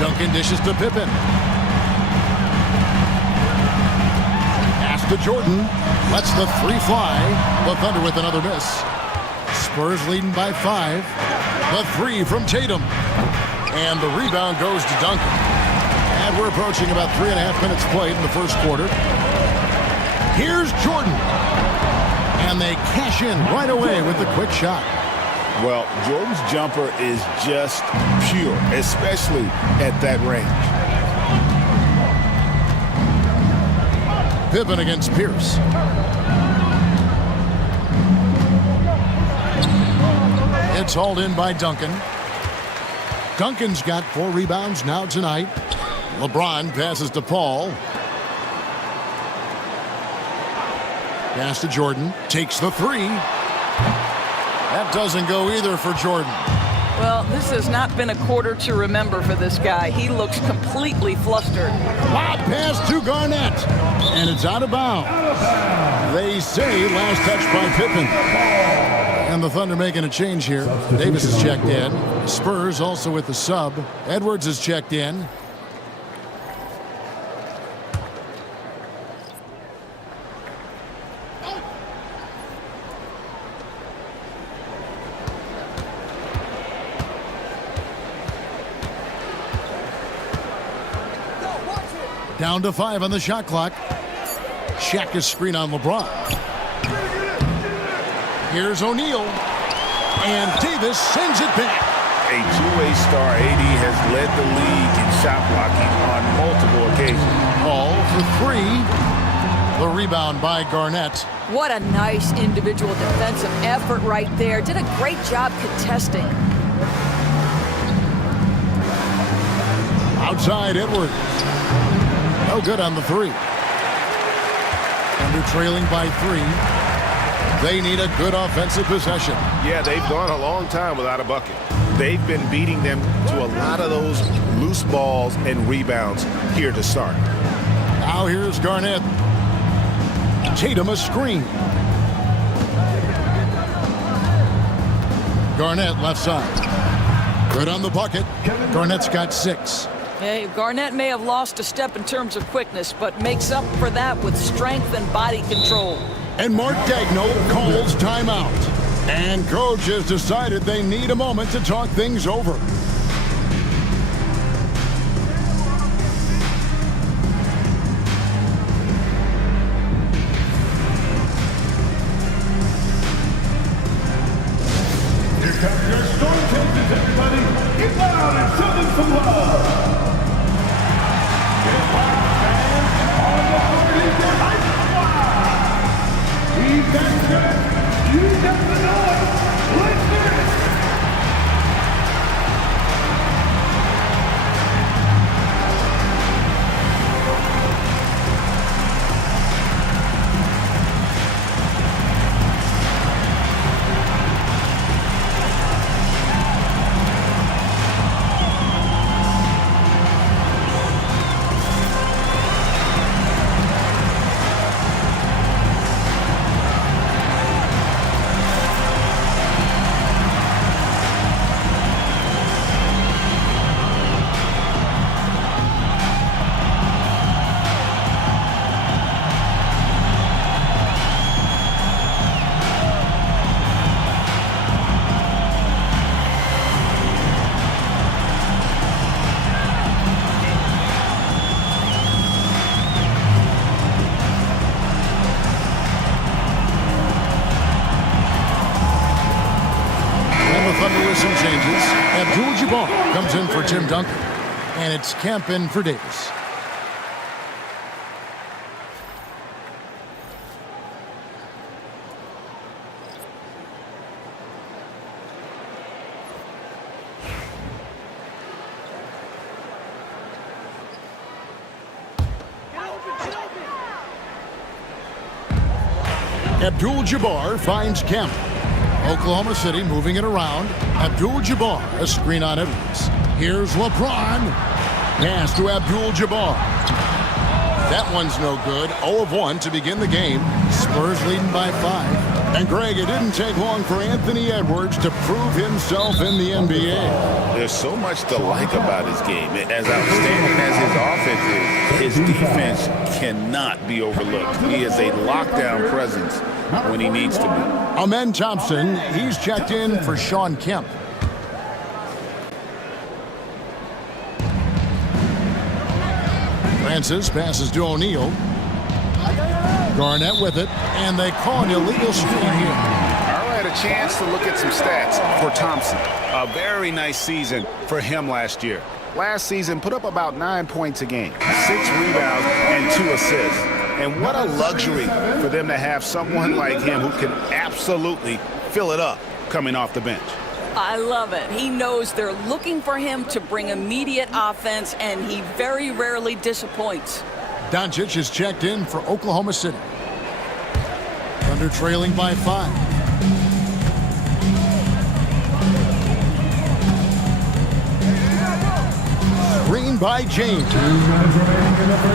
Duncan dishes to Pippen. Pass to Jordan. Lets the three fly. The Thunder with another miss. Spurs leading by 5. The three from Tatum. And the rebound goes to Duncan. And we're approaching about 3.5 minutes played in the first quarter. Here's Jordan. And they cash in right away with the quick shot. Well, Jordan's jumper is just pure, especially at that range. Pippen against Pierce. It's hauled in by Duncan. Duncan's got 4 rebounds now tonight. LeBron passes to Paul. Pass to Jordan. Takes the 3. That doesn't go either for Jordan. Well, this has not been a quarter to remember for this guy. He looks completely flustered. Lob pass to Garnett. And it's out of bounds. They say last touch by Pippen. And the Thunder making a change here. Davis is checked in. Spurs also with the sub. Edwards is checked in. Down to 5 on the shot clock. Shaq is screen on LeBron. Here's O'Neal. And Davis sends it back. A two-way star, AD has led the league in shot blocking on multiple occasions. All for 3. The rebound by Garnett. What a nice individual defensive effort right there. Did a great job contesting. Outside Edwards. No good on the 3. Thunder trailing by 3. They need a good offensive possession. Yeah, they've gone a long time without a bucket. They've been beating them to a lot of those loose balls and rebounds here to start. Now here's Garnett. Tatum a screen. Garnett left side. Good on the bucket. Garnett's got 6. Hey, Garnett may have lost a step in terms of quickness, but makes up for that with strength and body control. And Mark Daigneault calls timeout. And coach has decided they need a moment to talk things over. Here comes your Storm Chasers, everybody. Get loud and show them some love. We've got good. You've got the noise. Let's hear it. Comes in for Tim Duncan. And it's Kemp in for Davis. Abdul-Jabbar finds Kemp. Oklahoma City moving it around. Abdul-Jabbar, a screen on Edwards. Here's LeBron. Pass to Abdul-Jabbar. That one's no good. 0 of 1 to begin the game. Spurs leading by 5. And Greg, it didn't take long for Anthony Edwards to prove himself in the NBA. There's so much to like about his game. As outstanding as his offense is, his defense cannot be overlooked. He is a lockdown presence when he needs to be. Amen Thompson, he's checked in for Shawn Kemp. Francis passes to O'Neal. Garnett with it, and they call an illegal screen here. All right, a chance to look at some stats for Thompson. A very nice season for him last year. Last season, put up about 9 points a game, 6 rebounds, and 2 assists. And what a luxury for them to have someone like him who can absolutely fill it up coming off the bench. I love it. He knows they're looking for him to bring immediate offense, and he very rarely disappoints. Doncic is checked in for Oklahoma City. Thunder trailing by 5. Screen by James.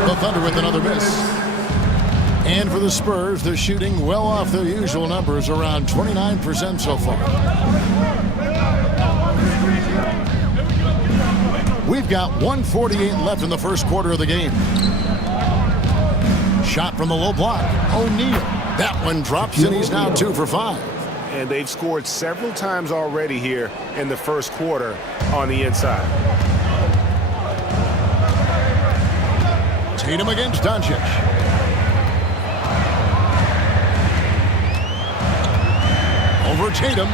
The Thunder with another miss. And for the Spurs, they're shooting well off their usual numbers, around 29% so far. We've got 1:48 left in the first quarter of the game. Shot from the low block. O'Neal. That one drops, and he's now 2 for 5. And they've scored several times already here in the first quarter on the inside. Tatum against Doncic. Over Tatum.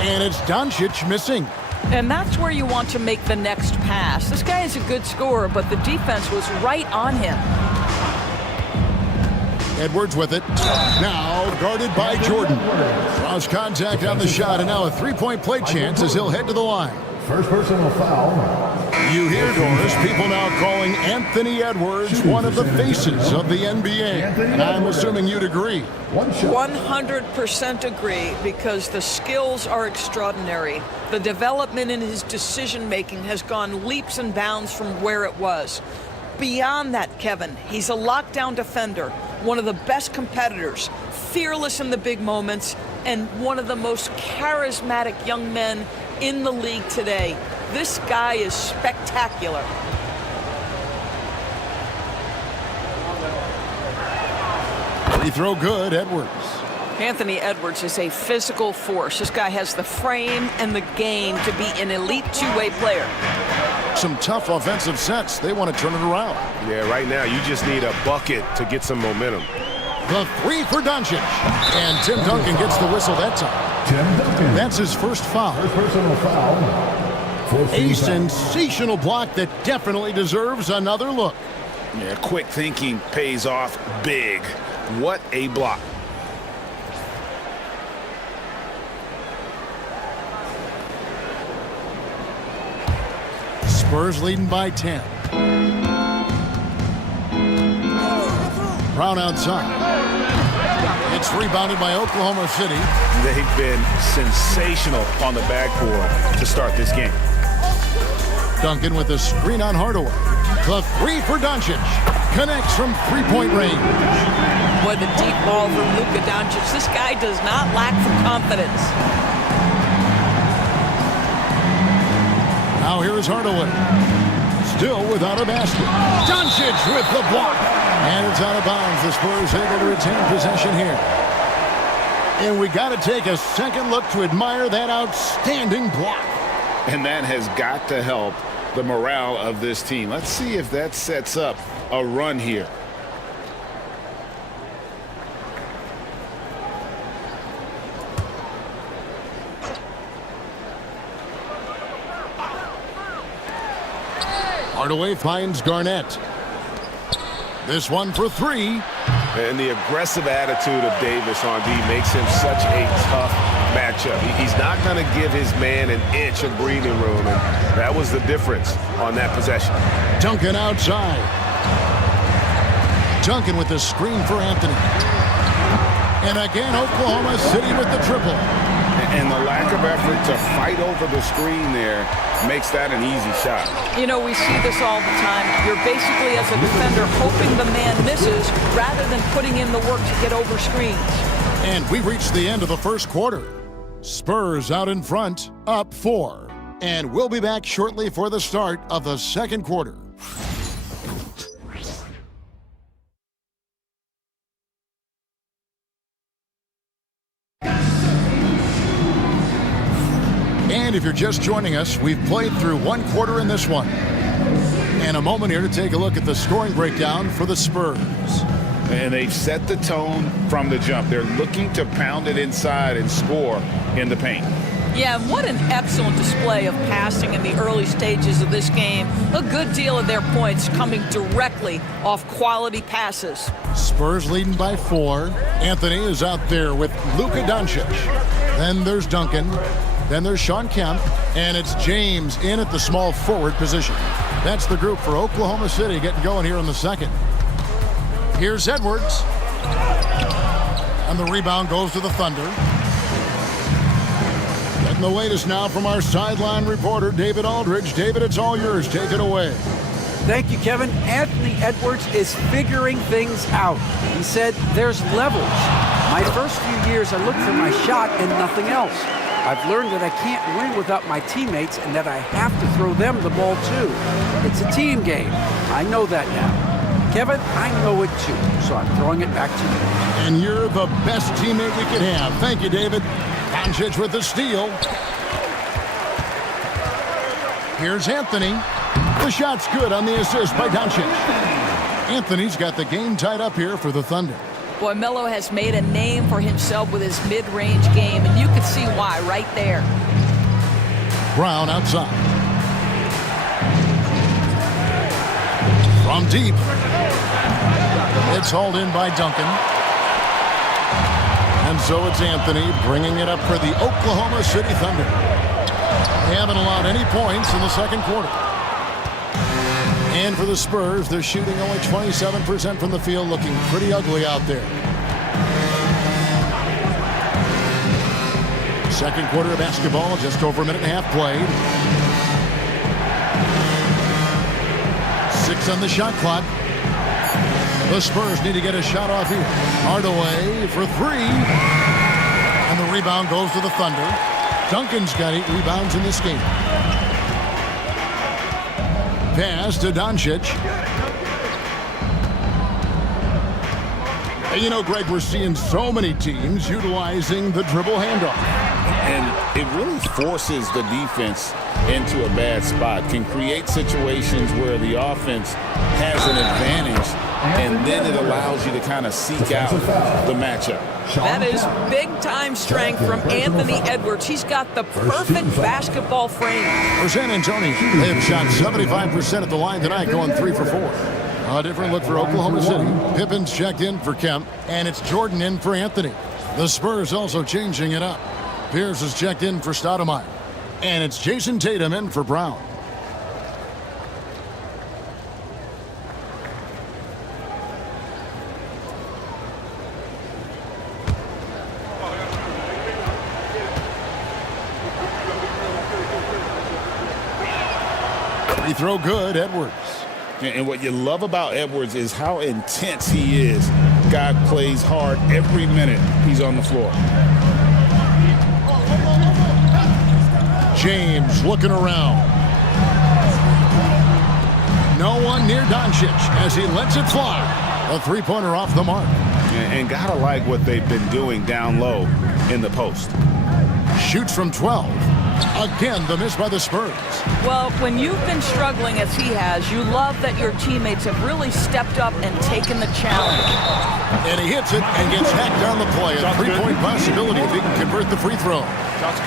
And it's Doncic missing. And that's where you want to make the next pass. This guy is a good scorer, but the defense was right on him. Edwards with it. Now guarded by Jordan. Draws contact on the shot, and now a three-point play chance as he'll head to the line. First personal foul. You hear, Doris, people now calling Anthony Edwards one of the faces of the NBA. And I'm assuming you'd agree. 100% agree, because the skills are extraordinary. The development in his decision-making has gone leaps and bounds from where it was. Beyond that, Kevin, he's a lockdown defender, one of the best competitors, fearless in the big moments, and one of the most charismatic young men in the league today. This guy is spectacular. Free throw good, Edwards. Anthony Edwards is a physical force. This guy has the frame and the game to be an elite two-way player. Some tough offensive sets. They want to turn it around. Yeah, right now you just need a bucket to get some momentum. The three for Doncic. And Tim Duncan gets the whistle that time. Tim Duncan. That's his first foul. First personal foul. A sensational block that definitely deserves another look. Yeah, quick thinking pays off big. What a block. Spurs leading by 10. Brown outside. It's rebounded by Oklahoma City. They've been sensational on the backboard to start this game. Duncan with a screen on Hardaway. The three for Doncic. Connects from three-point range. Boy, the deep ball from Luka Doncic. This guy does not lack for confidence. Now here is Hardaway. Still without a basket. Doncic with the block. And it's out of bounds. The Spurs able to retain possession here. And we got to take a second look to admire that outstanding block. And that has got to help the morale of this team. Let's see if that sets up a run here. Hardaway finds Garnett. This one for three. And the aggressive attitude of Davis on D makes him such a tough matchup. He's not going to give his man an inch of breathing room, and that was the difference on that possession. Duncan outside. Duncan with the screen for Anthony. And again, Oklahoma City with the triple. And the lack of effort to fight over the screen there makes that an easy shot. You know, we see this all the time. You're basically, as a defender, hoping the man misses rather than putting in the work to get over screens. And we reached the end of the first quarter. Spurs out in front, up 4. And we'll be back shortly for the start of the second quarter. And if you're just joining us, we've played through one quarter in this one. And a moment here to take a look at the scoring breakdown for the Spurs. And they've set the tone from the jump. They're looking to pound it inside and score in the paint. Yeah, and what an excellent display of passing in the early stages of this game. A good deal of their points coming directly off quality passes. Spurs leading by 4. Anthony is out there with Luka Doncic. Then there's Duncan. Then there's Sean Kemp. And it's James in at the small forward position. That's the group for Oklahoma City getting going here in the second. Here's Edwards. And the rebound goes to the Thunder. Getting the latest now from our sideline reporter, David Aldridge. David, it's all yours. Take it away. Thank you, Kevin. Anthony Edwards is figuring things out. He said there's levels. My first few years, I looked for my shot and nothing else. I've learned that I can't win without my teammates and that I have to throw them the ball too. It's a team game. I know that now. Kevin, I know it too, so I'm throwing it back to you. And you're the best teammate we could have. Thank you, David. Doncic with the steal. Here's Anthony. The shot's good on the assist by Doncic. Anthony's got the game tied up here for the Thunder. Boy, Melo has made a name for himself with his mid-range game, and you can see why right there. Brown outside. From deep. It's hauled in by Duncan. And so it's Anthony bringing it up for the Oklahoma City Thunder. They haven't allowed any points in the second quarter. And for the Spurs, they're shooting only 27% from the field, looking pretty ugly out there. Second quarter of basketball, just over a minute and a half played. 6 on the shot clock. The Spurs need to get a shot off here. Hardaway for 3. And the rebound goes to the Thunder. Duncan's got 8 rebounds in this game. Pass to Doncic. And you know, Greg, we're seeing so many teams utilizing the dribble handoff. And it really forces the defense into a bad spot. Can create situations where the offense has an advantage, and then it allows you to kind of seek out the matchup. That is big-time strength from Anthony Edwards. He's got the perfect basketball frame. For San Antonio, they have shot 75% at the line tonight, going 3 for 4. A different look for Oklahoma City. Pippen's checked in for Kemp, and it's Jordan in for Anthony. The Spurs also changing it up. Pierce is checked in for Stoudemire, and it's Jason Tatum in for Brown. Free throw good, Edwards. And what you love about Edwards is how intense he is. God plays hard every minute he's on the floor. James looking around. No one near Doncic as he lets it fly. A three-pointer off the mark. And gotta like what they've been doing down low in the post. Shoots from 12. Again, the miss by the Spurs. Well, when you've been struggling as he has, you love that your teammates have really stepped up and taken the challenge. And he hits it and gets hacked on the play. A three-point possibility if he can convert the free throw.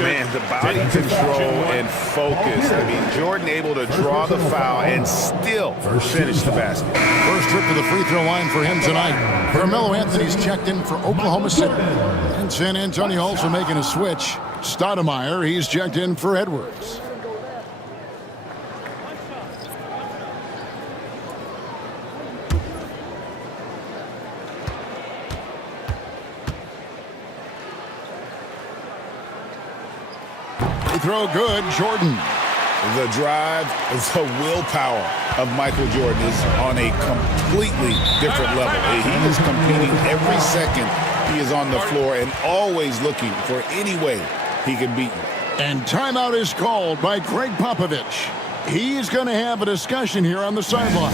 Man, the body control and focus. I mean, Jordan able to draw the foul and still finish the basket. First trip to the free throw line for him tonight. Carmelo Anthony's checked in for Oklahoma City. And San Antonio also making a switch. Stoudemire, he's checked in for Edwards. throw good. Jordan. The drive, the willpower of Michael Jordan is on a completely different level. He is competing every second he is on the floor and always looking for any way he can beat you. And timeout is called by Greg Popovich. He's going to have a discussion here on the sideline.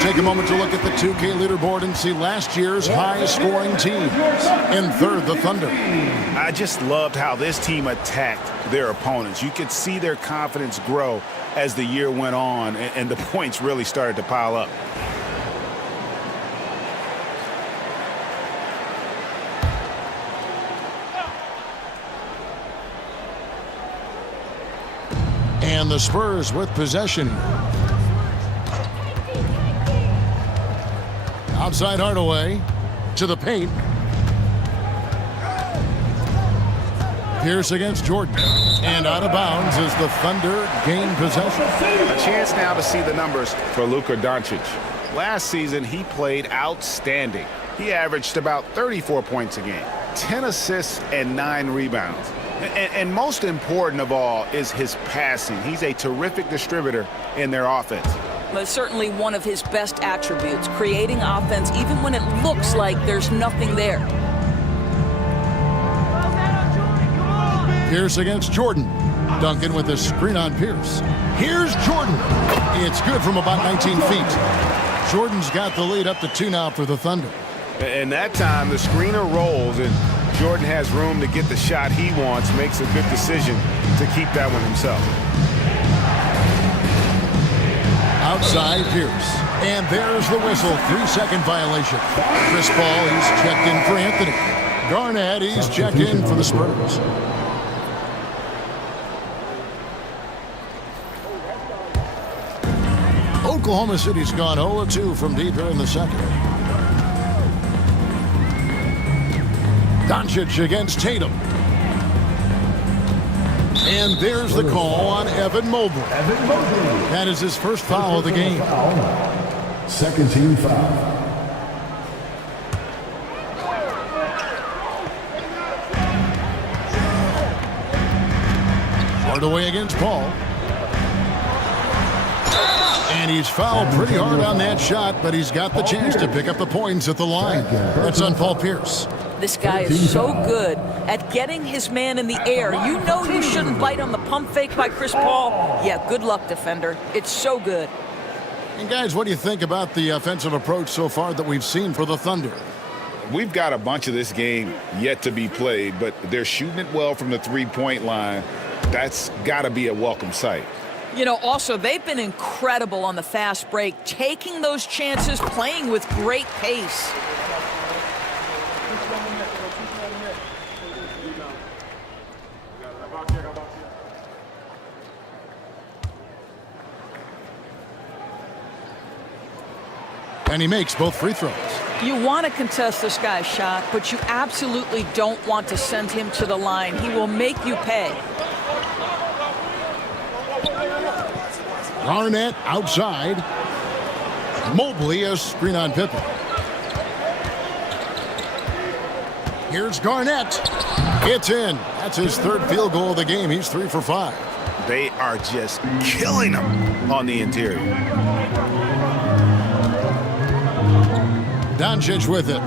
Take a moment to look at the 2K leaderboard and see last year's high-scoring teams. In third, the Thunder. I just loved how this team attacked their opponents. You could see their confidence grow as the year went on, and the points really started to pile up. And the Spurs with possession. Outside Hardaway to the paint. Pierce against Jordan. And out of bounds as the Thunder gain possession. A chance now to see the numbers for Luka Doncic. Last season, he played outstanding. He averaged about 34 points a game, 10 assists and 9 rebounds. And most important of all is his passing. He's a terrific distributor in their offense. But certainly one of his best attributes, creating offense even when it looks like there's nothing there. Pierce against Jordan. Duncan with a screen on Pierce. Here's Jordan. It's good from about 19 feet. Jordan's got the lead up to 2 now for the Thunder. And that time, the screener rolls, and Jordan has room to get the shot he wants, makes a good decision to keep that one himself. Outside Pierce. And there's the whistle. 3-second violation. Chris Paul, he's checked in for Anthony. Garnett, he's checked in for the Spurs. Oklahoma City's gone 0-2 from deep here in the second. Doncic against Tatum. And there's the call on Evan Mobley. That is his first foul of the game. Second team foul. Hardaway against Paul. And he's fouled pretty hard on that shot, but he's got the chance to pick up the points at the line. That's on Paul Pierce. This guy is so good at getting his man in the air. You know you shouldn't bite on the pump fake by Chris Paul. Yeah, good luck, defender. It's so good. And guys, what do you think about the offensive approach so far that we've seen for the Thunder? We've got a bunch of this game yet to be played, but they're shooting it well from the three-point line. That's got to be a welcome sight. You know, also, they've been incredible on the fast break, taking those chances, playing with great pace. And he makes both free throws. You want to contest this guy's shot, but you absolutely don't want to send him to the line. He will make you pay. Garnett outside. Mobley, a screen on Pippen. Here's Garnett. It's in. That's his third field goal of the game. He's 3 for 5. They are just killing them on the interior. Doncic with it.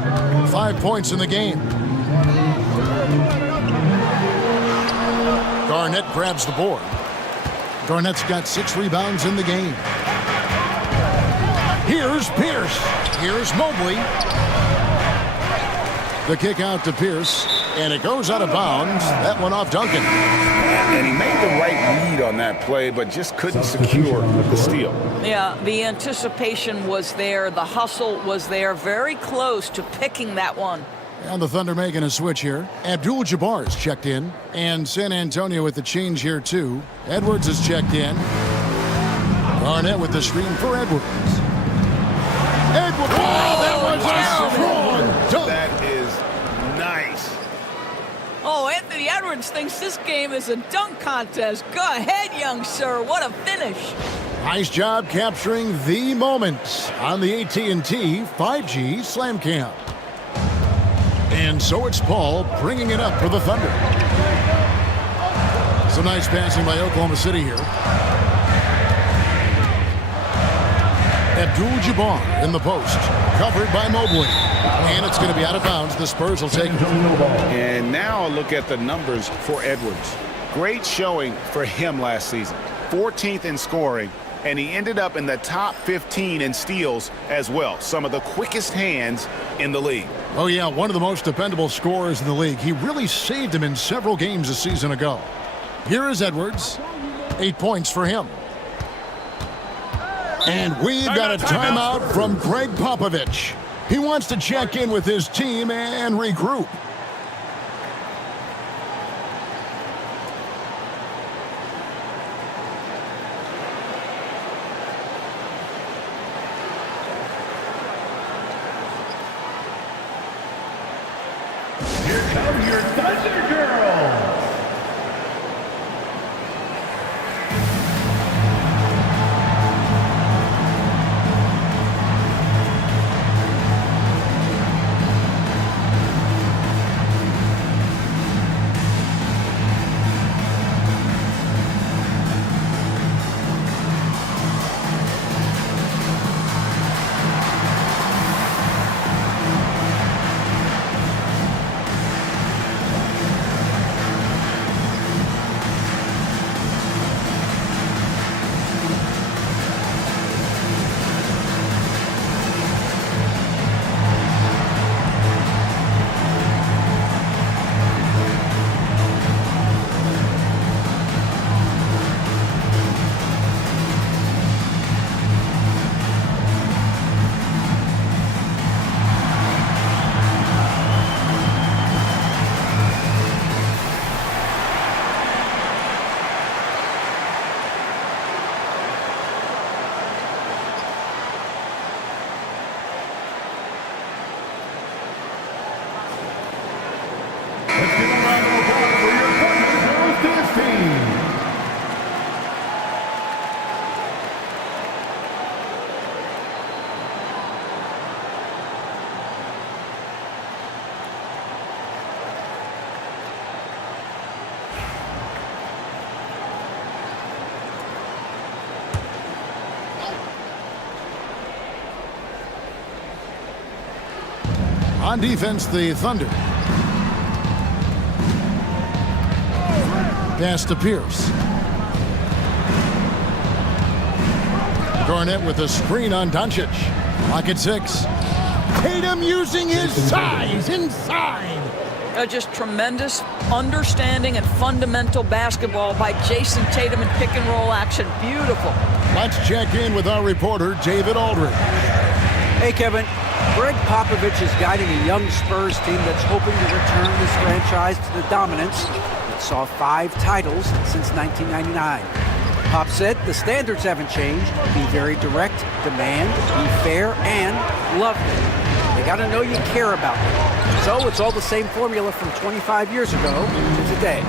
5 points in the game. Garnett grabs the board. Garnett's got 6 rebounds in the game. Here's Pierce. Here's Mobley. The kick out to Pierce, and it goes out of bounds. That one off Duncan. And he made the right read on that play, but just couldn't secure the steal. Yeah, the anticipation was there. The hustle was there. Very close to picking that one. And the Thunder making a switch here. Abdul-Jabbar is checked in. And San Antonio with the change here, too. Edwards is checked in. Garnett with the screen for Edwards. Edwards! Oh, that was a strong dunk! That is nice. Oh, Anthony Edwards thinks this game is a dunk contest. Go ahead, young sir. What a finish. Nice job capturing the moments on the AT&T 5G Slam Cam. And so it's Paul bringing it up for the Thunder. Some nice passing by Oklahoma City here. Abdul-Jabbar in the post, covered by Mobley. And it's going to be out of bounds. The Spurs will take it. And now a look at the numbers for Edwards. Great showing for him last season. 14th in scoring, and he ended up in the top 15 in steals as well. Some of the quickest hands in the league. Oh, yeah, one of the most dependable scorers in the league. He really saved him in several games a season ago. Here is Edwards. 8 points for him. And we've got a timeout from Greg Popovich. He wants to check in with his team and regroup. Here come your Thunder Girls. On defense, the Thunder. Pass to Pierce. Garnett with a screen on Doncic. Lock at 6. Tatum using his size inside. Just tremendous understanding and fundamental basketball by Jason Tatum in pick and roll action. Beautiful. Let's check in with our reporter, David Aldridge. Hey, Kevin. Greg Popovich is guiding a young Spurs team that's hoping to return this franchise to the dominance that saw 5 titles since 1999. Pop said the standards haven't changed. Be very direct, demand, be fair, and love them. They got to know you care about them. So it's all the same formula from 25 years ago to today.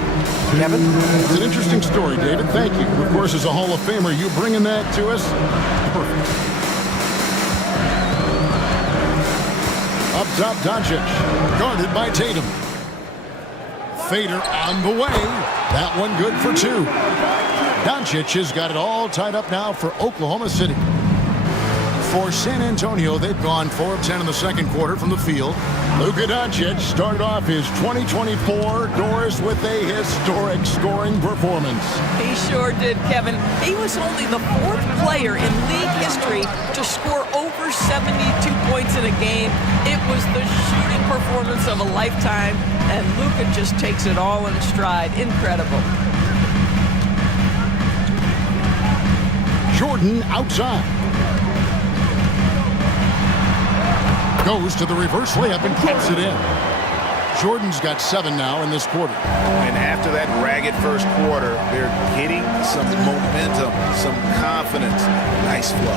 Kevin? It's an interesting story, David. Thank you. Of course, as a Hall of Famer, you bringing that to us? Perfect. Up top, Doncic, guarded by Tatum. fader on the way. That one good for 2. Doncic has got it all tied up now for Oklahoma City. For San Antonio, they've gone 4 of 10 in the second quarter from the field. Luka Doncic started off his 2024 doors with a historic scoring performance. He sure did, Kevin. He was only the 4th player in league history to score over 72 points in a game. It was the shooting performance of a lifetime, and Luka just takes it all in stride. Incredible. Jordan outside. Goes to the reverse layup and puts it in. Jordan's got 7 now in this quarter. And after that ragged first quarter, they're getting some momentum, some confidence. Nice flow.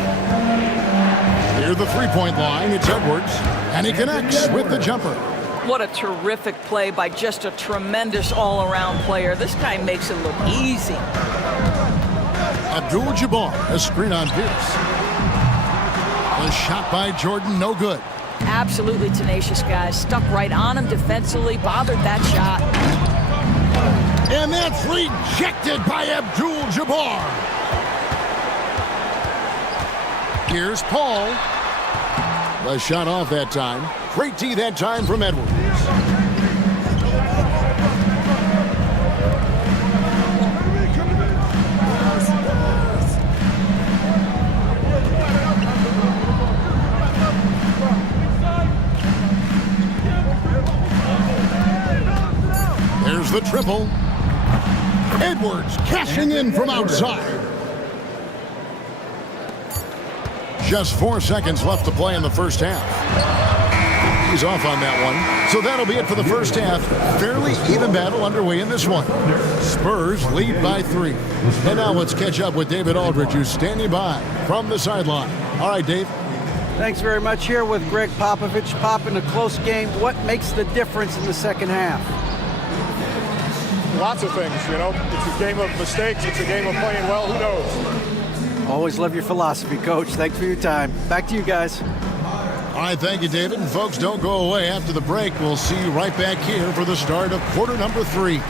Near the three-point line, it's Edwards, and he connects with the jumper. What a terrific play by just a tremendous all-around player. This guy makes it look easy. Abdul-Jabbar, a screen on Pierce. The shot by Jordan, no good. Absolutely tenacious, guys. Stuck right on him defensively, bothered that shot. And that's rejected by Abdul-Jabbar. Here's Paul. The shot off that time. Great D that time from Edwards. There's the triple. Edwards cashing in from outside. Just 4 seconds left to play in the first half. He's off on that one. So that'll be it for the first half. Fairly even battle underway in this one. Spurs lead by 3. And now let's catch up with David Aldridge, who's standing by from the sideline. All right, Dave. Thanks very much. Here with Greg Popovich. Pop, in a close game, what makes the difference in the second half? Lots of things, you know. It's a game of mistakes. It's a game of playing well. Who knows? Always love your philosophy, Coach. Thanks for your time. Back to you guys. All right, thank you, David. And folks, don't go away. After the break, we'll see you right back here for the start of quarter number 3.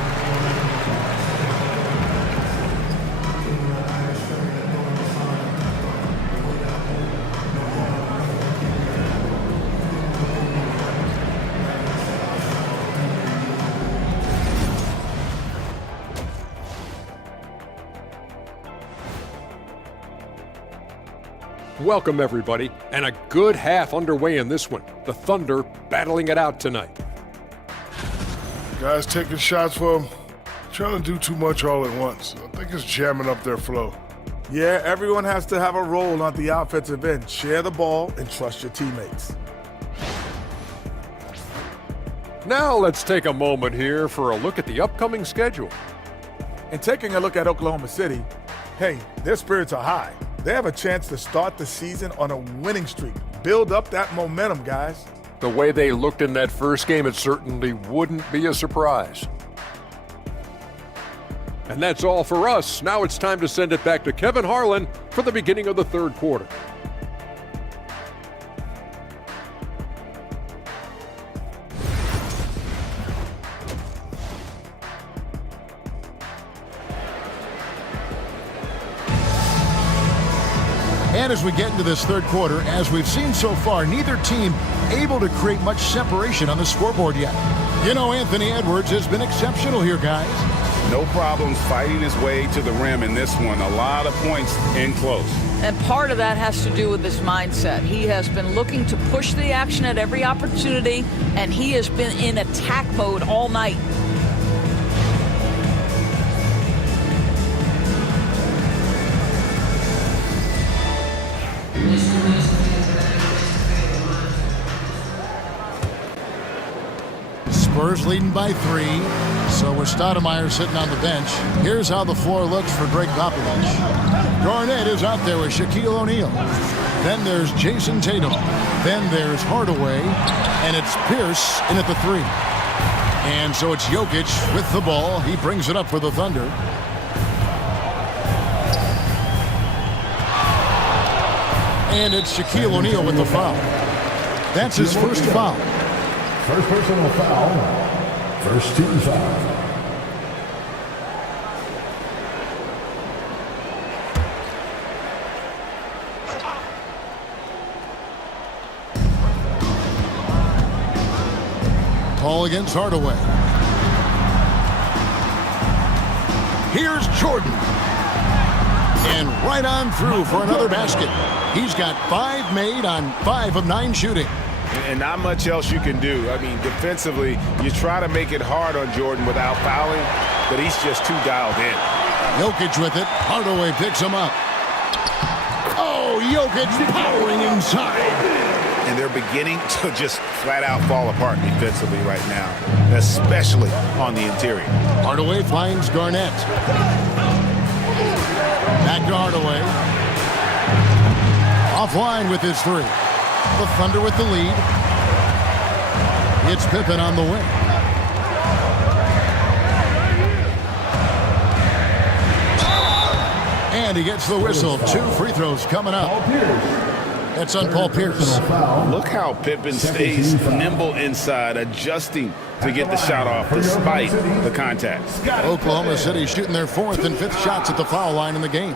Welcome, everybody, and a good half underway in this one. The Thunder battling it out tonight. Guys taking shots for them, trying to do too much all at once. I think it's jamming up their flow. Yeah, everyone has to have a role on the offensive end. Share the ball and trust your teammates. Now let's take a moment here for a look at the upcoming schedule. And taking a look at Oklahoma City, hey, their spirits are high. They have a chance to start the season on a winning streak. Build up that momentum, guys. The way they looked in that first game, it certainly wouldn't be a surprise. And that's all for us. Now it's time to send it back to Kevin Harlan for the beginning of the third quarter. And as we get into this third quarter, as we've seen so far, neither team able to create much separation on the scoreboard yet. You know, Anthony Edwards has been exceptional here, guys. No problems fighting his way to the rim in this one. A lot of points in close. And part of that has to do with his mindset. He has been looking to push the action at every opportunity, and he has been in attack mode all night. Spurs leading by 3. So with Stoudemire sitting on the bench, here's how the floor looks for Greg Popovich. Garnett is out there with Shaquille O'Neal. Then there's Jason Tatum. Then there's Hardaway. And it's Pierce in at the 3. And so it's Jokic with the ball. He brings it up for the Thunder. And it's Shaquille O'Neal with the foul. That's his first foul. First personal foul First team foul. Ball against Hardaway. Here's Jordan. And right on through for another basket. He's got 5 made on 5 of 9 shooting. And not much else you can do. I mean, defensively, you try to make it hard on Jordan without fouling, but he's just too dialed in. Jokic with it. Hardaway picks him up. Oh, Jokic powering inside. And they're beginning to just flat out fall apart defensively right now, especially on the interior. Hardaway finds Garnett. Back to Hardaway. Offline with his 3. The Thunder with the lead. It's Pippen on the wing. And he gets the whistle. 2 free throws coming up. That's on Paul Pierce. Look how Pippen stays nimble inside, adjusting to get the shot off despite the contact. Oklahoma City shooting their 4th and 5th shots at the foul line in the game.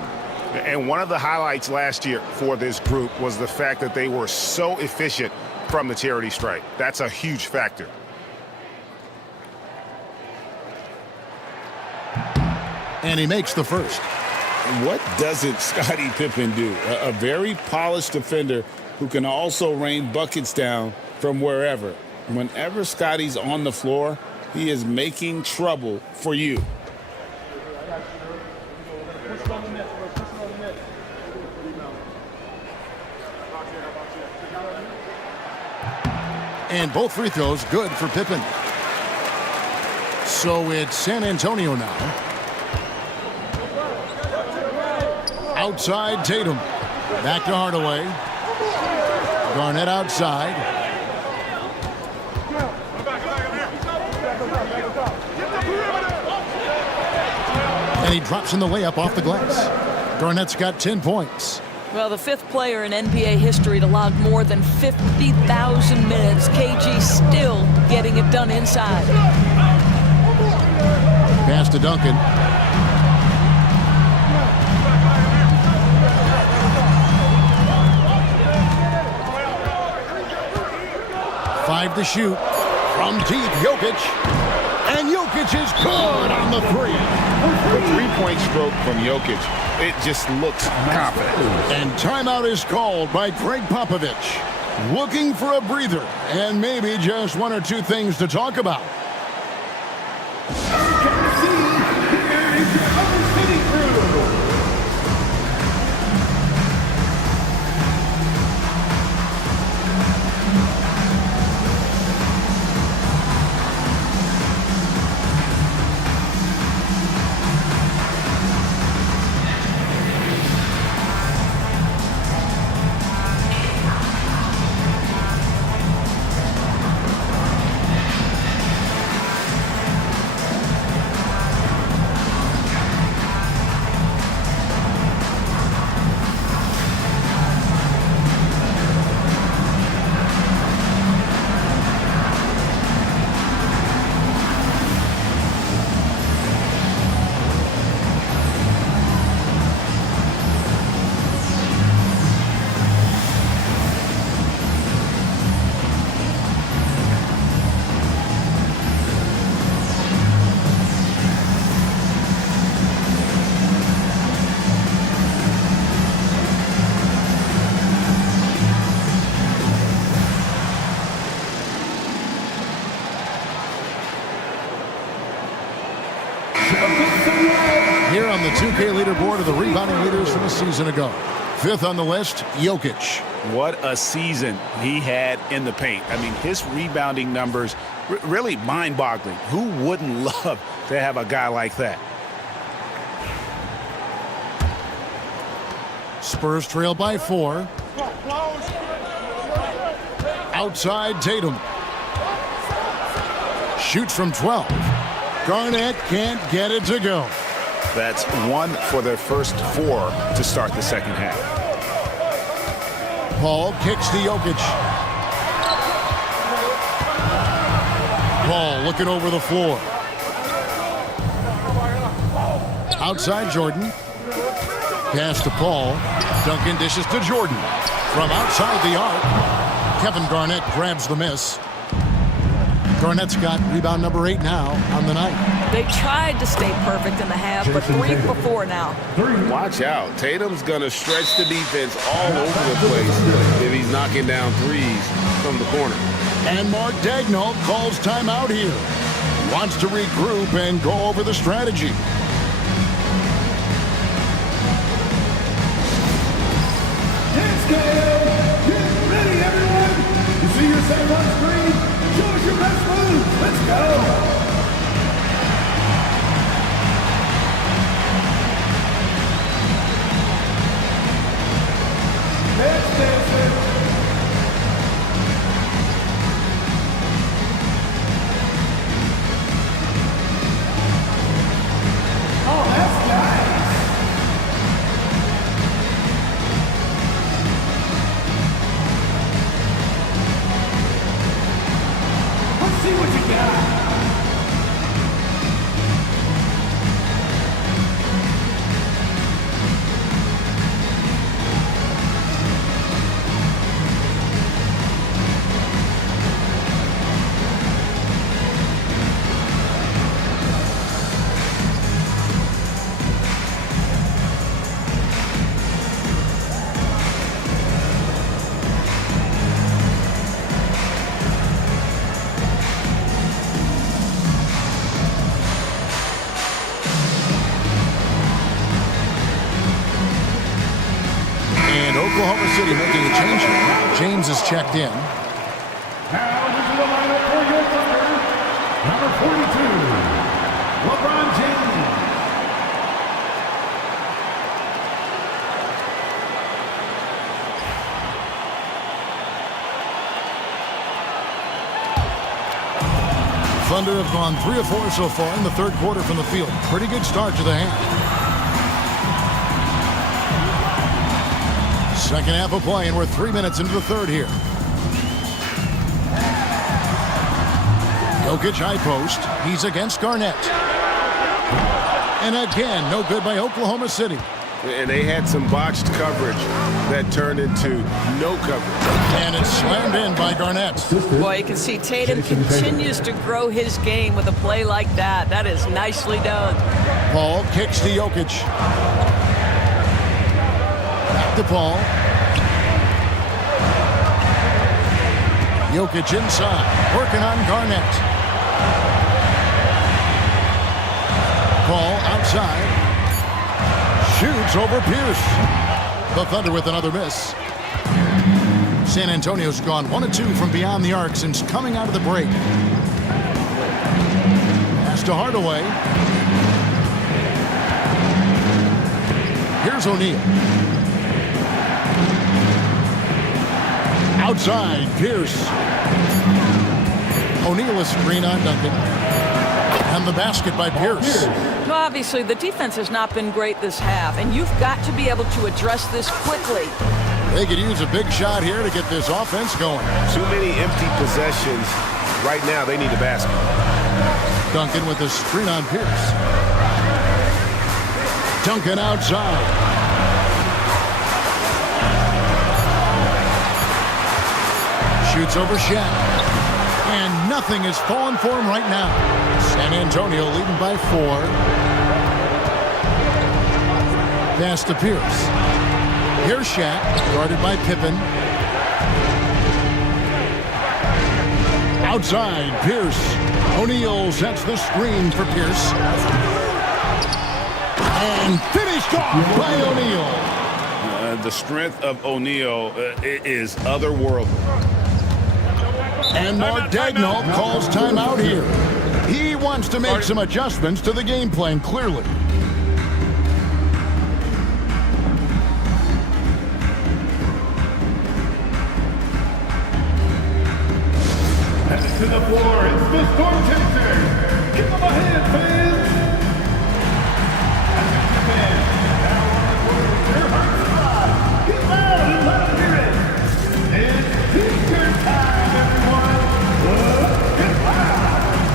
And one of the highlights last year for this group was the fact that they were so efficient from the charity stripe. That's a huge factor. And he makes the first. What doesn't Scottie Pippen do? A very polished defender who can also rain buckets down from wherever. Whenever Scottie's on the floor, he is making trouble for you. And both free throws good for Pippen. So it's San Antonio now. Outside Tatum. Back to Hardaway. Garnett outside. And he drops in the layup off the glass. Garnett's got 10 points. Well, the 5th player in NBA history to log more than 50,000 minutes. KG still getting it done inside. Pass to Duncan. Five to shoot. From deep, Jokic. And Jokic is good on the 3. The 3-point stroke from Jokic, it just looks confident. And timeout is called by Greg Popovich. Looking for a breather and maybe just 1 or 2 things to talk about. Here on the 2K leaderboard are the rebounding leaders from a season ago. 5th on the list, Jokic. What a season he had in the paint. I mean, his rebounding numbers, really mind-boggling. Who wouldn't love to have a guy like that? Spurs trail by 4. Outside Tatum. Shoots from 12. Garnett can't get it to go. That's 1 for their first 4 to start the second half. Paul kicks to Jokic. Paul looking over the floor. Outside Jordan. Pass to Paul. Duncan dishes to Jordan. From outside the arc, Kevin Garnett grabs the miss. Garnett's got rebound number 8 now on the night. They tried to stay perfect in the half, but 3 for 4 now. Watch out. Tatum's going to stretch the defense all over the place if he's knocking down threes from the corner. And Mark Daigneault calls timeout here. Wants to regroup and go over the strategy. Get ready, everyone! You see yourself on screen? Show us your best moves. Let's go! Let's dance it. Oh, that's nice. See what you got. Oklahoma City making a change here. James is checked in. Now into the lineup for your Thunder, number 42, LeBron James. Thunder have gone 3 of 4 so far in the third quarter from the field. Pretty good start to the half. Second half of play, and we're 3 minutes into the third here. Jokic high post. He's against Garnett. And again, no good by Oklahoma City. And they had some botched coverage that turned into no coverage. And it's slammed in by Garnett. Boy, you can see Tatum continues to grow his game with a play like that. That is nicely done. Paul kicks to Jokic. Back to Paul. Jokic inside, working on Garnett. Paul outside. Shoots over Pierce. The Thunder with another miss. San Antonio's gone 1 of 2 from beyond the arc since coming out of the break. Pass to Hardaway. Here's O'Neal. Outside, Pierce. O'Neal is screen on Duncan. And the basket by Pierce. Well, obviously, the defense has not been great this half, and you've got to be able to address this quickly. They could use a big shot here to get this offense going. Too many empty possessions. Right now, they need a basket. Duncan with a screen on Pierce. Duncan outside. Shoots over Shaq. And nothing is falling for him right now. San Antonio leading by 4. Pass to Pierce. Here's Shaq, guarded by Pippen. Outside, Pierce. O'Neal sets the screen for Pierce. And finished off by O'Neal. The strength of O'Neal is otherworldly. And Mark Daigneault calls timeout here. He wants to make some adjustments to the game plan, clearly. Headed to the floor, it's the Storm Chasers. Give them a hand, fans. Now on the court with your heart squad. Get loud and let them hear it. It's T-shirt time, everyone. Get loud.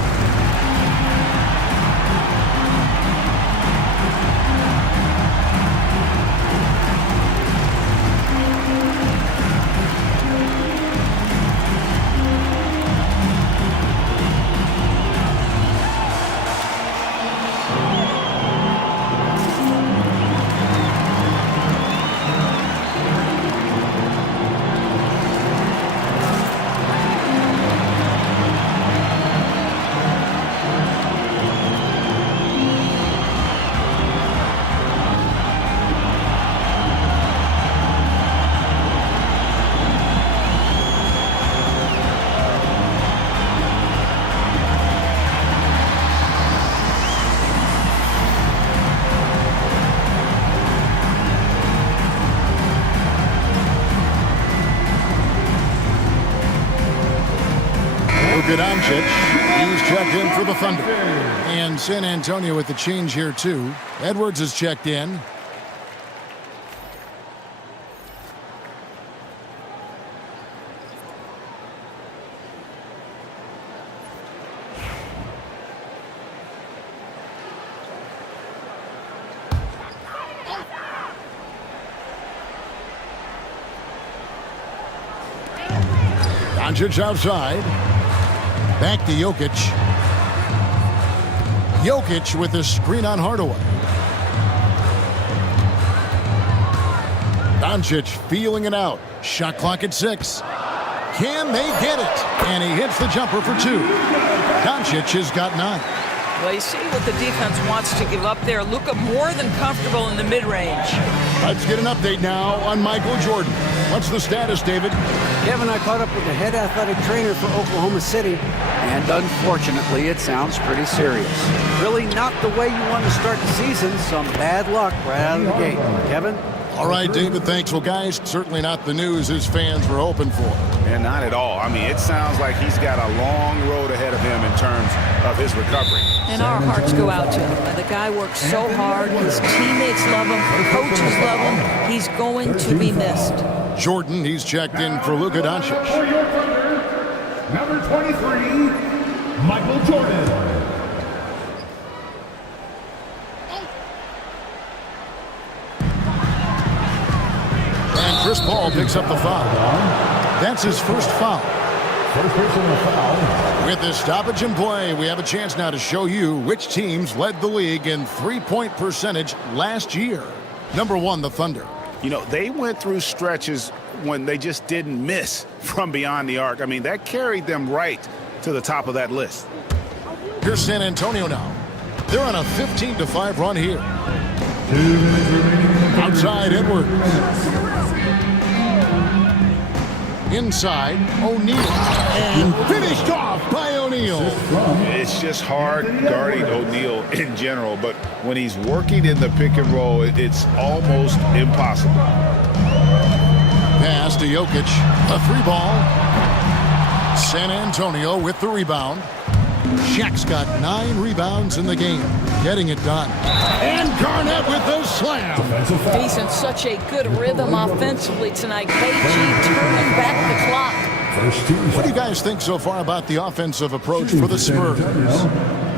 Luka Doncic, he's checked in for the Thunder. And San Antonio with the change here, too. Edwards is checked in. Doncic outside. Back to Jokic. Jokic with the screen on Hardaway. Doncic feeling it out. Shot clock at 6. Can they get it? And he hits the jumper for 2. Doncic has got 9. Well, you see what the defense wants to give up there. Luka more than comfortable in the mid-range. Let's get an update now on Michael Jordan. What's the status, David? Kevin, I caught up with the head athletic trainer for Oklahoma City, and unfortunately, it sounds pretty serious. Really not the way you want to start the season. Some bad luck right out of the gate. Kevin? All right, David, thanks. Well, guys, certainly not the news his fans were hoping for. And not at all. I mean, it sounds like he's got a long road ahead of him in terms of his recovery. And our hearts go out to him. The guy works so hard. His teammates love him. Coaches love him. He's going to be missed. Jordan, he's checked in for Luka Doncic. For your Thunder, number 23, Michael Jordan. And Chris Paul picks up the foul. That's his first foul. First personal foul. With this stoppage in play, we have a chance now to show you which teams led the league in three-point percentage last year. Number 1, the Thunder. You know, they went through stretches when they just didn't miss from beyond the arc. I mean, that carried them right to the top of that list. Here's San Antonio now. They're on a 15-5 run here. 2 minutes remaining. Outside, Edwards. Inside, O'Neal. And finished off by O'Neal. It's just hard guarding O'Neal in general, but when he's working in the pick and roll, it's almost impossible. Pass to Jokic. A 3-ball. San Antonio with the rebound. Shaq's got 9 rebounds in the game. Getting it done. And Garnett with the slam. He's in such a good rhythm offensively tonight. KG turning back the clock. What do you guys think so far about the offensive approach for the Spurs?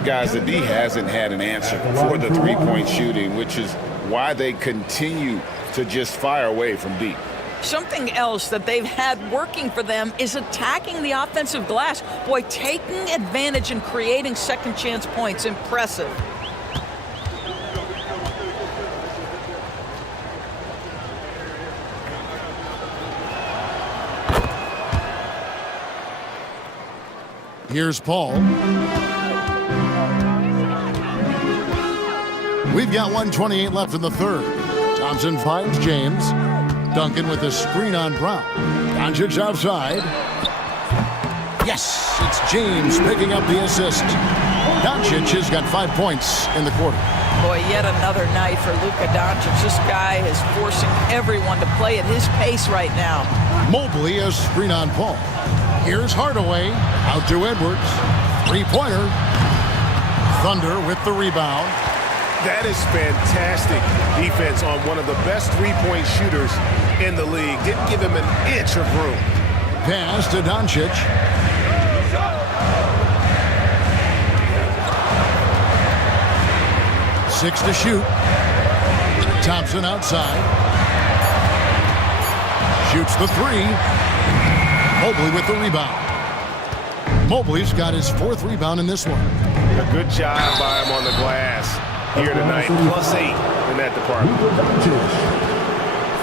Guys, the D hasn't had an answer for the three-point shooting, which is why they continue to just fire away from deep. Something else that they've had working for them is attacking the offensive glass. Boy, taking advantage and creating second chance points. Impressive. Here's Paul. We've got 1:28 left in the third. Thompson finds James. Duncan with a screen on Brown. Doncic outside. Yes, it's James picking up the assist. Doncic has got 5 points in the quarter. Boy, yet another night for Luka Doncic. This guy is forcing everyone to play at his pace right now. Mobley a screen on Paul. Here's Hardaway out to Edwards. 3-pointer. Thunder with the rebound. That is fantastic defense on one of the best three-point shooters in the league. Didn't give him an inch of room. Pass to Doncic. Six to shoot. Thompson outside. Shoots the 3. Mobley with the rebound. Mobley's got his 4th rebound in this one. A good job by him on the glass here tonight. +8 in that department.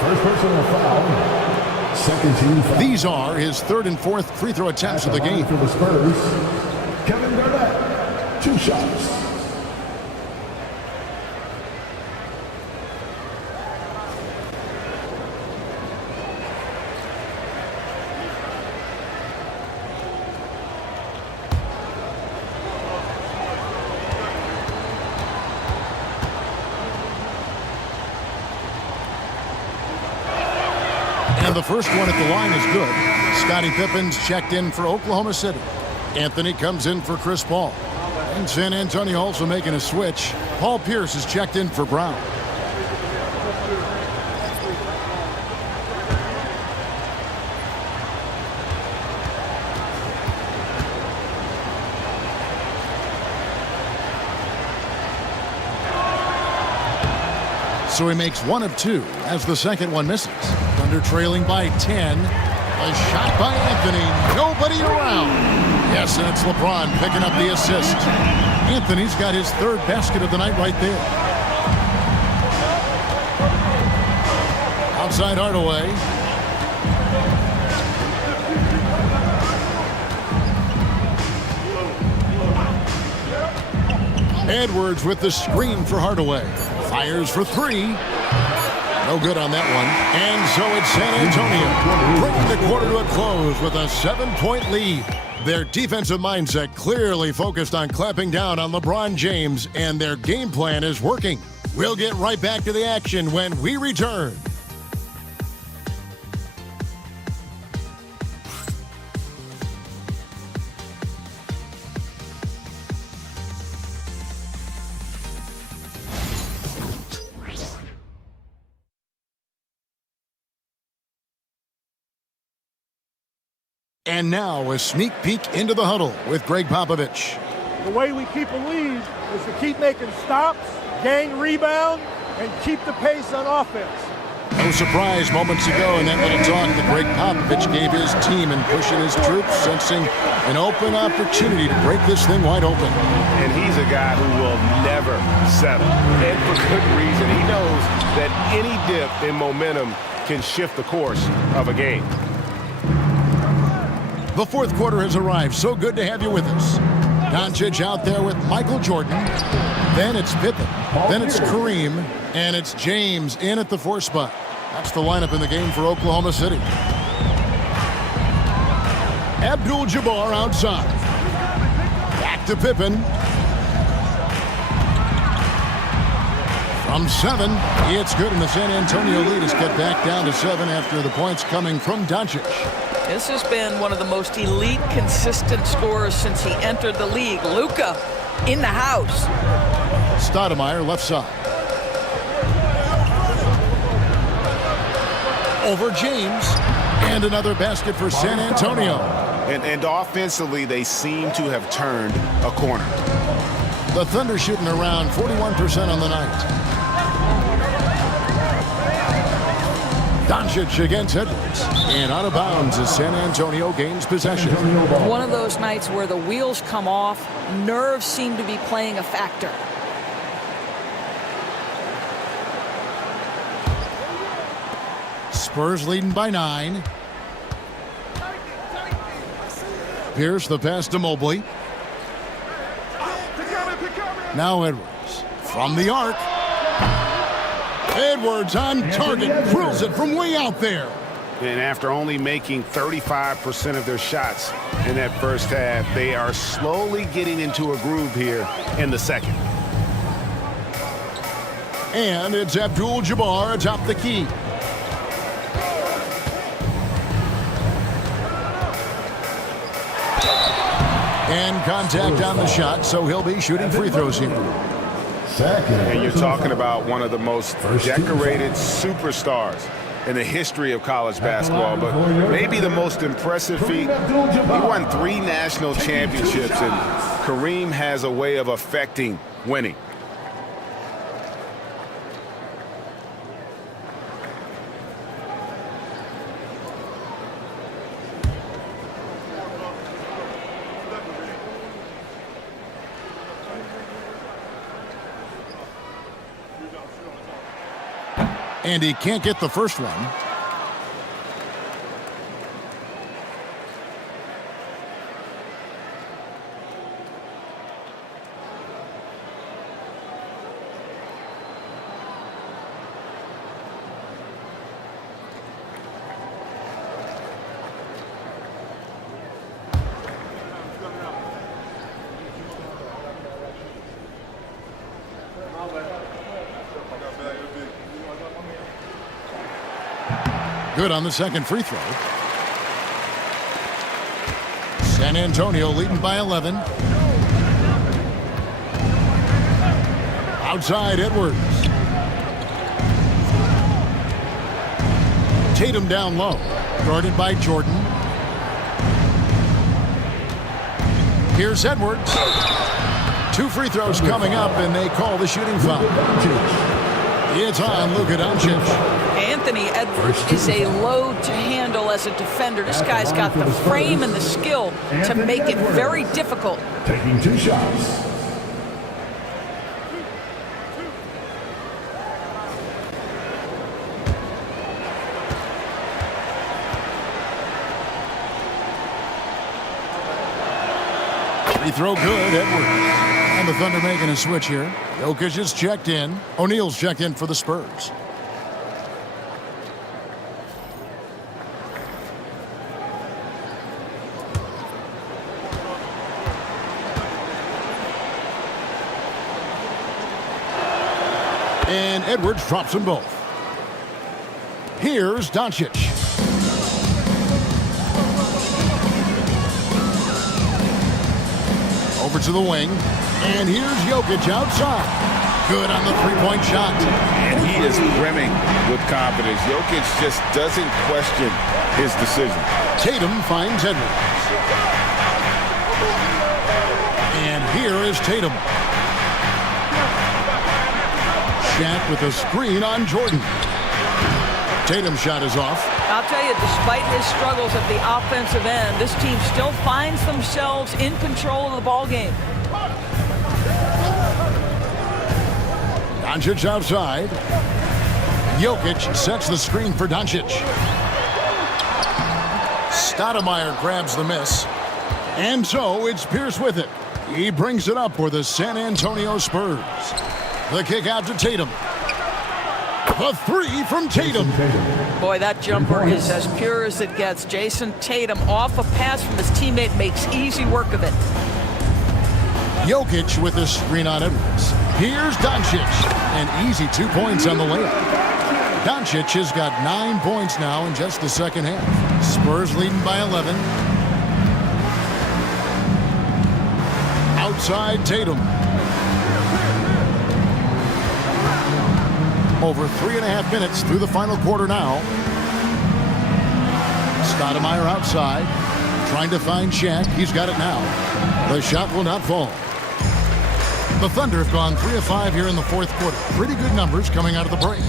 First personal foul. Second team foul. These are his 3rd and 4th free throw attempts of the game. For the Spurs, Kevin Garnett, 2 shots. And the first one at the line is good. Scottie Pippen's checked in for Oklahoma City. Anthony comes in for Chris Paul. And San Antonio also making a switch. Paul Pierce is checked in for Brown. So he makes 1 of 2 as the second one misses. Thunder trailing by 10. A shot by Anthony. Nobody around. Yes, and it's LeBron picking up the assist. Anthony's got his 3rd basket of the night right there. Outside Hardaway. Edwards with the screen for Hardaway. Fires for 3. No good on that one. And so it's San Antonio bringing the quarter to a close with a 7-point lead. Their defensive mindset clearly focused on clamping down on LeBron James, and their game plan is working. We'll get right back to the action when we return. And now a sneak peek into the huddle with Greg Popovich. The way we keep a lead is to keep making stops, gain rebound, and keep the pace on offense. No surprise moments ago in that little talk that Greg Popovich gave his team and pushing his troops, sensing an open opportunity to break this thing wide open. And he's a guy who will never settle, and for good reason. He knows that any dip in momentum can shift the course of a game. The 4th quarter has arrived. So good to have you with us. Doncic out there with Michael Jordan. Then it's Pippen. Then it's Kareem. And it's James in at the 4 spot. That's the lineup in the game for Oklahoma City. Abdul-Jabbar outside. Back to Pippen. From 7, it's good, and the San Antonio lead is cut back down to 7 after the points coming from Doncic. This has been one of the most elite, consistent scorers since he entered the league. Luka in the house. Stoudemire left side. Over James. And another basket for San Antonio. And offensively, they seem to have turned a corner. The Thunder shooting around 41% on the night. Doncic against Edwards. And out of bounds as San Antonio gains possession. One of those nights where the wheels come off, nerves seem to be playing a factor. Spurs leading by 9. Pierce the pass to Mobley. Now Edwards from the arc. Edwards on target, drills it from way out there. And after only making 35% of their shots in that first half, they are slowly getting into a groove here in the second. And it's Abdul-Jabbar atop the key. And contact on the shot, so he'll be shooting free throws here. And you're talking about one of the most decorated superstars in the history of college basketball, but maybe the most impressive feat. He won 3 national championships, and Kareem has a way of affecting winning. And he can't get the first one. Good on the second free throw. San Antonio leading by 11. Outside Edwards. Tatum down low. Guarded by Jordan. Here's Edwards. 2 free throws coming up, and they call the shooting foul. It's on Luka Doncic. Anthony Edwards is a load to handle as a defender. This guy's got the frame and the skill to make it very difficult. Taking 2 shots. Free throw good, Edwards. And the Thunder making a switch here. Jokic is checked in. O'Neal's checked in for the Spurs. And Edwards drops them both. Here's Doncic. Over to the wing. And here's Jokic outside. Good on the three-point shot. And he is brimming with confidence. Jokic just doesn't question his decision. Tatum finds Edwards. And here is Tatum. Shaq with a screen on Jordan. Tatum's shot is off. I'll tell you, despite his struggles at the offensive end, this team still finds themselves in control of the ball game. Doncic outside. Jokic sets the screen for Doncic. Stoudemire grabs the miss. And so it's Pierce with it. He brings it up for the San Antonio Spurs. The kick out to Tatum. The three from Tatum. Boy, that jumper is as pure as it gets. Jason Tatum off a pass from his teammate makes easy work of it. Jokic with the screen on Edwards. Here's Doncic. An easy 2 points on the layup. Doncic has got 9 points now in just the second half. Spurs leading by 11. Outside Tatum. Over 3.5 minutes through the final quarter now. Stoudemire outside. Trying to find Shaq. He's got it now. The shot will not fall. The Thunder have gone 3 of 5 here in the fourth quarter. Pretty good numbers coming out of the break.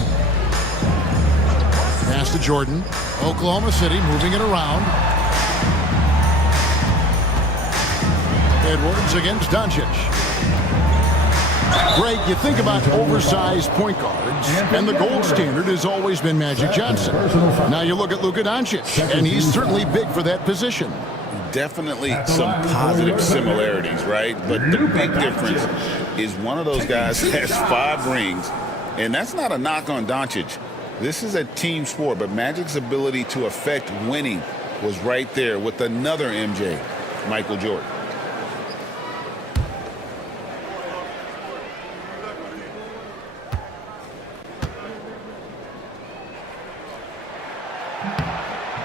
Pass to Jordan. Oklahoma City moving it around. Edwards against Doncic. Greg, you think about oversized point guards, and the gold standard has always been Magic Johnson. Now you look at Luka Doncic, and he's certainly big for that position. Definitely some positive similarities, right? But the big difference is one of those guys has 5 rings, and that's not a knock on Doncic. This is a team sport, but Magic's ability to affect winning was right there with another MJ, Michael Jordan.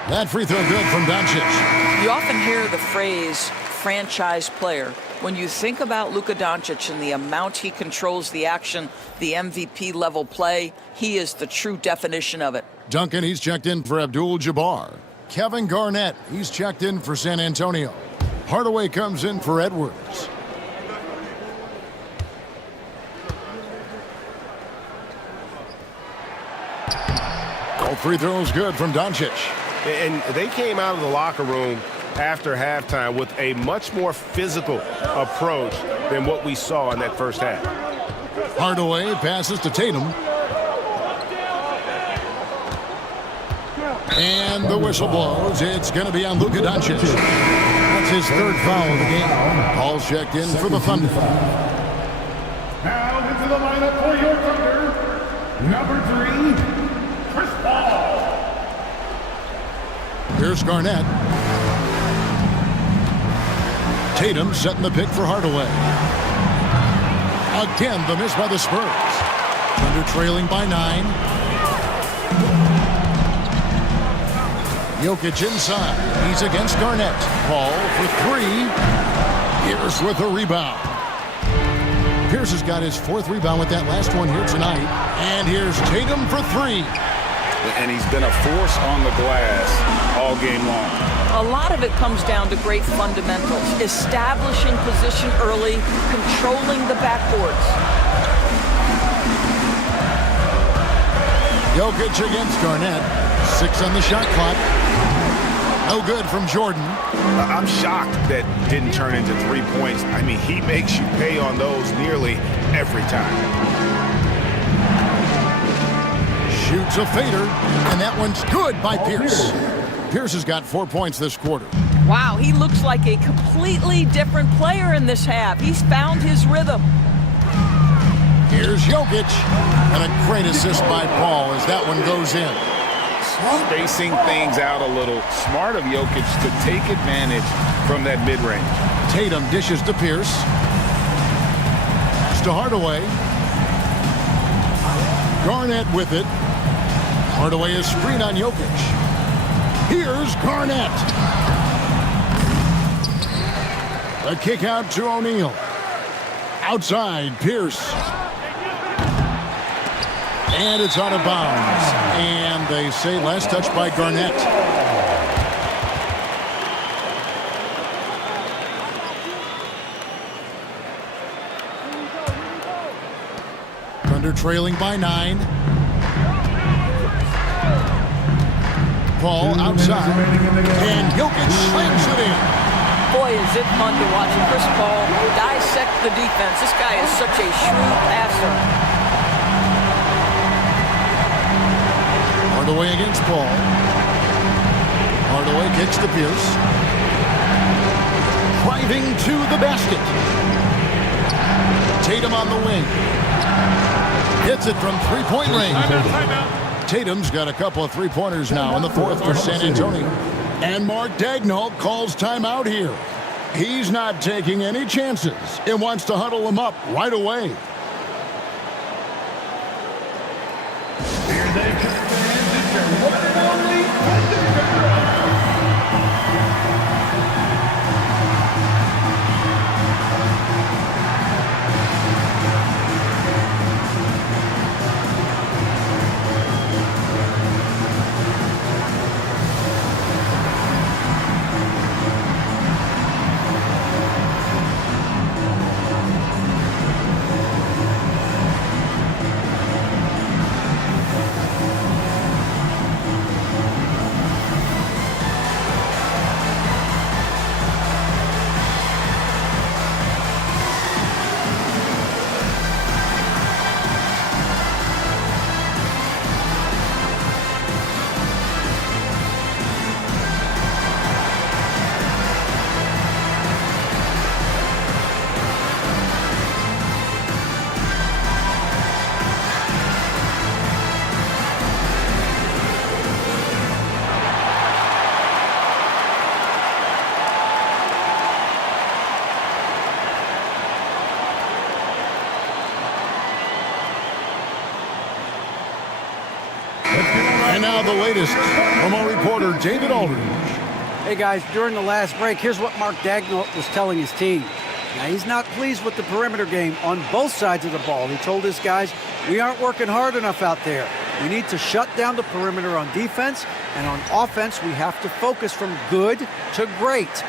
That free throw good from Doncic. You often hear the phrase franchise player. When you think about Luka Doncic and the amount he controls the action, the MVP level play, he is the true definition of it. Duncan, he's checked in for Abdul-Jabbar. Kevin Garnett, he's checked in for San Antonio. Hardaway comes in for Edwards. All free throws good from Doncic. And they came out of the locker room after halftime with a much more physical approach than what we saw in that first half. Hardaway passes to Tatum. And the whistle blows. It's going to be on Luka Doncic. That's his 3rd foul of the game. Paul's checked in for the Thunder. Now into the lineup for your Thunder, number 3, Chris Paul. Here's Garnett. Tatum setting the pick for Hardaway. Again, the miss by the Spurs. Thunder trailing by 9. Jokic inside. He's against Garnett. Paul for three. Pierce with a rebound. Pierce has got his fourth rebound with that last one here tonight. And here's Tatum for three. And he's been a force on the glass all game long. A lot of it comes down to great fundamentals. Establishing position early, controlling the backboards. Jokic against Garnett. 6 on the shot clock. No good from Jordan. I'm shocked that didn't turn into 3 points. I mean, he makes you pay on those nearly every time. Shoots a fader, and that one's good by Pierce. Pierce has got 4 points this quarter. Wow, he looks like a completely different player in this half. He's found his rhythm. Here's Jokic, and a great assist by Paul as that one goes in. Spacing things out a little. Smart of Jokic to take advantage from that mid-range. Tatum dishes to Pierce. Pass to Hardaway. Garnett with it. Hardaway is screen on Jokic. Here's Garnett. A kick out to O'Neal. Outside, Pierce. And it's out of bounds. And they say last touch by Garnett. Thunder trailing by 9. Paul outside. And Jokic slams it in. Boy, is it fun to watch Chris Paul dissect the defense. This guy is such a shrewd passer. Hardaway against Paul. Hardaway kicks to Pierce. Driving to the basket. Tatum on the wing. Hits it from three-point range. Tatum's got a couple of three-pointers now in the fourth for San Antonio. And Mark Daigneault calls timeout here. He's not taking any chances and wants to huddle them up right away. Here they come, fans. It's your one and only Thunder. And now the latest from our reporter, David Aldridge. Hey, guys, during the last break, here's what Mark Daigneault was telling his team. Now, he's not pleased with the perimeter game on both sides of the ball. He told his guys, we aren't working hard enough out there. We need to shut down the perimeter on defense, and on offense, we have to focus from good to great.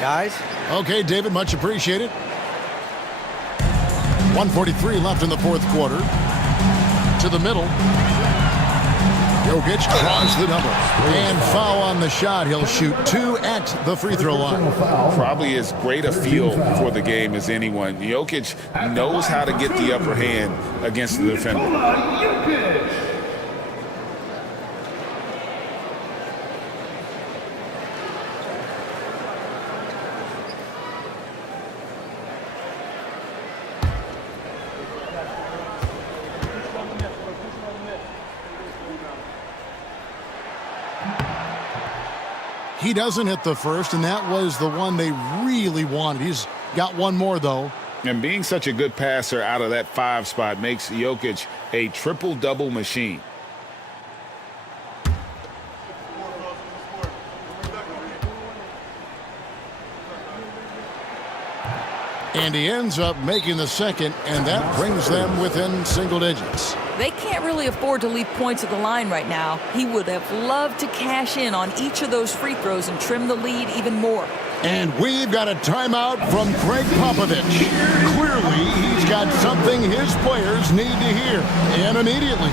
Guys? Okay, David, much appreciated. 1:43 left in the fourth quarter. To the middle. Jokic draws the double. And foul on the shot. He'll shoot 2 at the free throw line. Probably as great a feel for the game as anyone. Jokic knows how to get the upper hand against the defender. He doesn't hit the first, and that was the one they really wanted. He's got one more, though. And being such a good passer out of that 5 spot makes Jokic a triple-double machine. And he ends up making the second, and that brings them within single digits. They can't really afford to leave points at the line right now. He would have loved to cash in on each of those free throws and trim the lead even more. And we've got a timeout from Greg Popovich. Clearly, he's got something his players need to hear, and immediately.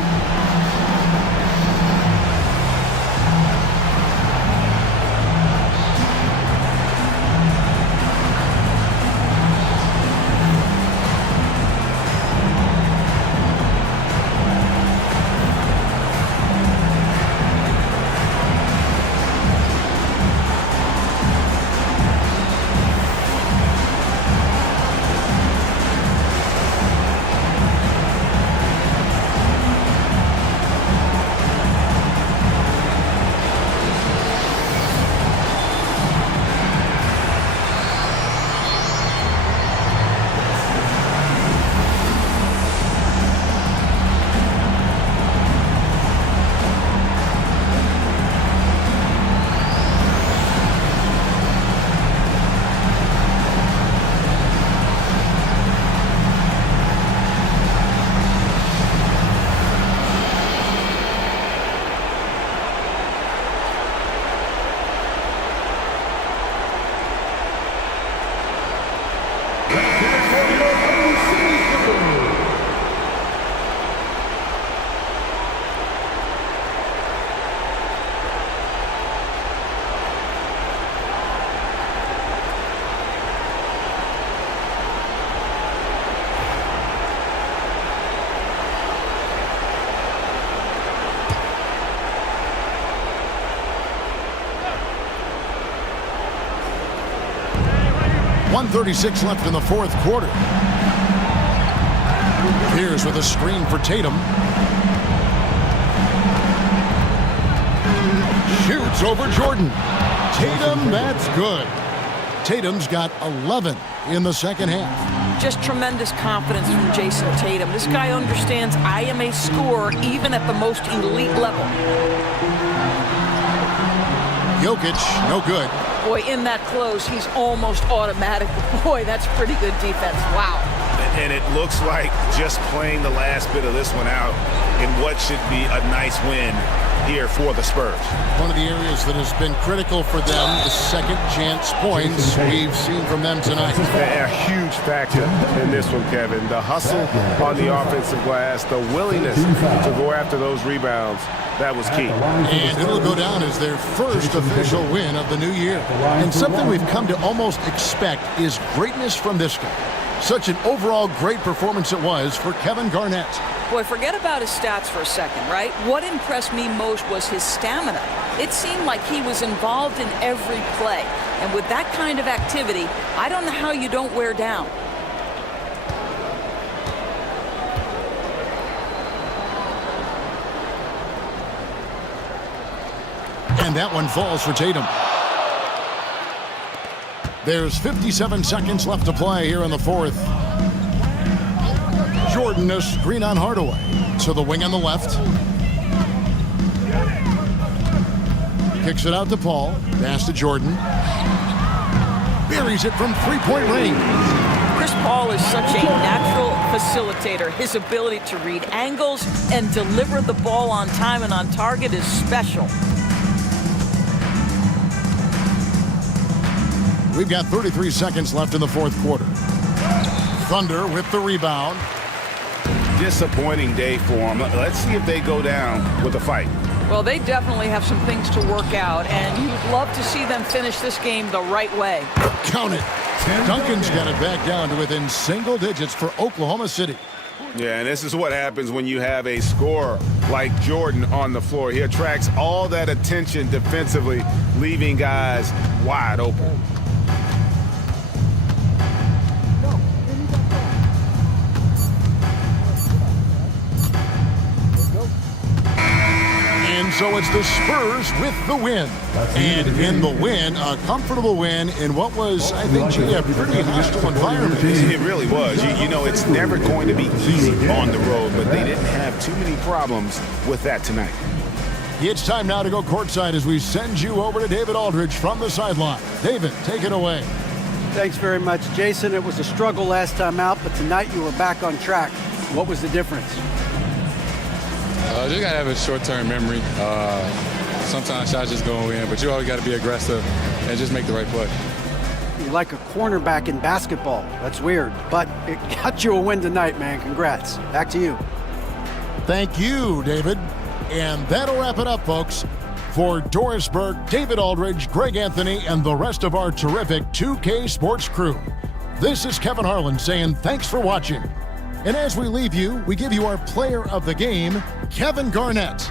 .136 left in the fourth quarter. Here's with a screen for Tatum. Shoots over Jordan. Tatum, that's good. Tatum's got 11 in the second half. Just tremendous confidence from Jason Tatum. This guy understands I am a scorer even at the most elite level. Jokic, no good. Boy, in that close, he's almost automatic. Boy, that's pretty good defense. Wow. And it looks like just playing the last bit of this one out in what should be a nice win here for the Spurs. One of the areas that has been critical for them, the second chance points we've seen from them tonight. A huge factor in this one, Kevin. The hustle on the offensive glass, the willingness to go after those rebounds. That was key. And it'll go down as their first official win of the new year. And something we've come to almost expect is greatness from this guy. Such an overall great performance it was for Kevin Garnett. Boy, forget about his stats for a second, right? What impressed me most was his stamina. It seemed like he was involved in every play. And with that kind of activity, I don't know how you don't wear down. And that one falls for Tatum. There's 57 seconds left to play here in the fourth. Jordan, a screen on Hardaway. To the wing on the left. Kicks it out to Paul. Pass to Jordan. Buries it from three-point range. Chris Paul is such a natural facilitator. His ability to read angles and deliver the ball on time and on target is special. We've got 33 seconds left in the fourth quarter. Thunder with the rebound. Disappointing day for them. Let's see if they go down with a fight. Well, they definitely have some things to work out, and you'd love to see them finish this game the right way. Count it. Duncan's got it back down to within single digits for Oklahoma City. Yeah, and this is what happens when you have a scorer like Jordan on the floor. He attracts all that attention defensively, leaving guys wide open. So it's the Spurs with the win. And in the win, a comfortable win in what was, I think, a pretty hostile environment. It really was. You know, it's never going to be easy on the road, but they didn't have too many problems with that tonight. It's time now to go courtside as we send you over to David Aldridge from the sideline. David, take it away. Thanks very much, Jason. It was a struggle last time out, but tonight you were back on track. What was the difference? Just got to have a short-term memory. Sometimes shots just go in, but you always got to be aggressive and just make the right play. You're like a cornerback in basketball. That's weird, but it got you a win tonight, man. Congrats. Back to you. Thank you, David. And that'll wrap it up, folks. For Doris Burke, David Aldridge, Greg Anthony, and the rest of our terrific 2K Sports crew, this is Kevin Harlan saying thanks for watching. And as we leave you, we give you our player of the game, Kevin Garnett.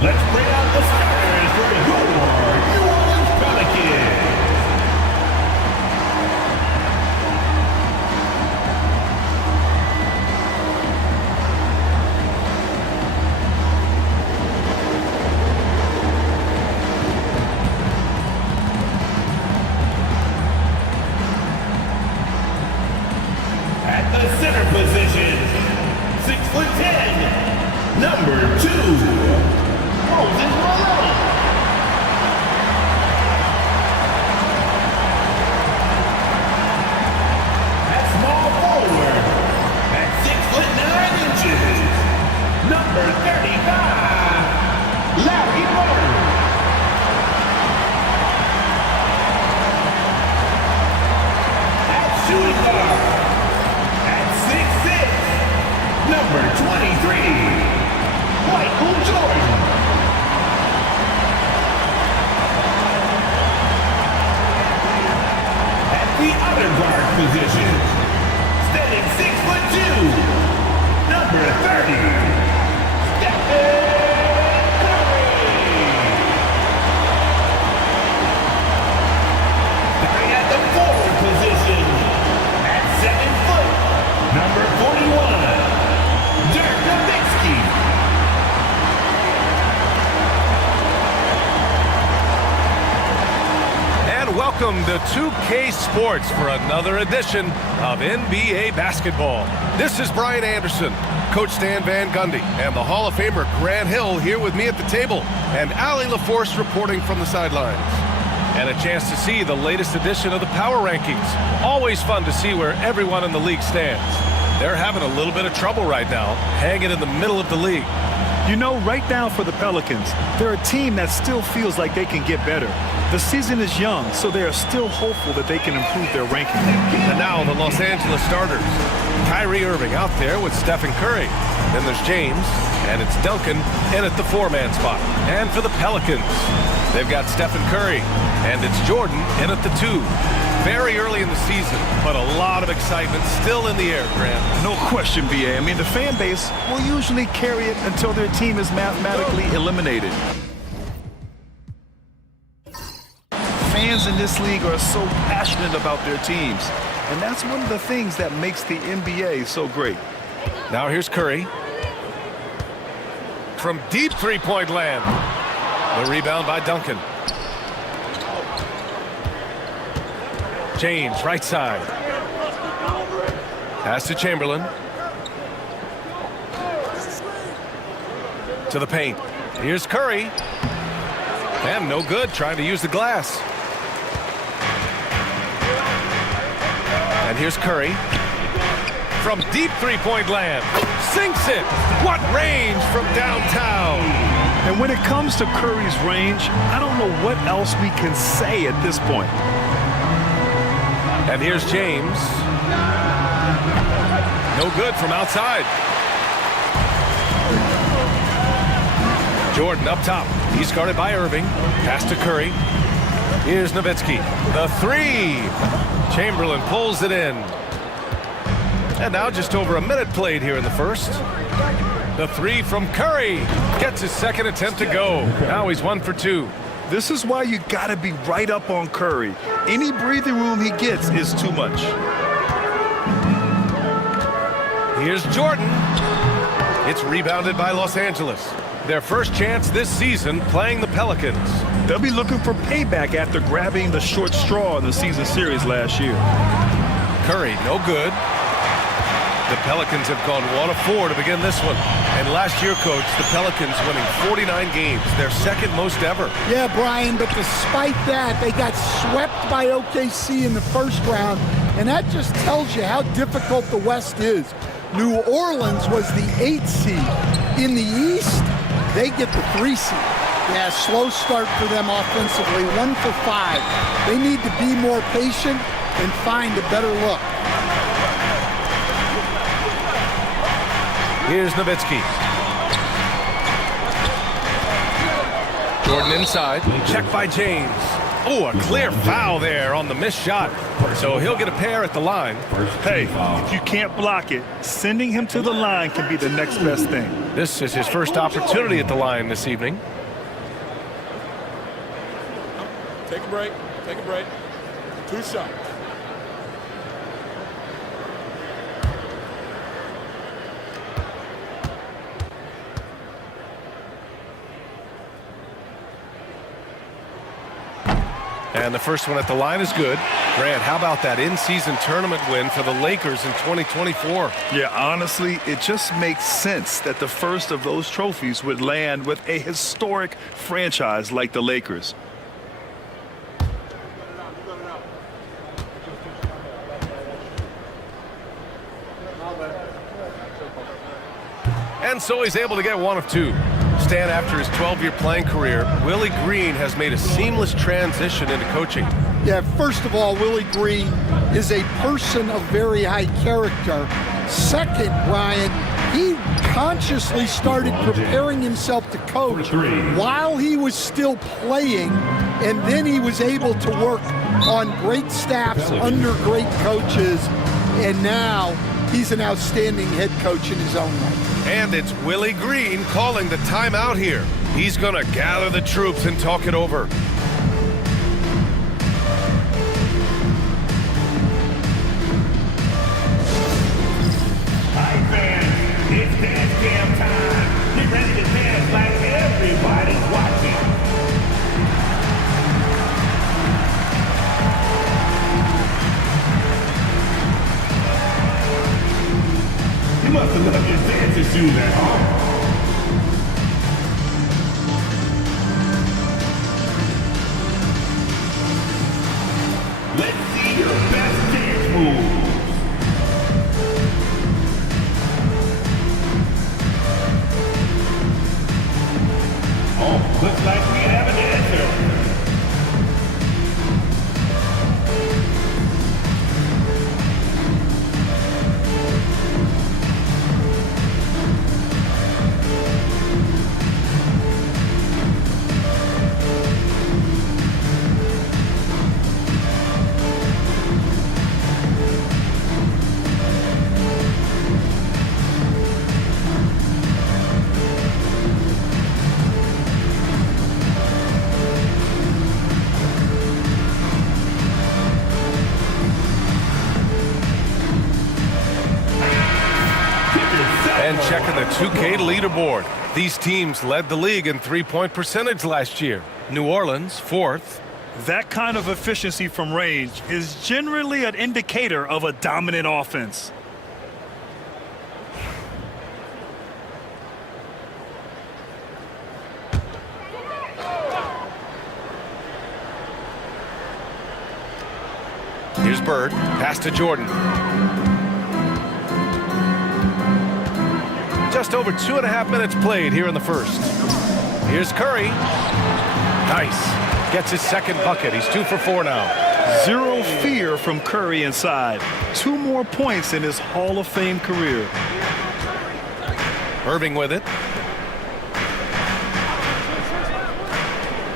Let's bring out the starters for your New Orleans Pelicans. At the center position, 6'10", number 2. Moses Malone. At small forward, at 6'9", number 35, Larry Martin. At shooting guard, at 6'6", number 23, Michael Jordan. The other guard position, standing 6'2", number 30, Stephen Curry. Starting at the forward position, at 7 foot, number 41, Dirk Nowitzki. Welcome to 2K Sports for another edition of NBA basketball. This is Brian Anderson, Coach Stan Van Gundy, and the Hall of Famer Grant Hill here with me at the table, and Allie LaForce reporting from the sidelines. And a chance to see the latest edition of the Power Rankings. Always fun to see where everyone in the league stands. They're having a little bit of trouble right now, hanging in the middle of the league. You know, right now for the Pelicans, they're a team that still feels like they can get better. The season is young, so they are still hopeful that they can improve their ranking. And now the Los Angeles starters. Kyrie Irving out there with Stephen Curry. Then there's James, and it's Duncan in at the 4-man spot. And for the Pelicans, they've got Stephen Curry, and it's Jordan in at the 2. Very early in the season, but a lot of excitement still in the air, Grant. No question, B.A. I mean, the fan base will usually carry it until their team is mathematically eliminated. fans in this league are so passionate about their teams. And that's one of the things that makes the NBA so great. Now here's Curry. From deep three-point land. The rebound by Duncan. James, right side. Pass to Chamberlain. To the paint. Here's Curry. And no good, trying to use the glass. And here's Curry. From deep three-point land. Sinks it. What range from downtown. And when it comes to Curry's range, I don't know what else we can say at this point. And here's James. No good from outside. Jordan up top. He's guarded by Irving. Pass to Curry. Here's Nowitzki. The three. Chamberlain pulls it in. And now just over a minute played here in the first. The three from Curry. Gets his second attempt to go. Now he's 1 for 2. This is why you got to be right up on Curry. Any breathing room he gets is too much. Here's Jordan. It's rebounded by Los Angeles. Their first chance this season playing the Pelicans. They'll be looking for payback after grabbing the short straw in the season series last year. Curry, no good. The Pelicans have gone 1 of 4 to begin this one. And last year, Coach, the Pelicans winning 49 games, their second most ever. Yeah, Brian, but despite that, they got swept by OKC in the first round, and that just tells you how difficult the West is. New Orleans was the 8th seed. In the East, they get the 3 seed. Yeah, slow start for them offensively, 1 for 5. They need to be more patient and find a better look. Here's Nowitzki. Jordan inside. Checked by James. Oh, a clear foul there on the missed shot. So he'll get a pair at the line. Hey, if you can't block it, sending him to the line can be the next best thing. This is his first opportunity at the line this evening. Take a break. Take a break. 2 shots. And the first one at the line is good. Grant, how about that in-season tournament win for the Lakers in 2024? Yeah, honestly, it just makes sense that the first of those trophies would land with a historic franchise like the Lakers. And so he's able to get 1 of 2. Stan, after his 12-year playing career, Willie Green has made a seamless transition into coaching. Yeah, first of all, Willie Green is a person of very high character. Second, Brian, he consciously started preparing himself to coach while he was still playing, and then he was able to work on great staffs under great coaches, and now he's an outstanding head coach in his own right. And it's Willie Green calling the timeout here. He's going to gather the troops and talk it over. Hi, fans. It's dance jam time. Get ready to dance like everybody's watching. You must have left your dancing shoes at home. Let's see your best dance moves. Oh, looks like we have an answer. checking the 2K leaderboard. These teams led the league in three-point percentage last year. New Orleans, 4th. That kind of efficiency from range is generally an indicator of a dominant offense. Here's Bird. Pass to Jordan. Just over 2.5 minutes played here in the first. Here's Curry. Nice. Gets his second bucket. He's 2 for 4 now. Zero fear from Curry inside. 2 more points in his Hall of Fame career. Irving with it.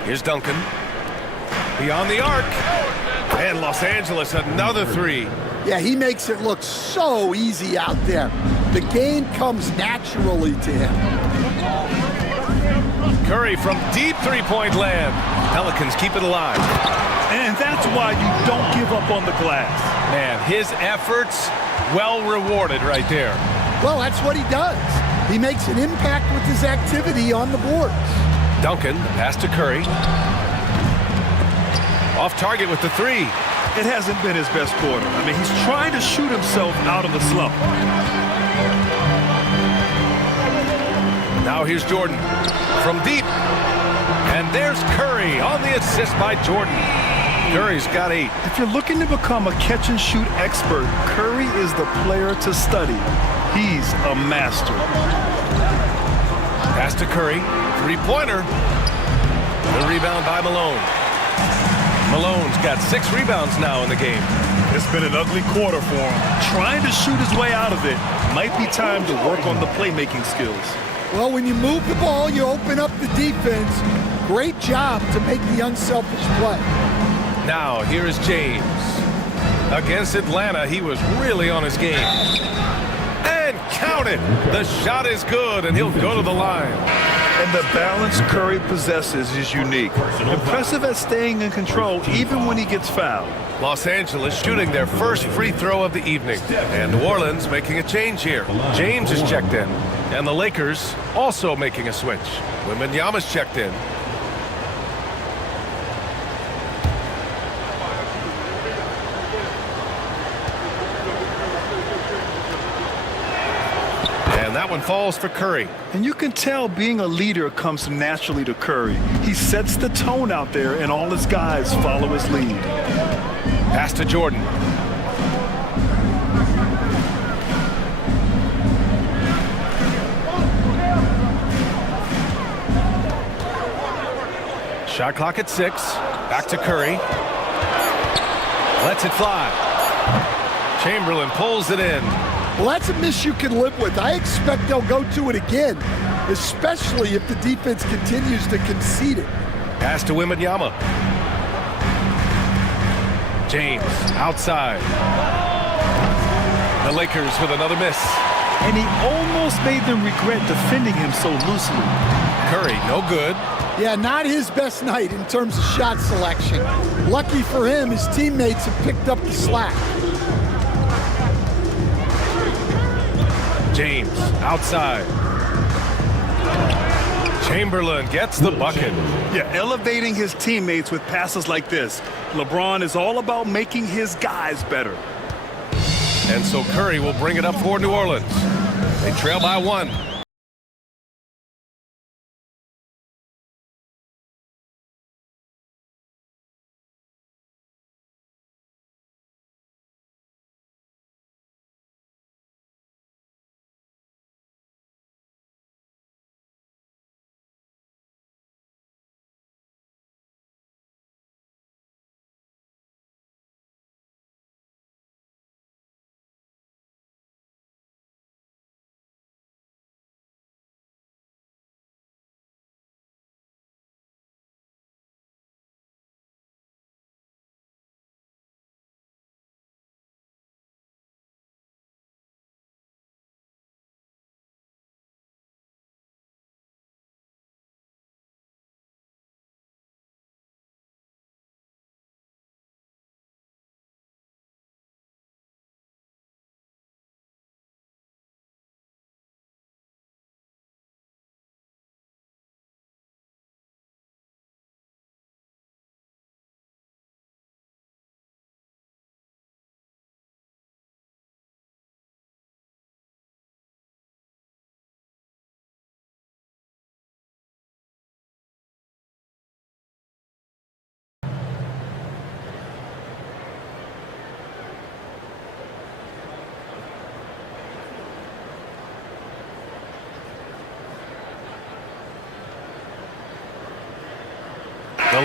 Here's Duncan. Beyond the arc. And Los Angeles, another 3. Yeah, he makes it look so easy out there. The game comes naturally to him. Curry from deep three-point land. Pelicans keep it alive. And that's why you don't give up on the glass. Man, his efforts well rewarded right there. Well, that's what he does. He makes an impact with his activity on the boards. Duncan, pass to Curry. Off target with the 3. It hasn't been his best quarter. I mean, he's trying to shoot himself out of the slump. Now here's Jordan from deep. And there's Curry on the assist by Jordan. Curry's got 8. If you're looking to become a catch-and-shoot expert, Curry is the player to study. He's a master. Pass to Curry. 3-pointer. The rebound by Malone. Malone's got 6 rebounds now in the game. It's been an ugly quarter for him. Trying to shoot his way out of it. Might be time to work on the playmaking skills. Well, when you move the ball, you open up the defense. Great job to make the unselfish play. Now, here is James. Against Atlanta, he was really on his game. And count it! The shot is good, and he'll go to the line. And the balance Curry possesses is unique. Impressive at staying in control even when he gets fouled. Los Angeles shooting their first free throw of the evening. And New Orleans making a change here. James is checked in. And the Lakers also making a switch. Wembanyama's checked in. And that one falls for Curry. And you can tell being a leader comes naturally to Curry. He sets the tone out there, and all his guys follow his lead. Pass to Jordan. Shot clock at 6. Back to Curry. Lets it fly. Chamberlain pulls it in. Well, that's a miss you can live with. I expect they'll go to it again, especially if the defense continues to concede it. Pass to Wembanyama. James outside. The Lakers with another miss. And he almost made them regret defending him so loosely. Curry, no good. Yeah, not his best night in terms of shot selection. Lucky for him, his teammates have picked up the slack. James outside. Chamberlain gets the bucket. Yeah, elevating his teammates with passes like this. LeBron is all about making his guys better. And so Curry will bring it up for New Orleans. They trail by 1.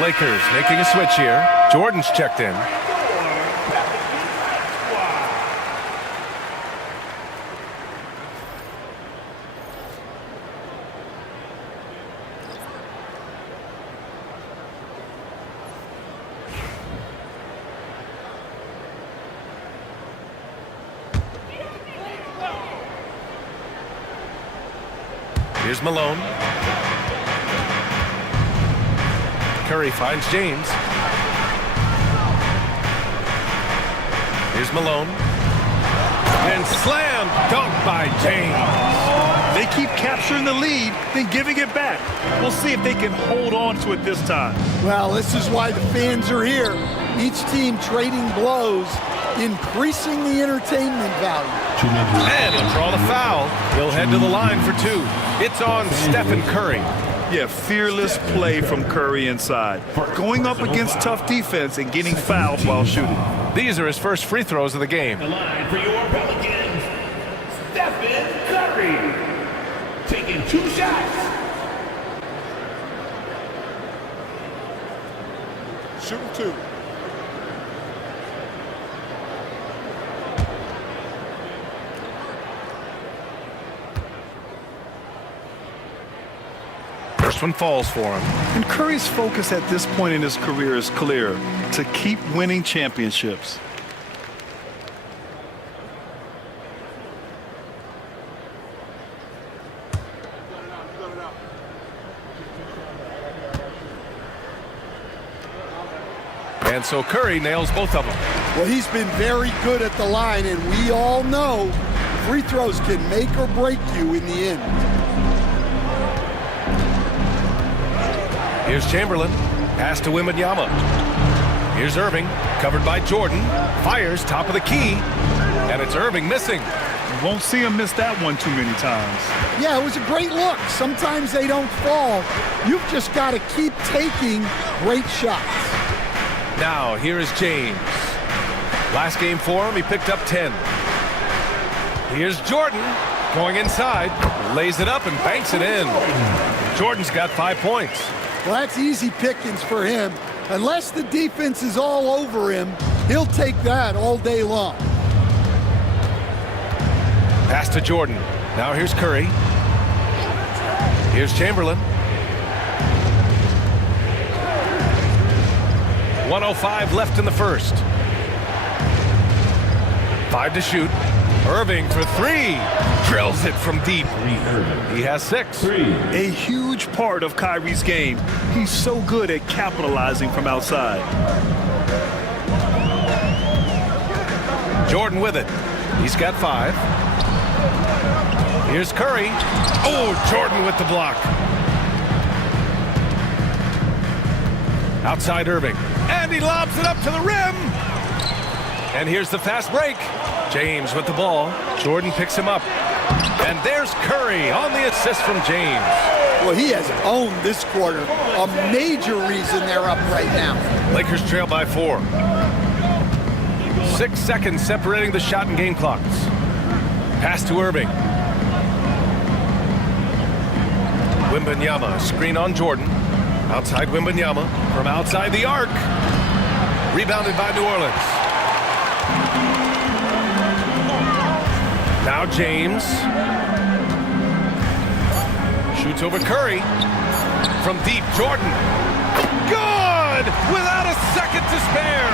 Lakers making a switch here. Jordan's checked in. Here's Malone. Curry finds James. Here's Malone. And slam dunk by James. They keep capturing the lead, then giving it back. We'll see if they can hold on to it this time. Well, this is why the fans are here. Each team trading blows, increasing the entertainment value. And he'll draw the foul. He'll head to the line for two. It's on Stephen Curry. Yeah, fearless play from Curry inside. Going up against tough defense and getting fouled while shooting. These are his first free throws of the game. The line for your Pelicans, Stephen Curry. Taking 2 shots. Shooting 2. First one falls for him. And Curry's focus at this point in his career is clear: to keep winning championships. And so Curry nails both of them. Well, he's been very good at the line, and we all know free throws can make or break you in the end. Here's Chamberlain. Pass to Wembanyama. Here's Irving. Covered by Jordan. Fires top of the key. And it's Irving missing. You won't see him miss that one too many times. Yeah, it was a great look. Sometimes they don't fall. You've just got to keep taking great shots. Now, here is James. Last game for him, he picked up 10. Here's Jordan. Going inside. Lays it up and banks it in. Jordan's got 5 points. Well, that's easy pickings for him. Unless the defense is all over him, he'll take that all day long. Pass to Jordan. Now here's Curry. Here's Chamberlain. 1:05 left in the first. 5 to shoot. Irving for 3. Drills it from deep. He has 6. A huge part of Kyrie's game. He's so good at capitalizing from outside. Jordan with it. He's got 5. Here's Curry. Oh, Jordan with the block. Outside Irving. And he lobs it up to the rim. And here's the fast break. James with the ball. Jordan picks him up. And there's Curry on the assist from James. Well, he has owned this quarter. A major reason they're up right now. Lakers trail by 4. 6 seconds separating the shot and game clocks. Pass to Irving. Wembanyama, screen on Jordan. Outside Wembanyama, from outside the arc. Rebounded by New Orleans. Now James. Shoots over Curry. From deep, Jordan. Good! Without a second to spare.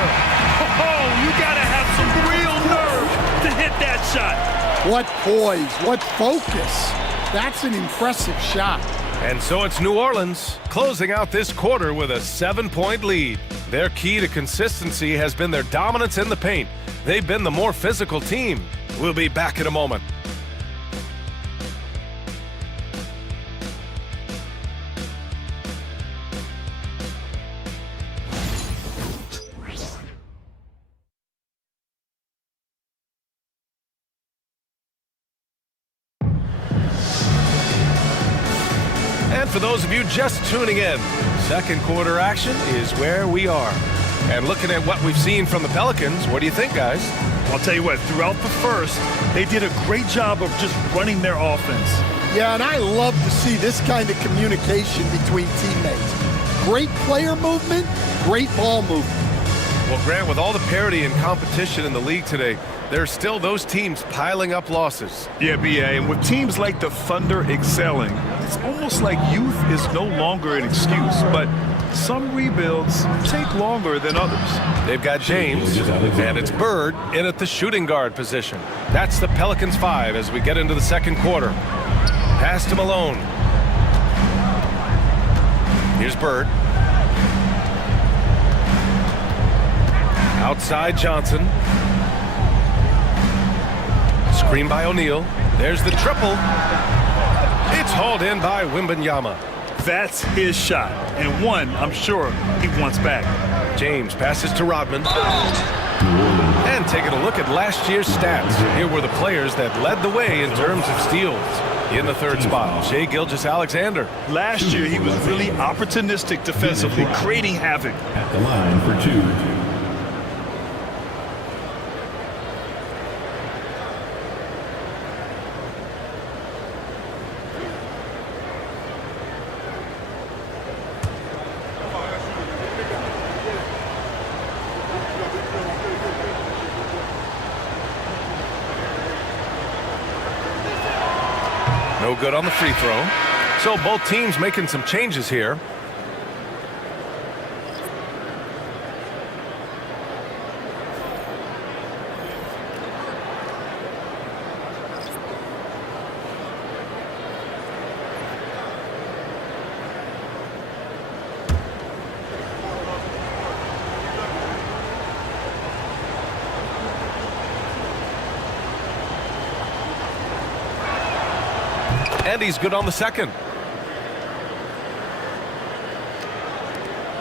Oh, you gotta have some real nerve to hit that shot. What poise, what focus. That's an impressive shot. And so it's New Orleans closing out this quarter with a 7-point lead. Their key to consistency has been their dominance in the paint. They've been the more physical team. We'll be back in a moment. And for those of you just tuning in, second quarter action is where we are. And looking at what we've seen from the Pelicans, what do you think, guys? I'll tell you what, throughout the first, they did a great job of just running their offense. Yeah, and I love to see this kind of communication between teammates. Great player movement, great ball movement. Well, Grant, with all the parity and competition in the league today, there's still those teams piling up losses. Yeah, B.A., and with teams like the Thunder excelling, it's almost like youth is no longer an excuse, but some rebuilds take longer than others. They've got James, and it's Bird in at the shooting guard position. That's the Pelicans 5 as we get into the second quarter. Pass to Malone. Here's Bird. Outside Johnson. Screen by O'Neal. There's the triple. It's hauled in by Wembanyama. That's his shot, and one I'm sure he wants back. James passes to Rodman. And taking a look at last year's stats. Here were the players that led the way in terms of steals. In the third spot, Shai Gilgeous-Alexander. Last year, he was really opportunistic defensively, creating havoc. At the line for two. No good on the free throw. So both teams making some changes here. And he's good on the second.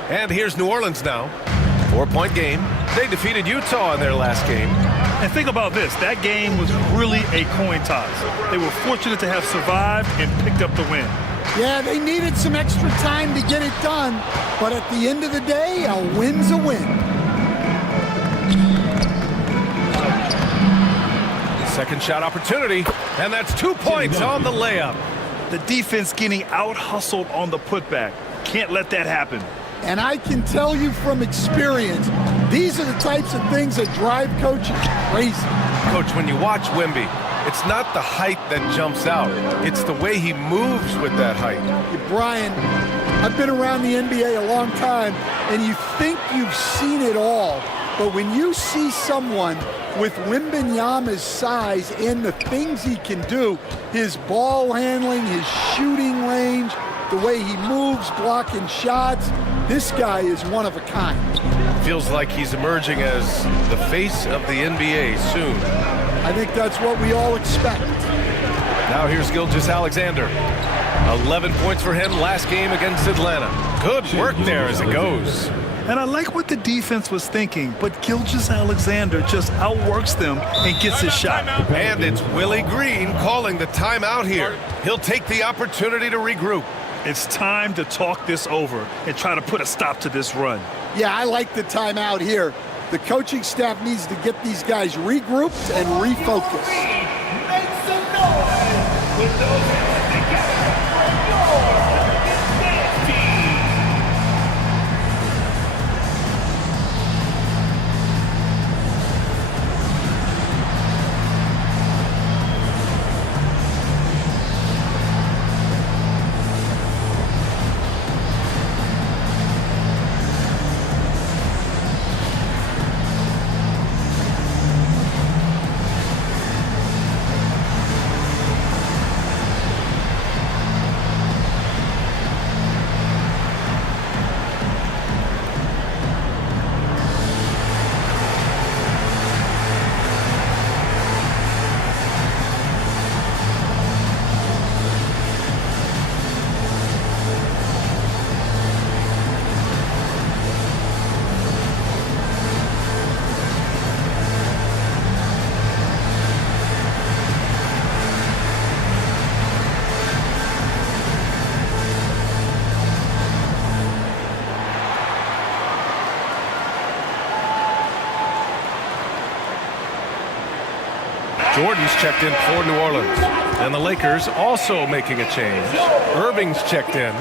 And here's New Orleans now. 4-point game. They defeated Utah in their last game. And think about this. That game was really a coin toss. They were fortunate to have survived and picked up the win. Yeah, they needed some extra time to get it done. But at the end of the day, a win's a win. Second shot opportunity, and that's 2 points on the layup. The defense getting out-hustled on the putback. Can't let that happen. And I can tell you from experience, these are the types of things that drive coaches crazy. Coach, when you watch Wemby, it's not the height that jumps out. It's the way he moves with that height. Brian, I've been around the NBA a long time, and you think you've seen it all. But when you see someone with Wembanyama's size and the things he can do, his ball handling, his shooting range, the way he moves, blocking shots, this guy is one of a kind. Feels like he's emerging as the face of the NBA soon. I think that's what we all expect. Now here's Gilgeous-Alexander. 11 points for him last game against Atlanta. Good work there as it goes. And I like what the defense was thinking, but Gilgeous-Alexander just outworks them and gets his shot. And it's Willie Green calling the timeout here. He'll take the opportunity to regroup. It's time to talk this over and try to put a stop to this run. Yeah, I like the timeout here. The coaching staff needs to get these guys regrouped and refocused. Make some noise with those hands together for your dance team. Jordan's checked in for New Orleans. And the Lakers also making a change. Irving's checked in.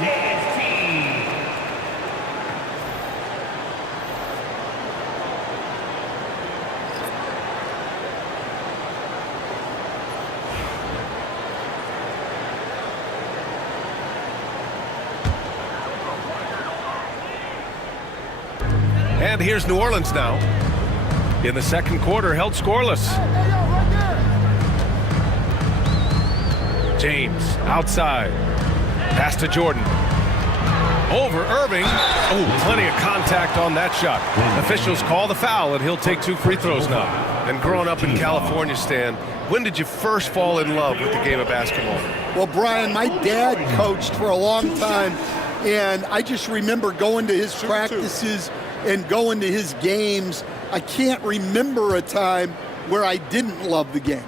And here's New Orleans now. In the second quarter, held scoreless. James outside. Pass to Jordan. Over Irving. Oh, plenty of contact on that shot. Officials call the foul, and he'll take 2 free throws now. And growing up in California, Stan, when did you first fall in love with the game of basketball? Well, Brian, my dad coached for a long time, and I just remember going to his practices and going to his games. I can't remember a time where I didn't love the game.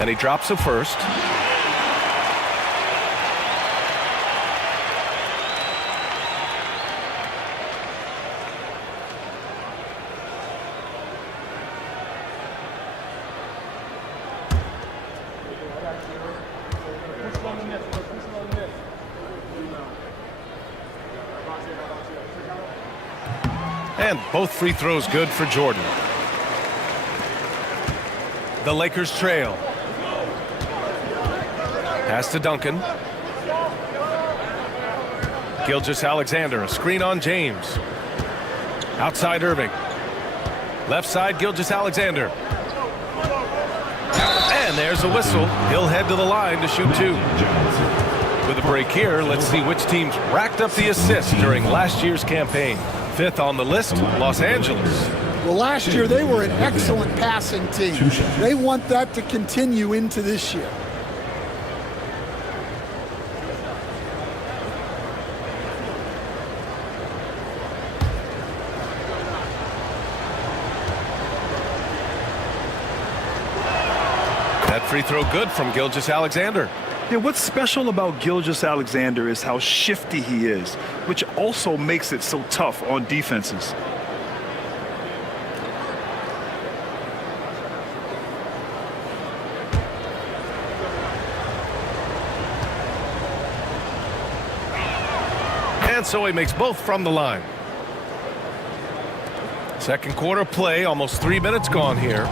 And he drops the first. And both free throws good for Jordan. The Lakers trail. Pass to Duncan. Gilgeous-Alexander, a screen on James. Outside Irving. Left side, Gilgeous-Alexander. And there's a whistle. He'll head to the line to shoot 2. With a break here, let's see which teams racked up the assists during last year's campaign. 5th on the list, Los Angeles. Well, last year they were an excellent passing team. They want that to continue into this year. That free throw good from Gilgeous-Alexander. Yeah, what's special about Gilgeous-Alexander is how shifty he is, which also makes it so tough on defenses. And so he makes both from the line. Second quarter play, almost 3 minutes gone here.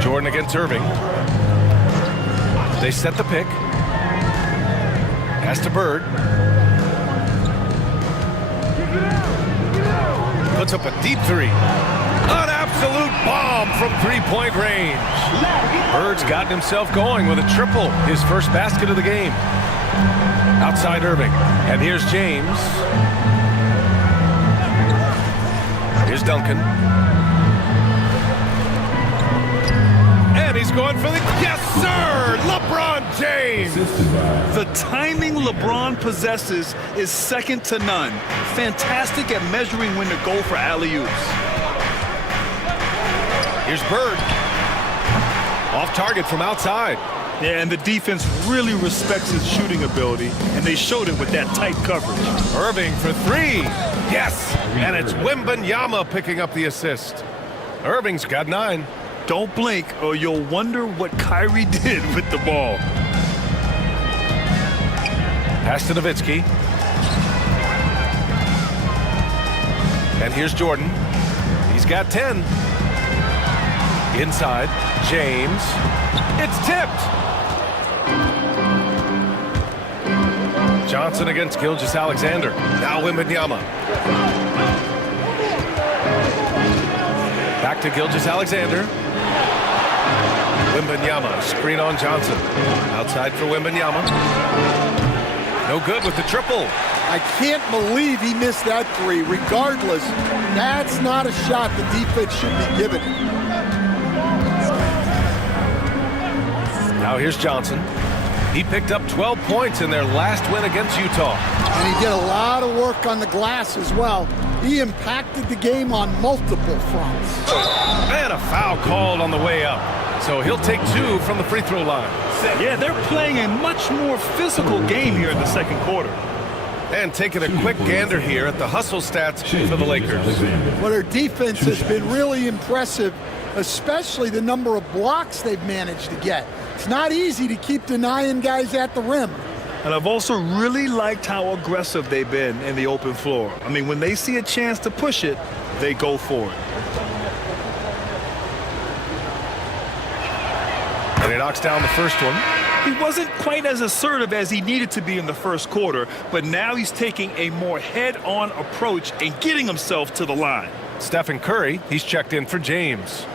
Jordan against Irving. They set the pick. Pass to Bird. Puts up a deep 3. An absolute bomb from 3-point range. Bird's gotten himself going with a triple, his first basket of the game. Outside Irving. And here's James. Here's Duncan. And he's going for the, yes sir, LeBron James. The timing LeBron possesses is second to none. Fantastic at measuring when to go for alley-oops. Here's Bird. Off target from outside. Yeah, and the defense really respects his shooting ability, and they showed it with that tight coverage. Irving for 3. Yes, and it's Wembanyama picking up the assist. Irving's got 9. Don't blink or you'll wonder what Kyrie did with the ball. Pass to Nowitzki. And here's Jordan. He's got 10. Inside, James. It's tipped. Johnson against Gilgeous-Alexander. Now Wembanyama. Back to Gilgeous-Alexander. Wembanyama, screen on Johnson. Outside for Wembanyama. No good with the triple. I can't believe he missed that 3. Regardless, that's not a shot the defense should be giving. Now here's Johnson. He picked up 12 points in their last win against Utah. And he did a lot of work on the glass as well. He impacted the game on multiple fronts. And a foul called on the way up. So he'll take 2 from the free throw line. Yeah, they're playing a much more physical game here in the second quarter. And taking a quick gander here at the hustle stats for the Lakers. Well, their defense has been really impressive, especially the number of blocks they've managed to get. It's not easy to keep denying guys at the rim. And I've also really liked how aggressive they've been in the open floor. I mean, when they see a chance to push it, they go for it. And he knocks down the first one. He wasn't quite as assertive as he needed to be in the first quarter, but now he's taking a more head-on approach and getting himself to the line. Stephen Curry, he's checked in for James.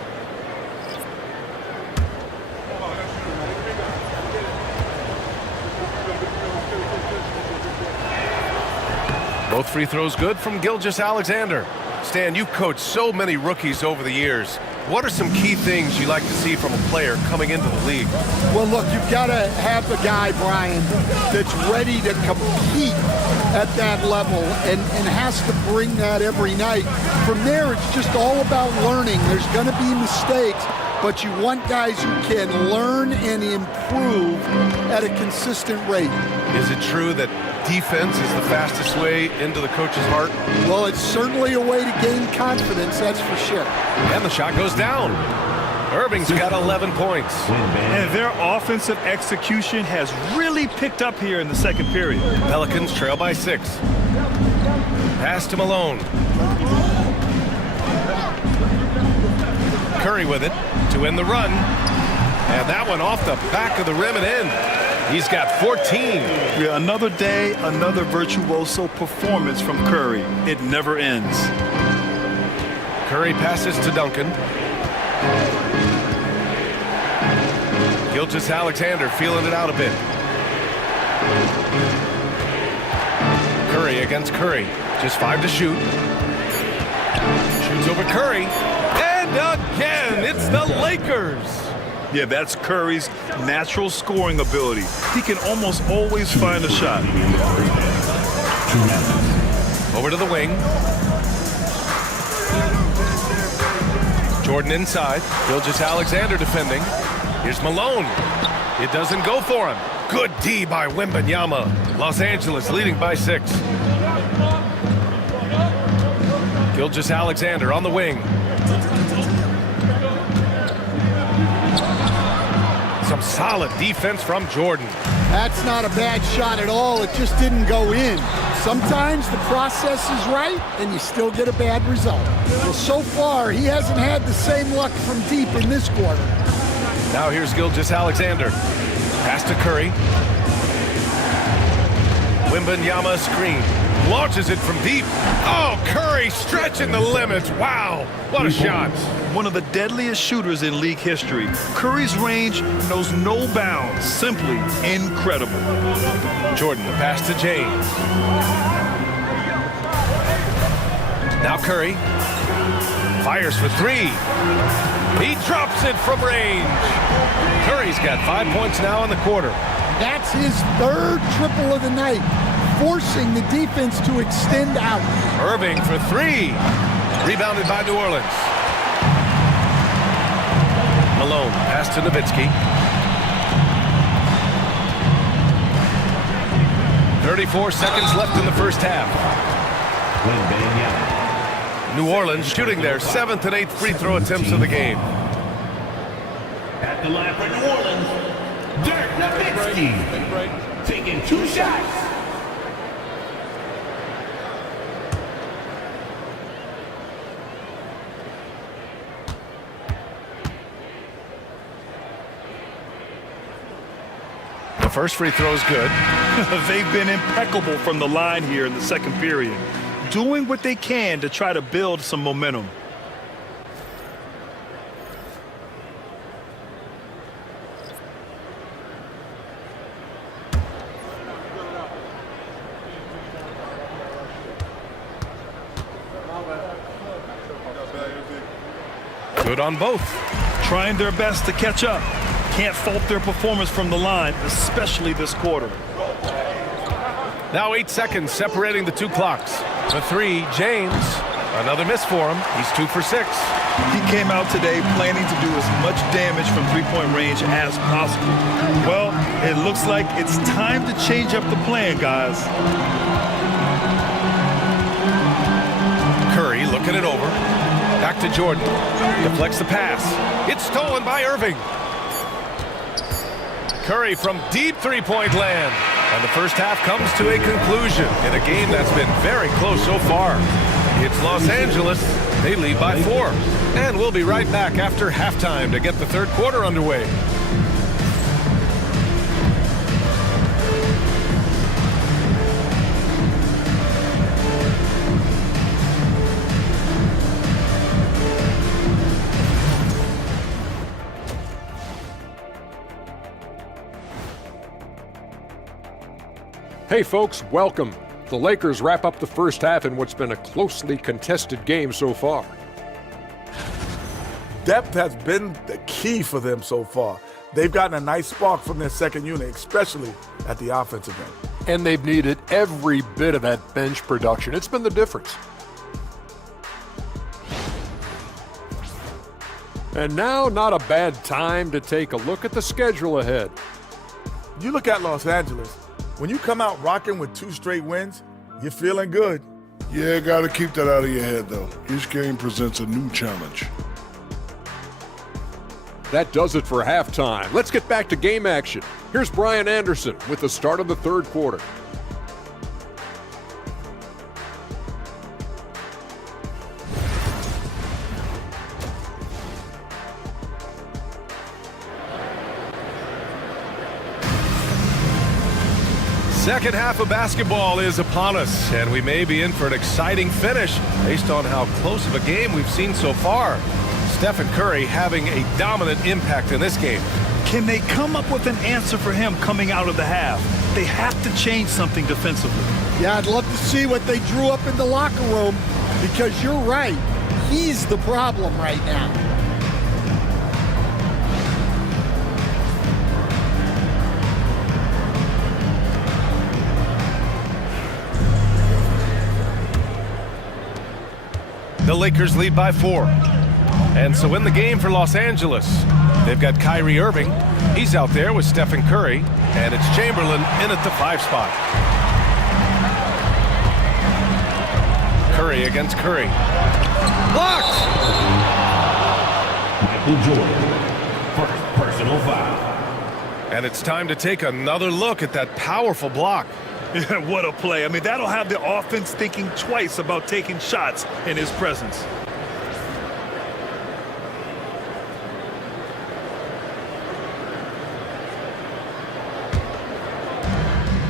Both free throws good from Gilgeous-Alexander. Stan, you've coached so many rookies over the years. What are some key things you like to see from a player coming into the league? Well, look, you've got to have a guy, Brian, that's ready to compete at that level and has to bring that every night. From there, it's just all about learning. There's going to be mistakes, but you want guys who can learn and improve at a consistent rate. Is it true that defense is the fastest way into the coach's heart? Well, it's certainly a way to gain confidence, that's for sure. And the shot goes down. Irving's got 11 points. And their offensive execution has really picked up here in the second period. Pelicans trail by 6. Pass to Malone. Curry with it to end the run. And that one off the back of the rim and in. He's got 14. Yeah, another day, another virtuoso performance from Curry. It never ends. Curry passes to Duncan. Gilgeous-Alexander feeling it out a bit. Curry against Curry. Just 5 to shoot. Shoots over Curry. And again, it's the Lakers. Yeah, that's Curry's natural scoring ability. He can almost always find a shot. Over to the wing. Jordan inside. Gilgeous-Alexander defending. Here's Malone. It doesn't go for him. Good D by Wembanyama. Los Angeles leading by 6. Gilgeous-Alexander on the wing. Some solid defense from Jordan. That's not a bad shot at all. It just didn't go in. Sometimes the process is right and you still get a bad result. Well, so far, he hasn't had the same luck from deep in this quarter. Now here's Gilgeous-Alexander. Pass to Curry. Wembanyama screen. Launches it from deep. Oh, Curry stretching the limits. Wow, what a shot. One of the deadliest shooters in league history. Curry's range knows no bounds. Simply incredible. Jordan, the pass to James. Now Curry fires for 3. He drops it from range. Curry's got 5 points now in the quarter. That's his 3rd triple of the night, forcing the defense to extend out. Irving for 3. Rebounded by New Orleans. Malone, pass to Nowitzki. 34 seconds left in the first half. New Orleans shooting their 7th and 8th free throw attempts of the game. At the line for New Orleans, Dirk Nowitzki taking 2 shots. The first free throw is good. They've been impeccable from the line here in the second period, doing what they can to try to build some momentum. Good on both. Trying their best to catch up. Can't fault their performance from the line, especially this quarter. Now 8 seconds separating the 2 clocks. The 3, James. Another miss for him. He's 2 for 6. He came out today planning to do as much damage from three-point range as possible. Well, it looks like it's time to change up the plan, guys. Curry looking it over. Back to Jordan. Deflects the pass. It's stolen by Irving. Curry from deep three-point land. And the first half comes to a conclusion in a game that's been very close so far. It's Los Angeles. They lead by 4. And we'll be right back after halftime to get the third quarter underway. Hey folks, welcome. The Lakers wrap up the first half in what's been a closely contested game so far. Depth has been the key for them so far. They've gotten a nice spark from their second unit, especially at the offensive end. And they've needed every bit of that bench production. It's been the difference. And now, not a bad time to take a look at the schedule ahead. You look at Los Angeles, when you come out rocking with 2 straight wins, you're feeling good. Yeah, got to keep that out of your head, though. Each game presents a new challenge. That does it for halftime. Let's get back to game action. Here's Brian Anderson with the start of the third quarter. Second half of basketball is upon us, and we may be in for an exciting finish based on how close of a game we've seen so far. Stephen Curry having a dominant impact in this game. Can they come up with an answer for him coming out of the half? They have to change something defensively. Yeah, I'd love to see what they drew up in the locker room, because you're right. He's the problem right now. The Lakers lead by 4. And so in the game for Los Angeles, they've got Kyrie Irving. He's out there with Stephen Curry, and it's Chamberlain in at the 5 spot. Curry against Curry. Blocked! Michael Jordan, first personal foul. And it's time to take another look at that powerful block. What a play. I mean, that'll have the offense thinking twice about taking shots in his presence.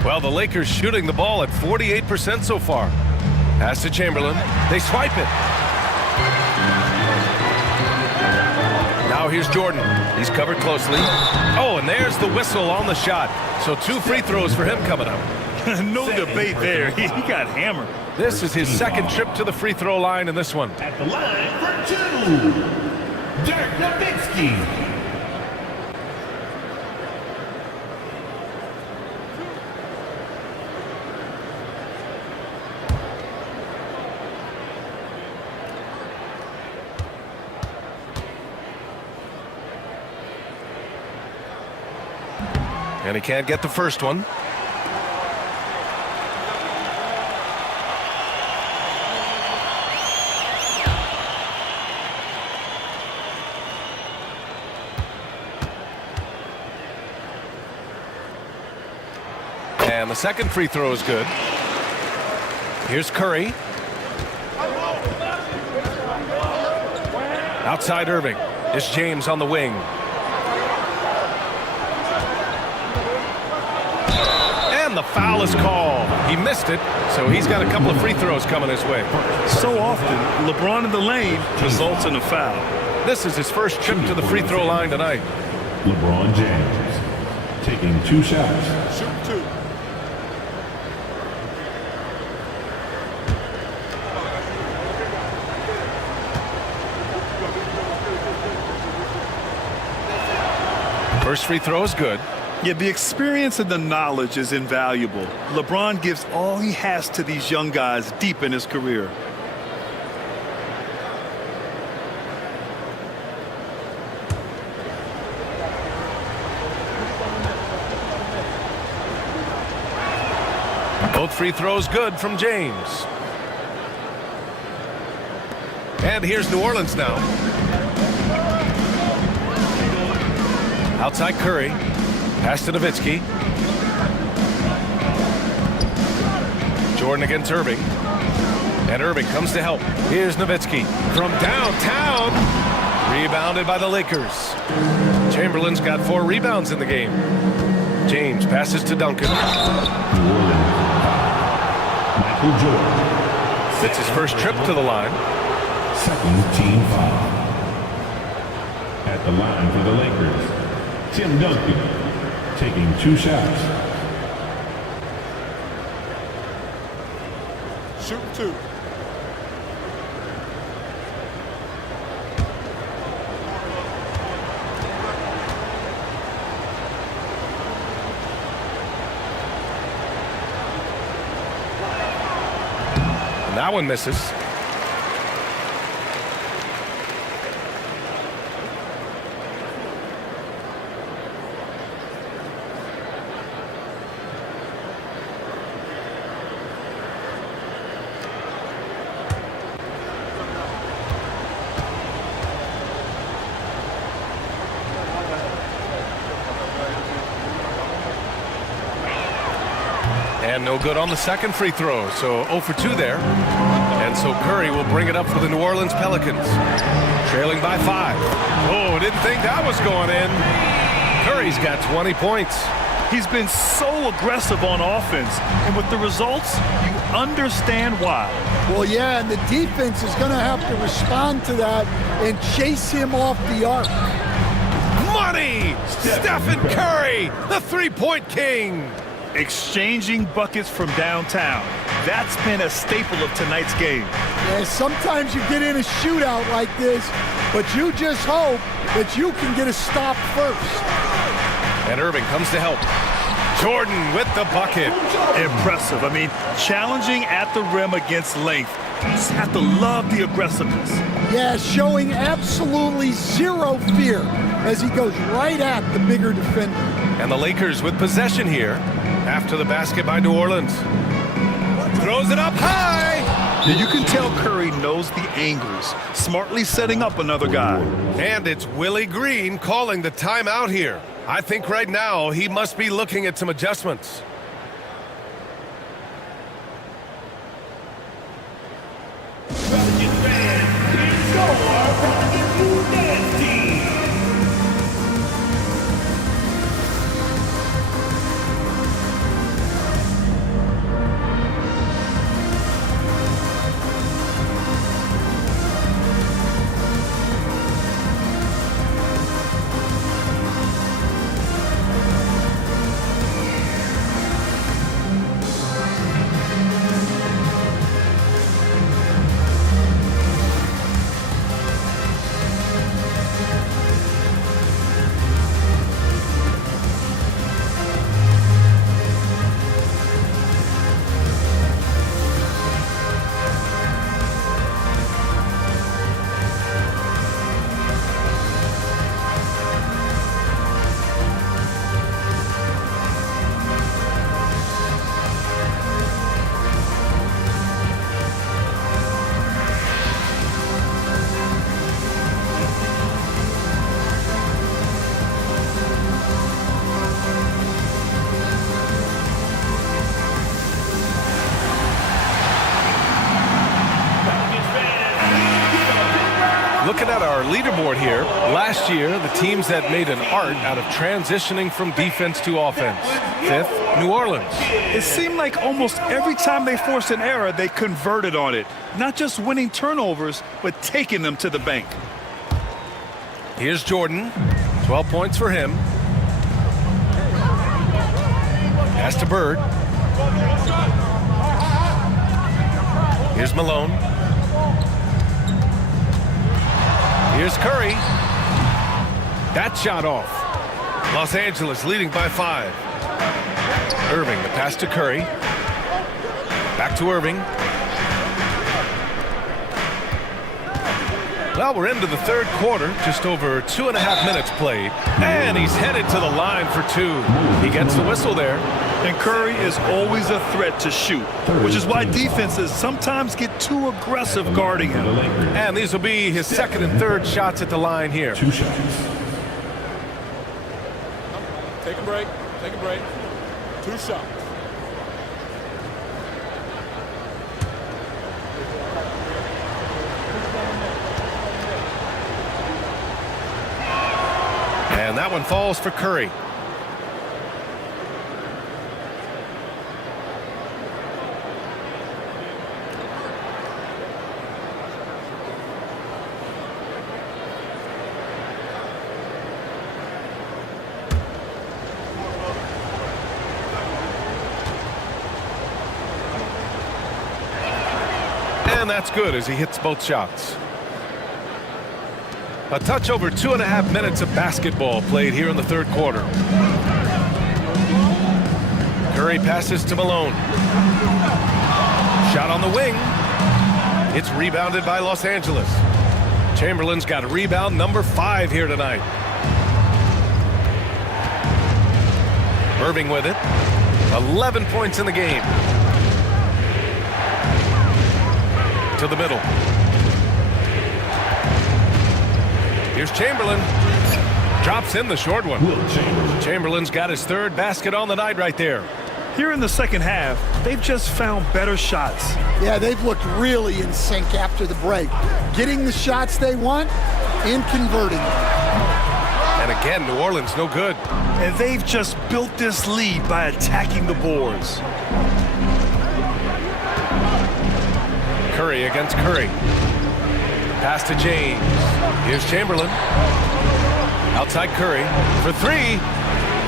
Well, the Lakers shooting the ball at 48% so far. Pass to Chamberlain. They swipe it. Now here's Jordan. He's covered closely. Oh, and there's the whistle on the shot. So 2 free throws for him coming up. No debate there. He got hammered. This is his second trip to the free throw line in this one. At the line for 2, Dirk Nowitzki. And he can't get the first one. And the second free throw is good. Here's Curry. Outside Irving. It's James on the wing. And the foul is called. He missed it, so he's got a couple of free throws coming his way. So often, LeBron in the lane results in a foul. This is his first trip to the free throw line tonight. LeBron James taking 2 shots. Shoot 2. First free throw is good. Yeah, the experience and the knowledge is invaluable. LeBron gives all he has to these young guys deep in his career. Both free throws good from James. And here's New Orleans now. Outside Curry. Pass to Nowitzki. Jordan against Irving. And Irving comes to help. Here's Nowitzki from downtown. Rebounded by the Lakers. Chamberlain's got 4 rebounds in the game. James passes to Duncan. Michael Jordan. It's his first trip to the line. Second team foul. At the line for the Lakers, Tim Duncan taking 2 shots. Shooting 2. And that one misses. And no good on the second free throw, so 0 for 2 there. And so Curry will bring it up for the New Orleans Pelicans, trailing by 5. Oh, didn't think that was going in. Curry's got 20 points. He's been so aggressive on offense, and with the results, you understand why. Well, yeah, and the defense is going to have to respond to that and chase him off the arc. Money! Stephen Curry, the three-point king. Exchanging buckets from downtown. That's been a staple of tonight's game. Yeah, sometimes you get in a shootout like this, but you just hope that you can get a stop first. And Irving comes to help. Jordan with the bucket. Impressive. I mean, challenging at the rim against length. You just have to love the aggressiveness. Yeah, showing absolutely zero fear as he goes right at the bigger defender. And the Lakers with possession here after the basket by New Orleans. Throws it up high. Yeah, you can tell Curry knows the angles, smartly setting up another guy. And it's Willie Green calling the timeout here. I think right now he must be looking at some adjustments. Looking at our leaderboard here, last year the teams that made an art out of transitioning from defense to offense. 5th, New Orleans. It seemed like almost every time they forced an error, they converted on it. Not just winning turnovers, but taking them to the bank. Here's Jordan, 12 points for him. Pass to Bird. Here's Malone. Here's Curry. That shot off. Los Angeles leading by 5. Irving, the pass to Curry. Back to Irving. Well, we're into the third quarter, just over 2.5 minutes played. And he's headed to the line for 2. He gets the whistle there. And Curry is always a threat to shoot, which is why defenses sometimes get too aggressive guarding him. And these will be his second and third shots at the line here. 2 shots. Take a break. Take a break. 2 shots. And that one falls for Curry. And that's good as he hits both shots. A touch over 2.5 minutes of basketball played here in the third quarter. Curry passes to Malone. Shot on the wing. It's rebounded by Los Angeles. Chamberlain's got rebound number 5 here tonight. Irving with it. 11 points in the game. To the middle. Here's Chamberlain. Drops in the short one. Chamberlain's got his 3rd basket on the night right there. Here in the second half, they've just found better shots. Yeah, they've looked really in sync after the break. Getting the shots they want and converting them. And again, New Orleans no good. And they've just built this lead by attacking the boards. Curry against Curry. Pass to James. Here's Chamberlain. Outside Curry for 3.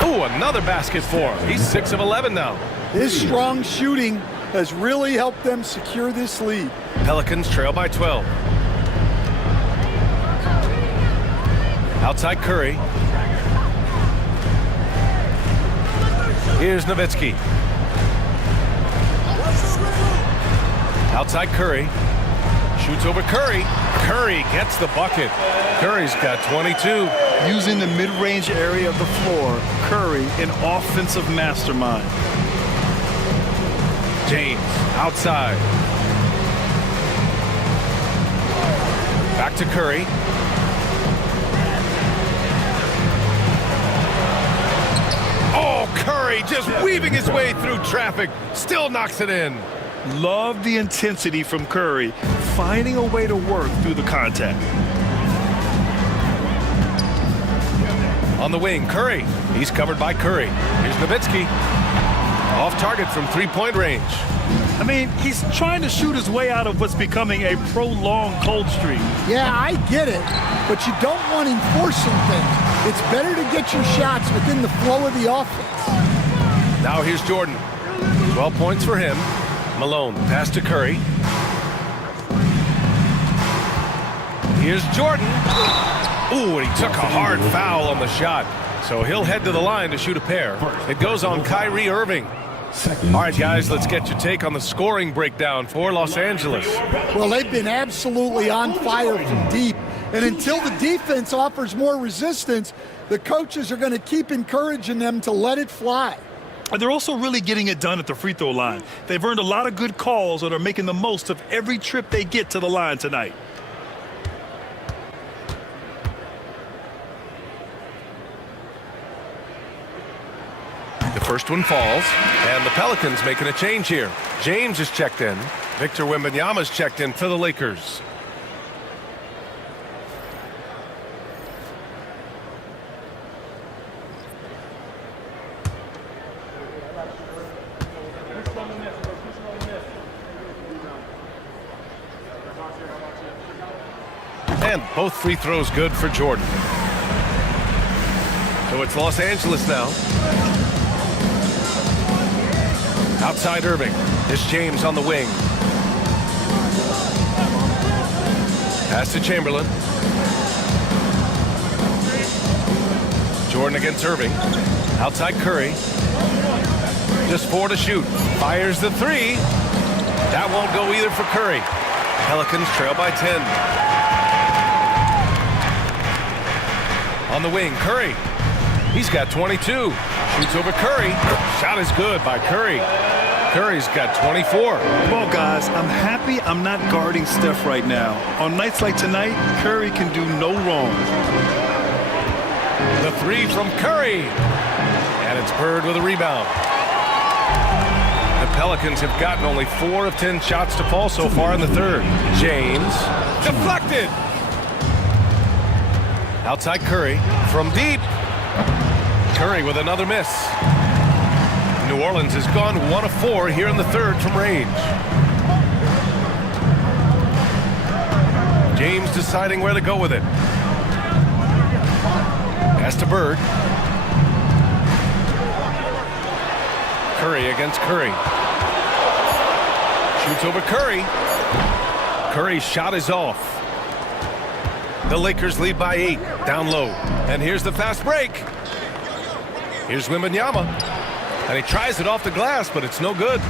Ooh, another basket for him. He's 6 of 11 now. His strong shooting has really helped them secure this lead. Pelicans trail by 12. Outside Curry. Here's Nowitzki. Outside Curry. Shoots over Curry. Curry gets the bucket. Curry's got 22. Using the mid-range area of the floor, Curry, an offensive mastermind. James outside. Back to Curry. Oh, Curry just weaving his way through traffic. Still knocks it in. Love the intensity from Curry, finding a way to work through the contact. On the wing, Curry. He's covered by Curry. Here's Nowitzki. Off target from 3-point range. I mean, he's trying to shoot his way out of what's becoming a prolonged cold streak. Yeah, I get it, but you don't want him forcing things. It's better to get your shots within the flow of the offense. Now here's Jordan. 12 points for him. Malone, pass to Curry. Here's Jordan. Ooh, and he took a hard foul on the shot. So he'll head to the line to shoot a pair. It goes on Kyrie Irving. All right, guys, let's get your take on the scoring breakdown for Los Angeles. Well, they've been absolutely on fire from deep. And until the defense offers more resistance, the coaches are going to keep encouraging them to let it fly. And they're also really getting it done at the free throw line. They've earned a lot of good calls and are making the most of every trip they get to the line tonight. The first one falls, and the Pelicans making a change here. James is checked in. Victor Wembanyama's checked in for the Lakers. And both free throws good for Jordan. So it's Los Angeles now. Outside Irving. It's James on the wing. Pass to Chamberlain. Jordan against Irving. Outside Curry. Just 4 to shoot. Fires the 3. That won't go either for Curry. Pelicans trail by 10. On the wing, Curry. He's got 22. Shoots over Curry. Shot is good by Curry. Curry's got 24. Well, guys, I'm happy I'm not guarding Steph right now. On nights like tonight, Curry can do no wrong. The 3 from Curry. And it's Bird with a rebound. The Pelicans have gotten only 4 of 10 shots to fall so far in the third. James. Deflected. Outside Curry. From deep. Curry with another miss. New Orleans has gone 1 of 4 here in the third from range. James deciding where to go with it. Pass to Bird. Curry against Curry. Shoots over Curry. Curry's shot is off. The Lakers lead by 8, down low. And here's the fast break. Here's Wembanyama. And he tries it off the glass, but it's no good.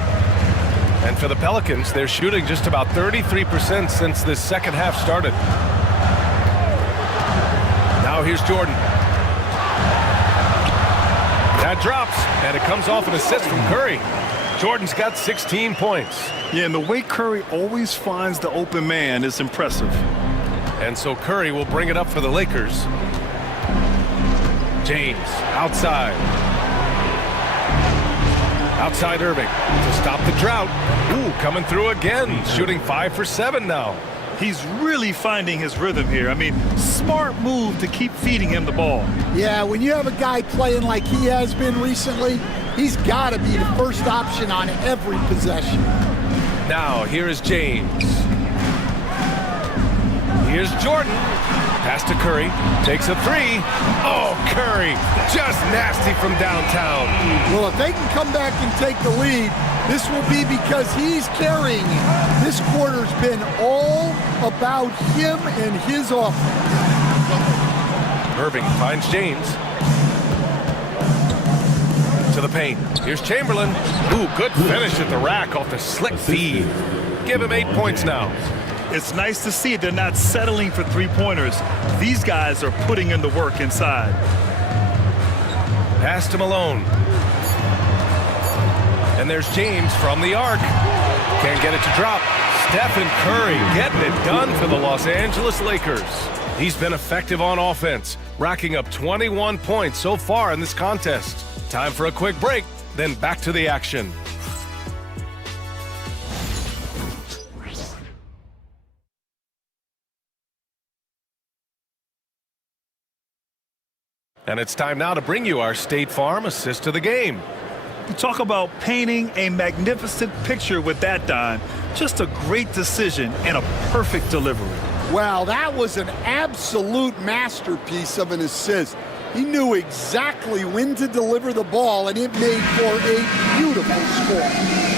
And for the Pelicans, they're shooting just about 33% since this second half started. Now here's Jordan. That drops, and it comes off an assist from Curry. Jordan's got 16 points. Yeah, and the way Curry always finds the open man is impressive. And so Curry will bring it up for the Lakers. James, outside. Outside Irving to stop the drought. Ooh, coming through again, shooting 5 for 7 now. He's really finding his rhythm here. I mean, smart move to keep feeding him the ball. Yeah, when you have a guy playing like he has been recently, he's got to be the first option on every possession. Now, here is James. Here's Jordan. Pass to Curry. Takes a 3. Oh, Curry. Just nasty from downtown. Well, if they can come back and take the lead, this will be because he's carrying it. This quarter's been all about him and his offense. Irving finds James. To the paint. Here's Chamberlain. Ooh, good finish at the rack off the slick feed. Give him 8 points now. It's nice to see they're not settling for three-pointers. These guys are putting in the work inside. Pass to Malone. And there's James from the arc. Can't get it to drop. Stephen Curry getting it done for the Los Angeles Lakers. He's been effective on offense, racking up 21 points so far in this contest. Time for a quick break, then back to the action. And it's time now to bring you our State Farm assist to the game. You talk about painting a magnificent picture with that dime. Just a great decision and a perfect delivery. Wow, that was an absolute masterpiece of an assist. He knew exactly when to deliver the ball, and it made for a beautiful score.